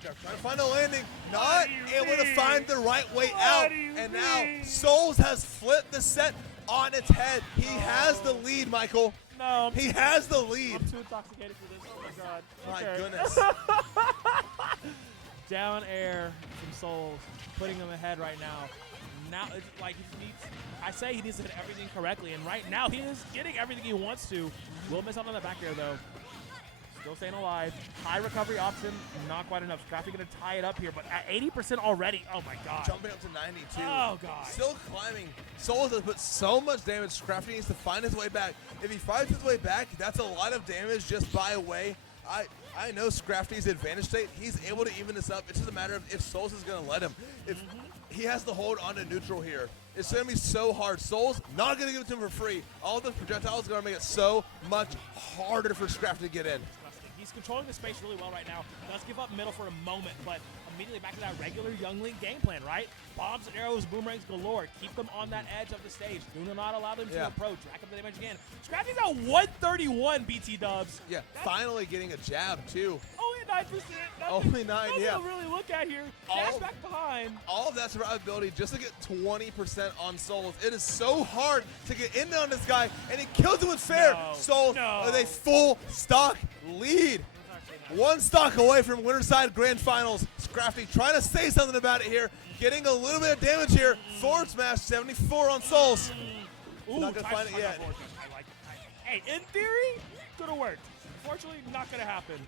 Trying to find a landing. Not able to find the right way out. And now Souls has flipped the set on its head. He has the lead, Michael. No. He has the lead. I'm too intoxicated for this. Oh, my God. My Okay. goodness. Down air from Souls, putting him ahead right now. Now, it's like he needs, I say he needs to hit everything correctly, and right now he is getting everything he wants to. Will miss out on the back air, though. Still staying alive. High recovery option, not quite enough. Scrappy going to tie it up here, but at 80% already. Oh, my God. Jumping up to 92. Oh, God. Still climbing. Souls has put so much damage. Scrafty needs to find his way back. If he finds his way back, that's a lot of damage just by way. I know Scrafty's advantage state. He's able to even this up. It's just a matter of if Souls is going to let him. If he has to hold on to neutral here, it's going to be so hard. Souls not going to give it to him for free. All the projectiles are going to make it so much harder for Scrafty to get in. He's controlling the space really well right now. Does give up middle for a moment, but immediately back to that regular Youngling game plan, right? Bombs and arrows, boomerangs galore. Keep them on that edge of the stage. Do not allow them to approach. Rack up the damage again. Scrappy's at 131 BT dubs. Yeah, finally getting a jab, too. Only 9%. Only 9, yeah. Nothing to really look at here. Dash back behind. All of that survivability just to get 20% on Souls. It is so hard to get in on this guy, and he kills him with fair. Souls with a full stock lead. One stock away from Winterside Grand Finals. Scrafty trying to say something about it here. Getting a little bit of damage here. Forward smash, 74 on Souls. Ooh, Not going to find it yet. I like it. Hey, in theory, could have worked. Unfortunately, not going to happen.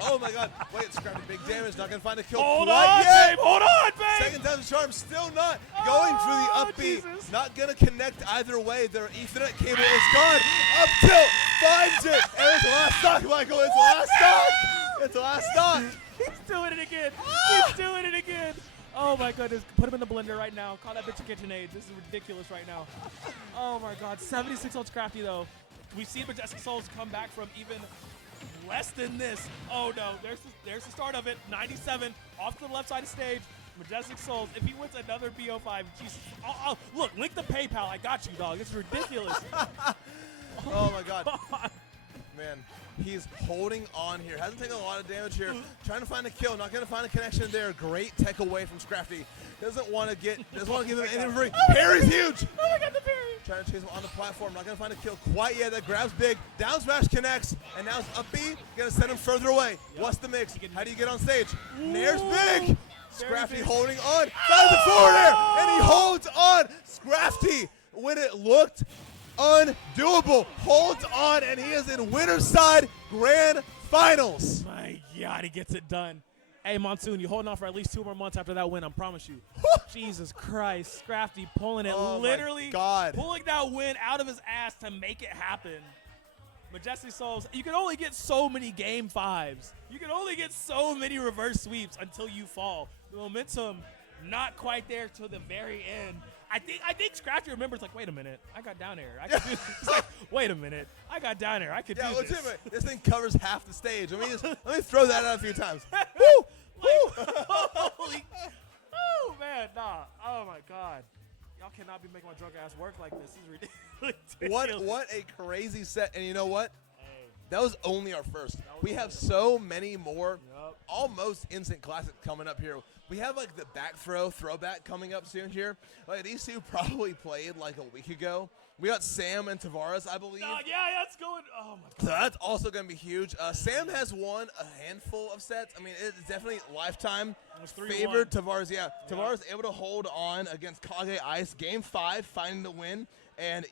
Oh my God. Wait, Scrappy, big damage. Not going to find a kill Hold quite on, yet. babe. Hold on, babe. Second time's a charm. Still not going for the up B. Jesus. Not going to connect either way. Their Ethernet cable is gone. Up tilt. Finds it. And it's the last stock, Michael. It's the last stock. It's the last stock. He's doing it again. He's doing it again. Oh my goodness. Put him in the blender right now. Call that bitch a KitchenAid. This is ridiculous right now. Oh my God. 76 on Scrafty though. We've seen Majestic Souls come back from even less than this. Oh no. There's the start of it. 97 off to the left side of stage. Majestic Souls. If he wins another BO5, Jesus. Oh, look, link the PayPal. I got you, dog. It's ridiculous. Oh my God. Man, he's holding on here. Hasn't taken a lot of damage here. Trying to find a kill. Not going to find a connection there. Great tech away from Scrafty. Doesn't want to give him any free. Parry's huge. Oh my God, the parry. Trying to chase him on the platform. Not going to find a kill quite yet. That grabs big. Down smash connects. And now it's up B. Going to send him further away. What's the mix? How do you get on stage? Nair's big. Scrafty holding on. Finds the forward air. And he holds on. Scrafty, when it looked undoable, holds on, and he is in winner's side grand finals. My God, he gets it done. Hey, Monsoon, you holding on for at least 2 more months after that win, I promise you. Jesus Christ, Scrafty pulling it, Oh my literally God. pulling that win out of his ass to make it happen. Majestic Souls, you can only get so many game 5s. You can only get so many reverse sweeps until you fall. The momentum not quite there till the very end. I think Scrafty remembers, like, wait a minute, I got down there. I could do this. Like, wait a minute, I got down there. I could do this. Legitimate. This thing covers half the stage. Let me throw that out a few times. Woo! Woo! Holy, oh man, nah. Oh my God, y'all cannot be making my drunk ass work like this. This is ridiculous. What a crazy set. And you know what? That was only our first. We have so many more almost instant classics coming up here. We have like the back throw throwback coming up soon here. Like these two probably played like a week ago. We got Sam and Tavares, I believe. Yeah, that's going. Oh my So God. that's also going to be huge. Sam has won a handful of sets. I mean, it's definitely lifetime was 3-1. favored. Tavares, Tavares able to hold on against Kage Ice. Game 5, finding the win. And,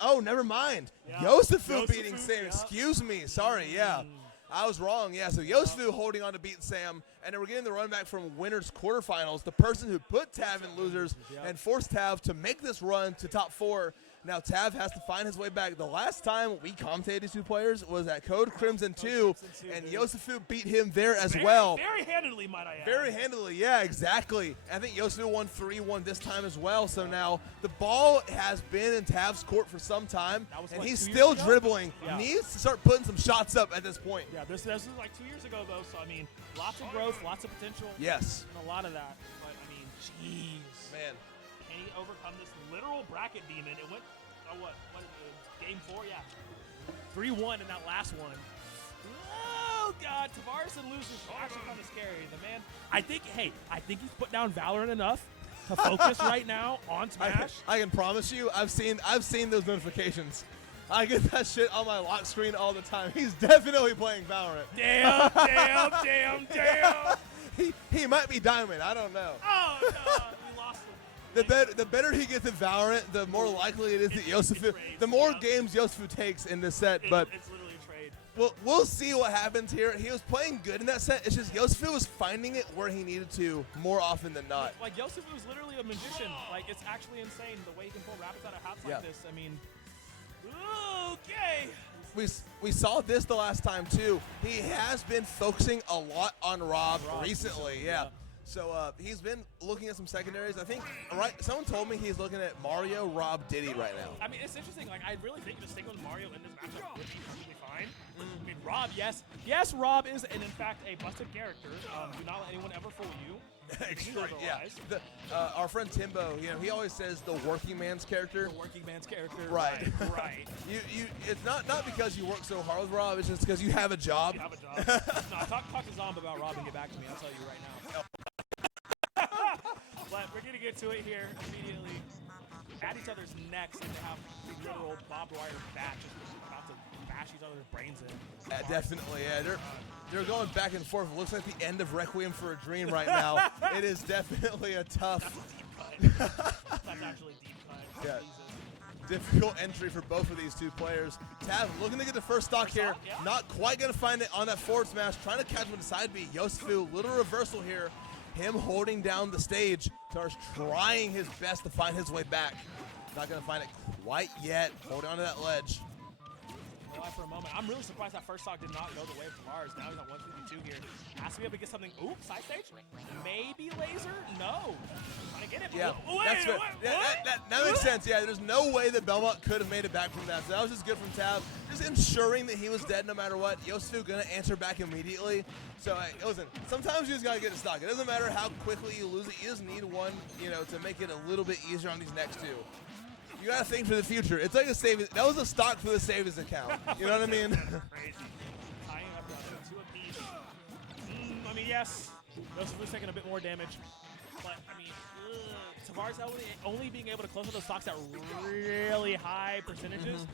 oh, never mind. Yosefu beating Sam. Excuse me. Sorry, I was wrong. So Yosefu holding on to beat Sam. And then we're getting the run back from winners quarterfinals. The person who put Tav in losers and forced Tav to make this run to top 4. Now Tav has to find his way back. The last time we commentated these two players was at Code Crimson 2, and Yosefu beat him there as well. Very handedly, might I add. Very handily, yeah, exactly. I think Yosefu won 3-1 this time as well. So now the ball has been in Tav's court for some time, and he's still dribbling. Needs to start putting some shots up at this point. Yeah, this is like 2 years ago, though, so, I mean, lots of growth, lots of potential. Yes. And a lot of that. But, I mean, jeez. Man. Can he overcome this literal bracket demon? It went, game 4? Yeah. 3-1 in that last one. Oh, God. Tavares and losers are actually kind of scary. The man, I think he's put down Valorant enough to focus right now on Smash. I can promise you, I've seen those notifications. I get that shit on my lock screen all the time. He's definitely playing Valorant. Damn. He might be Diamond. I don't know. Oh, no. We lost him. The better he gets in Valorant, the more likely it is that Yosefu. The more games Yosefu takes in this set, but it's literally a trade. We'll see what happens here. He was playing good in that set. It's just Yosefu was finding it where he needed to more often than not. Like Yosefu is literally a magician. Like it's actually insane the way he can pull rabbits out of hats like this. I mean, okay. We saw this the last time too. He has been focusing a lot on Rob recently. So he's been looking at some secondaries. I think, someone told me he's looking at Mario, Rob, Diddy right now. I mean, it's interesting. Like, I really think just sticking with Mario in this matchup would be perfectly fine. I mean, Rob, yes, Rob is, and in fact, a busted character. Do not let anyone ever fool you. Our friend Timbo, he always says the working man's character. The working man's character. Right. Right. It's not because you work so hard with Rob. It's just because you have a job. You have a job. No, talk to Zomb about Rob and get back to me. I'll tell you right now. But we're going to get to it here immediately. At each other's necks, and they have literal barbed wire batches about to bash each other's brains in. Definitely, They're going back and forth. It looks like the end of Requiem for a Dream right now. It is definitely a tough. That's a deep cut. That's actually deep cut. Yeah. Jesus. difficult entry for both of these two players. Tav looking to get the first stock here. Not quite going to find it on that forward smash. Trying to catch him with the side B. Yosefu, little reversal here. Him holding down the stage. Tavares trying his best to find his way back. Not going to find it quite yet. Holding on to that ledge. For a moment. I'm really surprised that first stock did not go the way of Tavares. Now he's on 152 here. Has to be able to get something. Ooh, side stage? Maybe laser? No. Trying to get it. Yeah, Wait, that's fair. That makes sense. Yeah, there's no way that Belmont could have made it back from that. So that was just good from Tav. Just ensuring that he was dead no matter what. Yosefu going to answer back immediately. So, listen, sometimes you just got to get a stock. It doesn't matter how quickly you lose it. You just need one, to make it a little bit easier on these next two. You gotta think for the future. It's like a savings. That was a stock for the savings account. You know what I mean? Crazy. Tying up two apiece. I mean, yes, Yosefu's taking a bit more damage, but I mean, Tavares only being able to close out those stocks at really high percentages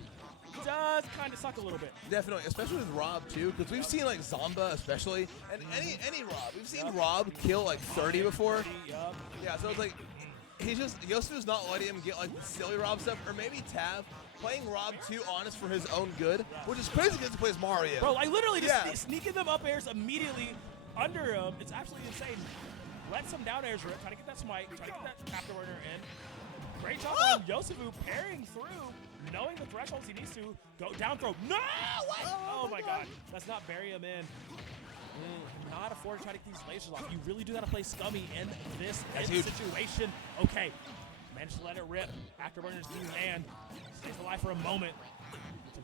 does kind of suck a little bit. Definitely, especially with Rob too, because we've seen like Zomba especially, and any Rob. We've seen Rob kill like 30 before. Yeah, so it's like. Yosefu's not letting him get like the silly Rob stuff, or maybe Tav playing Rob too honest for his own good, which is crazy because he plays Mario. Bro, like literally just sneaking them up airs immediately under him. It's absolutely insane. Let some down airs rip, try to get that smite, try to get that afterburner in. Great job on Yosefu parrying through, knowing the thresholds he needs to. Go down throw. No! What? Oh my god. Let's not bury him in. Not afford to try to get these lasers off. You really do got to play Scummy in this situation. Okay, managed to let it rip. Afterburner's new hand. Stays alive for a moment.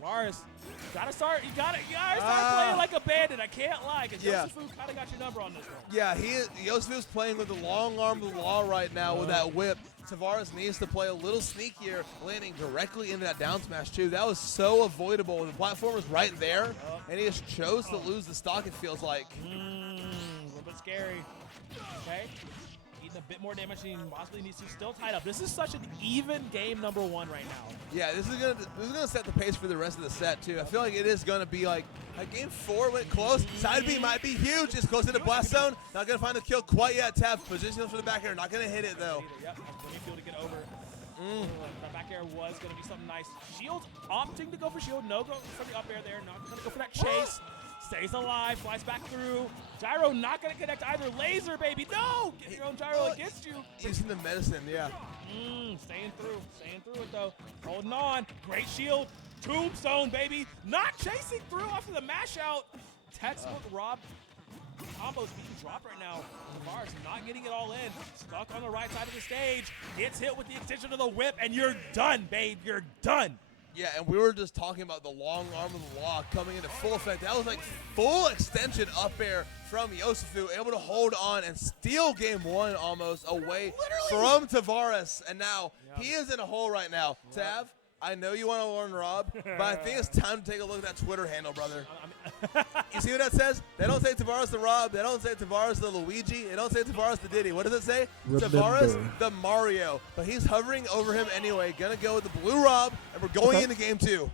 Tavares, you gotta start playing like a bandit. I can't lie, because Yosefu kind of got your number on this one. Yeah, Yosefu's playing with the long arm of the law right now with that whip. Tavares needs to play a little sneakier, landing directly into that down smash too. That was so avoidable. The platform was right there, and he just chose to lose the stock, it feels like. A little bit scary. Okay. Eating a bit more damage than he possibly needs to. Still tied up. This is such an even game number one right now. Yeah, this is gonna set the pace for the rest of the set too. I feel like it is gonna be like game 4 went close. Side B might be huge. It's close to the blast zone. Not gonna find the kill quite yet. Tav positions for the back air. Not gonna hit it though. Yep, plenty of fuel to get over. That back air was gonna be something nice. Shield opting to go for shield. No go for the up air there. Not gonna go for that chase. Stays alive, flies back through. Gyro not gonna connect either. Laser, baby, no! Get your own gyro against you. Using the medicine, yeah. Staying through it though. Holding on, great shield. Tombstone, baby. Not chasing through after the mash out. Textbook Rob combos being dropped right now. Tavares not getting it all in. Stuck on the right side of the stage. Gets hit with the extension of the whip, and you're done, babe. You're done. Yeah, and we were just talking about the long arm of the law coming into full effect. That was like full extension up air from Yosefu, able to hold on and steal game 1 almost away from Tavares. And now he is in a hole right now. Tav, I know you want to learn Rob, but I think it's time to take a look at that Twitter handle, brother. You see what that says? They don't say Tavares the Rob. They don't say Tavares the Luigi. They don't say Tavares the Diddy. What does it say? Remember. Tavares the Mario. But he's hovering over him anyway. Gonna go with the blue Rob, and we're going into game 2.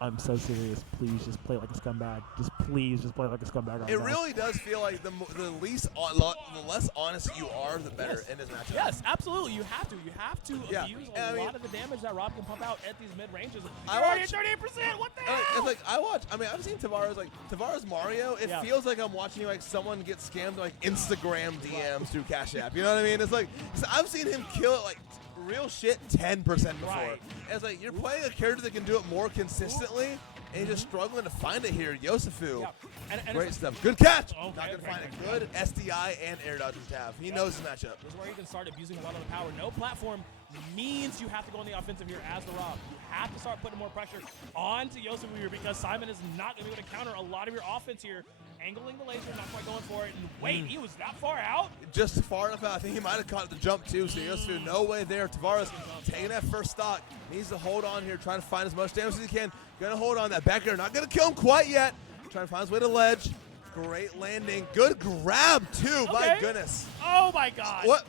I'm so serious. Please just play like a scumbag. Please just play like a scumbag. Right It now. really does feel like the less honest you are, the better in this matchup. Yes, absolutely. You have to. You have to abuse a lot of the damage that Rob can pump out at these mid ranges. You're already at 38%. What the hell? It's like I've seen Tavares Mario. It feels like I'm watching like someone get scammed like Instagram DMs through Cash App. You know what I mean? It's like I've seen him kill it like real shit 10% before. Right. And it's like you're playing a character that can do it more consistently, and you're just struggling to find it here. Yosefu. Yeah. And Great stuff. Good catch. Okay, Not going to find very it. Good SDI and air dodge from Tav. He knows his matchup. This is where you can start abusing a lot of the power. No platform means you have to go on the offensive here as the Rob. You have to start putting more pressure onto Yosefu here because Simon is not going to be able to counter a lot of your offense here. Angling the laser, not quite going for it. And wait, he was that far out? Just far enough out. I think he might have caught the jump too. So Yosefu, no way there. Tavares taking that first stock. Needs to hold on here, trying to find as much damage as he can. Gonna hold on that back air. Not gonna kill him quite yet. Trying to find his way to ledge. Great landing. Good grab too. My goodness. Oh my God. What?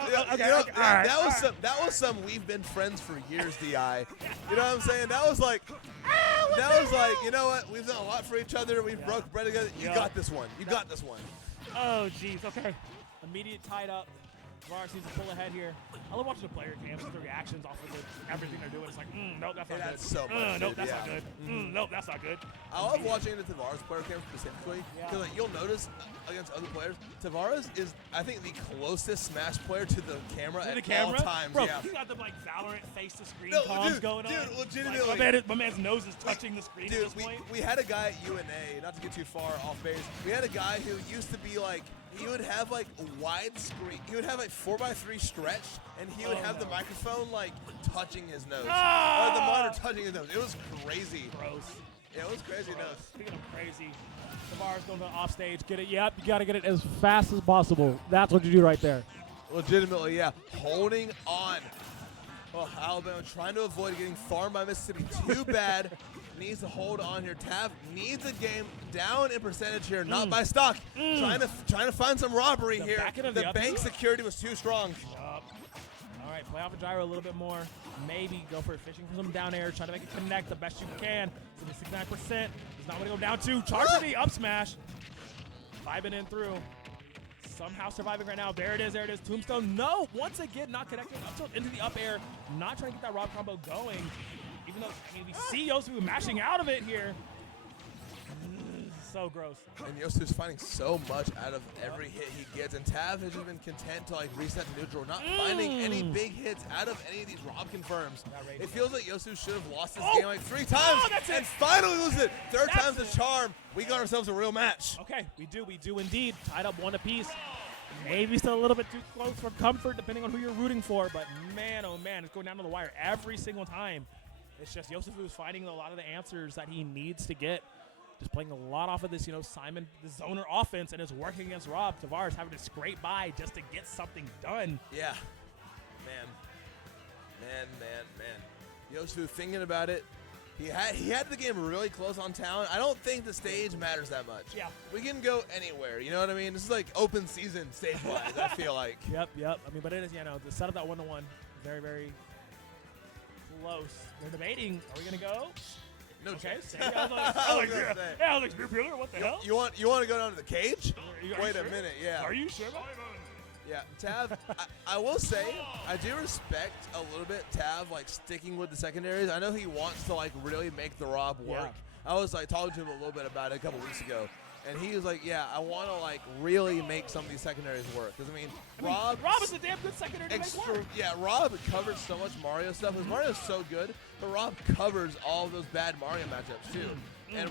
Okay. That was some we've been friends for years, DI. You know what I'm saying? That was like, you know what? We've done a lot for each other. We've broke bread together. You got this one. You got this one. Oh, jeez. Okay. Immediate tied up. Tavares needs to pull ahead here. I love watching the player cams, the reactions off of everything they're doing. It's like, nope, that's not good. That's so much. Nope, that's yeah. not good. Nope, that's not good. I love watching the Tavares player cam specifically because like, you'll notice against other players, Tavares is, I think, the closest Smash player to the camera To at the camera? all times. Bro, yeah. he got them like Valorant face-to-screen No, comms dude, going on. dude, legitimately. Like, my man's nose is touching the screen Dude, at this point. we had a guy at UNA, not to get too far off base, we had a guy who used to be like, he would have like a wide screen, he would have like 4x3 stretch, and he would have the microphone like touching his nose. Or the monitor touching his nose. It was crazy. Gross. Yeah, it was crazy nose. Speaking of crazy, Tavares going to off stage. Get it? Yep, you got to get it as fast as possible. That's what you do right there. Legitimately, yeah. Holding on. Oh, Alabama trying to avoid getting farmed by Mississippi too bad. Needs to hold on here. Tav needs a game down in percentage here, not by stock. Trying to find some robbery here. The bank security was too strong. Yup. All right, play off a gyro a little bit more. Maybe go for fishing for some down air. Try to make it connect the best you can. 69%. Is not going to go down to. Charge the up smash. Vibing in through. Somehow surviving right now. There it is. There it is. Tombstone. No. Once again, not connecting up tilt into the up air. Not trying to get that Rob combo going. Even though we see Yosu mashing out of it here. So gross. And Yosu's finding so much out of every hit he gets, and Tav has just been content to like reset to neutral, not finding any big hits out of any of these Rob confirms. It feels like Yosu should have lost this game like 3 times and finally lose it. Third time's the charm. We got ourselves a real match. Okay, we do indeed. Tied up 1 apiece. Maybe still a little bit too close for comfort, depending on who you're rooting for. But man, oh man, it's going down to the wire every single time. It's just Yosefu finding a lot of the answers that he needs to get. Just playing a lot off of this, Simon, the zoner offense, and it's working against Rob. Tavares having to scrape by just to get something done. Yeah. Man. Yosu thinking about it. He had the game really close on town. I don't think the stage matters that much. Yeah. We can go anywhere, you know what I mean? This is like open season stage-wise, I feel like. Yep. I mean, but it is, the setup that 1-1, very, very close. They're debating, are we going to go? No chance. I was like, Spear Peeler, what the hell? You want to go down to the cage? Wait sure? a minute, yeah. Are you sure? Yeah, Tav, I will say, I do respect a little bit Tav, like, sticking with the secondaries. I know he wants to, like, really make the Rob work. Yeah. I was, like, talking to him a little bit about it a couple weeks ago. And he was like, yeah, I want to, like, really make some of these secondaries work. Because, I mean, Rob is a damn good secondary to make work. Yeah, Rob covers so much Mario stuff. Because Mario's so good, but Rob covers all of those bad Mario matchups, too. And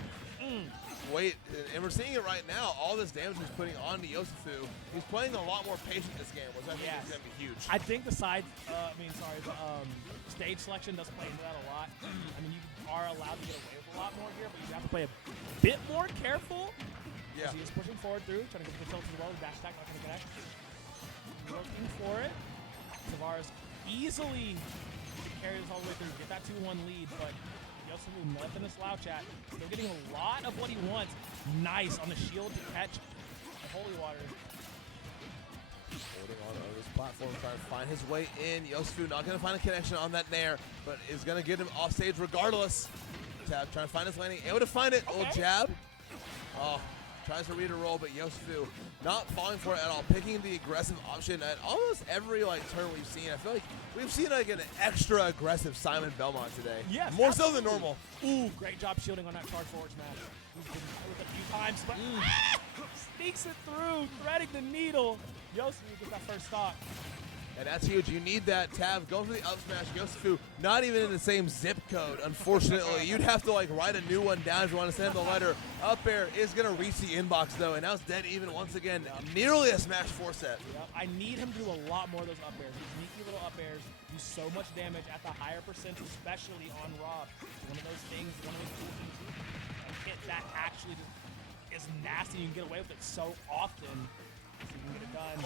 we're seeing it right now. All this damage he's putting on to Yosefu. He's playing a lot more patient this game, which I think is going to be huge. I think the stage selection does play into that a lot. I mean, you are allowed to get away with a lot more here, but you have to play a bit more careful. Yeah. He is pushing forward through, trying to get the controls as well. Dash attack, not going to connect. Looking for it. Tavares easily carries this all the way through. Get that 2-1 lead, but Yosefu nothing to slouch at. Still getting a lot of what he wants. Nice on the shield to catch the Holy Water. Holding on to this platform, trying to find his way in. Yosefu not going to find a connection on that Nair, but is going to get him off stage regardless. Tav trying to find his landing, able to find it. Little jab. Oh, tries to read a roll, but Yosefu not falling for it at all. Picking the aggressive option at almost every turn we've seen. I feel like we've seen an extra aggressive Simon Belmont today. Yes, more so than normal. Ooh, great job shielding on that charge forward smash. He's been hit a few times, but sneaks it through, threading the needle. Yosefu gets that first stock. And that's huge. You need that. Tav going for the up smash. Yosefu not even in the same zip code, unfortunately. You'd have to write a new one down if you want to send the letter. Up air is going to reach the inbox though, and now it's dead even once again. Nearly a smash 4-set. Yep. I need him to do a lot more of those up airs. These sneaky little up airs do so much damage at the higher percent, especially on Rob. One of those things, one of those cool things, a hit that actually just is nasty. You can get away with it so often. So you can get it done.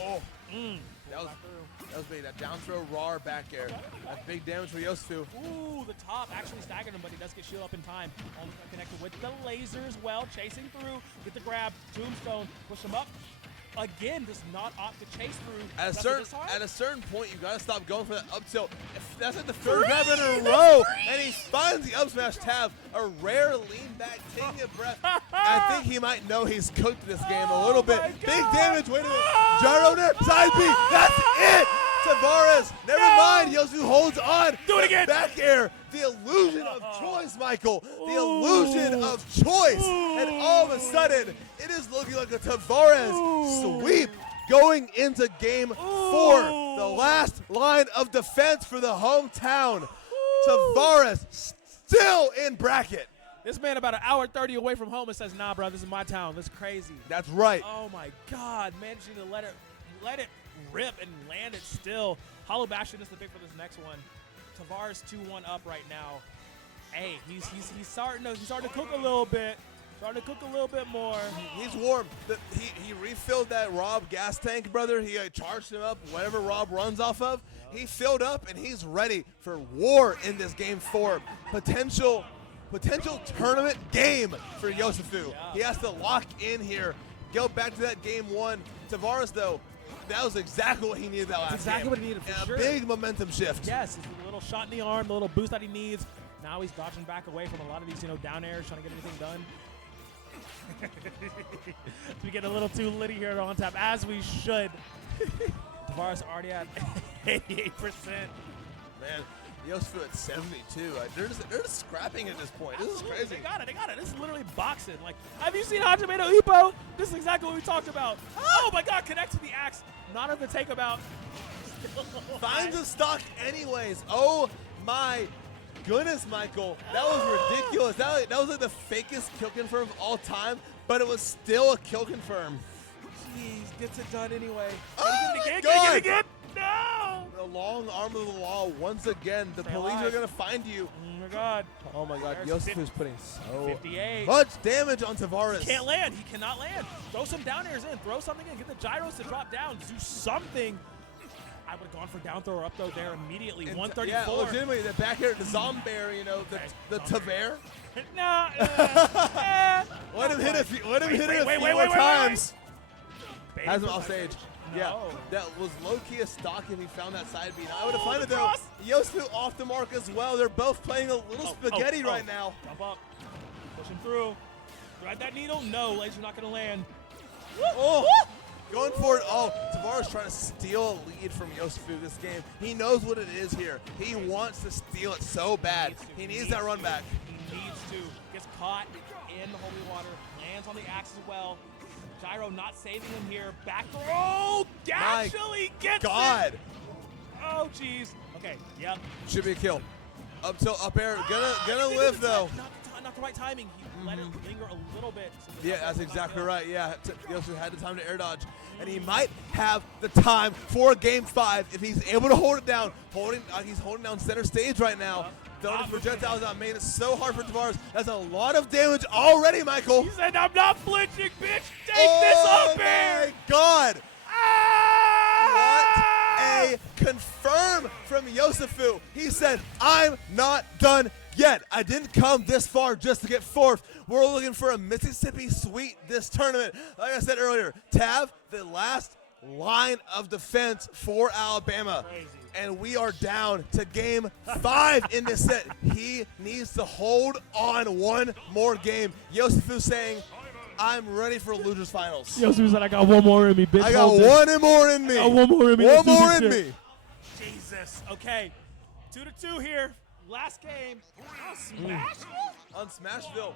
That was big. That down throw, raw back air. That's big damage for Yosefu. Ooh, the top actually staggered him, but he does get shield up in time. Almost connected with the laser as well. Chasing through. Get the grab. Tombstone. Push him up. again does not opt to chase through. At a Doesn't this hard? certain point, you gotta stop going for that up tilt. If that's like the third grab in a row, and he finds the up smash tab, a rare lean back, taking a breath. I think he might know he's cooked this game a little bit. Big damage. Wait a minute. Gyro there, side B. That's it. Tavares, never mind. Yosu holds on. Do it again. Back air. The illusion of choice, Michael. The illusion of choice. And all of a sudden, it is looking like a Tavares sweep going into game 4. The last line of defense for the hometown. Tavares still in bracket. This man about an hour 30 away from home and says, nah, bro, this is my town. This is crazy. That's right. Oh, my God. Managing to let it rip and land it still. Hollow Bastion is the pick for this next one. Tavares 2-1 up right now. Hey, he's starting to cook a little bit. Starting to cook a little bit more. He's warm. He refilled that Rob gas tank, brother. He charged him up, whatever Rob runs off of. He filled up, and he's ready for war in this game 4. Potential tournament game for Yosafu. Yeah. He has to lock in here. Go back to that game 1. Tavares, though, that was exactly what he needed that last That's exactly game. what he needed for And sure. A big momentum shift. Yes, it's a little shot in the arm, the little boost that he needs. Now he's dodging back away from a lot of these, down airs, trying to get anything done. We get a little too litty here on tap, as we should. Tavares already at 88%. Man, Yosafu at 72. They're just scrapping at this point. This is crazy. They got it. This is literally boxing. Like, have you seen Hajime no Ippo? This is exactly what we talked about. Oh my God, connect to the axe. Not of the take about. Finds a stock anyways. Oh my goodness, Michael. That was ridiculous. That was like the fakest kill confirm of all time, but it was still a kill confirm. Jeez, gets it done anyway. Oh Get my it God. again. No! The long arm of the law once again. The police are going to find you. Oh my God. Oh my God. There's Yosafu's putting so 58. much damage on Tavares. He can't land. He cannot land. Throw some down airs in. Throw something in. Get the gyros to drop down. Do something. I would have gone for down throw or up throw there immediately. And 134. Yeah, legitimately, the back air, the Zombear, the Taver. No. Let him hit it. Let him hit it a few wait, more wait. times. Baby Has him for off stage. No. Yeah, that was low-key a stock if he found that side B. Now I would have found it though. cross. Yosu off the mark as well. They're both playing a little spaghetti right now. Jump up. Push him through. Thread that needle. No, legs are not going to land. Oh, going for it. Oh, Tavares trying to steal a lead from Yosafu this game. He knows what it is here. He wants to steal it so bad. He needs that run back. He needs to. Gets caught in the holy water. Lands on the axe as well. Gyro not saving him here. Back throw. Actually gets God. it. Oh, jeez. Okay, yep. Should be a kill. Up tilt, up air. Gonna live though. Not the right timing. He let it linger a little bit. So Yeah, that's exactly right. Yeah, Yosu had the time to air dodge. And he might have the time for game 5 if he's able to hold it down. He's holding down center stage right now. Throwing his projectiles out, made it so hard for Tavares. That's a lot of damage already, Michael. He said, I'm not flinching, bitch. Take this up air. Oh my God. What a confirm from Yosafu. He said, I'm not done yet. I didn't come this far just to get 4th. We're looking for a Mississippi sweep this tournament. Like I said earlier, Tav, the last line of defense for Alabama. Crazy. And we are down to game 5 in this set. He needs to hold on one more game. Yosafu saying, I'm ready for losers finals. Yosu said, I got one more in me, bitch. I got one more in me. I got one more in me. One Let's do more this in shit. me. Jesus. Okay. 2-2 here. Last game. Smashville? On Smashville.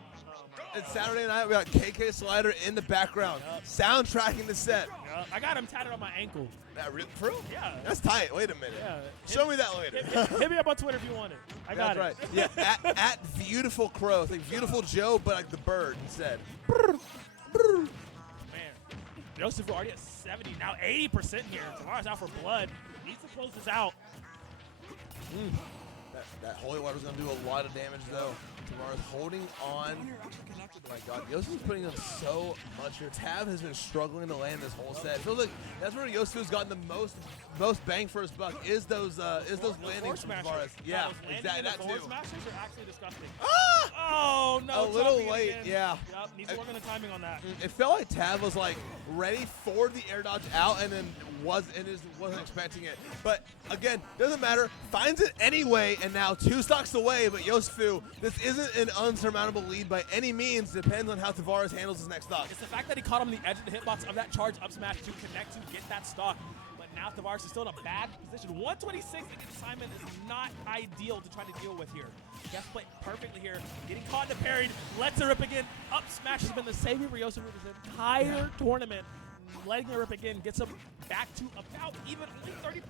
It's Saturday night. We got KK Slider in the background, soundtracking the set. I got him tatted on my ankle. That real, for real? Yeah. That's tight. Wait a minute. Yeah. Show me that later. Hit me up on Twitter if you want it. I got That's it. right. Yeah, at Beautiful Crow. It's like Beautiful Joe, but like the bird instead. Man. Joseph already at 70, now 80% here. Tavares out for blood. Needs to close this out. That Holy Water's going to do a lot of damage, though. Tavares holding on. Oh my God, Yosufu's putting in so much here. Tav has been struggling to land this whole set. It feels like that's where Yosufu's gotten the most bang for his buck. Is those landings from Tavares? Yeah, exactly. That too. Smashers are actually disgusting. Ah! Oh no! A little topping it late, again. yeah. Yep, needs to work on the timing on that. It felt like Tav was like ready for the air dodge out and then wasn't expecting it. But again, doesn't matter. Finds it anyway, and now 2 stocks away. But Yosufu, this isn't an unsurmountable lead by any means. Depends on how Tavares handles his next stock. It's the fact that he caught him on the edge of the hitbox of that charge up smash to connect to get that stock. But now Tavares is still in a bad position. 126 against Simon is not ideal to try to deal with here. Guest played perfectly here. Getting caught in the parry, lets it rip again. Up smash has been the savior for Yosufu this entire tournament. Letting it rip again gets him back to about even only 38%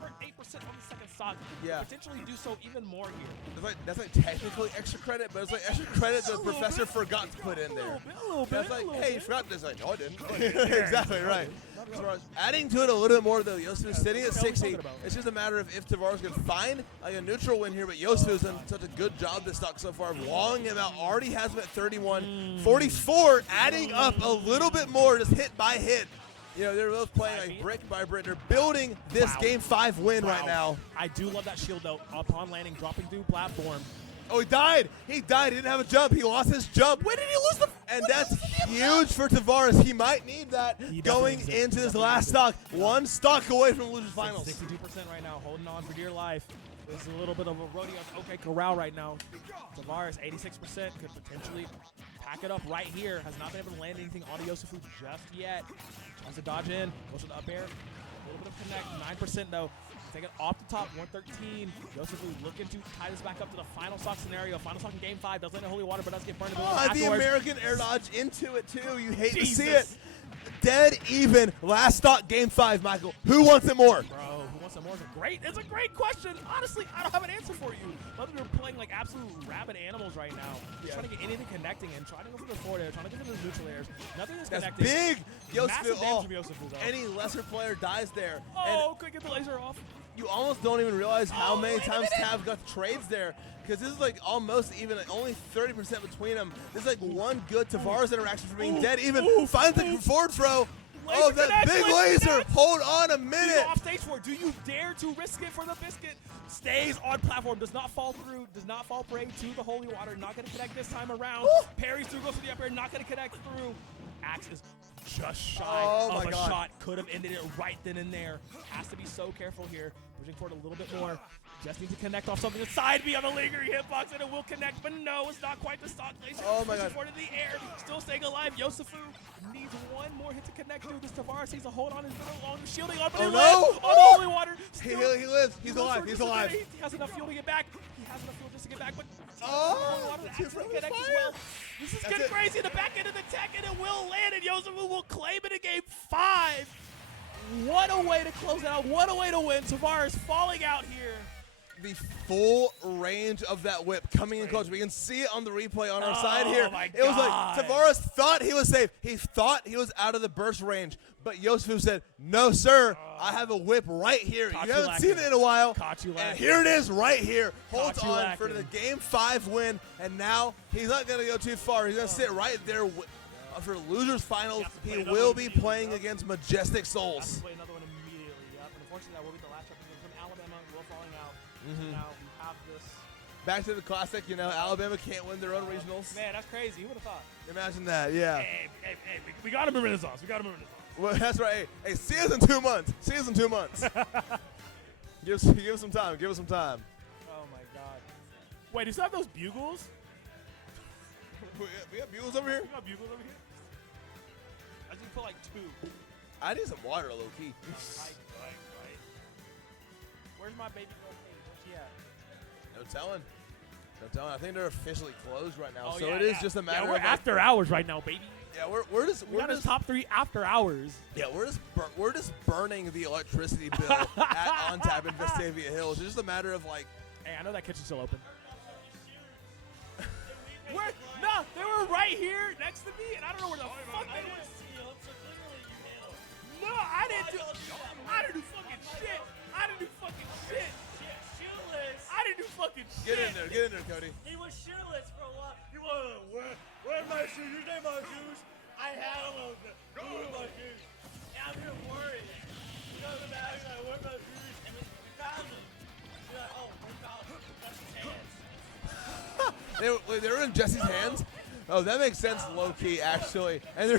on the second stock. Yeah. Potentially do so even more here. That's like technically extra credit, but it's like extra credit the professor forgot to put in there. A little bit. That's like, hey, you forgot this. Like, no, I didn't. Exactly right. Tavares adding to it a little bit more, though. Yosufu's sitting at 60. It's just a matter of if Tavares can find like a neutral win here, but Yosufu's done such a good job this stock so far of walling him out. Already has him at 31. 44, adding up a little bit more, just hit by hit. You know, they're both playing like brick by brick. They're building this Game 5 win right now. I do love that shield, though. Upon landing, dropping through platform. Oh, he died. He died. He didn't have a jump. He lost his jump. When did he lose the? And that's huge for Tavares. He might need that going into this last stock. 1 stock away from losers finals. 62% right now, holding on for dear life. This is a little bit of a rodeo. Okay, corral right now. Tavares, 86%, could potentially pack it up right here. Has not been able to land anything on Yosufu just yet. Tries to dodge in, goes to the up air. A little bit of connect, 9% though. Take it off the top, 113. Yosufu looking to tie this back up to the final stock scenario. Final stock in Game 5. Does land a Holy Water, but does get burned a little Oh, the afterwards. American air dodge into it, too. You hate to see Jesus. it. Dead even. Last stock, Game 5, Michael. Who wants it more? Bro, who wants some more? It's a great question. Honestly, I don't have an answer for you. Both of you are playing like absolute rabid animals right now. Just trying to get anything connecting and trying to go for the forward air, trying to get for the neutral airs. Nothing is That's connecting. big. Massive damage from Yosufu, though. Any lesser player dies there. Oh, couldn't get the laser off. You almost don't even realize how many times Tav got trades there, because this is like almost even, like only 30% between them. This is like one good Tavares interaction for being dead even. Finds the forward throw. Oh, that big laser. Hold on a minute. Off stage 4. Do you dare to risk it for the biscuit? Stays on platform. Does not fall through. Does not fall prey to the Holy Water. Not going to connect this time around. Parries through. Goes to the up air. Not going to connect through. Axe is just shy of a shot. Could have ended it right then and there. Has to be so careful here. Pushing forward a little bit more. Just needs to connect off something inside me on the lingering hitbox, and it will connect, but no, it's not quite the stock laser. Oh my God. Forward in the air, still staying alive. Yosufu needs one more hit to connect through. This Tavares needs to hold on his middle long, shielding up, but Oh, he no. lives on the Holy Water. He lives. He's alive. He's alive. He has enough fuel to get back. He has enough fuel just to get back, but Oh, Water two actually from connects as fire. well. This is That's getting it. crazy. The back end of the tech, and it will land, and Yosufu will claim it in Game 5. What a way to close it out. What a way to win. Tavares falling out here. The full range of that whip coming in close. We can see it on the replay on our side here. my It was like God. Tavares thought he was safe. He thought he was out of the burst range. But Yosufu said, no, sir. I have a whip right here. Caught You you haven't lacking. seen it in a while. Caught you And lacking. here it is right here. Holds Caught you on for the lacking. Game 5 win. And now he's not going to go too far. He's going to sit right there for losers finals. He will be playing against Majestic Souls. Play another one immediately. Yep. And unfortunately, that will be the last representative from Alabama. Will falling out. Mhm. So now we have this. Back to the classic, you know, Alabama can't win their own regionals. Man, that's crazy. Who would have thought? Imagine that, yeah. Hey, we got him in Renaissance. We got him in Renaissance. Well, that's right. Hey, see us in 2 months. See us in 2 months. give us some time. Give us some time. Oh my God. Wait, do you still have those bugles? We got bugles over here? We got bugles over here? I just put like 2. I need some water, low key. Right. Where's my baby girl Paige? Where's she at? No telling. No telling. I think they're officially closed right now, Oh, so yeah, it is yeah. just a matter Yeah, we're of after hours right now, baby. Yeah, we're just We got his top 3 after hours. Yeah, we're just burning the electricity bill at OnTap in Vestavia Hills. It's just a matter of like. Hey, I know that kitchen's still open. No, they were right here next to me, and I don't know where the fuck they went. No, I didn't do fucking shit. I didn't do fucking shit. I didn't do fucking fucking Get shit. in there. Get in there, Cody. He was shoeless for a while. You want to where are my shoes? You take my shoes. I had them on. Where are my shoes? Yeah, I'm here worried. You know the bag, I wear my shoes, and we found them. You're like, oh, we found them. That's his hands. They were in Jesse's hands. Oh, that makes sense, low key, actually. And they're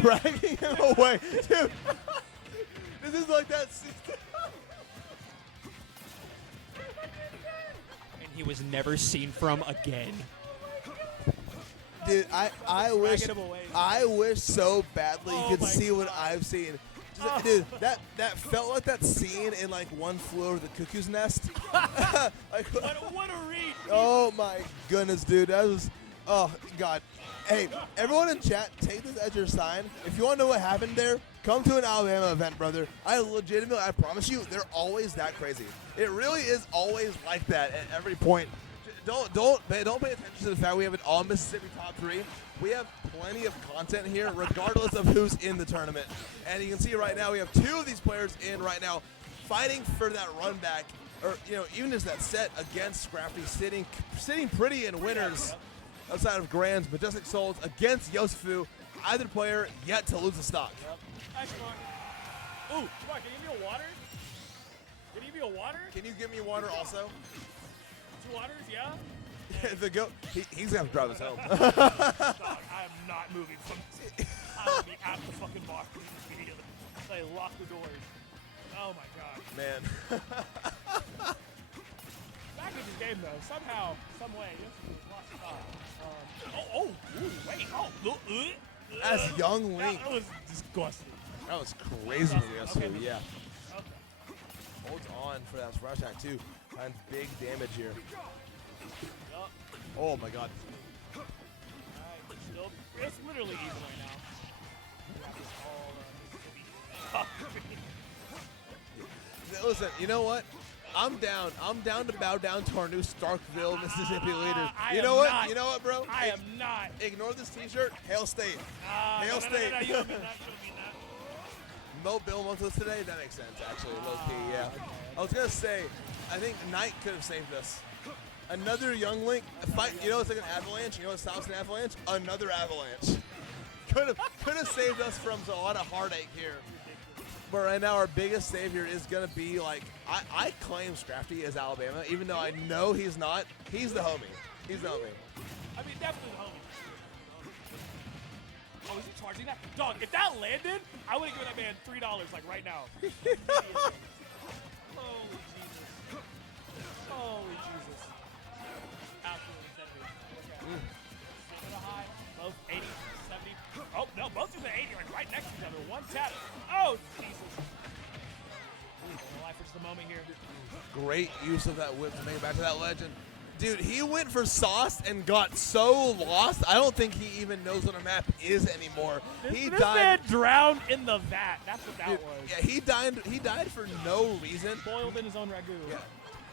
dragging him away, dude. This is like that. And he was never seen from again. Dude, I wish Dragging him away. I wish so badly you Oh could my see what I've seen. Just, dude, that felt like that scene in like One Flew Over the Cuckoo's Nest. Like, What a read. oh my goodness, dude, that was. Oh God. Hey, everyone in chat, take this as your sign. If you want to know what happened there, come to an Alabama event, brother. I promise you, they're always that crazy. It really is always like that at every point. Don't pay attention to the fact we have an all Mississippi top 3. We have plenty of content here, regardless of who's in the tournament. And you can see right now we have 2 of these players in right now, fighting for that run back, or even just that set against Scrafty, sitting pretty in winners. Outside of Grand's Majestic Souls against Yosefu, either player yet to lose a stock. Thanks, Mark. Ooh, Mark, can you give me a water? Can you give me a water? Can you give me water also? 2 waters, yeah? The goat, he's gonna have to drive us home. Dog, I am not moving from this. I will be at the fucking bar immediately. They lock the doors. Oh my god. Man. Back in this game though, somehow, some way, this was lost As young Link. That was disgusting. That was crazy with Yosefu, Okay. yeah. Okay. Holds on for that splash attack too. Finds big damage here. Yup. Oh my god. Alright, still, it's literally even right now. We got this all, Mississippi. Listen, you know what? I'm down. I'm down to bow down to our new Starkville, Mississippi leaders. I You know am what? not. You know what, bro? I am not. Ignore this T-shirt. Hail State. Hail No, State. you don't mean that. You don't mean that. Mo Bill wants us today. That makes sense, actually. Low key, yeah. I was gonna say, I think Knight could have saved us. Another young Link fight. You know, it's like an avalanche. You know what stops an avalanche? Another avalanche. Could have saved us from a lot of heartache here. But right now, our biggest savior is gonna be like I claim Scrafty as Alabama, even though I know he's not. He's the homie. He's the homie. I mean, definitely the homie. Oh, is he charging that? Dog, if that landed, I would have given that man $3 like right now. Holy Jesus. Holy Jesus. Absolutely deadly. Okay. Still to the high. Both 80, 70. Oh, no, both of the 80 are right next to each other. One tap. Oh, Jesus. Life for just a moment here. Great use of that whip to make it back to that legend. Dude, he went for sauce and got so lost. I don't think he even knows what a map is anymore. This man drowned in the vat. That's what that Dude, was. yeah, he died for no reason. Boiled in his own ragu. Yeah.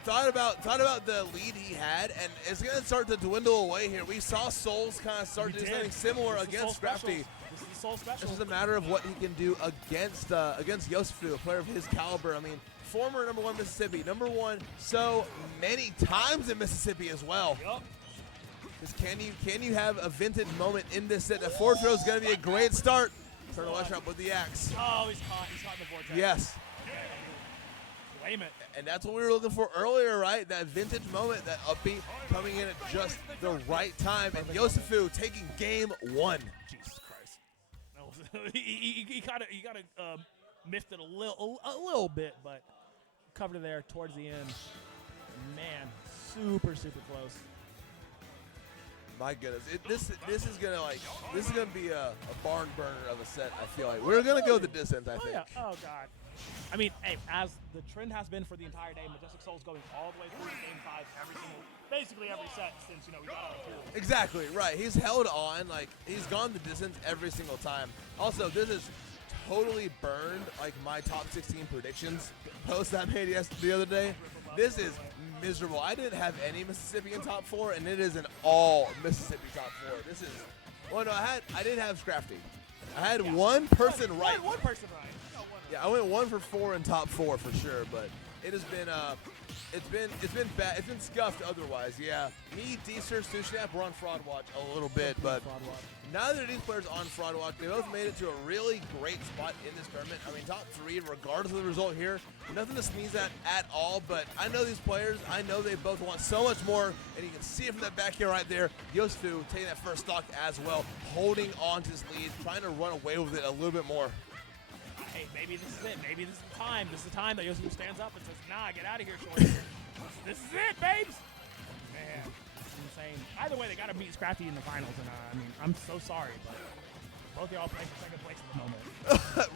Thought about the lead he had, and it's gonna start to dwindle away here. We saw Souls kind of start to do something similar against Scrafty. This is the Soul Special. It's just a matter of what he can do against Yosefu, a player of his caliber. I mean, former #1 Mississippi, #1 so many times in Mississippi as well. Yup. Just can you have a vintage moment in this set? The fourth row is going to be a great start. Turtle Westrout with the axe. Oh, he's caught. He's caught in the vortex. Yes. Blame it. And that's what we were looking for earlier, right? That vintage moment, that upbeat coming in at just the right time. And Yosefu taking game 1. Jesus Christ. That was, he kind of miffed it a little bit, but covered it there towards the end. Man, super close. My goodness, this is gonna be a barn burner of a set. I feel like we're gonna go the distance. I think. Yeah. Oh God. I mean, hey, as the trend has been for the entire day, Majestic Souls going all the way through Game 5 basically every set since we got out of here. Exactly right. He's held on, like he's gone the distance every single time. Also, this is totally burned like my top 16 predictions post I made the other day. This is miserable. I didn't have any Mississippi in top 4, and it is an all Mississippi top 4. This is. Well, no, I didn't have Scrafty. I had one person right. One person right. Yeah, I went 1 for 4 in top 4 for sure, but it has been It's been bad. It's been scuffed otherwise. Yeah. Me, Deezer, Sushnap, we're on Fraud Watch a little bit, but neither of these players on Fraud Watch. They both made it to a really great spot in this tournament. I mean, top 3, regardless of the result here. Nothing to sneeze at all. But I know these players. I know they both want so much more, and you can see it from that back here right there. Yosufu taking that first stock as well, holding on to his lead, trying to run away with it a little bit more. Hey, maybe this is it. Maybe this is the time. This is the time that Yosufu stands up and says, nah, get out of here, Shorty. This is it, babes. Man, it's insane. Either way, they got to beat Scrafty in the finals, and I mean, I'm so sorry, but both y'all play for second place at the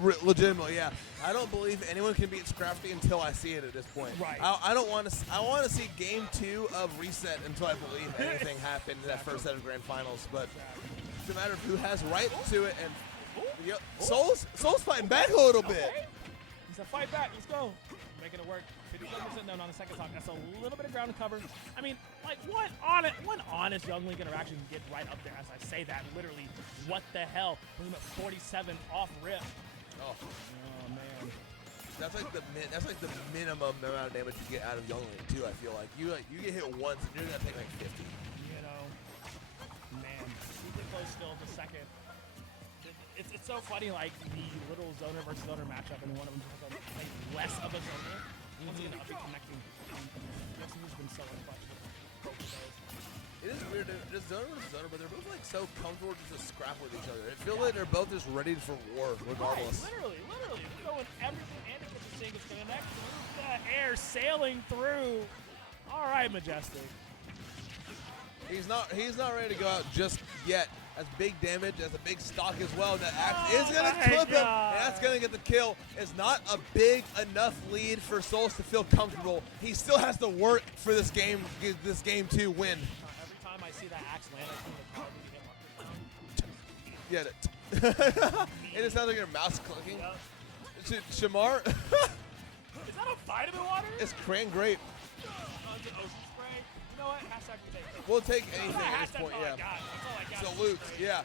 moment. Legitimately, yeah. I don't believe anyone can beat Scrafty until I see it at this point. Right. I don't want to. I want to see Game 2 of Reset until I believe anything happened in that first set of Grand Finals. But it's a matter of who has right to it. And Soul's fighting back a little bit. He said, fight back. Let's go. Making it work. 57% down on the second stock. That's a little bit of ground to cover. I mean, like, one honest Young Link interaction can get right up there as I say that. Literally, what the hell? Put him at 47 off rip. Oh man. That's like the minimum amount of damage you get out of Young Link too. I feel like you get hit once and you're gonna take like 50. You know, man, super close still to second. It's so funny, like the little zoner versus zoner matchup, and one of them just has like less of a zoner. Once again, up and connecting. Yosufu's been so clutch with both of those. It is weird. It's zoner versus zoner, but they're both like so comfortable just to scrap with each other. It feels like they're both just ready for war, regardless. Right, literally. They're going everything and it's just seeing it's connect through the air, sailing through. All right, Majestic. He's not ready to go out just yet. That's big damage. That's a big stock as well. That axe is going to clip him, and that's going to get the kill. It's not a big enough lead for Souls to feel comfortable. He still has to work for this game to win. Every time I see that axe land, I think of the card. Yeah, it just sounds like your mouse clicking. Shamar. Is that a vitamin water? It's Cran Grape. Is it ocean spray? You know what? Hashtag we take it. We'll take anything at this point, yeah. That's all I got. Salute, yeah.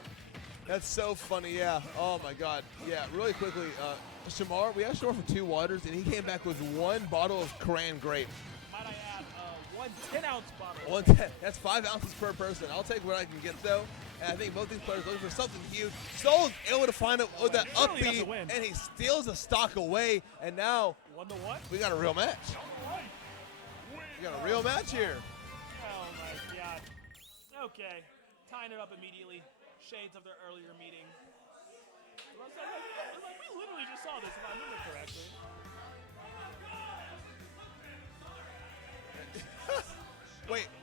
That's so funny, yeah. Oh my God, yeah. Really quickly, Shamar, we asked Shamar for 2 waters, and he came back with 1 bottle of Cran Grape. Might I add, 1 10-ounce bottle. 1 10. That's 5 ounces per person. I'll take what I can get though. And I think both these players looking for something huge. Soul's able to find it with that up B, and he steals the stock away. And now 1-1. We got a real match. We got a real match here. Oh my God. Okay, tying it up immediately. Shades of their earlier meeting. We literally just saw this, if I remember correctly.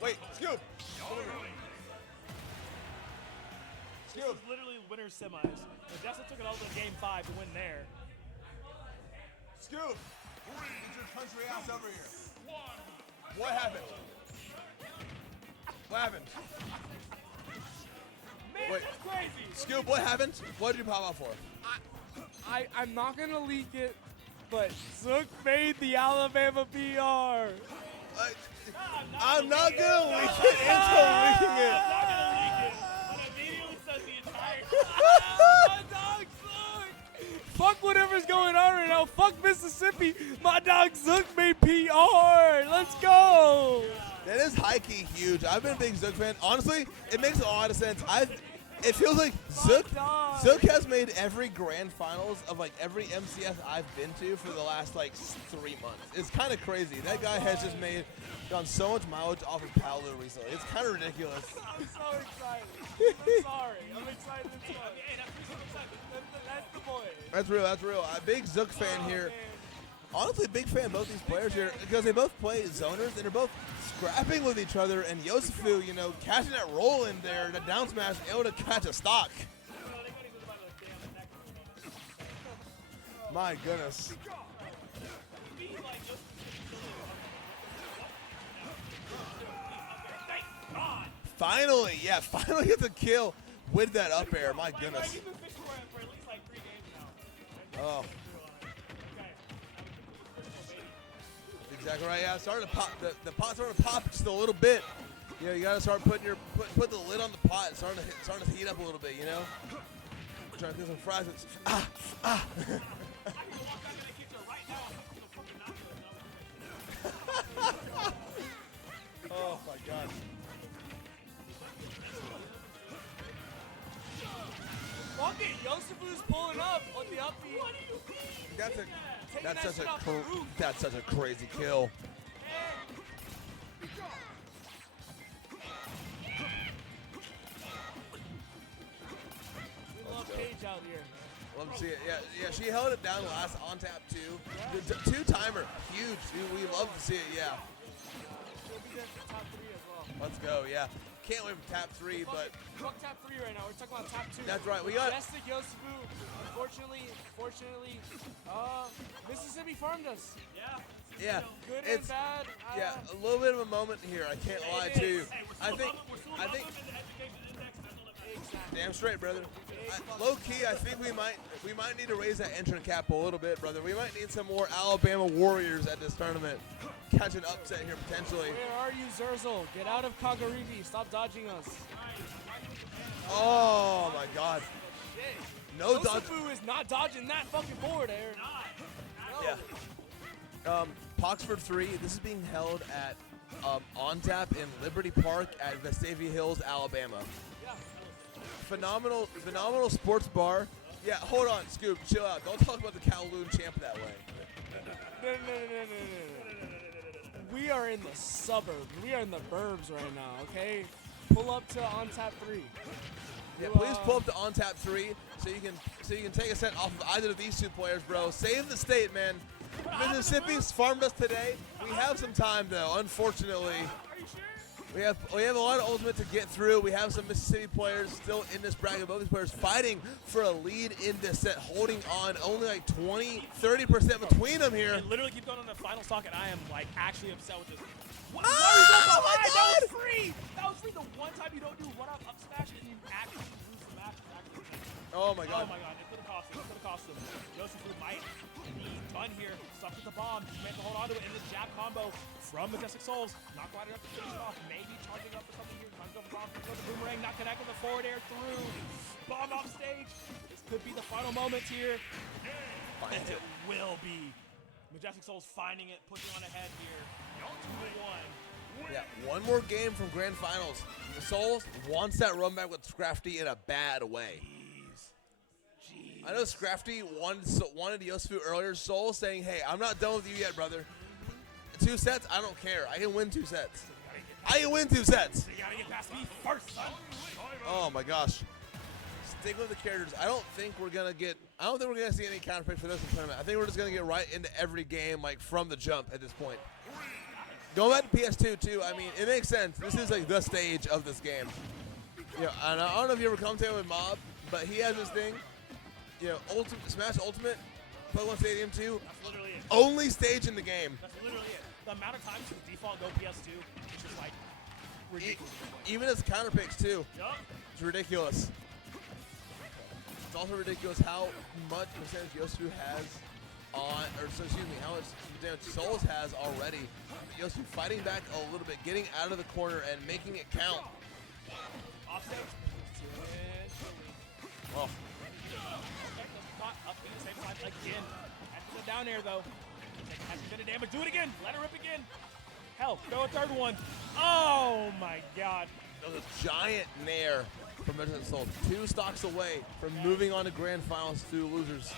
Wait, Scoop. This is literally winner's semis. Odessa took it all to game 5 to win there. Scoop, get your country ass over here. What happened? What happened? Man, Wait, that's crazy. Scoop, what happened? What did you pop out for? I'm not gonna leak it, but Zook made the Alabama PR. I'm not gonna leak it into leaking it. I'm not gonna leak it. But immediately says the entire dog Zook. Fuck whatever's going on right now. Fuck Mississippi. My dog Zook made PR. Let's go. That is high-key huge. I've been a big Zook fan. Honestly, it makes a lot of sense. It feels like Zook has made every grand finals of like every MCS I've been to for the last like 3 months. It's kind of crazy. That guy has just gone so much mileage off of Paolo recently. It's kind of ridiculous. I'm so excited. I'm sorry. I'm excited too. Hey, that's the boy. That's real. That's real. A big Zook fan here. Honestly, big fan of both these players here because they both play zoners and they're both scrapping with each other. And Yosufu, catching that roll in there, the down smash, able to catch a stock. My goodness. Finally gets a kill with that up air. My goodness. Oh. Exactly right. Yeah, starting to pop. The pot's starting to pop just a little bit. You gotta start put the lid on the pot. It's starting to heat up a little bit. Trying to do some fries. Oh my God. Fuck it, Yosufu's pulling up on the upbeat. That's such a crazy kill. We love Paige out here. Love to see it. Yeah, she held it down last on tap too. The two-timer, huge. We love to see it. Yeah. We'll be there for top 3 as well. Let's go. Yeah. Can't wait for tap 3, but Fuck tap 3 right now. We're talking about tap 2. That's right, we got- Majestic Yosufu. Unfortunately, Mississippi farmed us. yeah, Good it's and bad. yeah, a little bit of a moment here. I can't lie to you. I think. Damn straight, brother. Low key, I think we might need to raise that entrant cap a little bit, brother. We might need some more Alabama Warriors at this tournament. Catch an upset here potentially. Where are you, Zurzel? Get out of Kagaribi. Stop dodging us. Oh my God. Shit. No dodge. Yosufu is not dodging that fucking forward air. No. Yeah. Poxford 3. This is being held at OnTap in Liberty Park at Vestavia Hills, Alabama. Yeah. Phenomenal sports bar. Yeah, hold on, Scoop, chill out. Don't talk about the Kowloon champ that way. No. We are in the suburbs. We are in the burbs right now, okay? Pull up to On Tap 3. Yeah, please pull up to OnTap 3 so you can take a set off of either of these two players, bro. Save the state, man. Mississippi's farmed us today. We have some time though, unfortunately. We have a lot of ultimate to get through. We have some Mississippi players still in this bracket. Both these players fighting for a lead in this set, holding on only like 20-30% between them here. It literally keeps going on the final stock, and I am like actually upset with this. What? Oh my God! That was free. That was free. The one time you don't do run up smash, and you actually lose the match. Oh my God. Oh my God! It could have cost him. It could have cost him. Yosufu might be done here. Stuck with the bomb. He meant to hold on to it in the jab combo from Majestic Souls. Not quite enough to finish it off. Maybe charging up for something here. Trying to go for the boomerang. Not connect with the forward air through. Bomb off stage. This could be the final moment here. It will be. Majestic Souls finding it, pushing on ahead here. 2-1. Yeah, one more game from Grand Finals. The Souls wants that run back with Scrafty in a bad way. I know Scrafty wanted Yosufu earlier. Soul saying, hey, I'm not done with you yet, brother. 2 sets, I don't care. I can win 2 sets. I can win 2 sets. You gotta get past me first, son. Oh my gosh. Stick with the characters. I don't think we're gonna see any counter pick for this tournament. I think we're just gonna get right into every game like from the jump at this point. Going back to PS2 too, I mean, it makes sense. This is like the stage of this game. You know, and I don't know if you ever commentated with Mob, but he has this thing. You know, Smash Ultimate, Pokemon Stadium 2, That's literally it. only stage in the game. That's literally it. The amount of times you default go PS2 is just like ridiculous. Even as counter picks too. Yup. It's ridiculous. It's also ridiculous how much percentage Yosufu has on, how much damage Souls has already. Yosufu fighting back a little bit, getting out of the corner and making it count. Offset. Oh. Not up in the same time again. Has to go down air though. Has a bit of damage. Do it again. Let her rip again. Hell, go a third one. Oh my God. That was a giant nair from Majestic Souls. 2 stocks away from moving on to Grand Finals through losers.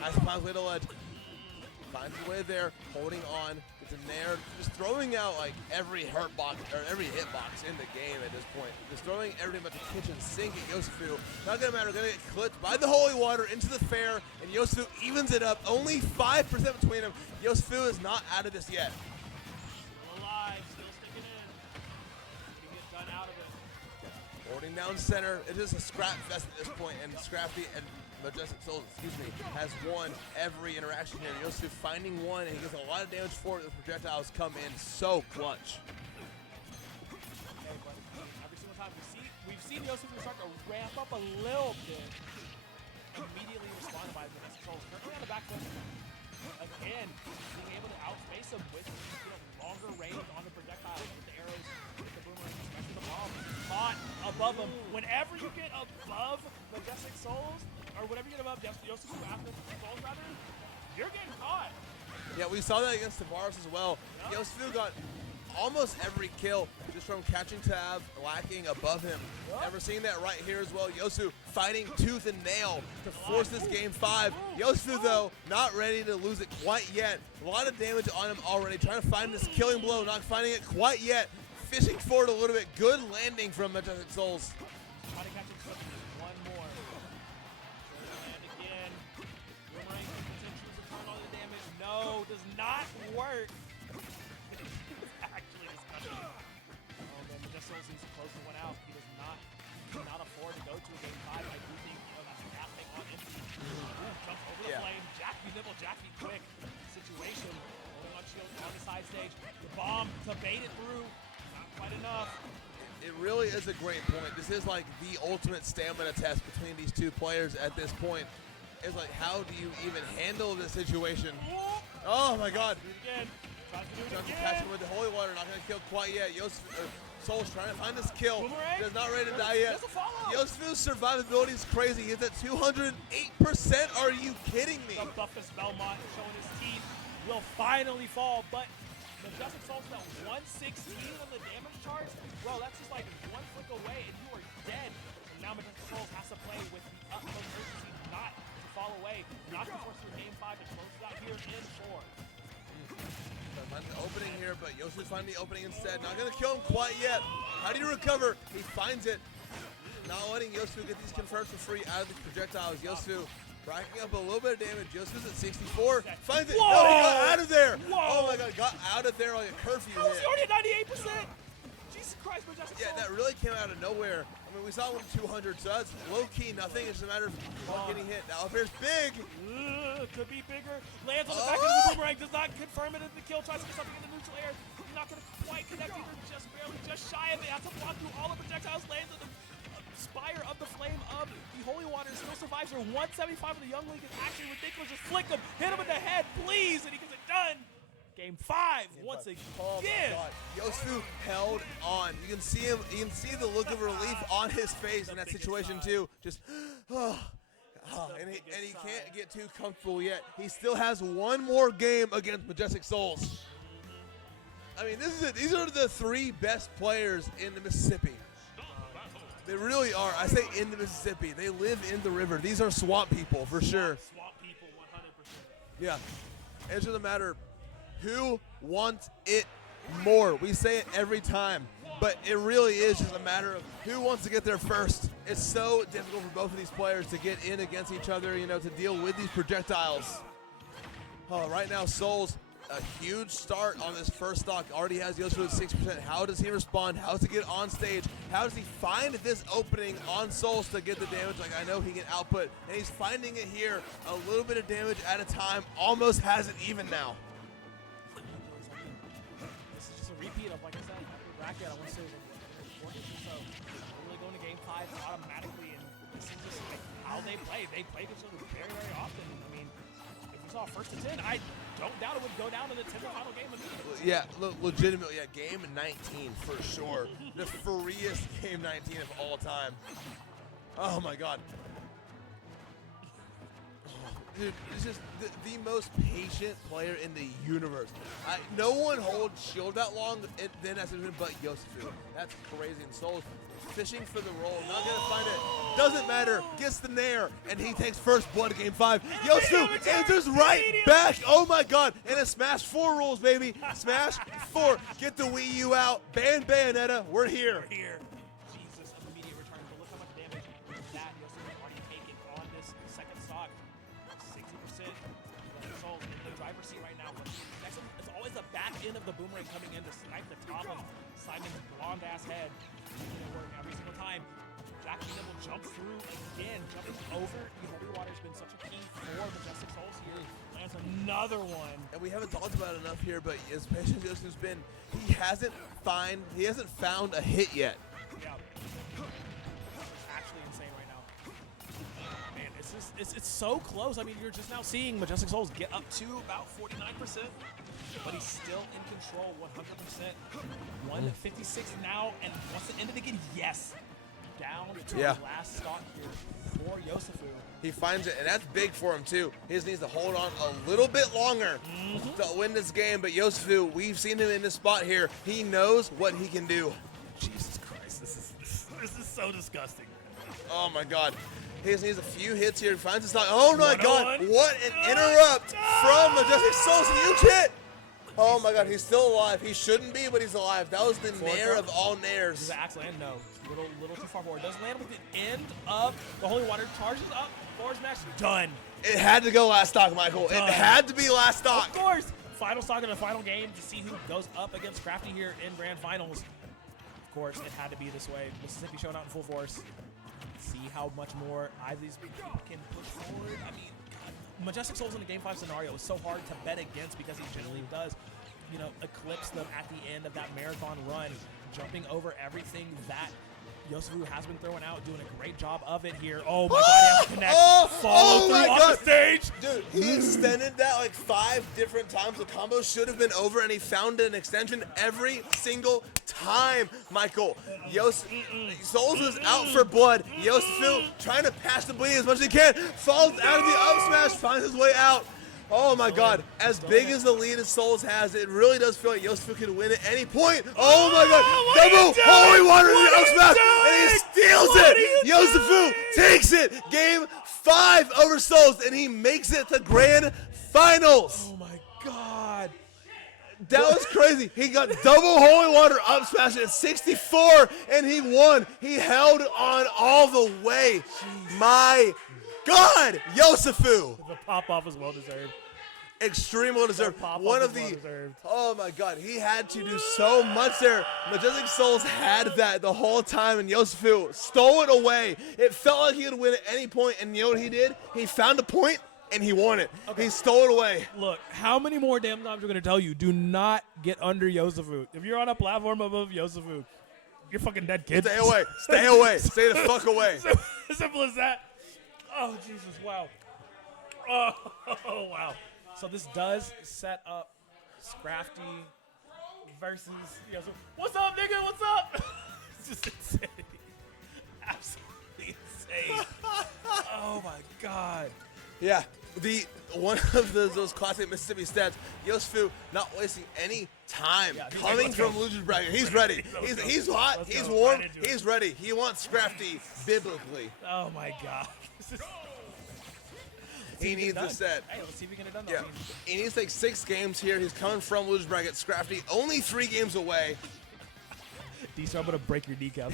Has to find his way to ledge. Finds his way there, holding on. Gets a nair, just throwing out like every hurt box or every hit box in the game at this point. Just throwing everything but the kitchen sink at Yosufu. Not gonna matter, gonna get clipped by the holy water into the fair, and Yosufu evens it up. Only 5% between them. Yosufu is not out of this yet. Still alive, still sticking in. He get done out of it. Holding down center. It is a scrap fest at this point, and Scrappy and Majestic Souls, has won every interaction here. Yosufu finding one, and he gets a lot of damage for it. The projectiles come in so clutch. Okay, but every single time we've seen Yosufu start to ramp up a little bit. Immediately responded by the Majestic Souls. Currently on the back foot. Again, being able to outspace him with longer range on the projectiles, with the arrows, with the boomerang, especially the bomb. Caught above him. Whenever you get above Majestic Souls, or whenever you get above Yosufu after Souls rather, you're getting caught. Yeah, we saw that against Tavares as well. Yosufu got almost every kill just from catching tab, lacking above him. And we're seeing that right here as well. Yosu fighting tooth and nail to force this game 5. Yosu, though, not ready to lose it quite yet. A lot of damage on him already. Trying to find this killing blow, not finding it quite yet. Fishing forward a little bit. Good landing from Majestic Souls. Try to catch him one more. And again, Boomerang potentially to turn all the damage. No, does not work. Actually disgusting. Oh man, Majestic Souls needs to close the one out. He cannot afford to go to a game 5. I do think that's happening on empty. Jumps over the flame. Jackby nibble, Jackby quick. Situation. Holding on shield on the side stage. The bomb to bait it through. Not quite enough. It really is a great point. This is like the ultimate stamina test between these two players at this point. It's like, how do you even handle this situation? Oh my God. Do it again. Tries to do it Johnson again. catching with the Holy Water, not going to kill quite yet. Souls trying to find this kill. Boomerang. Does not ready to die yet. There's a follow. Yosu's survivability is crazy. He's at 208%. Are you kidding me? The Buffus Belmont showing his teeth will finally fall, but Majestic Souls at 116 on the damage charts. Bro, that's just like one flick away and you are dead. And now Majestic Souls has to play with the utmost urgency not to fall away, not to force through game 5 and close it out here in 4. Find the opening here, but Yosu's finding the opening instead. Not going to kill him quite yet. How do you recover? He finds it. Not letting Yosu get these confirms for free out of these projectiles. Yosu racking up a little bit of damage. Yosu's at 64. Finds it. Whoa! No, he got out of there. Whoa! Oh my God, got out of there like a curfew How is hit. he already at 98%? Jesus Christ, Majestic Yeah, Souls. that really came out of nowhere. I mean, we saw one 200, so that's low-key nothing. It's just a matter of getting hit. Now, up here's big. Could be bigger. Lands on the back of the Boomerang. Does not confirm it as the kill. Tries to get something in the neutral air. Not going to quite connect either. Just barely, just shy of it. Has to block through all the projectiles. Lands on the spire of the flame of the Holy Water. Still survives her. 175 of the Young League is actually ridiculous. Just flick him. Hit him in the head, please. And he gets it done. Game 5 once again. Oh my God. Yosu held on. You can see him. You can see the look of relief on his face in that situation too. Just, and he can't get too comfortable yet. He still has one more game against Majestic Souls. I mean, this is it. These are the 3 best players in the Mississippi. They really are. I say in the Mississippi. They live in the river. These are swamp people for sure. Swamp people, 100%. Yeah. It's just a matter who wants it more. We say it every time, but it really is just a matter of who wants to get there first. It's so difficult for both of these players to get in against each other, you know, to deal with these projectiles. Oh, right now, Souls, a huge start on this first stock. Already has Yosu at 6%. How does he respond? How does he get on stage? How does he find this opening on Souls to get the damage like I know he can output? And he's finding it here, a little bit of damage at a time. Almost has it even now. This is just a repeat of, like I said, every bracket. I want to say it was 4 games or so. We're really going to game 5 automatically, and this is just like how they play. They play each other very, very often. I mean, if we saw first to 10, I don't doubt it would go down to the 10th final game immediately. Yeah, legitimately, yeah, game 19 for sure. The freest game 19 of all time. Oh my God. Dude, it's just the most patient player in the universe. No one holds shield that long then that's but Yosu. That's crazy. And Souls fishing for the roll, not gonna find it. Doesn't matter. Gets the nair, and he takes first blood in game 5. Yosu answers right back. Oh my God! And a smash 4 rules, baby. Smash 4. Get the Wii U out. Ban Bayonetta. We're here. We're here. Jesus, an immediate return. But look how much damage that Yosu has already taken on this second stock. 60%. Souls in the driver's seat right now. Next, it's always the back end of the Boomerang coming in to snipe the top of Simon's blonde-ass head. It'll work every single time. Jack Nibble jumps through again, jumping over. The Holy Water has been such a key for Majestic Souls here. Lands another one. And we haven't talked about it enough here, but as patient as Yosu's been, he hasn't found a hit yet. Yeah. It's actually insane right now. Man, it's so close. I mean, you're just now seeing Majestic Souls get up to about 49%, but he's still in control 100%. 156 now, and wants to end it again. Yes. Down to the last stock here for Yosufu. He finds it, and that's big for him, too. He just needs to hold on a little bit longer to win this game. But Yosufu, we've seen him in this spot here. He knows what he can do. Jesus Christ, this is so disgusting. Oh, my God. He just needs a few hits here. He finds his stock. Oh, my God. 1-on-1. What an interrupt from Majestic Souls. Huge hit. Oh, my God. He's still alive. He shouldn't be, but he's alive. That was the nair of all nairs. Does the axe land? No. Little too far forward. Does land with the end of the Holy Water. Charges up. Forward smash. Done. It had to go last stock, Michael. Done. It had to be last stock. Of course. Final stock of the final game to see who goes up against Crafty here in Grand Finals. Of course, it had to be this way. Mississippi showing out in full force. See how much more either of these people can push forward. I mean, God, Majestic Souls in the Game 5 scenario is so hard to bet against because he generally does, you know, eclipse them at the end of that marathon run, jumping over everything that Yosufu has been throwing out, doing a great job of it here. Oh my God, he has to connect. Follow through off the stage. Dude, he extended that like 5 different times. The combo should have been over, and he found an extension every single time, Michael. Souls is out for blood. Yosufu trying to pass the bleeding as much as he can. Falls out of the up smash, finds his way out. Oh my God, as big as the lead as Souls has, it really does feel like Yosufu can win at any point. Oh my God, double holy water in the up smash, and he steals it. Yosufu takes it. Game 5 over Souls, and he makes it to Grand Finals. Oh my God. That was crazy. He got double holy water up smash at 64, and he won. He held on all the way. My God, Yosufu. The pop-off is well-deserved. Extreme well-deserved. One of the, oh my God, he had to do so much there. Majestic Souls had that the whole time, and Yosufu stole it away. It felt like he could win at any point, and you know what he did? He found a point, and he won it. Okay. He stole it away. Look, how many more damn times we're going to tell you, do not get under Yosufu. If you're on a platform above Yosufu, you're fucking dead, kid. Stay away. Stay away. Stay the fuck away. Simple as that. Oh, Jesus, wow. Oh, wow. So this does set up Scrafty versus Yosufu. What's up, nigga? What's up? It's just insane. Absolutely insane. Oh, my God. Yeah, one of those classic Mississippi stats, Yosufu not wasting any time coming from loser's bracket. He's ready. He's hot. He's warm. He's ready. He wants Scrafty biblically. Oh, my God. He needs the set. Hey, let's see if we can get it done. Yeah. He needs like 6 games here. He's coming from loser's bracket. Scrafty only 3 games away. D-Star, I'm going to break your kneecap.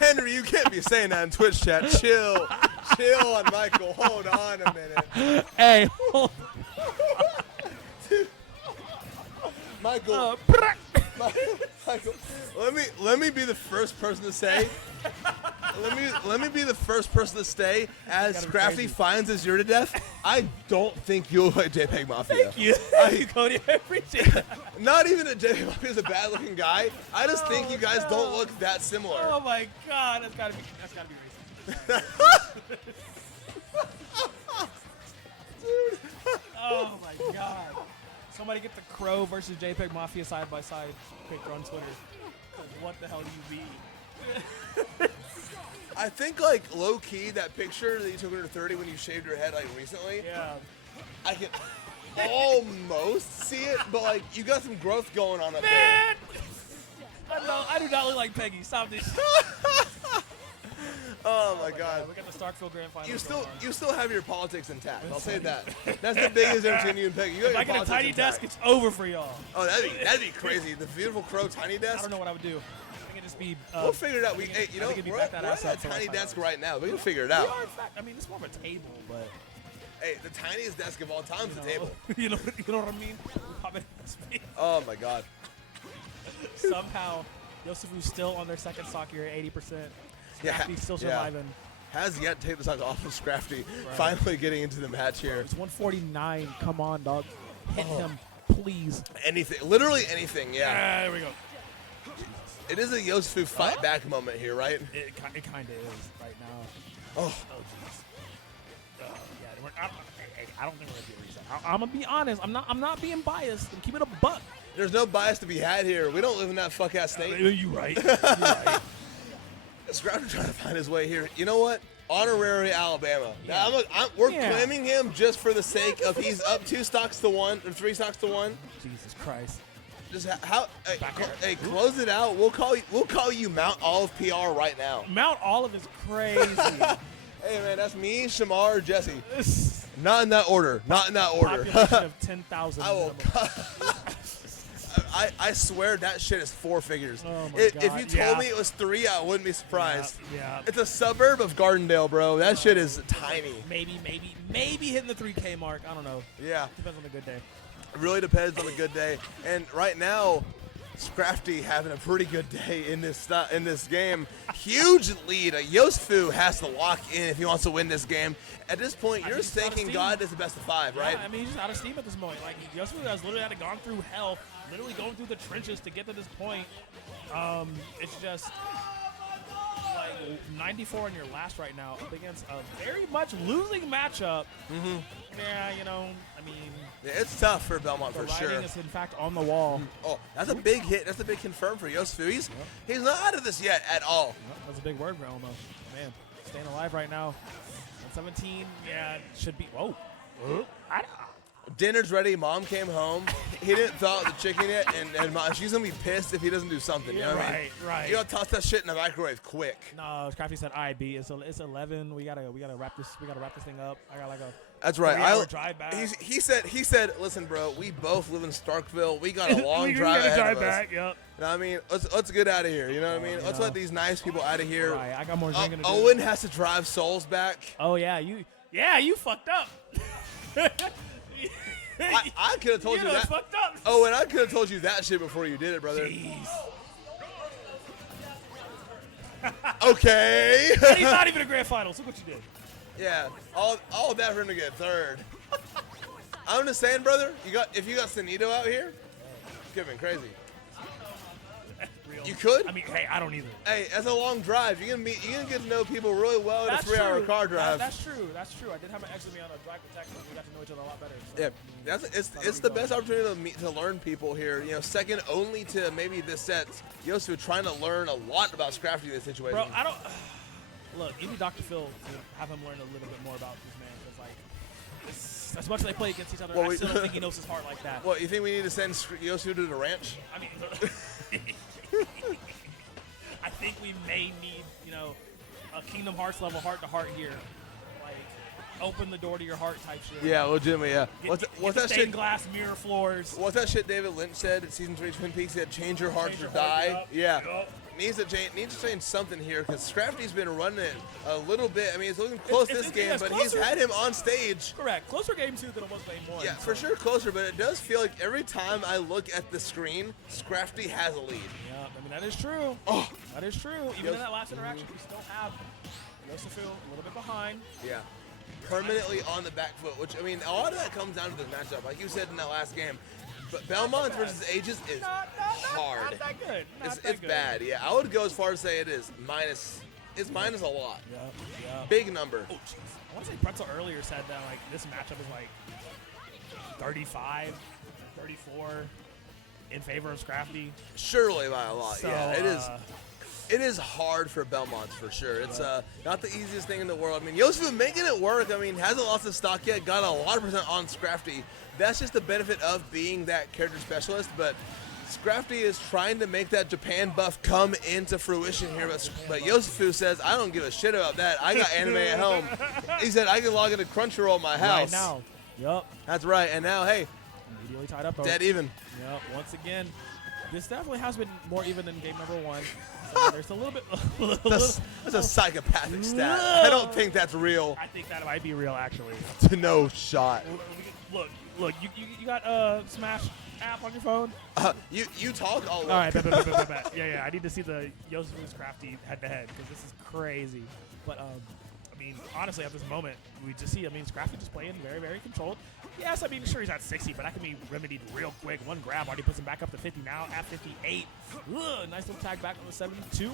Henry, you can't be saying that in Twitch chat. Chill. Chill on Michael. Hold on a minute. Hey. Michael. Michael. Let me be the first person to say. Let me be the first person to say, as Scrafty finds his year to death, I don't think you look like JPEG Mafia. Thank you, Cody. I appreciate that. Not even that JPEG Mafia is a bad looking guy. I just think you guys don't look that similar. Oh my God, that's gotta be racist. Oh my God. Somebody get the Crow versus JPEG Mafia side by side picture on Twitter. What the hell do you mean? I think like low key that picture that you took under 30 when you shaved your head like recently. Yeah. I can almost see it, but like you got some growth going on up there. Man! I do not look like Peggy. Stop this. Oh my God. We got the Starkville Grand Final. You still have your politics intact. I'll say that. That's the biggest difference between you and Peggy. You got if I get a tiny desk, it's over for y'all. Oh, that'd be crazy. The beautiful Crow tiny desk. I don't know what I would do. I think just be. We'll figure it out. We're at that tiny desk right now. We can figure it out. We are, in fact. I mean, it's more of a table, but. Hey, the tiniest desk of all time is a table. You know what I mean? Pop it in space. Oh my God. Somehow, Yosufu's still on their second stock here at 80%. Scrafty's still surviving. Has yet to take the stock off of Scrafty. Right. Finally getting into the match here. It's 149. Come on, dog. Hit him, please. Anything. Literally anything, yeah. There we go. It is a Yosufu fight back moment here, right? It kind of is right now. Oh, jeez. I don't think we're gonna be a reset. I'm gonna be honest. I'm not being biased. I'm keeping it a buck. There's no bias to be had here. We don't live in that fuck ass state. You're right. You're right. Scrafty trying to find his way here. You know what? Honorary Alabama. Now, we're claiming him just for the sake of he's up 2 stocks to 1 or 3 stocks to 1. Jesus Christ. Just hey, close it out. We'll call you Mount Olive PR right now. Mount Olive is crazy. Hey man, that's me, Shamar, Jesse. Not in that order. Not in that order. Population of 10,000. I will. I swear that shit is 4 figures. Oh my If God, you told me it was 3, I wouldn't be surprised. Yeah. It's a suburb of Gardendale, bro. That shit is tiny. Maybe hitting the 3K mark. I don't know. Yeah. Depends on the good day. It really depends on a good day. And right now, Scrafty having a pretty good day in this game. Huge lead. Yosufu has to lock in if he wants to win this game. At this point, you're just thinking God is the best of 5, right? Yeah, I mean, he's just out of steam at this moment. Like, Yosufu has literally had to gone through hell, literally going through the trenches to get to this point. It's just like 94 on your last right now up against a very much losing matchup. Mm-hmm. Yeah, you know, I mean, yeah, it's tough for Belmont the for sure. writing is in fact on the wall. Oh, that's a big hit. That's a big confirm for Yosufu. He's not out of this yet at all. That's a big word for Elmo. Man, staying alive right now. 17, yeah, should be. Whoa. Dinner's ready. Mom came home. He didn't thaw out the chicken yet, and she's gonna be pissed if he doesn't do something. You know what I mean? Right. You gotta toss that shit in the microwave quick. No, Scrappy said IB. It's 11. We gotta wrap this. We gotta wrap this thing up. I got like a. That's right. 3-hour drive back. He said, listen, bro, we both live in Starkville. We got a long we drive gotta ahead drive of back. us. Yep. You know what I mean? Let's get out of here. You know what I mean? Let's yeah. let these nice people out of here. Right. I got more drinking to do. Owen has to drive Souls back. Oh yeah, you fucked up. I could have told you that. Fucked up. Oh, and I could have told you that shit before you did it, brother. Jeez. Okay. And he's not even a grand finals. Look what you did. Yeah, all of that for him to get 3rd. I'm just saying, brother. If you got Sanito out here, it could have been crazy. Real. You could. I mean, hey, I don't either. Hey, that's a long drive. You're gonna get to know people really well in a 3-hour car drive. That's true. That's true. I did have an ex with me on a drive with Texas. We got to know each other a lot better. So. Yeah, it's the best opportunity to learn people here. You know, second only to maybe this set. Yosu trying to learn a lot about Scrafty in this situation. Bro, I don't. Look, you need Dr. Phil to have him learn a little bit more about this man. Because, like, as much as they play against each other, I still don't think he knows his heart like that. What, you think we need to send Yosu to the ranch? I mean, I think we may need, a Kingdom Hearts level heart-to-heart here. Like, open the door to your heart type shit. Yeah, legitimately, yeah. What's that stained glass mirror floors. What's that shit David Lynch said in Season 3 Twin Peaks? He said, change your heart or die. Yeah. Needs to change something here because Scrafty's been running it a little bit. I mean, he's looking close this game, but he's had him on stage. Correct. Closer game 2 than it was game 1. Yeah, for sure closer, but it does feel like every time I look at the screen, Scrafty has a lead. Yeah, I mean, that is true. Oh. That is true. Even in that last interaction, we still have Yosufu a little bit behind. Yeah. Permanently on the back foot, which, I mean, a lot of that comes down to this matchup. Like you said in that last game, but Belmont versus Aegis is hard. Not that good. It's bad. Yeah, I would go as far as say it is minus. It's minus a lot. Yeah. Big number. Oh, jeez. I want to say Pretzel earlier said that like this matchup is like 35, 34 in favor of Scrafty. Surely by a lot. So, yeah, it is. It is hard for Belmont for sure. It's not the easiest thing in the world. I mean, Yosufu making it work. I mean, hasn't lost his stock yet. Got a lot of percent on Scrafty. That's just the benefit of being that character specialist. But Scrafty is trying to make that Japan buff come into fruition here. But Yosufu says, I don't give a shit about that. I got anime at home. He said, I can log into Crunchyroll at my house. Right now. Yup. That's right. And now, hey, immediately tied up. Dead even. Yep. Once again, this definitely has been more even than game number 1. So there's a little bit. That's a psychopathic stat. I don't think that's real. I think that might be real, actually. To no shot. Look. You got Smash app on your phone? You talk all over. All right, bet. Yeah. I need to see the Yosufu's Crafty head-to-head because this is crazy. But I mean, honestly, at this moment, we just see. I mean, Scrafty just playing very, very controlled. Yes, I mean, sure he's at 60, but that can be remedied real quick. One grab already puts him back up to 50 now at 58. Nice little tag back on the 72.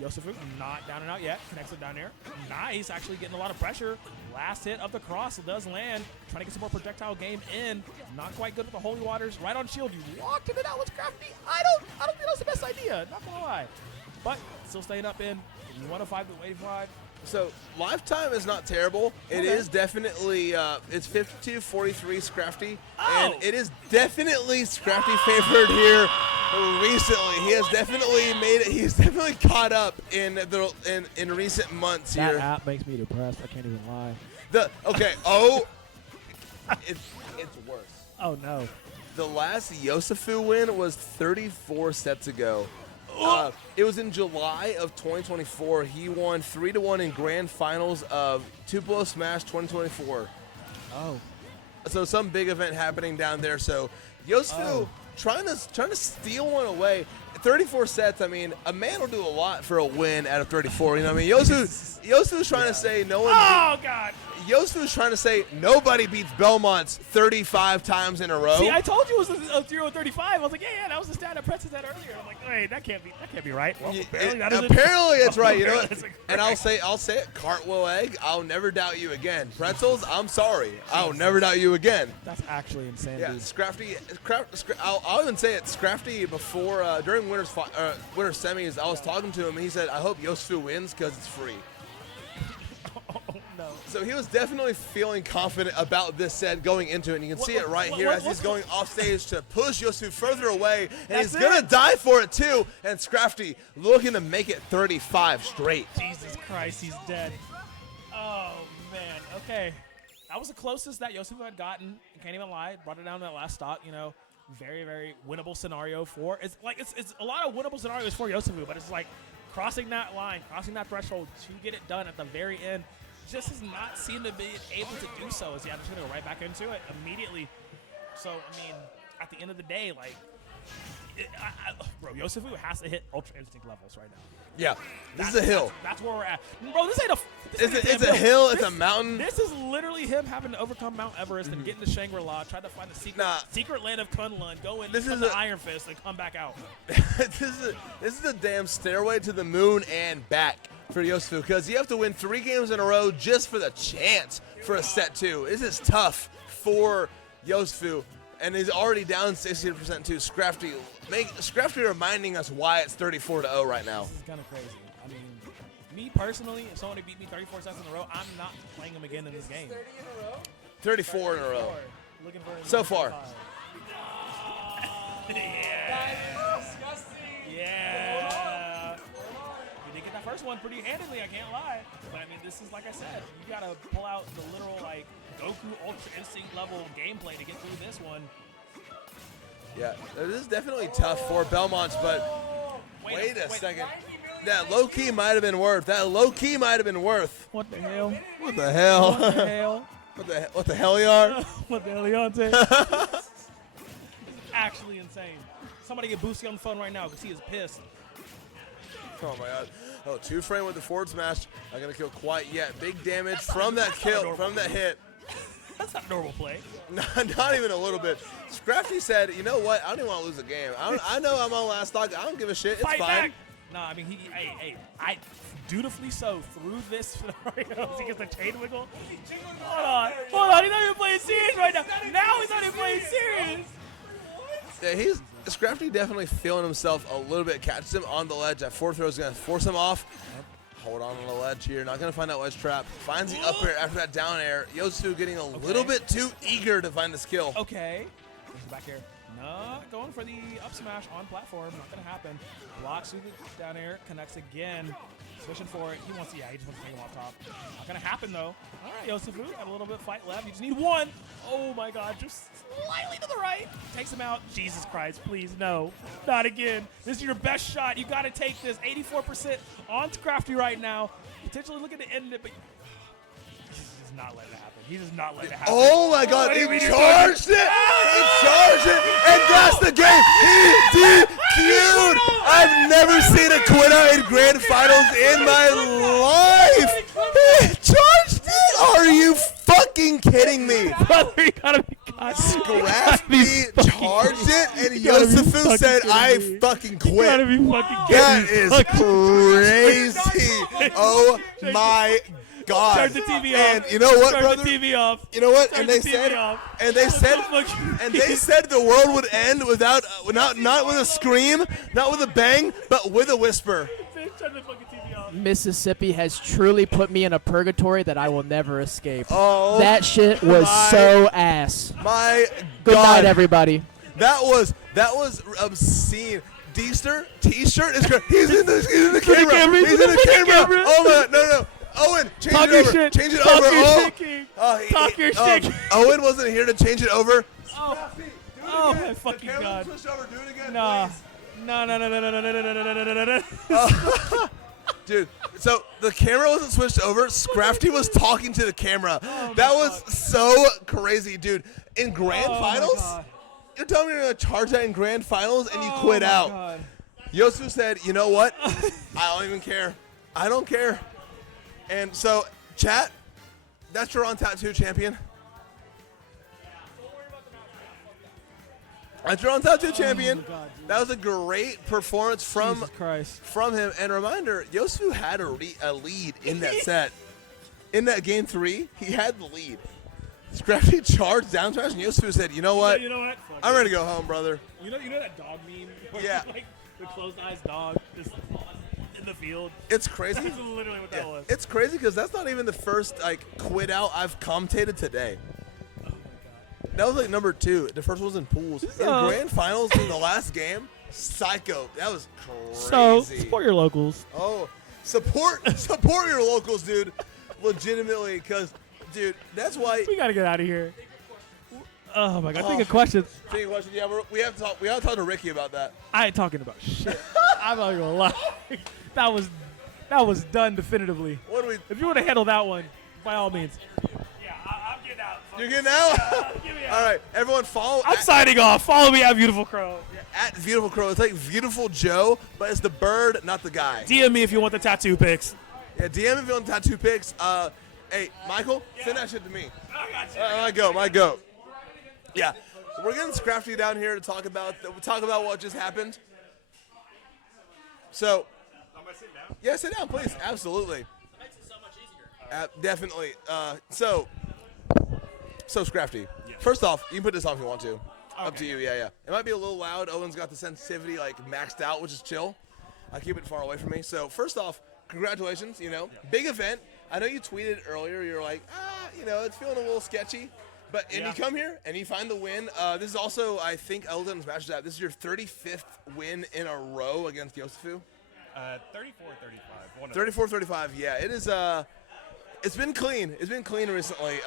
Yosufu not down and out yet. Connects it down there. Nice, actually getting a lot of pressure. Last hit of the cross does land. Trying to get some more projectile game in. Not quite good with the Holy Waters. Right on shield. You walked in it out with Scrafty. I don't think that was the best idea. Not gonna lie. but still staying up in 105 to 85. So lifetime is not terrible. It is definitely it's 52-43 Scrafty, and it is definitely Scrafty favored here recently. He has definitely made it. He's definitely caught up in recent months That here. app makes me depressed. I can't even lie. It's worse. Oh no. The last Yosufu win was 34 sets ago. It was in July of 2024. He won 3-1 in grand finals of Tupelo Smash 2024. Oh. So some big event happening down there. So Yosufu trying to steal one away. 34 sets. I mean, a man will do a lot for a win out of 34. You know what I mean? Yosufu's trying to say no one. Oh God. Yosufu's trying to say nobody beats Belmont's 35 times in a row. See, I told you it was a 0-35. I was like, yeah, that was the stat that Pretzel said earlier. I'm like, wait, that can't be right. Well, Apparently it's right. You know what? And I'll say it. Cartwheel egg. I'll never doubt you again. Pretzels. I'm sorry. I'll never doubt you again. That's actually insane. Yeah, Dude. Scrafty. I'll even say it. Scrafty before during winter semis, I was talking to him and he said, "I hope Yosufu wins because it's free." No. So he was definitely feeling confident about this set going into it. And you can see it right here as he's going off stage to push Yosu further away. And he's going to die for it too. And Scrafty looking to make it 35 straight. Jesus Christ, he's dead. Oh, man. Okay. That was the closest that Yosufu had gotten. Can't even lie. Brought it down to that last stock, you know. Very, very winnable scenario for. It's a lot of winnable scenarios for Yosufu, but it's like crossing that line, crossing that threshold to get it done at the very end. Just does not seem to be able to do so. Is I'm just going to go right back into it immediately. So, I mean, at the end of the day, like, bro, Yosufu has to hit Ultra Instinct levels right now. Yeah, this is a hill. That's where we're at. Bro, this ain't a It's a hill. It's a mountain. This is literally him having to overcome Mount Everest and getting to Shangri-La, try to find the secret land of Kunlun, go in, become the Iron Fist, and come back out. This is a damn stairway to the moon and back for Yosufu, because you have to win 3 games in a row just for the chance for a set 2. This is tough for Yosufu, and he's already down 60% too. Scrafty reminding us why it's 34-0 right now. This is kind of crazy. I mean, me personally, if somebody beat me 34 sets in a row, I'm not playing him again in this game. 34 in a row. Looking for so far. Yeah. You did get that first one pretty handily, I can't lie. But I mean, this is like I said, you gotta pull out the literal like Goku Ultra Instinct level gameplay to get through this one. Yeah, it is definitely tough for Belmont's, but wait a second. That low key might have been worth. What the hell? What the hell? What the hell? What the hell you are? What the hell you on? Actually insane. Somebody get Boosie on the phone right now because he is pissed. Oh my god. Oh, 2-frame with the forward smash. Not gonna kill quite yet. Big damage from that kill, from that hit. That's not normal play. Not even a little bit. Scrafty said, you know what? I don't even want to lose a game. I know I'm on last stock. I don't give a shit. It's Fight fine. back. No, I mean, I dutifully so through this scenario. He gets the chain wiggle. Hold on. He's not even playing serious right now. Now he's not even playing serious. Yeah, Scrafty definitely feeling himself a little bit. Catches him on the ledge. That forward throw is going to force him off. Hold on the ledge here. Not going to find that wedge trap. Finds the up air after that down air. Yosu getting a little bit too eager to find the skill. Okay. He's back here. Not going for the up smash on platform. Not going to happen. Blocks through the down air. Connects again. Switching for it. He just wants to hang him off top. Not going to happen, though. All right, Yosufu. Got a little bit of fight left. You just need one. Oh, my God. Just slightly to the right. Takes him out. Jesus Christ. Please, no. Not again. This is your best shot. You got to take this. 84% on Scrafty right now. Potentially looking to end it, but he's just not letting it happen. He does not let it happen. Oh, my God. He charged it. He charged it. And that's the game. He DQ'd. I've never seen a quitter in grand finals in my life. He charged it. Are you fucking kidding me? Brother, you gotta be Scrafty charged it, and Yosufu said, I fucking quit. That is crazy. Oh, my God. Turn the TV and off. You know what, Turn brother? the TV off. You know what? Turn And they the TV said, off. and they said the world would end without, not with a scream, not with a bang, but with a whisper. Turn the fucking TV off. Mississippi has truly put me in a purgatory that I will never escape. Oh, that shit was so ass. My Good God. night, everybody. That was obscene. Deester T-shirt is great. He's in the camera. He's in the camera. Oh my God, no. Owen, change Talk it your over. shit. Change it Talk over. your Oh, shit, King. oh, Talk your shit. Owen wasn't here to change it over. Oh my fucking God. Switch over. Do it again. Nah. Please. No. Dude, so the camera wasn't switched over. Scrafty was talking to the camera. That was so crazy, dude. In grand finals, you're telling me you're going to charge that in grand finals and you quit out. God. Yosu said, you know what? I don't even care. I don't care. And so, chat, that's your on tattoo champion. That's your on tattoo champion. That was a great performance from him. And reminder, Yosu had a lead in that set. In that game 3, he had the lead. Scrappy charged down smash, and Yosu said, you know what? You know what? I'm ready to go home, brother. You know that dog meme? Where Yeah. Like the closed eyes dog just in the field. It's crazy. That's literally what that was. It's crazy because that's not even the first quit out I've commentated today. That was number 2. The first one was in pools. In grand finals in the last game, psycho. That was crazy. So support your locals. Oh, support your locals, dude. Legitimately, because, dude, that's why. We gotta get out of here. Oh my God! Think of questions. Think of questions. Yeah, we have to talk. We have to talk to Ricky about that. I ain't talking about shit. I'm not gonna lie. That was done definitively. What do we? If you want to handle that one, by all means. I'm getting out. You're getting out? All right, everyone follow. I'm signing off. Follow me at Beautiful Crow. At Beautiful Crow. It's like Beautiful Joe, but it's the bird, not the guy. DM me if you want the tattoo pics. Yeah, DM if you want tattoo pics. Hey, Michael, send that shit to me. My go. Yeah, we're getting Scrafty down here to talk about what just happened. So, I'm gonna sit down. Yeah, sit down, please. Absolutely. Makes it so much easier. Definitely. So Scrafty. First off, you can put this on if you want to. Up to you. Yeah. It might be a little loud. Owen's got the sensitivity maxed out, which is chill. I keep it far away from me. So first off, congratulations. Big event. I know you tweeted earlier. You're like, it's feeling a little sketchy. And you come here and you find the win. This is also, I think, Eldon's match that. This is your 35th win in a row against Yosufu. 34-35. 34-35. Yeah, it is. It's been clean. It's been clean recently.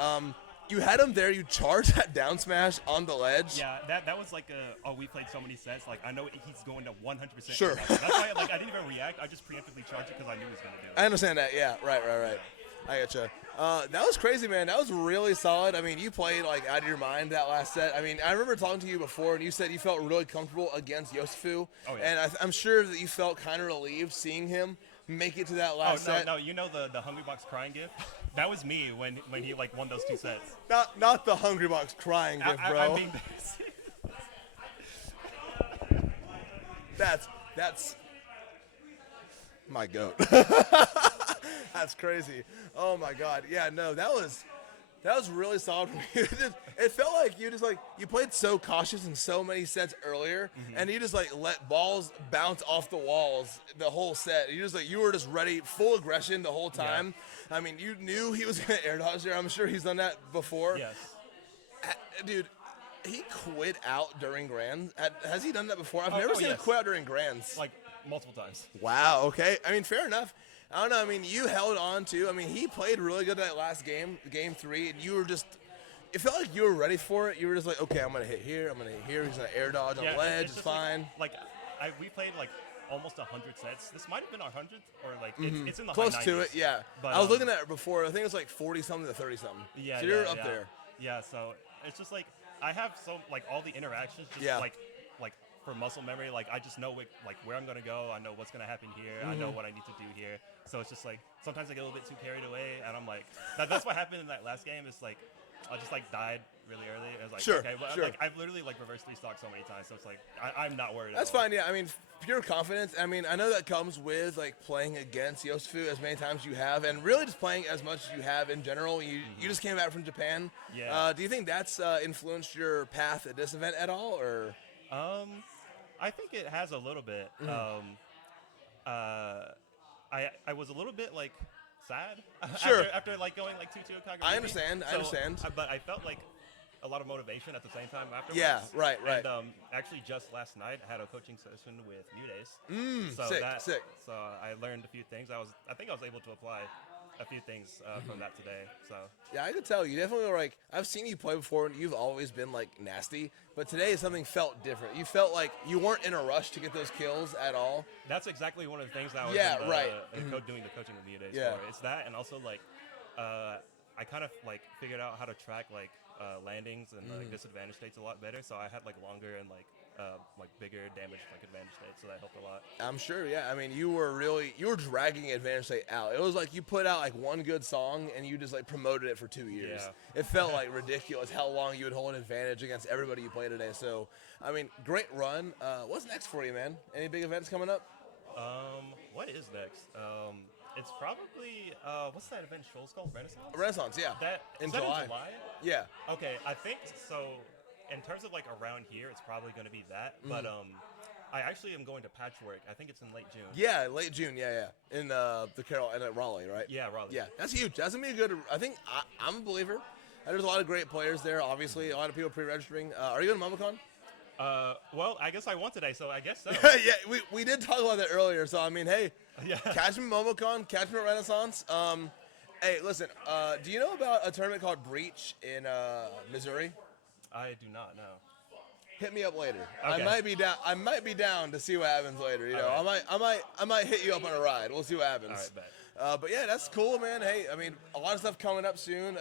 You had him there. You charged that down smash on the ledge. Yeah, that was we played so many sets. I know he's going to 100%. Sure. That's why I didn't even react. I just preemptively charged it because I knew he was going to do it. I understand that. Yeah, right. I gotcha. That was crazy, man. That was really solid. I mean, you played out of your mind that last set. I mean, I remember talking to you before, and you said you felt really comfortable against Yosufu. Oh, yeah. And I'm sure that you felt kind of relieved seeing him make it to that last set. No, you know the Hungry Box crying gift? That was me when he won those 2 sets. Not the Hungry Box crying gift, bro. I mean, that's my goat. That's crazy. Oh my God. Yeah, no, that was really solid for me. It felt like you played so cautious in so many sets earlier, and you just let balls bounce off the walls the whole set. You were just ready, full aggression the whole time. Yeah. I mean, you knew he was gonna air dodge there. I'm sure he's done that before. Yes. Dude, he quit out during grands. Has he done that before? I've never seen him quit out during grands. Multiple times. Wow. Okay. I mean, fair enough. I don't know. I mean, you held on too. I mean, he played really good that last game, game 3, and you were just. It felt like you were ready for it. You were just like, okay, I'm gonna hit here. I'm gonna hit here. He's gonna air dodge on the ledge. It's fine. We played almost 100 sets. This might have been our 100th, or it's in the close high 90s. to it. Yeah. But, I was looking at it before. I think it was 40 something to 30 something. Yeah. So you're up there. Yeah. So it's just I have all the interactions just for muscle memory, I just know where I'm gonna go. I know what's gonna happen here. I know what I need to do here. So it's just sometimes I get a little bit too carried away, and I'm that's what happened in that last game. It's I just died really early. It was sure, okay, but sure. I've literally reverse 3 stock so many times, so it's I'm not worried. That's fine. Yeah, I mean, pure confidence. I mean, I know that comes with playing against Yosufu as many times as you have, and really just playing as much as you have in general. You just came back from Japan. Yeah. Do you think that's influenced your path at this event at all, or? I think it has a little bit. I was a little bit like sad Sure. after like going like 2-2 Kagurumi. I understand. I understand. But I felt like a lot of motivation at the same time afterwards. Yeah, right. And actually, just last night, I had a coaching session with New Days. So sick. So I learned a few things. I think I was able to apply a few things from that today. So yeah, I could tell you definitely were like, I've seen you play before, and you've always been like nasty. But today something felt different. You felt like you weren't in a rush to get those kills at all. that's exactly one of the things that I was doing the coaching with New Days Yeah. for. It's that, and also like I kind of like figured out how to track like landings and like disadvantage states a lot better. So I had like longer and like bigger damage like advantage states, so that helped a lot. I'm sure, yeah. I mean, you were dragging Advantage State out. It was like you put out like one good song and you just like promoted it for 2 years. Yeah. It felt like ridiculous how long you would hold an advantage against everybody you play today. So, I mean, great run. What's next for you, man? Any big events coming up? What is next? It's probably what's that event Shoals called? Renaissance? Renaissance, yeah. Is in that July. in July? Yeah. Okay, I think so. In terms of like around here, it's probably going to be that. But I actually am going to Patchwork. I think it's in late June. Yeah, late June. Yeah. In the Carroll and at Raleigh, right? Yeah, Raleigh. Yeah, that's huge. That's gonna be a good. I think I'm a believer. There's a lot of great players there. Obviously, a lot of people pre-registering. Are you going to MomoCon? Well, I guess I won today, so I guess so. Yeah, we did talk about that earlier. So I mean, hey, Yeah. catch me at MomoCon, catch me at Renaissance. Hey, listen. Do you know about a tournament called Breach in Missouri? I do not know. Hit me up later. Okay. I might be down to see what happens later. You know, All right. I might hit you up on a ride. We'll see what happens. All right, bet. But yeah, that's cool, man. Hey, I mean, a lot of stuff coming up soon.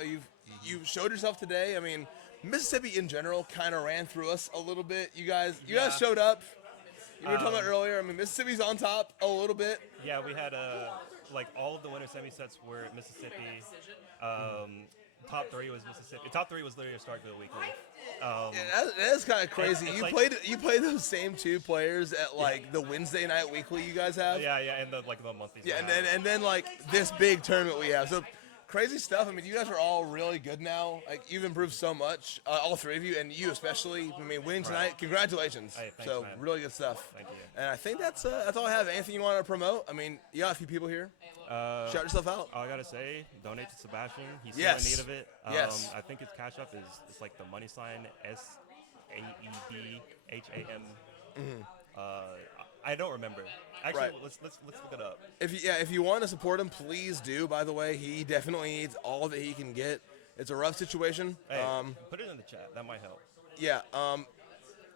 You've showed yourself today. I mean, Mississippi in general kind of ran through us a little bit. You guys showed up. You were talking about earlier. I mean, Mississippi's on top a little bit. Yeah, we had like all of the winter semi sets were Mississippi. Top 3 was Mississippi. Top 3 was literally a Starkville weekly. That is kind of crazy. it's You like- played those same 2 players at like the Wednesday night weekly you guys have. Yeah, and the monthly. Yeah, and then like this big tournament we have. So crazy stuff. I mean, you guys are all really good now. Like you've improved so much, all 3 of you, and you especially. I mean, winning tonight, congratulations. Hey, thanks, so man. really good stuff. Thank you. And I think that's all I have. Anything you want to promote? I mean, you got a few people here. Shout yourself out. All I gotta say, donate to Sebastian. He's Yes. still in need of it. Yes. I think his cash up is it's like the money sign SAEDHAM. I don't remember. Actually, Right. let's look it up. If you want to support him, please do. By the way, he definitely needs all that he can get. It's a rough situation. Hey, put it in the chat. That might help. Yeah.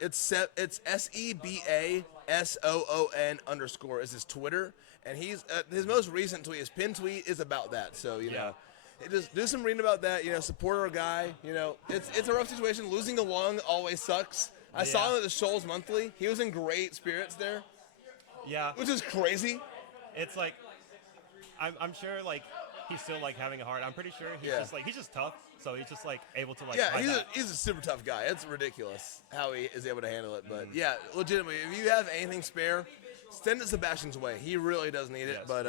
It's SEBASOON _ is his Twitter, and he's his most recent tweet, his pinned tweet, is about that. So you know, just do some reading about that. You know, support our guy. You know, it's a rough situation. Losing a lung always sucks. I saw him at the Shoals Monthly. He was in great spirits there. Yeah. Which is crazy. It's like, I'm sure like he's still like having a heart. I'm pretty sure he's just tough. So he's just like able to like. Yeah, hide that. he's a super tough guy. It's ridiculous how he is able to handle it. But yeah, legitimately, if you have anything spare, send it Sebastian's way. He really does need it. Yes, But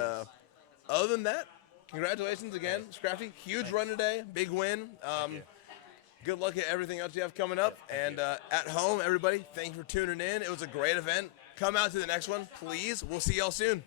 other than that, congratulations again, Scrafty. Huge run today, big win. Good luck at everything else you have coming up. And at home, everybody, thank you for tuning in. It was a great event. Come out to the next one, please. We'll see y'all soon.